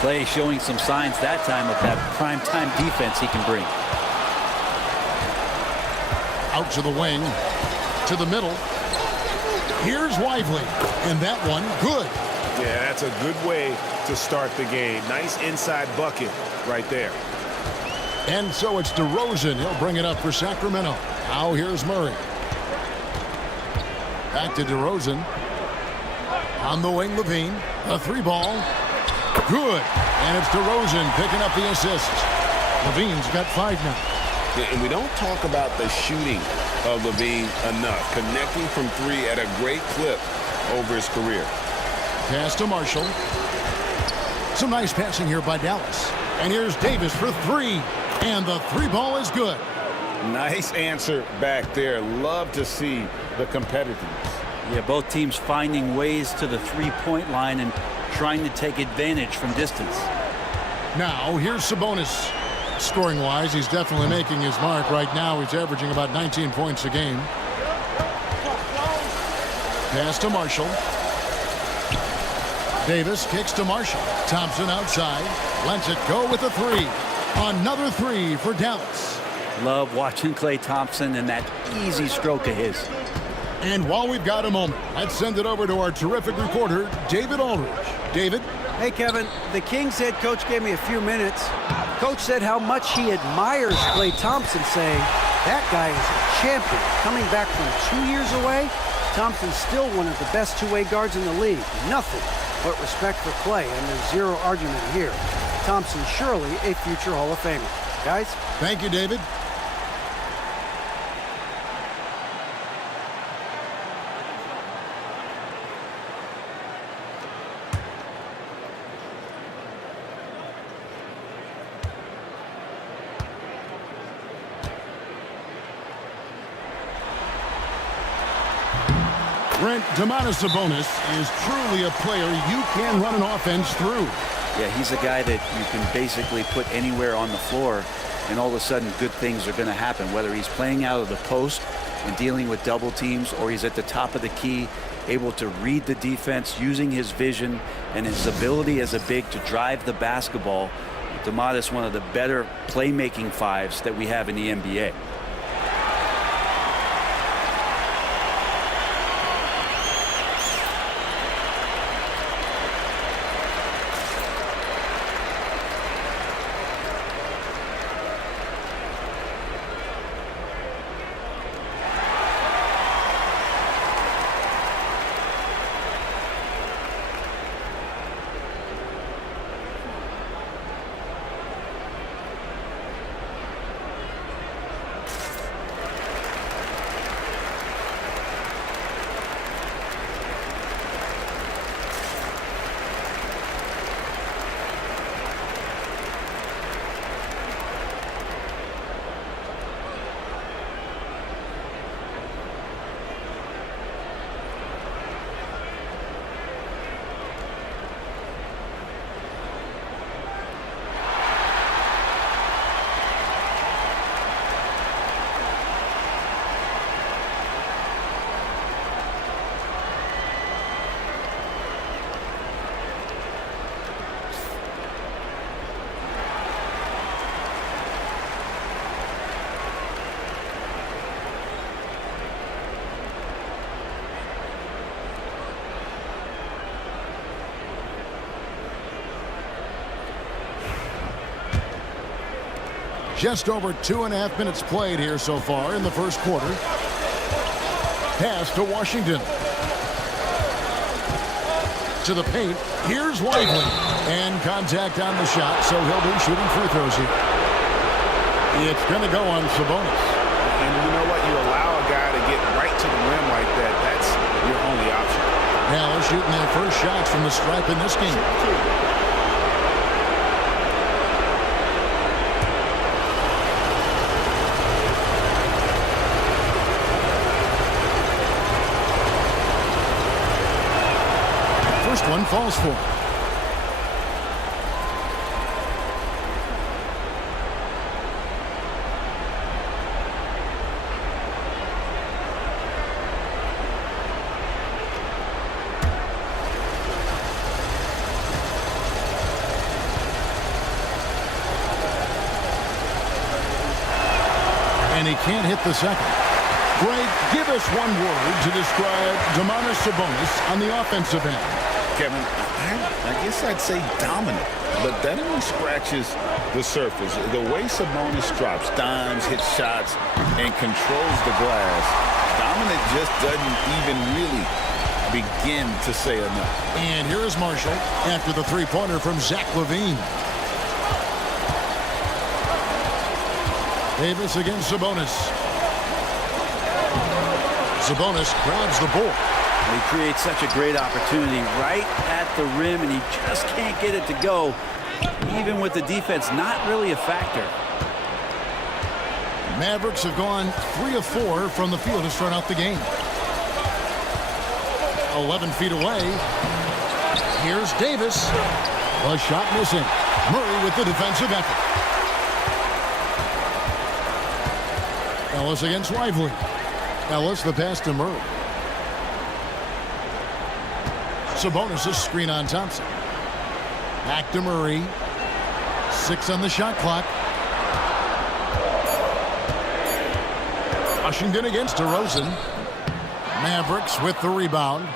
Clay showing some signs that time of that prime-time defense he can bring. Out to the wing. To the middle. Here's Lively. And that one, good. Yeah, that's a good way to start the game. Nice inside bucket right there. And so it's DeRozan. He'll bring it up for Sacramento. Now here's Murray. Back to DeRozan. On the wing, Levine. A three ball. Good. And it's DeRozan picking up the assist. Levine's got 5 now. Yeah, and we don't talk about the shooting of Levine enough. Connecting from 3 at a great clip over his career. Pass to Marshall. Some nice passing here by Dallas. And here's Davis for 3. And the 3 ball is good. Nice answer back there. Love to see the competitiveness. Yeah, both teams finding ways to the three-point line and trying to take advantage from distance. Now, here's Sabonis. Scoring-wise, he's definitely making his mark. Right now, he's averaging about 19 points a game. Pass to Marshall. Davis kicks to Marshall. Thompson outside. Lets it go with a 3. Another 3 for Dallas. Love watching Klay Thompson and that easy stroke of his. And while we've got a moment, let's send it over to our terrific reporter, David Aldridge. David? Hey, Kevin. The Kings head coach gave me a few minutes. Coach said how much he admires Klay Thompson, saying, that guy is a champion. Coming back from 2 years away, Thompson's still one of the best two-way guards in the league. Nothing but respect for Klay, and there's zero argument here. Thompson surely a future Hall of Famer. Guys? Thank you, David. Brent, Domantas Sabonis is truly a player you can run an offense through. Yeah, he's a guy that you can basically put anywhere on the floor, and all of a sudden good things are going to happen, whether he's playing out of the post and dealing with double teams, or he's at the top of the key, able to read the defense, using his vision and his ability as a big to drive the basketball. Domantas, one of the better playmaking 5s that we have in the NBA. Just over 2.5 minutes played here so far in the first quarter. Pass to Washington. To the paint. Here's Lively. And contact on the shot, so he'll be shooting free throws here. It's going to go on Sabonis. And you know what? You allow a guy to get right to the rim like that. That's your only option. Dallas shooting their first shots from the stripe in this game. First one falls for him. And he can't hit the second. Greg, give us one word to describe Domantas Sabonis on the offensive end. Kevin, I guess I'd say dominant, but that only scratches the surface. The way Sabonis drops dimes, hits shots, and controls the glass, dominant just doesn't even really begin to say enough. And here is Marshall after the three-pointer from Zach LaVine. Davis against Sabonis. Sabonis grabs the ball. He creates such a great opportunity right at the rim, and he just can't get it to go. Even with the defense not really a factor. Mavericks have gone 3 of 4 from the field to start out the game. 11 feet away. Here's Davis. A shot missing. Murray with the defensive effort. Ellis against Lively. Ellis the pass to Murray. Sabonis' screen on Thompson. Back to Murray. 6 on the shot clock. Washington against DeRozan. Mavericks with the rebound.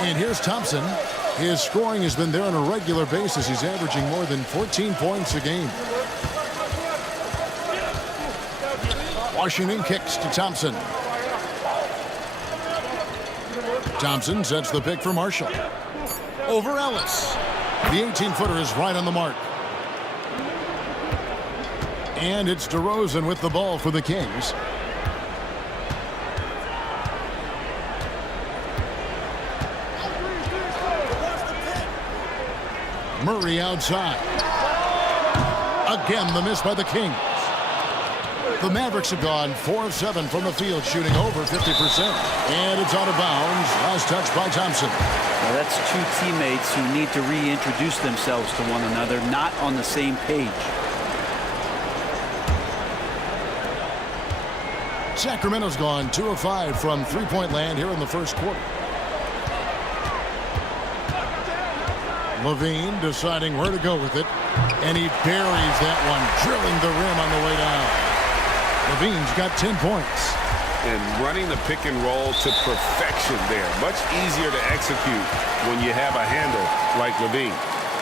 And here's Thompson. His scoring has been there on a regular basis. He's averaging more than 14 points a game. Washington kicks to Thompson. Thompson sets the pick for Marshall. Over Ellis. The 18-footer is right on the mark. And it's DeRozan with the ball for the Kings. Murray outside. Again, the miss by the Kings. The Mavericks have gone 4 of 7 from the field, shooting over 50%. And it's out of bounds. Last touch by Thompson. Well, that's two teammates who need to reintroduce themselves to one another, not on the same page. Sacramento's gone 2 of 5 from three-point land here in the first quarter. LaVine deciding where to go with it. And he buries that one, drilling the rim on the way down. LaVine's got 10 points. And running the pick and roll to perfection there. Much easier to execute when you have a handle like LaVine.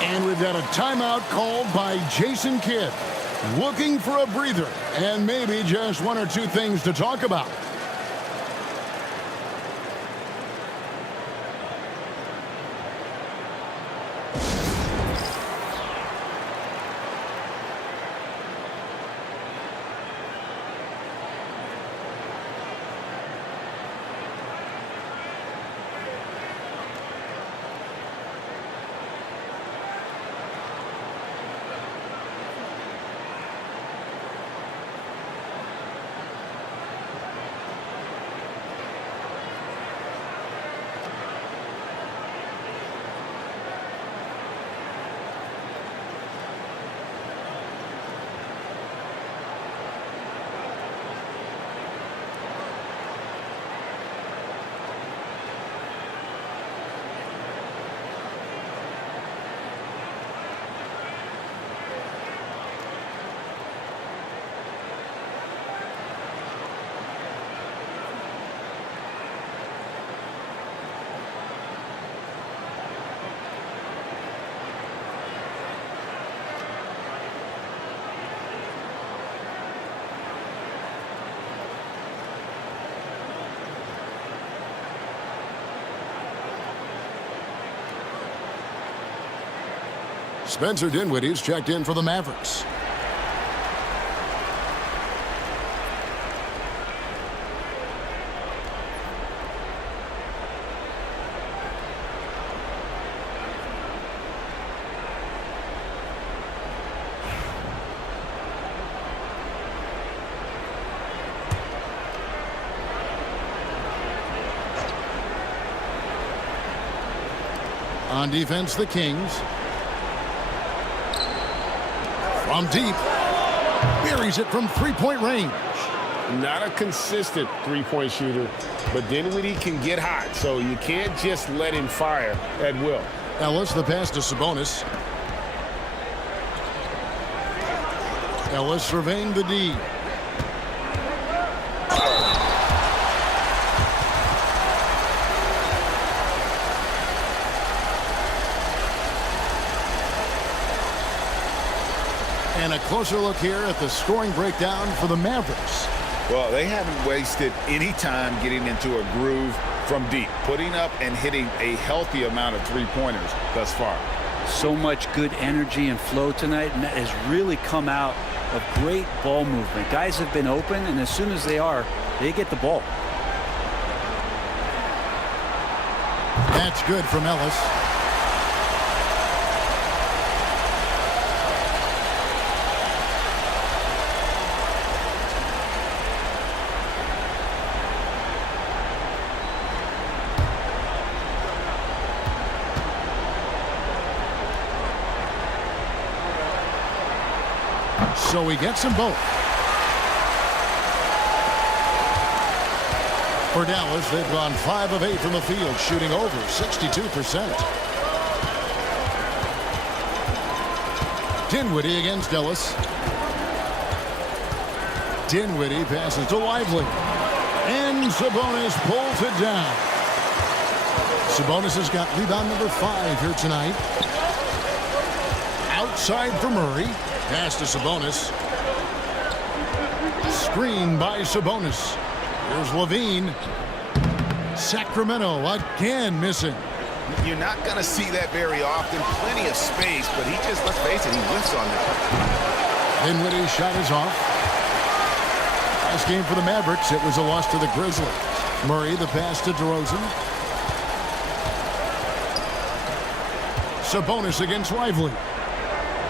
And we've got a timeout called by Jason Kidd. Looking for a breather and maybe just 1 or 2 things to talk about. Spencer Dinwiddie's checked in for the Mavericks. On defense, the Kings. From deep. Buries it from three-point range. Not a consistent three-point shooter, but Dinwiddie can get hot, so you can't just let him fire at will. Ellis, the pass to Sabonis. Ellis surveying the D. And a closer look here at the scoring breakdown for the Mavericks. Well, they haven't wasted any time getting into a groove from deep, putting up and hitting a healthy amount of three-pointers thus far. So much good energy and flow tonight, and that has really come out of great ball movement. Guys have been open, and as soon as they are, they get the ball. That's good from Ellis. So he gets them both. For Dallas, they've gone 5 of 8 from the field, shooting over 62%. Dinwiddie against Ellis. Dinwiddie passes to Lively. And Sabonis pulls it down. Sabonis has got rebound number 5 here tonight. Outside for Murray. Pass to Sabonis. Screen by Sabonis. Here's Levine. Sacramento again missing. You're not going to see that very often. Plenty of space, but he just, let's face it, he whiffs on that. Dinwiddie's shot is off. Last game for the Mavericks, it was a loss to the Grizzlies. Murray, the pass to DeRozan. Sabonis against Lively.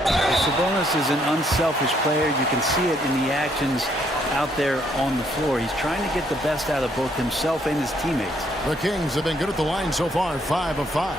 Sabonis is an unselfish player. You can see it in the actions out there on the floor. He's trying to get the best out of both himself and his teammates. The Kings have been good at the line so far, 5 of 5.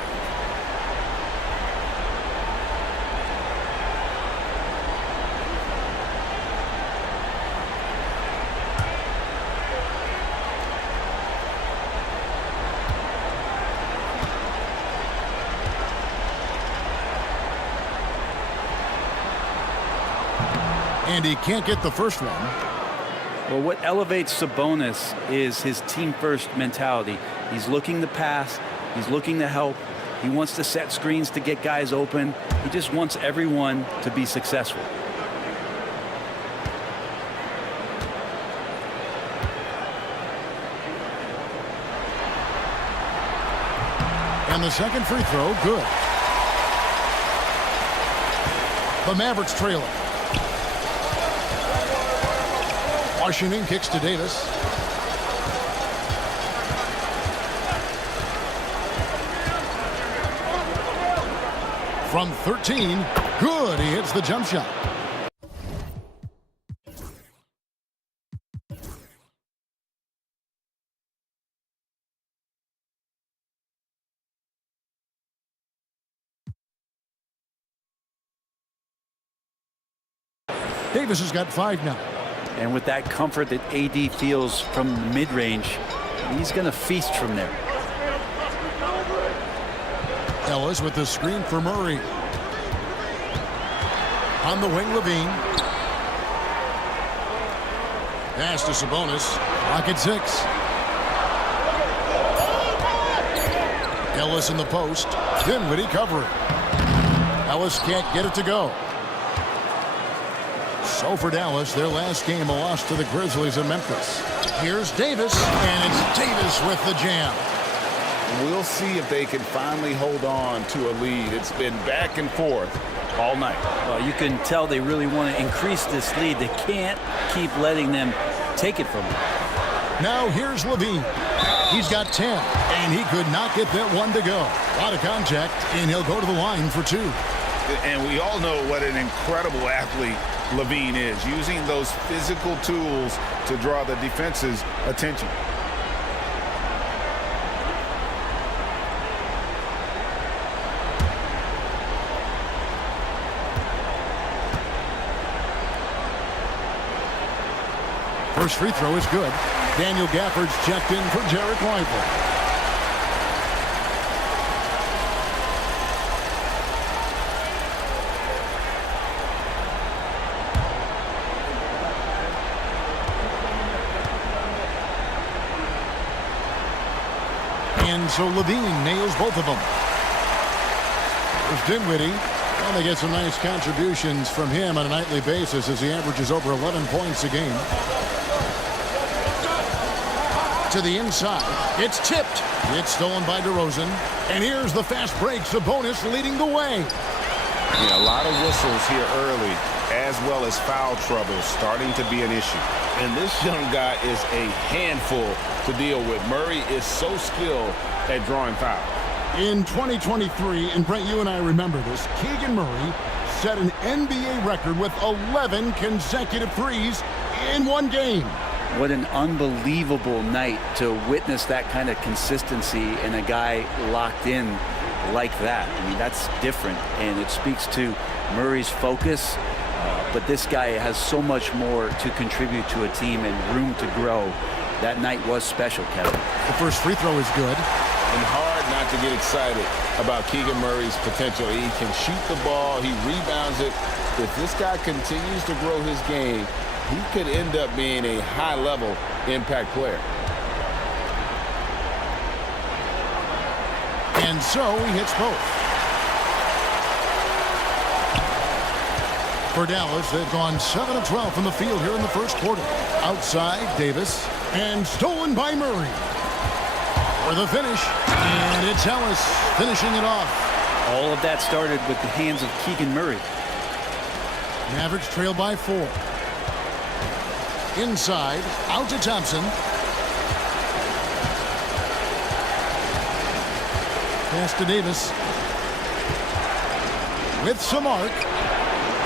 And he can't get the first one. Well, what elevates Sabonis is his team-first mentality. He's looking to pass. He's looking to help. He wants to set screens to get guys open. He just wants everyone to be successful. And the second free throw, good. The Mavericks trailing. Washington kicks to Davis. From 13, good. He hits the jump shot. Davis has got 5 now. And with that comfort that AD feels from the mid-range, he's going to feast from there. Ellis with the screen for Murray. On the wing, Levine. Pass to Sabonis. Rocket 6. Ellis in the post. Dinwiddie covering. Ellis can't get it to go. So for Dallas, their last game, a loss to the Grizzlies in Memphis. Here's Davis, and it's Davis with the jam. We'll see if they can finally hold on to a lead. It's been back and forth all night. Well, you can tell they really want to increase this lead. They can't keep letting them take it from them. Now here's LaVine. He's got 10, and he could not get that one to go. A lot of contact, and he'll go to the line for 2. And we all know what an incredible athlete LaVine is, using those physical tools to draw the defense's attention. First free throw is good. Daniel Gafford's checked in for Jarek Lively. And so LaVine nails both of them. There's Dinwiddie. And they get some nice contributions from him on a nightly basis as he averages over 11 points a game. To the inside. It's tipped. It's stolen by DeRozan. And here's the fast break. Sabonis leading the way. Yeah, a lot of whistles here early, as well as foul trouble starting to be an issue. And this young guy is a handful to deal with. Murray is so skilled at drawing fouls. In 2023, and Brent, you and I remember this, Keegan Murray set an NBA record with 11 consecutive threes in one game. What an unbelievable night to witness that kind of consistency in a guy locked in like that. I mean, that's different, and it speaks to Murray's focus. But this guy has so much more to contribute to a team and room to grow. That night was special, Kevin. The first free throw is good. And hard not to get excited about Keegan Murray's potential. He can shoot the ball. He rebounds it. If this guy continues to grow his game, he could end up being a high-level impact player. And so he hits both. For Dallas, they've gone 7 of 12 from the field here in the first quarter. Outside, Davis. And stolen by Murray. For the finish. And it's Ellis finishing it off. All of that started with the hands of Keegan Murray. Mavericks trail by 4. Inside, out to Thompson. Pass to Davis. With some arc.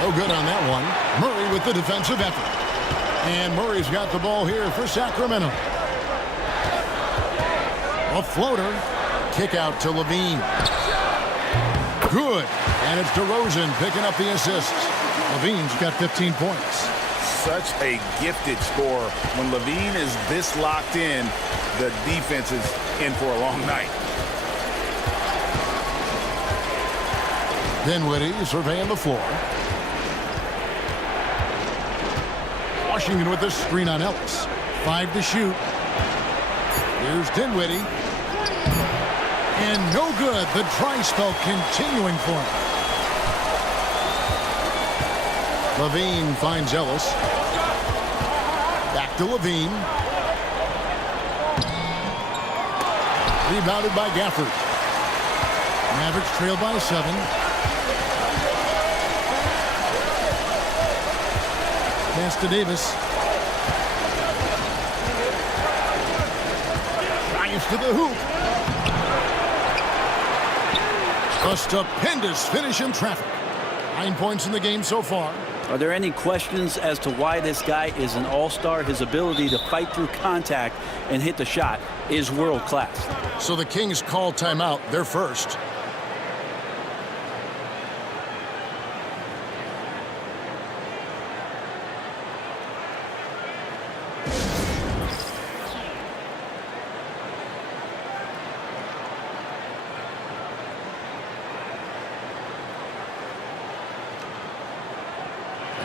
No good on that one. Murray with the defensive effort. And Murray's got the ball here for Sacramento. A floater. Kick out to LaVine. Good. And it's DeRozan picking up the assist. LaVine's got 15 points. Such a gifted scorer. When LaVine is this locked in, the defense is in for a long night. Dinwiddie surveying the floor. Washington with the screen on Ellis. 5 to shoot. Here's Dinwiddie. And no good. The dry spell continuing for him. LaVine finds Ellis. Back to LaVine. Rebounded by Gafford. Mavericks trail by 7. Pass to Davis. Drives to the hoop. A stupendous finish in traffic. 9 points in the game so far. Are there any questions as to why this guy is an all-star? His ability to fight through contact and hit the shot is world-class. So the Kings call timeout. They're first.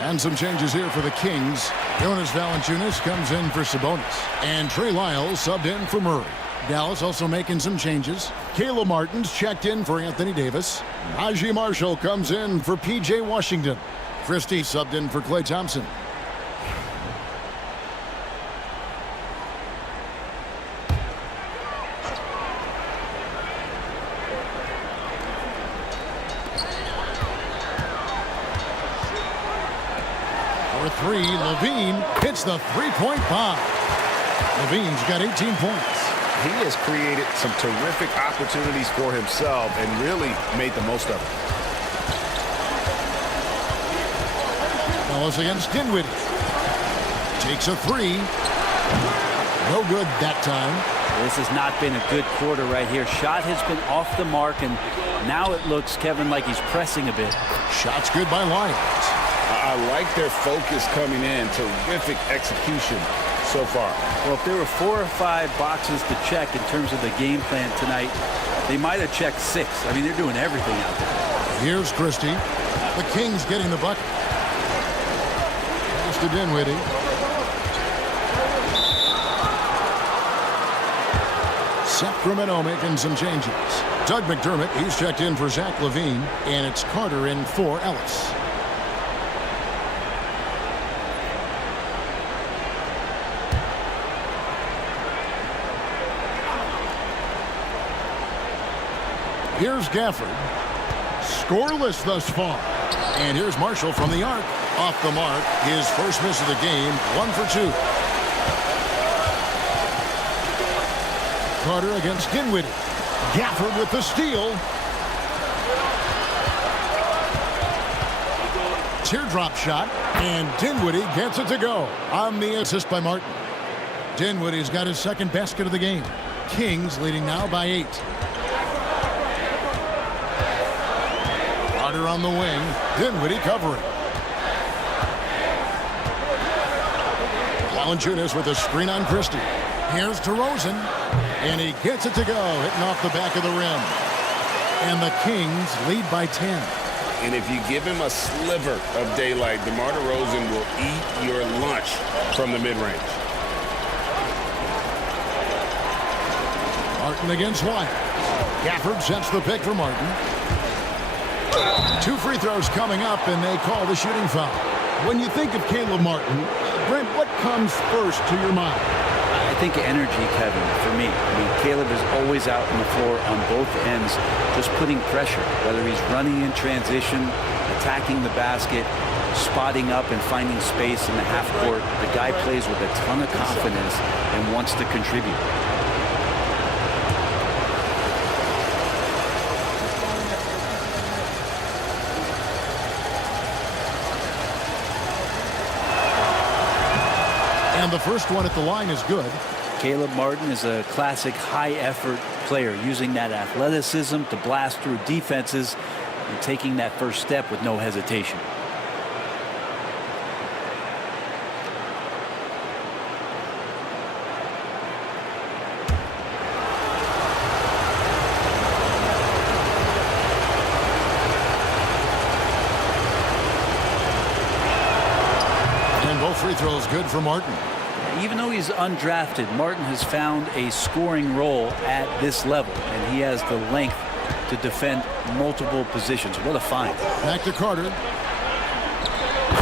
And some changes here for the Kings. Jonas Valanciunas comes in for Sabonis. And Trey Lyles subbed in for Murray. Dallas also making some changes. Caleb Martin's checked in for Anthony Davis. Najee Marshall comes in for P.J. Washington. Christie subbed in for Klay Thompson. three. Levine hits the three-point bomb. Levine's got 18 points. He has created some terrific opportunities for himself and really made the most of it. Ellis against Dinwiddie. Takes a three. No good that time. This has not been a good quarter right here. Shot has been off the mark, and now it looks, Kevin, like he's pressing a bit. Shot's good by Lyons. I like their focus coming in. Terrific execution so far. Well, if there were 4 or 5 boxes to check in terms of the game plan tonight, they might have checked 6. I mean, they're doing everything out there. Here's Christie. The Kings getting the bucket. Pass to Dinwiddie. Sacramento making some changes. Doug McDermott, he's checked in for Zach LaVine, and it's Carter in for Ellis. Here's Gafford. Scoreless thus far. And here's Marshall from the arc. Off the mark. His first miss of the game. 1 for 2. Carter against Dinwiddie. Gafford with the steal. Teardrop shot. And Dinwiddie gets it to go on the assist by Martin. Dinwiddie's got his second basket of the game. Kings leading now by 8. Carter on the wing. Dinwiddie covering. Valanciunas with a screen on Christie. Here's DeRozan. And he gets it to go. Hitting off the back of the rim. And the Kings lead by 10. And if you give him a sliver of daylight, DeMar DeRozan will eat your lunch from the mid-range. Martin against Wyatt. Gafford sets the pick for Martin. 2 free throws coming up, and they call the shooting foul. When you think of Caleb Martin, Brent, what comes first to your mind? I think energy, Kevin, for me. I mean, Caleb is always out on the floor on both ends, just putting pressure, whether he's running in transition, attacking the basket, spotting up and finding space in the half court. The guy plays with a ton of confidence and wants to contribute. And the first one at the line is good. Caleb Martin is a classic high-effort player, using that athleticism to blast through defenses and taking that first step with no hesitation. And both free throws good for Martin. Even though he's undrafted, Martin has found a scoring role at this level, and he has the length to defend multiple positions. What a find. Back to Carter.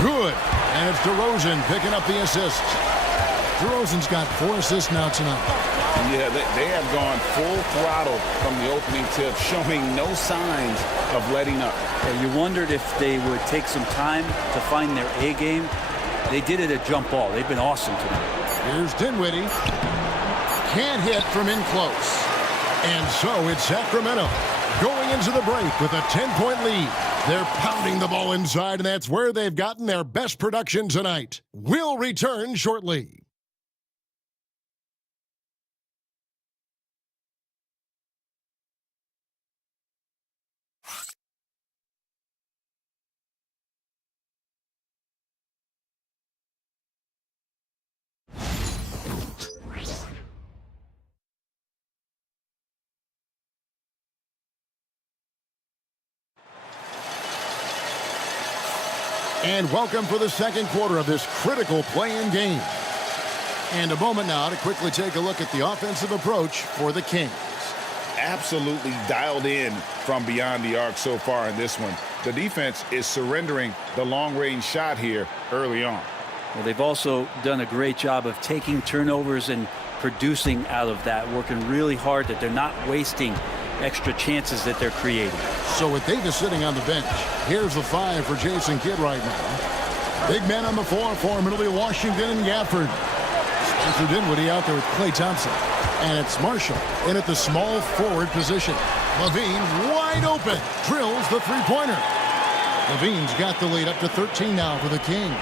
Good. And it's DeRozan picking up the assist. DeRozan's got 4 assists now tonight. Yeah, they have gone full throttle from the opening tip, showing no signs of letting up. You wondered if they would take some time to find their A game. They did it at jump ball. They've been awesome tonight. Here's Dinwiddie. Can't hit from in close. And so it's Sacramento going into the break with a 10-point lead. They're pounding the ball inside, and that's where they've gotten their best production tonight. We'll return shortly. And welcome for the second quarter of this critical play-in game. And a moment now to quickly take a look at the offensive approach for the Kings. Absolutely dialed in from beyond the arc so far in this one. The defense is surrendering the long-range shot here early on. Well, they've also done a great job of taking turnovers and producing out of that, working really hard that they're not wasting extra chances that they're creating. So with Davis sitting on the bench, here's the 5 for Jason Kidd right now. Big men on the floor for him. It'll be Washington and Gafford. Spencer Dinwiddie out there with Klay Thompson. And it's Marshall in at the small forward position. Levine wide open. Drills the three-pointer. Levine's got the lead up to 13 now for the Kings.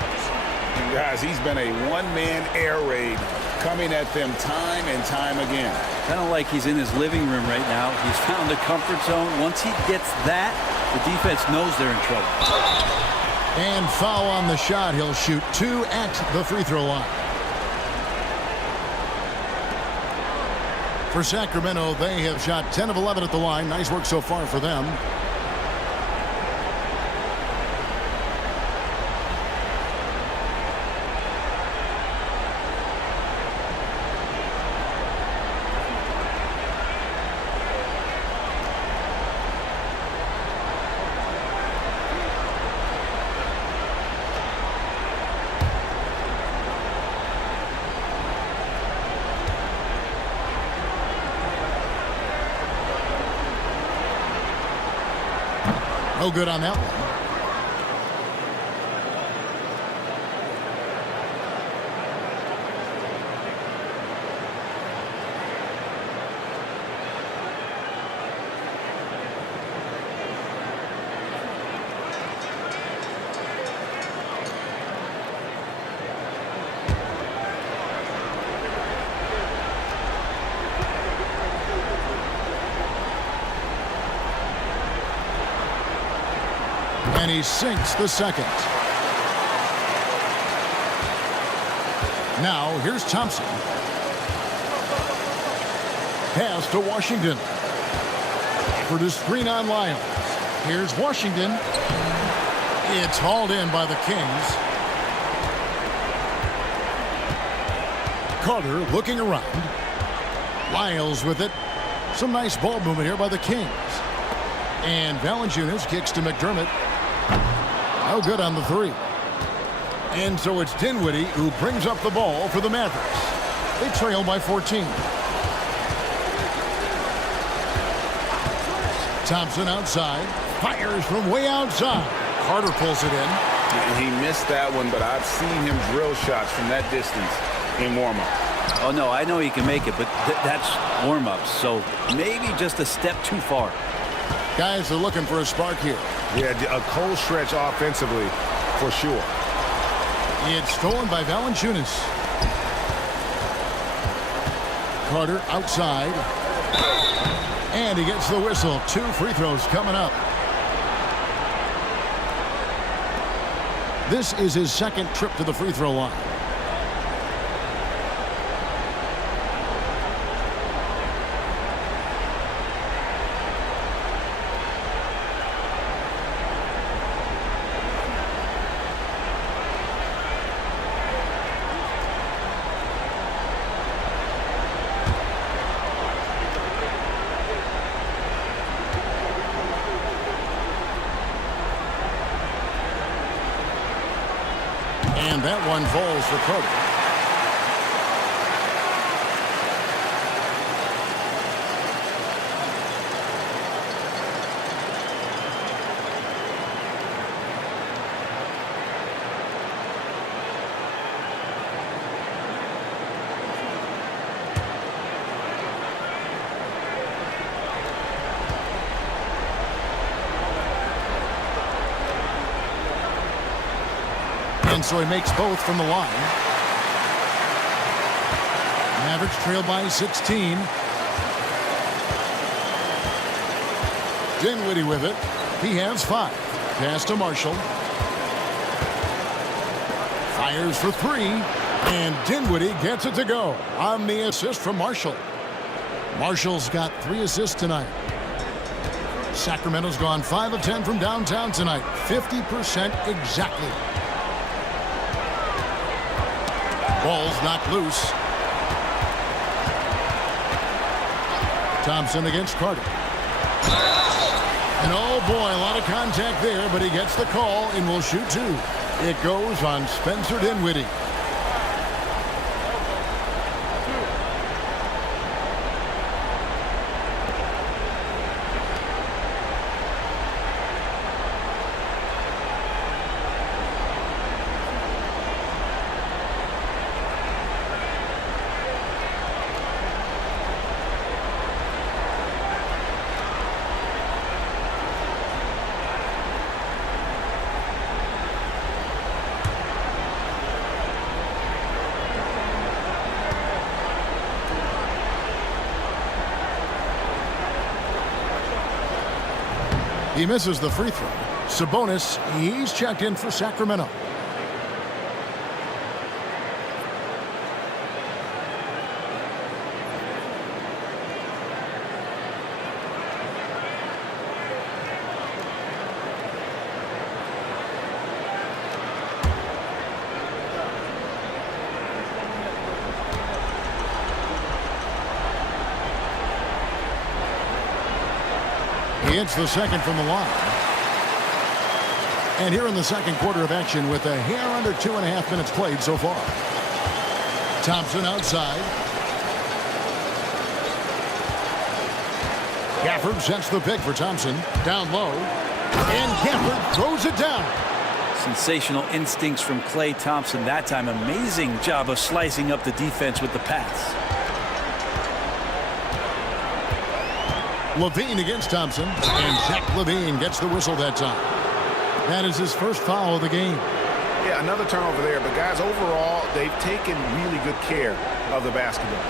And guys, he's been a one-man air raid coming at them time and time again. Kind of like he's in his living room right now. He's found the comfort zone. Once he gets that, the defense knows they're in trouble. And foul on the shot. He'll shoot 2 at the free throw line. For Sacramento, they have shot 10 of 11 at the line. Nice work so far for them. No good on that one. And he sinks the second. Now here's Thompson. Pass to Washington. For the screen on Lyles. Here's Washington. It's hauled in by the Kings. Carter looking around. Lyles with it. Some nice ball movement here by the Kings. And Valanciunas kicks to McDermott. No good on the three. And so it's Dinwiddie who brings up the ball for the Mavericks. They trail by 14. Thompson outside. Fires from way outside. Carter pulls it in. He missed that one, but I've seen him drill shots from that distance in warm-up. Oh, no, I know he can make it, but that's warm-ups, so maybe just a step too far. Guys are looking for a spark here. Yeah, a cold stretch offensively, for sure. It's stolen by Valanciunas. Carter outside. And he gets the whistle. 2 free throws coming up. This is his second trip to the free throw line. And that one falls for Carter. And so he makes both from the line. Mavericks trail by 16. Dinwiddie with it. He has 5. Pass to Marshall. Fires for 3. And Dinwiddie gets it to go on the assist from Marshall. Marshall's got 3 assists tonight. Sacramento's gone 5 of 10 from downtown tonight. 50% exactly. Ball's knocked loose. Thompson against Carter. And oh boy, a lot of contact there, but he gets the call and will shoot 2. It goes on Spencer Dinwiddie. He misses the free throw. Sabonis, he's checked in for Sacramento. He hits the second from the line. And here in the second quarter of action with a hair under 2.5 minutes played so far. Thompson outside. Gafford sets the pick for Thompson. Down low. And Gafford throws it down. Sensational instincts from Klay Thompson that time. Amazing job of slicing up the defense with the pass. Levine against Thompson, and Zach LaVine gets the whistle that time. That is his first foul of the game. Yeah, another turnover there, but guys, overall, they've taken really good care of the basketball.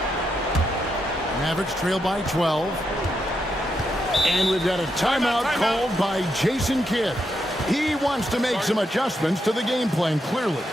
Mavericks trail by 12. And we've got a timeout called by Jason Kidd. He wants to make some adjustments to the game plan, clearly.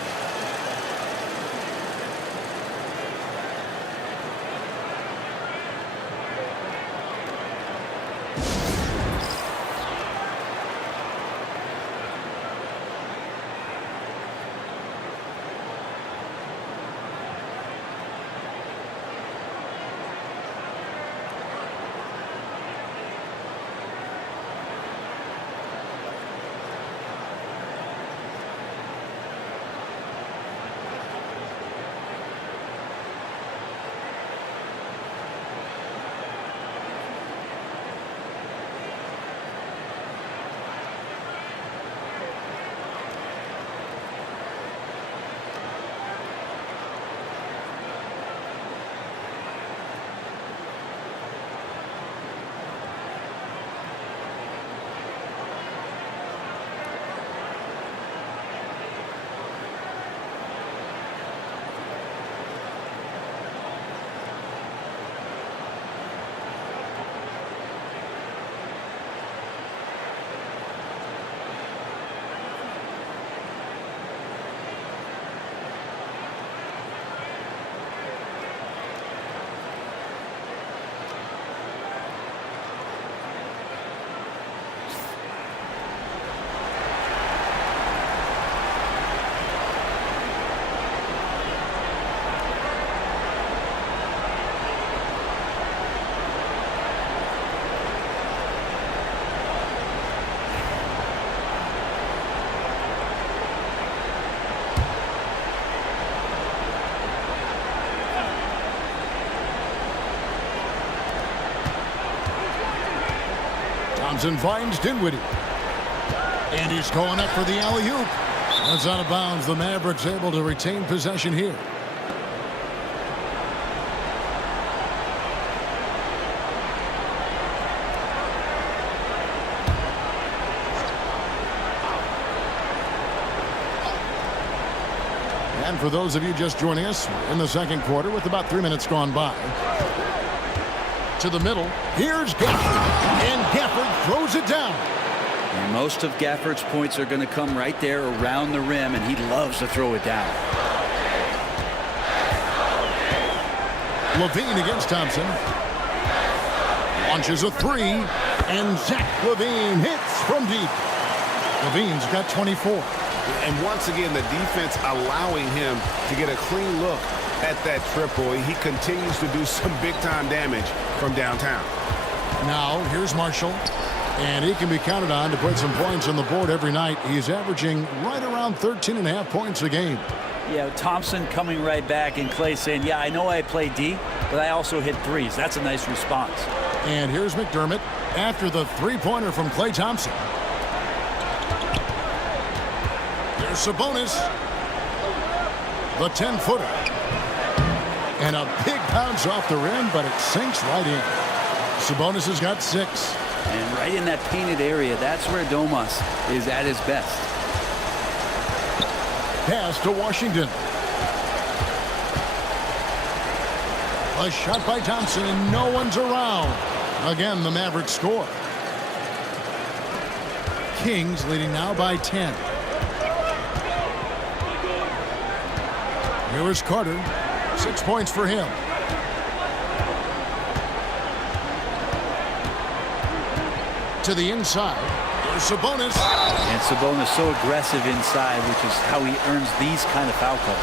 Thompson finds Dinwiddie. And he's going up for the alley-oop. That's out of bounds. The Mavericks able to retain possession here. And for those of you just joining us, in the second quarter with about 3 minutes gone by. To the middle. Here's Gafford. And Gafford throws it down. And most of Gafford's points are going to come right there around the rim, and he loves to throw it down. Levine against Thompson. Launches a three. And Zach LaVine hits from deep. Levine's got 24. And once again, the defense allowing him to get a clean look at that triple. He continues to do some big-time damage from downtown. Now, here's Marshall. And he can be counted on to put some points on the board every night. He's averaging right around 13.5 points a game. Yeah, Thompson coming right back, and Klay saying, yeah, I know I play D, but I also hit threes. That's a nice response. And here's McDermott after the three-pointer from Klay Thompson. There's Sabonis. The 10-footer. And a big bounce off the rim, but it sinks right in. Sabonis has got 6. And right in that painted area, that's where Domas is at his best. Pass to Washington. A shot by Thompson, and no one's around. Again, the Mavericks score. Kings leading now by 10. Here is Carter. 6 points for him. To the inside. Here's Sabonis. And Sabonis so aggressive inside, which is how he earns these kind of foul calls.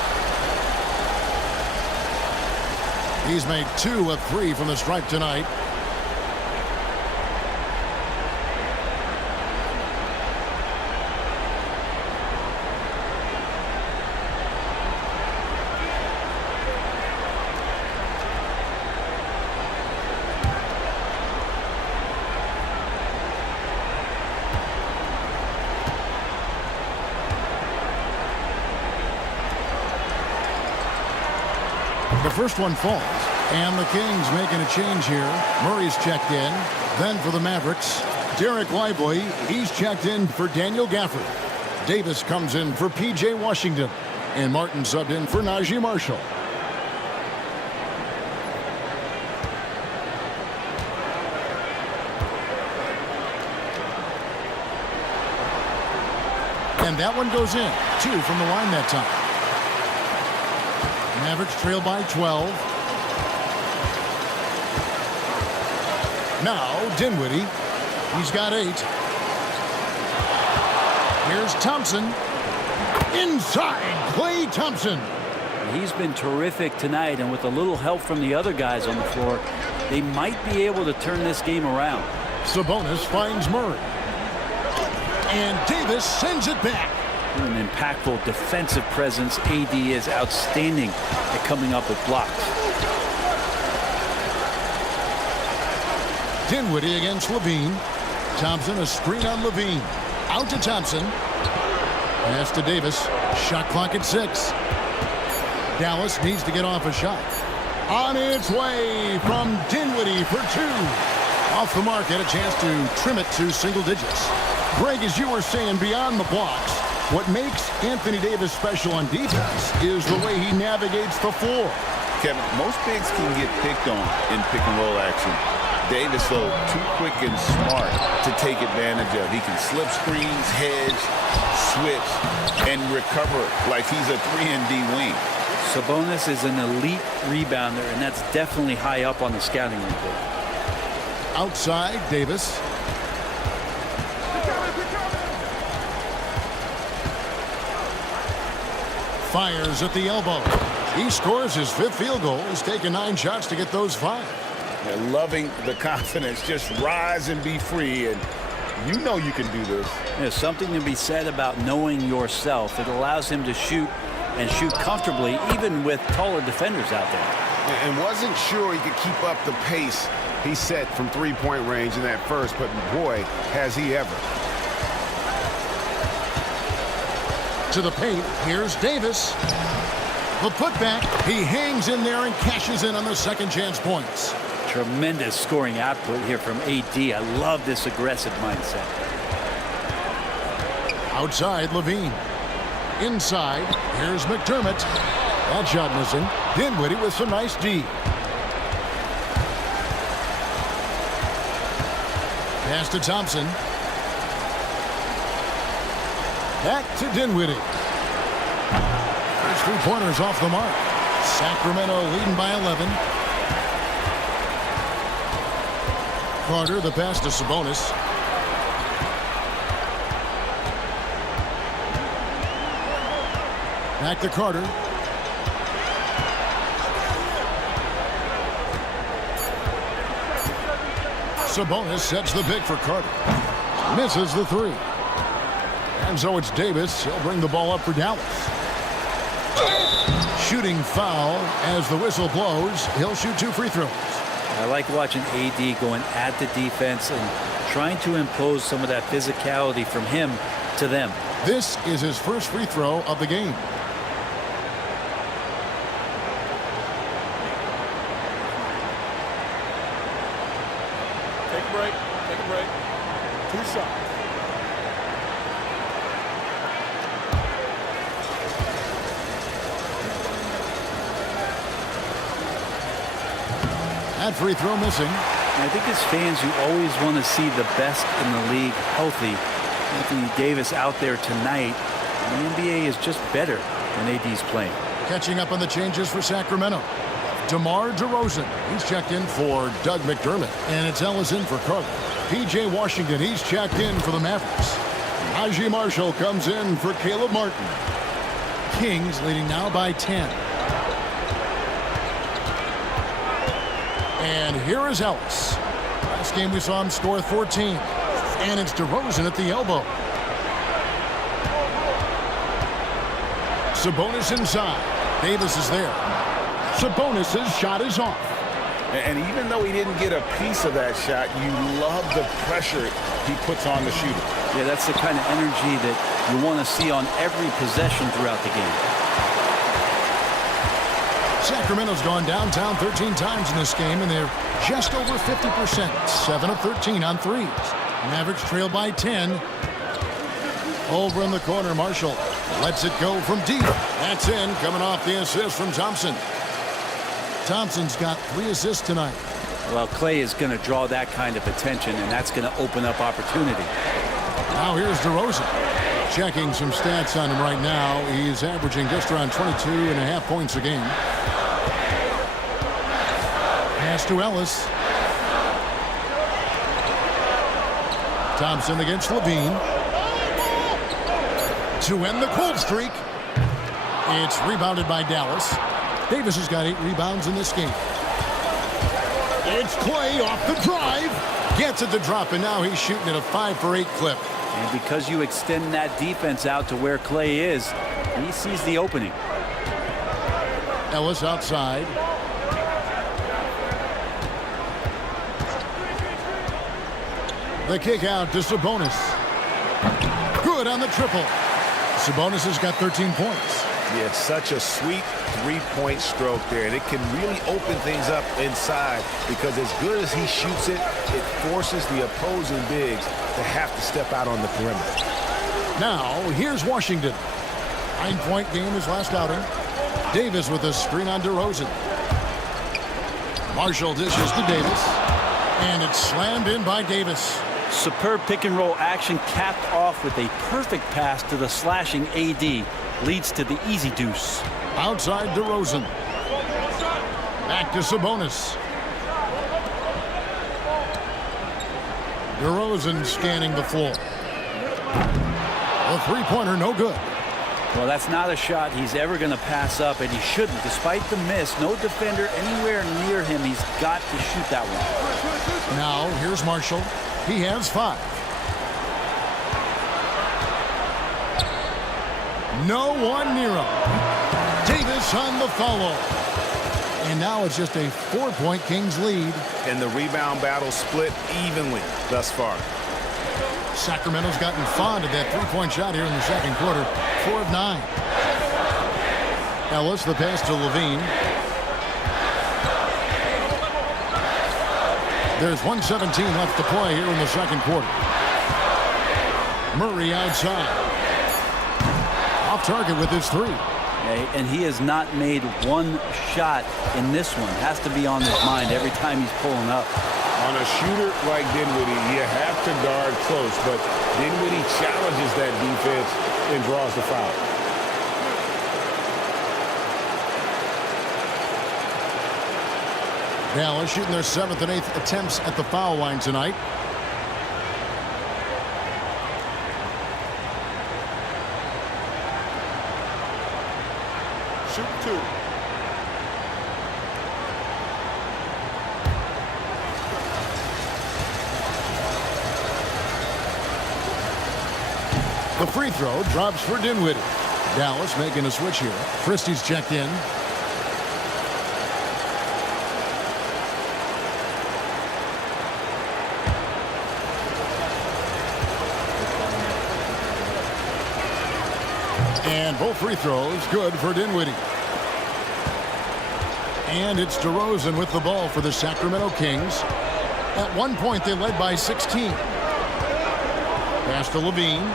He's made 2 of 3 from the stripe tonight. The first one falls, and the Kings making a change here. Murray's checked in. Then for the Mavericks, Derek Lively. He's checked in for Daniel Gafford. Davis comes in for P.J. Washington. And Martin subbed in for Najee Marshall. And that one goes in. 2 from the line that time. Mavericks trail by 12. Now Dinwiddie. He's got 8. Here's Thompson. Inside, Klay Thompson. He's been terrific tonight, and with a little help from the other guys on the floor, they might be able to turn this game around. Sabonis finds Murray. And Davis sends it back. An impactful defensive presence. AD is outstanding at coming up with blocks. Dinwiddie against Levine. Thompson, a screen on Levine. Out to Thompson. Pass to Davis. Shot clock at 6. Dallas needs to get off a shot. On its way from Dinwiddie for 2. Off the mark, had a chance to trim it to single digits. Greg, as you were saying, beyond the blocks, what makes Anthony Davis special on defense is the way he navigates the floor. Kevin, most bigs can get picked on in pick-and-roll action. Davis, though, too quick and smart to take advantage of. He can slip screens, hedge, switch, and recover like he's a 3-and-D wing. Sabonis is an elite rebounder, and that's definitely high up on the scouting report. Outside, Davis. Fires at the elbow. He scores his 5th field goal. He's taken 9 shots to get those 5. They're loving the confidence. Just rise and be free, and you know you can do this. There's something to be said about knowing yourself. It allows him to shoot and shoot comfortably, even with taller defenders out there. And wasn't sure he could keep up the pace he set from 3-point range in that first, but boy, has he ever. To the paint, here's Davis. The putback, he hangs in there and cashes in on the second chance points. Tremendous scoring output here from AD. I love this aggressive mindset. Outside, Levine. Inside, here's McDermott. That shot missing. Dinwiddie with some nice D. Pass to Thompson. Back to Dinwiddie. First 3-pointers off the mark. Sacramento leading by 11. Carter, the pass to Sabonis. Back to Carter. Sabonis sets the pick for Carter. Misses the 3. And so it's Davis. He'll bring the ball up for Dallas. Shooting foul as the whistle blows. He'll shoot 2 free throws. I like watching AD going at the defense and trying to impose some of that physicality from him to them. This is his first free throw of the game. Take a break. Take a break. 2 shots. That free throw missing. I think as fans, you always want to see the best in the league healthy. Anthony Davis out there tonight. The NBA is just better when AD's playing. Catching up on the changes for Sacramento. DeMar DeRozan, he's checked in for Doug McDermott. And it's Ellis in for Carter. P.J. Washington, he's checked in for the Mavericks. Naji Marshall comes in for Caleb Martin. Kings leading now by 10. And here is Ellis. Last game we saw him score 14. And it's DeRozan at the elbow. Sabonis inside. Davis is there. Sabonis' shot is off. And even though he didn't get a piece of that shot, you love the pressure he puts on the shooter. Yeah, that's the kind of energy that you want to see on every possession throughout the game. Sacramento's gone downtown 13 times in this game, and they're just over 50%. 7 of 13 on threes. Mavericks trail by 10. Over in the corner, Marshall lets it go from deep. That's in, coming off the assist from Thompson. Thompson's got 3 assists tonight. Well, Clay is going to draw that kind of attention, and that's going to open up opportunity. Now here's DeRozan. Checking some stats on him right now. He's averaging just around 22.5 points a game. Pass to Ellis. Thompson against Levine. To end the cold streak. It's rebounded by Dallas. Davis has got 8 rebounds in this game. It's Clay off the drive. Gets it to drop, and now he's shooting at a 5 for 8 clip. And because you extend that defense out to where Clay is, he sees the opening. Ellis outside. The kick out to Sabonis. Good on the triple. Sabonis has got 13 points. Yeah, it's such a sweet three-point stroke there, and it can really open things up inside because as good as he shoots it, it forces the opposing bigs to have to step out on the perimeter. Now, here's Washington. 9-point game his last outing. Davis with a screen on DeRozan. Marshall dishes to Davis, and it's slammed in by Davis. Superb pick-and-roll action capped off with a perfect pass to the slashing AD. Leads to the easy deuce. Outside DeRozan. Back to Sabonis. DeRozan scanning the floor. The three-pointer no good. Well, that's not a shot he's ever going to pass up, and he shouldn't. Despite the miss, no defender anywhere near him. He's got to shoot that one. Now, here's Marshall. He has 5. No one near him. Davis on the follow. And now it's just a 4-point Kings lead. And the rebound battle split evenly thus far. Sacramento's gotten fond of that three-point shot here in the second quarter. 4 of 9. Ellis, the pass to Levine. There's 1:17 left to play here in the second quarter. Murray outside. Off target with his 3. And he has not made one shot in this one. Has to be on his mind every time he's pulling up. On a shooter like Dinwiddie, you have to guard close, but Dinwiddie challenges that defense and draws the foul. Dallas shooting their 7th and 8th attempts at the foul line tonight. Shoot 2. The free throw drops for Dinwiddie. Dallas making a switch here. Christie's checked in. And both free throws good for Dinwiddie. And it's DeRozan with the ball for the Sacramento Kings. At one point, they led by 16. Pass to Levine.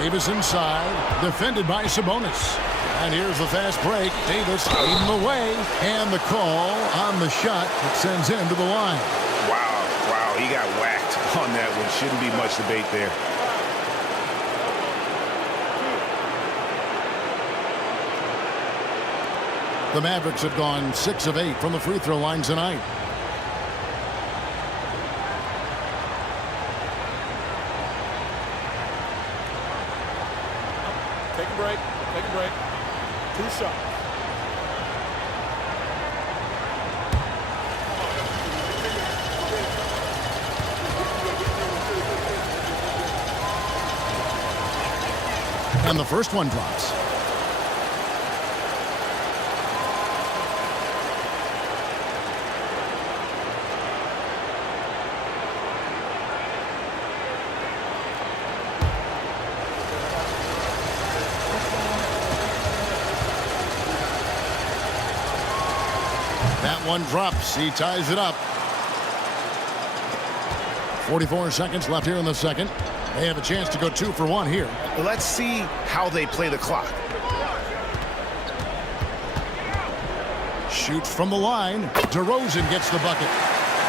Davis inside, defended by Sabonis. And here's the fast break. Davis leading the way. And the call on the shot that sends him to the line. Wow, he got whacked. correct on that one. Shouldn't be much debate there. The Mavericks have gone 6 of 8 from the free throw line tonight. Take a break. Take a break. 2 shots. And the first one drops. That one drops. He ties it up. 44 seconds left here in the second. They have a chance to go 2 for 1 here. Let's see how they play the clock. Shoots from the line. DeRozan gets the bucket.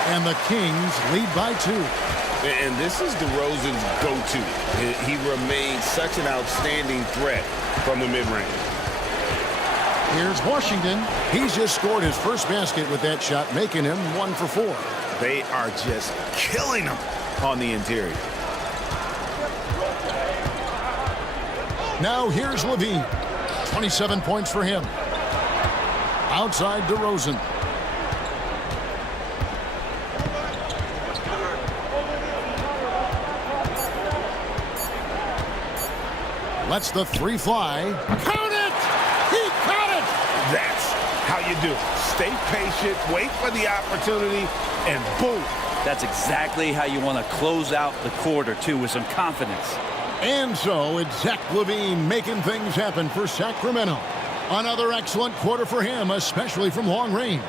And the Kings lead by 2. And this is DeRozan's go-to. He remains such an outstanding threat from the mid-range. Here's Washington. He's just scored his first basket with that shot, making him 1 for 4. They are just killing him on the interior. Now here's Levine. 27 points for him. Outside DeRozan. Lets the 3 fly. Count it! He caught it! That's how you do it. Stay patient, wait for the opportunity, and boom. That's exactly how you want to close out the quarter, too, with some confidence. And so it's Zach LaVine making things happen for Sacramento. Another excellent quarter for him, especially from long range.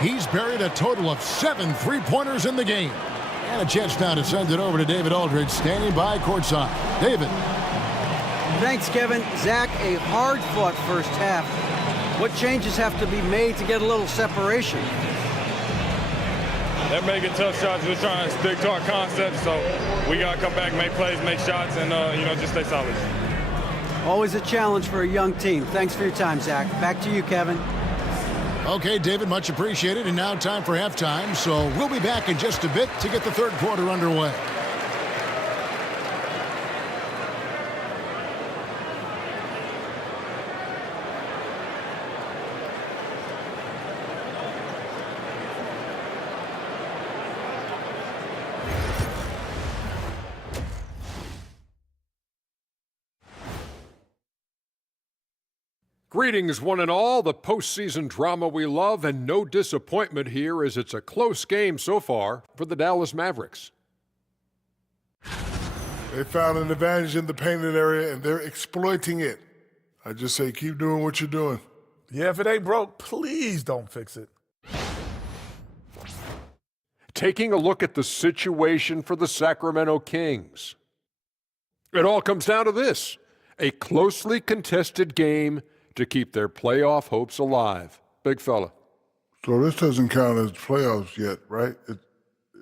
He's buried a total of 7 3-pointers in the game. And a chance now to send it over to David Aldridge, standing by courtside. David. Thanks, Kevin. Zach, a hard-fought first half. What changes have to be made to get a little separation? They're making tough shots. We're trying to stick to our concept, so we got to come back, make plays, make shots, and, just stay solid. Always a challenge for a young team. Thanks for your time, Zach. Back to you, Kevin. Okay, David, much appreciated. And now time for halftime, so we'll be back in just a bit to get the third quarter underway. Greetings, one and all. The postseason drama we love, and no disappointment here as it's a close game so far for the Dallas Mavericks. They found an advantage in the painted area, and they're exploiting it. I just say keep doing what you're doing. Yeah, if it ain't broke, please don't fix it. Taking a look at the situation for the Sacramento Kings. It all comes down to this: a closely contested game to keep their playoff hopes alive. Big fella. So this doesn't count as playoffs yet, right?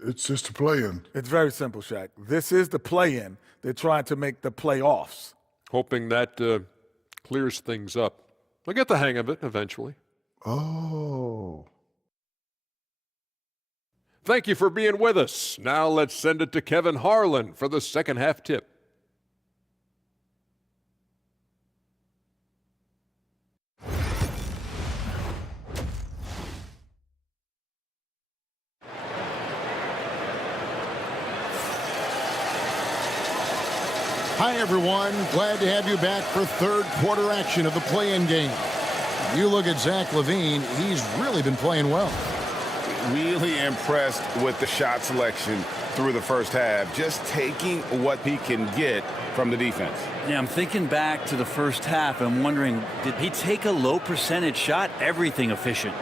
It's just a play-in. It's very simple, Shaq. This is the play-in. They're trying to make the playoffs. Hoping that clears things up. They'll get the hang of it eventually. Oh. Thank you for being with us. Now let's send it to Kevin Harlan for the second half tip. Hi, everyone. Glad to have you back for third quarter action of the play-in game. You look at Zach LaVine, he's really been playing well. Really impressed with the shot selection through the first half, just taking what he can get from the defense. Yeah, I'm thinking back to the first half. I'm wondering, did he take a low percentage shot? Everything efficient.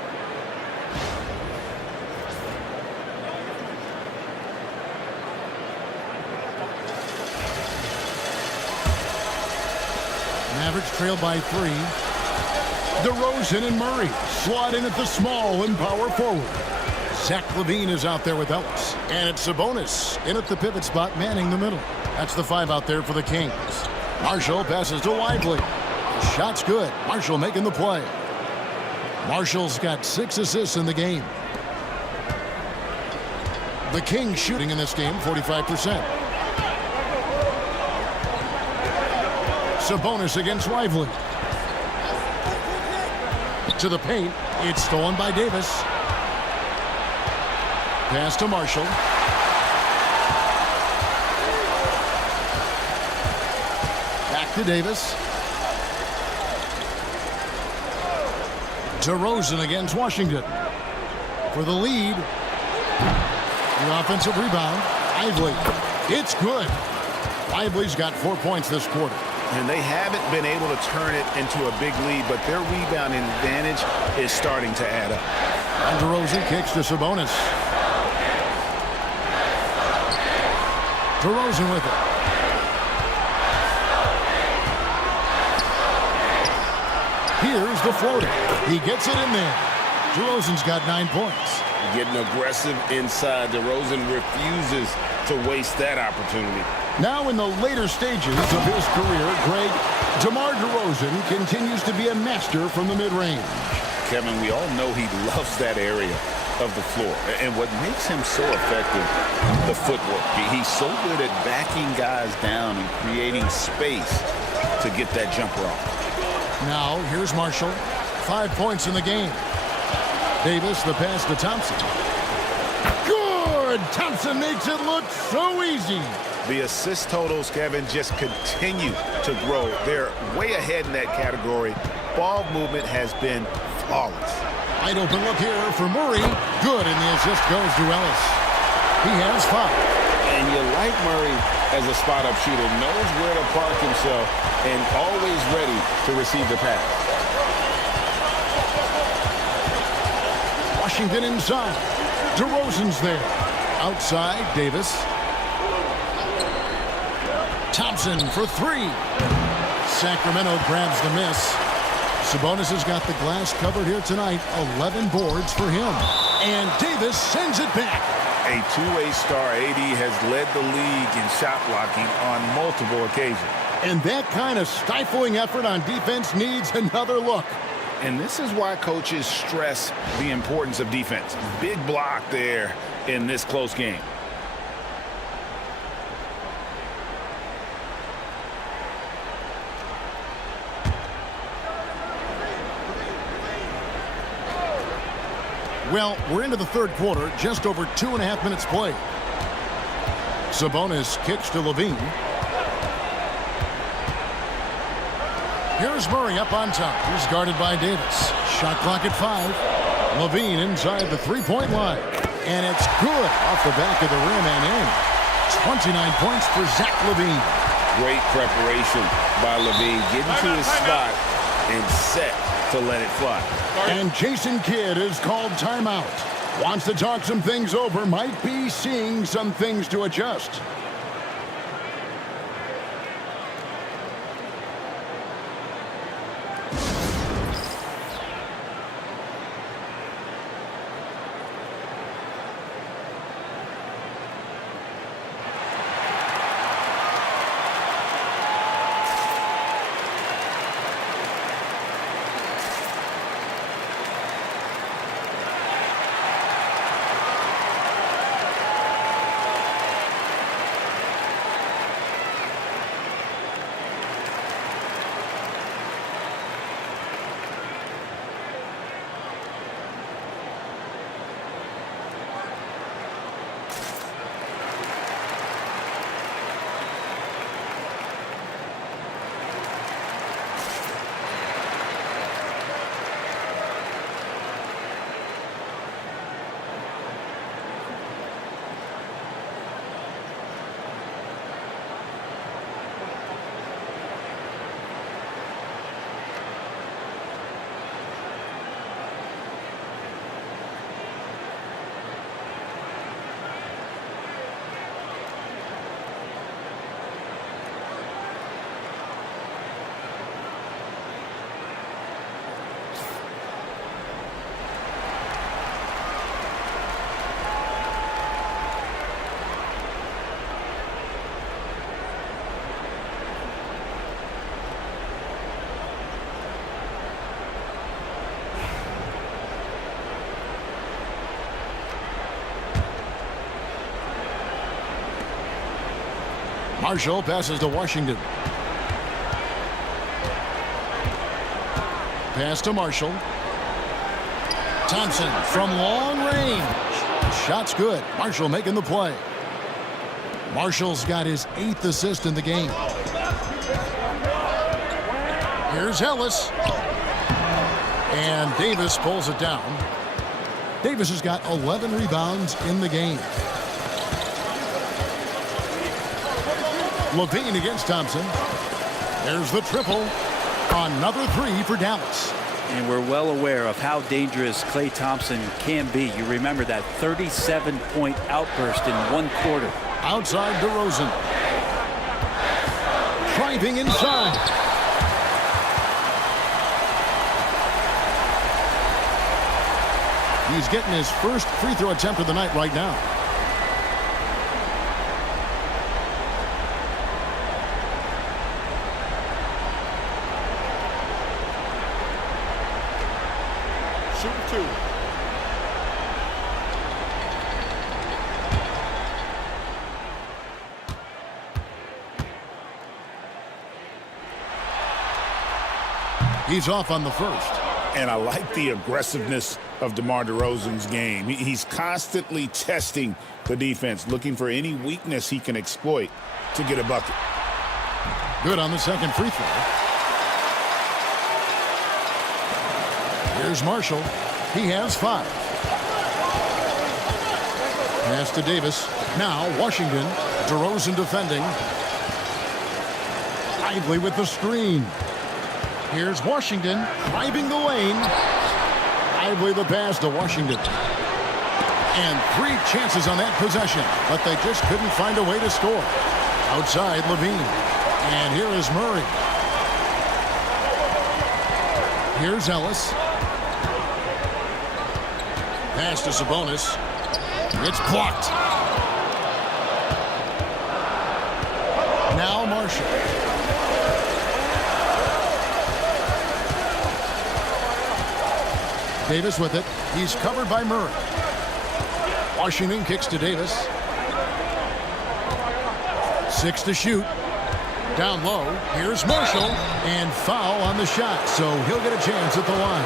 Mavericks trail by 3. DeRozan and Murray slot in at the small and power forward. Zach LaVine is out there with Ellis. And it's Sabonis in at the pivot spot, manning the middle. That's the 5 out there for the Kings. Marshall passes to Lively. Shot's good. Marshall making the play. Marshall's got 6 assists in the game. The Kings shooting in this game 45%. Sabonis against Lively. To the paint. It's stolen by Davis. Pass to Marshall. Back to Davis. DeRozan against Washington. For the lead. The offensive rebound. Lively. It's good. Lively's got 4 points this quarter. And they haven't been able to turn it into a big lead, but their rebounding advantage is starting to add up. And DeRozan kicks to Sabonis. DeRozan with it. Here's the floater. He gets it in there. DeRozan's got 9 points. Getting aggressive inside. DeRozan refuses to waste that opportunity. Now in the later stages of his career, Greg, DeMar DeRozan continues to be a master from the mid-range. Kevin, we all know he loves that area of the floor. And what makes him so effective, the footwork. He's so good at backing guys down and creating space to get that jumper off. Now, here's Marshall. 5 points in the game. Davis, the pass to Thompson. Good! Thompson makes it look so easy. The assist totals, Kevin, just continue to grow. They're way ahead in that category. Ball movement has been flawless. Wide open look here for Murray. Good, and the assist goes to Ellis. He has 5. And you like Murray as a spot-up shooter. Knows where to park himself and always ready to receive the pass. Washington inside. DeRozan's there. Outside, Davis. Thompson for 3. Sacramento grabs the miss. Sabonis has got the glass covered here tonight. 11 boards for him. And Davis sends it back. A two-way star, AD has led the league in shot blocking on multiple occasions. And that kind of stifling effort on defense needs another look. And this is why coaches stress the importance of defense. Big block there in this close game. Well, we're into the third quarter, just over 2.5 minutes played. Sabonis kicks to LaVine. Here's Murray up on top. He's guarded by Davis. Shot clock at 5. LaVine inside the three-point line. And it's good off the back of the rim and in. 29 points for Zach LaVine. Great preparation by LaVine. Getting to his spot and set to let it fly. And Jason Kidd is called timeout. Wants to talk some things over. Might be seeing some things to adjust. Marshall passes to Washington. Pass to Marshall. Thompson from long range. Shot's good. Marshall making the play. Marshall's got his 8th assist in the game. Here's Ellis. And Davis pulls it down. Davis has got 11 rebounds in the game. Levine against Thompson. There's the triple. Another 3 for Dallas. And we're well aware of how dangerous Klay Thompson can be. You remember that 37-point outburst in 1 quarter. Outside DeRozan. Driving inside. He's getting his first free throw attempt of the night right now. Shoot 2. He's off on the first. And I like the aggressiveness of DeMar DeRozan's game. He's constantly testing the defense, looking for any weakness he can exploit to get a bucket. Good on the second free throw. Here's Marshall. He has 5. Pass to Davis. Now Washington. DeRozan defending. Lively with the screen. Here's Washington driving the lane. Lively the pass to Washington. And 3 chances on that possession, but they just couldn't find a way to score. Outside Levine. And here is Murray. Here's Ellis. Pass to Sabonis. It's blocked. Now Marshall. Davis with it. He's covered by Murray. Washington kicks to Davis. 6 to shoot. Down low. Here's Marshall. And foul on the shot. So he'll get a chance at the line.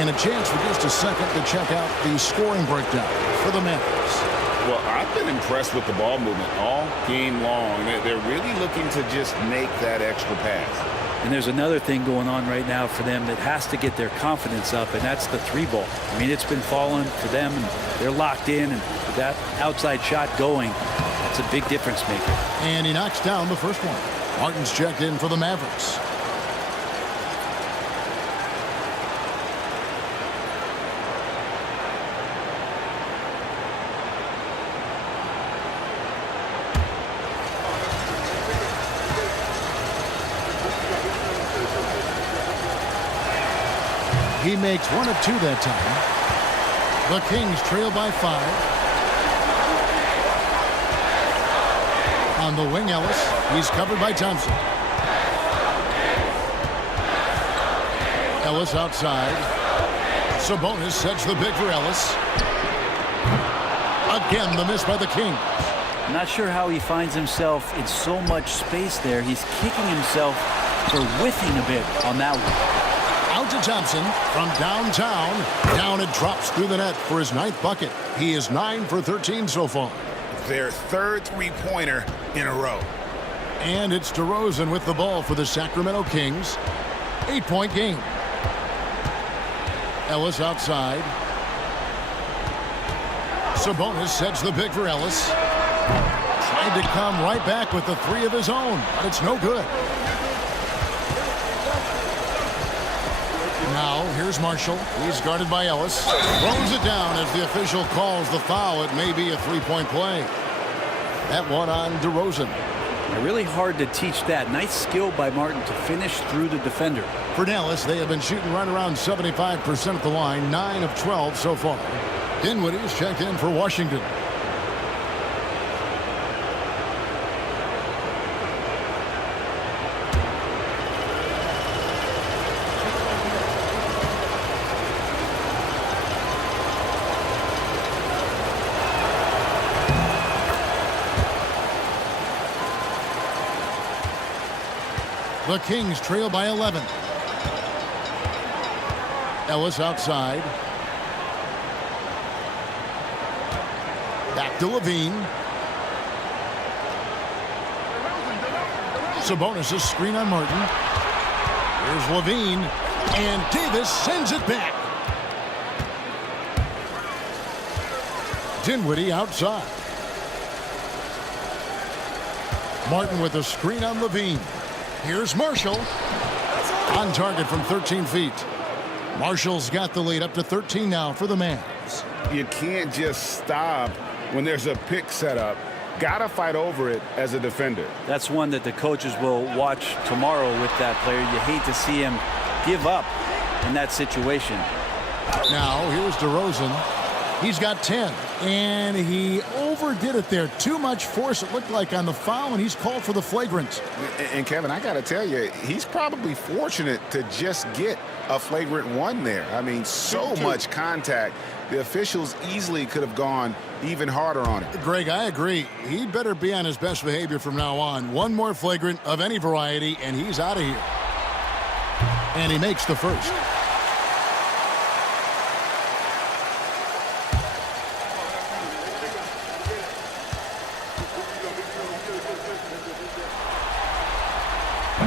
And a chance for just a second to check out the scoring breakdown for the Mavericks. Well, I've been impressed with the ball movement all game long. They're really looking to just make that extra pass. And there's another thing going on right now for them that has to get their confidence up, and that's the 3-ball. I mean, it's been falling for them, and they're locked in, and with that outside shot going, that's a big difference maker. And he knocks down the first one. Martin's checked in for the Mavericks. He makes 1 of 2 that time. The Kings trail by 5. On the wing, Ellis. He's covered by Thompson. Ellis outside. Sabonis sets the pick for Ellis. Again, the miss by the Kings. I'm not sure how he finds himself in so much space there. He's kicking himself for whiffing a bit on that one. Out to Thompson from downtown. Down it drops through the net for his 9th bucket. He is 9 for 13 so far. Their 3rd 3-pointer in a row. And it's DeRozan with the ball for the Sacramento Kings. 8-point game. Ellis outside. Sabonis sets the pick for Ellis. Tried to come right back with the 3 of his own, but it's no good. Now, here's Marshall. He's guarded by Ellis. Throws it down as the official calls the foul. It may be a 3-point play. That one on DeRozan. Really hard to teach that. Nice skill by Martin to finish through the defender. For Dallas, they have been shooting right around 75% at the line. 9 of 12 so far. Dinwiddie's checked in for Washington. The Kings trail by 11. Ellis outside. Back to Levine. Sabonis' screen on Martin. Here's Levine. And Davis sends it back. Dinwiddie outside. Martin with a screen on Levine. Here's Marshall. On target from 13 feet. Marshall's got the lead up to 13 now for the Mavs. You can't just stop when there's a pick set up. Gotta fight over it as a defender. That's one that the coaches will watch tomorrow with that player. You hate to see him give up in that situation. Now here's DeRozan. He's got 10, and he overdid it there. Too much force, it looked like, on the foul, and he's called for the flagrant. And Kevin, I got to tell you, he's probably fortunate to just get a flagrant one there. I mean, so much contact. The officials easily could have gone even harder on it. Greg, I agree. He better be on his best behavior from now on. One more flagrant of any variety, and he's out of here. And he makes the first.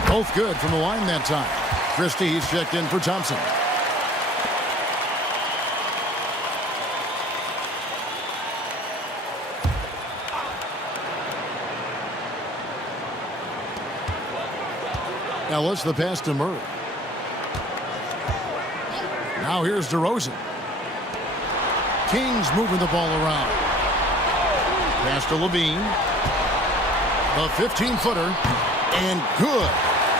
Both good from the line that time. Christie, he's checked in for Thompson. Ellis, the pass to Murray. Now here's DeRozan. Kings moving the ball around. Pass to Levine. The 15-footer. And good,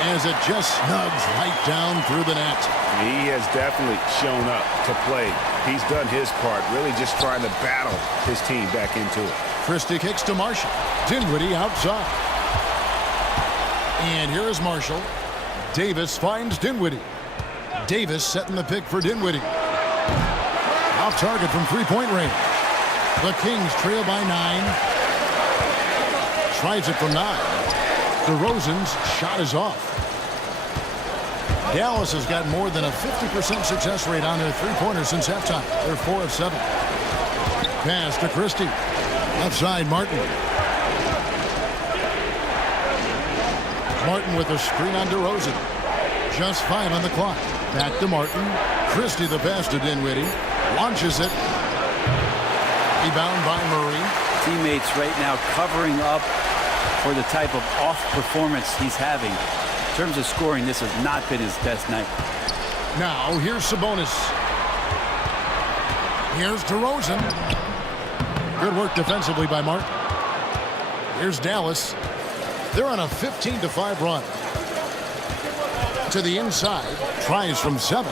as it just snugs right down through the net. He has definitely shown up to play. He's done his part, really just trying to battle his team back into it. Christie kicks to Marshall. Dinwiddie outside. And here is Marshall. Davis finds Dinwiddie. Davis setting the pick for Dinwiddie. Off target from three-point range. The Kings trail by 9. Tries it from 9. DeRozan's shot is off. Dallas has got more than a 50% success rate on their three-pointers since halftime. They're 4 of 7. Pass to Christie. Left side, Martin. Martin with a screen on DeRozan. Just 5 on the clock. Back to Martin. Christie the pass to Dinwiddie. Launches it. Rebound by Murray. Teammates right now covering up for the type of off performance he's having. In terms of scoring, this has not been his best night. Now here's Sabonis. Here's DeRozan. Good work defensively by Martin. Here's Dallas. They're on a 15-5 run. To the inside. Tries from 7.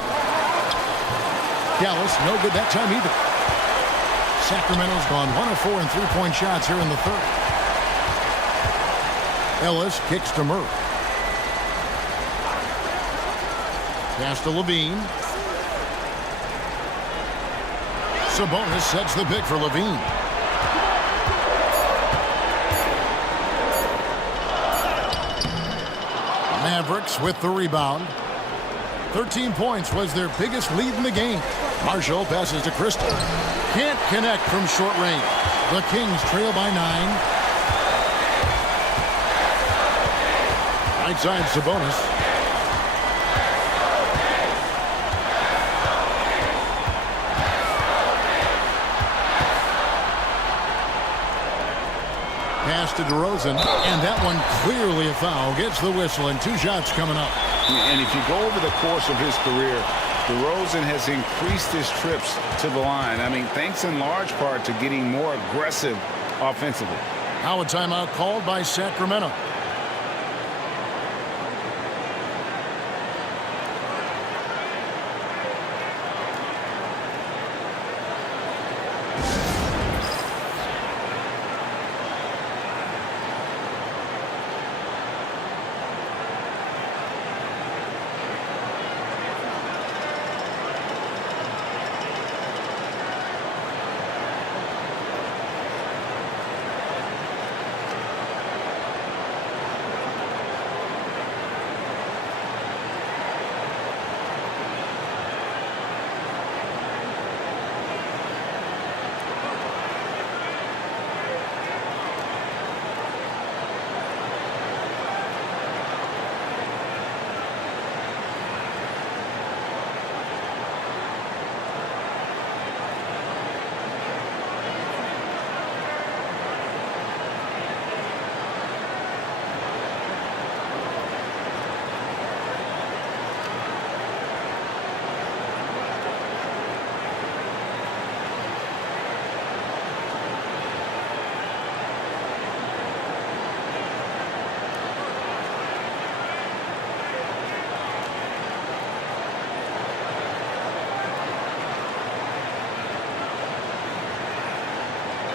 Dallas no good that time either. Sacramento's gone 1 of 4 in three-point shots here in the third. Ellis kicks to Murray. Pass to Levine. Sabonis sets the pick for Levine. Mavericks with the rebound. 13 points was their biggest lead in the game. Marshall passes to Christie. Can't connect from short range. The Kings trail by 9. Right side, Sabonis. Pass to DeRozan, and that one clearly a foul. Gets the whistle, and 2 shots coming up. And if you go over the course of his career, DeRozan has increased his trips to the line. I mean, thanks in large part to getting more aggressive offensively. Now a timeout called by Sacramento.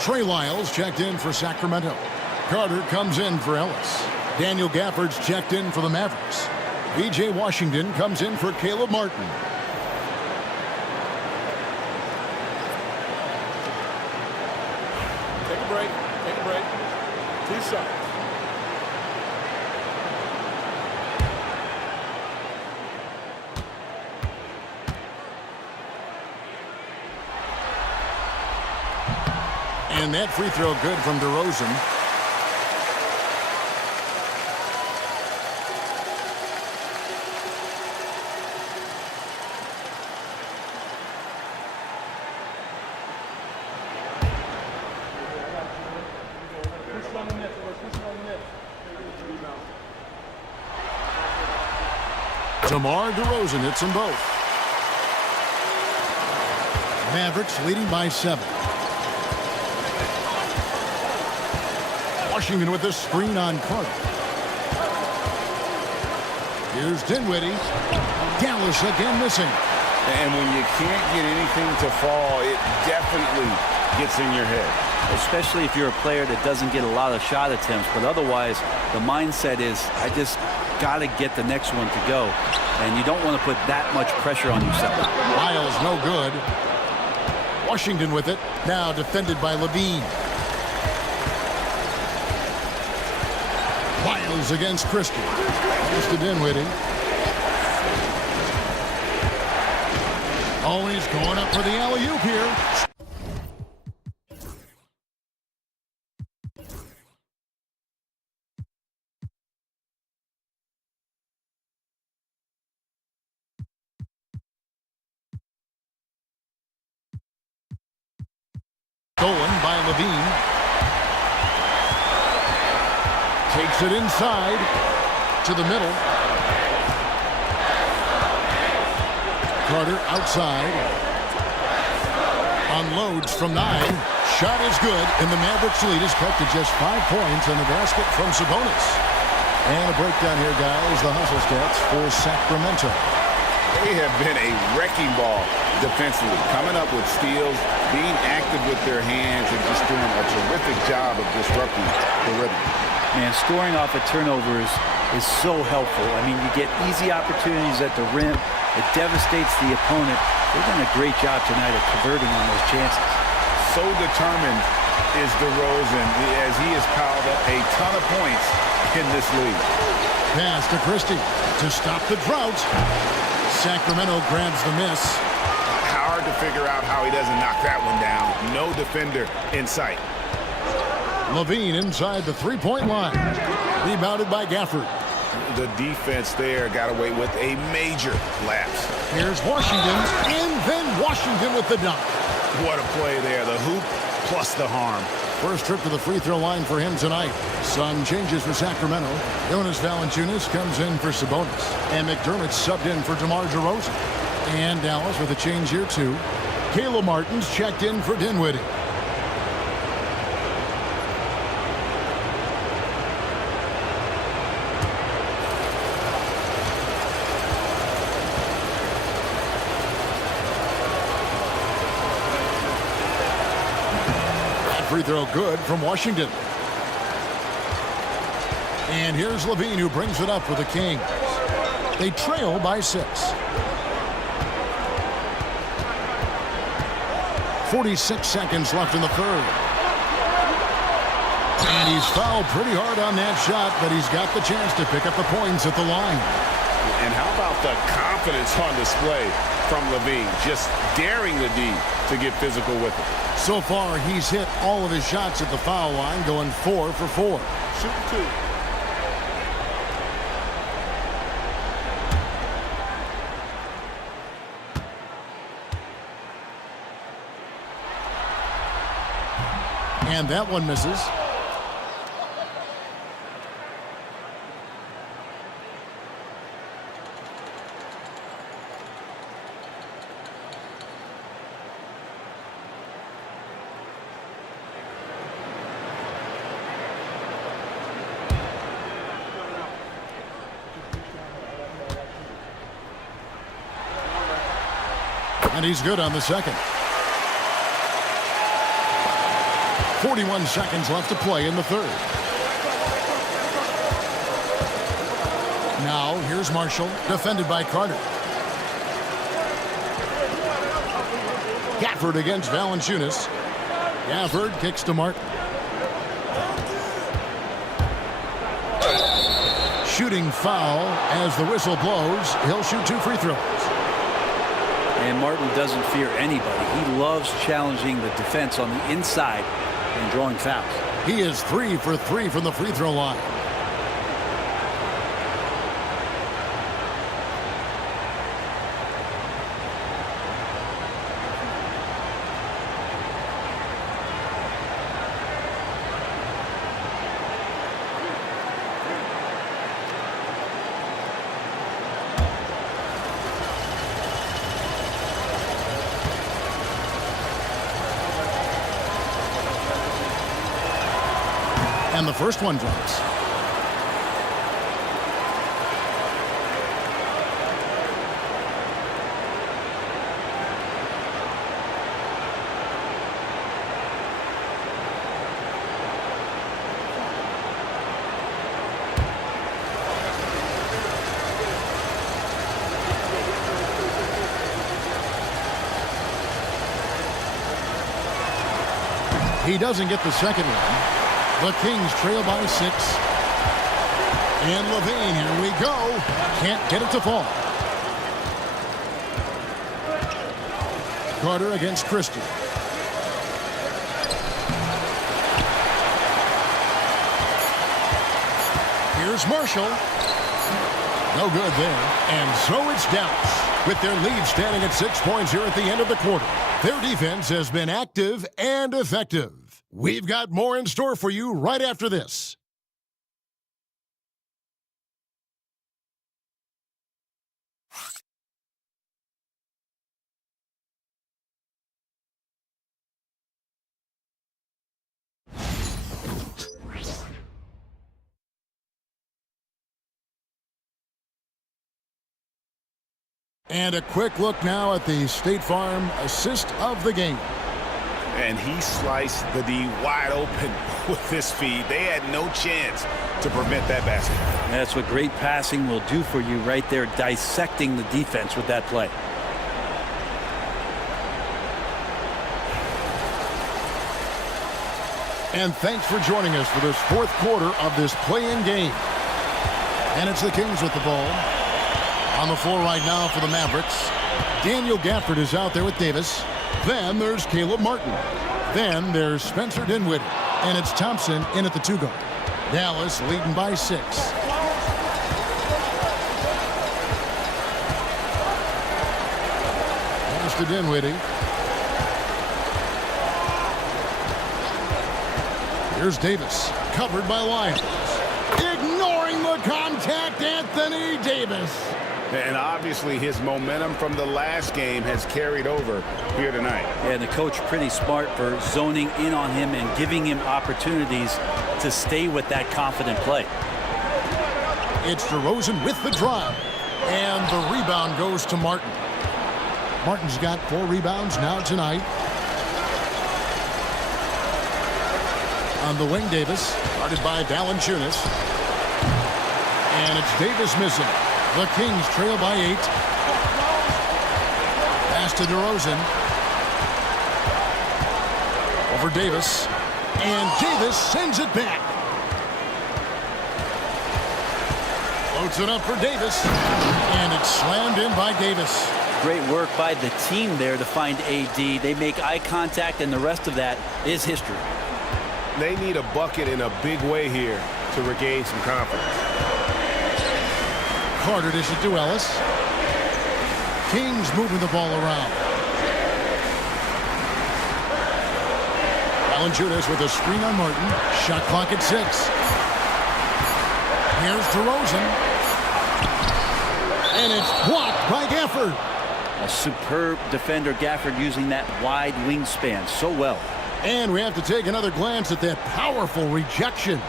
Trey Lyles checked in for Sacramento. Carter comes in for Ellis. Daniel Gafford's checked in for the Mavericks. B.J. Washington comes in for Caleb Martin. Take a break. Take a break. 2 shots. And that free throw good from DeRozan. DeMar DeRozan hits them both. Mavericks leading by 7. Washington with the screen on Carter. Here's Dinwiddie. Dallas again missing. And when you can't get anything to fall, it definitely gets in your head. Especially if you're a player that doesn't get a lot of shot attempts. But otherwise, the mindset is, I just got to get the next one to go. And you don't want to put that much pressure on yourself. Lyles no good. Washington with it. Now defended by Levine. Lyles against Christie. Pass to Dinwiddie. Oh, he's going up for the alley-oop here. Stolen by Levine. Takes it inside to the middle. Carter outside. Unloads from 9. Shot is good, and the Mavericks lead is cut to just 5 points on the basket from Sabonis. And a breakdown here, guys. The hustle stats for Sacramento. They have been a wrecking ball defensively, coming up with steals, being active with their hands, and just doing a terrific job of disrupting the rhythm. Man, scoring off of turnovers is so helpful. I mean, you get easy opportunities at the rim. It devastates the opponent. They've done a great job tonight of converting on those chances. So determined is DeRozan as he has piled up a ton of points in this league. Pass to Christie to stop the drought. Sacramento grabs the miss. Hard to figure out how he doesn't knock that one down. No defender in sight. Levine inside the three-point line. Rebounded by Gafford. The defense there got away with a major lapse. Here's Washington, and then Washington with the dunk. What a play there. The hoop plus the harm. First trip to the free throw line for him tonight. Some changes for Sacramento. Jonas Valanciunas comes in for Sabonis. And McDermott subbed in for DeMar DeRozan. And Dallas with a change here too. Caleb Martin's checked in for Dinwiddie. Free throw good from Washington. And here's Levine who brings it up for the Kings. They trail by 6. 46 seconds left in the third. And he's fouled pretty hard on that shot, but he's got the chance to pick up the points at the line. And how about the confidence on display from Levine, just daring the D to get physical with it. So far, he's hit all of his shots at the foul line, going 4 for 4. Shooting 2. And that one misses. And he's good on the second. 41 seconds left to play in the third. Now, here's Marshall, defended by Carter. Gafford against Valanciunas. Gafford kicks to Martin. Shooting foul as the whistle blows. He'll shoot 2 free throws. And Martin doesn't fear anybody. He loves challenging the defense on the inside and drawing fouls. He is 3 for 3 from the free throw line. And the first one drops. He doesn't get the second one. The Kings trail by 6. And LaVine, here we go. Can't get it to fall. Carter against Christie. Here's Marshall. No good there. And so it's Dallas, with their lead standing at 6 points here at the end of the quarter. Their defense has been active and effective. We've got more in store for you right after this. And a quick look now at the State Farm assist of the game. And he sliced the D wide open with his feed. They had no chance to prevent that basket. That's what great passing will do for you right there, dissecting the defense with that play. And thanks for joining us for this fourth quarter of this play-in game. And it's the Kings with the ball. On the floor right now for the Mavericks. Daniel Gafford is out there with Davis. Then there's Caleb Martin. Then there's Spencer Dinwiddie. And it's Thompson in at the 2 guard. Dallas leading by 6. Pass to Dinwiddie. Here's Davis, covered by Lyons. Ignoring the contact, Anthony Davis. And obviously his momentum from the last game has carried over here tonight. Yeah, the coach pretty smart for zoning in on him and giving him opportunities to stay with that confident play. It's DeRozan with the drive. And the rebound goes to Martin. Martin's got 4 rebounds now tonight. On the wing, Davis, guarded by Valanciunas. And it's Davis missing. The Kings trail by 8. Pass to DeRozan. Over Davis. And Davis sends it back. Floats it up for Davis. And it's slammed in by Davis. Great work by the team there to find AD. They make eye contact, and the rest of that is history. They need a bucket in a big way here to regain some confidence. Carter dishes to Ellis. Kings moving the ball around. Valanciunas with a screen on Martin. Shot clock at 6. Here's DeRozan. And it's blocked by Gafford. A superb defender, Gafford, using that wide wingspan so well. And we have to take another glance at that powerful rejection.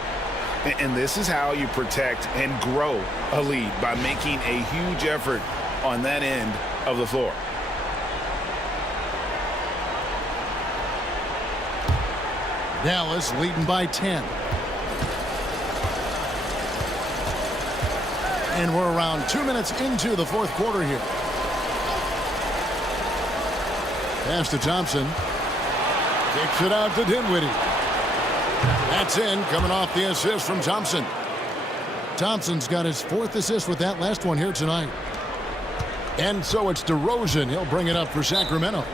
And this is how you protect and grow a lead, by making a huge effort on that end of the floor. Dallas leading by 10. And we're around 2 minutes into the fourth quarter here. Pass to Thompson. Kicks it out to Dinwiddie. That's in, coming off the assist from Thompson. Thompson's got his 4th assist with that last one here tonight. And so it's DeRozan. He'll bring it up for Sacramento.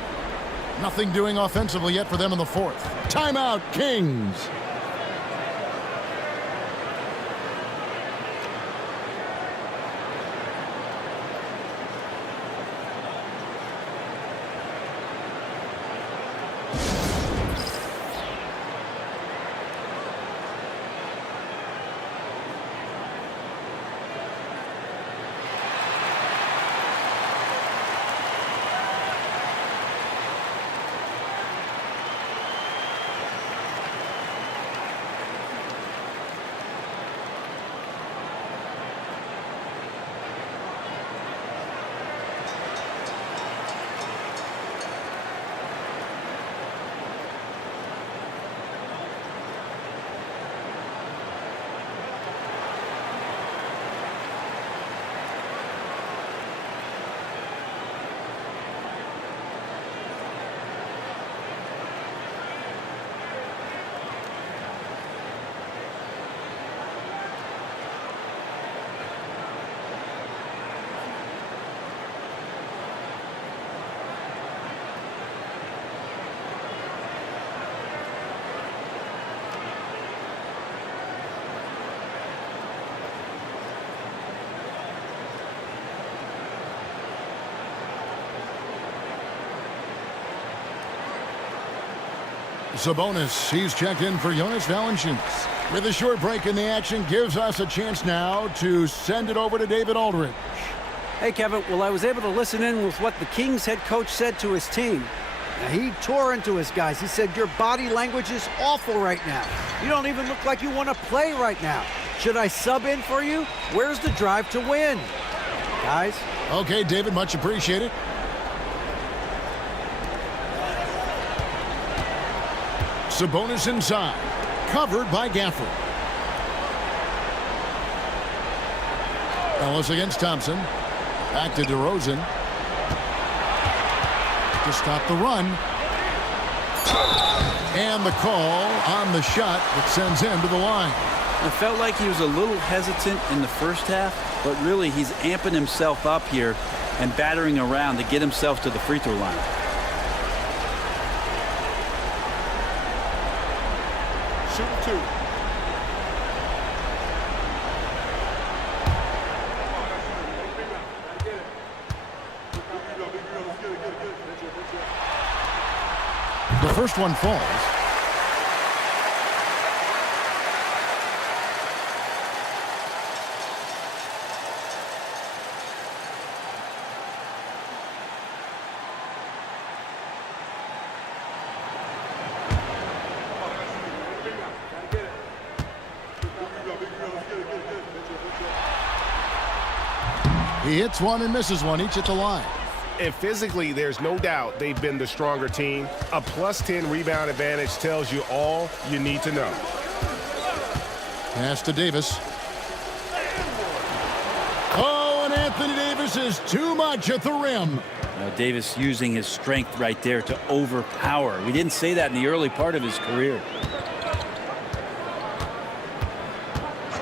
Nothing doing offensively yet for them in the 4th. Timeout, Kings. Sabonis, he's checked in for Jonas Valanciunas. With a short break in the action, gives us a chance now to send it over to David Aldridge. Hey, Kevin. Well, I was able to listen in with what the Kings head coach said to his team. Now, he tore into his guys. He said, your body language is awful right now. You don't even look like you want to play right now. Should I sub in for you? Where's the drive to win? Guys? Okay, David, much appreciated. Sabonis inside, covered by Gafford. Ellis against Thompson. Back to DeRozan. To stop the run. And the call on the shot that sends him to the line. It felt like he was a little hesitant in the first half, but really he's amping himself up here and battering around to get himself to the free throw line. Shoot 2. The first one falls. He hits one and misses one, each at the line. And physically, there's no doubt they've been the stronger team. A +10 rebound advantage tells you all you need to know. Pass to Davis. Oh, and Anthony Davis is too much at the rim. Davis using his strength right there to overpower. We didn't say that in the early part of his career.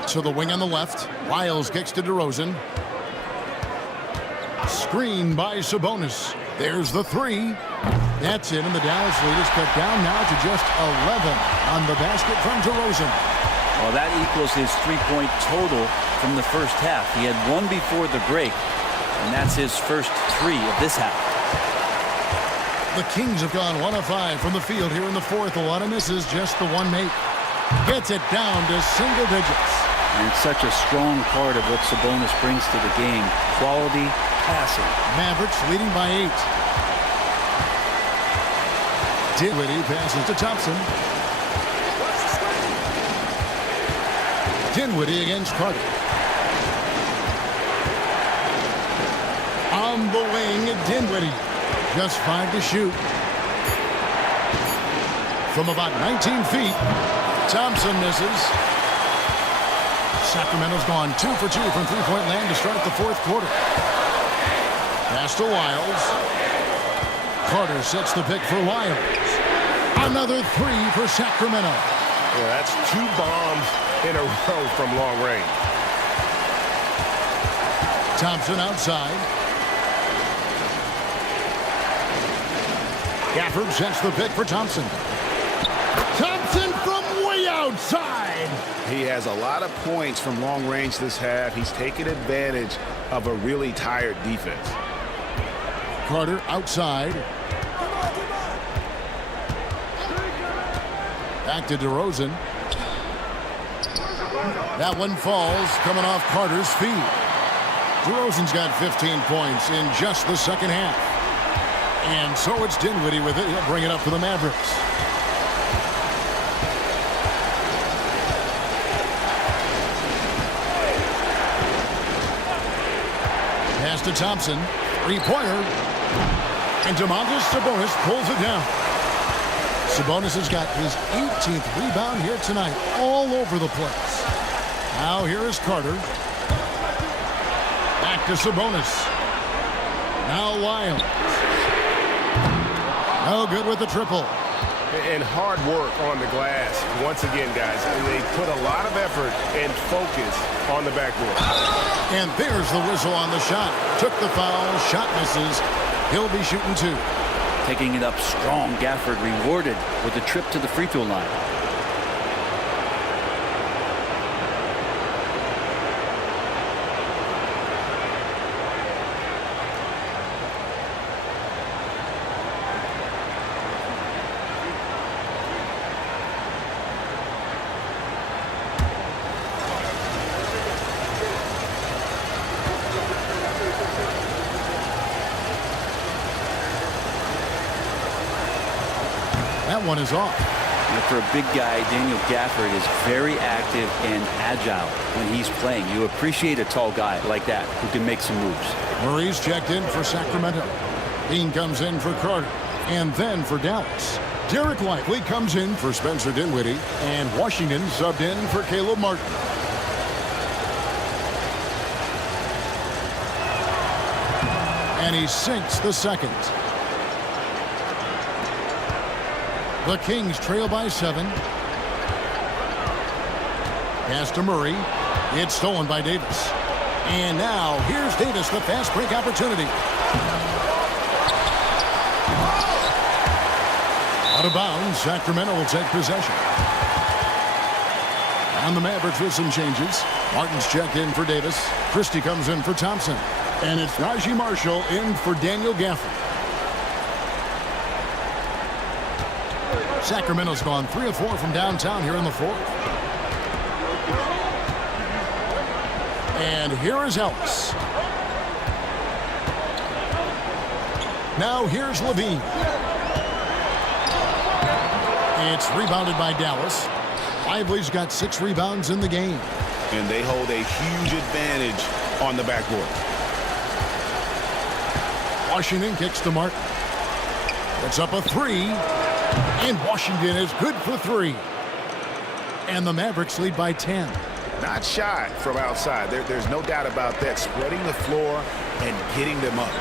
To the wing on the left. Wiles kicks to DeRozan. Screen by Sabonis. There's the 3. That's in, and the Dallas lead is cut down now to just 11 on the basket from DeRozan. Well, that equals his 3-point total from the first half. He had one before the break, and that's his first 3 of this half. The Kings have gone 1 of 5 from the field here in the fourth. A lot of misses, just the one make. Gets it down to single digits. And it's such a strong part of what Sabonis brings to the game. Quality passing. Mavericks leading by 8. Dinwiddie passes to Thompson. Dinwiddie against Carter. On the wing, Dinwiddie. Just 5 to shoot. From about 19 feet, Thompson misses. Sacramento's gone 2 for 2 from three-point land to start the fourth quarter. Pass to Lyles. Carter sets the pick for Lyles. Another 3 for Sacramento. Yeah, that's 2 bombs in a row from long range. Thompson outside. Gafford sets the pick for Thompson. Thompson from way outside. He has a lot of points from long range this half. He's taken advantage of a really tired defense. Carter outside. Back to DeRozan. That one falls, coming off Carter's feet. DeRozan's got 15 points in just the second half. And so it's Dinwiddie with it. He'll bring it up for the Mavericks. Pass to Thompson. Three-pointer. And Domantas Sabonis pulls it down. Sabonis has got his 18th rebound here tonight, all over the place. Now here is Carter. Back to Sabonis. Now Lyles. No good with the triple. And hard work on the glass. Once again, guys, they put a lot of effort and focus on the backboard. And there's the whistle on the shot. Took the foul, shot misses. He'll be shooting 2. Taking it up strong, Gafford rewarded with a trip to the free throw line. That one is off. And for a big guy, Daniel Gafford is very active and agile when he's playing. You appreciate a tall guy like that who can make some moves. Murray's checked in for Sacramento. Bean comes in for Carter. And then for Dallas. Derek Lively comes in for Spencer Dinwiddie. And Washington subbed in for Caleb Martin. And he sinks the second. The Kings trail by 7. Pass to Murray. It's stolen by Davis. And now here's Davis, the fast break opportunity. Out of bounds, Sacramento will take possession. On the Mavericks with some changes. Martin's checked in for Davis. Christie comes in for Thompson. And it's Najee Marshall in for Daniel Gafford. Sacramento's gone 3 of 4 from downtown here in the fourth. And here is Ellis. Now here's Levine. It's rebounded by Dallas. Lively's got 6 rebounds in the game. And they hold a huge advantage on the backboard. Washington kicks to Martin. It's up a 3. And Washington is good for 3. And the Mavericks lead by 10. Not shy from outside. There's no doubt about that. Spreading the floor and getting them up.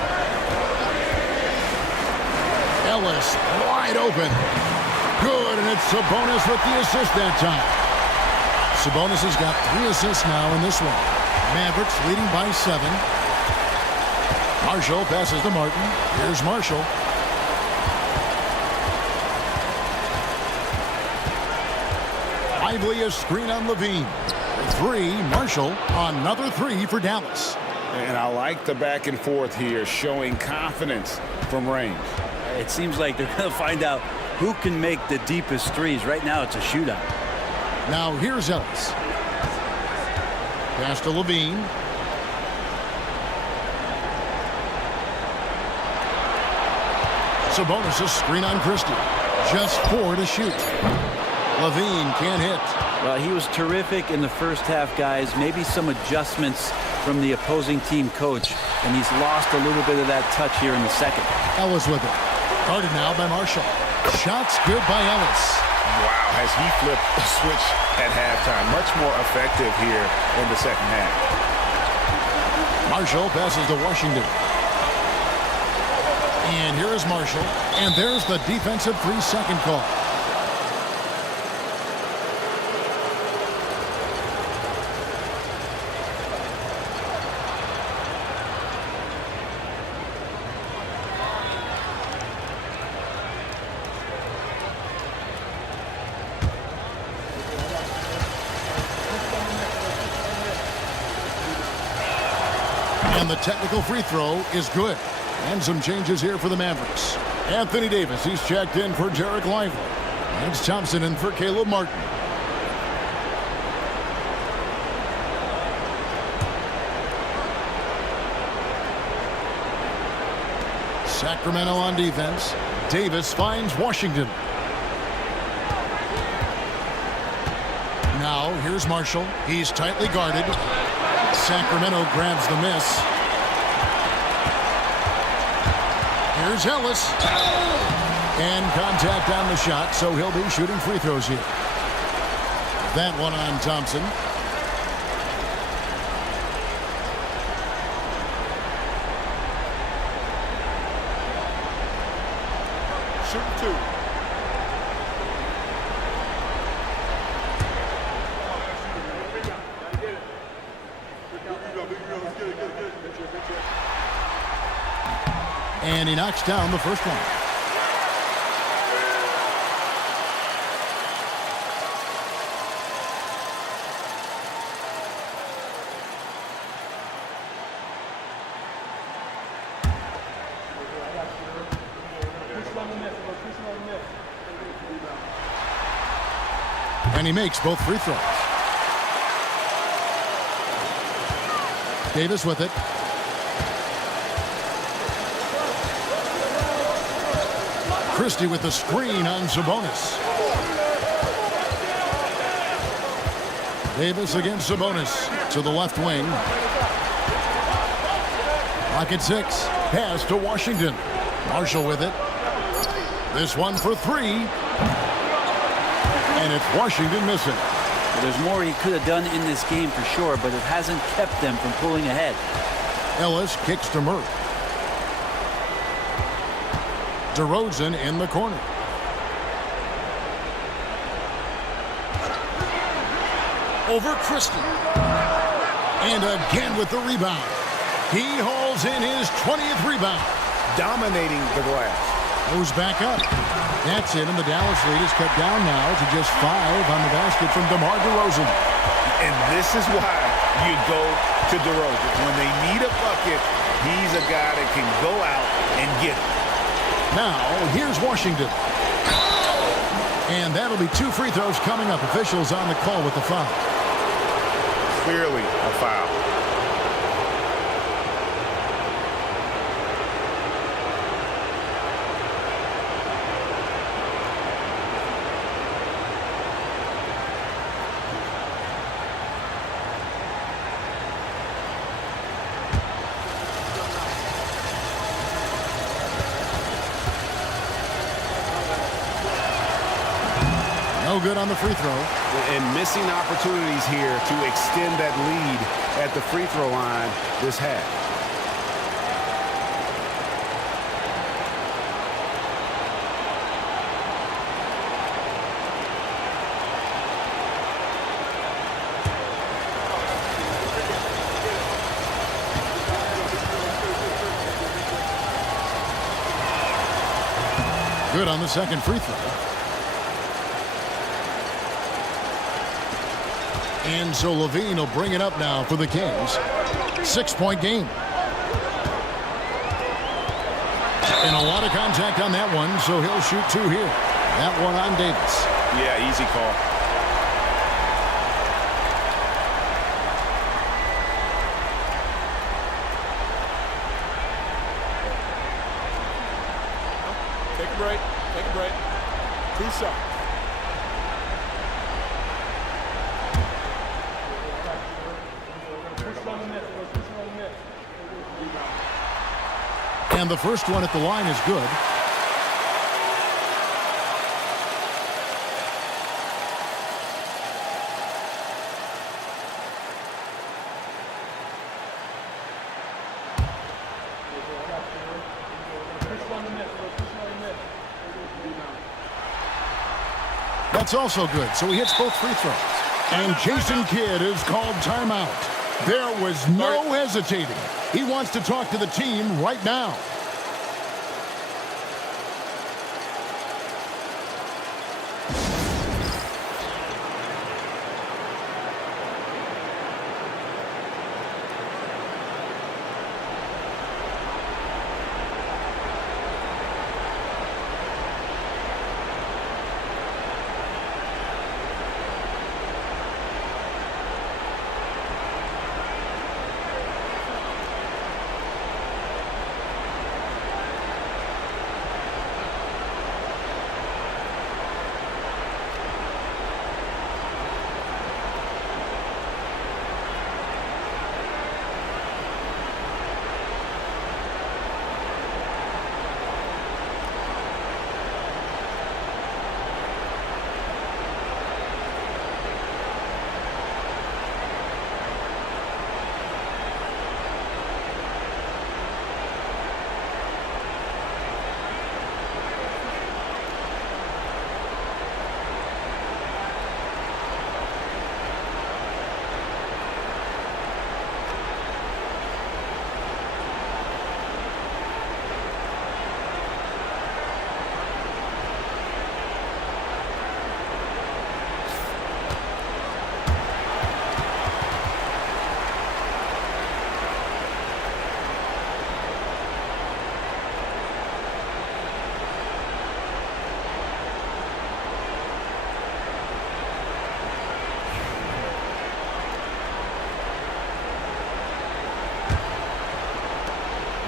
Ellis wide open. Good, and it's Sabonis with the assist that time. Sabonis has got 3 assists now in this one. Mavericks leading by 7. Marshall passes to Martin. Here's Marshall. Lively a screen on Levine. 3, Marshall. Another 3 for Dallas. And I like the back and forth here, showing confidence from range. It seems like they're going to find out who can make the deepest threes. Right now, it's a shootout. Now here's Ellis. Pass to Levine. Sabonis' screen on Christie. Just 4 to shoot. Levine can't hit. Well, he was terrific in the first half, guys. Maybe some adjustments from the opposing team coach, and he's lost a little bit of that touch here in the second. Ellis with it. Guarded now by Marshall. Shots good by Ellis. Wow, has he flipped a switch at halftime. Much more effective here in the second half. Marshall passes to Washington. And here is Marshall. And there's the defensive 3-second call. And the technical free throw is good. And some changes here for the Mavericks. Anthony Davis, he's checked in for Derek Lively. It's Thompson in for Caleb Martin. Sacramento on defense. Davis finds Washington. Now, here's Marshall. He's tightly guarded. Sacramento grabs the miss. Here's Ellis. And contact on the shot, so he'll be shooting free throws here. That one on Thompson. Shooting two. And he knocks down the first one. And he makes both free throws. Davis with it. Christie with the screen on Sabonis. Davis against Sabonis to the left wing. Pocket 6. Pass to Washington. Marshall with it. This one for three. And it's Washington missing. Well, there's more he could have done in this game for sure, but it hasn't kept them from pulling ahead. Ellis kicks to Murray. DeRozan in the corner. Over Christie. And again with the rebound. He hauls in his 20th rebound. Dominating the glass. Goes back up. That's it, and the Dallas lead is cut down now to just 5 on the basket from DeMar DeRozan. And this is why you go to DeRozan. When they need a bucket, he's a guy that can go out and get it. Now, here's Washington. And that'll be 2 free throws coming up. Officials on the call with the foul. Clearly a foul. No good on the free throw. And missing opportunities here to extend that lead at the free throw line this half. Good on the second free throw. And so Levine will bring it up now for the Kings. 6-point game. And a lot of contact on that one, so he'll shoot 2 here. That one on Davis. Yeah, easy call. Take a break. Take a break. 2 shots. And the first one at the line is good. That's also good, so he hits both free throws. And Jason Kidd is called timeout. There was no hesitating. He wants to talk to the team right now.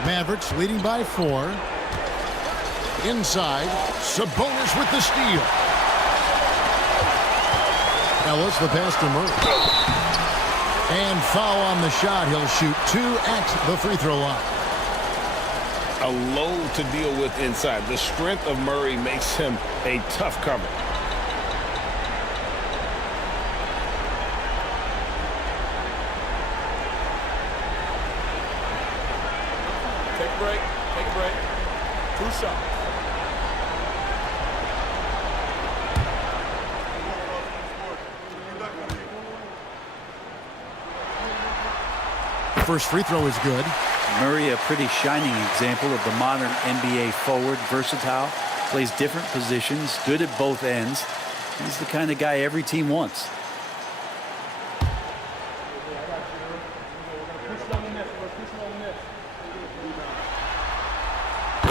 Mavericks leading by 4. Inside, Sabonis with the steal. Ellis the pass to Murray. And foul on the shot. He'll shoot 2 at the free throw line. A load to deal with inside. The strength of Murray makes him a tough cover. Take a break. Take a break. 2 shots. First free throw is good. Murray, a pretty shining example of the modern NBA forward, versatile, plays different positions, good at both ends. He's the kind of guy every team wants.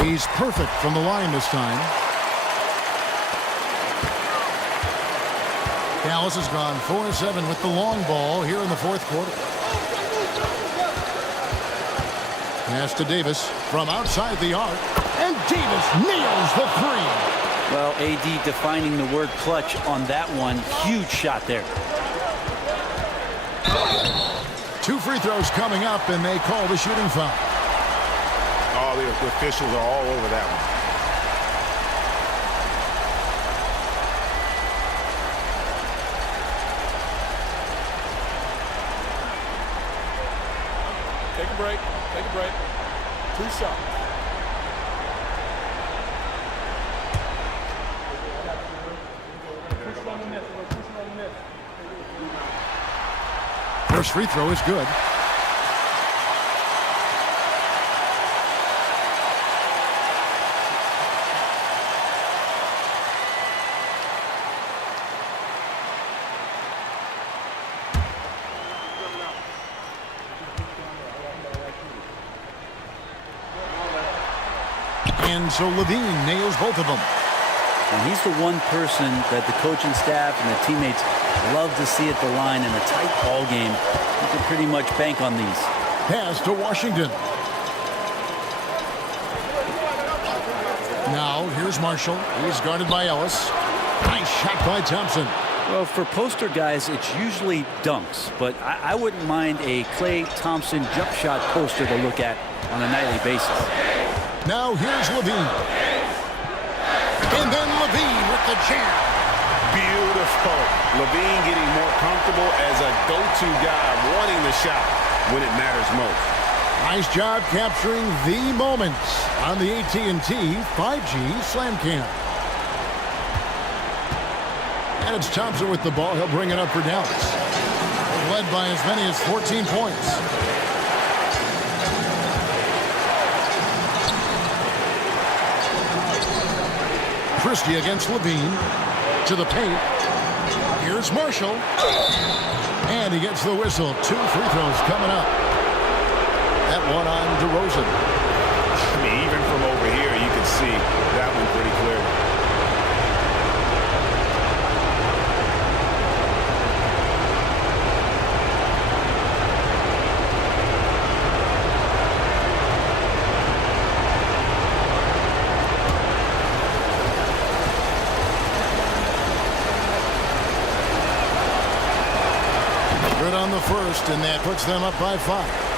He's perfect from the line this time. Dallas has gone 4-7 with the long ball here in the fourth quarter. Pass to Davis from outside the arc, and Davis nails the 3. Well, AD defining the word clutch on that one. Huge shot there. 2 free throws coming up, and they call the shooting foul. All the officials are all over that one. Take a break. Take a break. 2 shots. First free throw is good. And so Levine nails both of them. And he's the one person that the coaching staff and the teammates love to see at the line in a tight ball game. You can pretty much bank on these. Pass to Washington. Now here's Marshall. He's guarded by Ellis. Nice shot by Thompson. Well, for poster guys, it's usually dunks, but I wouldn't mind a Klay Thompson jump shot poster to look at on a nightly basis. Now here's Levine. And then Levine with the jam. Beautiful. Levine getting more comfortable as a go-to guy, wanting the shot when it matters most. Nice job capturing the moments on the AT&T 5G Slam Cam. And it's Thompson with the ball. He'll bring it up for Dallas. Led by as many as 14 points. Christie against Levine. To the paint. Here's Marshall. And he gets the whistle. 2 free throws coming up. That one on DeRozan. I mean, even from over here, you can see that one pretty clearly. Good on the first, and that puts them up by 5.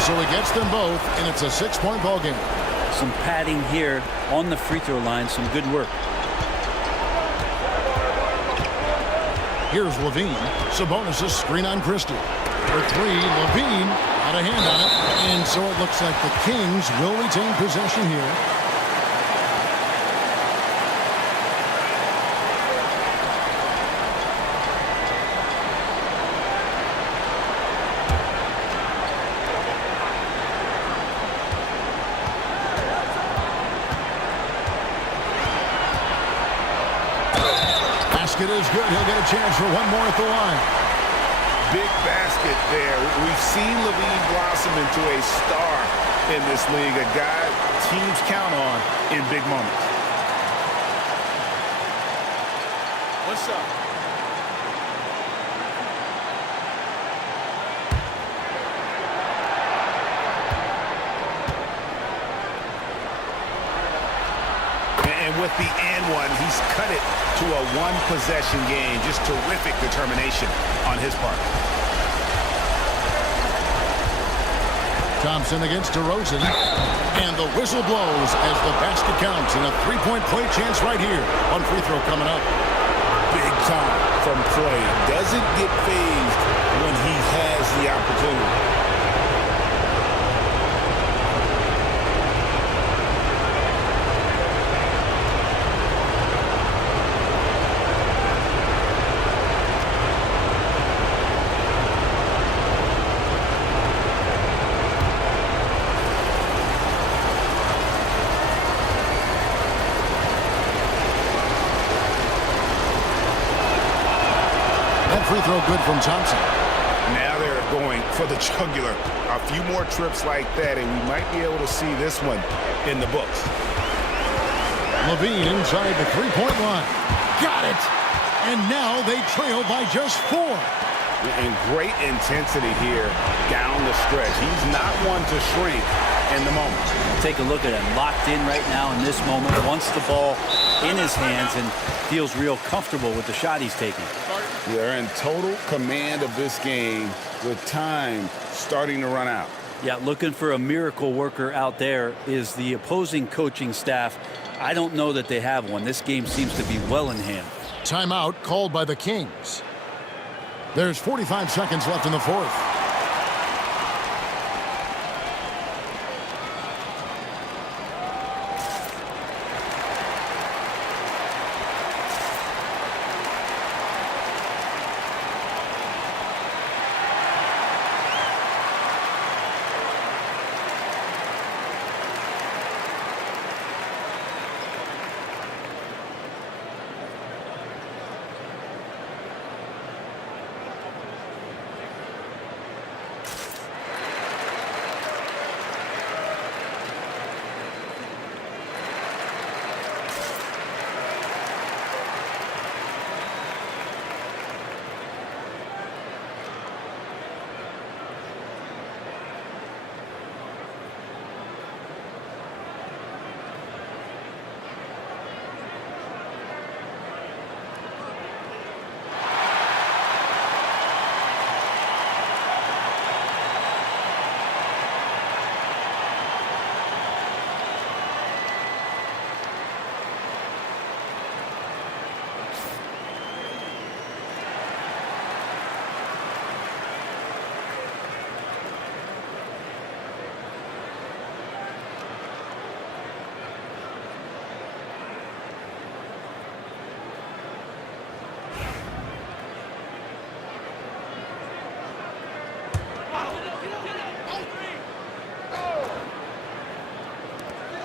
So he gets them both, and it's a 6-point ball game. Some padding here on the free throw line. Some good work. Here's Levine. Sabonis' screen on Christie. For 3, Levine got a hand on it. And so it looks like the Kings will retain possession here. Basket is good. He'll get a chance for one more at the line. Big basket there. We've seen Levine blossom into a star in this league, a guy teams count on in big moments. What's up? And with the and one, he's cut it to a one-possession game. Just terrific determination on his part. Thompson against DeRozan. And the whistle blows as the basket counts. And a 3-point play chance right here. One free throw coming up. Big time from play. Doesn't get phased when he has the opportunity. Free throw good from Thompson. Now they're going for the jugular. A few more trips like that, and we might be able to see this one in the books. Levine inside the 3-point line. Got it! And now they trail by just 4. And great intensity here down the stretch. He's not one to shrink in the moment. Take a look at him. Locked in right now in this moment. Wants the ball in his hands and feels real comfortable with the shot he's taking. They're in total command of this game with time starting to run out. Yeah, looking for a miracle worker out there is the opposing coaching staff. I don't know that they have one. This game seems to be well in hand. Timeout called by the Kings. There's 45 seconds left in the fourth.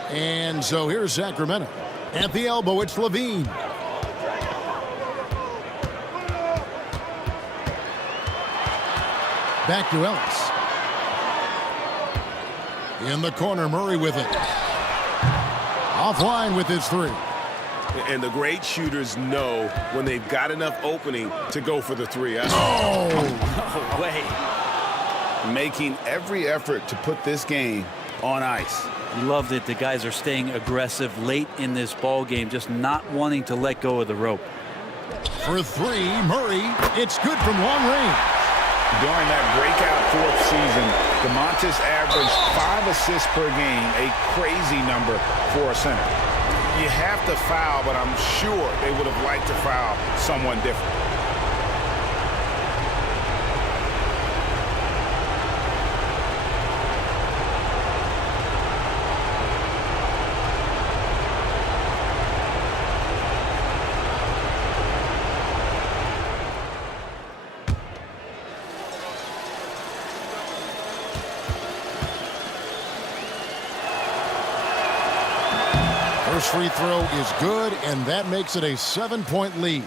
And so here's Sacramento. At the elbow, it's Levine. Back to Ellis. In the corner, Murray with it. Offline with his three. And the great shooters know when they've got enough opening to go for the three. No way. Making every effort to put this game on ice. You loved it. The guys are staying aggressive late in this ball game, just not wanting to let go of the rope. For three, Murray. It's good from long range. During that breakout fourth season, DeMontis averaged 5 assists per game, a crazy number for a center. You have to foul, but I'm sure they would have liked to foul someone different. First free throw is good, and that makes it a 7-point lead.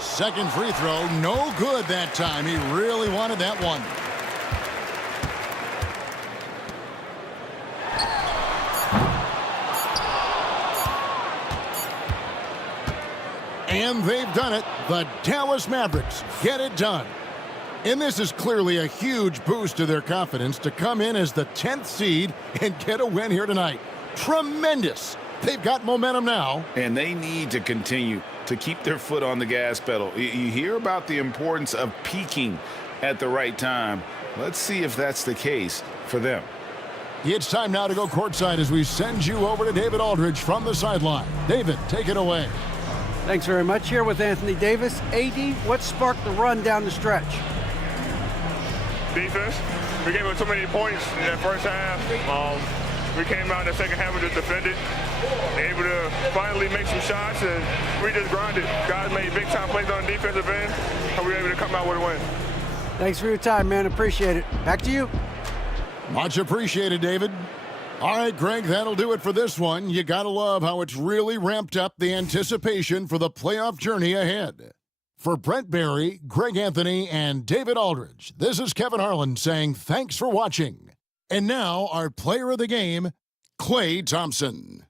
Second free throw, no good that time. He really wanted that one. And they've done it. The Dallas Mavericks get it done. And this is clearly a huge boost to their confidence to come in as the 10th seed and get a win here tonight. Tremendous. They've got momentum now. And they need to continue to keep their foot on the gas pedal. You hear about the importance of peaking at the right time. Let's see if that's the case for them. It's time now to go courtside as we send you over to David Aldridge from the sideline. David, take it away. Thanks very much. Here with Anthony Davis. AD, what sparked the run down the stretch? Defense. We gave up so many points in that first half. We came out in the second half and just defended. Able to finally make some shots, and we just grinded. Guys made big-time plays on the defensive end, and we were able to come out with a win. Thanks for your time, man. Appreciate it. Back to you. Much appreciated, David. All right, Greg, that'll do it for this one. You gotta love how it's really ramped up the anticipation for the playoff journey ahead. For Brent Barry, Greg Anthony, and David Aldridge, this is Kevin Harlan saying thanks for watching. And now, our player of the game, Klay Thompson.